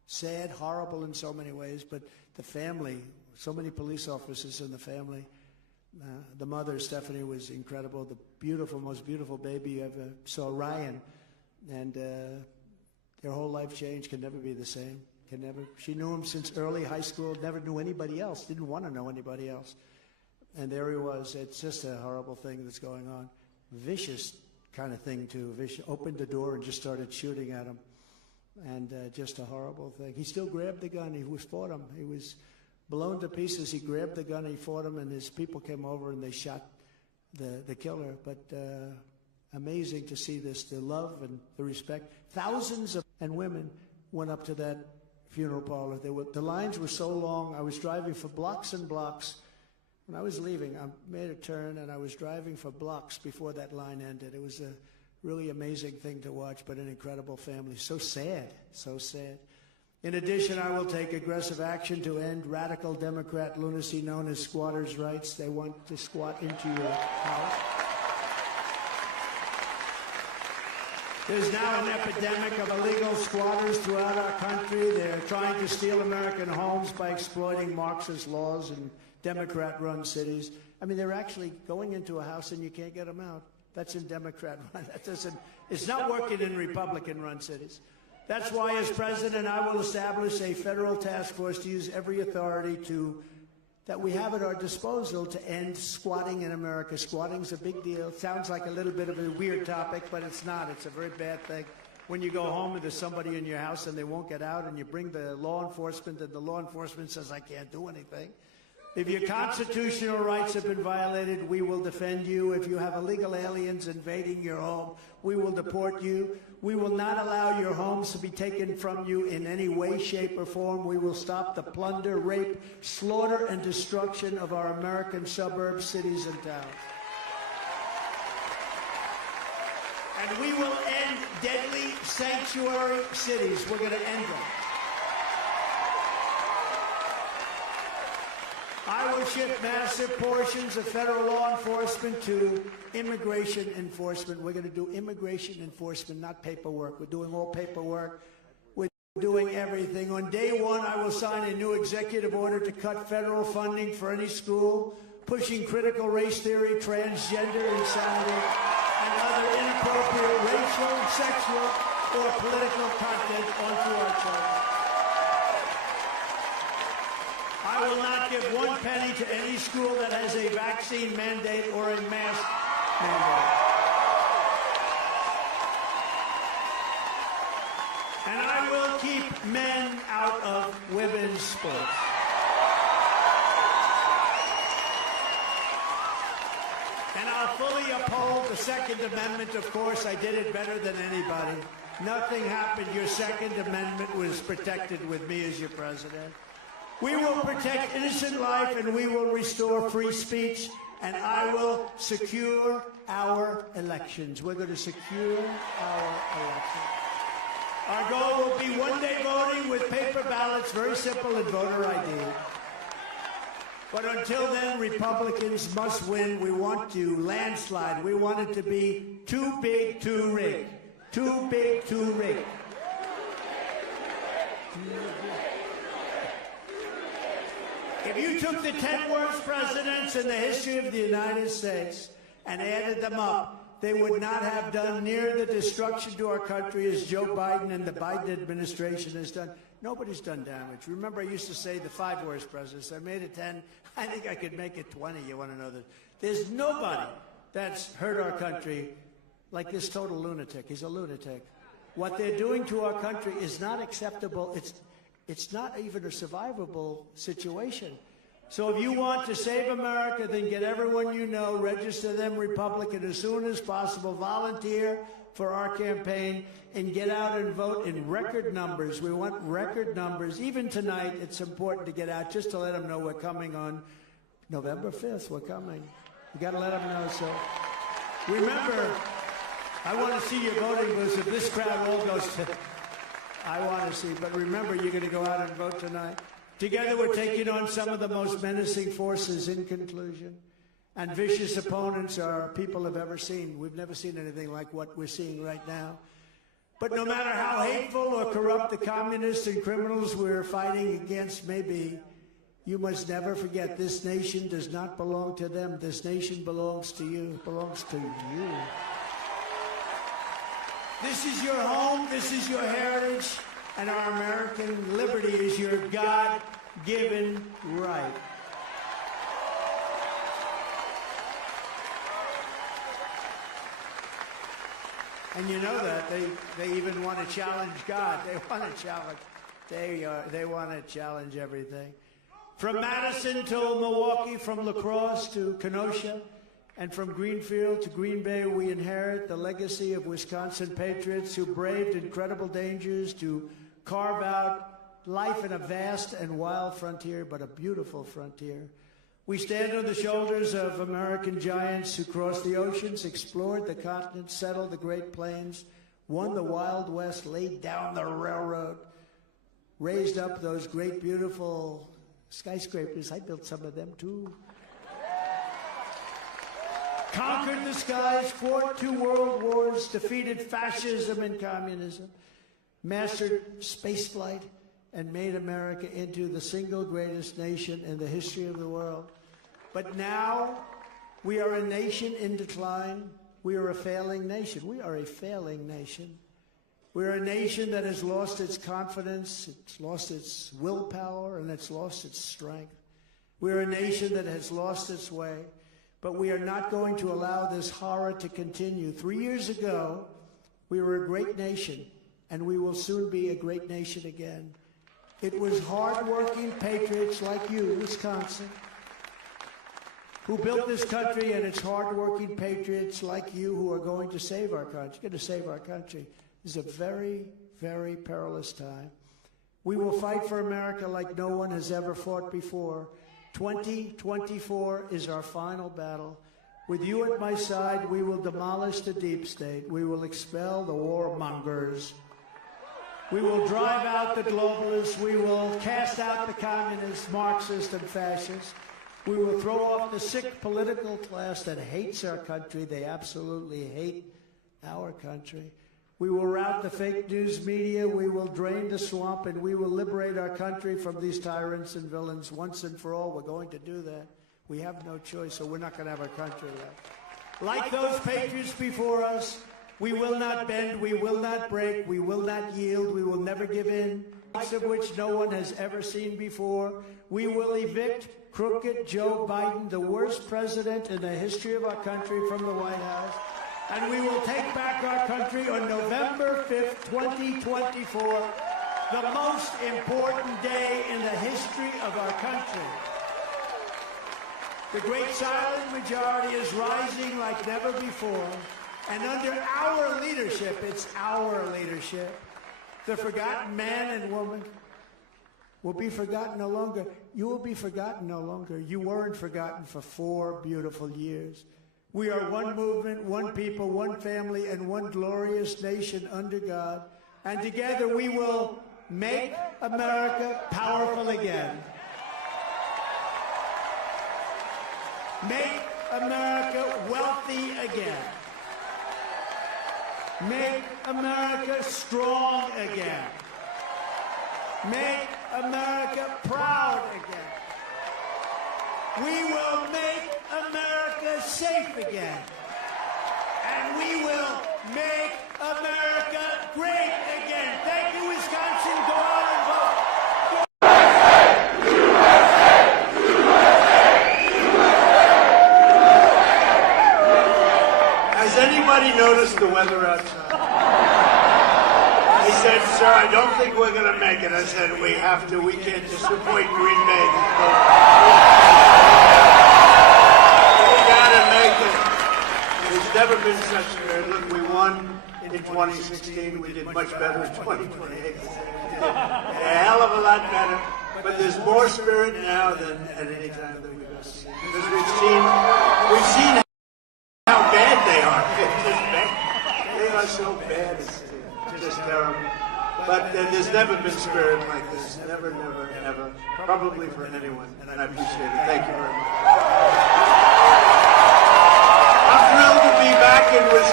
sad, horrible in so many ways, but the family, so many police officers in the family. The mother, Stephanie, was incredible. The beautiful, most beautiful baby you ever saw, Ryan. And their whole life changed, can never be the same. Can never. She knew him since early high school, never knew anybody else, didn't want to know anybody else. And there he was. It's just a horrible thing that's going on. Vicious kind of thing, too. Vicious. Opened the door and just started shooting at him. And just a horrible thing. He still grabbed the gun. He fought him. He was blown to pieces. He grabbed the gun. He fought him, and his people came over and they shot the killer. But amazing to see this, the love and the respect. Thousands of and women went up to that funeral parlor. The lines were so long. I was driving for blocks and blocks. When I was leaving, I made a turn, and I was driving for blocks before that line ended. It was a really amazing thing to watch, but an incredible family. So sad, so sad. In addition, I will take aggressive action to end radical Democrat lunacy known as squatters' rights. They want to squat into your house. There's now an epidemic of illegal squatters throughout our country. They're trying to steal American homes by exploiting Marxist laws in Democrat-run cities. I mean, they're actually going into a house and you can't get them out. That's in Democrat-run. It's not working in Republican-run cities. That's why, as president, I will establish a federal task force to use every authority that we have at our disposal to end squatting in America. Squatting's a big deal. It sounds like a little bit of a weird topic, but it's not. It's a very bad thing. When you go home and there's somebody in your house and they won't get out, and you bring the law enforcement, and the law enforcement says, I can't do anything. If your constitutional rights have been violated, we will defend you. If you have illegal aliens invading your home, we will deport you. We will not allow your homes to be taken from you in any way, shape, or form. We will stop the plunder, rape, slaughter, and destruction of our American suburbs, cities, and towns. And we will end deadly sanctuary cities. We're going to end them. I will shift massive portions of federal law enforcement to immigration enforcement. We're going to do immigration enforcement, not paperwork. We're doing all paperwork. We're doing everything. On day one, I will sign a new executive order to cut federal funding for any school pushing critical race theory, transgender insanity, and other inappropriate racial, sexual, or political content onto our children. I will not give one penny to any school that has a vaccine mandate or a mask mandate. And I will keep men out of women's sports. And I'll fully uphold the Second Amendment. Of course, I did it better than anybody. Nothing happened. Your Second Amendment was protected with me as your president. We will protect innocent life, and we will restore free speech, and I will secure our elections. We're going to secure our elections. Our goal will be one-day voting with paper ballots, very simple, and voter ID. But until then, Republicans must win. We want to landslide. We want it to be too big to rig. Too big to rig. If you took the 10 worst presidents in the history of the United States and added them up, they would not have done near the destruction to our country as Joe Biden and the Biden administration has done. Nobody's done damage. Remember, I used to say the 5 worst presidents. I made it 10. I think I could make it 20. You want to know that? There's nobody that's hurt our country like this total lunatic. He's a lunatic. What they're doing to our country is not acceptable. It's not even a survivable situation. So if you want to save America, then get everyone you know, register them Republican as soon as possible, volunteer for our campaign, and get out and vote in record numbers. We want record numbers. Even tonight, it's important to get out just to let them know we're coming on November 5th. We're coming. You got to let them know. So remember, I want to see your voting booths. If this crowd all goes to... I want to see, but remember, you're going to go out and vote tonight. Together, we're taking on some of the most menacing forces in conclusion, and vicious opponents our people have ever seen. We've never seen anything like what we're seeing right now. But no matter how hateful or corrupt the communists and criminals we're fighting against may be, you must never forget this nation does not belong to them. This nation belongs to you. It belongs to you. This is your home. This is your heritage. And our American liberty is your God-given right. And you know that they even want to challenge God. They want to challenge. They want to challenge everything. From Madison to Milwaukee, from La Crosse to Kenosha, and from Greenfield to Green Bay, we inherit the legacy of Wisconsin patriots who braved incredible dangers to carve out life in a vast and wild frontier, but a beautiful frontier. We stand on the shoulders of American giants who crossed the oceans, explored the continent, settled the Great Plains, won the Wild West, laid down the railroad, raised up those great, beautiful skyscrapers. I built some of them, too. Conquered the skies, fought 2 world wars, defeated fascism and communism, mastered spaceflight, and made America into the single greatest nation in the history of the world. But now, we are a nation in decline. We are a failing nation. We are a failing nation. We are a nation that has lost its confidence, it's lost its willpower, and it's lost its strength. We are a nation that has lost its way, but we are not going to allow this horror to continue. 3 years ago, we were a great nation, and we will soon be a great nation again. It was hard-working patriots like you, Wisconsin, who built this country, and it's hard-working patriots like you who are going to save our country. Going to save our country. This is a very, very perilous time. We will fight for America like no one has ever fought before. 2024 is our final battle. With you at my side, we will demolish the deep state. We will expel the warmongers. We will drive out the globalists. We will cast out the communists, Marxists, and fascists. We will throw off the sick political class that hates our country. They absolutely hate our country. We will rout the fake news media. We will drain the swamp, and we will liberate our country from these tyrants and villains once and for all. We're going to do that. We have no choice, so we're not going to have our country left. Like those patriots before us, we will not bend, we will not break, we will not yield, we will never give in, of which no one has ever seen before. We will evict crooked Joe Biden, the worst president in the history of our country, from the White House. And we will take back our country on November 5th, 2024, the most important day in the history of our country. The great silent majority is rising like never before. And under our leadership, it's our leadership, the forgotten man and woman will be forgotten no longer. You will be forgotten no longer. You weren't forgotten for 4 beautiful years. We are one movement, one people, one family, and one glorious nation under God. And together we will make America powerful again. Make America wealthy again. Make America strong again. Make America proud again. We will make America safe again. And we will make America great again. Thank you, Wisconsin. Go out and vote. Has anybody noticed the weather outside? He said, sir, I don't think we're going to make it. I said, we have to. We can't disappoint Green Bay. We got to make it. There's never been such a... Look, we won in 2016. We did much better in 2028. A hell of a lot better. But there's more spirit now than at any time that we've ever seen. Because we've seen how bad they are. They are so bad. It's just terrible. But there's never been spirit like this. Never, never, ever. Probably for anyone. And I appreciate it. Thank you very much. I'm thrilled to be back in Wisconsin.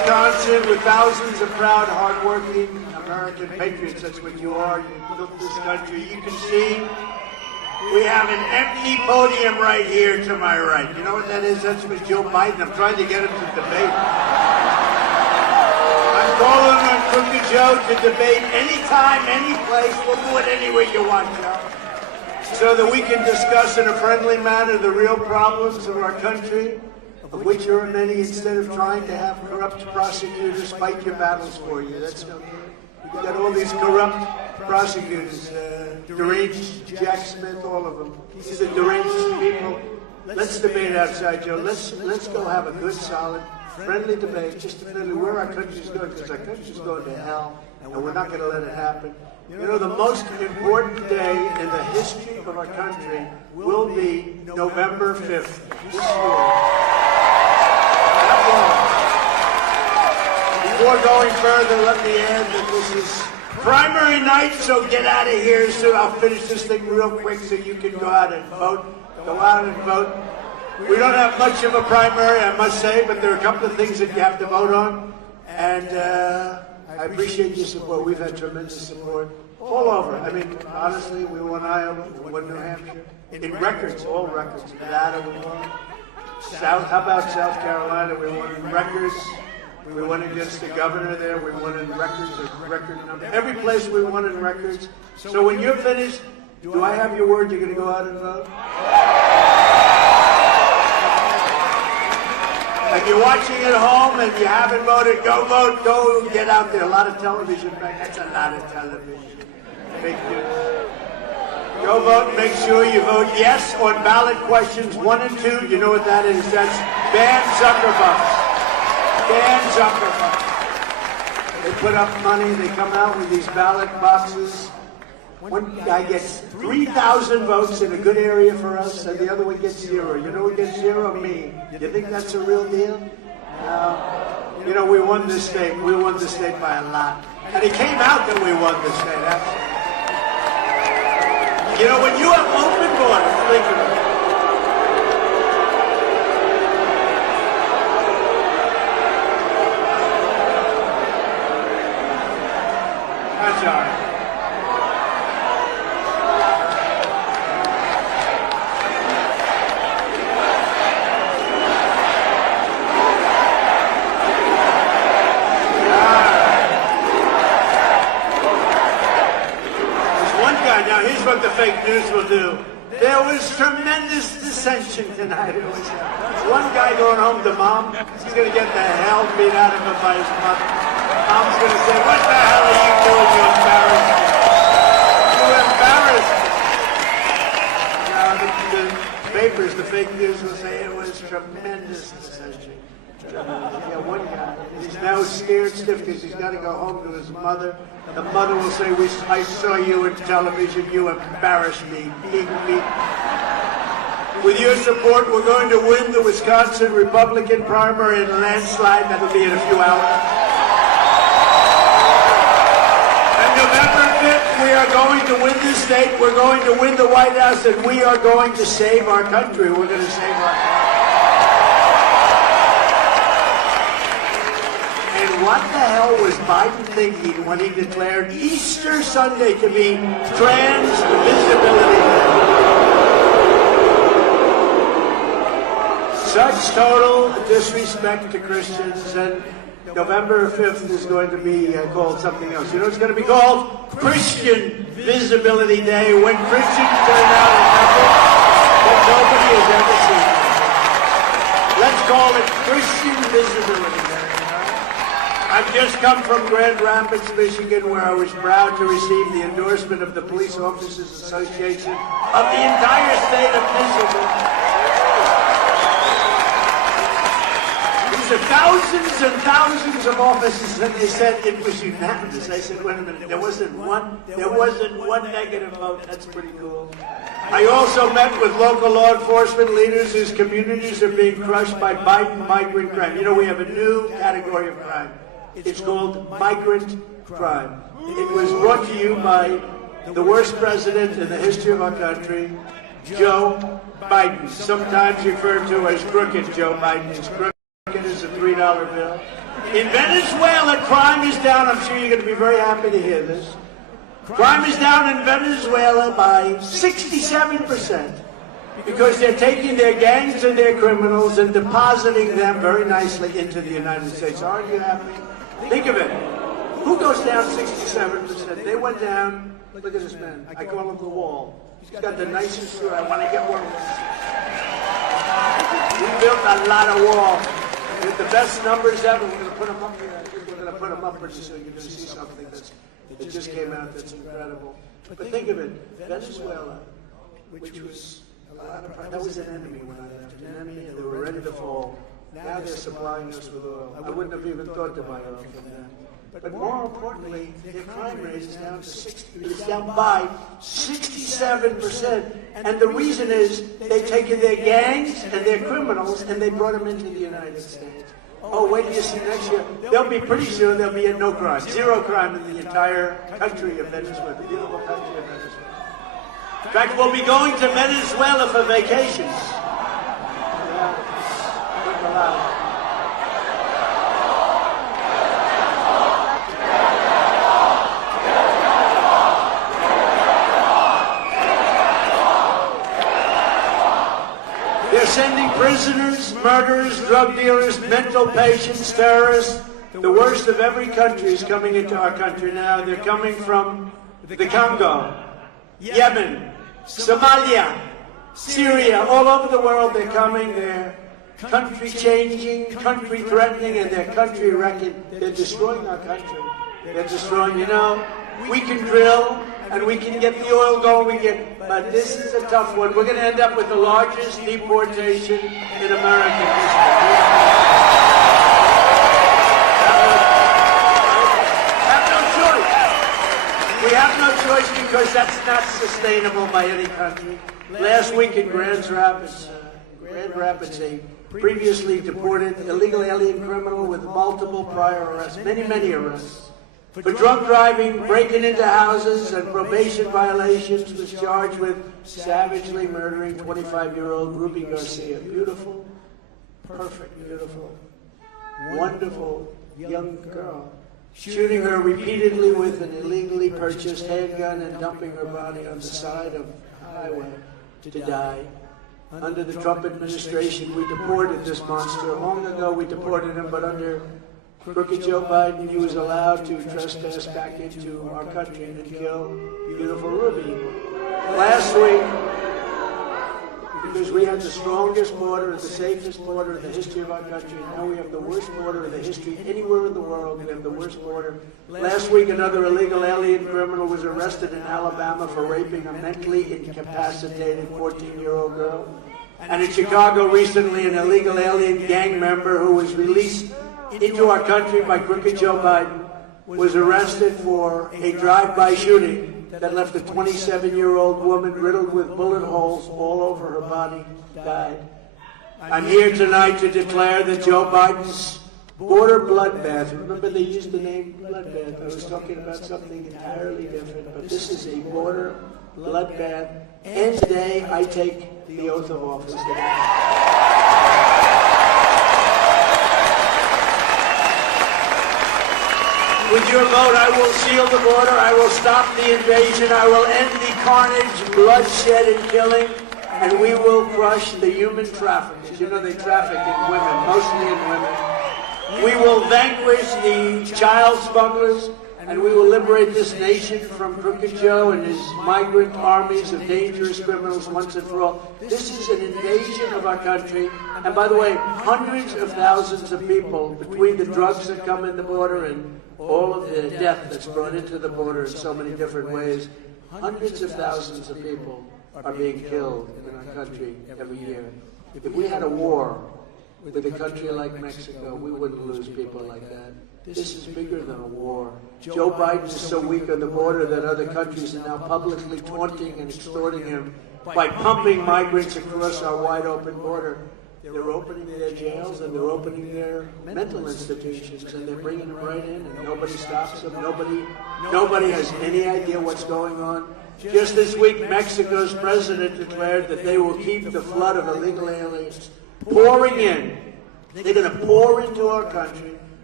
Wisconsin with thousands of proud, hardworking American patriots. That's what you are. You built this country. You can see we have an empty podium right here to my right. You know what that is? That's with Joe Biden. I'm trying to get him to debate. I'm calling on Crooked Joe to debate anytime, any place. We'll do it any way you want, Joe. So that we can discuss in a friendly manner the real problems of our country, of which there are many, instead of trying to have corrupt prosecutors fight your battles for you. That's no good. We've got all these corrupt prosecutors, deranged Jack Smith, all of them. These are deranged people. Let's debate outside, Joe. Let's go have a good, solid, friendly debate, just to figure where our country's going, because our country's going to hell, and we're not going to let it happen. You know, the most important day in the history of our country will be November 5th this year. Before going further, let me add that this is primary night, so get out of here soon. I'll finish this thing real quick so you can go out and vote. Go out and vote. We don't have much of a primary, I must say, but there are a couple of things that you have to vote on. And I appreciate your support. We've had tremendous support all over. I mean, honestly, we won Iowa, we won New Hampshire. In records, all records. Nevada, we won. How about South Carolina? We won in records. We won against the governor there. We won in records, a record number. Every place we won in records. So when you're finished, do I have your word you're going to go out and vote? If you're watching at home and you haven't voted, go vote. Go get out there. A lot of television. That's a lot of television. Fake news. Go vote and make sure you vote yes on ballot questions 1 and 2. You know what that is? That's ban Zuckerbucks. Ban Zuckerbucks. They put up money. They come out with these ballot boxes. One guy gets 3,000 votes in a good area for us, and the other one gets 0. You know who gets 0? Me. You think that's a real deal? No. You know, we won this state. We won this state by a lot. And it came out that we won this state, actually. You know, when you have open borders, think of it. That's all right. Now, here's what the fake news will do. There was tremendous dissension tonight. It was one guy going home to mom. He's going to get the hell beat out of him by his mother. Mom's going to say, what the hell are you doing? You embarrassed me. You embarrassed me. Now, the papers, the fake news will say it was tremendous dissension. Yeah, one guy. He's now scared stiff because he's got to go home to his mother. The mother will say, I saw you on television. You embarrassed me. With your support, we're going to win the Wisconsin Republican primary in a landslide. That'll be in a few hours. And November 5th, we are going to win this state. We're going to win the White House, and we are going to save our country. We're going to save our country. What the hell was Biden thinking when he declared Easter Sunday to be Trans Visibility Day? Such total disrespect to Christians, and November 5th is going to be called something else. You know, it's going to be called Christian Visibility Day, when Christians turn out in numbers that nobody has ever seen. Let's call it Christian Visibility Day. I've just come from Grand Rapids, Michigan, where I was proud to receive the endorsement of the Police Officers Association of the entire state of Michigan. These are thousands and thousands of officers, and they said it was unanimous. I said, wait a minute, there wasn't one negative vote. That's pretty cool. I also met with local law enforcement leaders whose communities are being crushed by Biden migrant crime. You know, we have a new category of crime. It's called migrant crime. It was brought to you by the worst president in the history of our country, Joe Biden, sometimes referred to as Crooked Joe Biden. His crooked is a $3 bill. In Venezuela, crime is down. I'm sure you're going to be very happy to hear this. Crime is down in Venezuela by 67% because they're taking their gangs and their criminals and depositing them very nicely into the United States. Aren't you happy? Think of it. Who goes down 67%? They went down. Look at this man. I call him the Wall. He's got the nicest suit. I want to get one of those. We built a lot of wall with the best numbers ever. We're going to put them up here. We're going to put them up pretty soon. You're going to see something that just came out that's incredible. But think of it. Venezuela, which was a lot of, that was an enemy when I left. An enemy, and they were ready to fall. Now they're supplying us with oil. I wouldn't have even thought to buy oil from them. But more importantly, their crime rate is down to down by 67%. And the reason is they've taken their gangs and their criminals and they brought them into the United States. Oh, wait till you see next year. They'll be pretty soon. There'll be no crime, zero crime in the entire country of Venezuela, the beautiful country of Venezuela. In fact, we'll be going to Venezuela for vacations. Yeah. They're sending prisoners, murderers, drug dealers, mental patients, terrorists. The worst of every country is coming into our country now. They're coming from the Congo, Yemen, Somalia, Syria, all over the world. They're coming. They're country changing, country threatening, and they're country wrecking. They're destroying our country. They're destroying, we can drill and we can get the oil going, but this is a tough one. We're going to end up with the largest deportation in American history. We have no choice because that's not sustainable by any country. Last week in Grand Rapids, a previously deported illegal alien criminal with multiple prior arrests, many arrests, for drunk driving, breaking into houses, and probation violations, was charged with savagely murdering 25-year-old Ruby Garcia. Beautiful, perfect, beautiful, wonderful young girl. Shooting her repeatedly with an illegally purchased handgun and dumping her body on the side of the highway to die. Under the Trump administration, we deported this monster. Long ago, we deported him, but under crooked Joe Biden, he was allowed to trespass back into our country and kill beautiful Ruby. Last week, because we had the strongest border, the safest border in the history of our country, now we have the worst border in the history anywhere in the world. We have the worst border. Last week, another illegal alien criminal was arrested in Alabama for raping a mentally incapacitated 14-year-old girl. And in Chicago recently, an illegal alien gang member who was released into our country by crooked Joe Biden was arrested for a drive-by shooting that left a 27-year-old woman riddled with bullet holes all over her body, died. I'm here tonight to declare that Joe Biden's border bloodbath, remember they used the name bloodbath, I was talking about something entirely different, but this is a border bloodbath, and today I take the oath of office. With your vote, I will seal the border, I will stop the invasion, I will end the carnage, bloodshed, and killing, and we will crush the human traffickers. You know they traffic in women, mostly in women. We will vanquish the child smugglers, and we will liberate this nation from Crooked Joe and his migrant armies of dangerous criminals once and for all. This is an invasion of our country. And by the way, hundreds of thousands of people, between the drugs that come in the border and all of the death that's brought into the border in so many different ways, hundreds of thousands of people are being killed in our country every year. If we had a war with a country like Mexico, we wouldn't lose people like that. This is bigger than a war. Joe Biden is so weak on the border that other countries are now publicly taunting and extorting him by pumping migrants across our wide open border. They're opening their jails and they're opening their mental institutions and they're bringing them right in and nobody stops them. Nobody has any idea what's going on. Just this week, Mexico's president declared that they will keep the flood of illegal aliens pouring in. They're going to pour into our country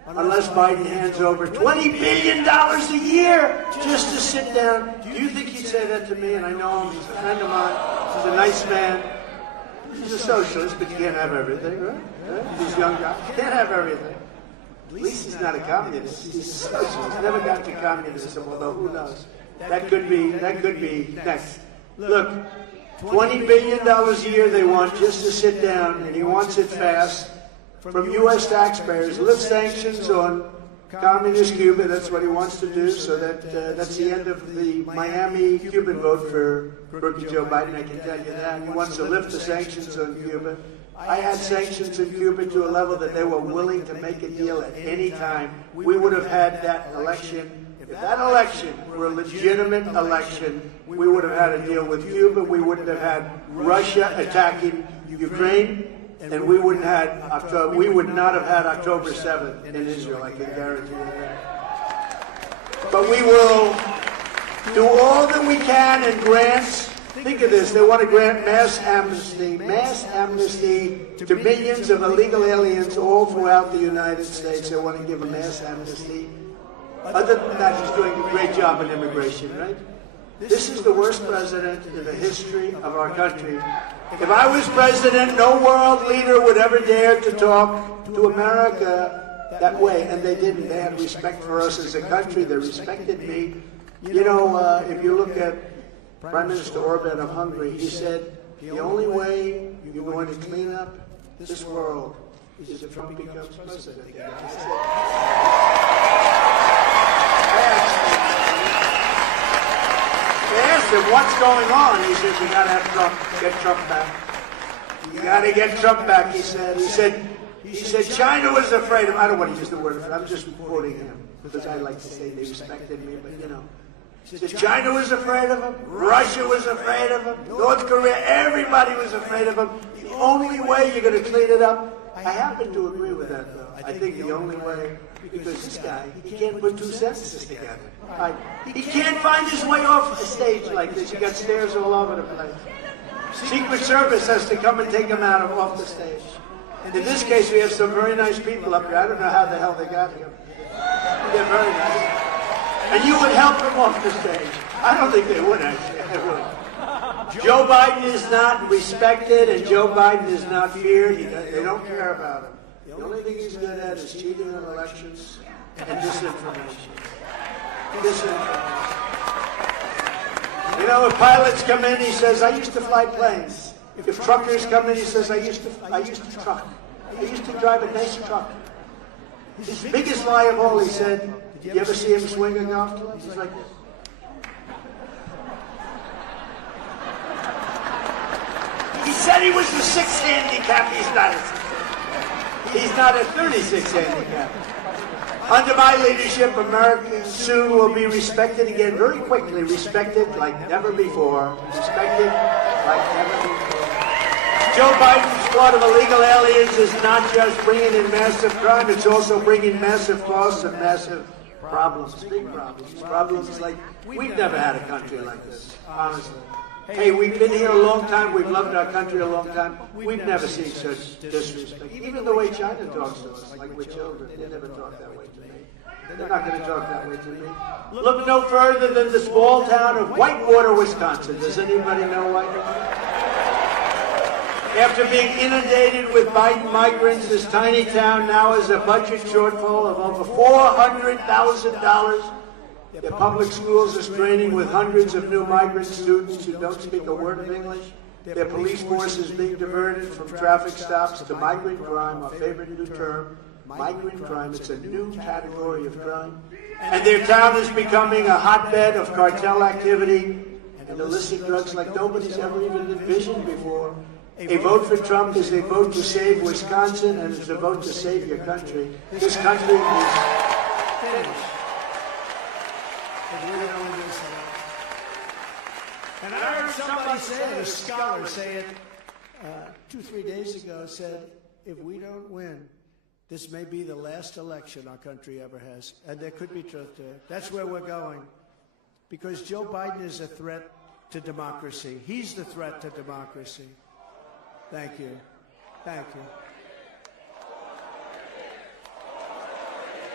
unless Biden hands over $20 billion a year just to sit down. Do you think he'd say that to me? And I know him. He's a friend of mine. He's a nice man. He's a socialist, but you can't have everything, right? These young guys can't have everything. At least he's not a communist. He's a socialist. He's never got to communism, although who knows? That could be next. Look, $20 billion a year they want just to sit down, and he wants it fast from U.S. taxpayers. Lift sanctions on communist Cuba. That's what he wants to do. So that's the end of the Miami Cuban vote for rookie Joe Biden. I can tell you that. He wants to lift the sanctions on Cuba. I had sanctions in Cuba to a level that they were willing to make a deal at any time. We would have had that election. If that election were a legitimate election, we would have had a deal with Cuba. We wouldn't have had Russia attacking Ukraine. And we would not have had October 7th in Israel, I can guarantee you that. But we will do all that we can in grants. Think of this, they want to grant mass amnesty to millions of illegal aliens all throughout the United States. They want to give a mass amnesty. Other than that, he's doing a great job in immigration, right? This is the worst president in the history of our country. If I was president, no world leader would ever dare to talk to America that way, and they didn't. They had respect for us as a country. They respected me. You know, if you look at Prime Minister Orban of Hungary, he said, the only way you're going to clean up this world is if Trump becomes president. They asked him, what's going on? He said, we got to have Trump, get Trump back. You got to get Trump back, he said. He said, China was afraid of him. I don't want to use the word afraid. I'm just quoting him because I like to say they respected me, but you know. He said, China was afraid of him. Russia was afraid of him. North Korea, everybody was afraid of him. The only way you're going to clean it up, I happen to agree with that, though. I think the only way, because this guy, he can't put two sentences together. Right? He can't find his way off a stage like this. You got stairs all over the place. Secret Service has to come and take him off the stage. In this case, we have some very nice people up here. I don't know how the hell they got here. They're very nice. And you would help them off the stage. I don't think they would, actually. I would. Joe Biden is not respected, and Joe Biden is not feared. They don't care about him. The only thing he's good at is cheating on elections and disinformation. You know, if pilots come in, he says, I used to fly planes. If truckers come in, he says, I used to truck. I used to drive a nice truck. His biggest lie of all, he said, did you ever see him swing a golf club? He's like this. He said he was a 6 handicap. He's not a 36 handicap. Under my leadership, America soon will be respected again, very quickly, respected like never before. Respected like never before. Joe Biden's squad of illegal aliens is not just bringing in massive crime, it's also bringing massive costs and massive problems, big problems. Problems like, we've never had a country like this, honestly. Hey, we've been here a long time, we've loved our country a long time, we've never seen such disrespect. Even the way China talks to us, like we're children, they never talk that way to me. They're not going to talk that way to me. Look no further than the small town of Whitewater, Wisconsin. Does anybody know Whitewater? After being inundated with Biden migrants, this tiny town now has a budget shortfall of over $400,000. Their public schools are straining with hundreds of new migrant students who don't speak a word of English. Their police force is being diverted from traffic stops to migrant crime, our favorite new term, migrant crime. It's a new category of crime. And their town is becoming a hotbed of cartel activity and illicit drugs like nobody's ever even envisioned before. A vote for Trump is a vote to save Wisconsin, and it's a vote to save your country. This country is finished. And I heard somebody say it, a scholar say it 2-3 days ago, said, if we don't win, this may be the last election our country ever has. And there could be truth to it. That's where we're going. Because Joe Biden is a threat to democracy. He's the threat to democracy. Thank you. Thank you.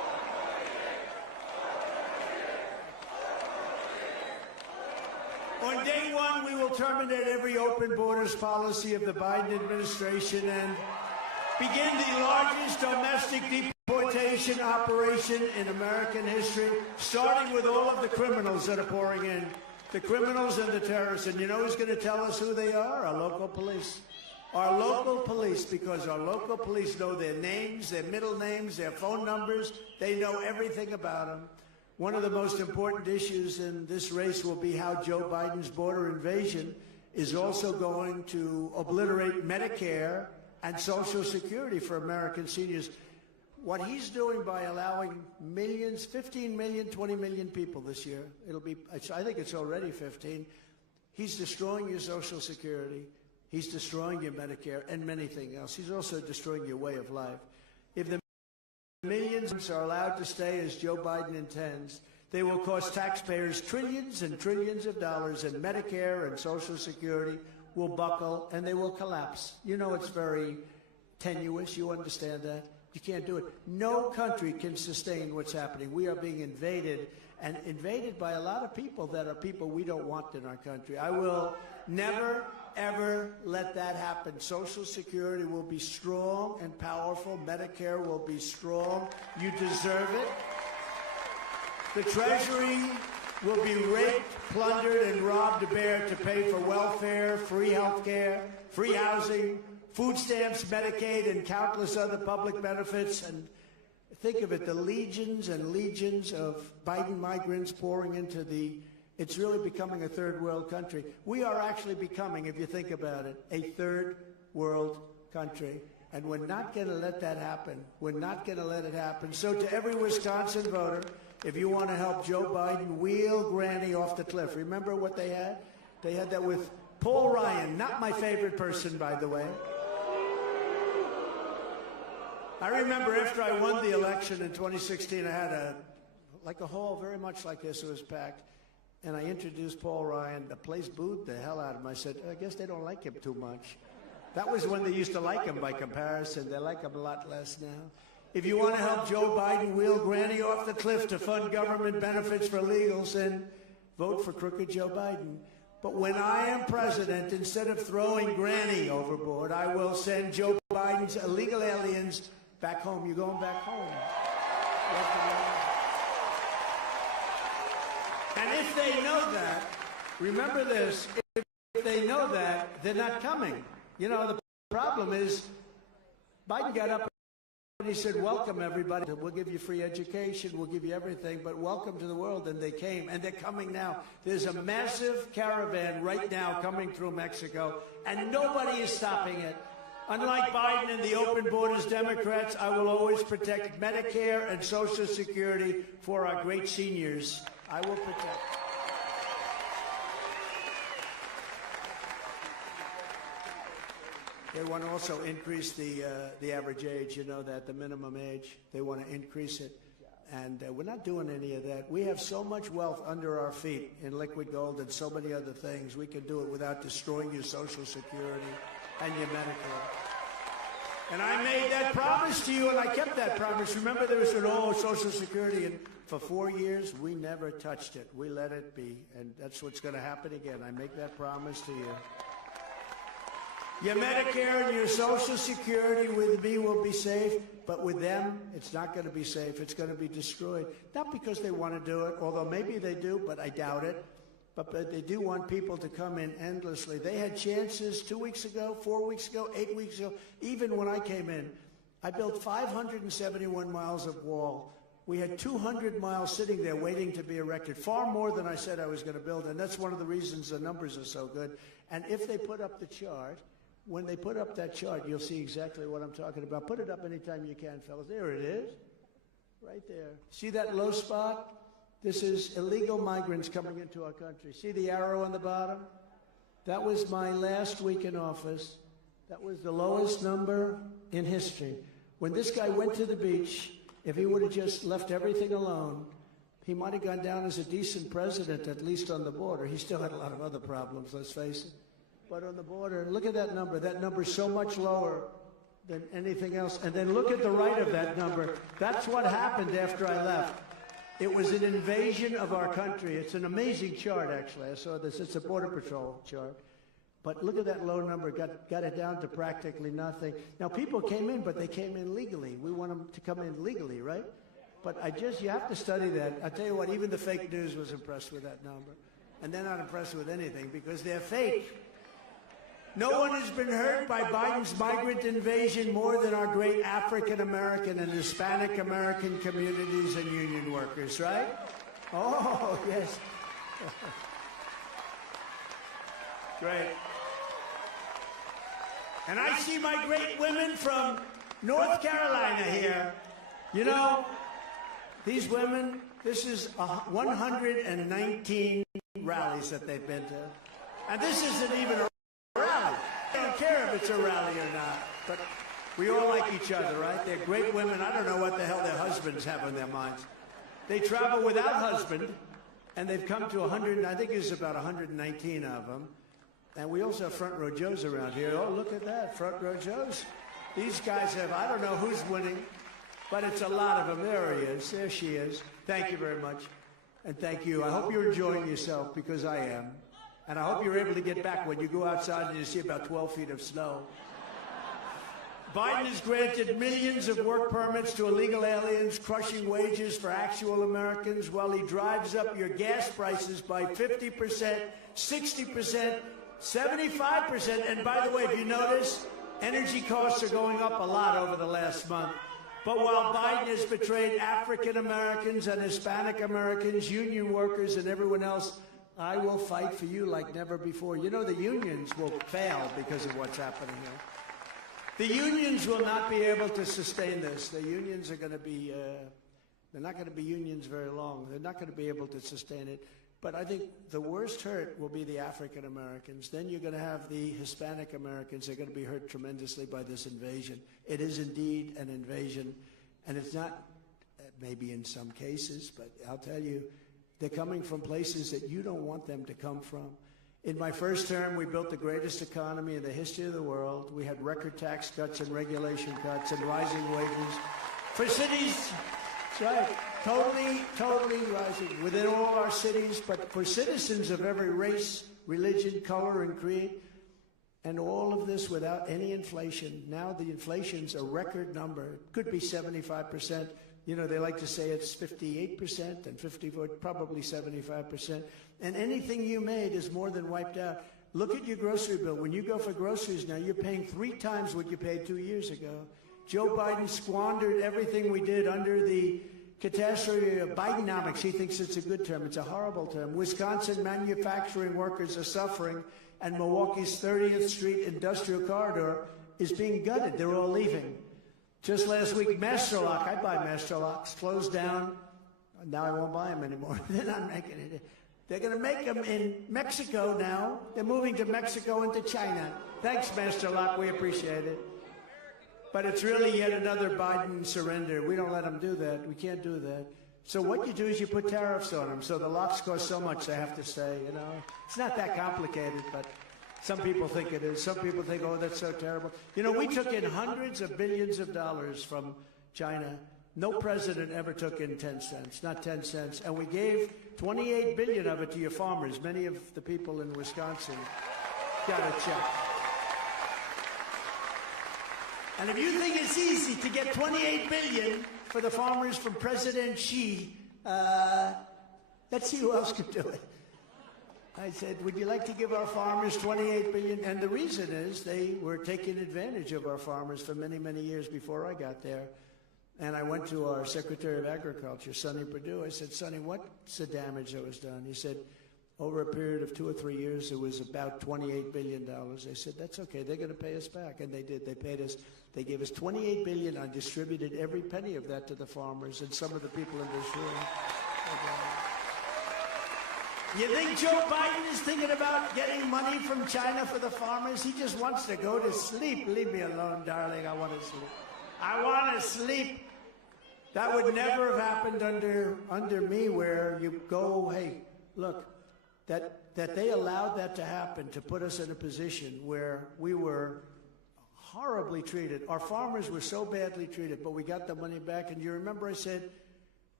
day one, we will terminate every open borders policy of the Biden administration and begin the largest domestic deportation operation in American history, starting with all of the criminals that are pouring in, the criminals and the terrorists. And you know who's going to tell us who they are? Our local police. Our local police, because our local police know their names, their middle names, their phone numbers. They know everything about them. One of the most important issues in this race will be how Joe Biden's border invasion is also going to obliterate Medicare and Social Security for American seniors. What he's doing by allowing millions, 15 million, 20 million people this year, I think it's already 15, he's destroying your Social Security. He's destroying your Medicare and many things else. He's also destroying your way of life. If the millions are allowed to stay as Joe Biden intends, they will cost taxpayers trillions and trillions of dollars, and Medicare and Social Security will buckle and they will collapse. You know it's very tenuous. You understand that? You can't do it. No country can sustain what's happening. We are being invaded, and invaded by a lot of people that are people we don't want in our country. I will never, ever let that happen. Social Security will be strong and powerful. Medicare will be strong. You deserve it. The Treasury will be raped, plundered, and robbed bare to pay for welfare, free health care, free housing, food stamps, Medicaid, and countless other public benefits. And think of it, the legions and legions of Biden migrants pouring into it's really becoming a third world country. We are actually becoming, if you think about it, a third world country. And we're not going to let that happen. We're not going to let it happen. So to every Wisconsin voter, if you want to help Joe Biden wheel Granny off the cliff, remember what they had? They had that with Paul Ryan, not my favorite person, by the way. I remember after I won the election in 2016, I had a hall very much like this. It was packed. And I introduced Paul Ryan. The place booed the hell out of him. I said, I guess they don't like him too much. That was when they used to like him by comparison. They like him a lot less now. If you want to help Joe Biden wheel Granny off the cliff to fund government benefits for illegals, then vote for crooked Joe Biden. But when I am president, instead of throwing Granny overboard, I will send Joe Biden's illegal aliens back home. You're going back home. And if they know that, remember this, if they know that, they're not coming. You know, the problem is Biden got up and he said, welcome, everybody. We'll give you free education. We'll give you everything, but welcome to the world. And they came, and they're coming now. There's a massive caravan right now coming through Mexico, and nobody is stopping it. Unlike Biden and the open borders Democrats, I will always protect Medicare and Social Security for our great seniors. I will protect. They want to also increase the average age. You know that, the minimum age. They want to increase it. And we're not doing any of that. We have so much wealth under our feet in liquid gold and so many other things. We can do it without destroying your Social Security and your Medicare. And I made that promise to you, and I kept that promise. Remember, there was Social Security, and for 4 years, we never touched it. We let it be, and that's what's going to happen again. I make that promise to you. Your Medicare and your Social Security with me will be safe, but with them, it's not going to be safe. It's going to be destroyed. Not because they want to do it, although maybe they do, but I doubt it. But they do want people to come in endlessly. They had chances 2 weeks ago, 4 weeks ago, 8 weeks ago. Even when I came in, I built 571 miles of wall. We had 200 miles sitting there waiting to be erected, far more than I said I was going to build. And that's one of the reasons the numbers are so good. And if they put up the chart, when they put up that chart, you'll see exactly what I'm talking about. Put it up anytime you can, fellas. There it is, right there. See that low spot? This is illegal migrants coming into our country. See the arrow on the bottom? That was my last week in office. That was the lowest number in history. When this guy went to the beach, if he would have just left everything alone, he might have gone down as a decent president, at least on the border. He still had a lot of other problems, let's face it. But on the border, look at that number. That number's so much lower than anything else. And then look at the right of that number. That's what happened after I left. It was an invasion of our country. It's an amazing chart, actually. I saw this. It's a Border Patrol chart. But look at that low number, got it down to practically nothing. Now, people came in, but they came in legally. We want them to come in legally, right? But you have to study that. I tell you what, even the fake news was impressed with that number. And they're not impressed with anything because they're fake. No one has been hurt by Biden's migrant invasion more than our great African American and Hispanic American communities and union workers, right? Oh, yes. Great. And I see my great women from North Carolina here. You know, these women, this is 119 rallies that they've been to. And this isn't even a rally. I don't care if it's a rally or not. But we all like each other, right? They're great women. I don't know what the hell their husbands have on their minds. They travel without husband, and they've come to 100, I think it's about 119 of them. And we also have front row Joes around here. Oh, look at that, front row Joes. These guys have, I don't know who's winning, but it's a lot of them. There he is. There she is. Thank you very much. And thank you. I hope you're enjoying yourself, because I am. And I hope you're able to get back when you go outside and you see about 12 feet of snow. Biden has granted millions of work permits to illegal aliens, crushing wages for actual Americans while he drives up your gas prices by 50%, 60%, 75%. And by the way, if you notice, energy costs are going up a lot over the last month. But while Biden has betrayed African Americans and Hispanic Americans, union workers, and everyone else, I will fight for you like never before. You know, the unions will fail because of what's happening here. The unions will not be able to sustain this. The unions are going to be, they're not going to be unions very long. They're not going to be able to sustain it. But I think the worst hurt will be the African Americans. Then you're going to have the Hispanic Americans. They're going to be hurt tremendously by this invasion. It is indeed an invasion. And it's not, maybe in some cases, but I'll tell you, they're coming from places that you don't want them to come from. In my first term, we built the greatest economy in the history of the world. We had record tax cuts and regulation cuts and rising wages. For cities, that's right, totally rising within all our cities, but for citizens of every race, religion, color, and creed, and all of this without any inflation. Now the inflation's a record number. It could be 75%. You know, they like to say it's 58% and 54, probably 75%. And anything you made is more than wiped out. Look at your grocery bill. When you go for groceries now, you're paying 3 times what you paid 2 years ago. Joe Biden squandered everything we did under the catastrophe of Bidenomics. He thinks it's a good term. It's a horrible term. Wisconsin manufacturing workers are suffering, and Milwaukee's 30th Street industrial corridor is being gutted. They're all leaving. Just last week, Master Lock, I buy Master Locks, closed down. Now I won't buy them anymore. They're not making it. They're going to make them in Mexico now. They're moving to Mexico and to China. Thanks, Master Lock. We appreciate it. But it's really yet another Biden surrender. We don't let them do that. We can't do that. So what you do is you put tariffs on them. So the locks cost so much they have to stay, you know. It's not that complicated, but some people think it is. Some people think, oh, that's so terrible. You know, we took in hundreds of billions of dollars from China. No president ever took in 10 cents, not 10 cents. And we gave 28 billion of it to your farmers. Many of the people in Wisconsin got a check. And if you think it's easy to get 28 billion for the farmers from President Xi, let's see who else could do it. I said, would you like to give our farmers 28 billion? And the reason is they were taking advantage of our farmers for many, many years before I got there. And I went to our Secretary of Agriculture, Sonny Perdue. I said, Sonny, what's the damage that was done? He said, over a period of 2 or 3 years, it was about $28 billion. I said, that's okay. They're going to pay us back. And they did. They paid us. They gave us $28 billion. I distributed every penny of that to the farmers and some of the people in this room. You think Joe Biden is thinking about getting money from China for the farmers? He just wants to go to sleep. Leave me alone, darling. I want to sleep. I want to sleep. That would never have happened under me, where you go, hey, look, that they allowed that to happen, to put us in a position where we were horribly treated. Our farmers were so badly treated, but we got the money back. And you remember I said,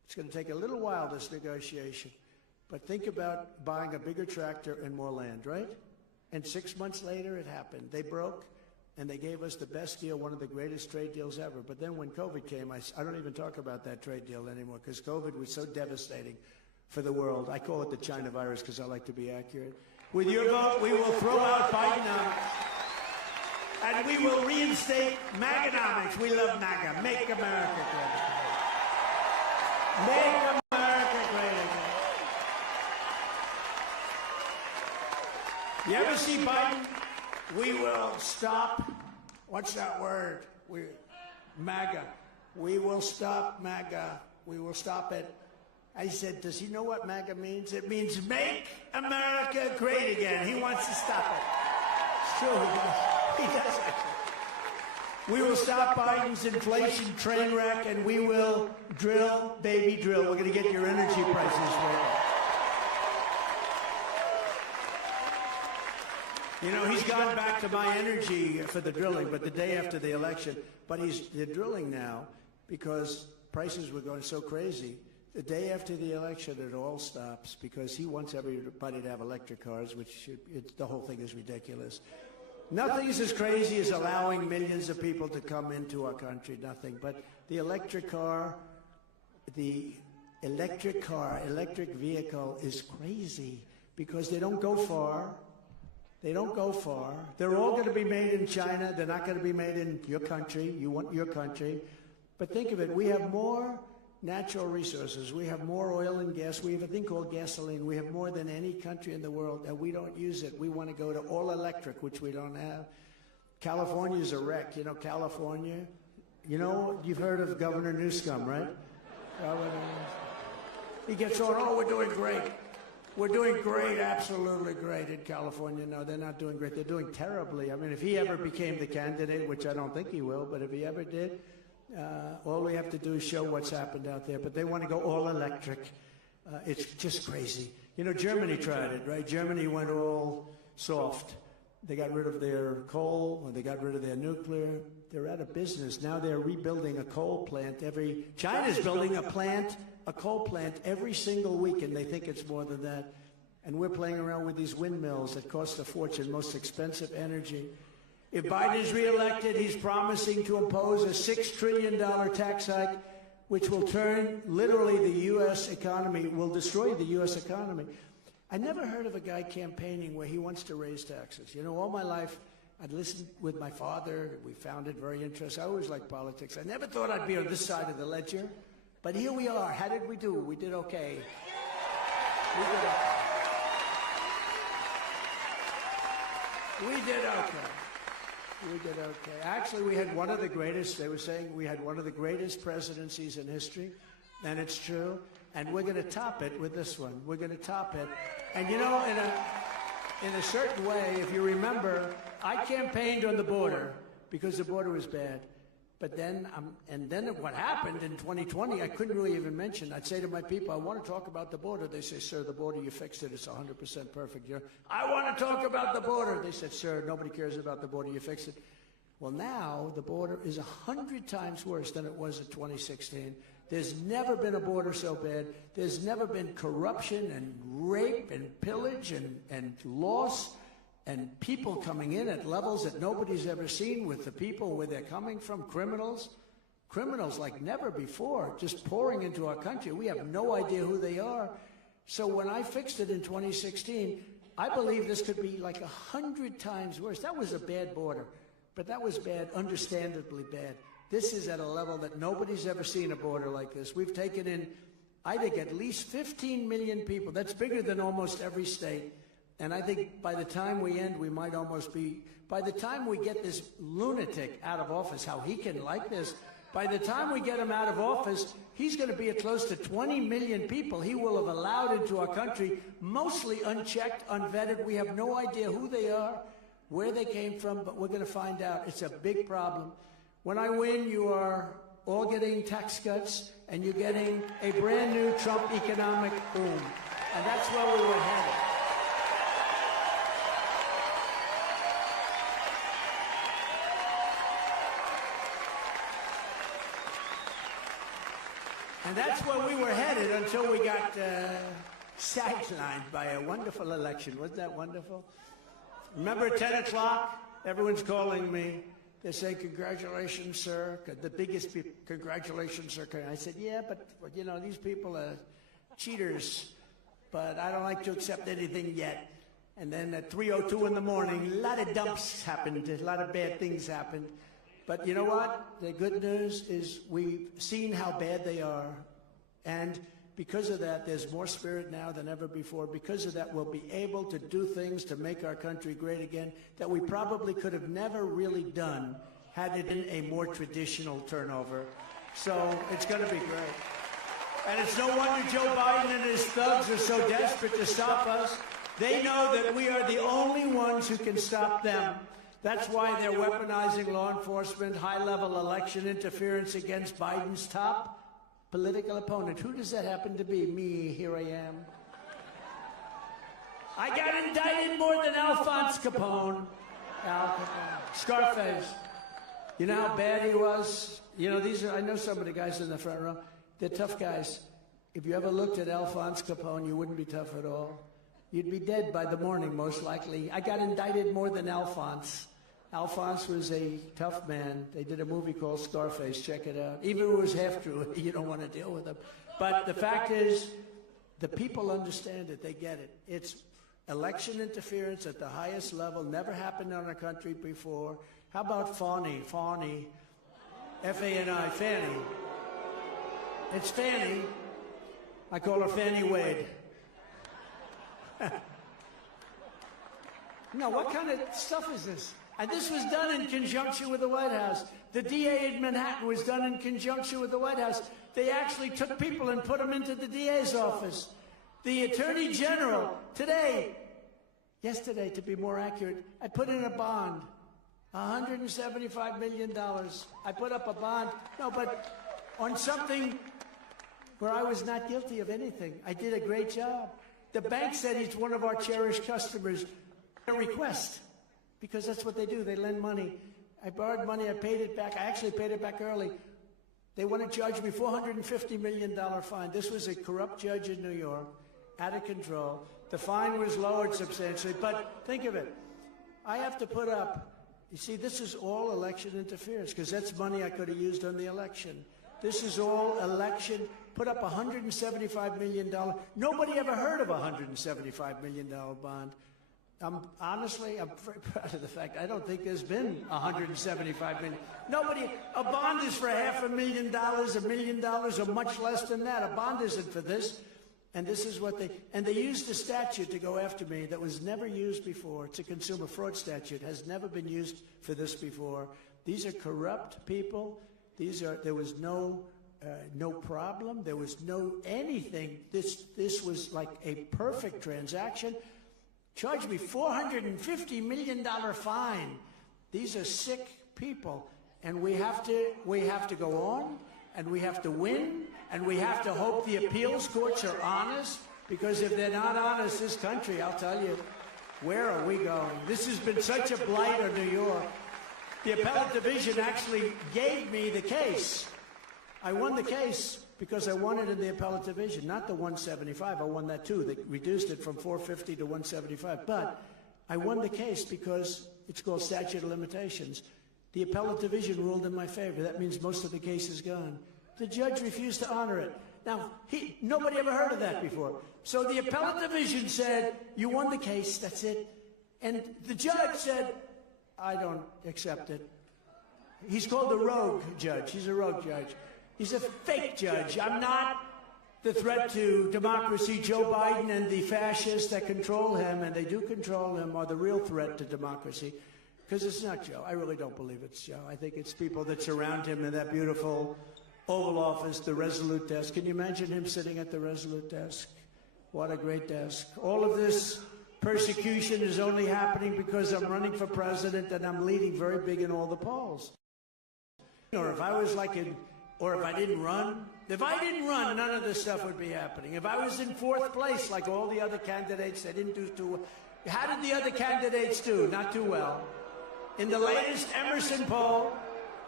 It's going to take a little while, this negotiation. But think about buying a bigger tractor and more land, right? And 6 months later, it happened. They broke, and they gave us the best deal, one of the greatest trade deals ever. But then when COVID came, I don't even talk about that trade deal anymore because COVID was so devastating for the world. I call it the China virus because I like to be accurate. With your vote, we will throw out Bidenomics, and we will reinstate MAGAnomics. We love MAGA. Make America great again. Make America great again. You ever see Biden? We will stop. What's that word? MAGA. We will stop MAGA. We will stop it. I said, does he know what MAGA means? It means make America great again. He wants to stop it. It's true, he does. He does actually. We will stop Biden's inflation train wreck, and we will drill, baby, drill. We're going to get your energy prices right. You know, he's gone back to my energy for the drilling, but the day after the election. But they're drilling now because prices were going so crazy. The day after the election, it all stops because he wants everybody to have electric cars, the whole thing is ridiculous. Nothing is as crazy as allowing millions of people to come into our country, nothing. But the electric vehicle is crazy because they don't go far. They don't go far. They're all going to be made in China. They're not going to be made in your country. You want your country. But think of it. We have more natural resources. We have more oil and gas. We have a thing called gasoline. We have more than any country in the world, and we don't use it. We want to go to all electric, which we don't have. California's a wreck. You know, California. You know, you've heard of Governor Newsom, right? He gets on, oh, we're doing great. We're doing great, absolutely great in California. No, they're not doing great. They're doing terribly. I mean, if he ever became the candidate, which I don't think he will, but if he ever did, all we have to do is show what's happened out there. But they want to go all electric. It's just crazy. You know, Germany tried it, right? Germany went all soft. They got rid of their coal, or they got rid of their nuclear. They're out of business. Now they're rebuilding a coal plant China's building a coal plant every single week, and they think it's more than that. And we're playing around with these windmills that cost a fortune, most expensive energy. If Biden is reelected, he's promising to impose a $6 trillion tax hike, which will turn literally the U.S. economy, will destroy the U.S. economy. I never heard of a guy campaigning where he wants to raise taxes. You know, all my life, I'd listened with my father. We found it very interesting. I always liked politics. I never thought I'd be on this side of the ledger. But here we are. How did we do? We did okay. We did okay. We did okay. We did okay. Actually, we had one of the greatest, they were saying we had one of the greatest presidencies in history, and it's true. And we're going to top it with this one. We're going to top it. And you know, in a certain way, if you remember, I campaigned on the border because the border was bad. But then, what happened in 2020, I couldn't really even mention. I'd say to my people, I want to talk about the border. They say, sir, the border, you fixed it. It's 100% perfect. I want to talk about the border. They said, sir, nobody cares about the border. You fixed it. Well, now the border is 100 times worse than it was in 2016. There's never been a border so bad. There's never been corruption and rape and pillage and loss and people coming in at levels that nobody's ever seen with the people where they're coming from, criminals like never before, just pouring into our country. We have no idea who they are. So when I fixed it in 2016, I believe this could be like 100 times worse. That was a bad border, but that was bad, understandably bad. This is at a level that nobody's ever seen a border like this. We've taken in, I think, at least 15 million people. That's bigger than almost every state. And I think by the time we end, we might almost be, by the time we get this lunatic out of office, how he can like this, by the time we get him out of office, he's going to be at close to 20 million people he will have allowed into our country, mostly unchecked, unvetted. We have no idea who they are, where they came from, but we're going to find out. It's a big problem. When I win, you are all getting tax cuts, and you're getting a brand new Trump economic boom. And that's where we were headed. And that's where we were headed until we got sidelined by a wonderful election. Wasn't that wonderful? Remember at 10 o'clock, everyone's calling me. They say, congratulations, sir. The biggest congratulations, sir. I said, yeah, but you know, these people are cheaters, but I don't like to accept anything yet. And then at 3:02 in the morning, a lot of dumps happened. A lot of bad things happened. But you know what? The good news is we've seen how bad they are. And because of that, there's more spirit now than ever before. Because of that, we'll be able to do things to make our country great again that we probably could have never really done had it been a more traditional turnover. So it's going to be great. And it's no wonder Joe Biden and his thugs are so desperate to stop us. They know that we are the only ones who can stop them. That's why they're weaponizing law enforcement, high-level election interference against Biden's top political opponent. Who does that happen to be? Me, here I am. I got indicted more than Alphonse Capone. Al Capone. Scarface. You know how bad he was? You know, I know some of the guys in the front row. They're tough guys. If you ever looked at Alphonse Capone, you wouldn't be tough at all. You'd be dead by the morning, most likely. I got indicted more than Alphonse. Alphonse was a tough man. They did a movie called Scarface. Check it out. Even if it was half true, you don't want to deal with him. But the fact is, the people understand it. They get it. It's election interference at the highest level. Never happened in our country before. How about Fani? Fani. F-A-N-I. Fanny. It's Fanny. I call her Fanny Wade. No, what kind of stuff is this? And this was done in conjunction with the White House. The DA in Manhattan was done in conjunction with the White House. They actually took people and put them into the DA's office. The Attorney General, yesterday to be more accurate, I put in a bond, $175 million. I put up a bond, no, but on something where I was not guilty of anything. I did a great job. The bank said he's one of our cherished customers. A request, because that's what they do. They lend money. I borrowed money. I paid it back. I actually paid it back early. They want to charge me $450 million fine. This was a corrupt judge in New York, out of control. The fine was lowered substantially. But think of it. I have to put up, you see, this is all election interference, because that's money I could have used on the election. This is all election. Put up $175 million. Nobody ever heard of a $175 million bond. Honestly, I'm very proud of the fact I don't think there's been $175 million. Nobody, a bond is for $500,000, $1 million, or much less than that. A bond isn't for this. And this is what they used a statute to go after me that was never used before. It's a consumer fraud statute, has never been used for this before. These are corrupt people. There was no problem. There was no anything. This was like a perfect transaction. Charged me $450 million fine. These are sick people, and we have to go on, and we have to win, and we have to hope the appeals courts are honest, because if they're not honest, this country, I'll tell you, where are we going? This has been such a blight on New York. The appellate division actually gave me the case. I won the case because I won it in the appellate division, not the 175. I won that too. They reduced it from 450 to 175. But I won the case because it's called statute of limitations. The appellate division ruled in my favor. That means most of the case is gone. The judge refused to honor it. Now, nobody ever heard of that before. So the appellate division said, you won the case, that's it. And the judge said, I don't accept it. He's called a rogue judge. He's a rogue judge. He's a fake judge. I'm not the threat to democracy. Joe Biden and the fascists that control him, and they do control him, are the real threat to democracy. Because it's not Joe. I really don't believe it's Joe. I think it's people that surround him in that beautiful Oval Office, the Resolute desk. Can you imagine him sitting at the Resolute desk? What a great desk. All of this persecution is only happening because I'm running for president and I'm leading very big in all the polls. Or if I was like or if I didn't run, none of this stuff would be happening. If I was in fourth place, like all the other candidates, they didn't do too well. How did the other candidates do? Not too well. In the latest Emerson poll,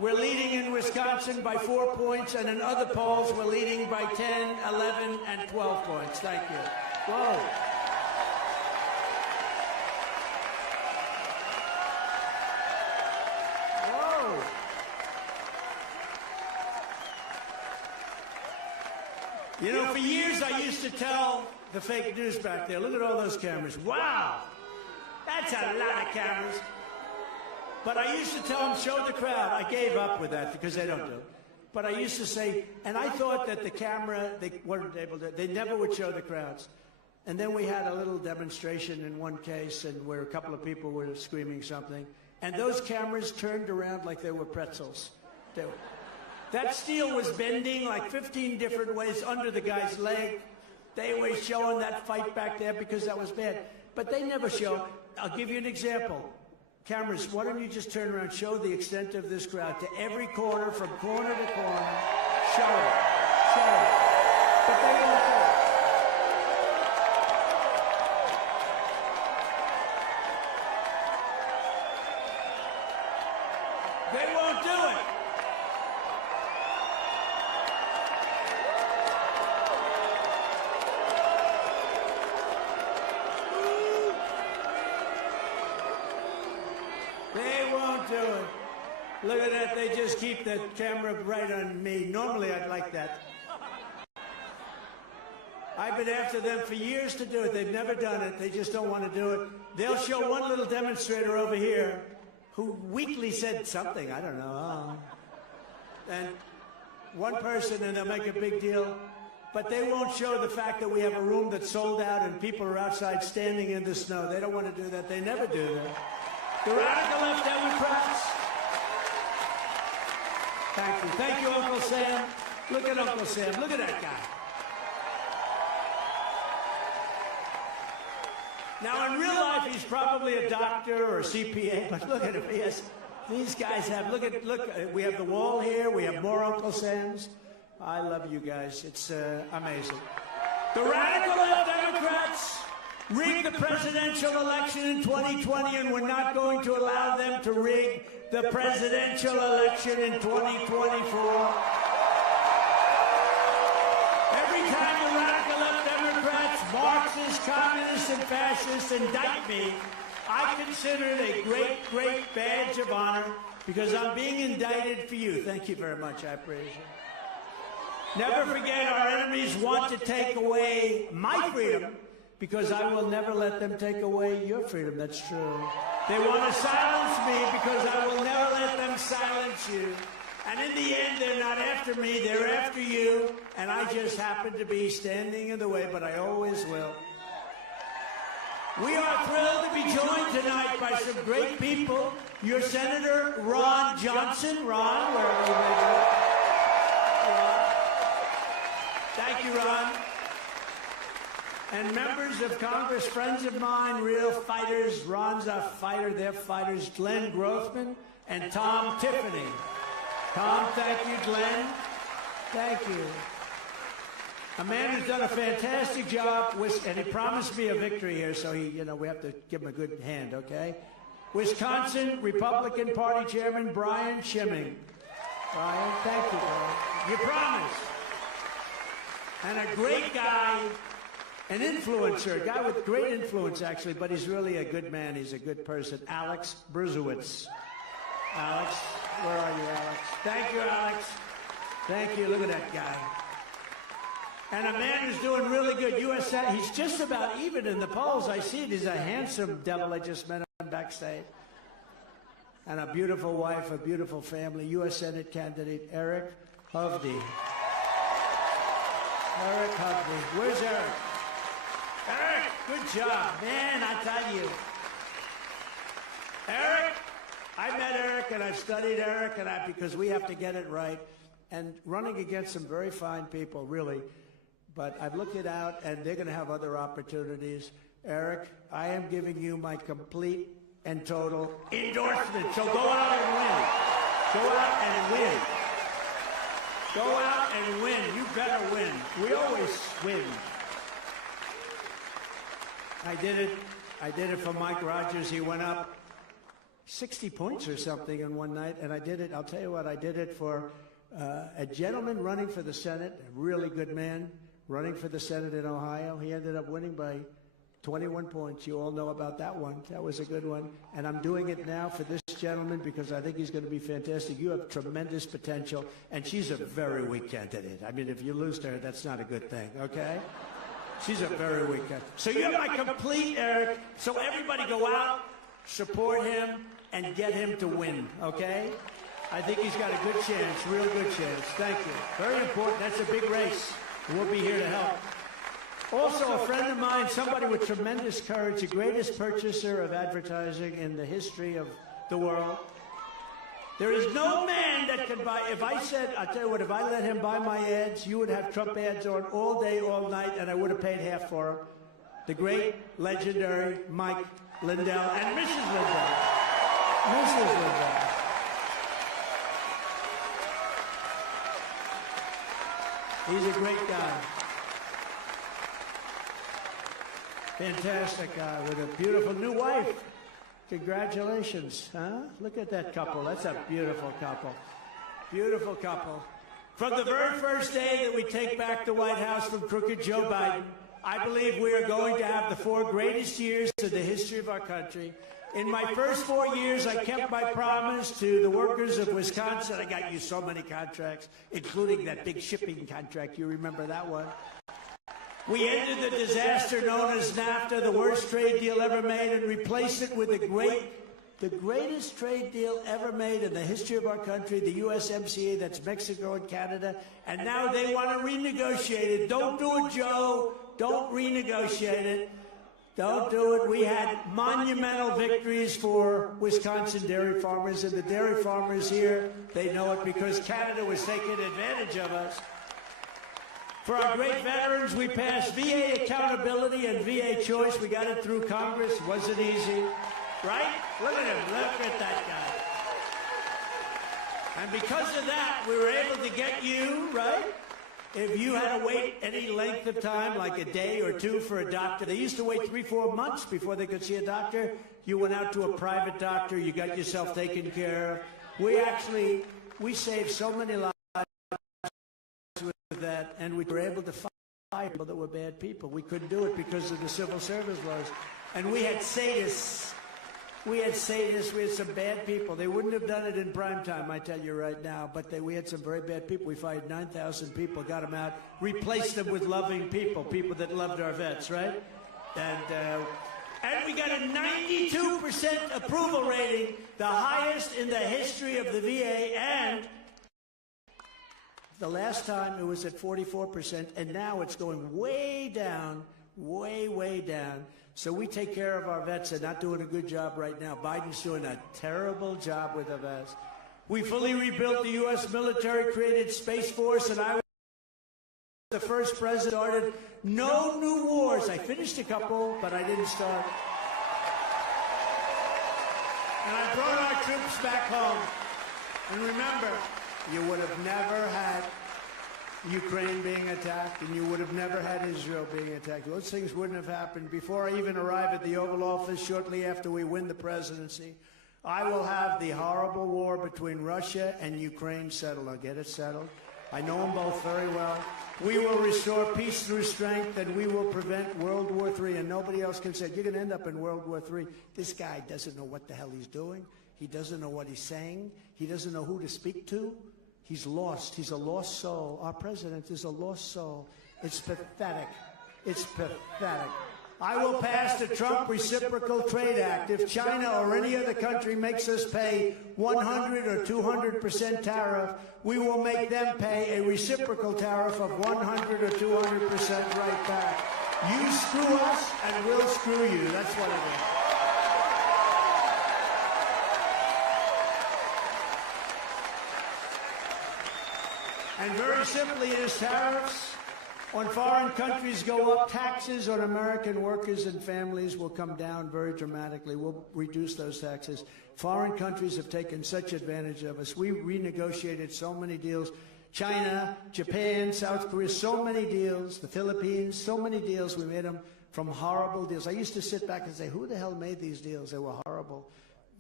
We're leading in Wisconsin by 4 points, and in other polls, we're leading by 10, 11, and 12 points. Thank you. Whoa. Whoa. You know, for years I used to tell the fake news back there, look at all those cameras. Wow, that's a lot of cameras. But I used to tell them, show the crowd. I gave up with that because they don't do it. But I used to say, and I thought that the camera, they weren't able to, they never would show the crowds. And then we had a little demonstration in one case and where a couple of people were screaming something. And those cameras turned around like they were pretzels. That steel was bending like 15 different ways under the guy's leg. They were showing that fight back there because that was bad. But they never show. I'll give you an example. Cameras, why don't you just turn around, show the extent of this crowd to every corner, from corner to corner. Show it. Show it. But they won't do it. They won't do it. They won't do it. Look at that. They just keep the camera right on me. Normally, I'd like that. I've been after them for years to do it. They've never done it. They just don't want to do it. They'll show one little demonstrator over here who weakly said something. I don't know. And one person, and they'll make a big deal. But they won't show the fact that we have a room that's sold out and people are outside standing in the snow. They don't want to do that. They never do that. The radical left Democrats. Thank you. Thank you, Uncle Sam. Look at Uncle Sam. Look at that guy. Now, in real life, he's probably a doctor or a CPA, but look at him. These guys have, look, we have the wall here. We have more Uncle Sams. I love you guys. It's amazing. The radical left Democrats rigged the presidential election in 2020, and we're not going to allow them to rig the presidential election in 2024. Every time the radical left Democrats, Marxists, communists, and fascists indict me, I consider it a great, great badge of honor because I'm being indicted for you. Thank you very much. I appreciate it. Never forget, our enemies want to take away my freedom, because I will never let them take away your freedom. That's true. They want to silence me because I will never let them silence you. And in the end, they're not after me, they're after you. And I just happen to be standing in the way, but I always will. We are thrilled to be joined tonight by some great people. Your Senator Ron Johnson. Ron, wherever you may be. Ron. Thank you, Ron. And members of Congress, friends of mine, real fighters. Ron's a fighter, they're fighters. Glenn Grothman and Tom Tiffany. Tom, thank you, Glenn. Thank you. A man who's done a fantastic job, and he promised me a victory here, so we have to give him a good hand, okay? Wisconsin Republican Party Chairman Brian Schimming. Brian, thank you, Brian. You promised. And a great guy, an influencer, a guy with great influence, actually, but he's really a good man. He's a good person. Alex Brzezowicz. Alex, where are you, Alex? Thank you, Alex. Thank you. Look at that guy. And a man who's doing really good. U.S. Senate, he's just about even in the polls. I see it. He's a handsome devil. I just met him backstage. And a beautiful wife, a beautiful family. U.S. Senate candidate Eric Hovde. Eric Hovde. Where's Eric? Eric, good job. Man, I tell you. Eric, I met Eric and I've studied Eric because we have to get it right. And running against some very fine people, really. But I've looked it out and they're going to have other opportunities. Eric, I am giving you my complete and total endorsement. So go out and win. Go out and win. Go out and win. You better win. We always win. I did it for Mike Rogers. He went up, 60 points or something in one night, and I did it. I'll tell you what, I did it for a gentleman running for the Senate, a really good man running for the Senate in Ohio. He ended up winning by 21 points. You all know about that one. That was a good one. And I'm doing it now for this gentleman because I think he's going to be fantastic. You have tremendous potential, and she's a very weak candidate. I mean, if you lose to her, that's not a good thing, okay? She's a very weak candidate. So you have my complete, Eric. So everybody go out, support him, and get him to win, okay? I think he's got a good chance, real good chance. Thank you. Very important. That's a big race. We'll be here to help. Also, a friend of mine, somebody with tremendous courage, the greatest purchaser of advertising in the history of the world. There is no man that can buy, if I said, I'll tell you what, if I let him buy my ads, you would have Trump ads on all day, all night, and I would have paid half for them. The great, legendary Mike Lindell and Mrs. Lindell. Mrs. Lindell. He's a great guy. Fantastic guy with a beautiful new wife. Congratulations, huh? Look at that couple. That's a beautiful couple. Beautiful couple. From the very first day that we take back the White House from crooked Joe Biden, I believe we are going to have the 4 greatest years in the history of our country. In my first 4 years, I kept my promise to the workers of Wisconsin. I got you so many contracts, including that big shipping contract. You remember that one? We ended the disaster known as NAFTA, the worst trade deal ever made, and replaced it with the greatest trade deal ever made in the history of our country, the USMCA, that's Mexico and Canada. And now they want to renegotiate it. Don't do it, Joe. Don't renegotiate it. Don't do it. We had monumental victories for Wisconsin dairy farmers, and the dairy farmers here, they know it because Canada was taking advantage of us. For our great veterans, we passed VA accountability and VA choice. We got it through Congress. Wasn't easy, right? Look at him. Look at that guy. And because of that, we were able to get you, right? If you had to wait any length of time, like a day or two for a doctor, they used to wait 3-4 months before they could see a doctor. You went out to a private doctor. You got yourself taken care of. We saved so many lives with that, and we were able to fire people that were bad people. We couldn't do it because of the civil service laws. And we had sadists. We had some bad people. They wouldn't have done it in prime time, I tell you right now, but we had some very bad people. We fired 9,000 people, got them out, replaced them with loving people, people that loved our vets, right? And we got a 92% approval rating, the highest in the history of the VA, and the last time it was at 44%, and now it's going way down, way down. So we take care of our vets. They're not doing a good job right now. Biden's doing a terrible job with the vets. We fully rebuilt the U.S. military, created Space Force, and I was the first president started no new wars. I finished a couple, but I didn't start. And I brought our troops back home. And remember, you would have never had Ukraine being attacked, and you would have never had Israel being attacked. Those things wouldn't have happened. Before I even arrive at the Oval Office, shortly after we win the presidency, I will have the horrible war between Russia and Ukraine settled. I'll get it settled. I know them both very well. We will restore peace through strength, and we will prevent World War III, and nobody else can say, you're going to end up in World War III. This guy doesn't know what the hell he's doing. He doesn't know what he's saying. He doesn't know who to speak to. He's lost. He's a lost soul. Our president is a lost soul. It's pathetic. It's pathetic. I will pass the Trump Reciprocal Trade Act. If China or any other country makes us pay 100 or 200% tariff, we will make them pay a reciprocal tariff of 100 or 200% right back. You screw us, and we'll screw you. That's what it is. And very simply, it is tariffs on foreign countries go up. Taxes on American workers and families will come down very dramatically. We'll reduce those taxes. Foreign countries have taken such advantage of us. We renegotiated so many deals. China, Japan, South Korea, so many deals. The Philippines, so many deals. We made them from horrible deals. I used to sit back and say, who the hell made these deals? They were horrible.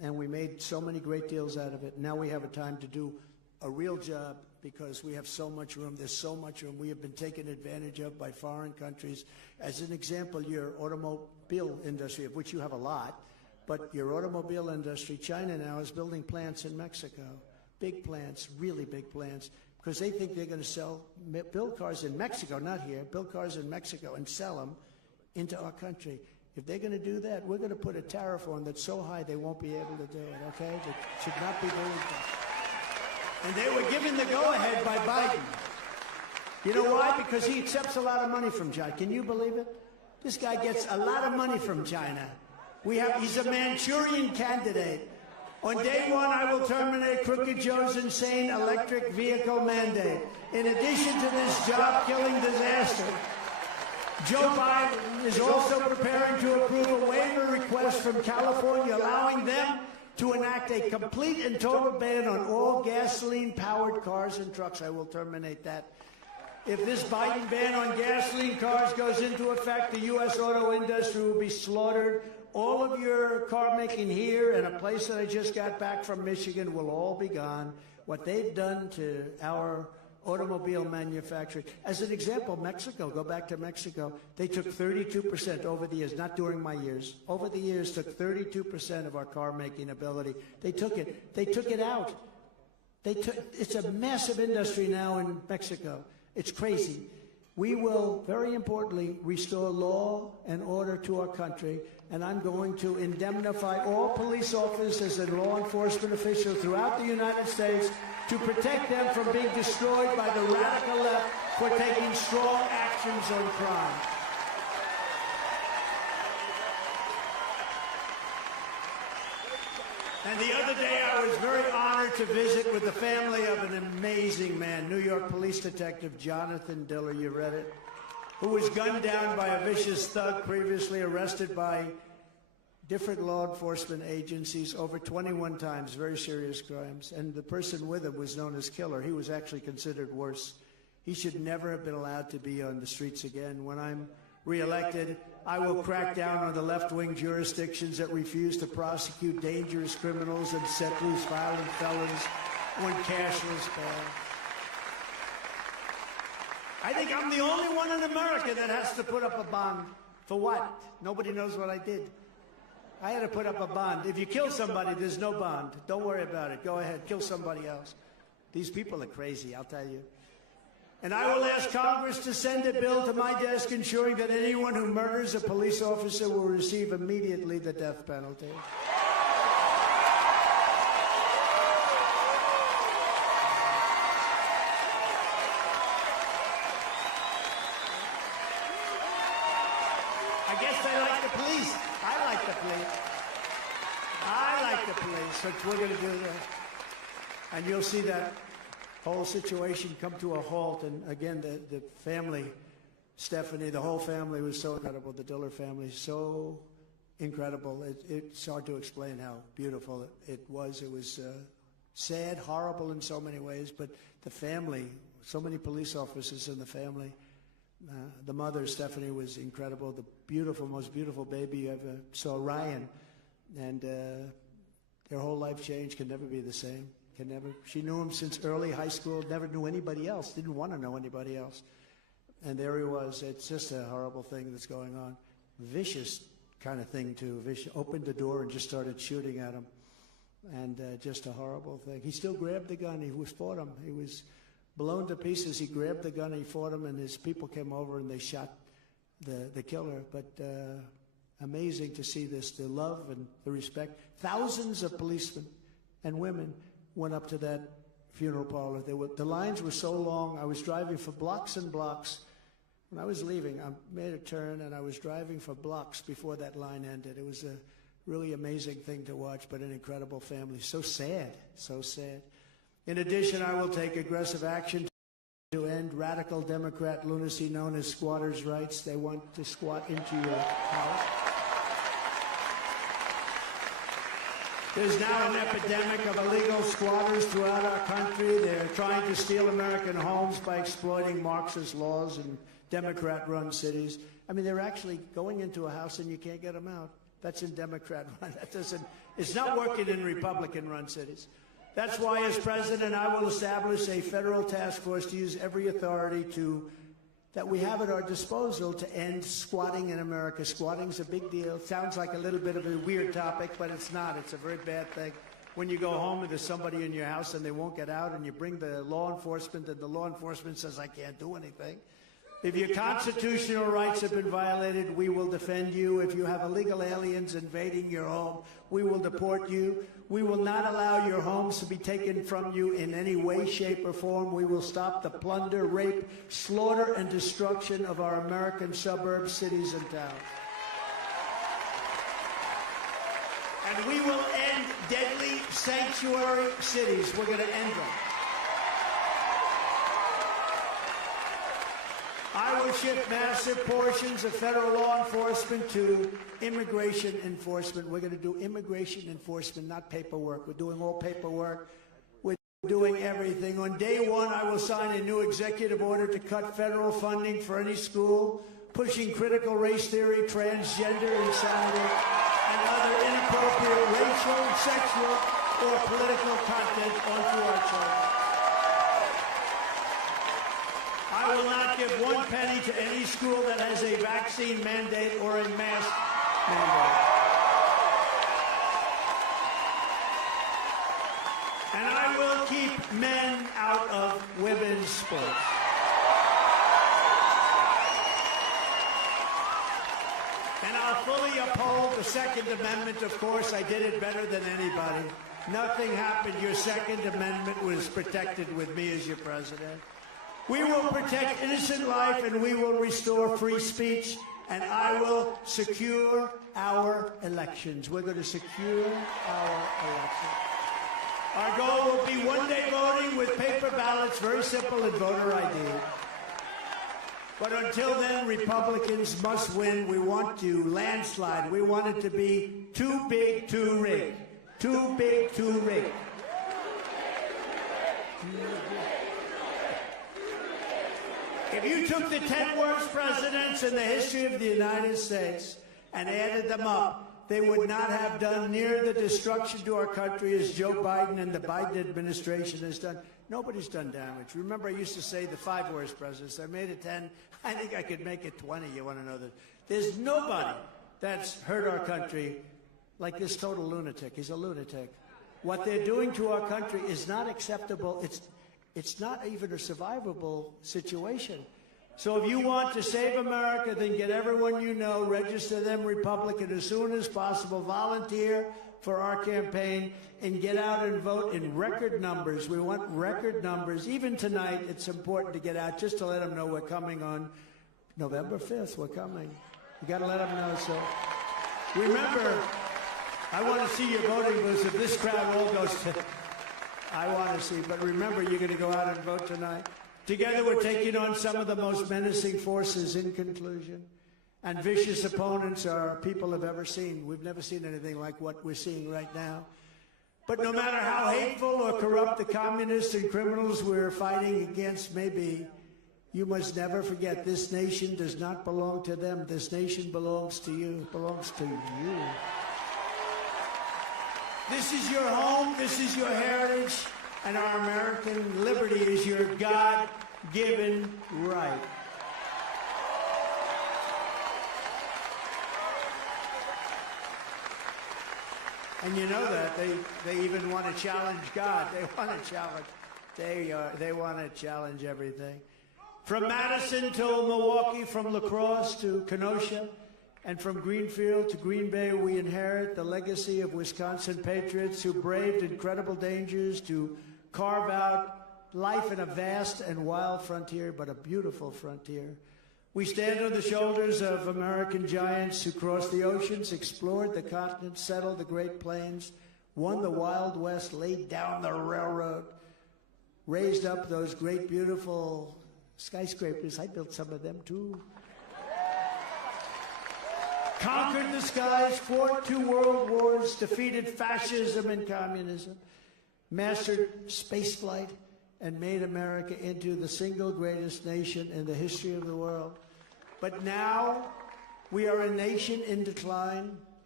and we made so many great deals out of it. Now we have a time to do a real job because we have so much room. There's so much room. We have been taken advantage of by foreign countries. As an example, your automobile industry, of which you have a lot, but your automobile industry, China now is building plants in Mexico, big plants, really big plants, because they think they're going to build cars in Mexico, not here, build cars in Mexico and sell them into our country. If they're going to do that, we're going to put a tariff on that's so high they won't be able to do it, okay? It should not be believed in. And they were given the go-ahead by Biden. You know why? Because he accepts a lot of money from China. Can you believe it? This guy gets a lot of money from China. He's a Manchurian candidate. On day one, I will terminate Crooked Joe's insane electric vehicle mandate. In addition to this job-killing disaster, Joe Biden is also preparing to approve a waiver request from California, allowing them to enact a complete and total ban on all gasoline-powered cars and trucks. I will terminate that. If this Biden ban on gasoline cars goes into effect, the U.S. auto industry will be slaughtered. All of your car making here and a place that I just got back from Michigan will all be gone. What they've done to our automobile manufacturing. As an example, Mexico, go back to Mexico, they took 32% over the years, not during my years, over the years took 32% of our car making ability. They took it out. It's a massive industry now in Mexico. It's crazy. We will, very importantly, restore law and order to our country, and I'm going to indemnify all police officers and law enforcement officials throughout the United States to protect them from being destroyed by the radical left for taking strong actions on crime. And the other day, I was very honored to visit with the family of an amazing man, New York Police Detective Jonathan Diller, you read it, who was gunned down by a vicious thug previously arrested by different law enforcement agencies over 21 times, very serious crimes. And the person with him was known as Killer. He was actually considered worse. He should never have been allowed to be on the streets again. When I'm reelected, I will crack down on the left-wing jurisdictions that refuse to prosecute dangerous criminals and set loose violent felons when cash was bad. I think I'm the only one in America that has to put up a bond. For what? Nobody knows what I did. I had to put up a bond. If you kill somebody, there's no bond. Don't worry about it. Go ahead, kill somebody else. These people are crazy, I'll tell you. And I will ask Congress to send a bill to my desk ensuring that anyone who murders a police officer will receive immediately the death penalty. I guess they like the police. I like the police. I like the police. So we're going to do that. And you'll see that whole situation come to a halt. And again, the family, Stephanie, the whole family was so incredible. The Diller family, so incredible. It's hard to explain how beautiful it was. It was sad, horrible in so many ways, but the family, so many police officers in the family. The mother, Stephanie, was incredible. The beautiful, most beautiful baby you ever saw, Ryan. And their whole life changed, can never be the same. Can never. She knew him since early high school, never knew anybody else, didn't want to know anybody else. And there he was. It's just a horrible thing that's going on. Vicious kind of thing, too. Opened the door and just started shooting at him. And just a horrible thing. He still grabbed the gun. He fought him. He was blown to pieces. He grabbed the gun, he fought him, and his people came over and they shot the killer. But amazing to see this, the love and the respect. Thousands of policemen and women went up to that funeral parlor. The lines were so long. I was driving for blocks and blocks. When I was leaving, I made a turn, and I was driving for blocks before that line ended. It was a really amazing thing to watch, but an incredible family. So sad, so sad. In addition, I will take aggressive action to end radical Democrat lunacy known as squatters' rights. They want to squat into your house. There's now an epidemic of illegal squatters throughout our country. They're trying to steal American homes by exploiting Marxist laws in Democrat-run cities. I mean, they're actually going into a house and you can't get them out. That's in Democrat-run. It's not working in Republican-run cities. That's why, as president, I will establish a federal task force to use every authority that we have at our disposal to end squatting in America. Squatting's a big deal. It sounds like a little bit of a weird topic, but it's not. It's a very bad thing. When you go home and there's somebody in your house and they won't get out, and you bring the law enforcement and the law enforcement says, I can't do anything. If your constitutional rights have been violated, we will defend you. If you have illegal aliens invading your home, we will deport you. We will not allow your homes to be taken from you in any way, shape, or form. We will stop the plunder, rape, slaughter, and destruction of our American suburbs, cities, and towns. And we will end deadly sanctuary cities. We're going to end them. I will shift massive portions of federal law enforcement to immigration enforcement. We're going to do immigration enforcement, not paperwork. We're doing all paperwork. We're doing everything. On day one, I will sign a new executive order to cut federal funding for any school pushing critical race theory, transgender insanity, and other inappropriate racial, sexual, or political content onto our children. I will not give one penny to any school that has a vaccine mandate or a mask mandate. And I will keep men out of women's sports. And I'll fully uphold the Second Amendment, of course. I did it better than anybody. Nothing happened. Your Second Amendment was protected with me as your president. We will protect innocent life, and we will restore free speech, and I will secure our elections. We're going to secure our elections. Our goal will be one-day voting with paper ballots, very simple, and voter ID. But until then, Republicans must win. We want to landslide. We want it to be too big, too rigged. Too big, too rigged. If you took the 10 worst presidents in the history of the United States and added them up, they would not have done near the destruction to our country as Joe Biden and the Biden administration has done. Nobody's done damage. Remember, I used to say the 5 worst presidents. I made it 10. I think I could make it 20. You want to know that? There's nobody that's hurt our country like this total lunatic. He's a lunatic. What they're doing to our country is not acceptable. It's not even a survivable situation. So if you want to save America, then get everyone you know, register them Republican as soon as possible, volunteer for our campaign, and get out and vote in record numbers. We want record numbers. Even tonight, it's important to get out just to let them know we're coming on November 5th. We're coming. You got to let them know. So remember, I want to see your voting booths. If this crowd all goes to... I want to see, but remember, you're going to go out and vote tonight. Together, we're taking on some of the most menacing forces in conclusion, and vicious opponents our people have ever seen. We've never seen anything like what we're seeing right now. But no matter how hateful or corrupt the communists and criminals we're fighting against may be, you must never forget this nation does not belong to them. This nation belongs to you. It belongs to you. This is your home, this is your heritage, and our American liberty is your God-given right. And you know that they even want to challenge God. They want to challenge. They want to challenge everything. From Madison to Milwaukee, from La Crosse to Kenosha, and from Greenfield to Green Bay, we inherit the legacy of Wisconsin patriots who braved incredible dangers to carve out life in a vast and wild frontier, but a beautiful frontier. We stand on the shoulders of American giants who crossed the oceans, explored the continent, settled the Great Plains, won the Wild West, laid down the railroad, raised up those great, beautiful skyscrapers. I built some of them, too. Conquered the skies, fought 2 world wars, defeated fascism and communism, mastered spaceflight, and made America into the single greatest nation in the history of the world. But now we are a nation in decline,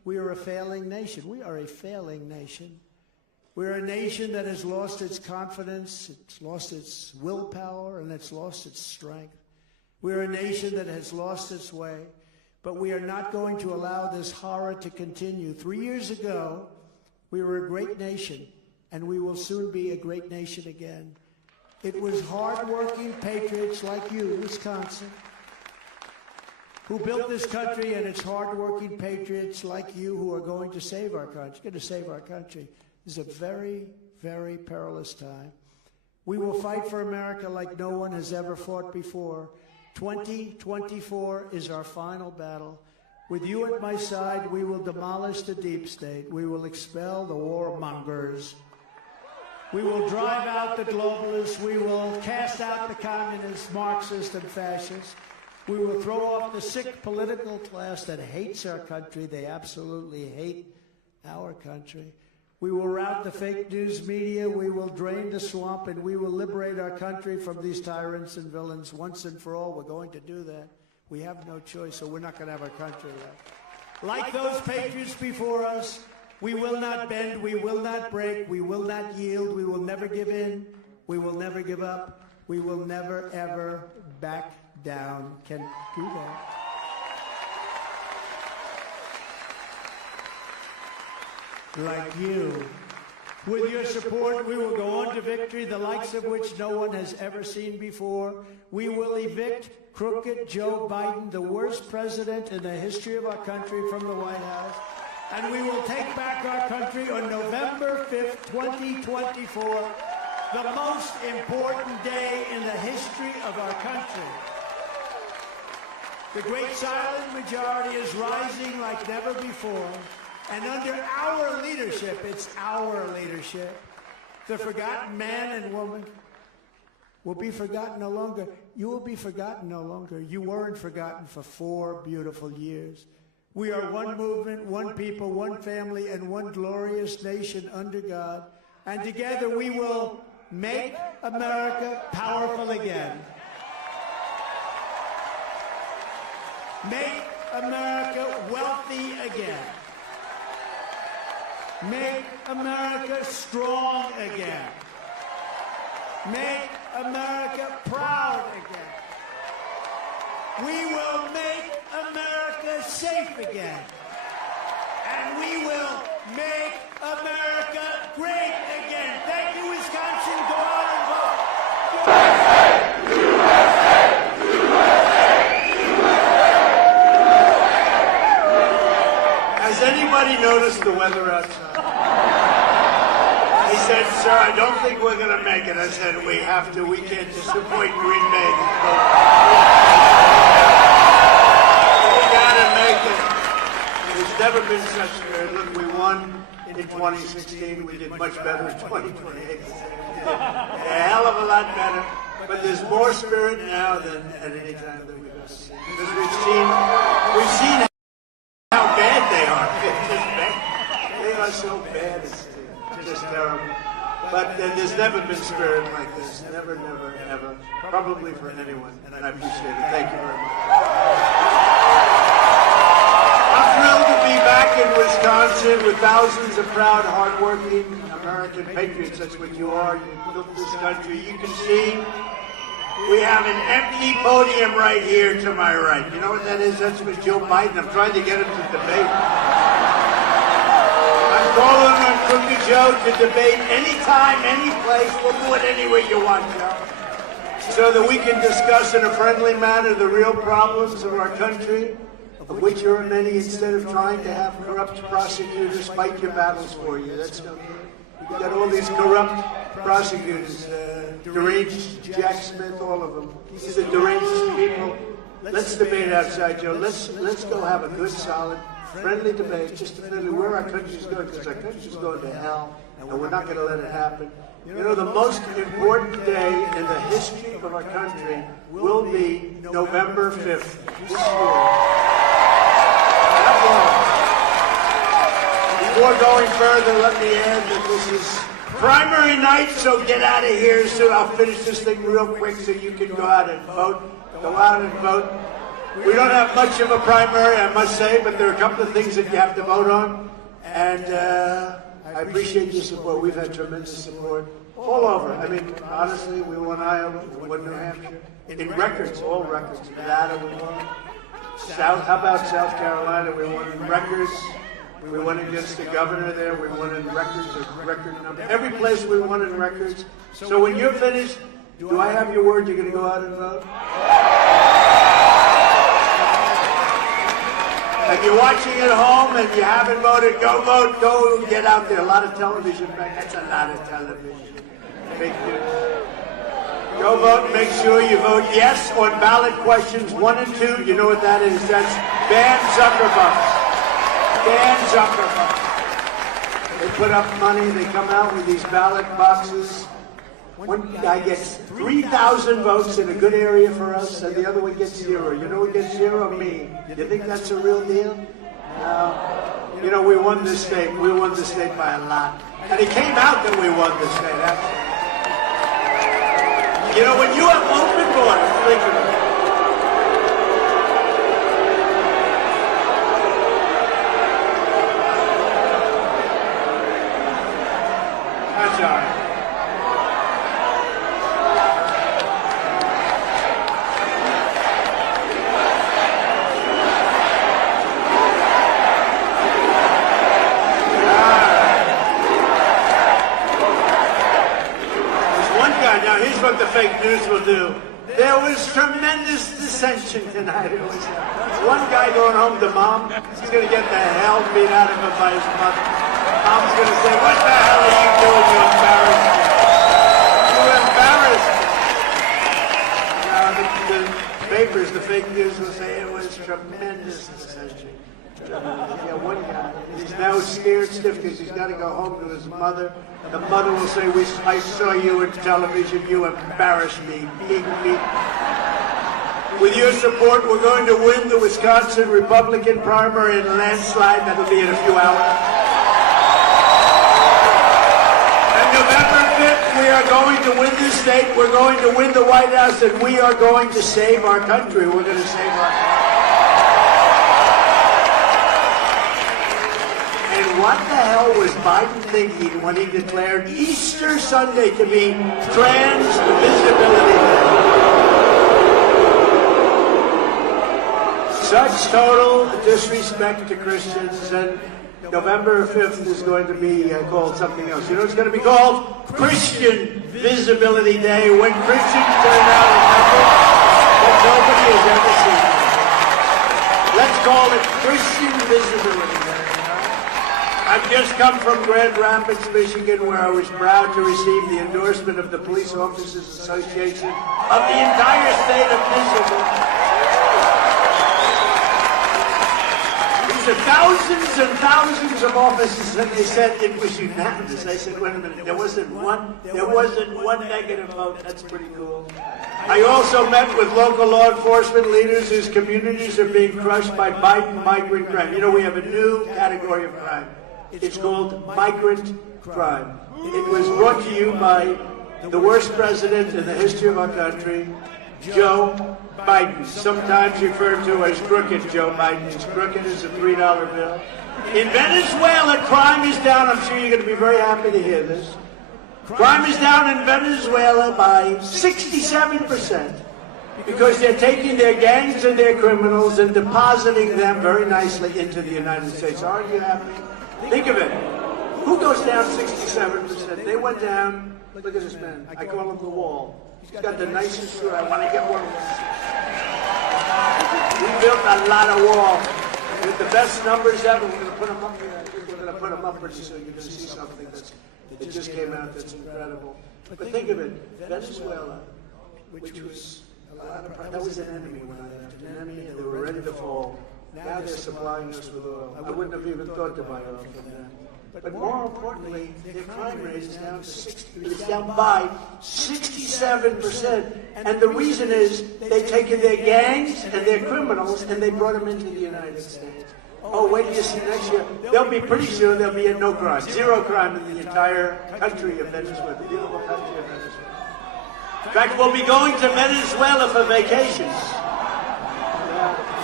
we are a failing nation. We are a failing nation. We're a nation that has lost its confidence, it's lost its willpower, and it's lost its strength. We're a nation that has lost its way, but we are not going to allow this horror to continue. 3 years ago, we were a great nation, and we will soon be a great nation again. It was hard-working patriots like you, Wisconsin, who built this country, and it's hard-working patriots like you who are going to save our country, going to save our country. This is a very, very perilous time. We will fight for America like no one has ever fought before. 2024 is our final battle. With you at my side, we will demolish the deep state. We will expel the warmongers. We will drive out the globalists. We will cast out the communists, Marxists, and fascists. We will throw off the sick political class that hates our country. They absolutely hate our country. We will rout the fake news media. We will drain the swamp, and we will liberate our country from these tyrants and villains once and for all. We're going to do that. We have no choice, so we're not going to have our country left. Like those patriots before us, we will not bend, we will not break, we will not yield, we will never give in, we will never give up, we will never, ever back down. Can do that. Like you. With your support, we will go on to victory, the likes of which no one has ever seen before. We will evict crooked Joe Biden, the worst president in the history of our country, from the White House. And we will take back our country on November 5th, 2024, the most important day in the history of our country. The great silent majority is rising like never before. And under our leadership, it's our leadership, the forgotten man and woman will be forgotten no longer. You will be forgotten no longer. You weren't forgotten for 4 beautiful years. We are one movement, one people, one family, and one glorious nation under God. And together we will make America powerful again. Make America wealthy again. Make America strong again. Make America proud again. We will make America safe again. And we will make America great again. Thank you, Wisconsin. Go out and vote. Has anybody noticed the weather outside? He said, sir, I don't think we're going to make it. I said, we have to. We can't disappoint Green Bay. We got to make it. There's never been such a... Look, we won in 2016. We did much better in 2028. A hell of a lot better. But there's more spirit now than at any time that we've ever seen. Because we've seen how bad they are. They are so bad. It's just terrible. But there's never been spirit like this. Never, never, ever. Probably for anyone. And I appreciate it. Thank you very much. I'm thrilled to be back in Wisconsin with thousands of proud, hardworking American patriots. That's what you are. You built this country. You can see we have an empty podium right here to my right. You know what that is? That's with Joe Biden. I'm trying to get him to debate. I'm calling on Crooked Joe to debate anytime, any place. We'll do it anywhere you want, Joe. So that we can discuss in a friendly manner the real problems of our country, of which there are many, instead of trying to have corrupt prosecutors fight your battles for you. That's no good. We've got all these corrupt prosecutors, deranged Jack Smith, all of them. These are deranged people. Let's debate outside, Joe. Let's go have a good, solid, friendly debate, just to tell you where our country's going, because our country's going to hell, and we're not going to let it happen. You know, the most important day in the history of our country will be November 5th this year. Before going further, let me add that this is primary night, so get out of here soon. I'll finish this thing real quick so you can go out and vote. Go out and vote. We don't have much of a primary, I must say, but there are a couple of things that you have to vote on. And I appreciate your support. We've had tremendous support all over. I mean, honestly, we won Iowa, we won New Hampshire. In records, all records. Nevada, we won. How about South Carolina? We won in records. We won against the governor there. We won in records, a record number. Every place we won in records. So when you're finished, do I have your word you're going to go out and vote? If you're watching at home and you haven't voted, go vote. Go get out there. A lot of television back. That's a lot of television. Big news. Go vote. Make sure you vote yes on ballot questions 1 and 2. You know what that is? That's ban Zuckerbucks. Ban Zuckerbucks. They put up money. They come out with these ballot boxes. One guy gets 3,000 votes in a good area for us, and the other one gets 0. You know who gets 0? Me. You think that's a real deal? No. You know, we won this state. We won the state by a lot. And it came out that we won the state, actually. You know, when you have open borders, think of it. That's all right. Now, here's what the fake news will do. There was tremendous dissension tonight. It was one guy going home to mom. He's going to get the hell beat out of him by his mother. Mom's going to say, what the hell are you doing? You embarrassed me. You embarrassed me. Now, the papers, the fake news will say it was tremendous dissension. Yeah, one guy. He's now scared stiff because he's got to go home to his mother. The mother will say, I saw you on television. You embarrassed me. Being me. With your support, we're going to win the Wisconsin Republican primary in a landslide. That'll be in a few hours. And November 5th, we are going to win this state. We're going to win the White House, and we are going to save our country. We're going to save our country. What the hell was Biden thinking when he declared Easter Sunday to be Trans Visibility Day? Such total disrespect to Christians, and November 5th is going to be called something else. You know, it's going to be called Christian Visibility Day, when Christians turn out in numbers that nobody has ever seen. Let's call it Christian Visibility Day. I've just come from Grand Rapids, Michigan, where I was proud to receive the endorsement of the Police Officers Association of the entire state of Michigan. These are thousands and thousands of officers, and they said it was unanimous. I said, wait a minute, there wasn't one negative vote. That's pretty cool. I also met with local law enforcement leaders whose communities are being crushed by Biden migrant crime. You know, we have a new category of crime. It's called migrant crime. It was brought to you by the worst president in the history of our country, Joe Biden, sometimes referred to as Crooked Joe Biden. He's crooked as a $3 bill. In Venezuela, crime is down. I'm sure you're going to be very happy to hear this. Crime is down in Venezuela by 67% because they're taking their gangs and their criminals and depositing them very nicely into the United States. Aren't you happy? Think of it. Who goes down 67%? They went down. Look at this man. I call him the Wall. He's got the nicest suit. I want to get one of those. We built a lot of wall with the best numbers ever. We're going to put them up here. We're going to put them up pretty soon. You're going to see something that just came out that's incredible. But think of it. Venezuela, which was a lot of, that was an enemy when I left. An enemy, and they were ready to fall. Now they're supplying us with oil. I wouldn't have even thought to buy oil from them. But more importantly, their crime rate is down to 60. It's down by 67%. And the reason is they've taken their gangs and their criminals and they brought them into the United States. Oh, wait till you see next year. They'll be pretty soon. There'll be no crime, zero crime in the entire country of Venezuela, the beautiful country of Venezuela. In fact, we'll be going to Venezuela for vacations. Yeah.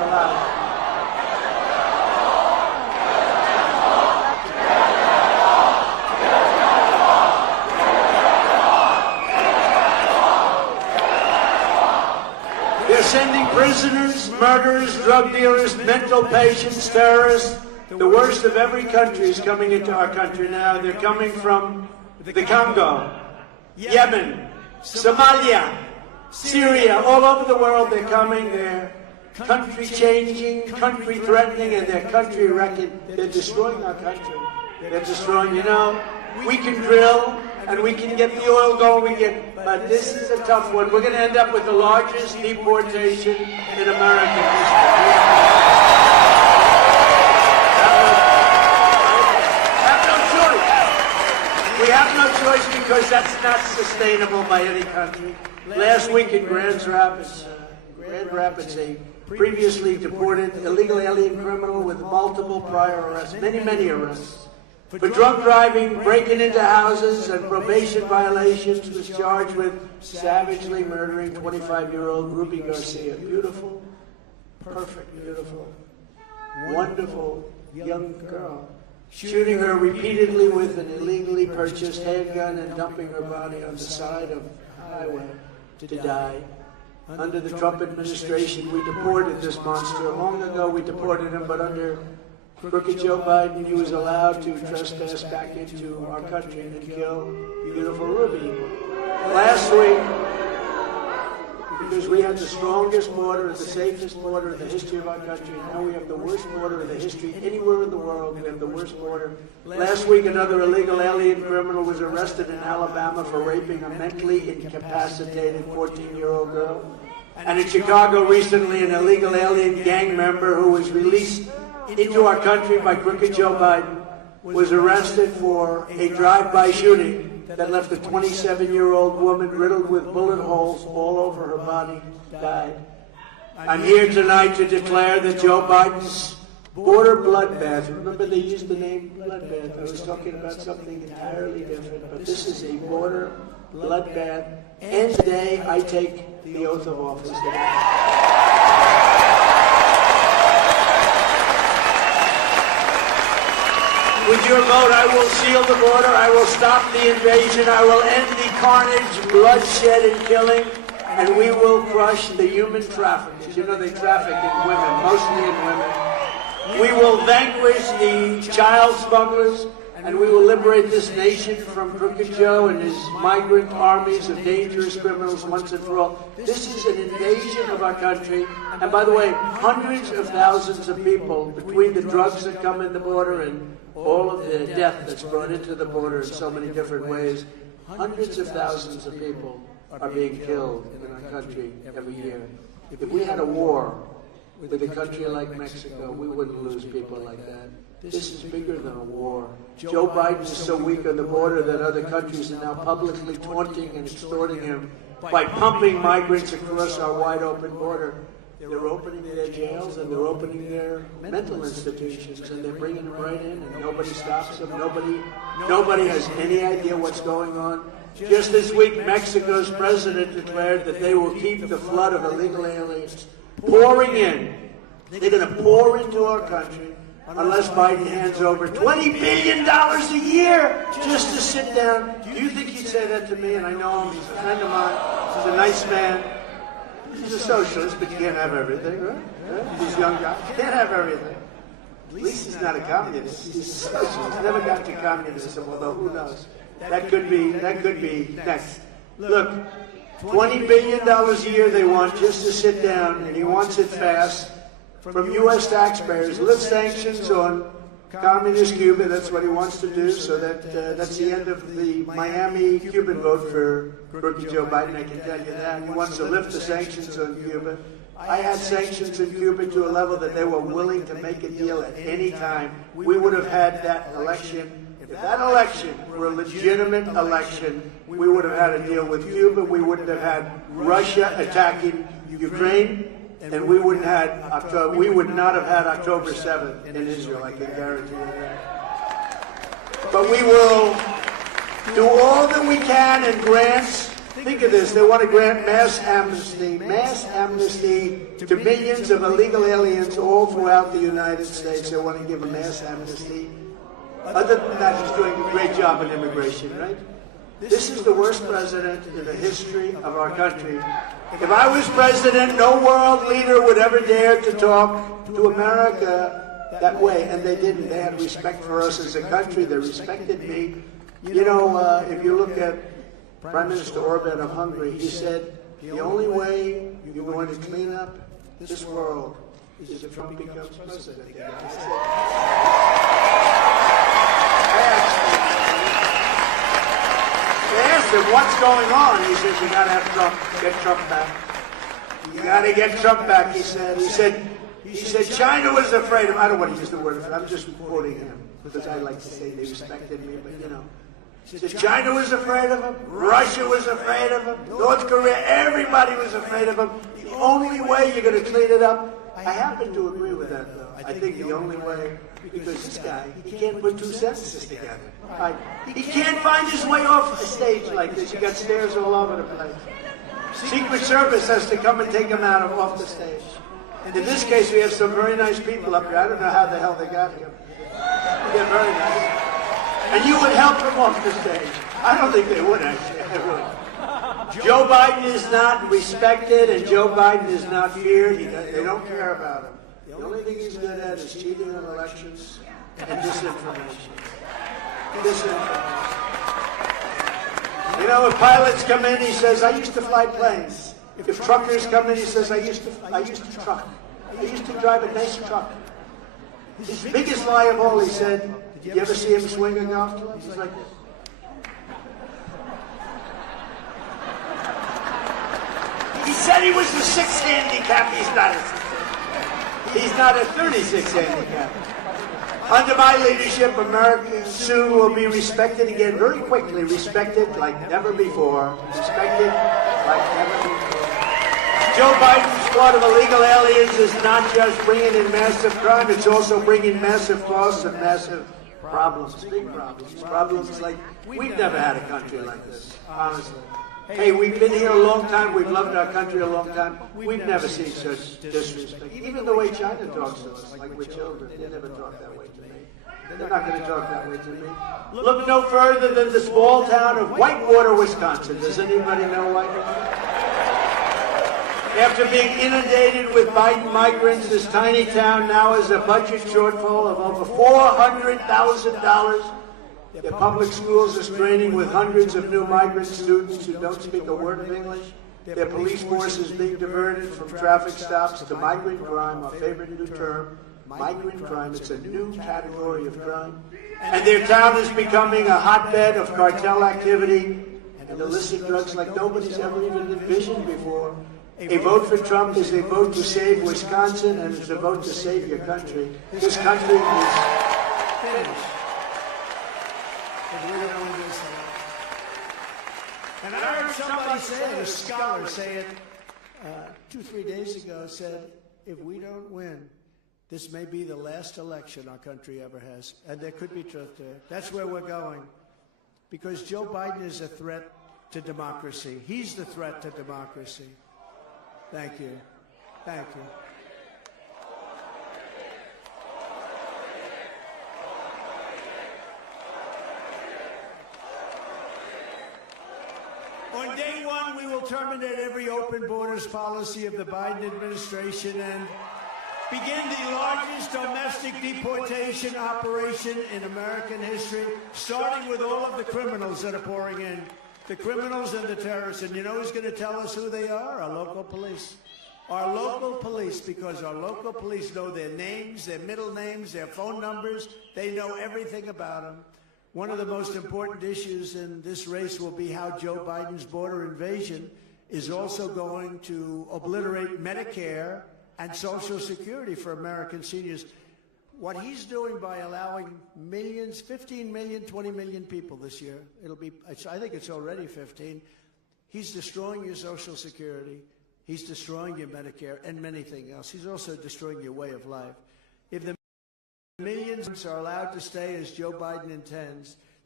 allowed. They're sending prisoners, murderers, drug dealers, mental patients, terrorists. The worst of every country is coming into our country now. They're coming from the Congo, Yemen, Somalia, Syria, all over the world. They're coming. They're country changing, country threatening, and they're country wrecking. They're destroying our country. They're destroying, you know, we can drill and we can get the oil going, but this is a tough one. We're going to end up with the largest deportation in American history. We have no choice because that's not sustainable by any country. Last week in Grand Rapids, a previously deported illegal alien criminal with multiple prior arrests, many arrests, for drunk driving, breaking into houses, and probation violations, was charged with savagely murdering 25-year-old Ruby Garcia. Beautiful, perfect, beautiful, wonderful young girl. Shooting her repeatedly with an illegally purchased handgun and dumping her body on the side of the highway to die. Under the Trump administration, we deported this monster. Long ago, we deported him, but under crooked Joe Biden, he was allowed to trespass back into our country and kill beautiful Ruby. Last week, because we had the strongest border, the safest border in the history of our country, now we have the worst border in the history anywhere in the world. We have the worst border. Last week, another illegal alien criminal was arrested in Alabama for raping a mentally incapacitated 14-year-old girl. And in Chicago recently, an illegal alien gang member who was released into our country by crooked Joe Biden was arrested for a drive-by shooting that left a 27-year-old woman riddled with bullet holes all over her body, died. I'm here tonight to declare that Joe Biden's border bloodbath, remember they used the name bloodbath, I was talking about something entirely different, but this is a border bloodbath, and today I take the oath of office. With your vote, I will seal the border, I will stop the invasion, I will end the carnage, bloodshed, and killing, and we will crush the human traffickers. You know they traffic in women, mostly in women. We will vanquish the child smugglers, and we will liberate this nation from Crooked Joe and his migrant armies of dangerous criminals once and for all. This is an invasion of our country. And by the way, hundreds of thousands of people, between the drugs that come in the border and all of the death that's brought into the border in so many different ways, hundreds of thousands of people are being killed in our country every year. If we had a war with a country like Mexico, we wouldn't lose people like that. This is bigger than a war. Joe Biden is so weak on the border that other countries are now publicly taunting and extorting him by pumping migrants across our wide open border. They're opening their jails and they're opening their mental institutions and they're bringing them right in and nobody stops them. Nobody has any idea what's going on. Just this week, Mexico's president declared that they will keep the flood of illegal aliens pouring in. They're going to pour into our country unless Biden hands over $20 billion a year just to sit down. Do you think he'd say that to me? And I know him. He's a friend of mine. He's a nice man. He's a socialist, but you can't have everything, right? These young guys can't have everything. At least he's not a communist. He's a socialist. He's never got to communism, although who knows? That could be next. Look, $20 billion a year they want just to sit down, and he wants it fast. From U.S. taxpayers, lift sanctions on communist Cuba. That's what he wants to do. So that's the end of the Miami Cuban vote for crooked Joe Biden. I can tell you that. He wants to lift the sanctions on Cuba. I had sanctions in Cuba to a level that they were willing to make a deal at any time. We would have had that election. If that election were a legitimate election, we would have had a deal with Cuba. We wouldn't have had Russia attacking Ukraine. And we would not have had October 7th in Israel, I can guarantee you that. But we will do all that we can in grants Think of this. They want to grant mass amnesty to millions of illegal aliens all throughout the United States. They want to give a mass amnesty. Other than that, he's doing a great job in immigration, right? This is the worst president in the history of our country. If I was president, no world leader would ever dare to talk to America that way, and they didn't. They had respect for us as a country. They respected me. You know, if you look at Prime Minister Orban of Hungary, he said, the only way you're going to clean up this world is if Trump becomes president again. They asked him, what's going on? He says, you got to have Trump, get Trump back. You got to get Trump back, he said. He said, China was afraid of, I don't want to use the word, I'm just quoting him, because I like to say they respected me, but you know. He said, China was afraid of him, Russia was afraid of him, North Korea, everybody was afraid of him. The only way you're going to clean it up, I happen to agree with that, though. I think the only way, because this guy, he can't put two sentences together. Right? He can't find his way off a stage like this. You got stairs all over the place. Secret Service has to come and take him out of off the stage. And in this case, we have some very nice people up here. I don't know how the hell they got here. They're very nice. And you would help them off the stage. I don't think they would, actually. I would. Joe Biden is not respected, and Joe Biden is not feared. They don't care about him. The only thing he's good at is cheating on elections and disinformation. You know, if pilots come in, he says, I used to fly planes. If truckers come in, he says, I used to truck. I used to drive a nice truck. His biggest lie of all, he said, did you ever see him swing a golf club? He's like this. He said he was a 6 handicap. He's not a 36 handicap. Under my leadership, America soon will be respected again, very quickly, respected like never before. Respected like never before. Joe Biden's squad of illegal aliens is not just bringing in massive crime, it's also bringing massive costs and massive problems, big problems. Problems like, we've never had a country like this, honestly. Hey, we've been here a long time, we've loved our country a long time, we've never seen such disrespect. Even the way China talks to us, like we're children, they never talk that way to me. They're not going to talk that way to me. Look no further than the small town of Whitewater, Wisconsin. Does anybody know Whitewater? After being inundated with Biden migrants, this tiny town now has a budget shortfall of over $400,000. Their public schools are straining with hundreds of new migrant students who don't speak a word of English. Their police force is being diverted from traffic stops to migrant crime, our favorite new term. Migrant crime, it's a new category of crime. And their town is becoming a hotbed of cartel activity and illicit drugs like nobody's ever even envisioned before. A vote for Trump is a vote to save Wisconsin, and it's a vote to save your country. This country is finished. And I heard somebody say it, a scholar say it 2-3 days ago, said, if we don't win, this may be the last election our country ever has. And there could be truth to it. That's where we're going. Because Joe Biden is a threat to democracy. He's the threat to democracy. Thank you. Thank you. On day one, we will terminate every open borders policy of the Biden administration and begin the largest domestic deportation operation in American history, starting with all of the criminals that are pouring in. The criminals and the terrorists. And you know who's going to tell us who they are? Our local police. Our local police, because our local police know their names, their middle names, their phone numbers. They know everything about them. One of the most important issues in this race will be how Joe Biden's border invasion is also going to obliterate Medicare and Social Security for American seniors. What he's doing by allowing millions, 15 million, 20 million people this year, I think it's already 15, he's destroying your Social Security, he's destroying your Medicare, and many things else. He's also destroying your way of life. If the millions are allowed to stay as Joe Biden intends,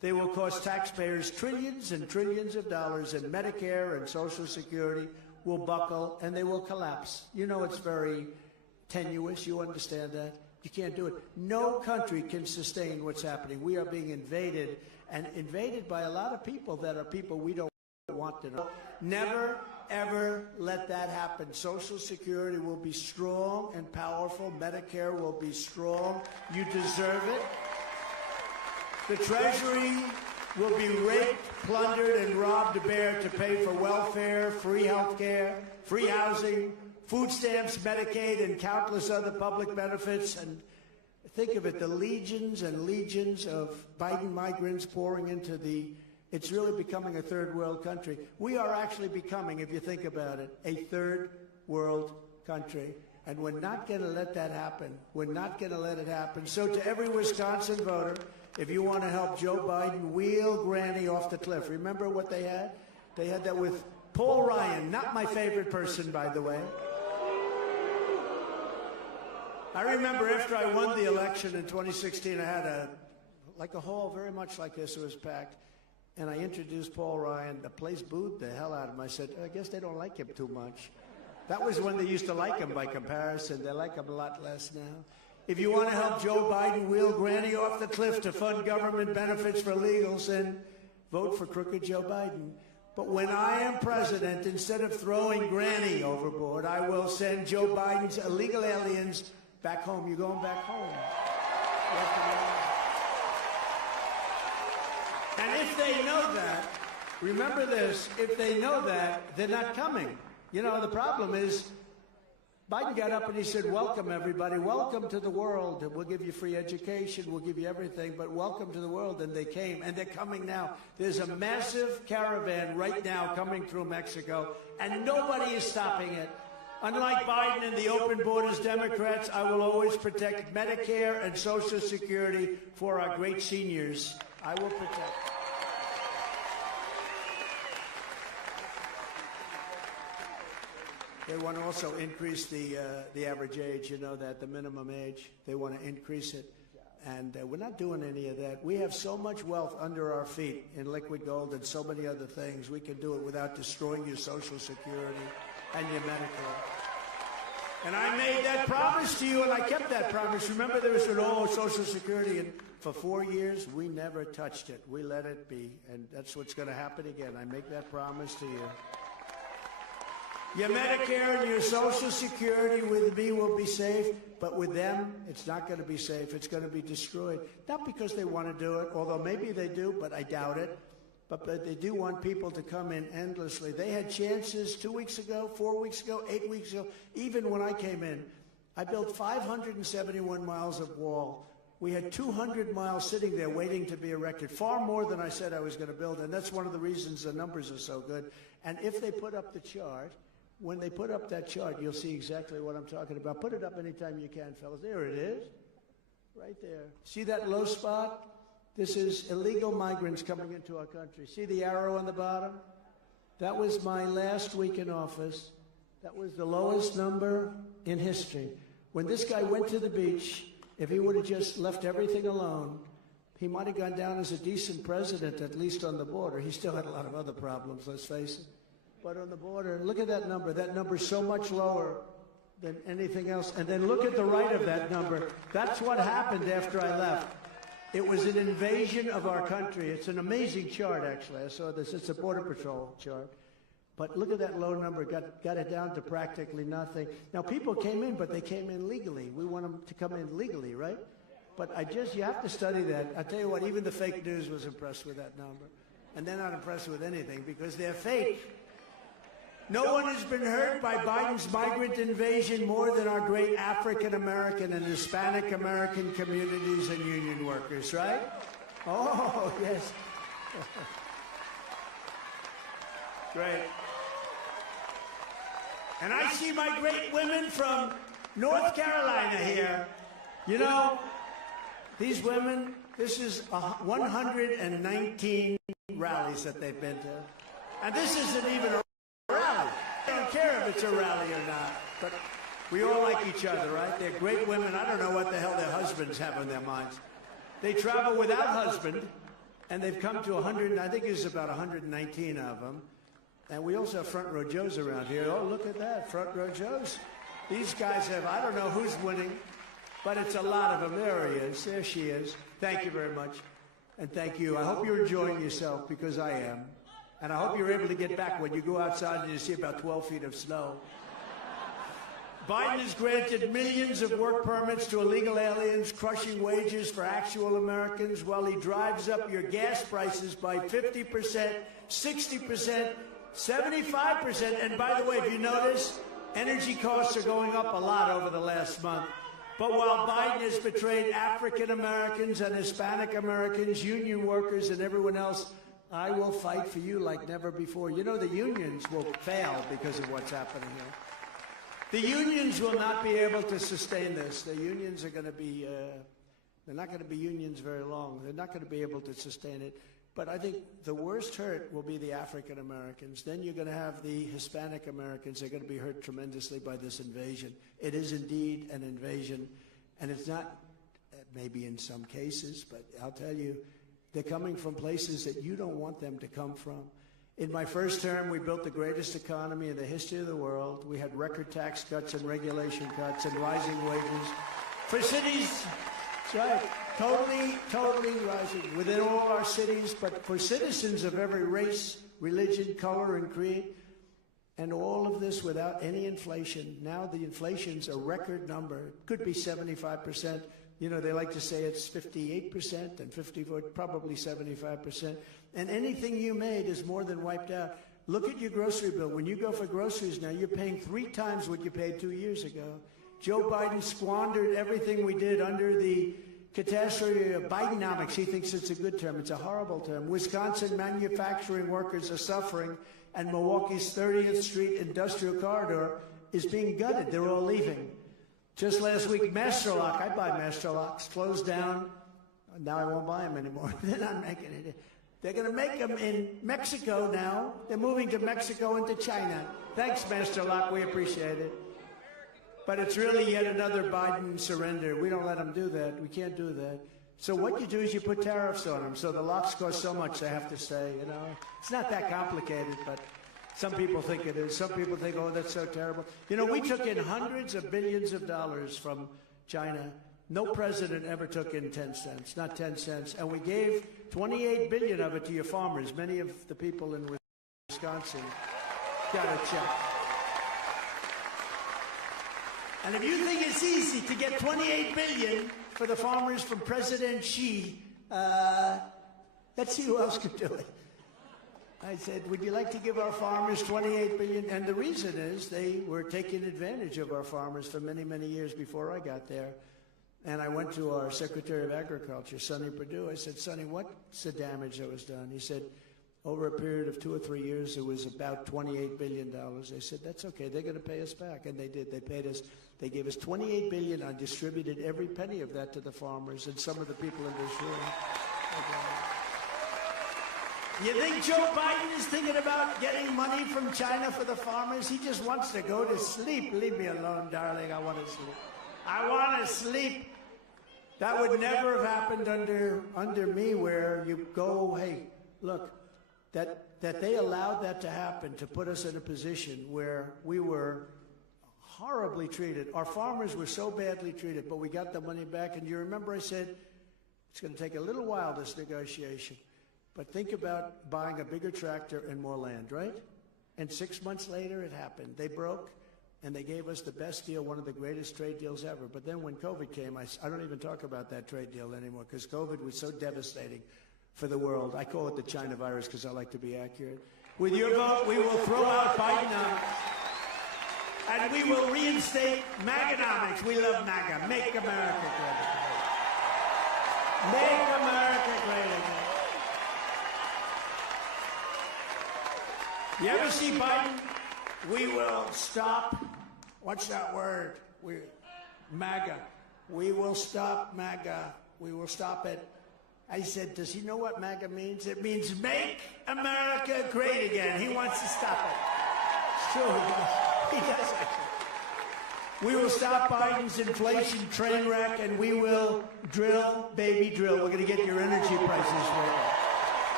They will cost taxpayers trillions and trillions of dollars, and Medicare and Social Security will buckle and they will collapse. You know it's very tenuous. You understand that? You can't do it. No country can sustain what's happening. We are being invaded, and invaded by a lot of people that are people we don't want to know. Never, ever let that happen. Social Security will be strong and powerful. Medicare will be strong. You deserve it. The Treasury will be raped, plundered, and robbed bare to pay for welfare, free health care, free housing, food stamps, Medicaid, and countless other public benefits. And think of it, the legions and legions of Biden migrants pouring into it's really becoming a third world country. We are actually becoming, if you think about it, a third world country. And we're not going to let that happen. We're not going to let it happen. So to every Wisconsin voter, if you want to help Joe Biden wheel Granny off the cliff, remember what they had? They had that with Paul Ryan, not my favorite person, by the way. I remember after I won the election in 2016, I had a hall very much like this. It was packed. And I introduced Paul Ryan. The place booed the hell out of him. I said, I guess they don't like him too much. That was when they used to like him by comparison. They like him a lot less now. If you want to help Joe Biden wheel Granny off the cliff to fund government benefits for illegals, then vote for crooked Joe Biden. But when I am president, instead of throwing Granny overboard, I will send Joe Biden's illegal aliens back home. You're going back home. And if they know that, remember this, if they know that, they're not coming. You know, the problem is, Biden got up and he said, welcome, everybody. Welcome to the world. We'll give you free education. We'll give you everything, but welcome to the world. And they came, and they're coming now. There's a massive caravan right now coming through Mexico, and nobody is stopping it. Unlike Biden and the open borders Democrats, I will always protect Medicare and Social Security for our great seniors. I will protect. They want to also increase the average age, you know that, the minimum age. They want to increase it. And we're not doing any of that. We have so much wealth under our feet in liquid gold and so many other things. We can do it without destroying your Social Security and your Medicare. And I made that promise to you, and I kept that promise. Remember, there was an old Social Security, and for 4 years, we never touched it. We let it be, and that's what's going to happen again. I make that promise to you. Your Medicare and your Social Security with me will be safe, but with them, it's not going to be safe. It's going to be destroyed. Not because they want to do it, although maybe they do, but I doubt it. But they do want people to come in endlessly. They had chances 2 weeks ago, 4 weeks ago, 8 weeks ago. Even when I came in, I built 571 miles of wall. We had 200 miles sitting there waiting to be erected, far more than I said I was going to build. And that's one of the reasons the numbers are so good. And if they put up the chart, when they put up that chart, you'll see exactly what I'm talking about. Put it up anytime you can, fellas. There it is, right there. See that low spot? This is illegal migrants coming into our country. See the arrow on the bottom? That was my last week in office. That was the lowest number in history. When this guy went to the beach, if he would have just left everything alone, he might have gone down as a decent president, at least on the border. He still had a lot of other problems, let's face it. But on the border, look at that number. That number's so much lower than anything else. And then look at the right of that number. That's what happened after I left. It was an invasion of our country. It's an amazing chart, actually. I saw this. It's a Border Patrol chart. But look at that low number. Got it down to practically nothing. Now, people came in, but they came in legally. We want them to come in legally, right? But you have to study that. I tell you what, even the fake news was impressed with that number. And they're not impressed with anything because they're fake. No one has been hurt by Biden's migrant invasion more than our great African-American and Hispanic-American communities and union workers, right? Oh, yes. Great. And I see my great women from North Carolina here. You know, these women, this is 119 rallies that they've been to. And this isn't even a rally. I don't care if it's a rally or not, but we all like each other, right? They're great women. I don't know what the hell their husbands have on their minds. They travel without husband, And they've come to 100, I think there's about 119 of them. And we also have front row Joes around here. Oh, look at that, front row Joes. These guys have, I don't know who's winning, but it's a lot of them. There he is, there she is. Thank you very much. And thank you. I hope you're enjoying yourself, because I am. And I hope you're able to get back when you go outside and you see about 12 feet of snow. Biden has granted millions of work permits to illegal aliens, crushing wages for actual Americans, while he drives up your gas prices by 50%, 60%, 75%. And by the way, if you notice, energy costs are going up a lot over the last month. But while Biden has betrayed African Americans and Hispanic Americans, union workers, and everyone else, I will fight for you like never before. You know, the unions will fail because of what's happening here. The unions will not be able to sustain this. The unions are going to be, they're not going to be unions very long. They're not going to be able to sustain it. But I think the worst hurt will be the African Americans. Then you're going to have the Hispanic Americans. They're going to be hurt tremendously by this invasion. It is indeed an invasion. And it's not, maybe in some cases, but I'll tell you, they're coming from places that you don't want them to come from. In my first term, we built the greatest economy in the history of the world. We had record tax cuts and regulation cuts and rising wages. For cities, that's right, totally rising within all our cities, but for citizens of every race, religion, color, and creed, and all of this without any inflation. Now the inflation's a record number. It could be 75%. You know, they like to say it's 58% and 54, probably 75%. And anything you made is more than wiped out. Look at your grocery bill. When you go for groceries now, you're paying 3 times what you paid 2 years ago. Joe Biden squandered everything we did under the catastrophe of Bidenomics. He thinks it's a good term. It's a horrible term. Wisconsin manufacturing workers are suffering, and Milwaukee's 30th Street industrial corridor is being gutted. They're all leaving. Just last week, Master Lock, I buy Master Locks, closed down. Now I won't buy them anymore. They're not making it. They're going to make them in Mexico now. They're moving to Mexico and to China. Thanks, Master Lock. We appreciate it. But it's really yet another Biden surrender. We don't let them do that. We can't do that. So what you do is you put tariffs on them. So the locks cost so much they have to stay, you know. It's not that complicated, but some people think it is. Some people think, oh, that's so terrible. You know, we took in hundreds of billions of dollars from China. No president ever took in 10 cents, not 10 cents. And we gave 28 billion of it to your farmers. Many of the people in Wisconsin got a check. And if you think it's easy to get 28 billion for the farmers from President Xi, let's see who else could do it. I said, would you like to give our farmers 28 billion? And the reason is they were taking advantage of our farmers for many, many years before I got there. And I went to our Secretary of Agriculture, Sonny Perdue. I said, Sonny, what's the damage that was done? He said, over a period of 2 or 3 years, it was about $28 billion. I said, that's okay. They're going to pay us back. And they did. They paid us. They gave us $28 billion. I distributed every penny of that to the farmers and some of the people in this room. You think Joe Biden is thinking about getting money from China for the farmers? He just wants to go to sleep. Leave me alone, darling. I want to sleep. I want to sleep. That would never have happened under me, where you go, hey, look, that they allowed that to happen, to put us in a position where we were horribly treated. Our farmers were so badly treated, but we got the money back. And you remember I said, it's going to take a little while, this negotiation. But think about buying a bigger tractor and more land, right? And 6 months later, it happened. They broke, and they gave us the best deal, one of the greatest trade deals ever. But then when COVID came, I don't even talk about that trade deal anymore, because COVID was so devastating for the world. I call it the China virus because I like to be accurate. With your vote, we will throw out Bidenomics, and we will reinstate MAGAnomics. We love MAGA. Make America great again. Make America great again. You ever see Biden? We will stop. What's that word? MAGA. We will stop MAGA. We will stop it. I said, does he know what MAGA means? It means make America great again. He wants to stop it. It's true, he does actually. We will stop Biden's inflation train wreck, and we will drill, baby, drill. We're going to get your energy prices right.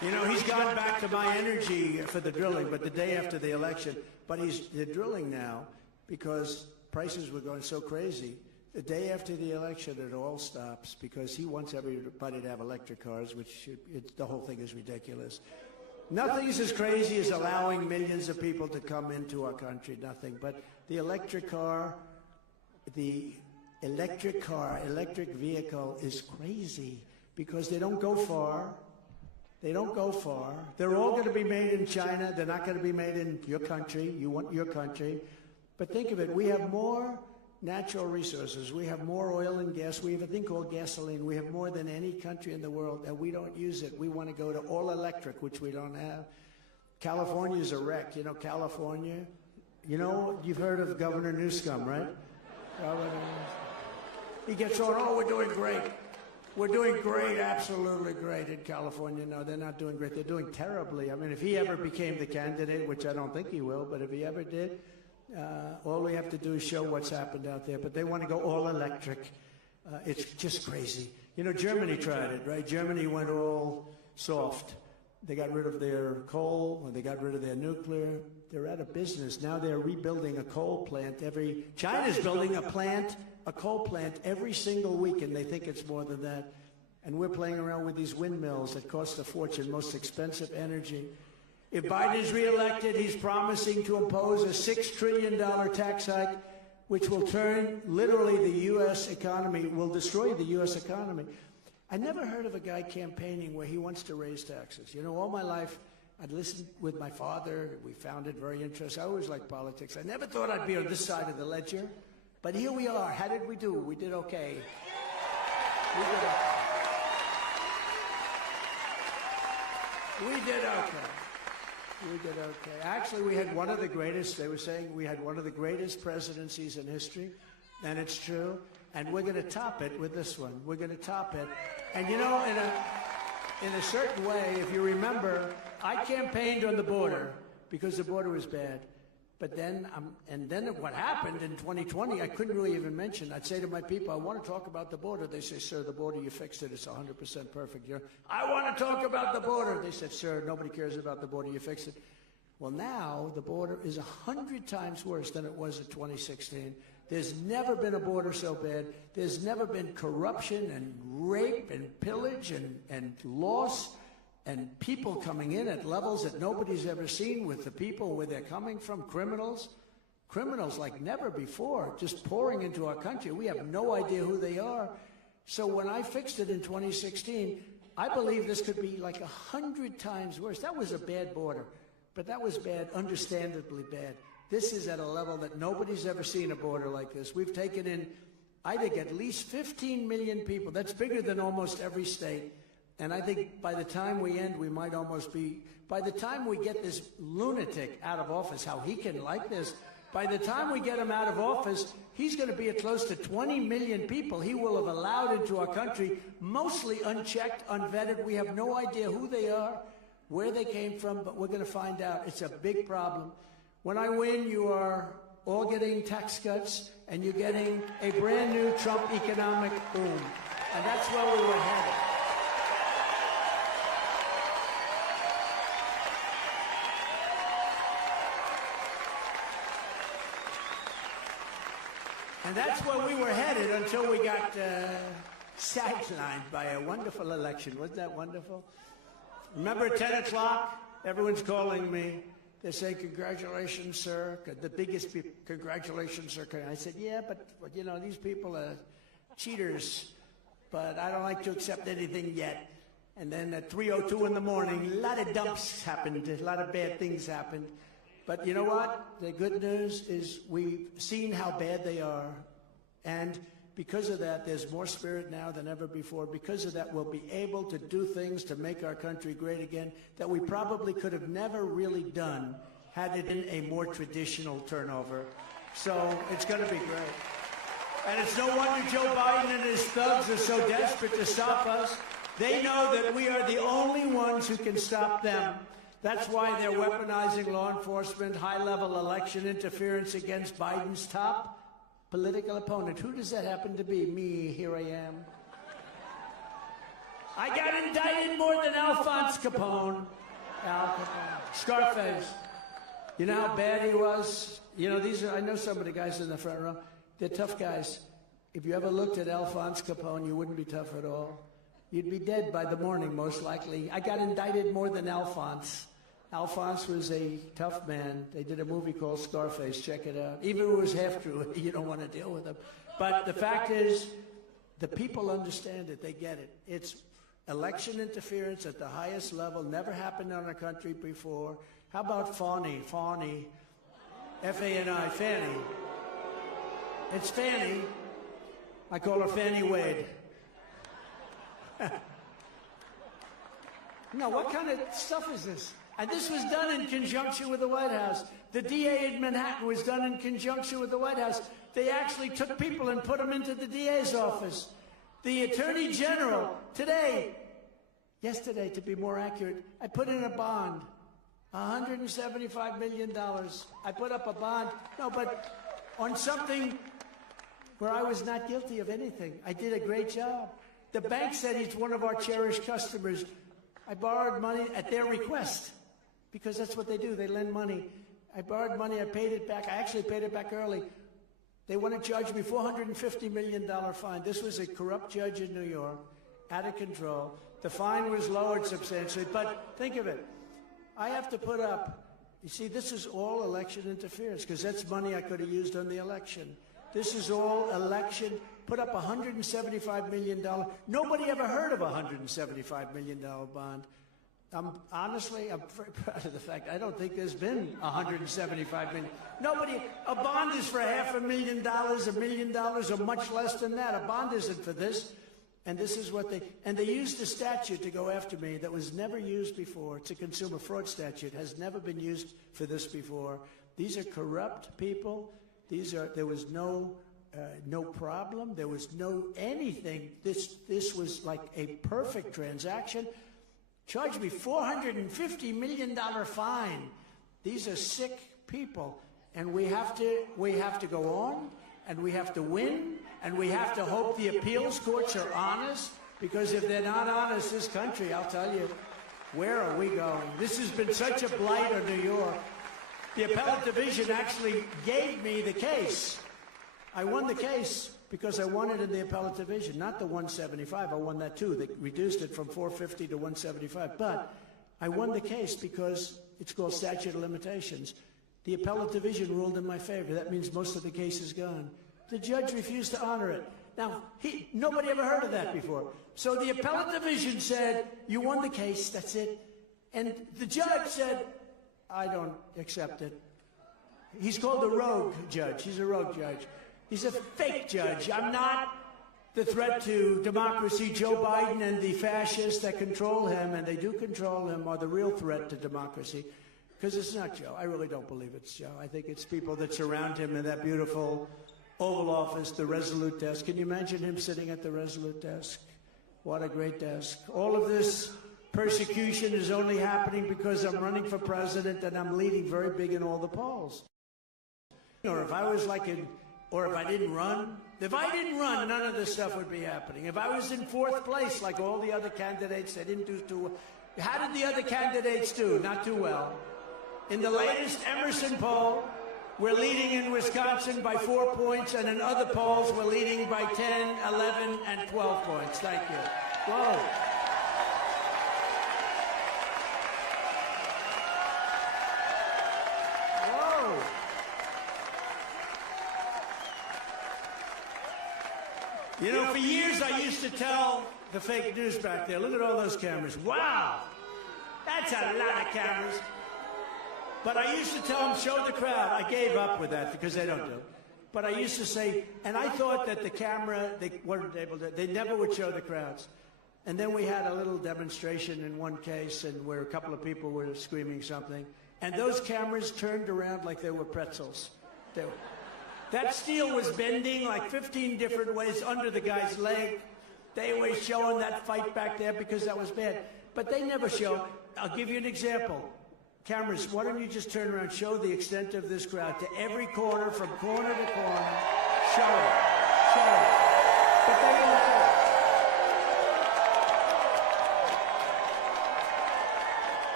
You know, he's gone back to my energy for the drilling, but the day after the election. But they're drilling now because prices were going so crazy. The day after the election, it all stops because he wants everybody to have electric cars, which the whole thing is ridiculous. Nothing is as crazy as allowing millions of people to come into our country, nothing. But the electric vehicle is crazy because they don't go far. They don't go far. They're all going to be made in China. They're not going to be made in your country. You want your country. But think of it. We have more natural resources. We have more oil and gas. We have a thing called gasoline. We have more than any country in the world, and we don't use it. We want to go to all electric, which we don't have. California's a wreck. You know, California. You know, you've heard of Governor Newsom, right? He gets on, oh, we're doing great. We're doing great, absolutely great in California. No, they're not doing great. They're doing terribly. I mean, if he ever became the candidate, which I don't think he will, but if he ever did, all we have to do is show what's happened out there. But they want to go all electric. It's just crazy. You know, Germany tried it, right? Germany went all soft. They got rid of their coal, or they got rid of their nuclear. They're out of business. Now they're rebuilding a coal plant China's building a coal plant every single week, and they think it's more than that. And we're playing around with these windmills that cost a fortune, most expensive energy. If Biden is reelected, he's promising to impose a $6 trillion tax hike, which will turn literally the U.S. economy, will destroy the U.S. economy. I never heard of a guy campaigning where he wants to raise taxes. You know, all my life, I'd listened with my father. We found it very interesting. I always liked politics. I never thought I'd be on this side of the ledger. But here we are. How did we do? We did okay. We did okay. We did okay. We did okay. Actually, we had one of the greatest, they were saying we had one of the greatest presidencies in history, and it's true. And we're going to top it with this one. We're going to top it. And you know, in a certain way, if you remember, I campaigned on the border because the border was bad. But then, what happened in 2020, I couldn't really even mention. I'd say to my people, I want to talk about the border. They say, sir, the border, you fixed it. It's 100% perfect. I want to talk about the border. They said, sir, nobody cares about the border. You fixed it. Well, now the border is 100 times worse than it was in 2016. There's never been a border so bad. There's never been corruption and rape and pillage and loss. And people coming in at levels that nobody's ever seen with the people where they're coming from, criminals like never before, just pouring into our country. We have no idea who they are. So when I fixed it in 2016, I believe this could be like 100 times worse. That was a bad border, but that was bad, understandably bad. This is at a level that nobody's ever seen a border like this. We've taken in, I think, at least 15 million people. That's bigger than almost every state. And I think by the time we end, we might almost be, by the time we get this lunatic out of office, how he can like this, by the time we get him out of office, he's going to be at close to 20 million people he will have allowed into our country, mostly unchecked, unvetted. We have no idea who they are, where they came from, but we're going to find out. It's a big problem. When I win, you are all getting tax cuts, and you're getting a brand new Trump economic boom. And that's where we were headed. And that's where we were headed until we got sidelined by a wonderful election. Wasn't that wonderful? Remember at 10 o'clock, everyone's calling me. They say, congratulations, sir. The biggest congratulations, sir. I said, yeah, but you know, these people are cheaters. But I don't like to accept anything yet. And then at 3:02 in the morning, a lot of dumps happened. A lot of bad things happened. But you know what? The good news is we've seen how bad they are. And because of that, there's more spirit now than ever before. Because of that, we'll be able to do things to make our country great again that we probably could have never really done had it been a more traditional turnover. So it's going to be great. And it's no wonder Joe Biden and his thugs are so desperate to stop us. They know that we are the only ones who can stop them. That's why they're weaponizing law enforcement, high-level election interference against Biden's top political opponent. Who does that happen to be? Me, here I am. I got indicted more than Alphonse Capone. Al Capone. Scarface. You know how bad he was? You know, I know some of the guys in the front row. They're tough guys. If you ever looked at Alphonse Capone, you wouldn't be tough at all. You'd be dead by the morning, most likely. I got indicted more than Alphonse. Alphonse was a tough man. They did a movie called Scarface. Check it out. Even if it was half true, you don't want to deal with him. But the fact is, the people understand it. They get it. It's election interference at the highest level. Never happened in our country before. How about Fani? Fani. F-A-N-I. Fanny. It's Fanny. I call her Fanny Wade. No, what kind of stuff is this? And this was done in conjunction with the White House. The DA in Manhattan was done in conjunction with the White House. They actually took people and put them into the DA's office. The Attorney General, yesterday to be more accurate, I put in a bond, $175 million. I put up a bond, but on something where I was not guilty of anything. I did a great job. The bank said he's one of our cherished customers. I borrowed money at their request, because that's what they do. They lend money. I borrowed money. I paid it back. I actually paid it back early. They want to charge me $450 million fine. This was a corrupt judge in New York, out of control. The fine was lowered substantially. But think of it. I have to put up, you see, this is all election interference, because that's money I could have used on the election. This is all election. Put up $175 million. Nobody ever heard of a $175 million bond. Honestly, I'm very proud of the fact I don't think there's been $175 million. Nobody, a bond is for $500,000, $1 million, or much less than that. A bond isn't for this. And this is what they used a statute to go after me that was never used before. It's a consumer fraud statute, has never been used for this before. These are corrupt people. There was no problem. There was no anything. This was like a perfect transaction. Charged me $450 million fine. These are sick people, and we have to go on, and we have to win, and we have to hope the appeals courts are honest, because if they're not honest, this country, I'll tell you, where are we going? This has been such a blight on New York. The appellate division actually gave me the case. I won the case because I won it in the appellate division, not the 175. I won that too. They reduced it from 450 to 175. But I won the case because it's called statute of limitations. The appellate division ruled in my favor. That means most of the case is gone. The judge refused to honor it. Now, nobody ever heard of that before. So the appellate division said, you won the case, that's it. And the judge said, I don't accept it. He's called a rogue judge. He's a rogue judge. He's a fake judge. I'm not the threat to democracy. Joe Biden and the fascists that control him, and they do control him, are the real threat to democracy. Because it's not Joe. I really don't believe it's Joe. I think it's people that surround him in that beautiful Oval Office, the Resolute desk. Can you imagine him sitting at the Resolute desk? What a great desk. All of this persecution is only happening because I'm running for president and I'm leading very big in all the polls. Or if I was or if I didn't run, none of this stuff would be happening. If I was in fourth place, like all the other candidates, they didn't do too well. How did the other candidates do? Not too well. In the latest Emerson poll, we're leading in Wisconsin by 4 points, and in other polls, we're leading by 10, 11, and 12 points. Thank you. Whoa. You know, for years I used to tell the fake news back there, look at all those cameras. Wow, that's a lot of cameras. But I used to tell them, show the crowd. I gave up with that because they don't do it. But I used to say, and I thought that the camera, they weren't able to, they never would show the crowds. And then we had a little demonstration in one case and where a couple of people were screaming something. And those cameras turned around like they were pretzels. That steel was bending like 15 different ways under the guy's leg. They were showing that fight back there because that was bad. But they never show. I'll give you an example. Cameras, why don't you just turn around, show the extent of this crowd to every corner, from corner to corner. Show it. Show it. But they won't do it.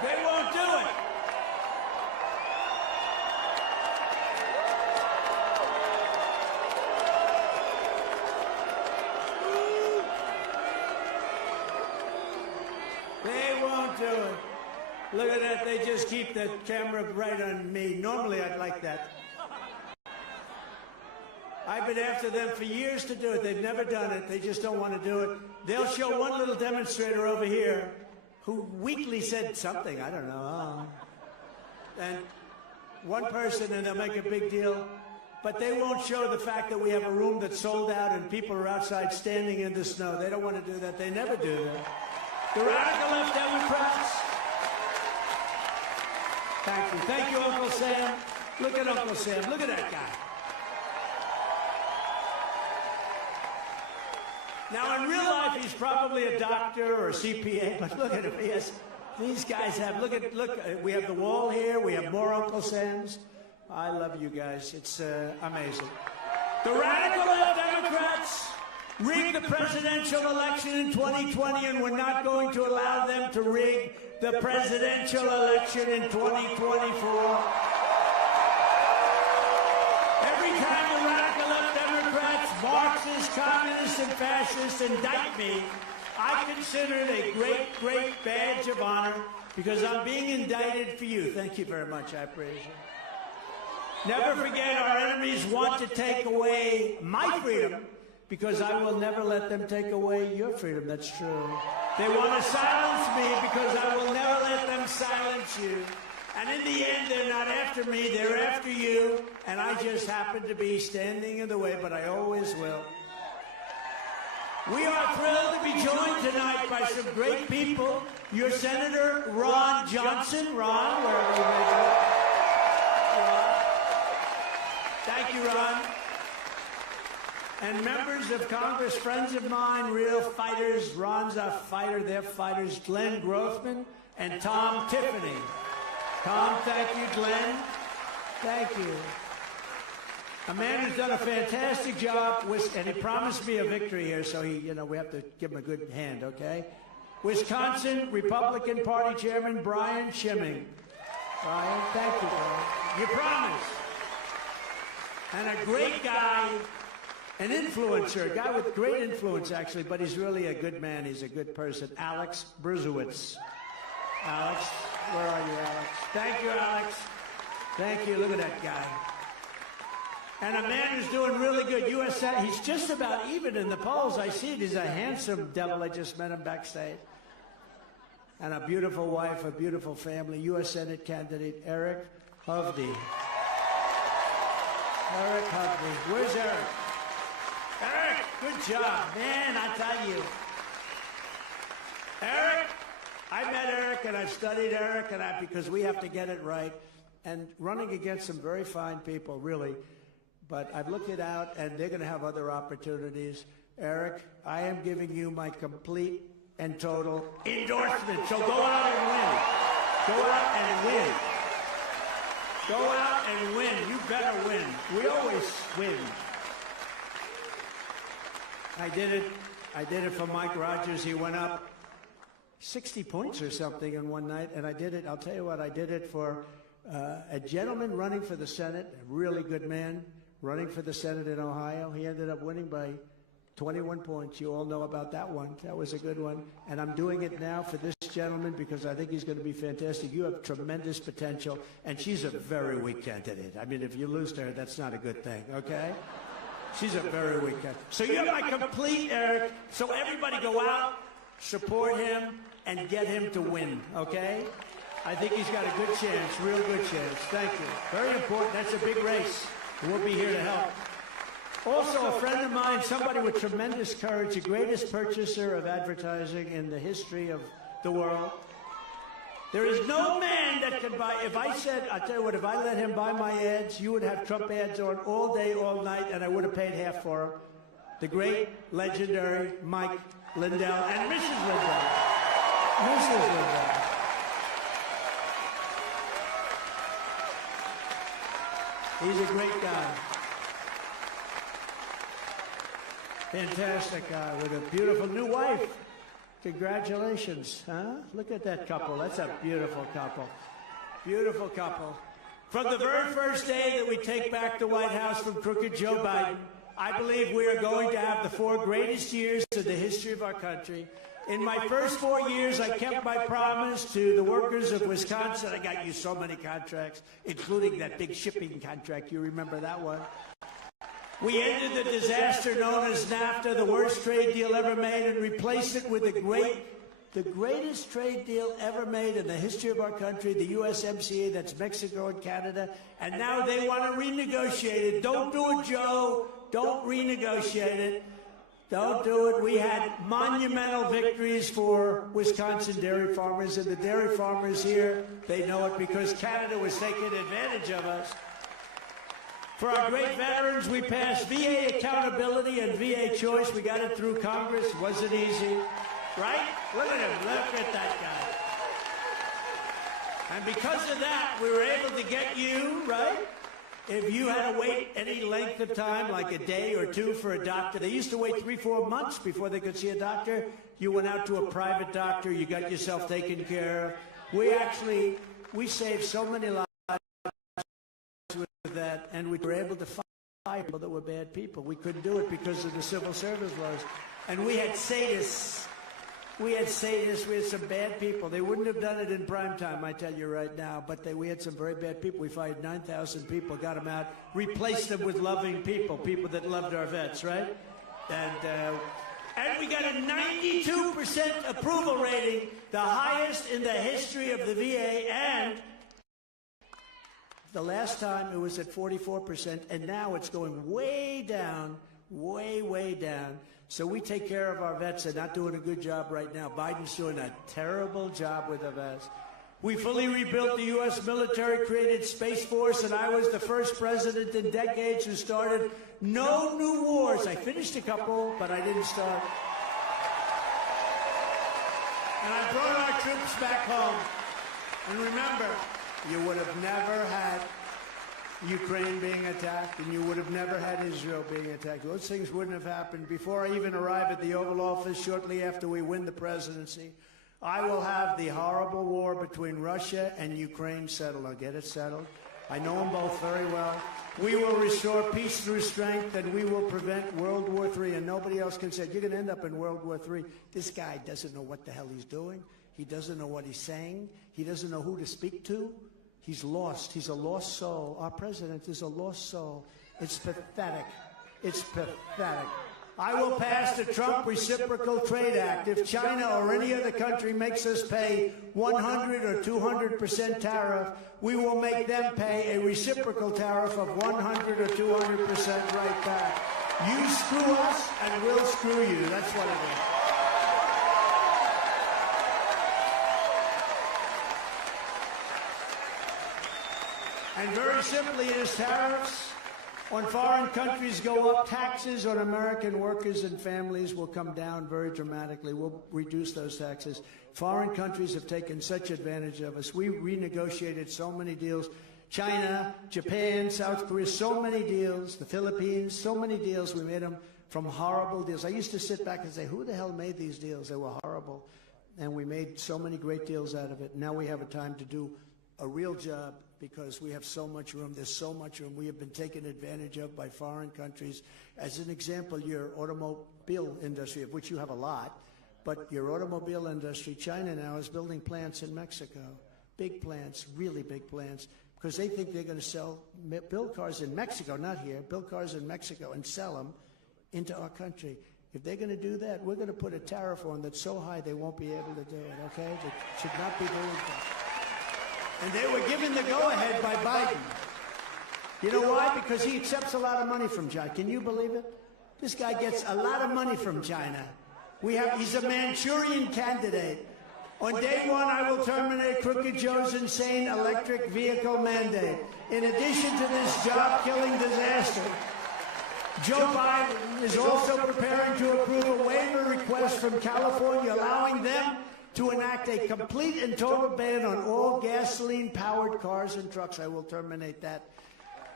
They won't do it. They won't do it. Look at that. They just keep the camera right on me. Normally, I'd like that. I've been after them for years to do it. They've never done it. They just don't want to do it. They'll show one little demonstrator over here who weakly said something. I don't know. And one person, and they'll make a big deal. But they won't show the fact that we have a room that's sold out and people are outside standing in the snow. They don't want to do that. They never do that. The radical left Democrats. Thank you. Thank you, Uncle Sam. Look at Uncle Sam. Look at that guy. Now, in real life, he's probably a doctor or a CPA, but look at him. These guys have, look, we have the wall here. We have more Uncle Sams. I love you guys. It's amazing. The radical left Democrats rigged the presidential election in 2020, and we're not going to allow them to rig the presidential election in 2024. Every time the radical left Democrats, Marxists, communists, and fascists indict me, I consider it a great, great badge of honor because I'm being indicted for you. Thank you very much. I appreciate it. Never forget, our enemies want to take away my freedom because I will never let them take away your freedom. That's true. They want to silence me because I will never let them silence you. And in the end, they're not after me, they're after you. And I just happen to be standing in the way, but I always will. We are thrilled to be joined tonight by some great people. Your Senator Ron Johnson. Ron, wherever you may be. Ron. Thank you, Ron. And members of Congress, friends of mine, real fighters. Ron's a fighter, they're fighters. Glenn Grothman and Tom Tiffany. Tom, thank you. Glenn, thank you. A man who's done a fantastic job, and he promised me a victory here, so we have to give him a good hand, okay? Wisconsin Republican Party Chairman Brian Schimming. Brian, thank you, Brian. You promised. And a great guy, an influencer, a guy with great influence, actually, but he's really a good man. He's a good person. Alex Brzezowicz. Alex, where are you, Alex? Thank you, Alex. Thank you. Look at that guy. And a man who's doing really good. U.S. Senate, he's just about even in the polls. I see it. He's a handsome devil. I just met him backstage. And a beautiful wife, a beautiful family. U.S. Senate candidate Eric Hovde. Eric Hovde. Where's Eric? Eric, good job. Man, I tell you. Eric, I met Eric and I've studied Eric because we have to get it right. And running against some very fine people, really. But I've looked it out, and they're going to have other opportunities. Eric, I am giving you my complete and total endorsement. So go out and win. Go out and win. Go out and win. You better win. We always win. I did it for Mike Rogers. He went up 60 points or something in one night, and I did it. I'll tell you what, I did it for a gentleman running for the Senate, a really good man, running for the Senate in Ohio. He ended up winning by 21 points. You all know about that one. That was a good one. And I'm doing it now for this gentleman because I think he's going to be fantastic. You have tremendous potential, and she's a very weak candidate. I mean, if you lose to her, that's not a good thing, okay? She's a very weak candidate. So you have my complete, Eric. So everybody go out, support him, and get him to win, okay? I think he's got a good chance, real good chance. Thank you. Very important. That's a big race. We'll be here to help. Also, a friend of mine, somebody with tremendous courage, the greatest purchaser of advertising in the history of the world. There is no man that can buy, if I said, I'll tell you what, if I let him buy my ads, you would have Trump ads on all day, all night, and I would have paid half for them. The great, legendary Mike Lindell and Mrs. Lindell. Mrs. Lindell. He's a great guy. Fantastic guy with a beautiful new wife. Congratulations, huh? Look at that couple. That's a beautiful couple. Beautiful couple. From the very first day that we take back the White House from crooked Joe Biden, I believe we are going to have the 4 greatest years in the history of our country. In my first 4 years, I kept my promise to the workers of Wisconsin. I got you so many contracts, including that big shipping contract. You remember that one? We ended the disaster known as NAFTA, the worst trade deal ever made, and replaced it with the greatest trade deal ever made in the history of our country, the USMCA, that's Mexico and Canada. And now they want to renegotiate it. Don't do it, Joe. Don't renegotiate it. Don't do it. We had monumental victories for Wisconsin dairy farmers, and the dairy farmers here, they know it because Canada was taking advantage of us. For our great veterans, we passed VA accountability and VA choice. We got it through Congress. Wasn't easy, right? Look at him. Look at that guy. And because of that, we were able to get you, right? If you had to wait any length of time, like a day or two for a doctor, they used to wait 3-4 months before they could see a doctor. You went out to a private doctor. You got yourself taken care of. We saved so many lives with that, and we were able to fire people that were bad people. We couldn't do it because of the civil service laws. And we had sadists. We had some bad people. They wouldn't have done it in prime time, I tell you right now, but we had some very bad people. We fired 9,000 people, got them out, replaced them with loving people, people that loved our vets, right? And we got a 92% approval rating, the highest in the history of the VA, and the last time it was at 44%, and now it's going way down, way down. So we take care of our vets. They're not doing a good job right now. Biden's doing a terrible job with the vets. We fully rebuilt the U.S. military, created Space Force, and I was the first president in decades who started no new wars. I finished a couple, but I didn't start. And I brought our troops back home. And remember, you would have never had Ukraine being attacked, and you would have never had Israel being attacked. Those things wouldn't have happened. Before I even arrive at the Oval Office, shortly after we win the presidency, I will have the horrible war between Russia and Ukraine settled. I'll get it settled. I know them both very well. We will restore peace through strength, and we will prevent World War III. And nobody else can say, you're going to end up in World War III. This guy doesn't know what the hell he's doing. He doesn't know what he's saying. He doesn't know who to speak to. He's lost. He's a lost soul. Our president is a lost soul. It's pathetic. It's pathetic. I will pass the Trump Reciprocal Trade Act. If China or any other country makes us pay 100 or 200% tariff, we will make them pay a reciprocal tariff of 100 or 200% right back. You screw us, and we'll screw you. That's what it is. And very simply, it is tariffs on foreign countries go up. Taxes on American workers and families will come down very dramatically. We'll reduce those taxes. Foreign countries have taken such advantage of us. We renegotiated so many deals. China, Japan, South Korea, so many deals. The Philippines, so many deals. We made them from horrible deals. I used to sit back and say, who the hell made these deals? They were horrible. And we made so many great deals out of it. Now we have a time to do a real job, because we have so much room. There's so much room. We have been taken advantage of by foreign countries. As an example, your automobile industry, of which you have a lot, but your automobile industry, China now is building plants in Mexico. Big plants, really big plants, because they think they're going to build cars in Mexico, not here, build cars in Mexico and sell them into our country. If they're going to do that, we're going to put a tariff on that's so high they won't be able to do it, okay? They should not be doing that. And they were given the go-ahead by Biden. You know why? Because he accepts a lot of money from China. Can you believe it? This guy gets a lot of money from China. He's a Manchurian candidate. On day one, I will terminate Crooked Joe's insane electric vehicle mandate. In addition to this job-killing disaster, Joe Biden is also preparing to approve a waiver request from California, allowing them to enact a complete and total ban on all gasoline-powered cars and trucks. I will terminate that.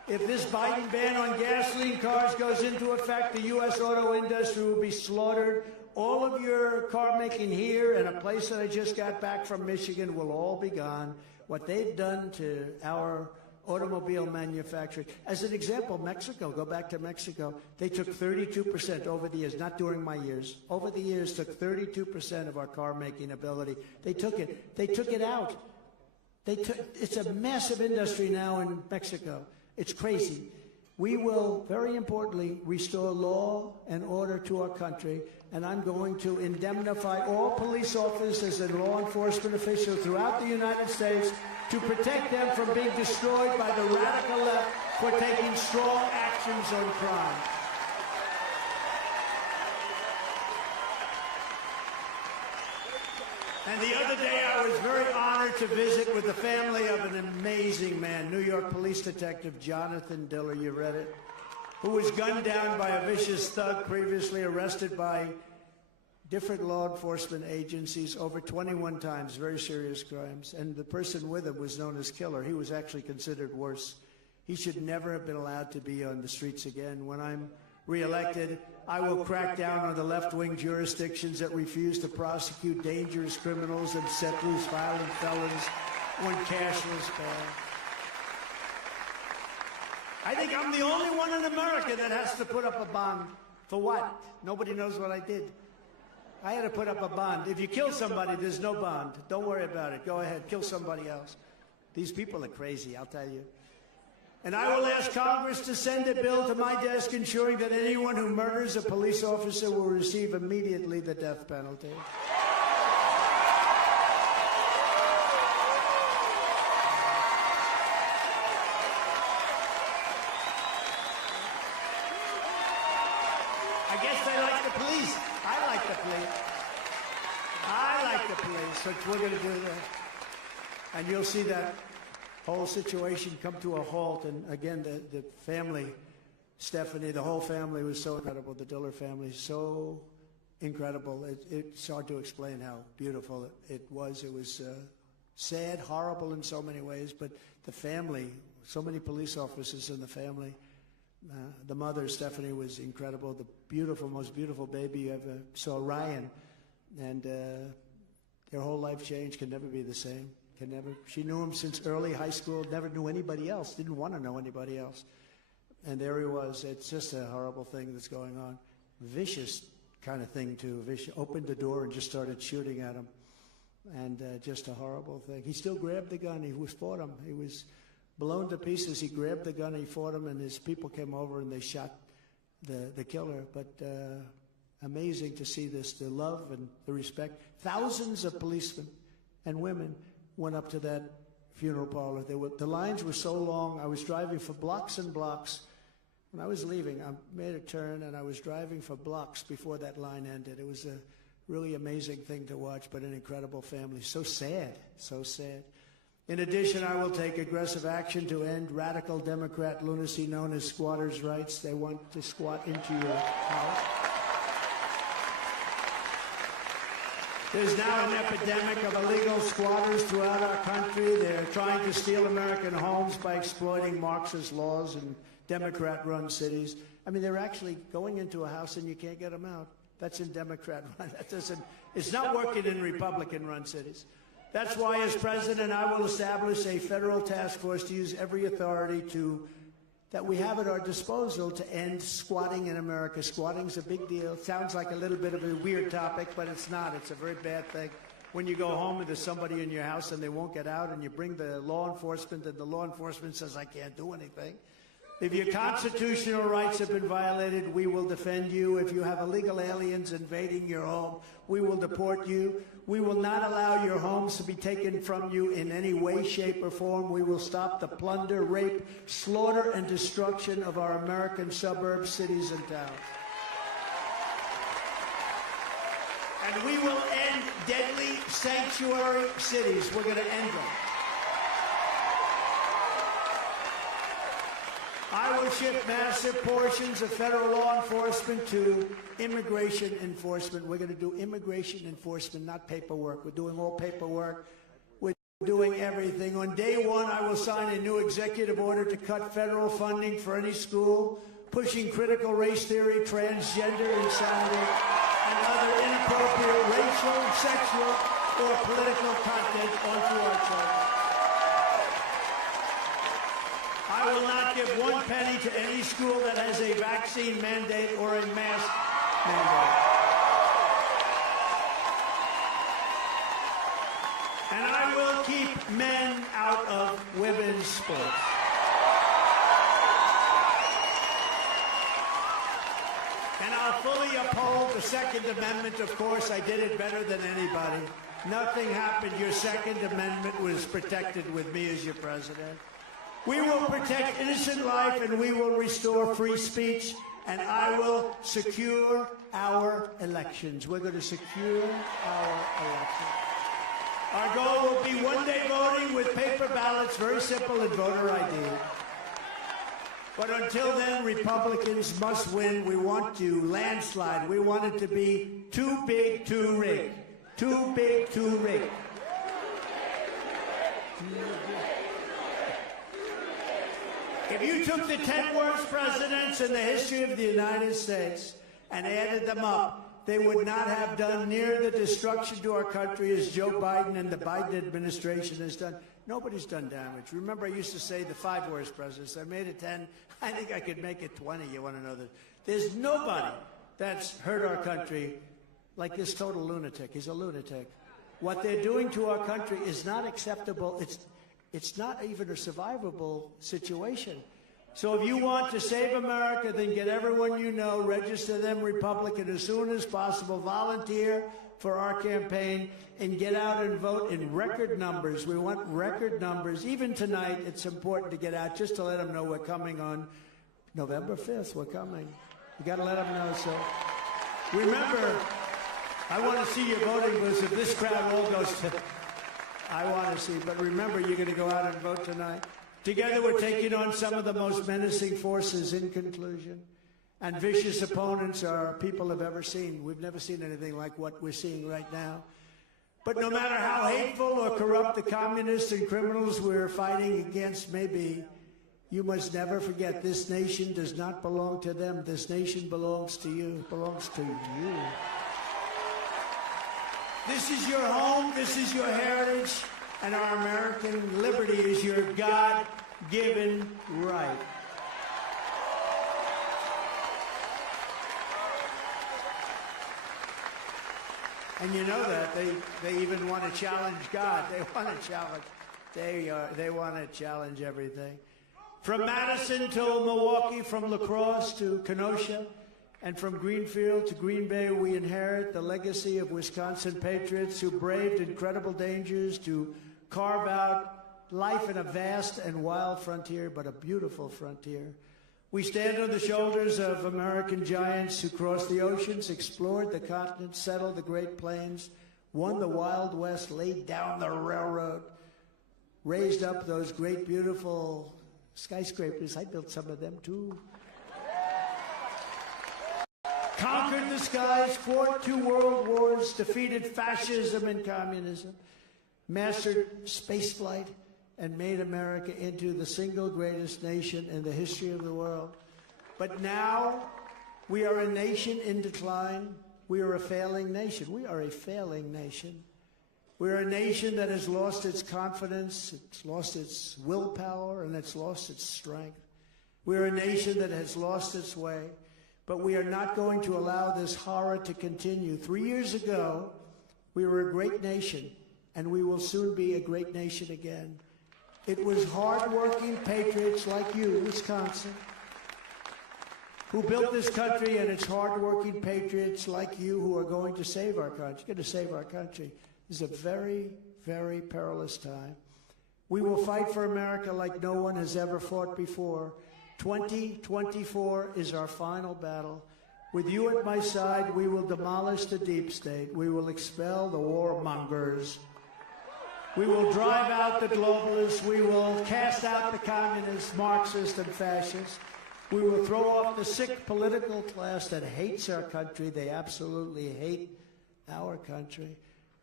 If this Biden ban on gasoline cars goes into effect, the U.S. auto industry will be slaughtered. All of your car making here and a place that I just got back from Michigan will all be gone. What they've done to our automobile manufacturing. As an example, Mexico, go back to Mexico. They took 32% over the years, not during my years. Over the years, took 32% of our car making ability. They took it out. It's a massive industry now in Mexico. It's crazy. We will, very importantly, restore law and order to our country, and I'm going to indemnify all police officers and law enforcement officials throughout the United States to protect them from being destroyed by the radical left for taking strong actions on crime. And the other day, I was very honored to visit with the family of an amazing man, New York Police Detective Jonathan Diller, you read it, who was gunned down by a vicious thug previously arrested by different law enforcement agencies over 21 times, very serious crimes. And the person with him was known as Killer. He was actually considered worse. He should never have been allowed to be on the streets again. When I'm reelected, I will crack down on the left-wing jurisdictions that refuse to prosecute dangerous criminals and set loose violent felons on cashless bail. I think I'm the only one in America that has to put up a bond. For what? Nobody knows what I did. I had to put up a bond. If you kill somebody, there's no bond. Don't worry about it. Go ahead, kill somebody else. These people are crazy, I'll tell you. And I will ask Congress to send a bill to my desk ensuring that anyone who murders a police officer will receive immediately the death penalty. I guess they like the police. I like the police. I like the police, so we're going to do that. And you'll see that whole situation come to a halt. And again, the family, Stephanie, the whole family was so incredible. The Diller family, so incredible. It's hard to explain how beautiful it was. It was sad, horrible in so many ways, but the family, so many police officers in the family. The mother, Stephanie, was incredible. The beautiful, most beautiful baby you ever saw, Ryan. And their whole life changed, can never be the same. Can never. She knew him since early high school, never knew anybody else, didn't want to know anybody else. And there he was. It's just a horrible thing that's going on. Vicious kind of thing, too. Vicious. Opened the door and just started shooting at him. And just a horrible thing. He still grabbed the gun. He fought him. He was blown to pieces. He grabbed the gun, he fought him, and his people came over and they shot the killer. But amazing to see this, the love and the respect. Thousands of policemen and women went up to that funeral parlor. The lines were so long. I was driving for blocks and blocks. When I was leaving, I made a turn, and I was driving for blocks before that line ended. It was a really amazing thing to watch, but an incredible family. So sad, so sad. In addition, I will take aggressive action to end radical Democrat lunacy known as squatters' rights. They want to squat into your house. There's now an epidemic of illegal squatters throughout our country. They're trying to steal American homes by exploiting Marxist laws in Democrat-run cities. I mean, they're actually going into a house and you can't get them out. That's in Democrat-run. It's not working in Republican-run cities. That's why, as president, I will establish a federal task force to use every authority that we have at our disposal to end squatting in America. Squatting's a big deal. It sounds like a little bit of a weird topic, but it's not. It's a very bad thing. When you go home and there's somebody in your house and they won't get out, and you bring the law enforcement and the law enforcement says, I can't do anything. If your constitutional rights have been violated, we will defend you. If you have illegal aliens invading your home, we will deport you. We will not allow your homes to be taken from you in any way, shape, or form. We will stop the plunder, rape, slaughter, and destruction of our American suburbs, cities, and towns. And we will end deadly sanctuary cities. We're going to end them. I will shift massive portions of federal law enforcement to immigration enforcement. We're going to do immigration enforcement, not paperwork. We're doing all paperwork. doing everything. On day one, I will sign a new executive order to cut federal funding for any school pushing critical race theory, transgender insanity, and other inappropriate racial, sexual, or political content onto our children. I will not give one penny to any school that has a vaccine mandate or a mask mandate. And I will keep men out of women's sports. And I'll fully uphold the Second Amendment. Of course, I did it better than anybody. Nothing happened. Your Second Amendment was protected with me as your president. We will protect innocent life, and we will restore free speech, and I will secure our elections. We're going to secure our elections. Our goal will be one-day voting with paper ballots, very simple, and voter ID. But until then, Republicans must win. We want to landslide. We want it to be too big to rig. Too big to rig. If you took the 10 worst presidents in the history of the United States and added them up, they would not have done near the destruction to our country as Joe Biden and the Biden administration has done. Nobody's done damage. Remember, I used to say the 5 worst presidents. I made it 10. I think I could make it 20. You want to know that? There's nobody that's hurt our country like this total lunatic. He's a lunatic. What they're doing to our country is not acceptable. It's not even a survivable situation. So if you want to save America, then get everyone you know, register them Republican as soon as possible, volunteer for our campaign, and get out and vote in record numbers. We want record numbers. Even tonight, it's important to get out just to let them know we're coming on November 5th. We're coming. You got to let them know. So remember, I want to see your voting booths. If this crowd all goes to, I want to see. But remember, you're going to go out and vote tonight. Together, we're taking on some of the most menacing forces in conclusion. And vicious opponents our people have ever seen. We've never seen anything like what we're seeing right now. But no matter how hateful or corrupt the communists and criminals we're fighting against may be, you must never forget this nation does not belong to them. This nation belongs to you. It belongs to you. This is your home. This is your heritage. And our American liberty is your God-given right. And you know that they even want to challenge God. They want to challenge. They want to challenge everything. From Madison to Milwaukee, from La Crosse to Kenosha, and from Greenfield to Green Bay, we inherit the legacy of Wisconsin patriots who braved incredible dangers to carve out life in a vast and wild frontier, but a beautiful frontier. We stand on the shoulders of American giants who crossed the oceans, explored the continent, settled the Great Plains, won the Wild West, laid down the railroad, raised up those great, beautiful skyscrapers. I built some of them, too. Conquered the skies, fought 2 world wars, defeated fascism and communism, mastered spaceflight, and made America into the single greatest nation in the history of the world. But now, we are a nation in decline. We are a failing nation. We are a failing nation. We are a nation that has lost its confidence, it's lost its willpower, and it's lost its strength. We are a nation that has lost its way, but we are not going to allow this horror to continue. 3 years ago, we were a great nation, and we will soon be a great nation again. It was hard-working patriots like you, Wisconsin, who built this country, and it's hard-working patriots like you who are going to save our country. Going to save our country. This is a very, very perilous time. We will fight for America like no one has ever fought before. 2024 is our final battle. With you at my side, we will demolish the deep state. We will expel the warmongers. We will drive out the globalists. We will cast out the communists, Marxists, and fascists. We will throw off the sick political class that hates our country. They absolutely hate our country.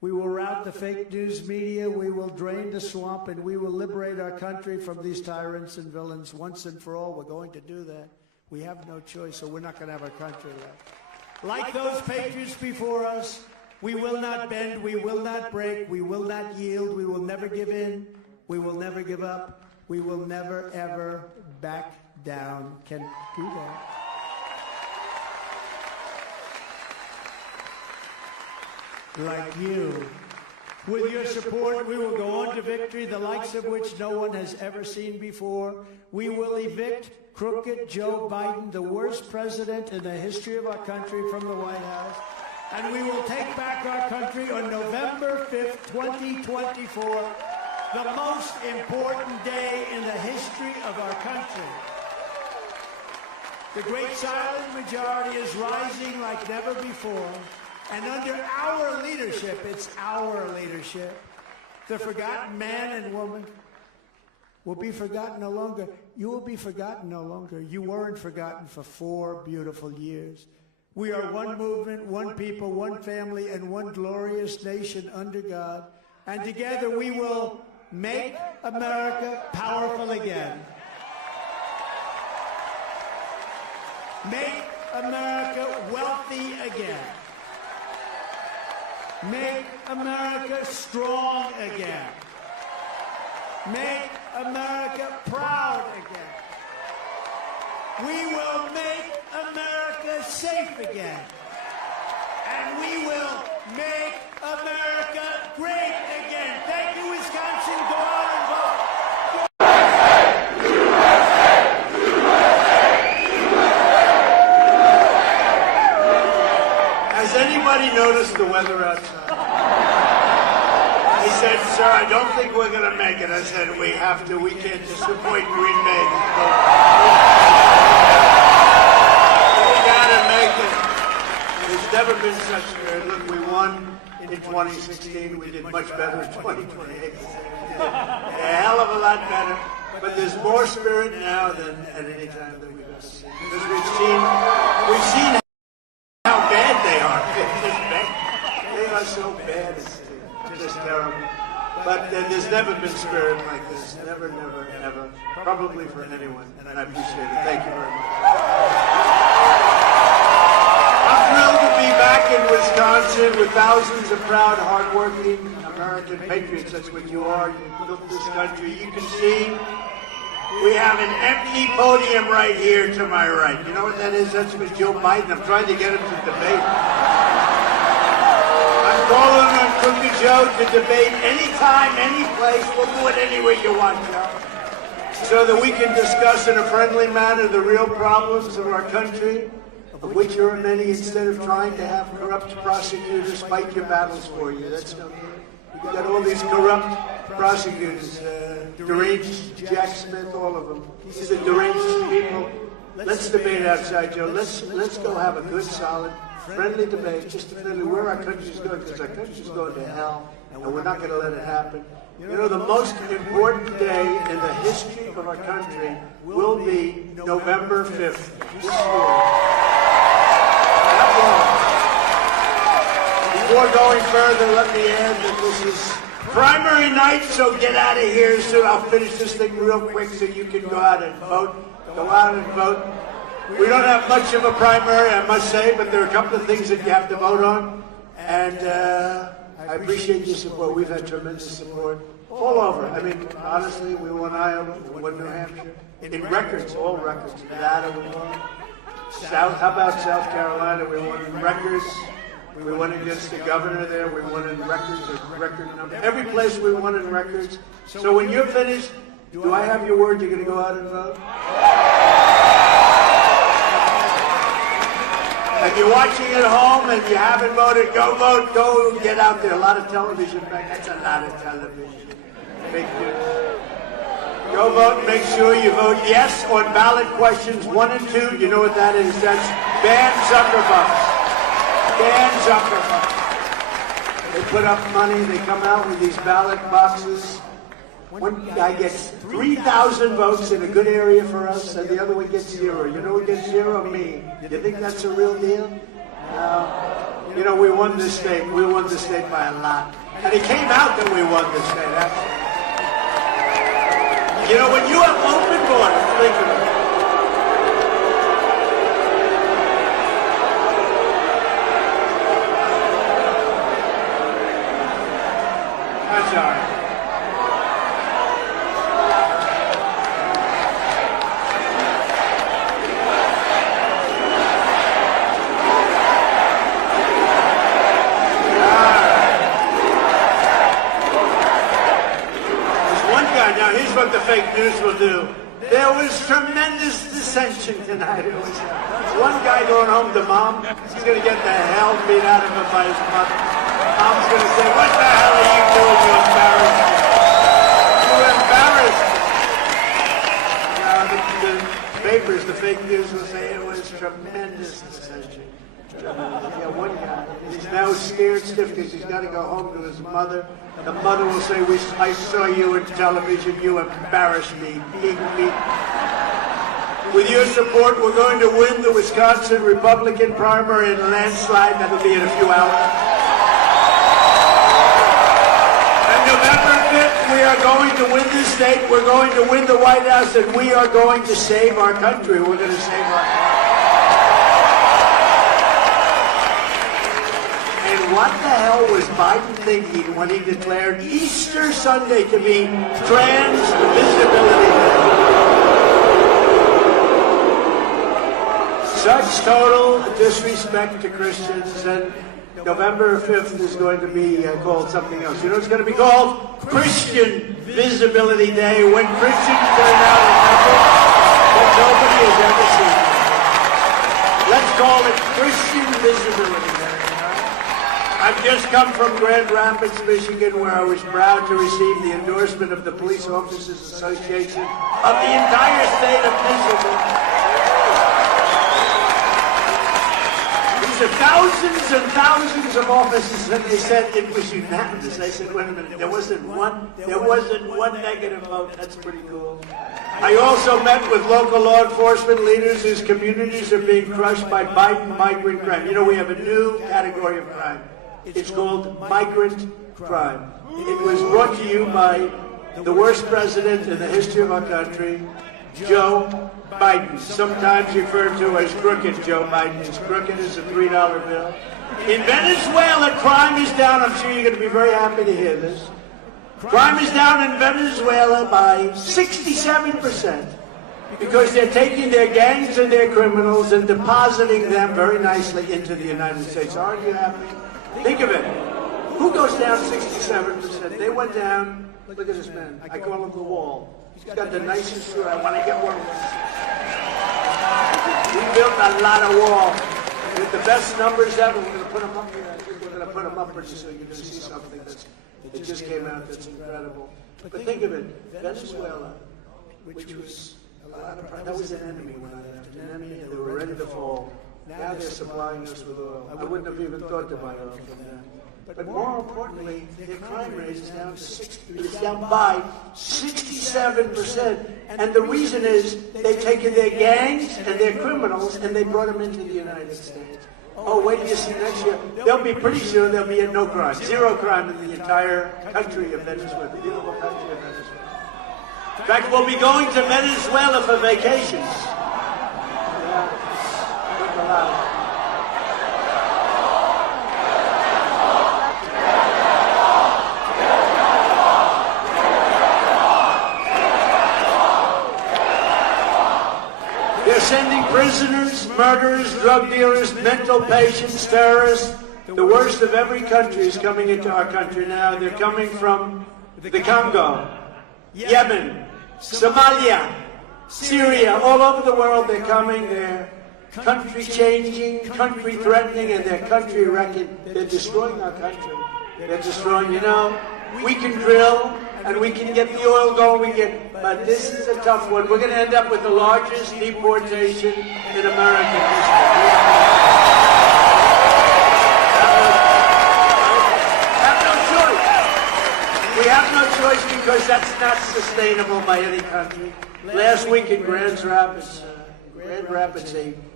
We will rout the fake news media, we will drain the swamp, and we will liberate our country from these tyrants and villains once and for all. We're going to do that. We have no choice, so we're not going to have our country left. Like those patriots before us, we will not bend, we will not break, we will not yield, we will never give in, we will never give up, we will never, ever back down. Can do that. Like you. With your support, we will go on to victory, the likes of which no one has ever seen before. We will evict crooked Joe Biden, the worst president in the history of our country, from the White House. And we will take back our country on November 5th, 2024, the most important day in the history of our country. The great silent majority is rising like never before. And under our leadership, it's our leadership, the forgotten man and woman will be forgotten no longer. You will be forgotten no longer. You weren't forgotten for 4 beautiful years. We are one movement, one people, one family, and one glorious nation under God. And together we will make America powerful again. Make America wealthy again. Make America strong again. Make America proud again. We will make America safe again. And we will make America great again. Thank you, Wisconsin. Go out and vote. Has anybody noticed the weather outside? He said, sir, I don't think we're going to make it. I said, we have to. We can't disappoint Green Bay. We got to make it. There's never been such a... Look, we won in 2016. We did much better in 2028. A hell of a lot better. But there's more spirit now than at any time that we've ever seen. Because we've seen how bad they are. They are so bad, it's just terrible. But there's never been spirit like this. Never, never, ever. Probably for anyone. And I appreciate it. Thank you very much. I'm thrilled to be back in Wisconsin with thousands of proud, hardworking American patriots. That's what you are. You built this country. You can see we have an empty podium right here to my right. You know what that is? That's with Joe Biden. I'm trying to get him to debate. I'm calling on Crooked Joe to debate anytime, any place. We'll do it any way you want, Joe. So that we can discuss in a friendly manner the real problems of our country, of which there are many, instead of trying to have corrupt prosecutors fight your battles for you. That's no good. We've got all these corrupt prosecutors, deranged Jack Smith, all of them. These are deranged people. Let's debate outside, Joe. Let's go have a good, solid, friendly debate just to figure where our country's going, because our country's going to hell, and we're not going to let it happen. You know, the most important day in the history of our country will be November 5th this year. Before going further, let me add that this is primary night, so get out of here soon. I'll finish this thing real quick so you can go out and vote. Go out and vote. We don't have much of a primary, I must say, but there are a couple of things that you have to vote on. And I appreciate your support. We've had tremendous support all over. I mean, honestly, we won Iowa, we won New Hampshire. In records, all records. Nevada, we won. How about South Carolina? We won in records. We won against the governor there. We won in records, a record number. Every place we won in records. So when you're finished, do I have your word you're going to go out and vote? If you're watching at home and you haven't voted, go vote. Go get out there. A lot of television back. That's a lot of television. Fake news. Go vote and make sure you vote yes on ballot questions 1 and 2. You know what that is? That's ban Zuckerbucks. Ban Zuckerbucks. They put up money. They come out with these ballot boxes. One guy gets 3,000 votes in a good area for us, and the other one gets 0. You know who gets 0? Me. You think that's a real deal? No. You know, we won this state. We won this state by a lot. And it came out that we won this state, actually. You know, when you have open borders, think of it. That's all right. Now, here's what the fake news will do. There was tremendous dissension tonight. It was one guy going home to mom. He's going to get the hell beat out of him by his mother. Mom's going to say, what the hell are you doing? You embarrassed me. You embarrassed me. Now, the papers, the fake news will say it was tremendous dissension. Yeah, one guy. He's now scared stiff because he's got to go home to his mother. The mother will say, I saw you on television. You embarrassed me. With your support, we're going to win the Wisconsin Republican primary in a landslide. That'll be in a few hours. And November 5th, we are going to win this state. We're going to win the White House, and we are going to save our country. We're going to save our country. What the hell was Biden thinking when he declared Easter Sunday to be Trans Visibility Day? Such total disrespect to Christians, and November 5th is going to be called something else. You know, it's going to be called Christian Visibility Day, when Christians turn out a message that nobody has ever seen. Let's call it Christian Visibility Day. I've just come from Grand Rapids, Michigan, where I was proud to receive the endorsement of the Police Officers Association of the entire state of Michigan. These are thousands and thousands of officers, and they said it was unanimous. I said, wait a minute, there wasn't one negative vote. That's pretty cool. I also met with local law enforcement leaders whose communities are being crushed by Biden migrant crime. You know, we have a new category of crime. It's called migrant crime. It was brought to you by the worst president in the history of our country, Joe Biden, sometimes referred to as Crooked Joe Biden. He's crooked as a $3 bill. In Venezuela, crime is down. I'm sure you're going to be very happy to hear this. Crime is down in Venezuela by 67% because they're taking their gangs and their criminals and depositing them very nicely into the United States. Aren't you happy? Think of it. Who goes down 67%? They went down. Look at this man. I call him the Wall. He's got the nicest suit. I want to get one of them. We built a lot of wall with the best numbers ever. We're going to put them up here. I think we're going to put them up here so you can see something that just came out that's incredible. But think of it. Venezuela, which was a lot of pride. That was an enemy when I left. An enemy, and they were ready to fall. Now they're supplying us with oil. I wouldn't have even thought to buy oil from them. But more importantly, their crime rate is down to it's down by 67%. And the reason is they've taken their gangs and their criminals and they brought them into the United States. Oh, wait till you see next year. They'll be pretty soon. There'll be no crime, zero crime in the entire country of Venezuela, the beautiful country of Venezuela. In fact, we'll be going to Venezuela for vacations. They're sending prisoners, murderers, drug dealers, mental patients, terrorists. The worst of every country is coming into our country now. They're coming from the Congo, Yemen, Somalia, Syria, all over the world. They're coming. They're country changing, country threatening, and their country wrecking. They're destroying our country. They're destroying, you know, we can drill and we can get the oil going, but this is a tough one. We're going to end up with the largest deportation in American history. We have no choice because that's not sustainable by any country. Last week in Grand Rapids,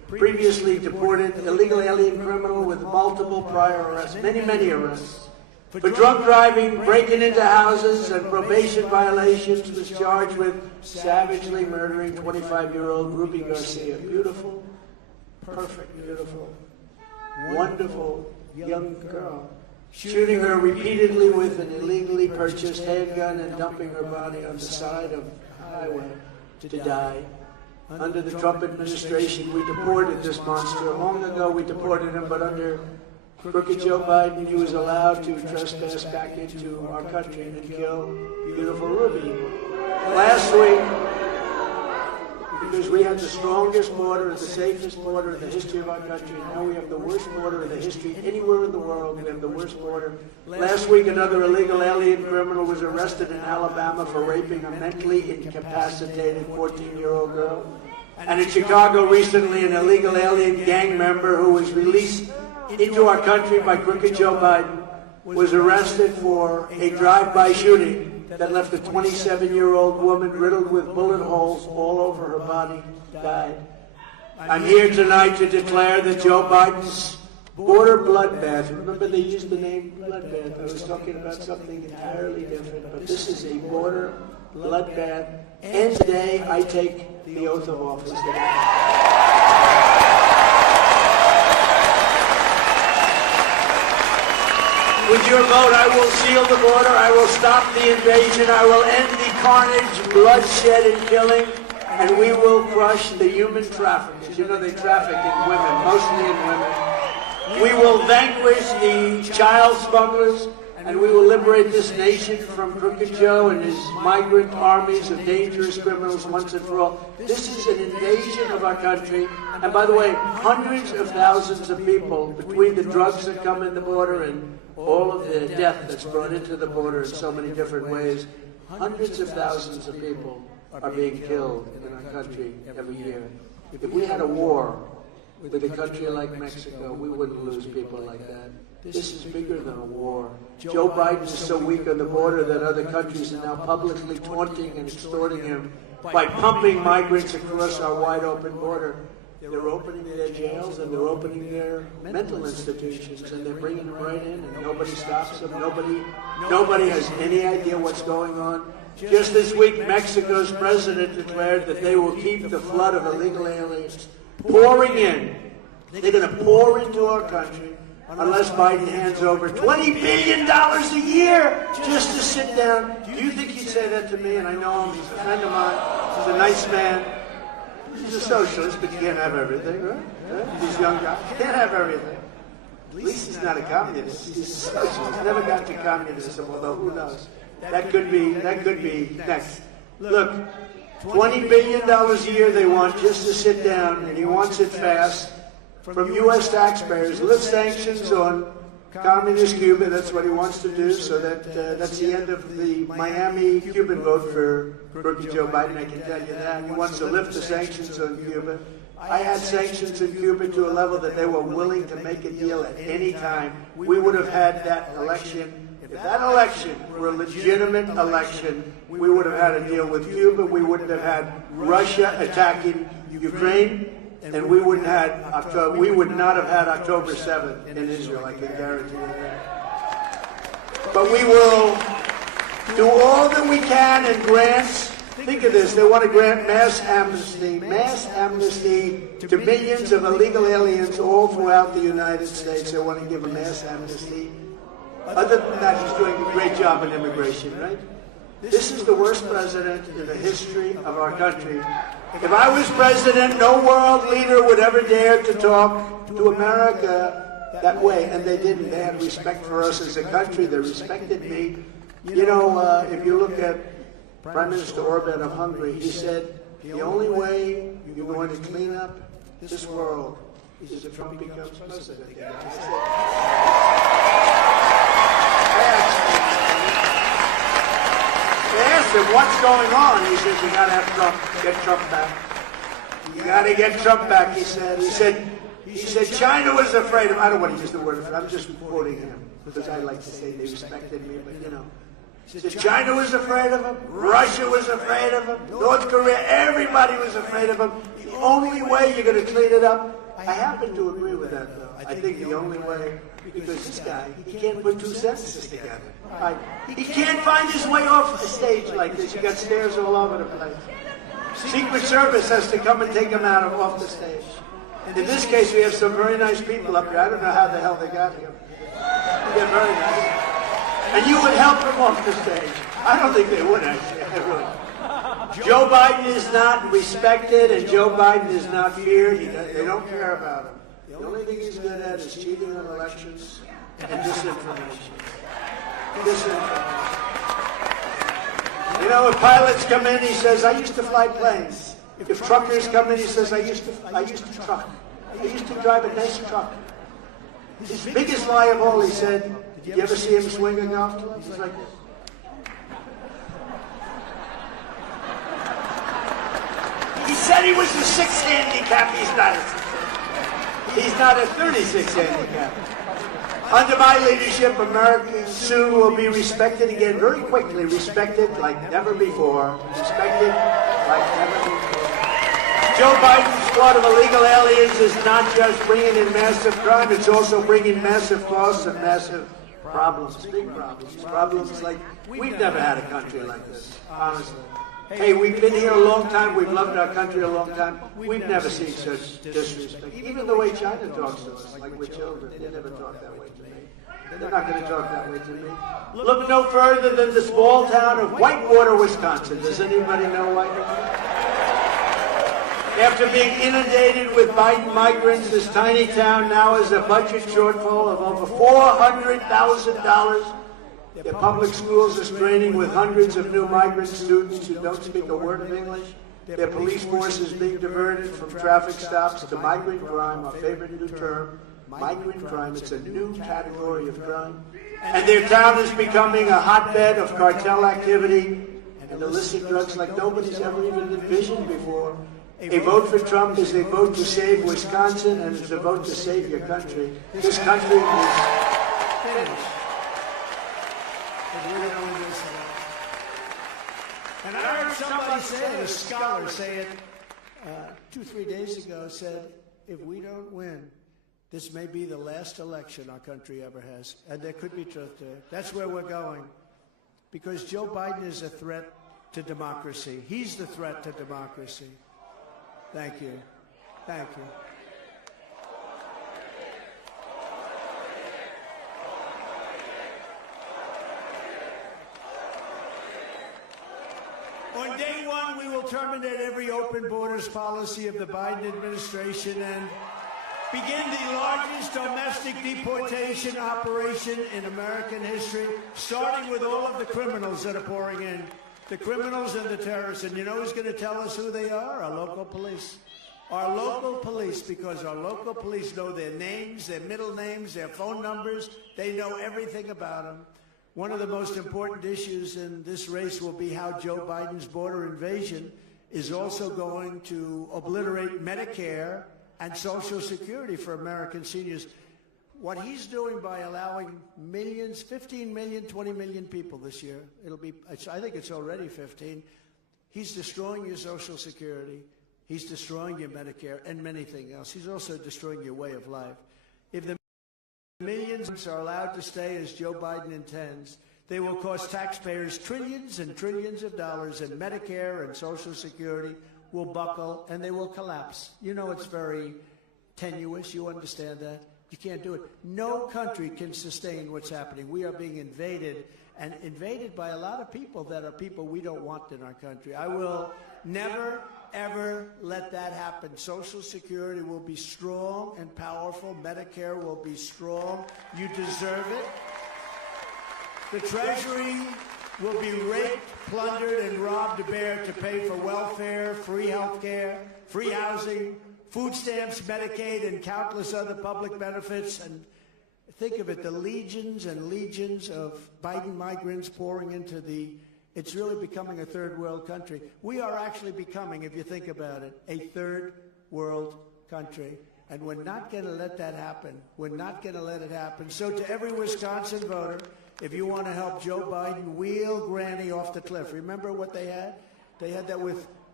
previously deported illegal alien criminal with multiple prior arrests, many arrests. For drunk driving, breaking into houses, and probation violations, was charged with savagely murdering 25-year-old Ruby Garcia. Beautiful, perfect, beautiful, wonderful young girl. Shooting her repeatedly with an illegally purchased handgun and dumping her body on the side of the highway to die. Under the Trump administration, we deported this monster. Long ago, we deported him, but under crooked Joe Biden, he was allowed to trespass back into our country and kill beautiful Ruby. Last week, because we had the strongest border, the safest border in the history of our country, now we have the worst border in the history anywhere in the world. We have the worst border. Last week, another illegal alien criminal was arrested in Alabama for raping a mentally incapacitated 14-year-old girl. And in Chicago recently, an illegal alien gang member who was released into our country by crooked Joe Biden was arrested for a drive-by shooting that left a 27-year-old woman riddled with bullet holes all over her body, died. I'm here tonight to declare that Joe Biden's border bloodbath, remember they used the name bloodbath, I was talking about something entirely different, but this is a border bloodbath, and today I take the oath of office. With your vote, I will seal the border, I will stop the invasion, I will end the carnage, bloodshed, and killing, and we will crush the human traffickers. You know they traffic in women, mostly in women. We will vanquish the child smugglers, and we will liberate this nation from Crooked Joe and his migrant armies of dangerous criminals once and for all. This is an invasion of our country, and by the way, hundreds of thousands of people, between the drugs that come in the border and all of the death that's brought into the border in so many different ways, hundreds of thousands of people are being killed in our country every year. If we had a war with a country like Mexico, we wouldn't lose people like that. This is bigger than a war. Joe Biden is so weak on the border that other countries are now publicly taunting and extorting him by pumping migrants across our wide-open border. They're opening their jails and they're opening their mental institutions, and they're bringing them right in, and nobody stops them. Nobody has any idea what's going on. Just this week, Mexico's president declared that they will keep the flood of illegal aliens pouring in. They're going to pour into our country unless Biden hands over $20 billion a year just to sit down. Do you think he'd say that to me? And I know him. He's a friend of mine. He's a nice man. He's a socialist, but you can't have everything, right? These young guys can't have everything. At least he's not a communist. He's a socialist. He's never got to communism, although who knows? That could be next. Look, $20 billion a year they want just to sit down, and he wants it fast from U.S. taxpayers. Lift sanctions on communist Cuba. That's what he wants to do. So that's the end of the Miami Cuban vote for crooked Joe Biden. I can tell you that. He wants to lift the sanctions on Cuba. I had sanctions in Cuba to a level that they were willing to make a deal at any time. We would have had that election. If that election were a legitimate election, we would have had a deal with Cuba. We wouldn't have had Russia attacking Ukraine. And we would not have had October 7th in Israel, I can guarantee you that. But we will do all that we can in grants. Think of this, they want to grant mass amnesty to millions of illegal aliens all throughout the United States. They want to give a mass amnesty. Other than that, he's doing a great job in immigration, right? This is the worst president in the history of our country. If I was president, no world leader would ever dare to talk to America that way, and they didn't. They had respect for us as a country. They respected me. You know, if you look at Prime Minister Orban of Hungary, he said, the only way you're going to clean up this world is if Trump becomes president. They asked him, what's going on? He says, you got to have Trump, get Trump back. You got to get Trump back, he said. He said, China was afraid of, I don't want to use the word, I'm just quoting him, because I like to say they respected me, but you know. He said, China was afraid of him, Russia was afraid of him, North Korea, everybody was afraid of him. The only way you're going to clean it up, I happen to agree with that, though. I think the only way, because this guy, he can't put two sentences together. Right? He can't find his way off the stage like this. You got stairs all over the place. Secret Service has to come and take him out of off the stage. And in this case, we have some very nice people up here. I don't know how the hell they got here. They're very nice. And you would help them off the stage. I don't think they would, actually. Joe Biden is not respected, and Joe Biden is not feared. They don't care about him. The only thing he's good at is cheating on elections and disinformation. You know, if pilots come in, he says, I used to fly planes. If truckers come in, he says, I used to truck. I used to drive a nice truck. His biggest lie of all, he said, did you ever see him swing a golf club? He's like this. He said he was a 6 handicap. He's not a 36 handicap. Under my leadership, America soon will be respected again, very quickly, respected like never before. Respected like never before. Joe Biden's squad of illegal aliens is not just bringing in massive crime, it's also bringing massive costs and massive problems, big problems. Problems like we've never had a country like this, honestly. Hey, we've been here a long time. We've loved our country a long time. We've never seen such disrespect. Even the way China talks to us, like we're children, they never talk that way to me. They're not going to talk that way to me. Look no further than the small town of Whitewater, Wisconsin. Does anybody know Whitewater? After being inundated with Biden migrants, this tiny town now has a budget shortfall of over $400,000. Their public schools are straining with hundreds of new migrant students who don't speak a word of English. Their police force is being diverted from traffic stops to migrant crime, our favorite new term, migrant crime. It's a new category of crime. And their town is becoming a hotbed of cartel activity and illicit drugs like nobody's ever even envisioned before. A vote for Trump is a vote to save Wisconsin, and it's a vote to save your country. This country is finished. And I heard somebody say it, a scholar say it 2-3 days ago, said, if we don't win, this may be the last election our country ever has. And there could be truth to it. That's where we're going. Because Joe Biden is a threat to democracy. He's the threat to democracy. Thank you. Thank you. On day one, we will terminate every open borders policy of the Biden administration and begin the largest domestic deportation operation in American history, starting with all of the criminals that are pouring in, the criminals and the terrorists. And you know who's going to tell us who they are? Our local police. Our local police, because our local police know their names, their middle names, their phone numbers. They know everything about them. One of the most important issues in this race will be how Joe Biden's border invasion is also going to obliterate Medicare and Social Security for American seniors. What he's doing by allowing millions, 15 million, 20 million people this year, I think it's already 15, he's destroying your Social Security, he's destroying your Medicare and many things else. He's also destroying your way of life. If the millions are allowed to stay as Joe Biden intends, they will cost taxpayers trillions and trillions of dollars, and Medicare and Social Security will buckle and they will collapse. You know it's very tenuous. You understand that? You can't do it. No country can sustain what's happening. We are being invaded, and invaded by a lot of people that are people we don't want in our country. I will never, ever let that happen. Social Security will be strong and powerful. Medicare will be strong. You deserve it. The Treasury will be raped, plundered, and robbed bare to pay for welfare, free health care, free housing, food stamps, Medicaid, and countless other public benefits. And think of it, the legions and legions of Biden migrants pouring into it's really becoming a third world country. We are actually becoming, if you think about it, a third world country. And we're not going to let that happen. We're not going to let it happen. So to every Wisconsin voter, if you want to help Joe Biden wheel Granny off the cliff, remember what they had? They had that with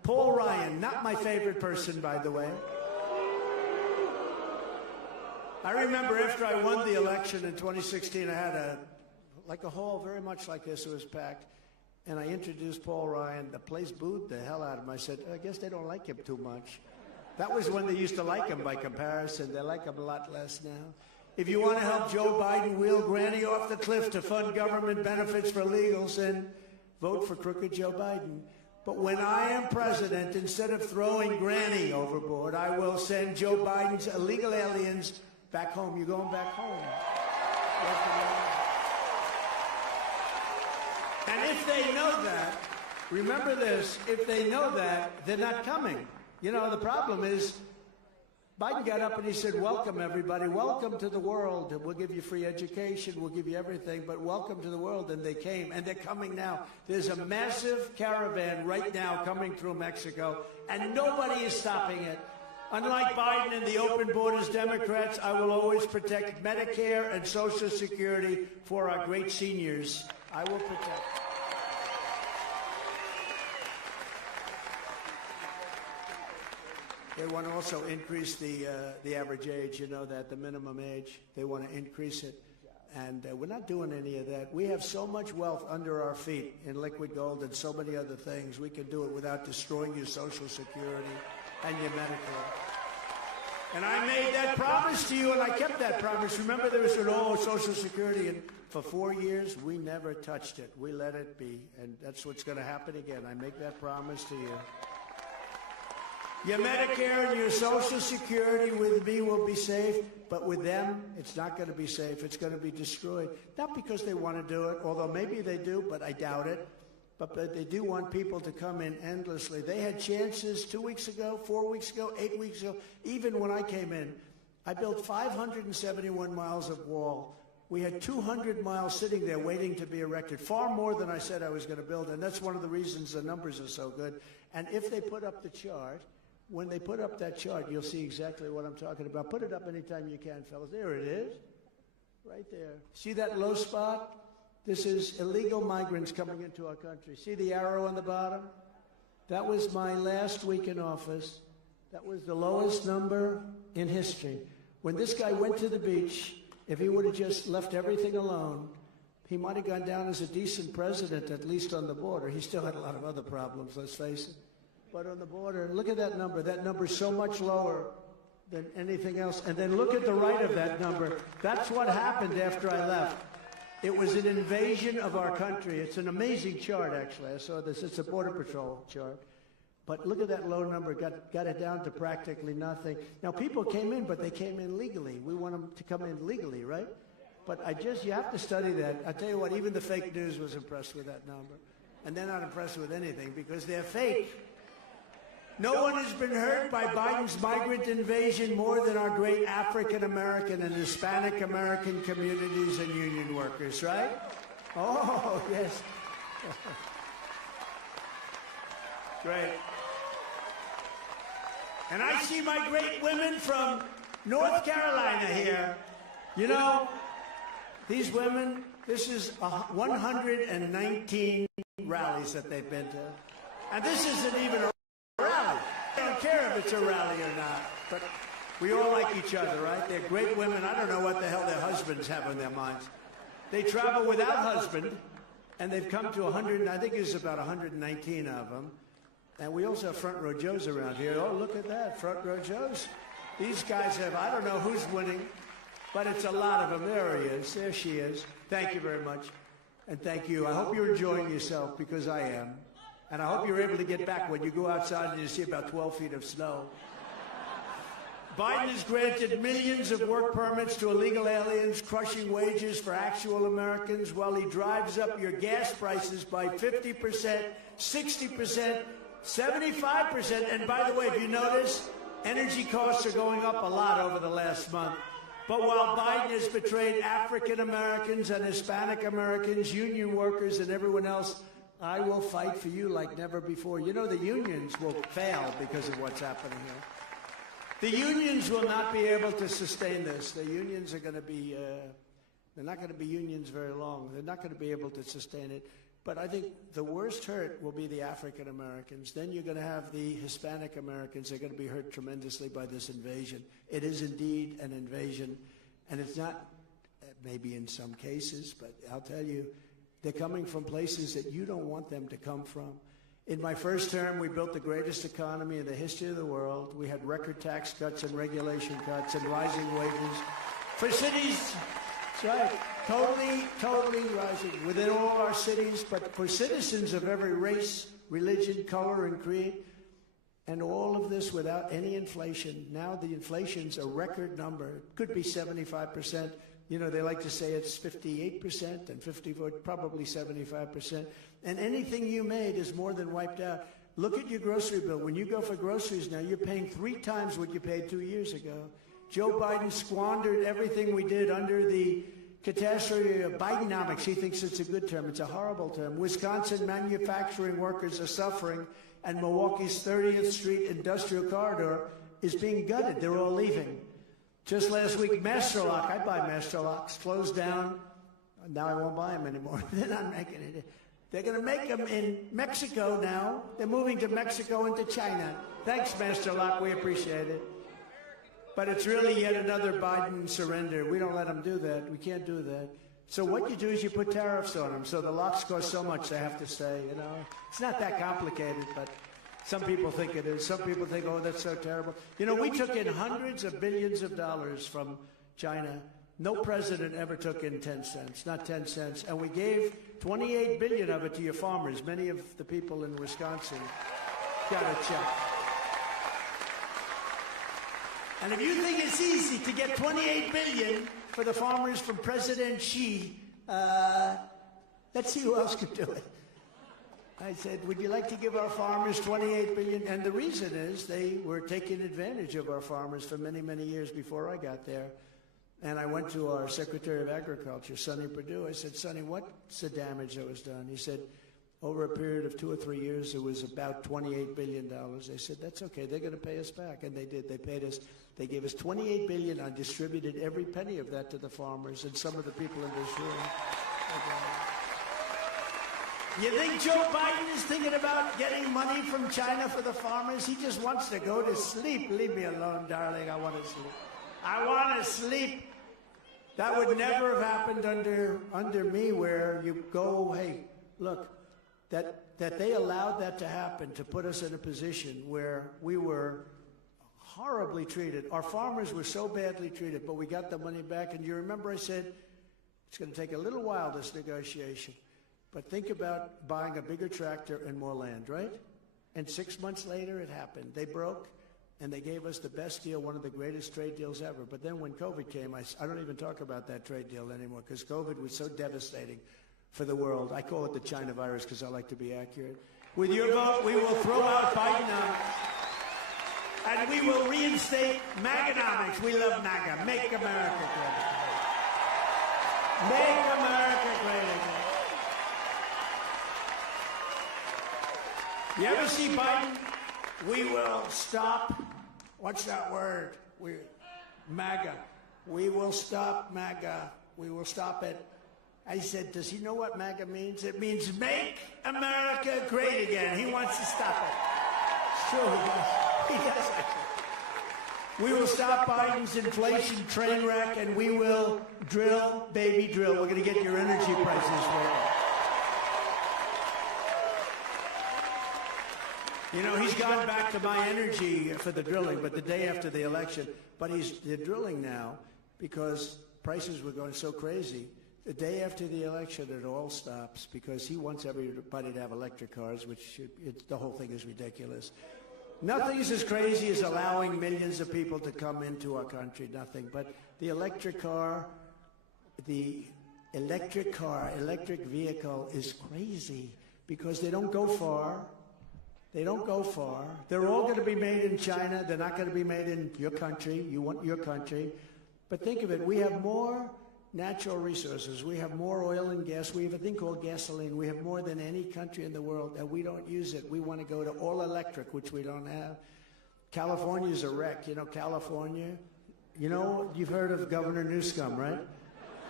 Paul Ryan, not my favorite person, by the way. I remember after I won the election in 2016, I had a hall very much like this. It was packed. And I introduced Paul Ryan. The place booed the hell out of him. I said, I guess they don't like him too much. That was when they used to like him by comparison. They like him a lot less now. If you want to help Joe Biden wheel Granny off the cliff to fund government benefits for illegals, then vote for crooked Joe Biden. But when I am president, instead of throwing Granny overboard, I will send Joe Biden's illegal aliens back home. You're going back home. And if they know that, remember this, if they know that, they're not coming. You know, the problem is, Biden got up and he said, welcome, everybody. Welcome to the world. We'll give you free education. We'll give you everything, but welcome to the world. And they came, and they're coming now. There's a massive caravan right now coming through Mexico, and nobody is stopping it. Unlike Biden and the open borders Democrats, I will always protect Medicare and Social Security for our great seniors. I will protect. They want to also increase the average age, you know that, the minimum age. They want to increase it. And we're not doing any of that. We have so much wealth under our feet in liquid gold and so many other things. We can do it without destroying your Social Security and your Medicare. And I made that promise to you, and I kept that promise. Remember, there was an old Social Security, and for 4 years, we never touched it. We let it be, and that's what's going to happen again. I make that promise to you. Your Medicare and your Social Security with me will be safe, but with them, it's not going to be safe. It's going to be destroyed. Not because they want to do it, although maybe they do, but I doubt it. But they do want people to come in endlessly. They had chances 2 weeks ago, 4 weeks ago, 8 weeks ago. Even when I came in, I built 571 miles of wall. We had 200 miles sitting there waiting to be erected, far more than I said I was going to build. And that's one of the reasons the numbers are so good. And if they put up the chart, when they put up that chart, you'll see exactly what I'm talking about. Put it up anytime you can, fellas. There it is, right there. See that low spot? This is illegal migrants coming into our country. See the arrow on the bottom? That was my last week in office. That was the lowest number in history. When this guy went to the beach, if he would have just left everything alone, he might have gone down as a decent president, at least on the border. He still had a lot of other problems, let's face it. But on the border, look at that number. That number's so much lower than anything else. And then look at the right of that number. That's what happened after I left. It was an invasion of our country. It's an amazing chart, actually. I saw this. It's a Border Patrol chart. But look at that low number. Got it down to practically nothing. Now, people came in, but they came in legally. We want them to come in legally, right? But you have to study that. I tell you what, even the fake news was impressed with that number. And they're not impressed with anything because they're fake. No one has been hurt by Biden's migrant invasion more than our great African-American and Hispanic-American communities and union workers, right? Oh, yes. Great. And I see my great women from North Carolina here. You know, these women, this is 119 rallies that they've been to. And this isn't even a rally. I don't care if it's a rally or not, but we all like each other, right? They're great women. I don't know what the hell their husbands have on their minds. They travel without husband, and they've come to 100, I think it's about 119 of them. And we also have front row Joes around here. Oh, look at that, front row Joes. These guys have, I don't know who's winning, but it's a lot of them. There he is. There she is. Thank you very much. And thank you. I hope you're enjoying yourself, because I am. And I hope you're able to get back when you go outside and you see about 12 feet of snow. Biden has granted millions of work permits to illegal aliens, crushing wages for actual Americans while he drives up your gas prices by 50%, 60%, 75%. And by the way, if you notice, energy costs are going up a lot over the last month. But while Biden has betrayed African Americans and Hispanic Americans, union workers, and everyone else, I will fight for you like never before. You know, the unions will fail because of what's happening here. The unions will not be able to sustain this. The unions are going to be They're not going to be unions very long. They're not going to be able to sustain it. But I think the worst hurt will be the African Americans. Then you're going to have the Hispanic Americans. They're going to be hurt tremendously by this invasion. It is indeed an invasion, and it's not, maybe in some cases, but I'll tell you, they're coming from places that you don't want them to come from. In my first term, we built the greatest economy in the history of the world. We had record tax cuts and regulation cuts and rising wages. For cities, that's right, totally rising within all our cities, but for citizens of every race, religion, color, and creed, and all of this without any inflation. Now the inflation's a record number. It could be 75%. You know, they like to say it's 58% and 54, probably 75%. And anything you made is more than wiped out. Look at your grocery bill. When you go for groceries now, you're paying 3 times what you paid 2 years ago. Joe Biden squandered everything we did under the catastrophe of Bidenomics. He thinks it's a good term. It's a horrible term. Wisconsin manufacturing workers are suffering, and Milwaukee's 30th Street industrial corridor is being gutted. They're all leaving. Just last week, Master Lock, I buy Master Locks, closed down. Now I won't buy them anymore. They're not making it. They're going to make them in Mexico now. They're moving to Mexico and to China. Thanks, Master Lock. We appreciate it. But it's really yet another Biden surrender. We don't let them do that. We can't do that. So what you do is you put tariffs on them. So the locks cost so much they have to stay, you know. It's not that complicated, but some people think it is. Some people think, oh, that's so terrible. You know, we took in hundreds of billions of dollars from China. No president ever took in 10 cents, not 10 cents. And we gave 28 billion of it to your farmers. Many of the people in Wisconsin got a check. And if you think it's easy to get 28 billion for the farmers from President Xi, let's see who else could do it. I said, would you like to give our farmers 28 billion? And the reason is they were taking advantage of our farmers for many, many years before I got there. And I went to our Secretary of Agriculture, Sonny Perdue. I said, Sonny, what's the damage that was done? He said, over a period of 2 or 3 years, it was about $28 billion. I said, that's okay. They're going to pay us back. And they did. They paid us. They gave us $28 billion. I distributed every penny of that to the farmers and some of the people in this room. You think Joe Biden is thinking about getting money from China for the farmers? He just wants to go to sleep. Leave me alone, darling. I want to sleep. I want to sleep. That would never have happened under me, where you go, hey, look, that they allowed that to happen, to put us in a position where we were horribly treated. Our farmers were so badly treated, but we got the money back. And you remember I said, it's going to take a little while, this negotiation. But think about buying a bigger tractor and more land, right? And 6 months later, it happened. They broke, and they gave us the best deal, one of the greatest trade deals ever. But then when COVID came, I don't even talk about that trade deal anymore, because COVID was so devastating for the world. I call it the China virus because I like to be accurate. With your vote, we will throw out Bidenomics, and we will reinstate MAGAnomics. We love MAGA. Make America great again. Make America great again. You ever see Biden? We will stop. What's that word? MAGA. We will stop MAGA. We will stop it. I said, does he know what MAGA means? It means make America great again. He wants to stop it. It's true, he does. We will stop Biden's inflation train wreck, and we will drill, baby, drill. We're going to get your energy prices right. You know, he's gone back to my energy for the drilling, but the day after the election. But they're drilling now because prices were going so crazy. The day after the election, it all stops because he wants everybody to have electric cars, which the whole thing is ridiculous. Nothing is as crazy as allowing millions of people to come into our country, nothing. But the electric vehicle is crazy because they don't go far. They don't go far. They're all going to be made in China. They're not going to be made in your country. You want your country. But think of it. We have more natural resources. We have more oil and gas. We have a thing called gasoline. We have more than any country in the world, and we don't use it. We want to go to all electric, which we don't have. California's a wreck. You know, California. You know, you've heard of Governor Newsom, right?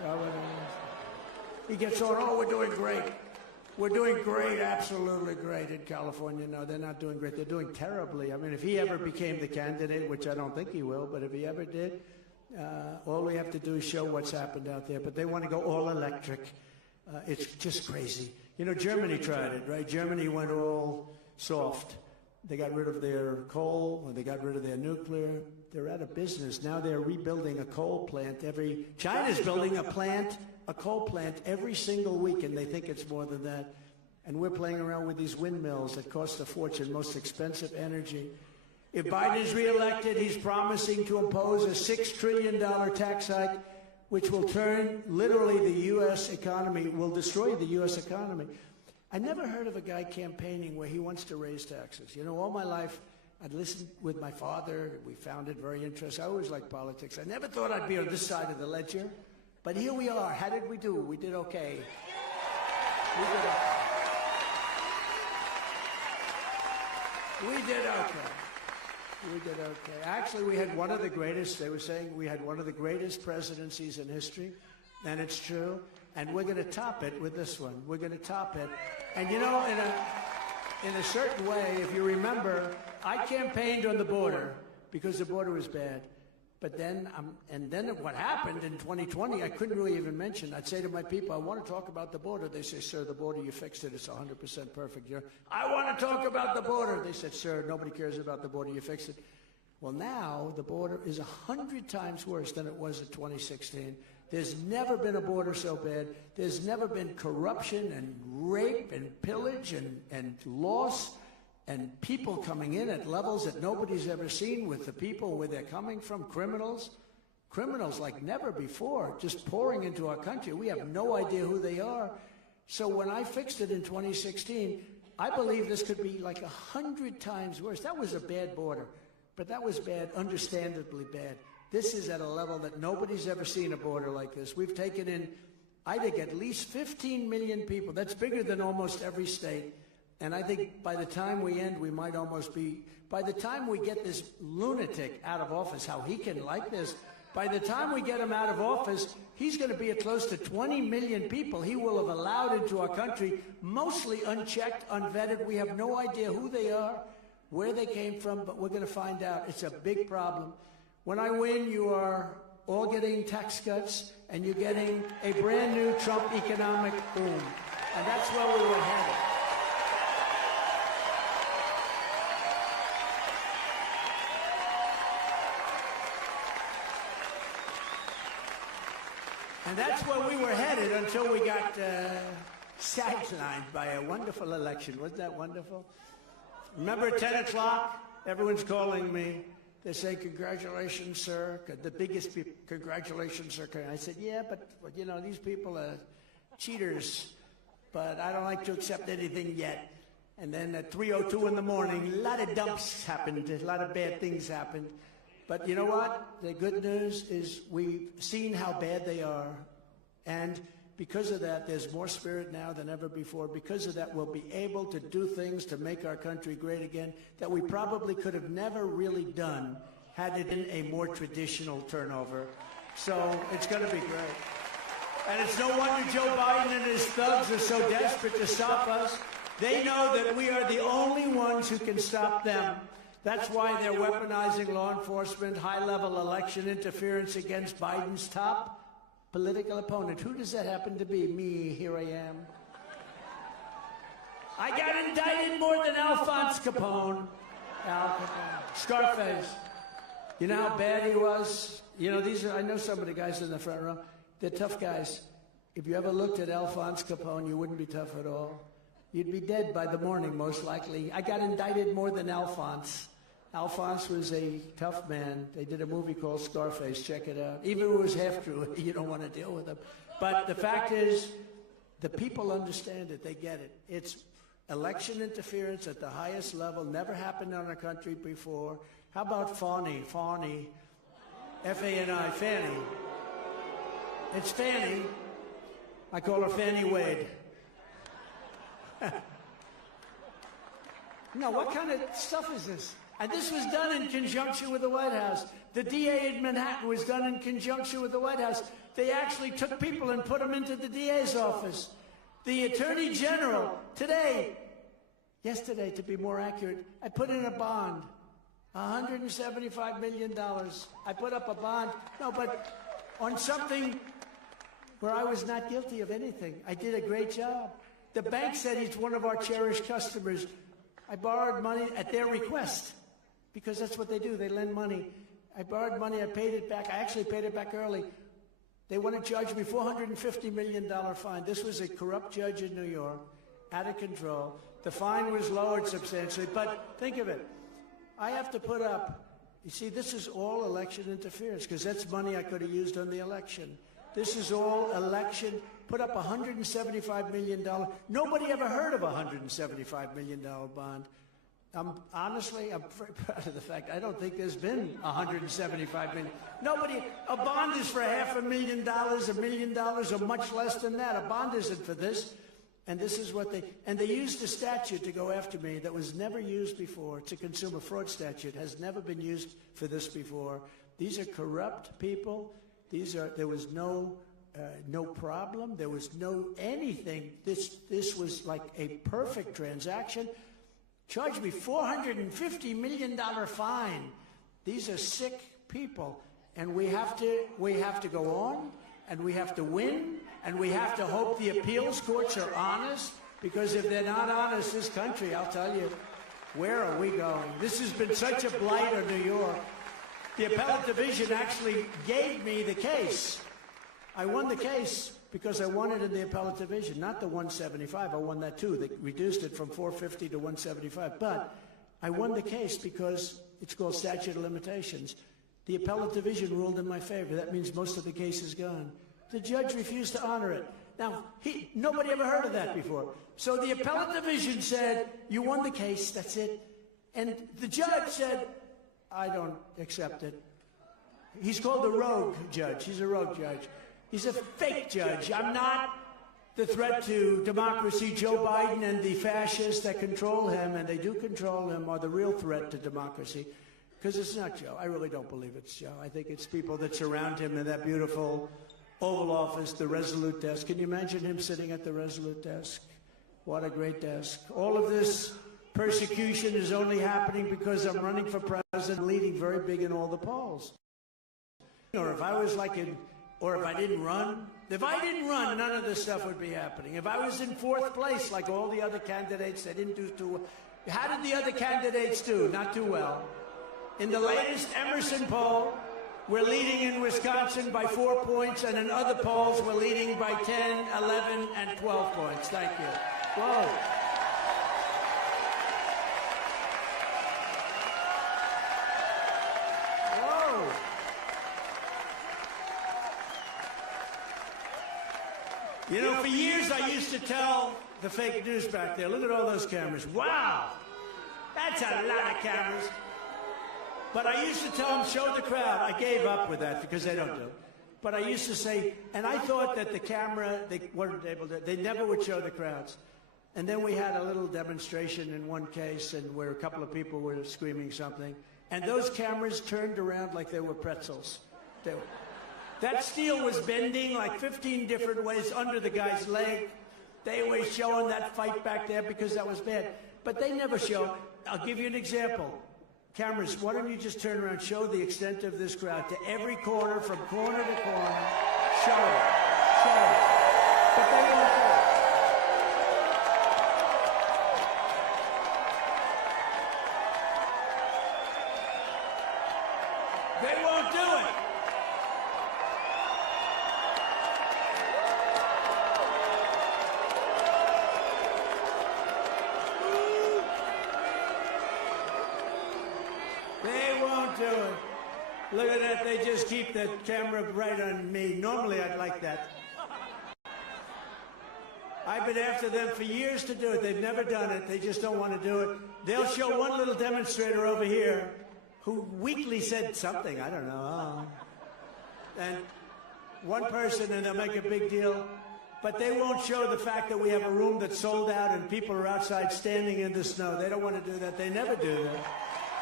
He gets on, oh, we're doing great. We're doing great, absolutely great in California. No, they're not doing great. They're doing terribly. I mean, if he ever became the candidate, which I don't think he will, but if he ever did, all we have to do is show what's happened out there. But they want to go all electric. It's just crazy. You know, Germany tried it, right? Germany went all soft. They got rid of their coal, or they got rid of their nuclear. They're out of business. Now they're rebuilding a coal plant China's building a coal plant every single week, and they think it's more than that. And we're playing around with these windmills that cost a fortune, most expensive energy. If Biden is reelected, he's promising to impose a $6 trillion tax hike, which will turn literally the U.S. economy, will destroy the U.S. economy. I never heard of a guy campaigning where he wants to raise taxes. You know, all my life, I'd listened with my father. We found it very interesting. I always liked politics. I never thought I'd be on this side of the ledger. But here we are. How did we do? We did okay. We did okay. We did okay. We did okay. Actually, we had one of the greatest, they were saying we had one of the greatest presidencies in history, and it's true. And we're going to top it with this one. We're going to top it. And you know, in a certain way, if you remember, I campaigned on the border because the border was bad. But then, what happened in 2020, I couldn't really even mention. I'd say to my people, I want to talk about the border. They say, sir, the border, you fixed it. It's 100% perfect. I want to talk about the border. They said, sir, nobody cares about the border. You fixed it. Well, now the border is 100 times worse than it was in 2016. There's never been a border so bad. There's never been corruption and rape and pillage and loss and people coming in at levels that nobody's ever seen with the people where they're coming from, criminals like never before, just pouring into our country. We have no idea who they are. So when I fixed it in 2016, I believe this could be like 100 times worse. That was a bad border, but that was bad, understandably bad. This is at a level that nobody's ever seen a border like this. We've taken in, I think, at least 15 million people. That's bigger than almost every state. And I think by the time we end, we might almost be, by the time we get this lunatic out of office, how he can like this, by the time we get him out of office, he's going to be at close to 20 million people he will have allowed into our country, mostly unchecked, unvetted. We have no idea who they are, where they came from, but we're going to find out. It's a big problem. When I win, you are all getting tax cuts, and you're getting a brand new Trump economic boom. And that's where we were headed. And that's where we were headed until we got sidelined by a wonderful election. Wasn't that wonderful? Remember at 10 o'clock, everyone's calling me. They say, congratulations, sir. The biggest congratulations, sir. I said, yeah, but you know, these people are cheaters, but I don't like to accept anything yet. And then at 3:02 in the morning, a lot of dumps happened. A lot of bad things happened. But you know what? The good news is we've seen how bad they are. And because of that, there's more spirit now than ever before. Because of that, we'll be able to do things to make our country great again that we probably could have never really done had it been a more traditional turnover. So it's going to be great. And it's no wonder Joe Biden and his thugs are so desperate to stop us. They know that we are the only ones who can stop them. That's why they're weaponizing law enforcement, high-level election interference against Biden's top political opponent. Who does that happen to be? Me, here I am. I got indicted more than Alphonse Capone. Al Capone. Scarface. You know how bad he was? You know, I know some of the guys in the front row. They're tough guys. If you ever looked at Alphonse Capone, you wouldn't be tough at all. You'd be dead by the morning, most likely. I got indicted more than Alphonse. Alphonse was a tough man. They did a movie called Scarface. Check it out. Even if it was half true, you don't want to deal with him. But the fact is, the people understand it. They get it. It's election interference at the highest level. Never happened in our country before. How about Fani? Fani. F-A-N-I. Fanny. It's Fanny. I call her Fanny Wade. No, what kind of stuff is this? And this was done in conjunction with the White House. The DA in Manhattan was done in conjunction with the White House. They actually took people and put them into the DA's office. The Attorney General, yesterday to be more accurate, I put in a bond, $175 million. I put up a bond, but on something where I was not guilty of anything. I did a great job. The bank said he's one of our cherished customers. I borrowed money at their request, because that's what they do. They lend money. I borrowed money. I paid it back. I actually paid it back early. They want to charge me $450 million fine. This was a corrupt judge in New York, out of control. The fine was lowered substantially. But think of it. I have to put up, you see, this is all election interference, because that's money I could have used on the election. This is all election. Put up $175 million. Nobody ever heard of a $175 million bond. Honestly, I'm very proud of the fact I don't think there's been $175 million. Nobody, a bond is for $500,000, $1 million, or much less than that. A bond isn't for this. And this is what they used a statute to go after me that was never used before. It's a consumer fraud statute, has never been used for this before. These are corrupt people. There was no problem. There was no anything. This was like a perfect transaction. Charged me $450 million fine. These are sick people, and we have to go on, and we have to win, and we have to hope the appeals courts are honest, because if they're not honest, this country, I'll tell you, where are we going? This has been such a blight on New York. The appellate division actually gave me the case. I won the case because I won it in the appellate division, not the 175. I won that too. They reduced it from 450 to 175. But I won the case because it's called statute of limitations. The appellate division ruled in my favor. That means most of the case is gone. The judge refused to honor it. Now, nobody ever heard of that before. So the appellate division said, you won the case, that's it. And the judge said, I don't accept it. He's called the rogue judge. He's a rogue judge. He's a fake judge. I'm not the threat to democracy. Joe Biden and the fascists that control him, and they do control him, are the real threat to democracy. Because it's not Joe. I really don't believe it's Joe. I think it's people that surround him in that beautiful Oval Office, the Resolute desk. Can you imagine him sitting at the Resolute desk? What a great desk. All of this persecution is only happening because I'm running for president, leading very big in all the polls. Or if I was or if I didn't run, none of this stuff would be happening. If I was in fourth place, like all the other candidates, they didn't do too well. How did the other candidates do? Not too well. In the latest Emerson poll, we're leading in Wisconsin by 4 points, and in other polls, we're leading by 10, 11, and 12 points. Thank you. Whoa. You know, for years I used to tell the fake news back there, look at all those cameras. Wow, that's a lot of cameras. But I used to tell them, show the crowd. I gave up with that because they don't do it. But I used to say, and I thought that the camera, they weren't able to, they never would show the crowds. And then we had a little demonstration in one case, and where a couple of people were screaming something. And those cameras turned around like they were pretzels. That steel was bending like 15 different ways under the guy's leg. They were showing that fight back there because that was bad. But they never show. I'll give you an example. Cameras, why don't you just turn around, show the extent of this crowd to every corner, from corner to corner. Show it. Show it. But they won't do it. They won't do it. Look at that, they just keep the camera right on me. Normally I'd like that. I've been after them for years to do it. They've never done it. They just don't want to do it. They'll show one little demonstrator over here who weakly said something, I don't know. And one person, and they'll make a big deal. But they won't show the fact that we have a room that's sold out and people are outside standing in the snow. They don't want to do that. They never do that.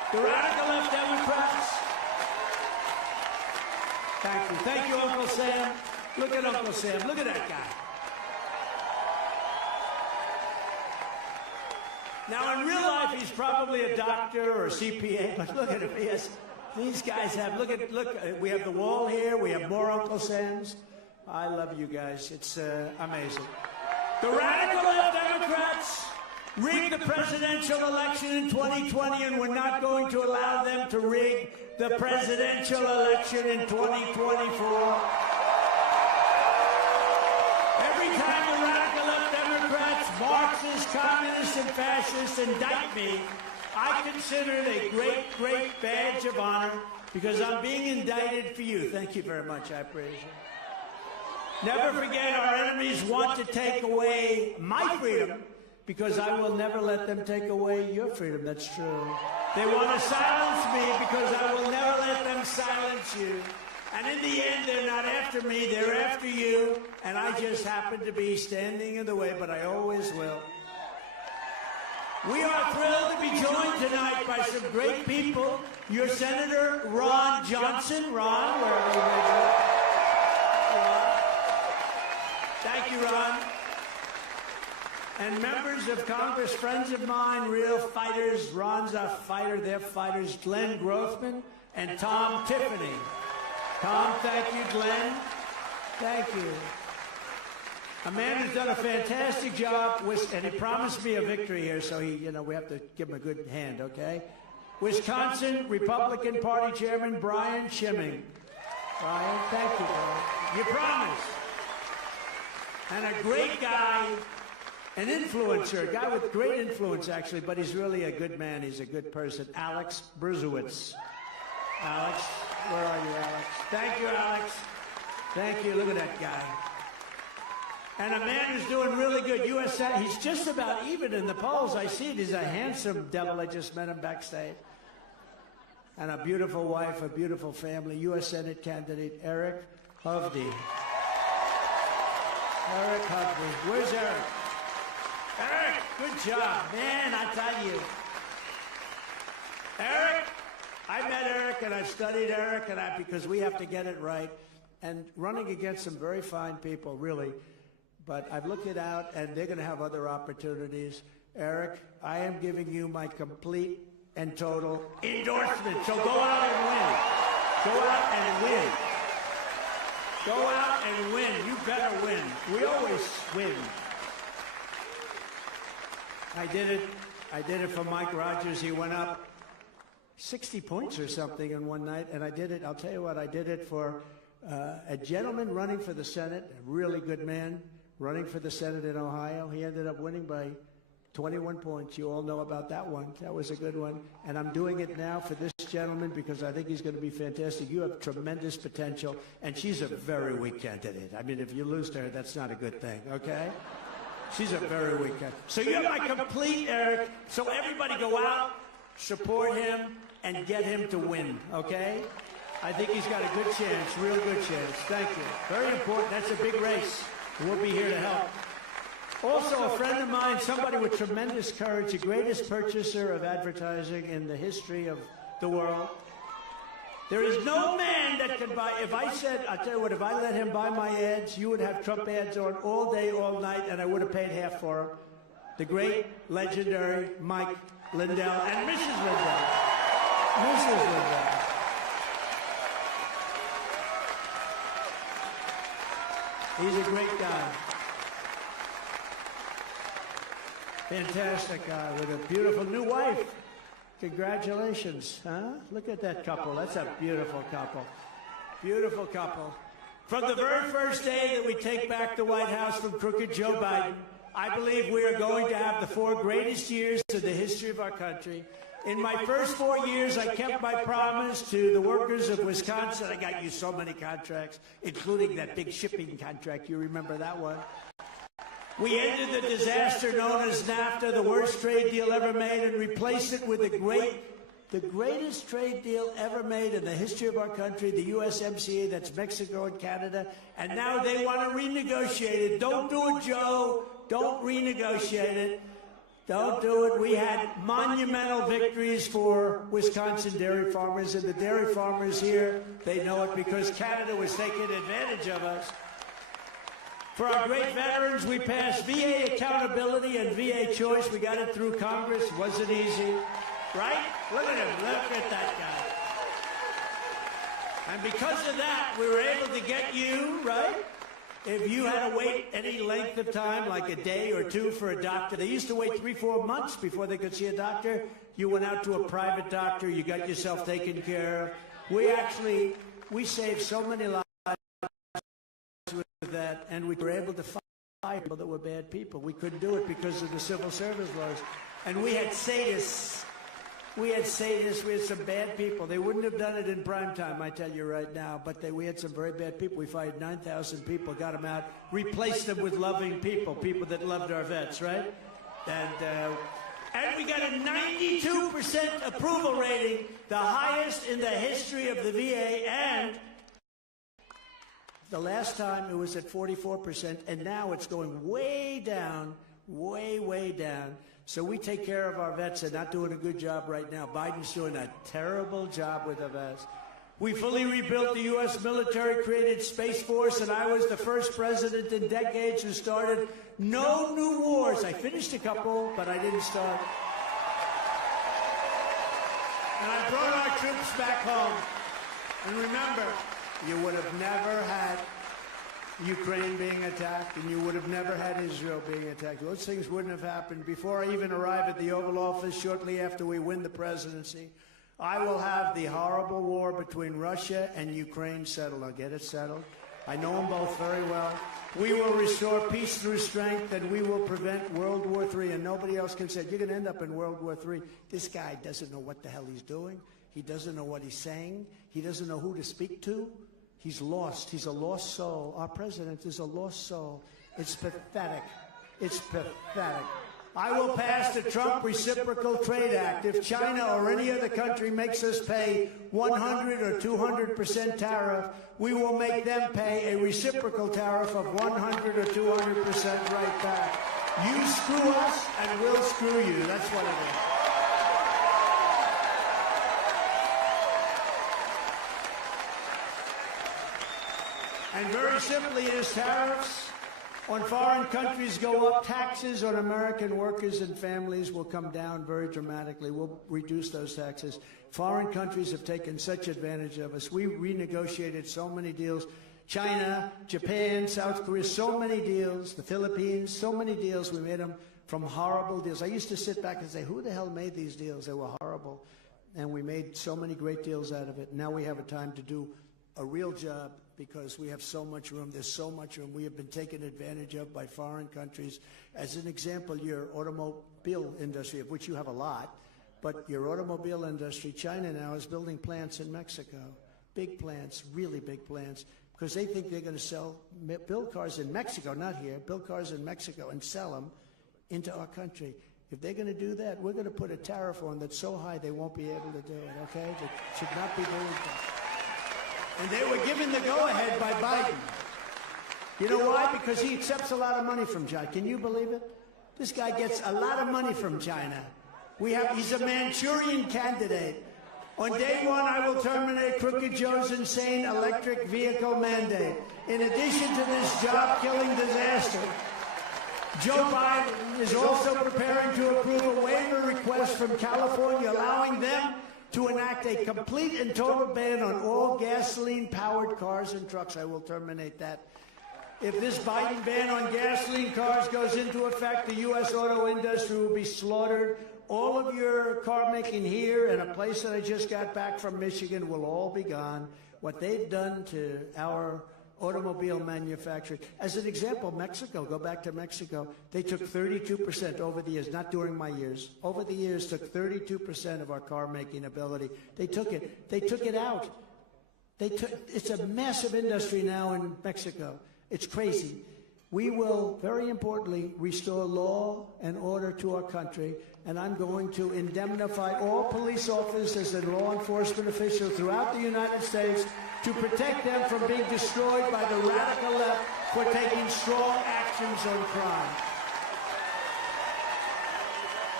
The radical left Democrats. Thank you. Thank you, Uncle Sam. Look at Uncle Sam. Look at that guy. Now, in real life, he's probably a doctor or a CPA, but look at him. These guys have, look, we have the wall here. We have more Uncle Sams. I love you guys. It's amazing. The radical left Democrats rigged the presidential election in 2020, and we're not going to allow them to rig the presidential election in 2024. Every time the radical left Democrats, Marxists, communists, and fascists indict me, I consider it a great, great badge of honor because I'm being indicted for you. Thank you very much. I appreciate it. Never forget, our enemies want to take away my freedom because I will never let them take away your freedom. That's true. They want to silence me because I will never let them silence you. And in the end, they're not after me, they're after you. And I just happen to be standing in the way, but I always will. We are thrilled to be joined tonight by some great people. Your Senator Ron Johnson. Ron, where are you, Major? Thank you, Ron. And members of Congress, friends of mine, real fighters. Ron's a fighter, they're fighters. Glenn Grothman and Tom Tiffany. Tom, thank you, Glenn. Thank you. A man who's done a fantastic job, and he promised me a victory here, so we have to give him a good hand, okay? Wisconsin Republican Party Chairman Brian Schimming. Brian, thank you, Brian. You promised. And a great guy, an influencer, a guy with great influence, actually, but he's really a good man. He's a good person. Alex Brzezowicz. Alex, where are you, Alex? Thank you, Alex. Thank you. Look at that guy. And a man who's doing really good. U.S. Senate, he's just about even in the polls. I see it. He's a handsome devil. I just met him backstage. And a beautiful wife, a beautiful family. U.S. Senate candidate Eric Hovde. Eric Hovde. Where's Eric? Eric, good job. Man, I tell you. Eric, I met Eric and I've studied Eric because we have to get it right. And running against some very fine people, really. But I've looked it out, and they're going to have other opportunities. Eric, I am giving you my complete and total endorsement. So go out and win. Go out and win. Go out and win. You better win. We always win. I did it for Mike Rogers. He went up 60 points or something in one night, and I did it. I'll tell you what, I did it for a gentleman running for the Senate, a really good man, running for the Senate in Ohio. He ended up winning by 21 points. You all know about that one. That was a good one. And I'm doing it now for this gentleman because I think he's going to be fantastic. You have tremendous potential, and she's a very weak candidate. I mean, if you lose to her, that's not a good thing, okay? She's a very weak candidate. So you have my complete, Eric. So everybody go out, support him, and get him to win, okay? I think he's got a good chance, real good chance. Thank you. Very important. That's a big race. We'll be here to help. Also, a friend of mine, somebody with tremendous courage, the greatest purchaser of advertising in the history of the world. There is no man that can buy, if I said, I'll tell you what, if I let him buy my ads, you would have Trump ads on all day, all night, and I would have paid half for them. The great, legendary Mike Lindell and Mrs. Lindell. Mrs. Lindell. He's a great guy. Fantastic guy with a beautiful new wife. Congratulations, huh? Look at that couple. That's a beautiful couple. Beautiful couple. From the very first day that we take back the White House from crooked Joe Biden, I believe we are going to have the 4 greatest years in the history of our country. In my first 4 years, I kept my promise to the workers of Wisconsin. I got you so many contracts, including that big shipping contract. You remember that one? We ended the disaster known as NAFTA, the worst trade deal ever made, and replaced it with the greatest trade deal ever made in the history of our country, the USMCA, that's Mexico and Canada. And now they want to renegotiate it. Don't do it, Joe. Don't renegotiate it. Don't do it. We had monumental victories for Wisconsin dairy farmers, and the dairy farmers here, they know it because Canada was taking advantage of us. For our great veterans, we passed VA accountability and VA choice. We got it through Congress. Wasn't easy, right? Look at him. Look at that guy. And because of that, we were able to get you, right? If you had to wait any length of time, like a day or two for a doctor, they used to wait 3-4 months before they could see a doctor. You went out to a private doctor, you got yourself taken care of. We saved so many lives with that, and we were able to fire people that were bad people. We couldn't do it because of the civil service laws. And we had sadists. We had some bad people. They wouldn't have done it in prime time, I tell you right now, but we had some very bad people. We fired 9,000 people, got them out, replaced them with loving people, people that loved our vets, right? And we got a 92% approval rating, the highest in the history of the VA, and the last time it was at 44%, and now it's going way down, way down. So we take care of our vets. They're not doing a good job right now. Biden's doing a terrible job with the vets. We fully rebuilt the U.S. military, created Space Force, and I was the first president in decades who started no new wars. I finished a couple, but I didn't start. And I brought our troops back home. And remember, you would have never had Ukraine being attacked, and you would have never had Israel being attacked. Those things wouldn't have happened. Before I even arrive at the Oval Office, shortly after we win the presidency, I will have the horrible war between Russia and Ukraine settled. I'll get it settled. I know them both very well. We will restore peace through strength, and we will prevent World War III, and nobody else can say, you're going to end up in World War III. This guy doesn't know what the hell he's doing. He doesn't know what he's saying. He doesn't know who to speak to. He's lost. He's a lost soul. Our president is a lost soul. It's pathetic. It's pathetic. I will pass the Trump Reciprocal Trade Act. If China or any other country makes us pay 100 or 200% tariff, we will make them pay a reciprocal tariff of 100 or 200% right back. You screw us, and we'll screw you. That's what it is. And very simply, as tariffs on foreign countries go up, taxes on American workers and families will come down very dramatically. We'll reduce those taxes. Foreign countries have taken such advantage of us. We renegotiated so many deals. China, Japan, South Korea, so many deals. The Philippines, so many deals. We made them from horrible deals. I used to sit back and say, who the hell made these deals? They were horrible. And we made so many great deals out of it. Now we have a time to do a real job, because we have so much room. There's so much room. We have been taken advantage of by foreign countries. As an example, your automobile industry, of which you have a lot, but your automobile industry, China now is building plants in Mexico, big plants, really big plants, because they think they're going to build cars in Mexico, not here, build cars in Mexico and sell them into our country. If they're going to do that, we're going to put a tariff on that's so high they won't be able to do it, okay? They should not be doing that. And they were given the go-ahead by Biden. You know why? Because he accepts a lot of money from China. Can you believe it? This guy gets a lot of money from China. He's a Manchurian candidate. On day one, I will terminate Crooked Joe's insane electric vehicle mandate. In addition to this job-killing disaster, Joe Biden is also preparing to approve a waiver request from California, allowing them to enact a complete and total ban on all gasoline-powered cars and trucks. I will terminate that. If this Biden ban on gasoline cars goes into effect, the U.S. auto industry will be slaughtered. All of your car making here and a place that I just got back from Michigan will all be gone. What they've done to our automobile manufacturers. As an example, Mexico, go back to Mexico, they took 32% over the years, not during my years, over the years took 32% of our car making ability. They took it out. It's a massive industry now in Mexico. It's crazy. We will, very importantly, restore law and order to our country, and I'm going to indemnify all police officers and law enforcement officials throughout the United States to protect them from being destroyed by the radical left for taking strong actions on crime.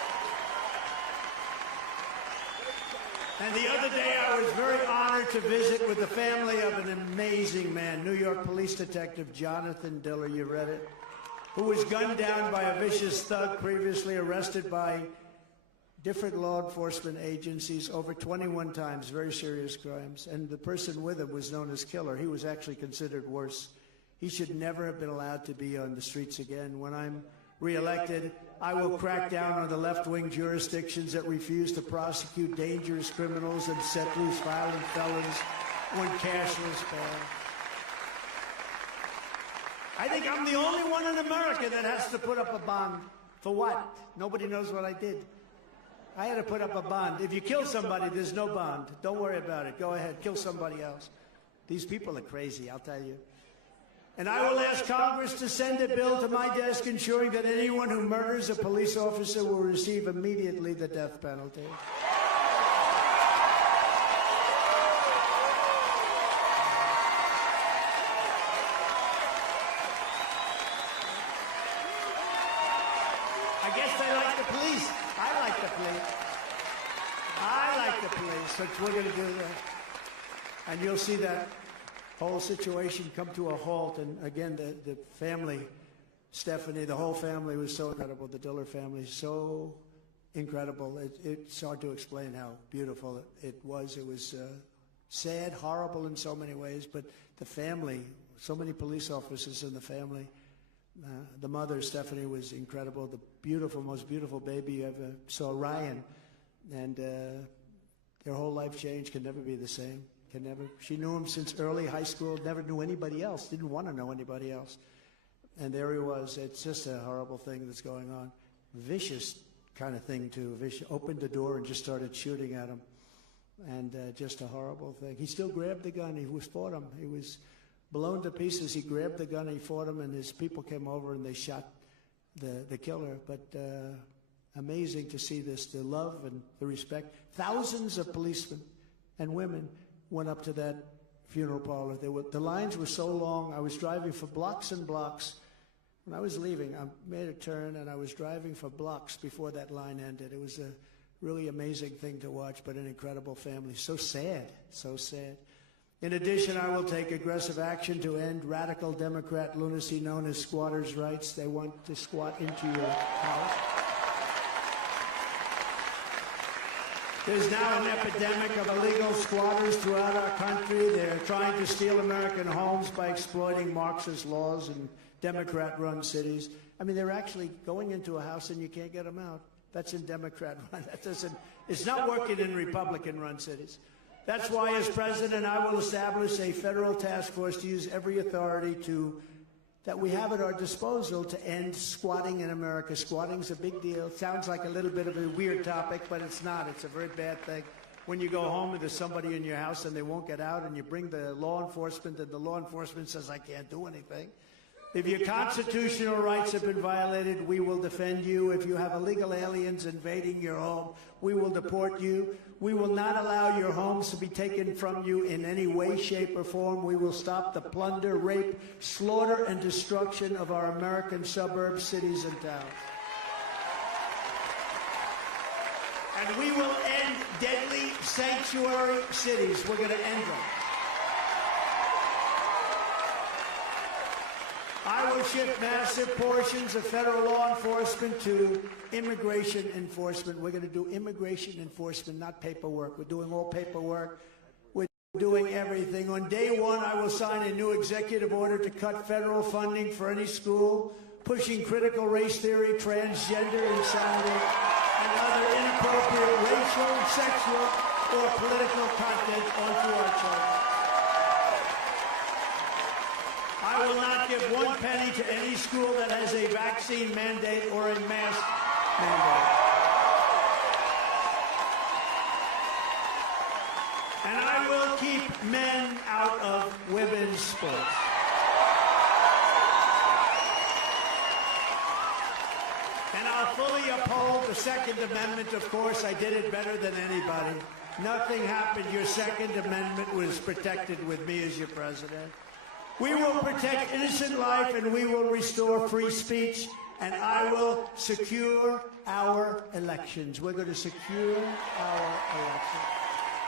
And the other day, I was very honored to visit with the family of an amazing man, New York Police Detective Jonathan Diller, you read it, who was gunned down by a vicious thug previously arrested by different law enforcement agencies over 21 times, very serious crimes. And the person with him was known as Killer. He was actually considered worse. He should never have been allowed to be on the streets again. When I'm reelected, I will crack down on the left-wing jurisdictions that refuse to prosecute dangerous criminals and set loose violent felons when cashless banned. I think I'm the only one in America that has to put up a bond. For what? Nobody knows what I did. I had to put up a bond. If you kill somebody, there's no bond. Don't worry about it. Go ahead, kill somebody else. These people are crazy, I'll tell you. And I will ask Congress to send a bill to my desk ensuring that anyone who murders a police officer will receive immediately the death penalty. I guess they like the police. I like the police. I like the police, so we're going to do that. And you'll see that whole situation come to a halt. And again, the family, Stephanie, the whole family was so incredible. The Diller family, so incredible. It's hard to explain how beautiful it was. It was sad, horrible in so many ways, but the family, so many police officers in the family. The mother, Stephanie, was incredible. The beautiful, most beautiful baby you ever saw, Ryan. And their whole life changed, can never be the same. Can never. She knew him since early high school, never knew anybody else, didn't want to know anybody else. And there he was. It's just a horrible thing that's going on. Vicious kind of thing, too. Opened the door and just started shooting at him. And just a horrible thing. He still grabbed the gun. He fought him. He was blown to pieces. He grabbed the gun, he fought him, and his people came over and they shot the killer. But amazing to see this, the love and the respect. Thousands of policemen and women went up to that funeral parlor. The lines were so long. I was driving for blocks and blocks. When I was leaving, I made a turn, and I was driving for blocks before that line ended. It was a really amazing thing to watch, but an incredible family. So sad, so sad. In addition, I will take aggressive action to end radical Democrat lunacy known as squatters' rights. They want to squat into your house. There's now an epidemic of illegal squatters throughout our country. They're trying to steal American homes by exploiting Marxist laws in Democrat-run cities. I mean, they're actually going into a house and you can't get them out. That's in Democrat-run. It's not working in Republican-run cities. That's why, as president, I will establish a federal task force to use every authority that we have at our disposal to end squatting in America. Squatting's a big deal. It sounds like a little bit of a weird topic, but it's not. It's a very bad thing. When you go home and there's somebody in your house and they won't get out, and you bring the law enforcement, and the law enforcement says, I can't do anything. If your constitutional rights have been violated, we will defend you. If you have illegal aliens invading your home, we will deport you. We will not allow your homes to be taken from you in any way, shape, or form. We will stop the plunder, rape, slaughter, and destruction of our American suburbs, cities, and towns. And we will end deadly sanctuary cities. We're going to end them. I will shift massive portions of federal law enforcement to immigration enforcement. We're going to do immigration enforcement, not paperwork. We're doing all paperwork. We're doing everything. On day one, I will sign a new executive order to cut federal funding for any school pushing critical race theory, transgender insanity, and other inappropriate racial, sexual, or political content onto our children. I will not give one penny to any school that has a vaccine mandate or a mask mandate. And I will keep men out of women's sports. And I'll fully uphold the Second Amendment. Of course, I did it better than anybody. Nothing happened. Your Second Amendment was protected with me as your president. We will protect innocent life, and we will restore free speech, and I will secure our elections. We're going to secure our elections.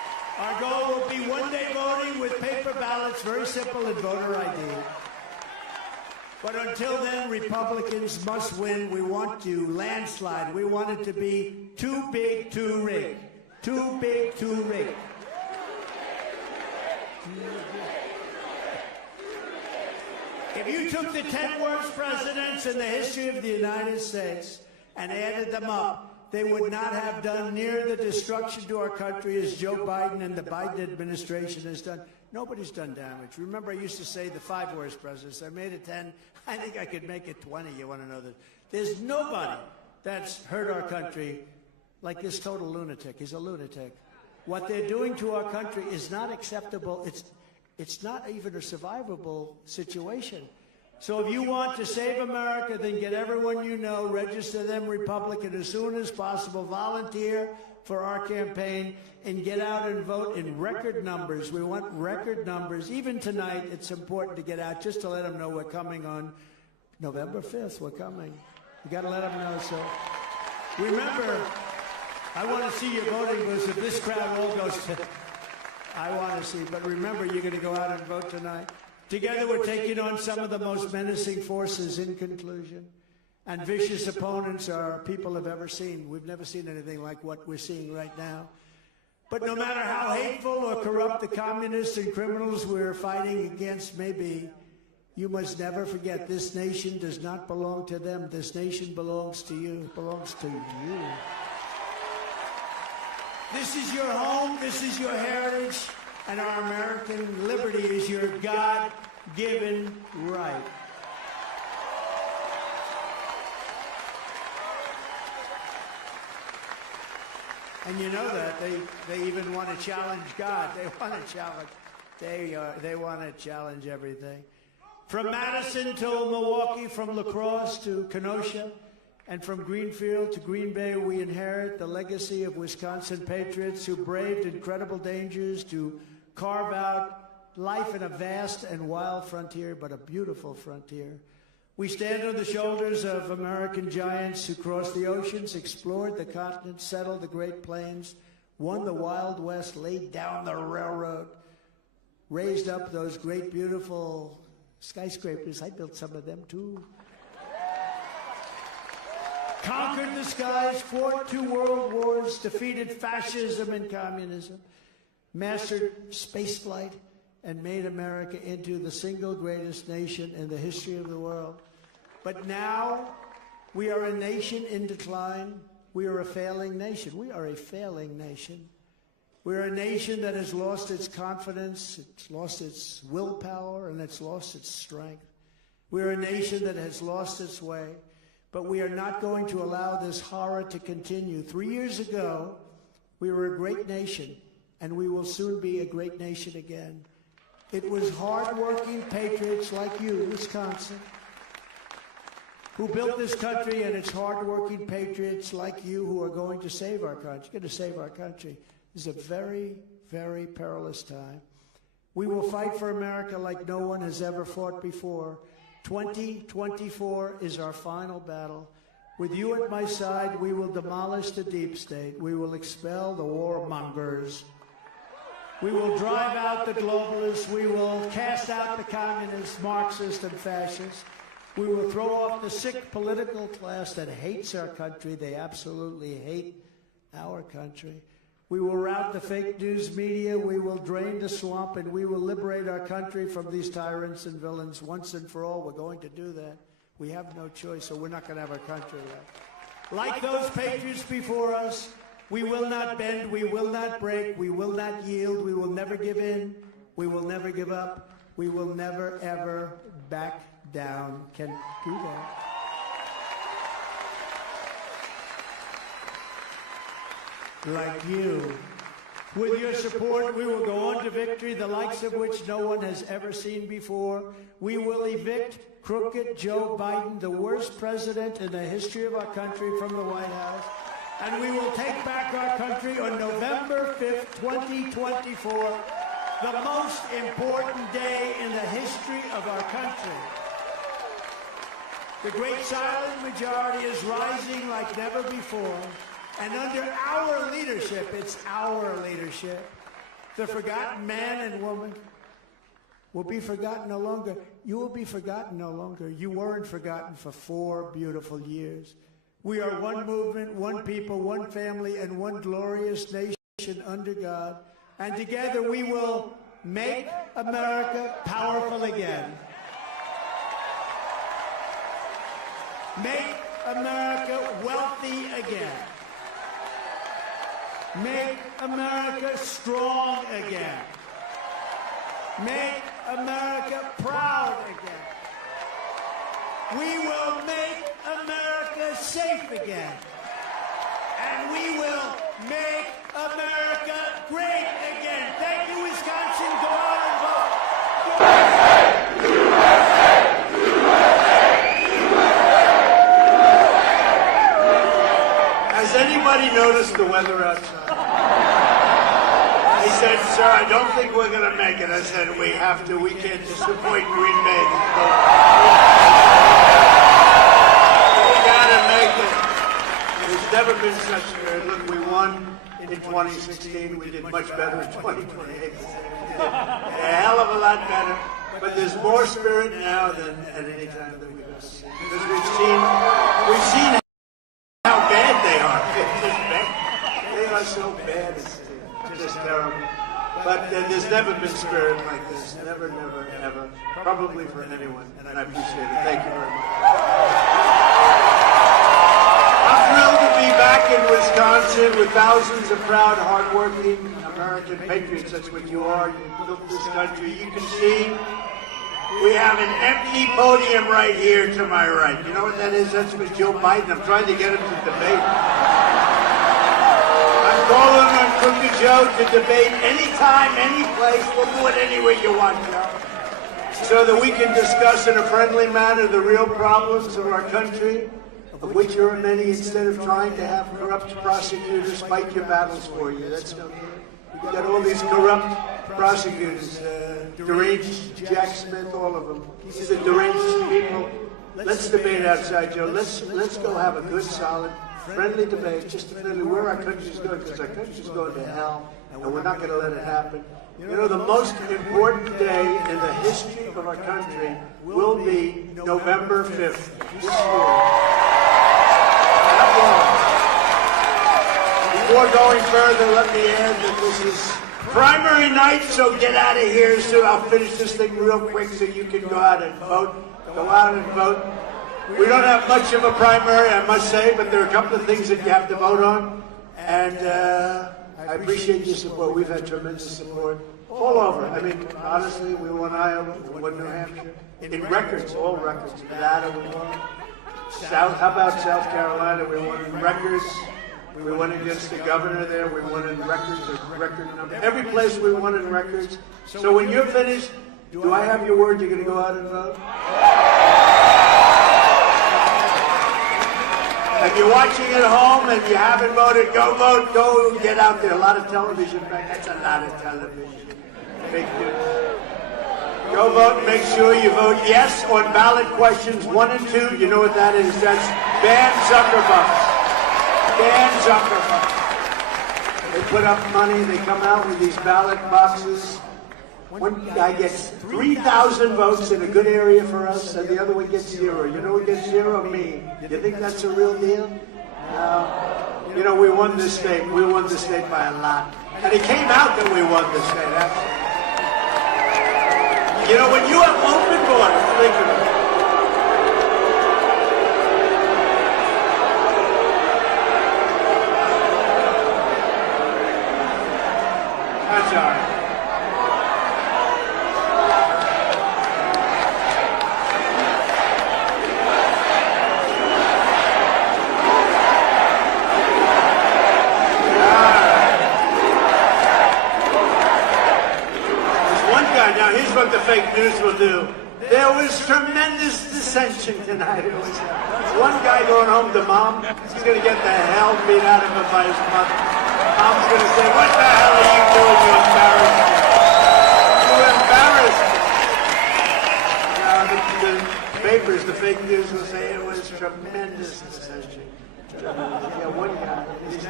Our goal will be one-day voting with paper ballots, very simple, and voter ID. But until then, Republicans must win. We want to landslide. We want it to be too big, too rigged. Too big, too rigged. If you took the 10 worst presidents in the history of the United States and added them up, they would not have done near the destruction to our country as Joe Biden and the Biden administration has done. Nobody's done damage. Remember, I used to say the 5 worst presidents. I made it 10. I think I could make it 20. You want to know that? There's nobody that's hurt our country like this total lunatic. He's a lunatic. What they're doing to our country is not acceptable. It's not even a survivable situation. So if you want to save America, then get everyone you know, register them Republican as soon as possible, volunteer for our campaign, and get out and vote in record numbers. We want record numbers. Even tonight, it's important to get out just to let them know we're coming on November 5th. We're coming. You got to let them know. So remember, I want to see your voting booths. If this crowd all goes to, I want to see. But remember, you're going to go out and vote tonight. Together, we're taking on some of the most menacing forces in conclusion. And vicious opponents our people have ever seen. We've never seen anything like what we're seeing right now. But no matter how hateful or corrupt the communists and criminals we're fighting against may be, you must never forget this nation does not belong to them. This nation belongs to you. It belongs to you. This is your home. This is your heritage. And our American liberty is your God-given right. And you know that they even want to challenge God. They want to challenge. They want to challenge everything. From Madison to Milwaukee, from La Crosse to Kenosha, and from Greenfield to Green Bay, we inherit the legacy of Wisconsin patriots who braved incredible dangers to carve out life in a vast and wild frontier, but a beautiful frontier. We stand on the shoulders of American giants who crossed the oceans, explored the continent, settled the Great Plains, won the Wild West, laid down the railroad, raised up those great, beautiful skyscrapers. I built some of them, too. Conquered the skies, fought 2 world wars, defeated fascism and communism, mastered spaceflight, and made America into the single greatest nation in the history of the world. But now, we are a nation in decline. We are a failing nation. We are a failing nation. We're a nation that has lost its confidence, it's lost its willpower, and it's lost its strength. We're a nation that has lost its way. But we are not going to allow this horror to continue. 3 years ago, we were a great nation, and we will soon be a great nation again. It was hard-working patriots like you, Wisconsin, who built this country, and it's hard-working patriots like you who are going to save our country. Going to save our country. This is a very, very perilous time. We will fight for America like no one has ever fought before. 2024 is our final battle. With you at my side, we will demolish the deep state. We will expel the warmongers. We will drive out the globalists. We will cast out the communists, Marxists, and fascists. We will throw off the sick political class that hates our country. They absolutely hate our country. We will rout the fake news media. We will drain the swamp, and we will liberate our country from these tyrants and villains once and for all. We're going to do that. We have no choice, so we're not going to have our country left. Like those patriots before us, we will not bend, we will not break, we will not yield, we will never give in, we will never give up, we will never, ever back down. Can do that. Like you. With your support, we will go on to victory, the likes of which no one has ever seen before. We will evict crooked Joe Biden, the worst president in the history of our country, from the White House. And we will take back our country on November 5th, 2024, the most important day in the history of our country. The great silent majority is rising like never before. And under our leadership, it's our leadership, The forgotten man and woman will be forgotten no longer. You will be forgotten no longer. You weren't forgotten for 4 beautiful years. We are one movement, one people, one family, and one glorious nation under God. And together we will make America powerful again. Make America wealthy again. Make America strong again. Make America proud again. We will make America safe again. And we will make America great again. Thank you, Wisconsin. Go out and vote. Has anybody noticed the weather outside? He said, sir, I don't think we're going to make it. I said, we have to. We can't disappoint Green Bay. We got to make it. There's never been such a... Look, we won in 2016. We did much better in 2028. A hell of a lot better. But there's more spirit now than at any time that we've ever seen. Because we've seen how bad they are. They are so bad. It's just terrible. But there's never been spirit like this. Never, never, ever. Probably for anyone. And I appreciate it. Thank you very much. I'm thrilled to be back in Wisconsin with thousands of proud, hardworking American patriots. That's what you are. You built this country. You can see we have an empty podium right here to my right. You know what that is? That's for Joe Biden. I'm trying to get him to debate. I'm calling on Crooked Joe to debate anytime, any place. We'll do it anywhere you want, Joe. So that we can discuss in a friendly manner the real problems of our country, of which there are many, instead of trying to have corrupt prosecutors fight your battles for you. That's no good. We've got all these corrupt prosecutors, deranged Jack Smith, all of them. These are deranged people. Let's debate outside, Joe. Let's go have a good, solid, friendly debate, just to figure where our country's going, because our country's going to hell, and we're not going to let it happen. You know, the most important day in the history of our country will be November 5th this year. Not long. Before going further, let me add that this is primary night, so get out of here soon. I'll finish this thing real quick so you can go out and vote. Go out and vote. We don't have much of a primary, I must say, but there are a couple of things that you have to vote on. And I appreciate your support. We've had tremendous support all over. I mean, honestly, we won Iowa, we won New Hampshire. In records, all records. Nevada, we won. How about South Carolina? We won in records. We won against the governor there. We won in records, a record number. Every place we won in records. So when you're finished, do I have your word you're going to go out and vote? If you're watching at home and you haven't voted, go vote. Go get out there. A lot of television. That's a lot of television. Fake news. Go vote and make sure you vote yes on ballot questions 1 and 2. You know what that is? That's ban Zuckerbucks. Ban Zuckerbucks. They put up money. They come out with these ballot boxes. One guy gets 3,000 votes in a good area for us, and the other one gets 0. You know who gets 0? Me. You think that's a real deal? No. You know, we won this state. We won this state by a lot. And it came out that we won this state, actually. You know, when you have open borders, think of it. That's all right. Now, here's what the fake news will do. There was tremendous dissension tonight. It was one guy going home to mom. He's going to get the hell beat out of him by his mother. Mom's going to say, what the hell are you doing? You embarrassed me. You embarrassed me. Now, the papers, the fake news will say it was tremendous dissension. Yeah, one guy. His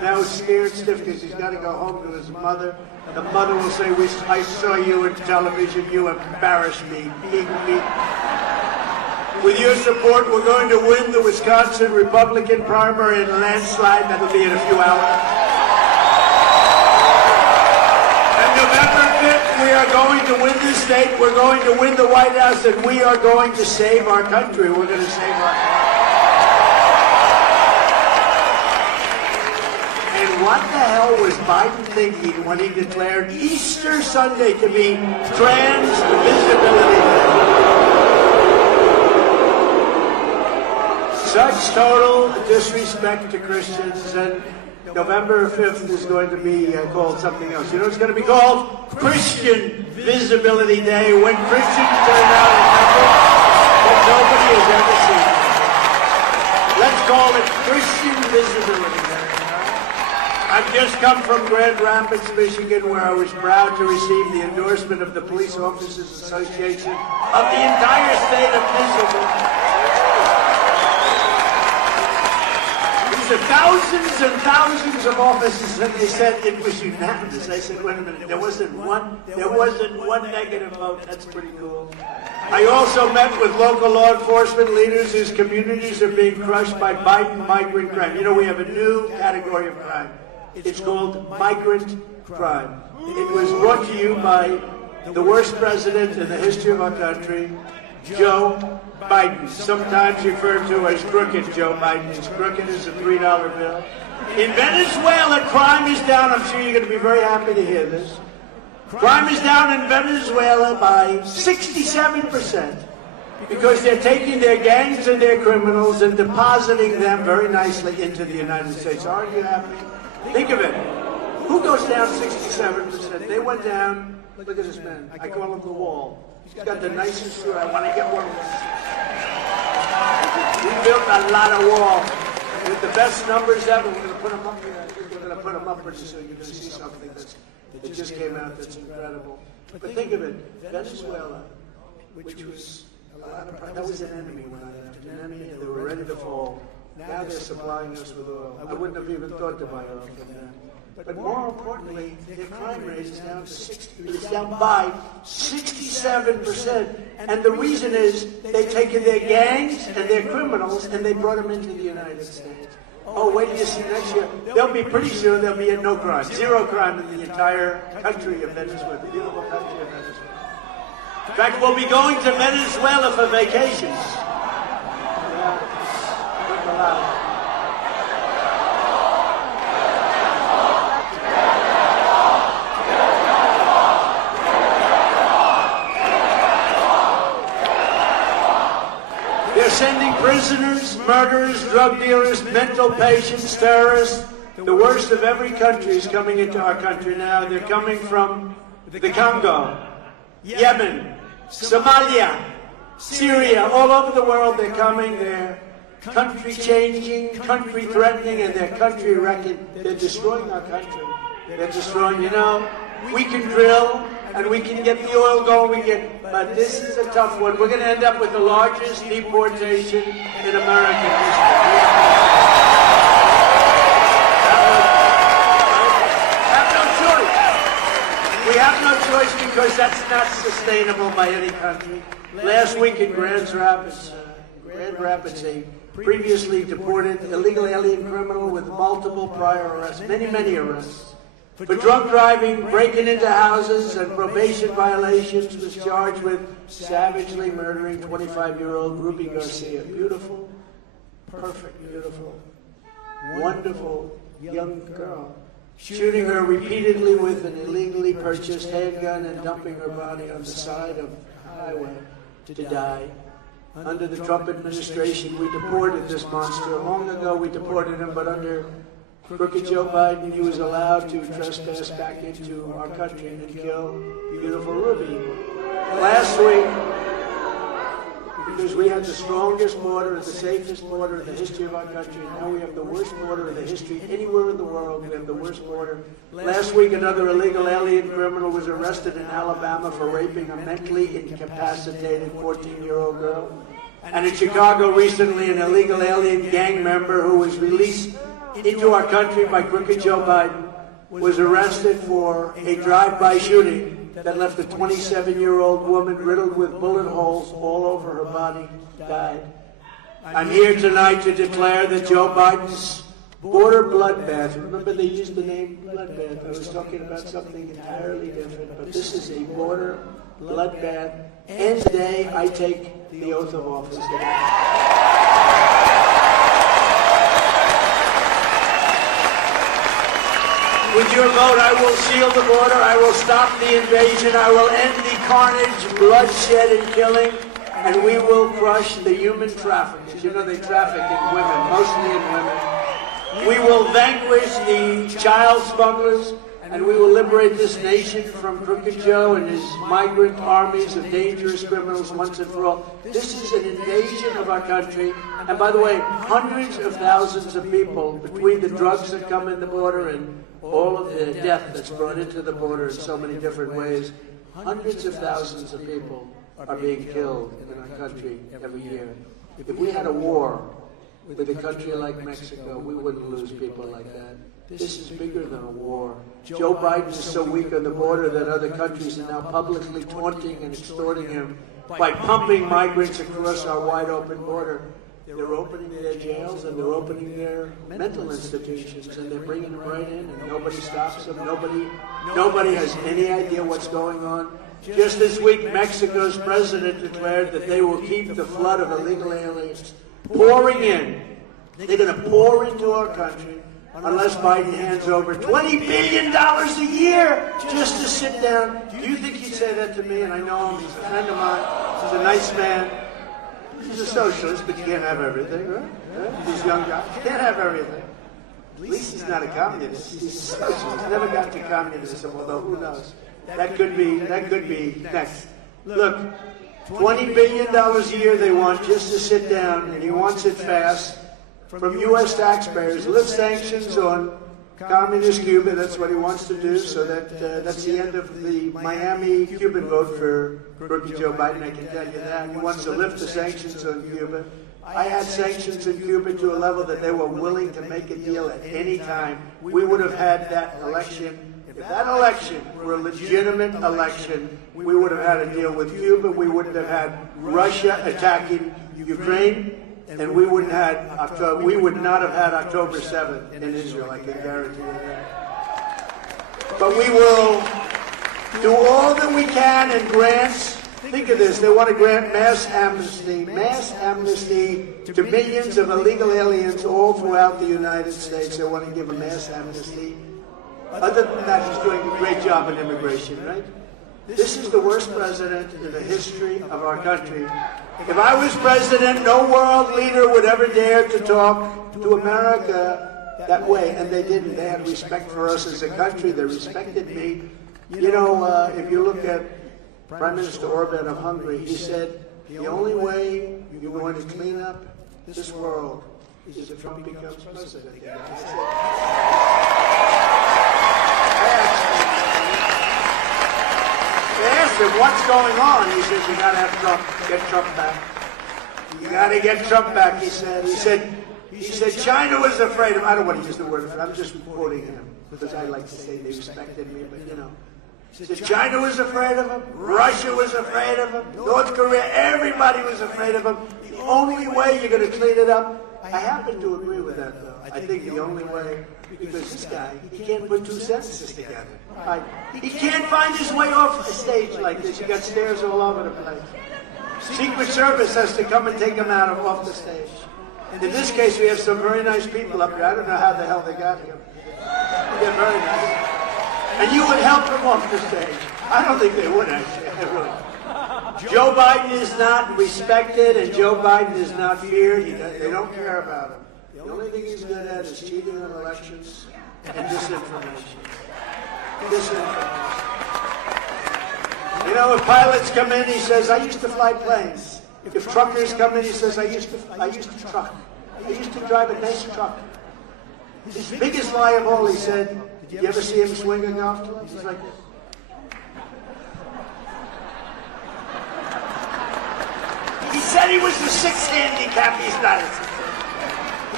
now scared stiff because he's got to go home to his mother. The mother will say, I saw you on television, you embarrassed me. With your support, we're going to win the Wisconsin Republican primary in a landslide. That'll be in a few hours. And November 5th, we are going to win this state. We're going to win the White House, and we are going to save our country. We're going to save our country. And what the hell was Biden thinking when he declared Easter Sunday to be Trans Visibility Day? Such total disrespect to Christians, and November 5th is going to be called something else. You know, it's going to be called Christian Visibility Day, when Christians turn out in numbers that nobody has ever seen. Let's call it Christian Visibility Day. I've just come from Grand Rapids, Michigan, where I was proud to receive the endorsement of the Police Officers Association of the entire state of Michigan. Thousands and thousands of officers, and they said it was unanimous. I said, wait a minute, there wasn't one negative vote. That's pretty cool. I also met with local law enforcement leaders whose communities are being crushed by Biden migrant crime. You know, we have a new category of crime. It's called migrant crime. It was brought to you by the worst president in the history of our country, Joe Biden, sometimes referred to as Crooked Joe Biden. He's crooked as a $3 bill. In Venezuela, crime is down. I'm sure you're going to be very happy to hear this. Crime is down in Venezuela by 67% because they're taking their gangs and their criminals and depositing them very nicely into the United States. Aren't you happy? Think of it. Who goes down 67%? They went down. Look at this man. I call him the Wall. He's got the nicest suit. I want to get one of those. We built a lot of wall with the best numbers ever. We're going to put them up here. We're going to put them up so you can see something that just came out that's incredible. But think of it, Venezuela, which was that was an enemy when I left. An enemy, they were ready to fall. Now they're supplying us with oil. I wouldn't have even thought to buy oil from them. But more importantly, their crime rate is down by 67%. And the reason is they've taken their gangs and their criminals and they brought them into the United States. Oh, wait till you see next year. They'll be pretty soon, there'll be no crime. Zero crime in the entire country of Venezuela, the beautiful country of Venezuela. In fact, we'll be going to Venezuela for vacations. Yeah, wouldn't allow it. They're sending prisoners, murderers, drug dealers, mental patients, terrorists. The worst of every country is coming into our country now. They're coming from the Congo, Yemen, Somalia, Syria, all over the world. They're coming. They're country changing, country threatening, and they're country wrecking. They're destroying our country. They're destroying, you know, we can drill and we can get the oil going, but this is a tough one. We're going to end up with the largest deportation in American history. We have no choice because that's not sustainable by any country. Last week in Grand Rapids, a previously deported illegal alien criminal with multiple prior arrests, many arrests, for drunk driving, breaking into houses, and probation violations, was charged with savagely murdering 25-year-old Ruby Garcia. Beautiful, perfect, beautiful, wonderful young girl. Shooting her repeatedly with an illegally purchased handgun and dumping her body on the side of the highway to die. Under the Trump administration, we deported this monster. Long ago, we deported him, but under Crooked Joe Biden, he was allowed to trespass back into our country and kill beautiful Ruby. Last week, because we had the strongest border, the safest border in the history of our country, now we have the worst border in the history anywhere in the world. We have the worst border. Last week, another illegal alien criminal was arrested in Alabama for raping a mentally incapacitated 14-year-old girl. And in Chicago recently, an illegal alien gang member who was released into our country by crooked Joe Biden was arrested for a drive-by shooting that left a 27-year-old woman riddled with bullet holes all over her body, died. I'm here tonight to declare that Joe Biden's border bloodbath, remember they used the name bloodbath, I was talking about something entirely different, but this is a border bloodbath, and today I take the oath of office. With your vote, I will seal the border, I will stop the invasion, I will end the carnage, bloodshed, and killing, and we will crush the human traffickers. You know they traffic in women, mostly in women. We will vanquish the child smugglers, and we will liberate this nation from Crooked Joe and his migrant armies of dangerous criminals once and for all. This is an invasion of our country. And by the way, hundreds of thousands of people, between the drugs that come in the border and all of the death that's brought into the border in so many different ways, hundreds of thousands of people are being killed in our country every year. If we had a war with a country like Mexico, we wouldn't lose people like that. This is bigger than a war. Joe Biden is so weak on the border that other countries are now publicly taunting and extorting him by pumping migrants across our wide-open border. They're opening their jails and they're opening their mental institutions, and they're bringing them right in, and nobody stops them. Nobody has any idea what's going on. Just this week, Mexico's president declared that they will keep the flood of illegal aliens pouring in. They're going to pour into our country unless Biden hands over $20 billion a year just to sit down. Do you think he'd say that to me? And I know him. He's a friend of mine. He's a nice man. He's a socialist, but you can't have everything, right? He's a young guy. You can't have everything. At least he's not a communist. He's a socialist. He's never got to communism, although who knows? That could be next. Look, $20 billion a year they want just to sit down, and he wants it fast. From U.S. taxpayers, lift sanctions on communist Cuba. That's what he wants to do. So that's the end of the Miami Cuban vote for Crooked Joe Biden. I can tell you that. He wants to lift the sanctions on Cuba. I had sanctions in Cuba to a level that they were willing to make a deal at any time. We would have had that election. If that election were a legitimate election, we would have had a deal with Cuba. We wouldn't have had Russia attacking Ukraine. And we would not have had October 7th in Israel, I can guarantee you that. But we will do all that we can in grants. Think of this, they want to grant mass amnesty to millions of illegal aliens all throughout the United States. They want to give a mass amnesty. Other than that, he's doing a great job in immigration, right? This is the worst president in the history of our country. If I was president, no world leader would ever dare to talk to America that way, and they didn't. They had respect for us as a country. They respected me. You know, if you look at Prime Minister Orban of Hungary, he said, the only way you're going to clean up this world is if Trump becomes president. They asked him, what's going on? He says, you got to have Trump, get Trump back. You got to get Trump back, he said. He said, China was afraid of, I don't want to use the word, I'm just quoting him, because I like to say they respected me, but you know. He said, China was afraid of him, Russia was afraid of him, North Korea, everybody was afraid of him. The only way you're going to clean it up, I happen to agree with that, though. I think the only way, because this guy, he can't put two sentences together. Right? He can't find his way off a stage like this. You got stairs all over the place. Secret Service has to come and take him out of off the stage. In this case, we have some very nice people up here. I don't know how the hell they got here. They're very nice. And you would help them off the stage. I don't think they would, actually. Joe Biden is not respected, and Joe Biden is not feared. They don't care about him. The only thing he's good at is cheating on elections and disinformation. You know, if pilots come in, he says, I used to fly planes. If truckers come in, he says, I used to truck. I used to drive a nice truck. His biggest lie of all, he said, did you ever see him swing a golf club? He's like this. He said he was the sixth handicap. He's not a sixth handicap.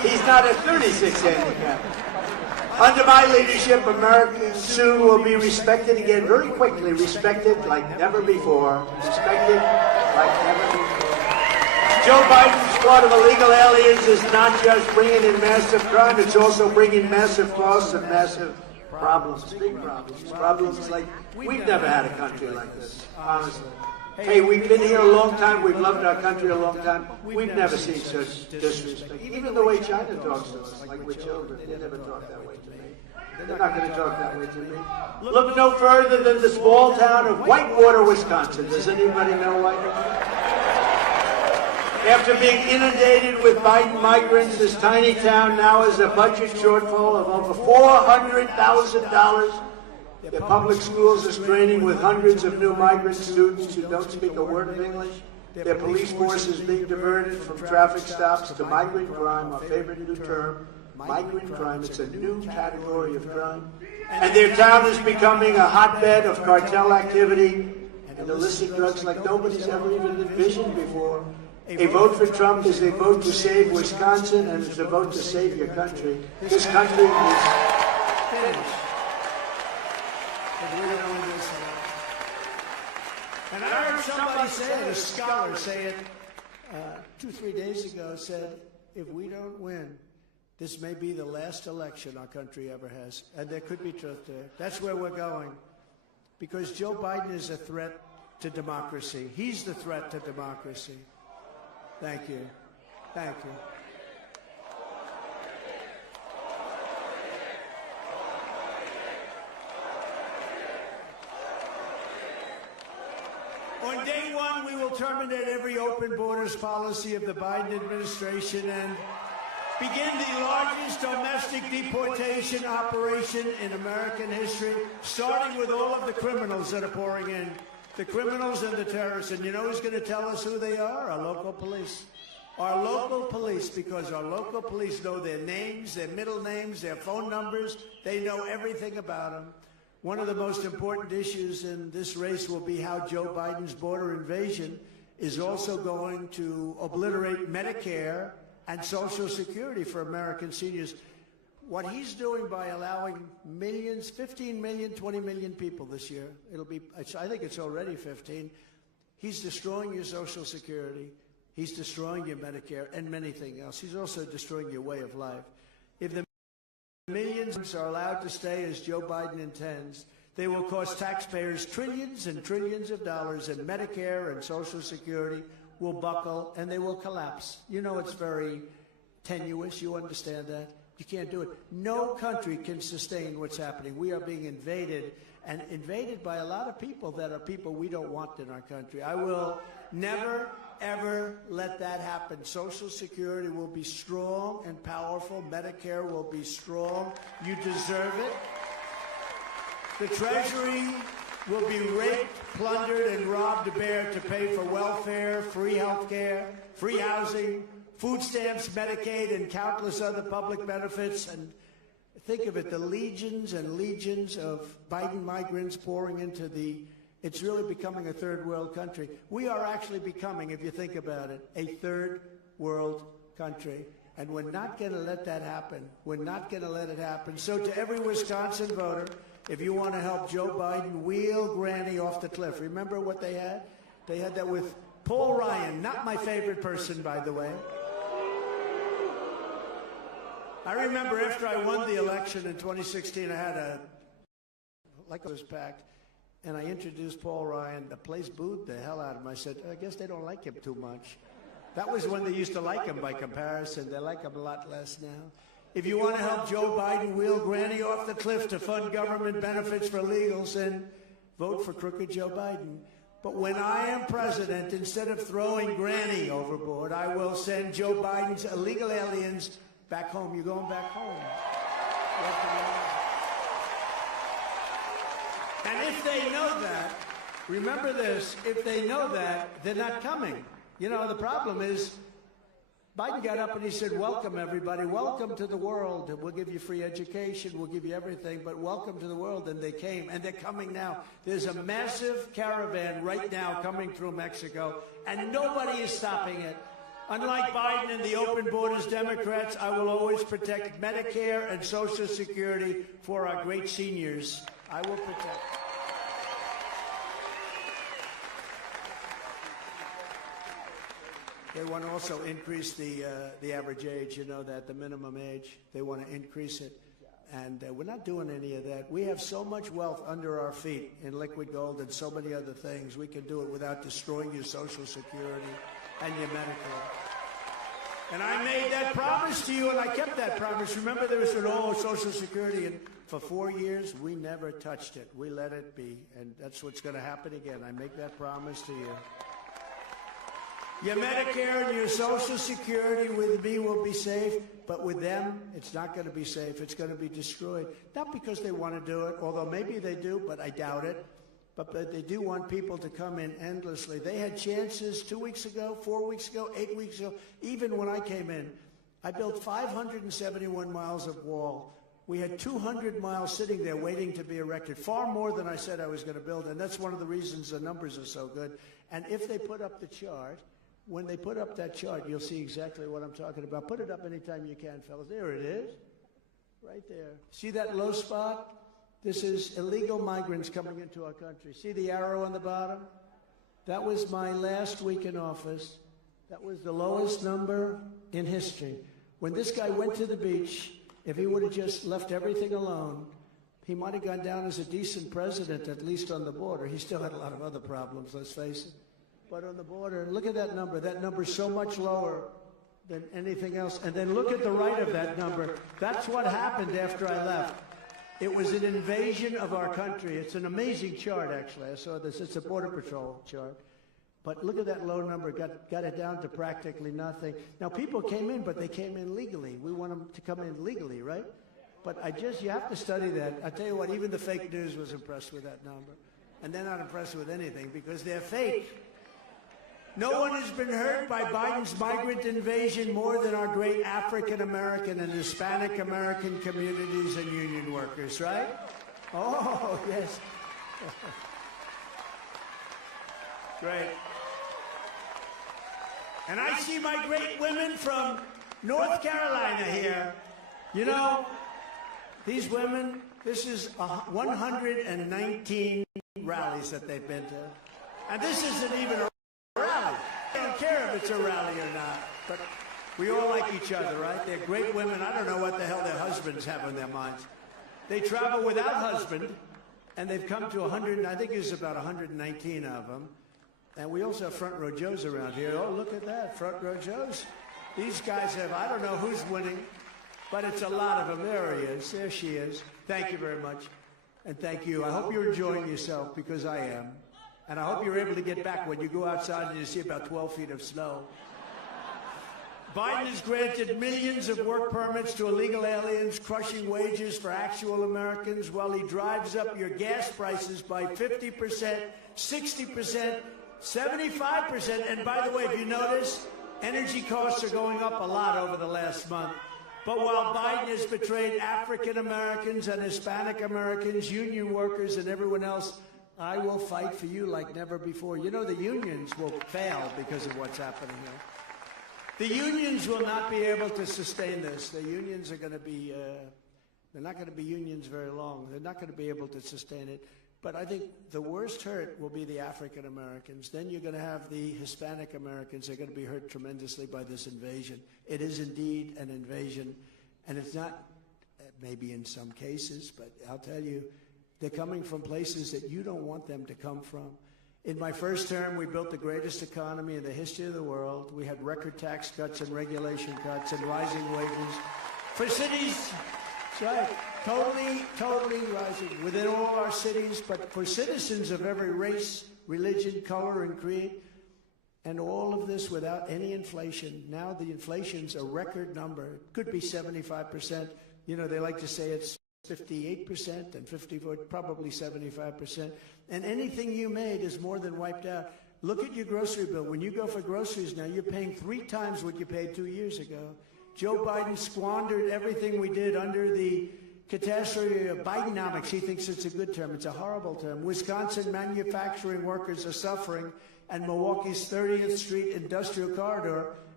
He's not a 36 handicap. Under my leadership, America soon will be respected again, very quickly, respected like never before. Respected like never before. Joe Biden's thought of illegal aliens is not just bringing in massive crime, it's also bringing massive costs and massive problems, big problems. Problems like we've never had a country like this, honestly. Hey, we've been here a long time, we've loved our country a long time. We've never seen such disrespect. Even the way China talks to us, like we're children, they never talk that way to me. They're not going to talk that way to me. Look no further than the small town of Whitewater, Wisconsin. Does anybody know Whitewater? After being inundated with Biden migrants, this tiny town now has a budget shortfall of over $400,000. Their public schools are straining with hundreds of new migrant students who don't speak a word of English. Their police force is being diverted from traffic stops to migrant crime, our favorite new term, migrant crime. It's a new category of crime. And their town is becoming a hotbed of cartel activity and illicit drugs like nobody's ever even envisioned before. A vote for Trump is a vote to save Wisconsin, and it's a vote to save your country. This country is finished. And I heard somebody say it, a scholar say it 2-3 days ago, said, if we don't win, this may be the last election our country ever has. And there could be truth there. That's where we're going. Because Joe Biden is a threat to democracy. He's the threat to democracy. Thank you. Thank you. On day one, we will terminate every open borders policy of the Biden administration and begin the largest domestic deportation operation in American history, starting with all of the criminals that are pouring in, the criminals and the terrorists. And you know who's going to tell us who they are? Our local police. Our local police, because our local police know their names, their middle names, their phone numbers. They know everything about them. One of the most important issues in this race will be how Joe Biden's border invasion is also going to obliterate Medicare and Social Security for American seniors. What he's doing by allowing millions, 15 million, 20 million people this year, I think it's already 15, he's destroying your Social Security, he's destroying your Medicare and many things else. He's also destroying your way of life. If the millions are allowed to stay as Joe Biden intends, they will cost taxpayers trillions and trillions of dollars, and Medicare and Social Security will buckle and they will collapse. You know it's very tenuous. You understand that? You can't do it. No country can sustain what's happening. We are being invaded, and invaded by a lot of people that are people we don't want in our country. I will never, ever let that happen. Social Security will be strong and powerful. Medicare will be strong. You deserve it. The Treasury will be raped, plundered, and robbed bare to pay for welfare, free health care, free housing, food stamps, Medicaid, and countless other public benefits. And think of it, the legions and legions of Biden migrants pouring into it's really becoming a third world country. We are actually becoming, if you think about it, a third world country. And we're not going to let that happen. We're not going to let it happen. So to every Wisconsin voter, if you want to help Joe Biden wheel Granny off the cliff, remember what they had? They had that with Paul Ryan, not my favorite person, by the way. I remember after I won the election in 2016, I had it was packed, and I introduced Paul Ryan. The place booed the hell out of him. I said, I guess they don't like him too much. That was when they used to like him by comparison. They like him a lot less now. If you want to help Joe Biden wheel Granny off the cliff to fund government benefits for illegals, then vote for crooked Joe Biden. But when I am president, instead of throwing Granny overboard, I will send Joe Biden's illegal aliens back home. You're going back home. And if they know that, remember this, if they know that, they're not coming. You know, the problem is, Biden got up and he said, welcome, everybody. Welcome to the world. We'll give you free education. We'll give you everything, but welcome to the world. And they came, and they're coming now. There's a massive caravan right now coming through Mexico, and nobody is stopping it. Unlike Biden and the open borders Democrats, I will always protect Medicare and Social Security for our great seniors. I will protect. They want to also increase the average age, you know, that the minimum age. They want to increase it. And we're not doing any of that. We have so much wealth under our feet in liquid gold and so many other things. We can do it without destroying your Social Security and your Medicare. And I made that promise to you, and I kept that promise. Remember, there was an old Social Security, and for 4 years, we never touched it. We let it be, and that's what's going to happen again. I make that promise to you. Your Medicare and your Social Security with me will be safe, but with them, it's not going to be safe. It's going to be destroyed. Not because they want to do it, although maybe they do, but I doubt it. But they do want people to come in endlessly. They had chances 2 weeks ago, 4 weeks ago, 8 weeks ago. Even when I came in, I built 571 miles of wall. We had 200 miles sitting there waiting to be erected, far more than I said I was going to build. And that's one of the reasons the numbers are so good. And if they put up the chart, when they put up that chart, you'll see exactly what I'm talking about. Put it up anytime you can, fellas. There it is, right there. See that low spot? This is illegal migrants coming into our country. See the arrow on the bottom? That was my last week in office. That was the lowest number in history. When this guy went to the beach, if he would have just left everything alone, he might have gone down as a decent president, at least on the border. He still had a lot of other problems, let's face it. But on the border, look at that number. That number's so much lower than anything else. And then look at the right of that number. That's what happened after I left. It was an invasion of our country. It's an amazing chart, actually. I saw this. It's a Border Patrol chart. But look at that low number. Got it down to practically nothing. Now, people came in, but they came in legally. We want them to come in legally, right? But you have to study that. I tell you what, even the fake news was impressed with that number. And they're not impressed with anything because they're fake. No one has been hurt by Biden's migrant invasion more than our great African-American and Hispanic-American communities and union workers, right? Oh, yes. Great. And I see my great women from North Carolina here. You know, these women, this is 119 rallies that they've been to. And this isn't even a rally. I don't care if it's a rally or not, but we all like each other, right? They're great women. I don't know what the hell their husbands have on their minds. They travel without husband, and they've come to 100, I think it's about 119 of them. And we also have front row Joes around here. Oh, look at that, front row Joes. These guys have, I don't know who's winning, but it's a lot of them. There he is. There she is. Thank you very much. And thank you. I hope you're enjoying yourself, because I am. And I hope you're able to get back when you go outside and you see about 12 feet of snow. Biden has granted millions of work permits to illegal aliens, crushing wages for actual Americans while he drives up your gas prices by 50%, 60%, 75%. And by the way, if you notice, energy costs are going up a lot over the last month. But while Biden has betrayed African Americans and Hispanic Americans, union workers, and everyone else, I will fight for you like never before. You know, the unions will fail because of what's happening here. The unions will not be able to sustain this. The unions are going to be, they're not going to be unions very long. They're not going to be able to sustain it. But I think the worst hurt will be the African Americans. Then you're going to have the Hispanic Americans. They're going to be hurt tremendously by this invasion. It is indeed an invasion. And it's not, maybe in some cases, but I'll tell you, they're coming from places that you don't want them to come from. In my first term, we built the greatest economy in the history of the world. We had record tax cuts and regulation cuts and rising wages. For cities, that's right, totally rising within all our cities, but for citizens of every race, religion, color, and creed, and all of this without any inflation. Now the inflation's a record number. It could be 75%. You know, they like to say it's 58% and 54, probably 75%. And anything you made is more than wiped out. Look at your grocery bill. When you go for groceries now, you're paying 3 times what you paid 2 years ago. Joe Biden squandered everything we did under the catastrophe of Bidenomics. He thinks it's a good term. It's a horrible term. Wisconsin manufacturing workers are suffering, and Milwaukee's 30th Street industrial corridor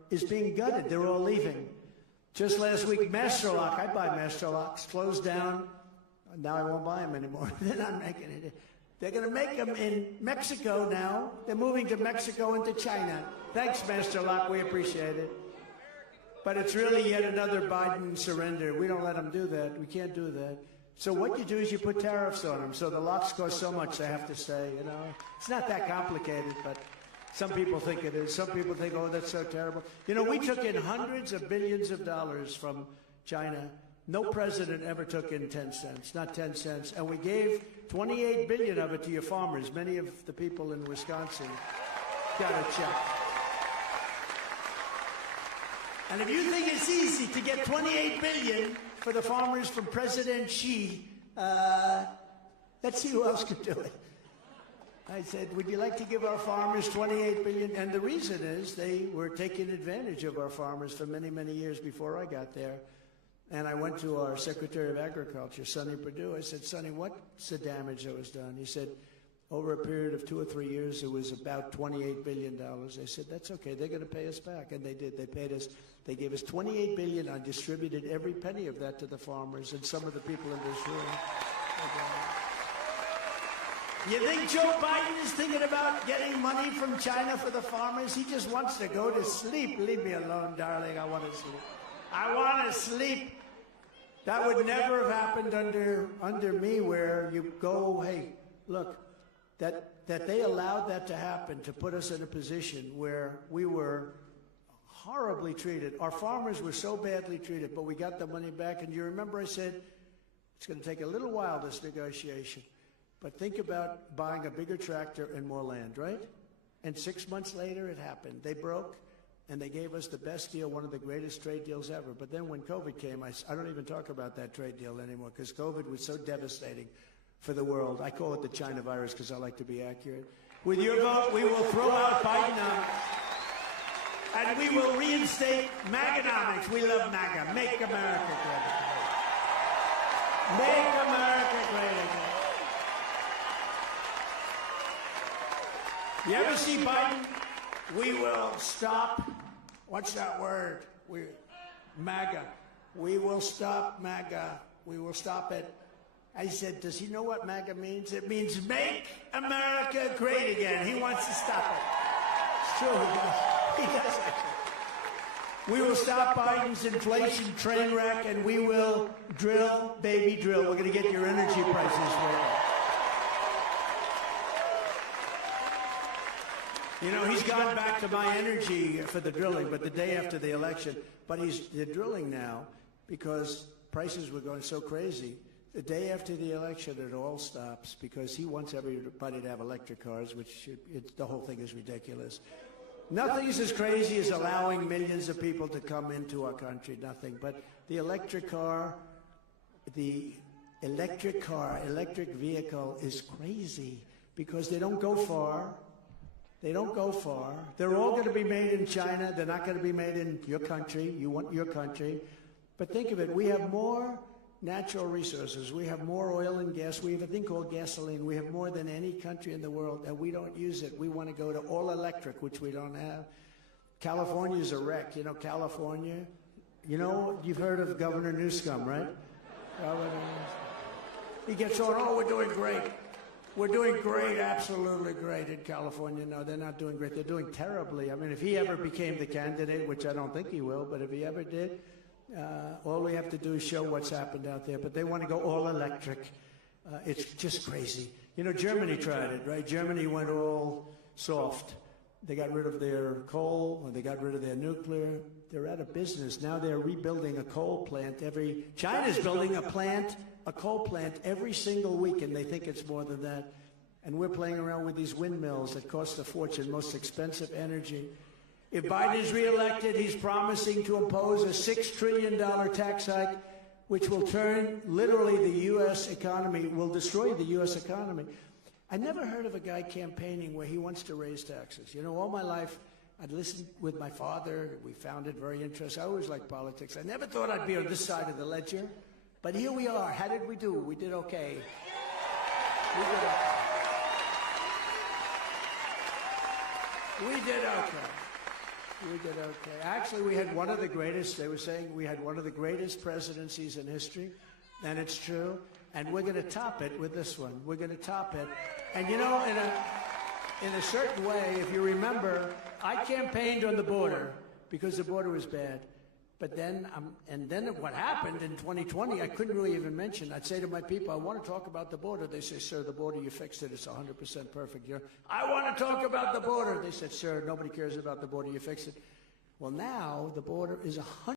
is being gutted. They're all leaving. Just last week, Masterlock, I buy Masterlocks, closed down. Now I won't buy them anymore. They're not making it. They're going to make them in Mexico now. They're moving to Mexico and to China. Thanks, Masterlock. We appreciate it. But it's really yet another Biden surrender. We don't let them do that. We can't do that. So what you do is you put tariffs on them. So the locks cost so much they have to stay, you know. It's not that complicated, but some people think it is. Some people think, oh, that's so terrible. You know, we took in hundreds of billions of dollars from China. No president ever took in 10 cents, not 10 cents. And we gave 28 billion of it to your farmers. Many of the people in Wisconsin got a check. And if you think it's easy to get 28 billion for the farmers from President Xi, let's see who else could do it. I said, would you like to give our farmers 28 billion? And the reason is they were taking advantage of our farmers for many, many years before I got there. And I went to our Secretary of Agriculture, Sonny Perdue. I said, Sonny, what's the damage that was done? He said, over a period of 2 or 3 years, it was about $28 billion. I said, that's okay. They're going to pay us back. And they did. They paid us. They gave us $28 billion. I distributed every penny of that to the farmers and some of the people in this room. You think Joe Biden is thinking about getting money from China for the farmers? He just wants to go to sleep. Leave me alone, darling. I want to sleep. I want to sleep. That would never have happened under me, where you go, hey, look, that they allowed that to happen, to put us in a position where we were horribly treated. Our farmers were so badly treated, but we got the money back. And you remember I said, it's going to take a little while, this negotiation. But think about buying a bigger tractor and more land, right? And 6 months later, it happened. They broke, and they gave us the best deal, one of the greatest trade deals ever. But then when COVID came, I don't even talk about that trade deal anymore, because COVID was so devastating for the world. I call it the China virus because I like to be accurate. With your vote, we will throw out Bidenomics, and we will reinstate MAGAnomics. We love MAGA. Make America great again. Make America great again. You ever see Biden? We will stop. What's that word? MAGA. We will stop MAGA. We will stop it. I said, does he know what MAGA means? It means make America great again. He wants to stop it. It's true, he does. He does actually. We will stop Biden's inflation train wreck, and we will drill, baby, drill. We're going to get your energy prices right. You know, he's gone back to my energy for the drilling, but the day after the election. But they're drilling now because prices were going so crazy. The day after the election, it all stops because he wants everybody to have electric cars, which the whole thing is ridiculous. Nothing's as crazy as allowing millions of people to come into our country, nothing. But the electric vehicle is crazy because they don't go far. They don't go far. They're all going to be made in China. They're not going to be made in your country. You want your country. But think of it. We have more natural resources. We have more oil and gas. We have a thing called gasoline. We have more than any country in the world, and we don't use it. We want to go to all electric, which we don't have. California's a wreck. You know, California. You know, you've heard of Governor Newsom, right? He gets on, oh, we're doing great. We're doing great, absolutely great in California. No, they're not doing great. They're doing terribly. I mean, if he ever became the candidate, which I don't think he will, but if he ever did, all we have to do is show what's happened out there. But they want to go all electric. It's just crazy. You know, Germany tried it, right? Germany went all soft. They got rid of their coal, or they got rid of their nuclear. They're out of business. Now they're rebuilding a coal plant China's building a coal plant every single week, and they think it's more than that. And we're playing around with these windmills that cost a fortune, most expensive energy. If Biden is reelected, he's promising to impose a $6 trillion tax hike, which will turn literally the U.S. economy, will destroy the U.S. economy. I never heard of a guy campaigning where he wants to raise taxes. You know, all my life, I'd listened with my father. We found it very interesting. I always liked politics. I never thought I'd be on this side of the ledger. But here we are. How did we do? We did okay. We did okay. We did okay. Actually, we had one of the greatest, they were saying we had one of the greatest presidencies in history, and it's true. And we're going to top it with this one. We're going to top it. And you know, in a certain way, if you remember, I campaigned on the border because the border was bad. But then, what happened in 2020, I couldn't really even mention. I'd say to my people, I want to talk about the border. They say, sir, the border, you fixed it. It's 100% perfect. I want to talk about the border. They said, sir, nobody cares about the border. You fixed it. Well, now the border is 100%.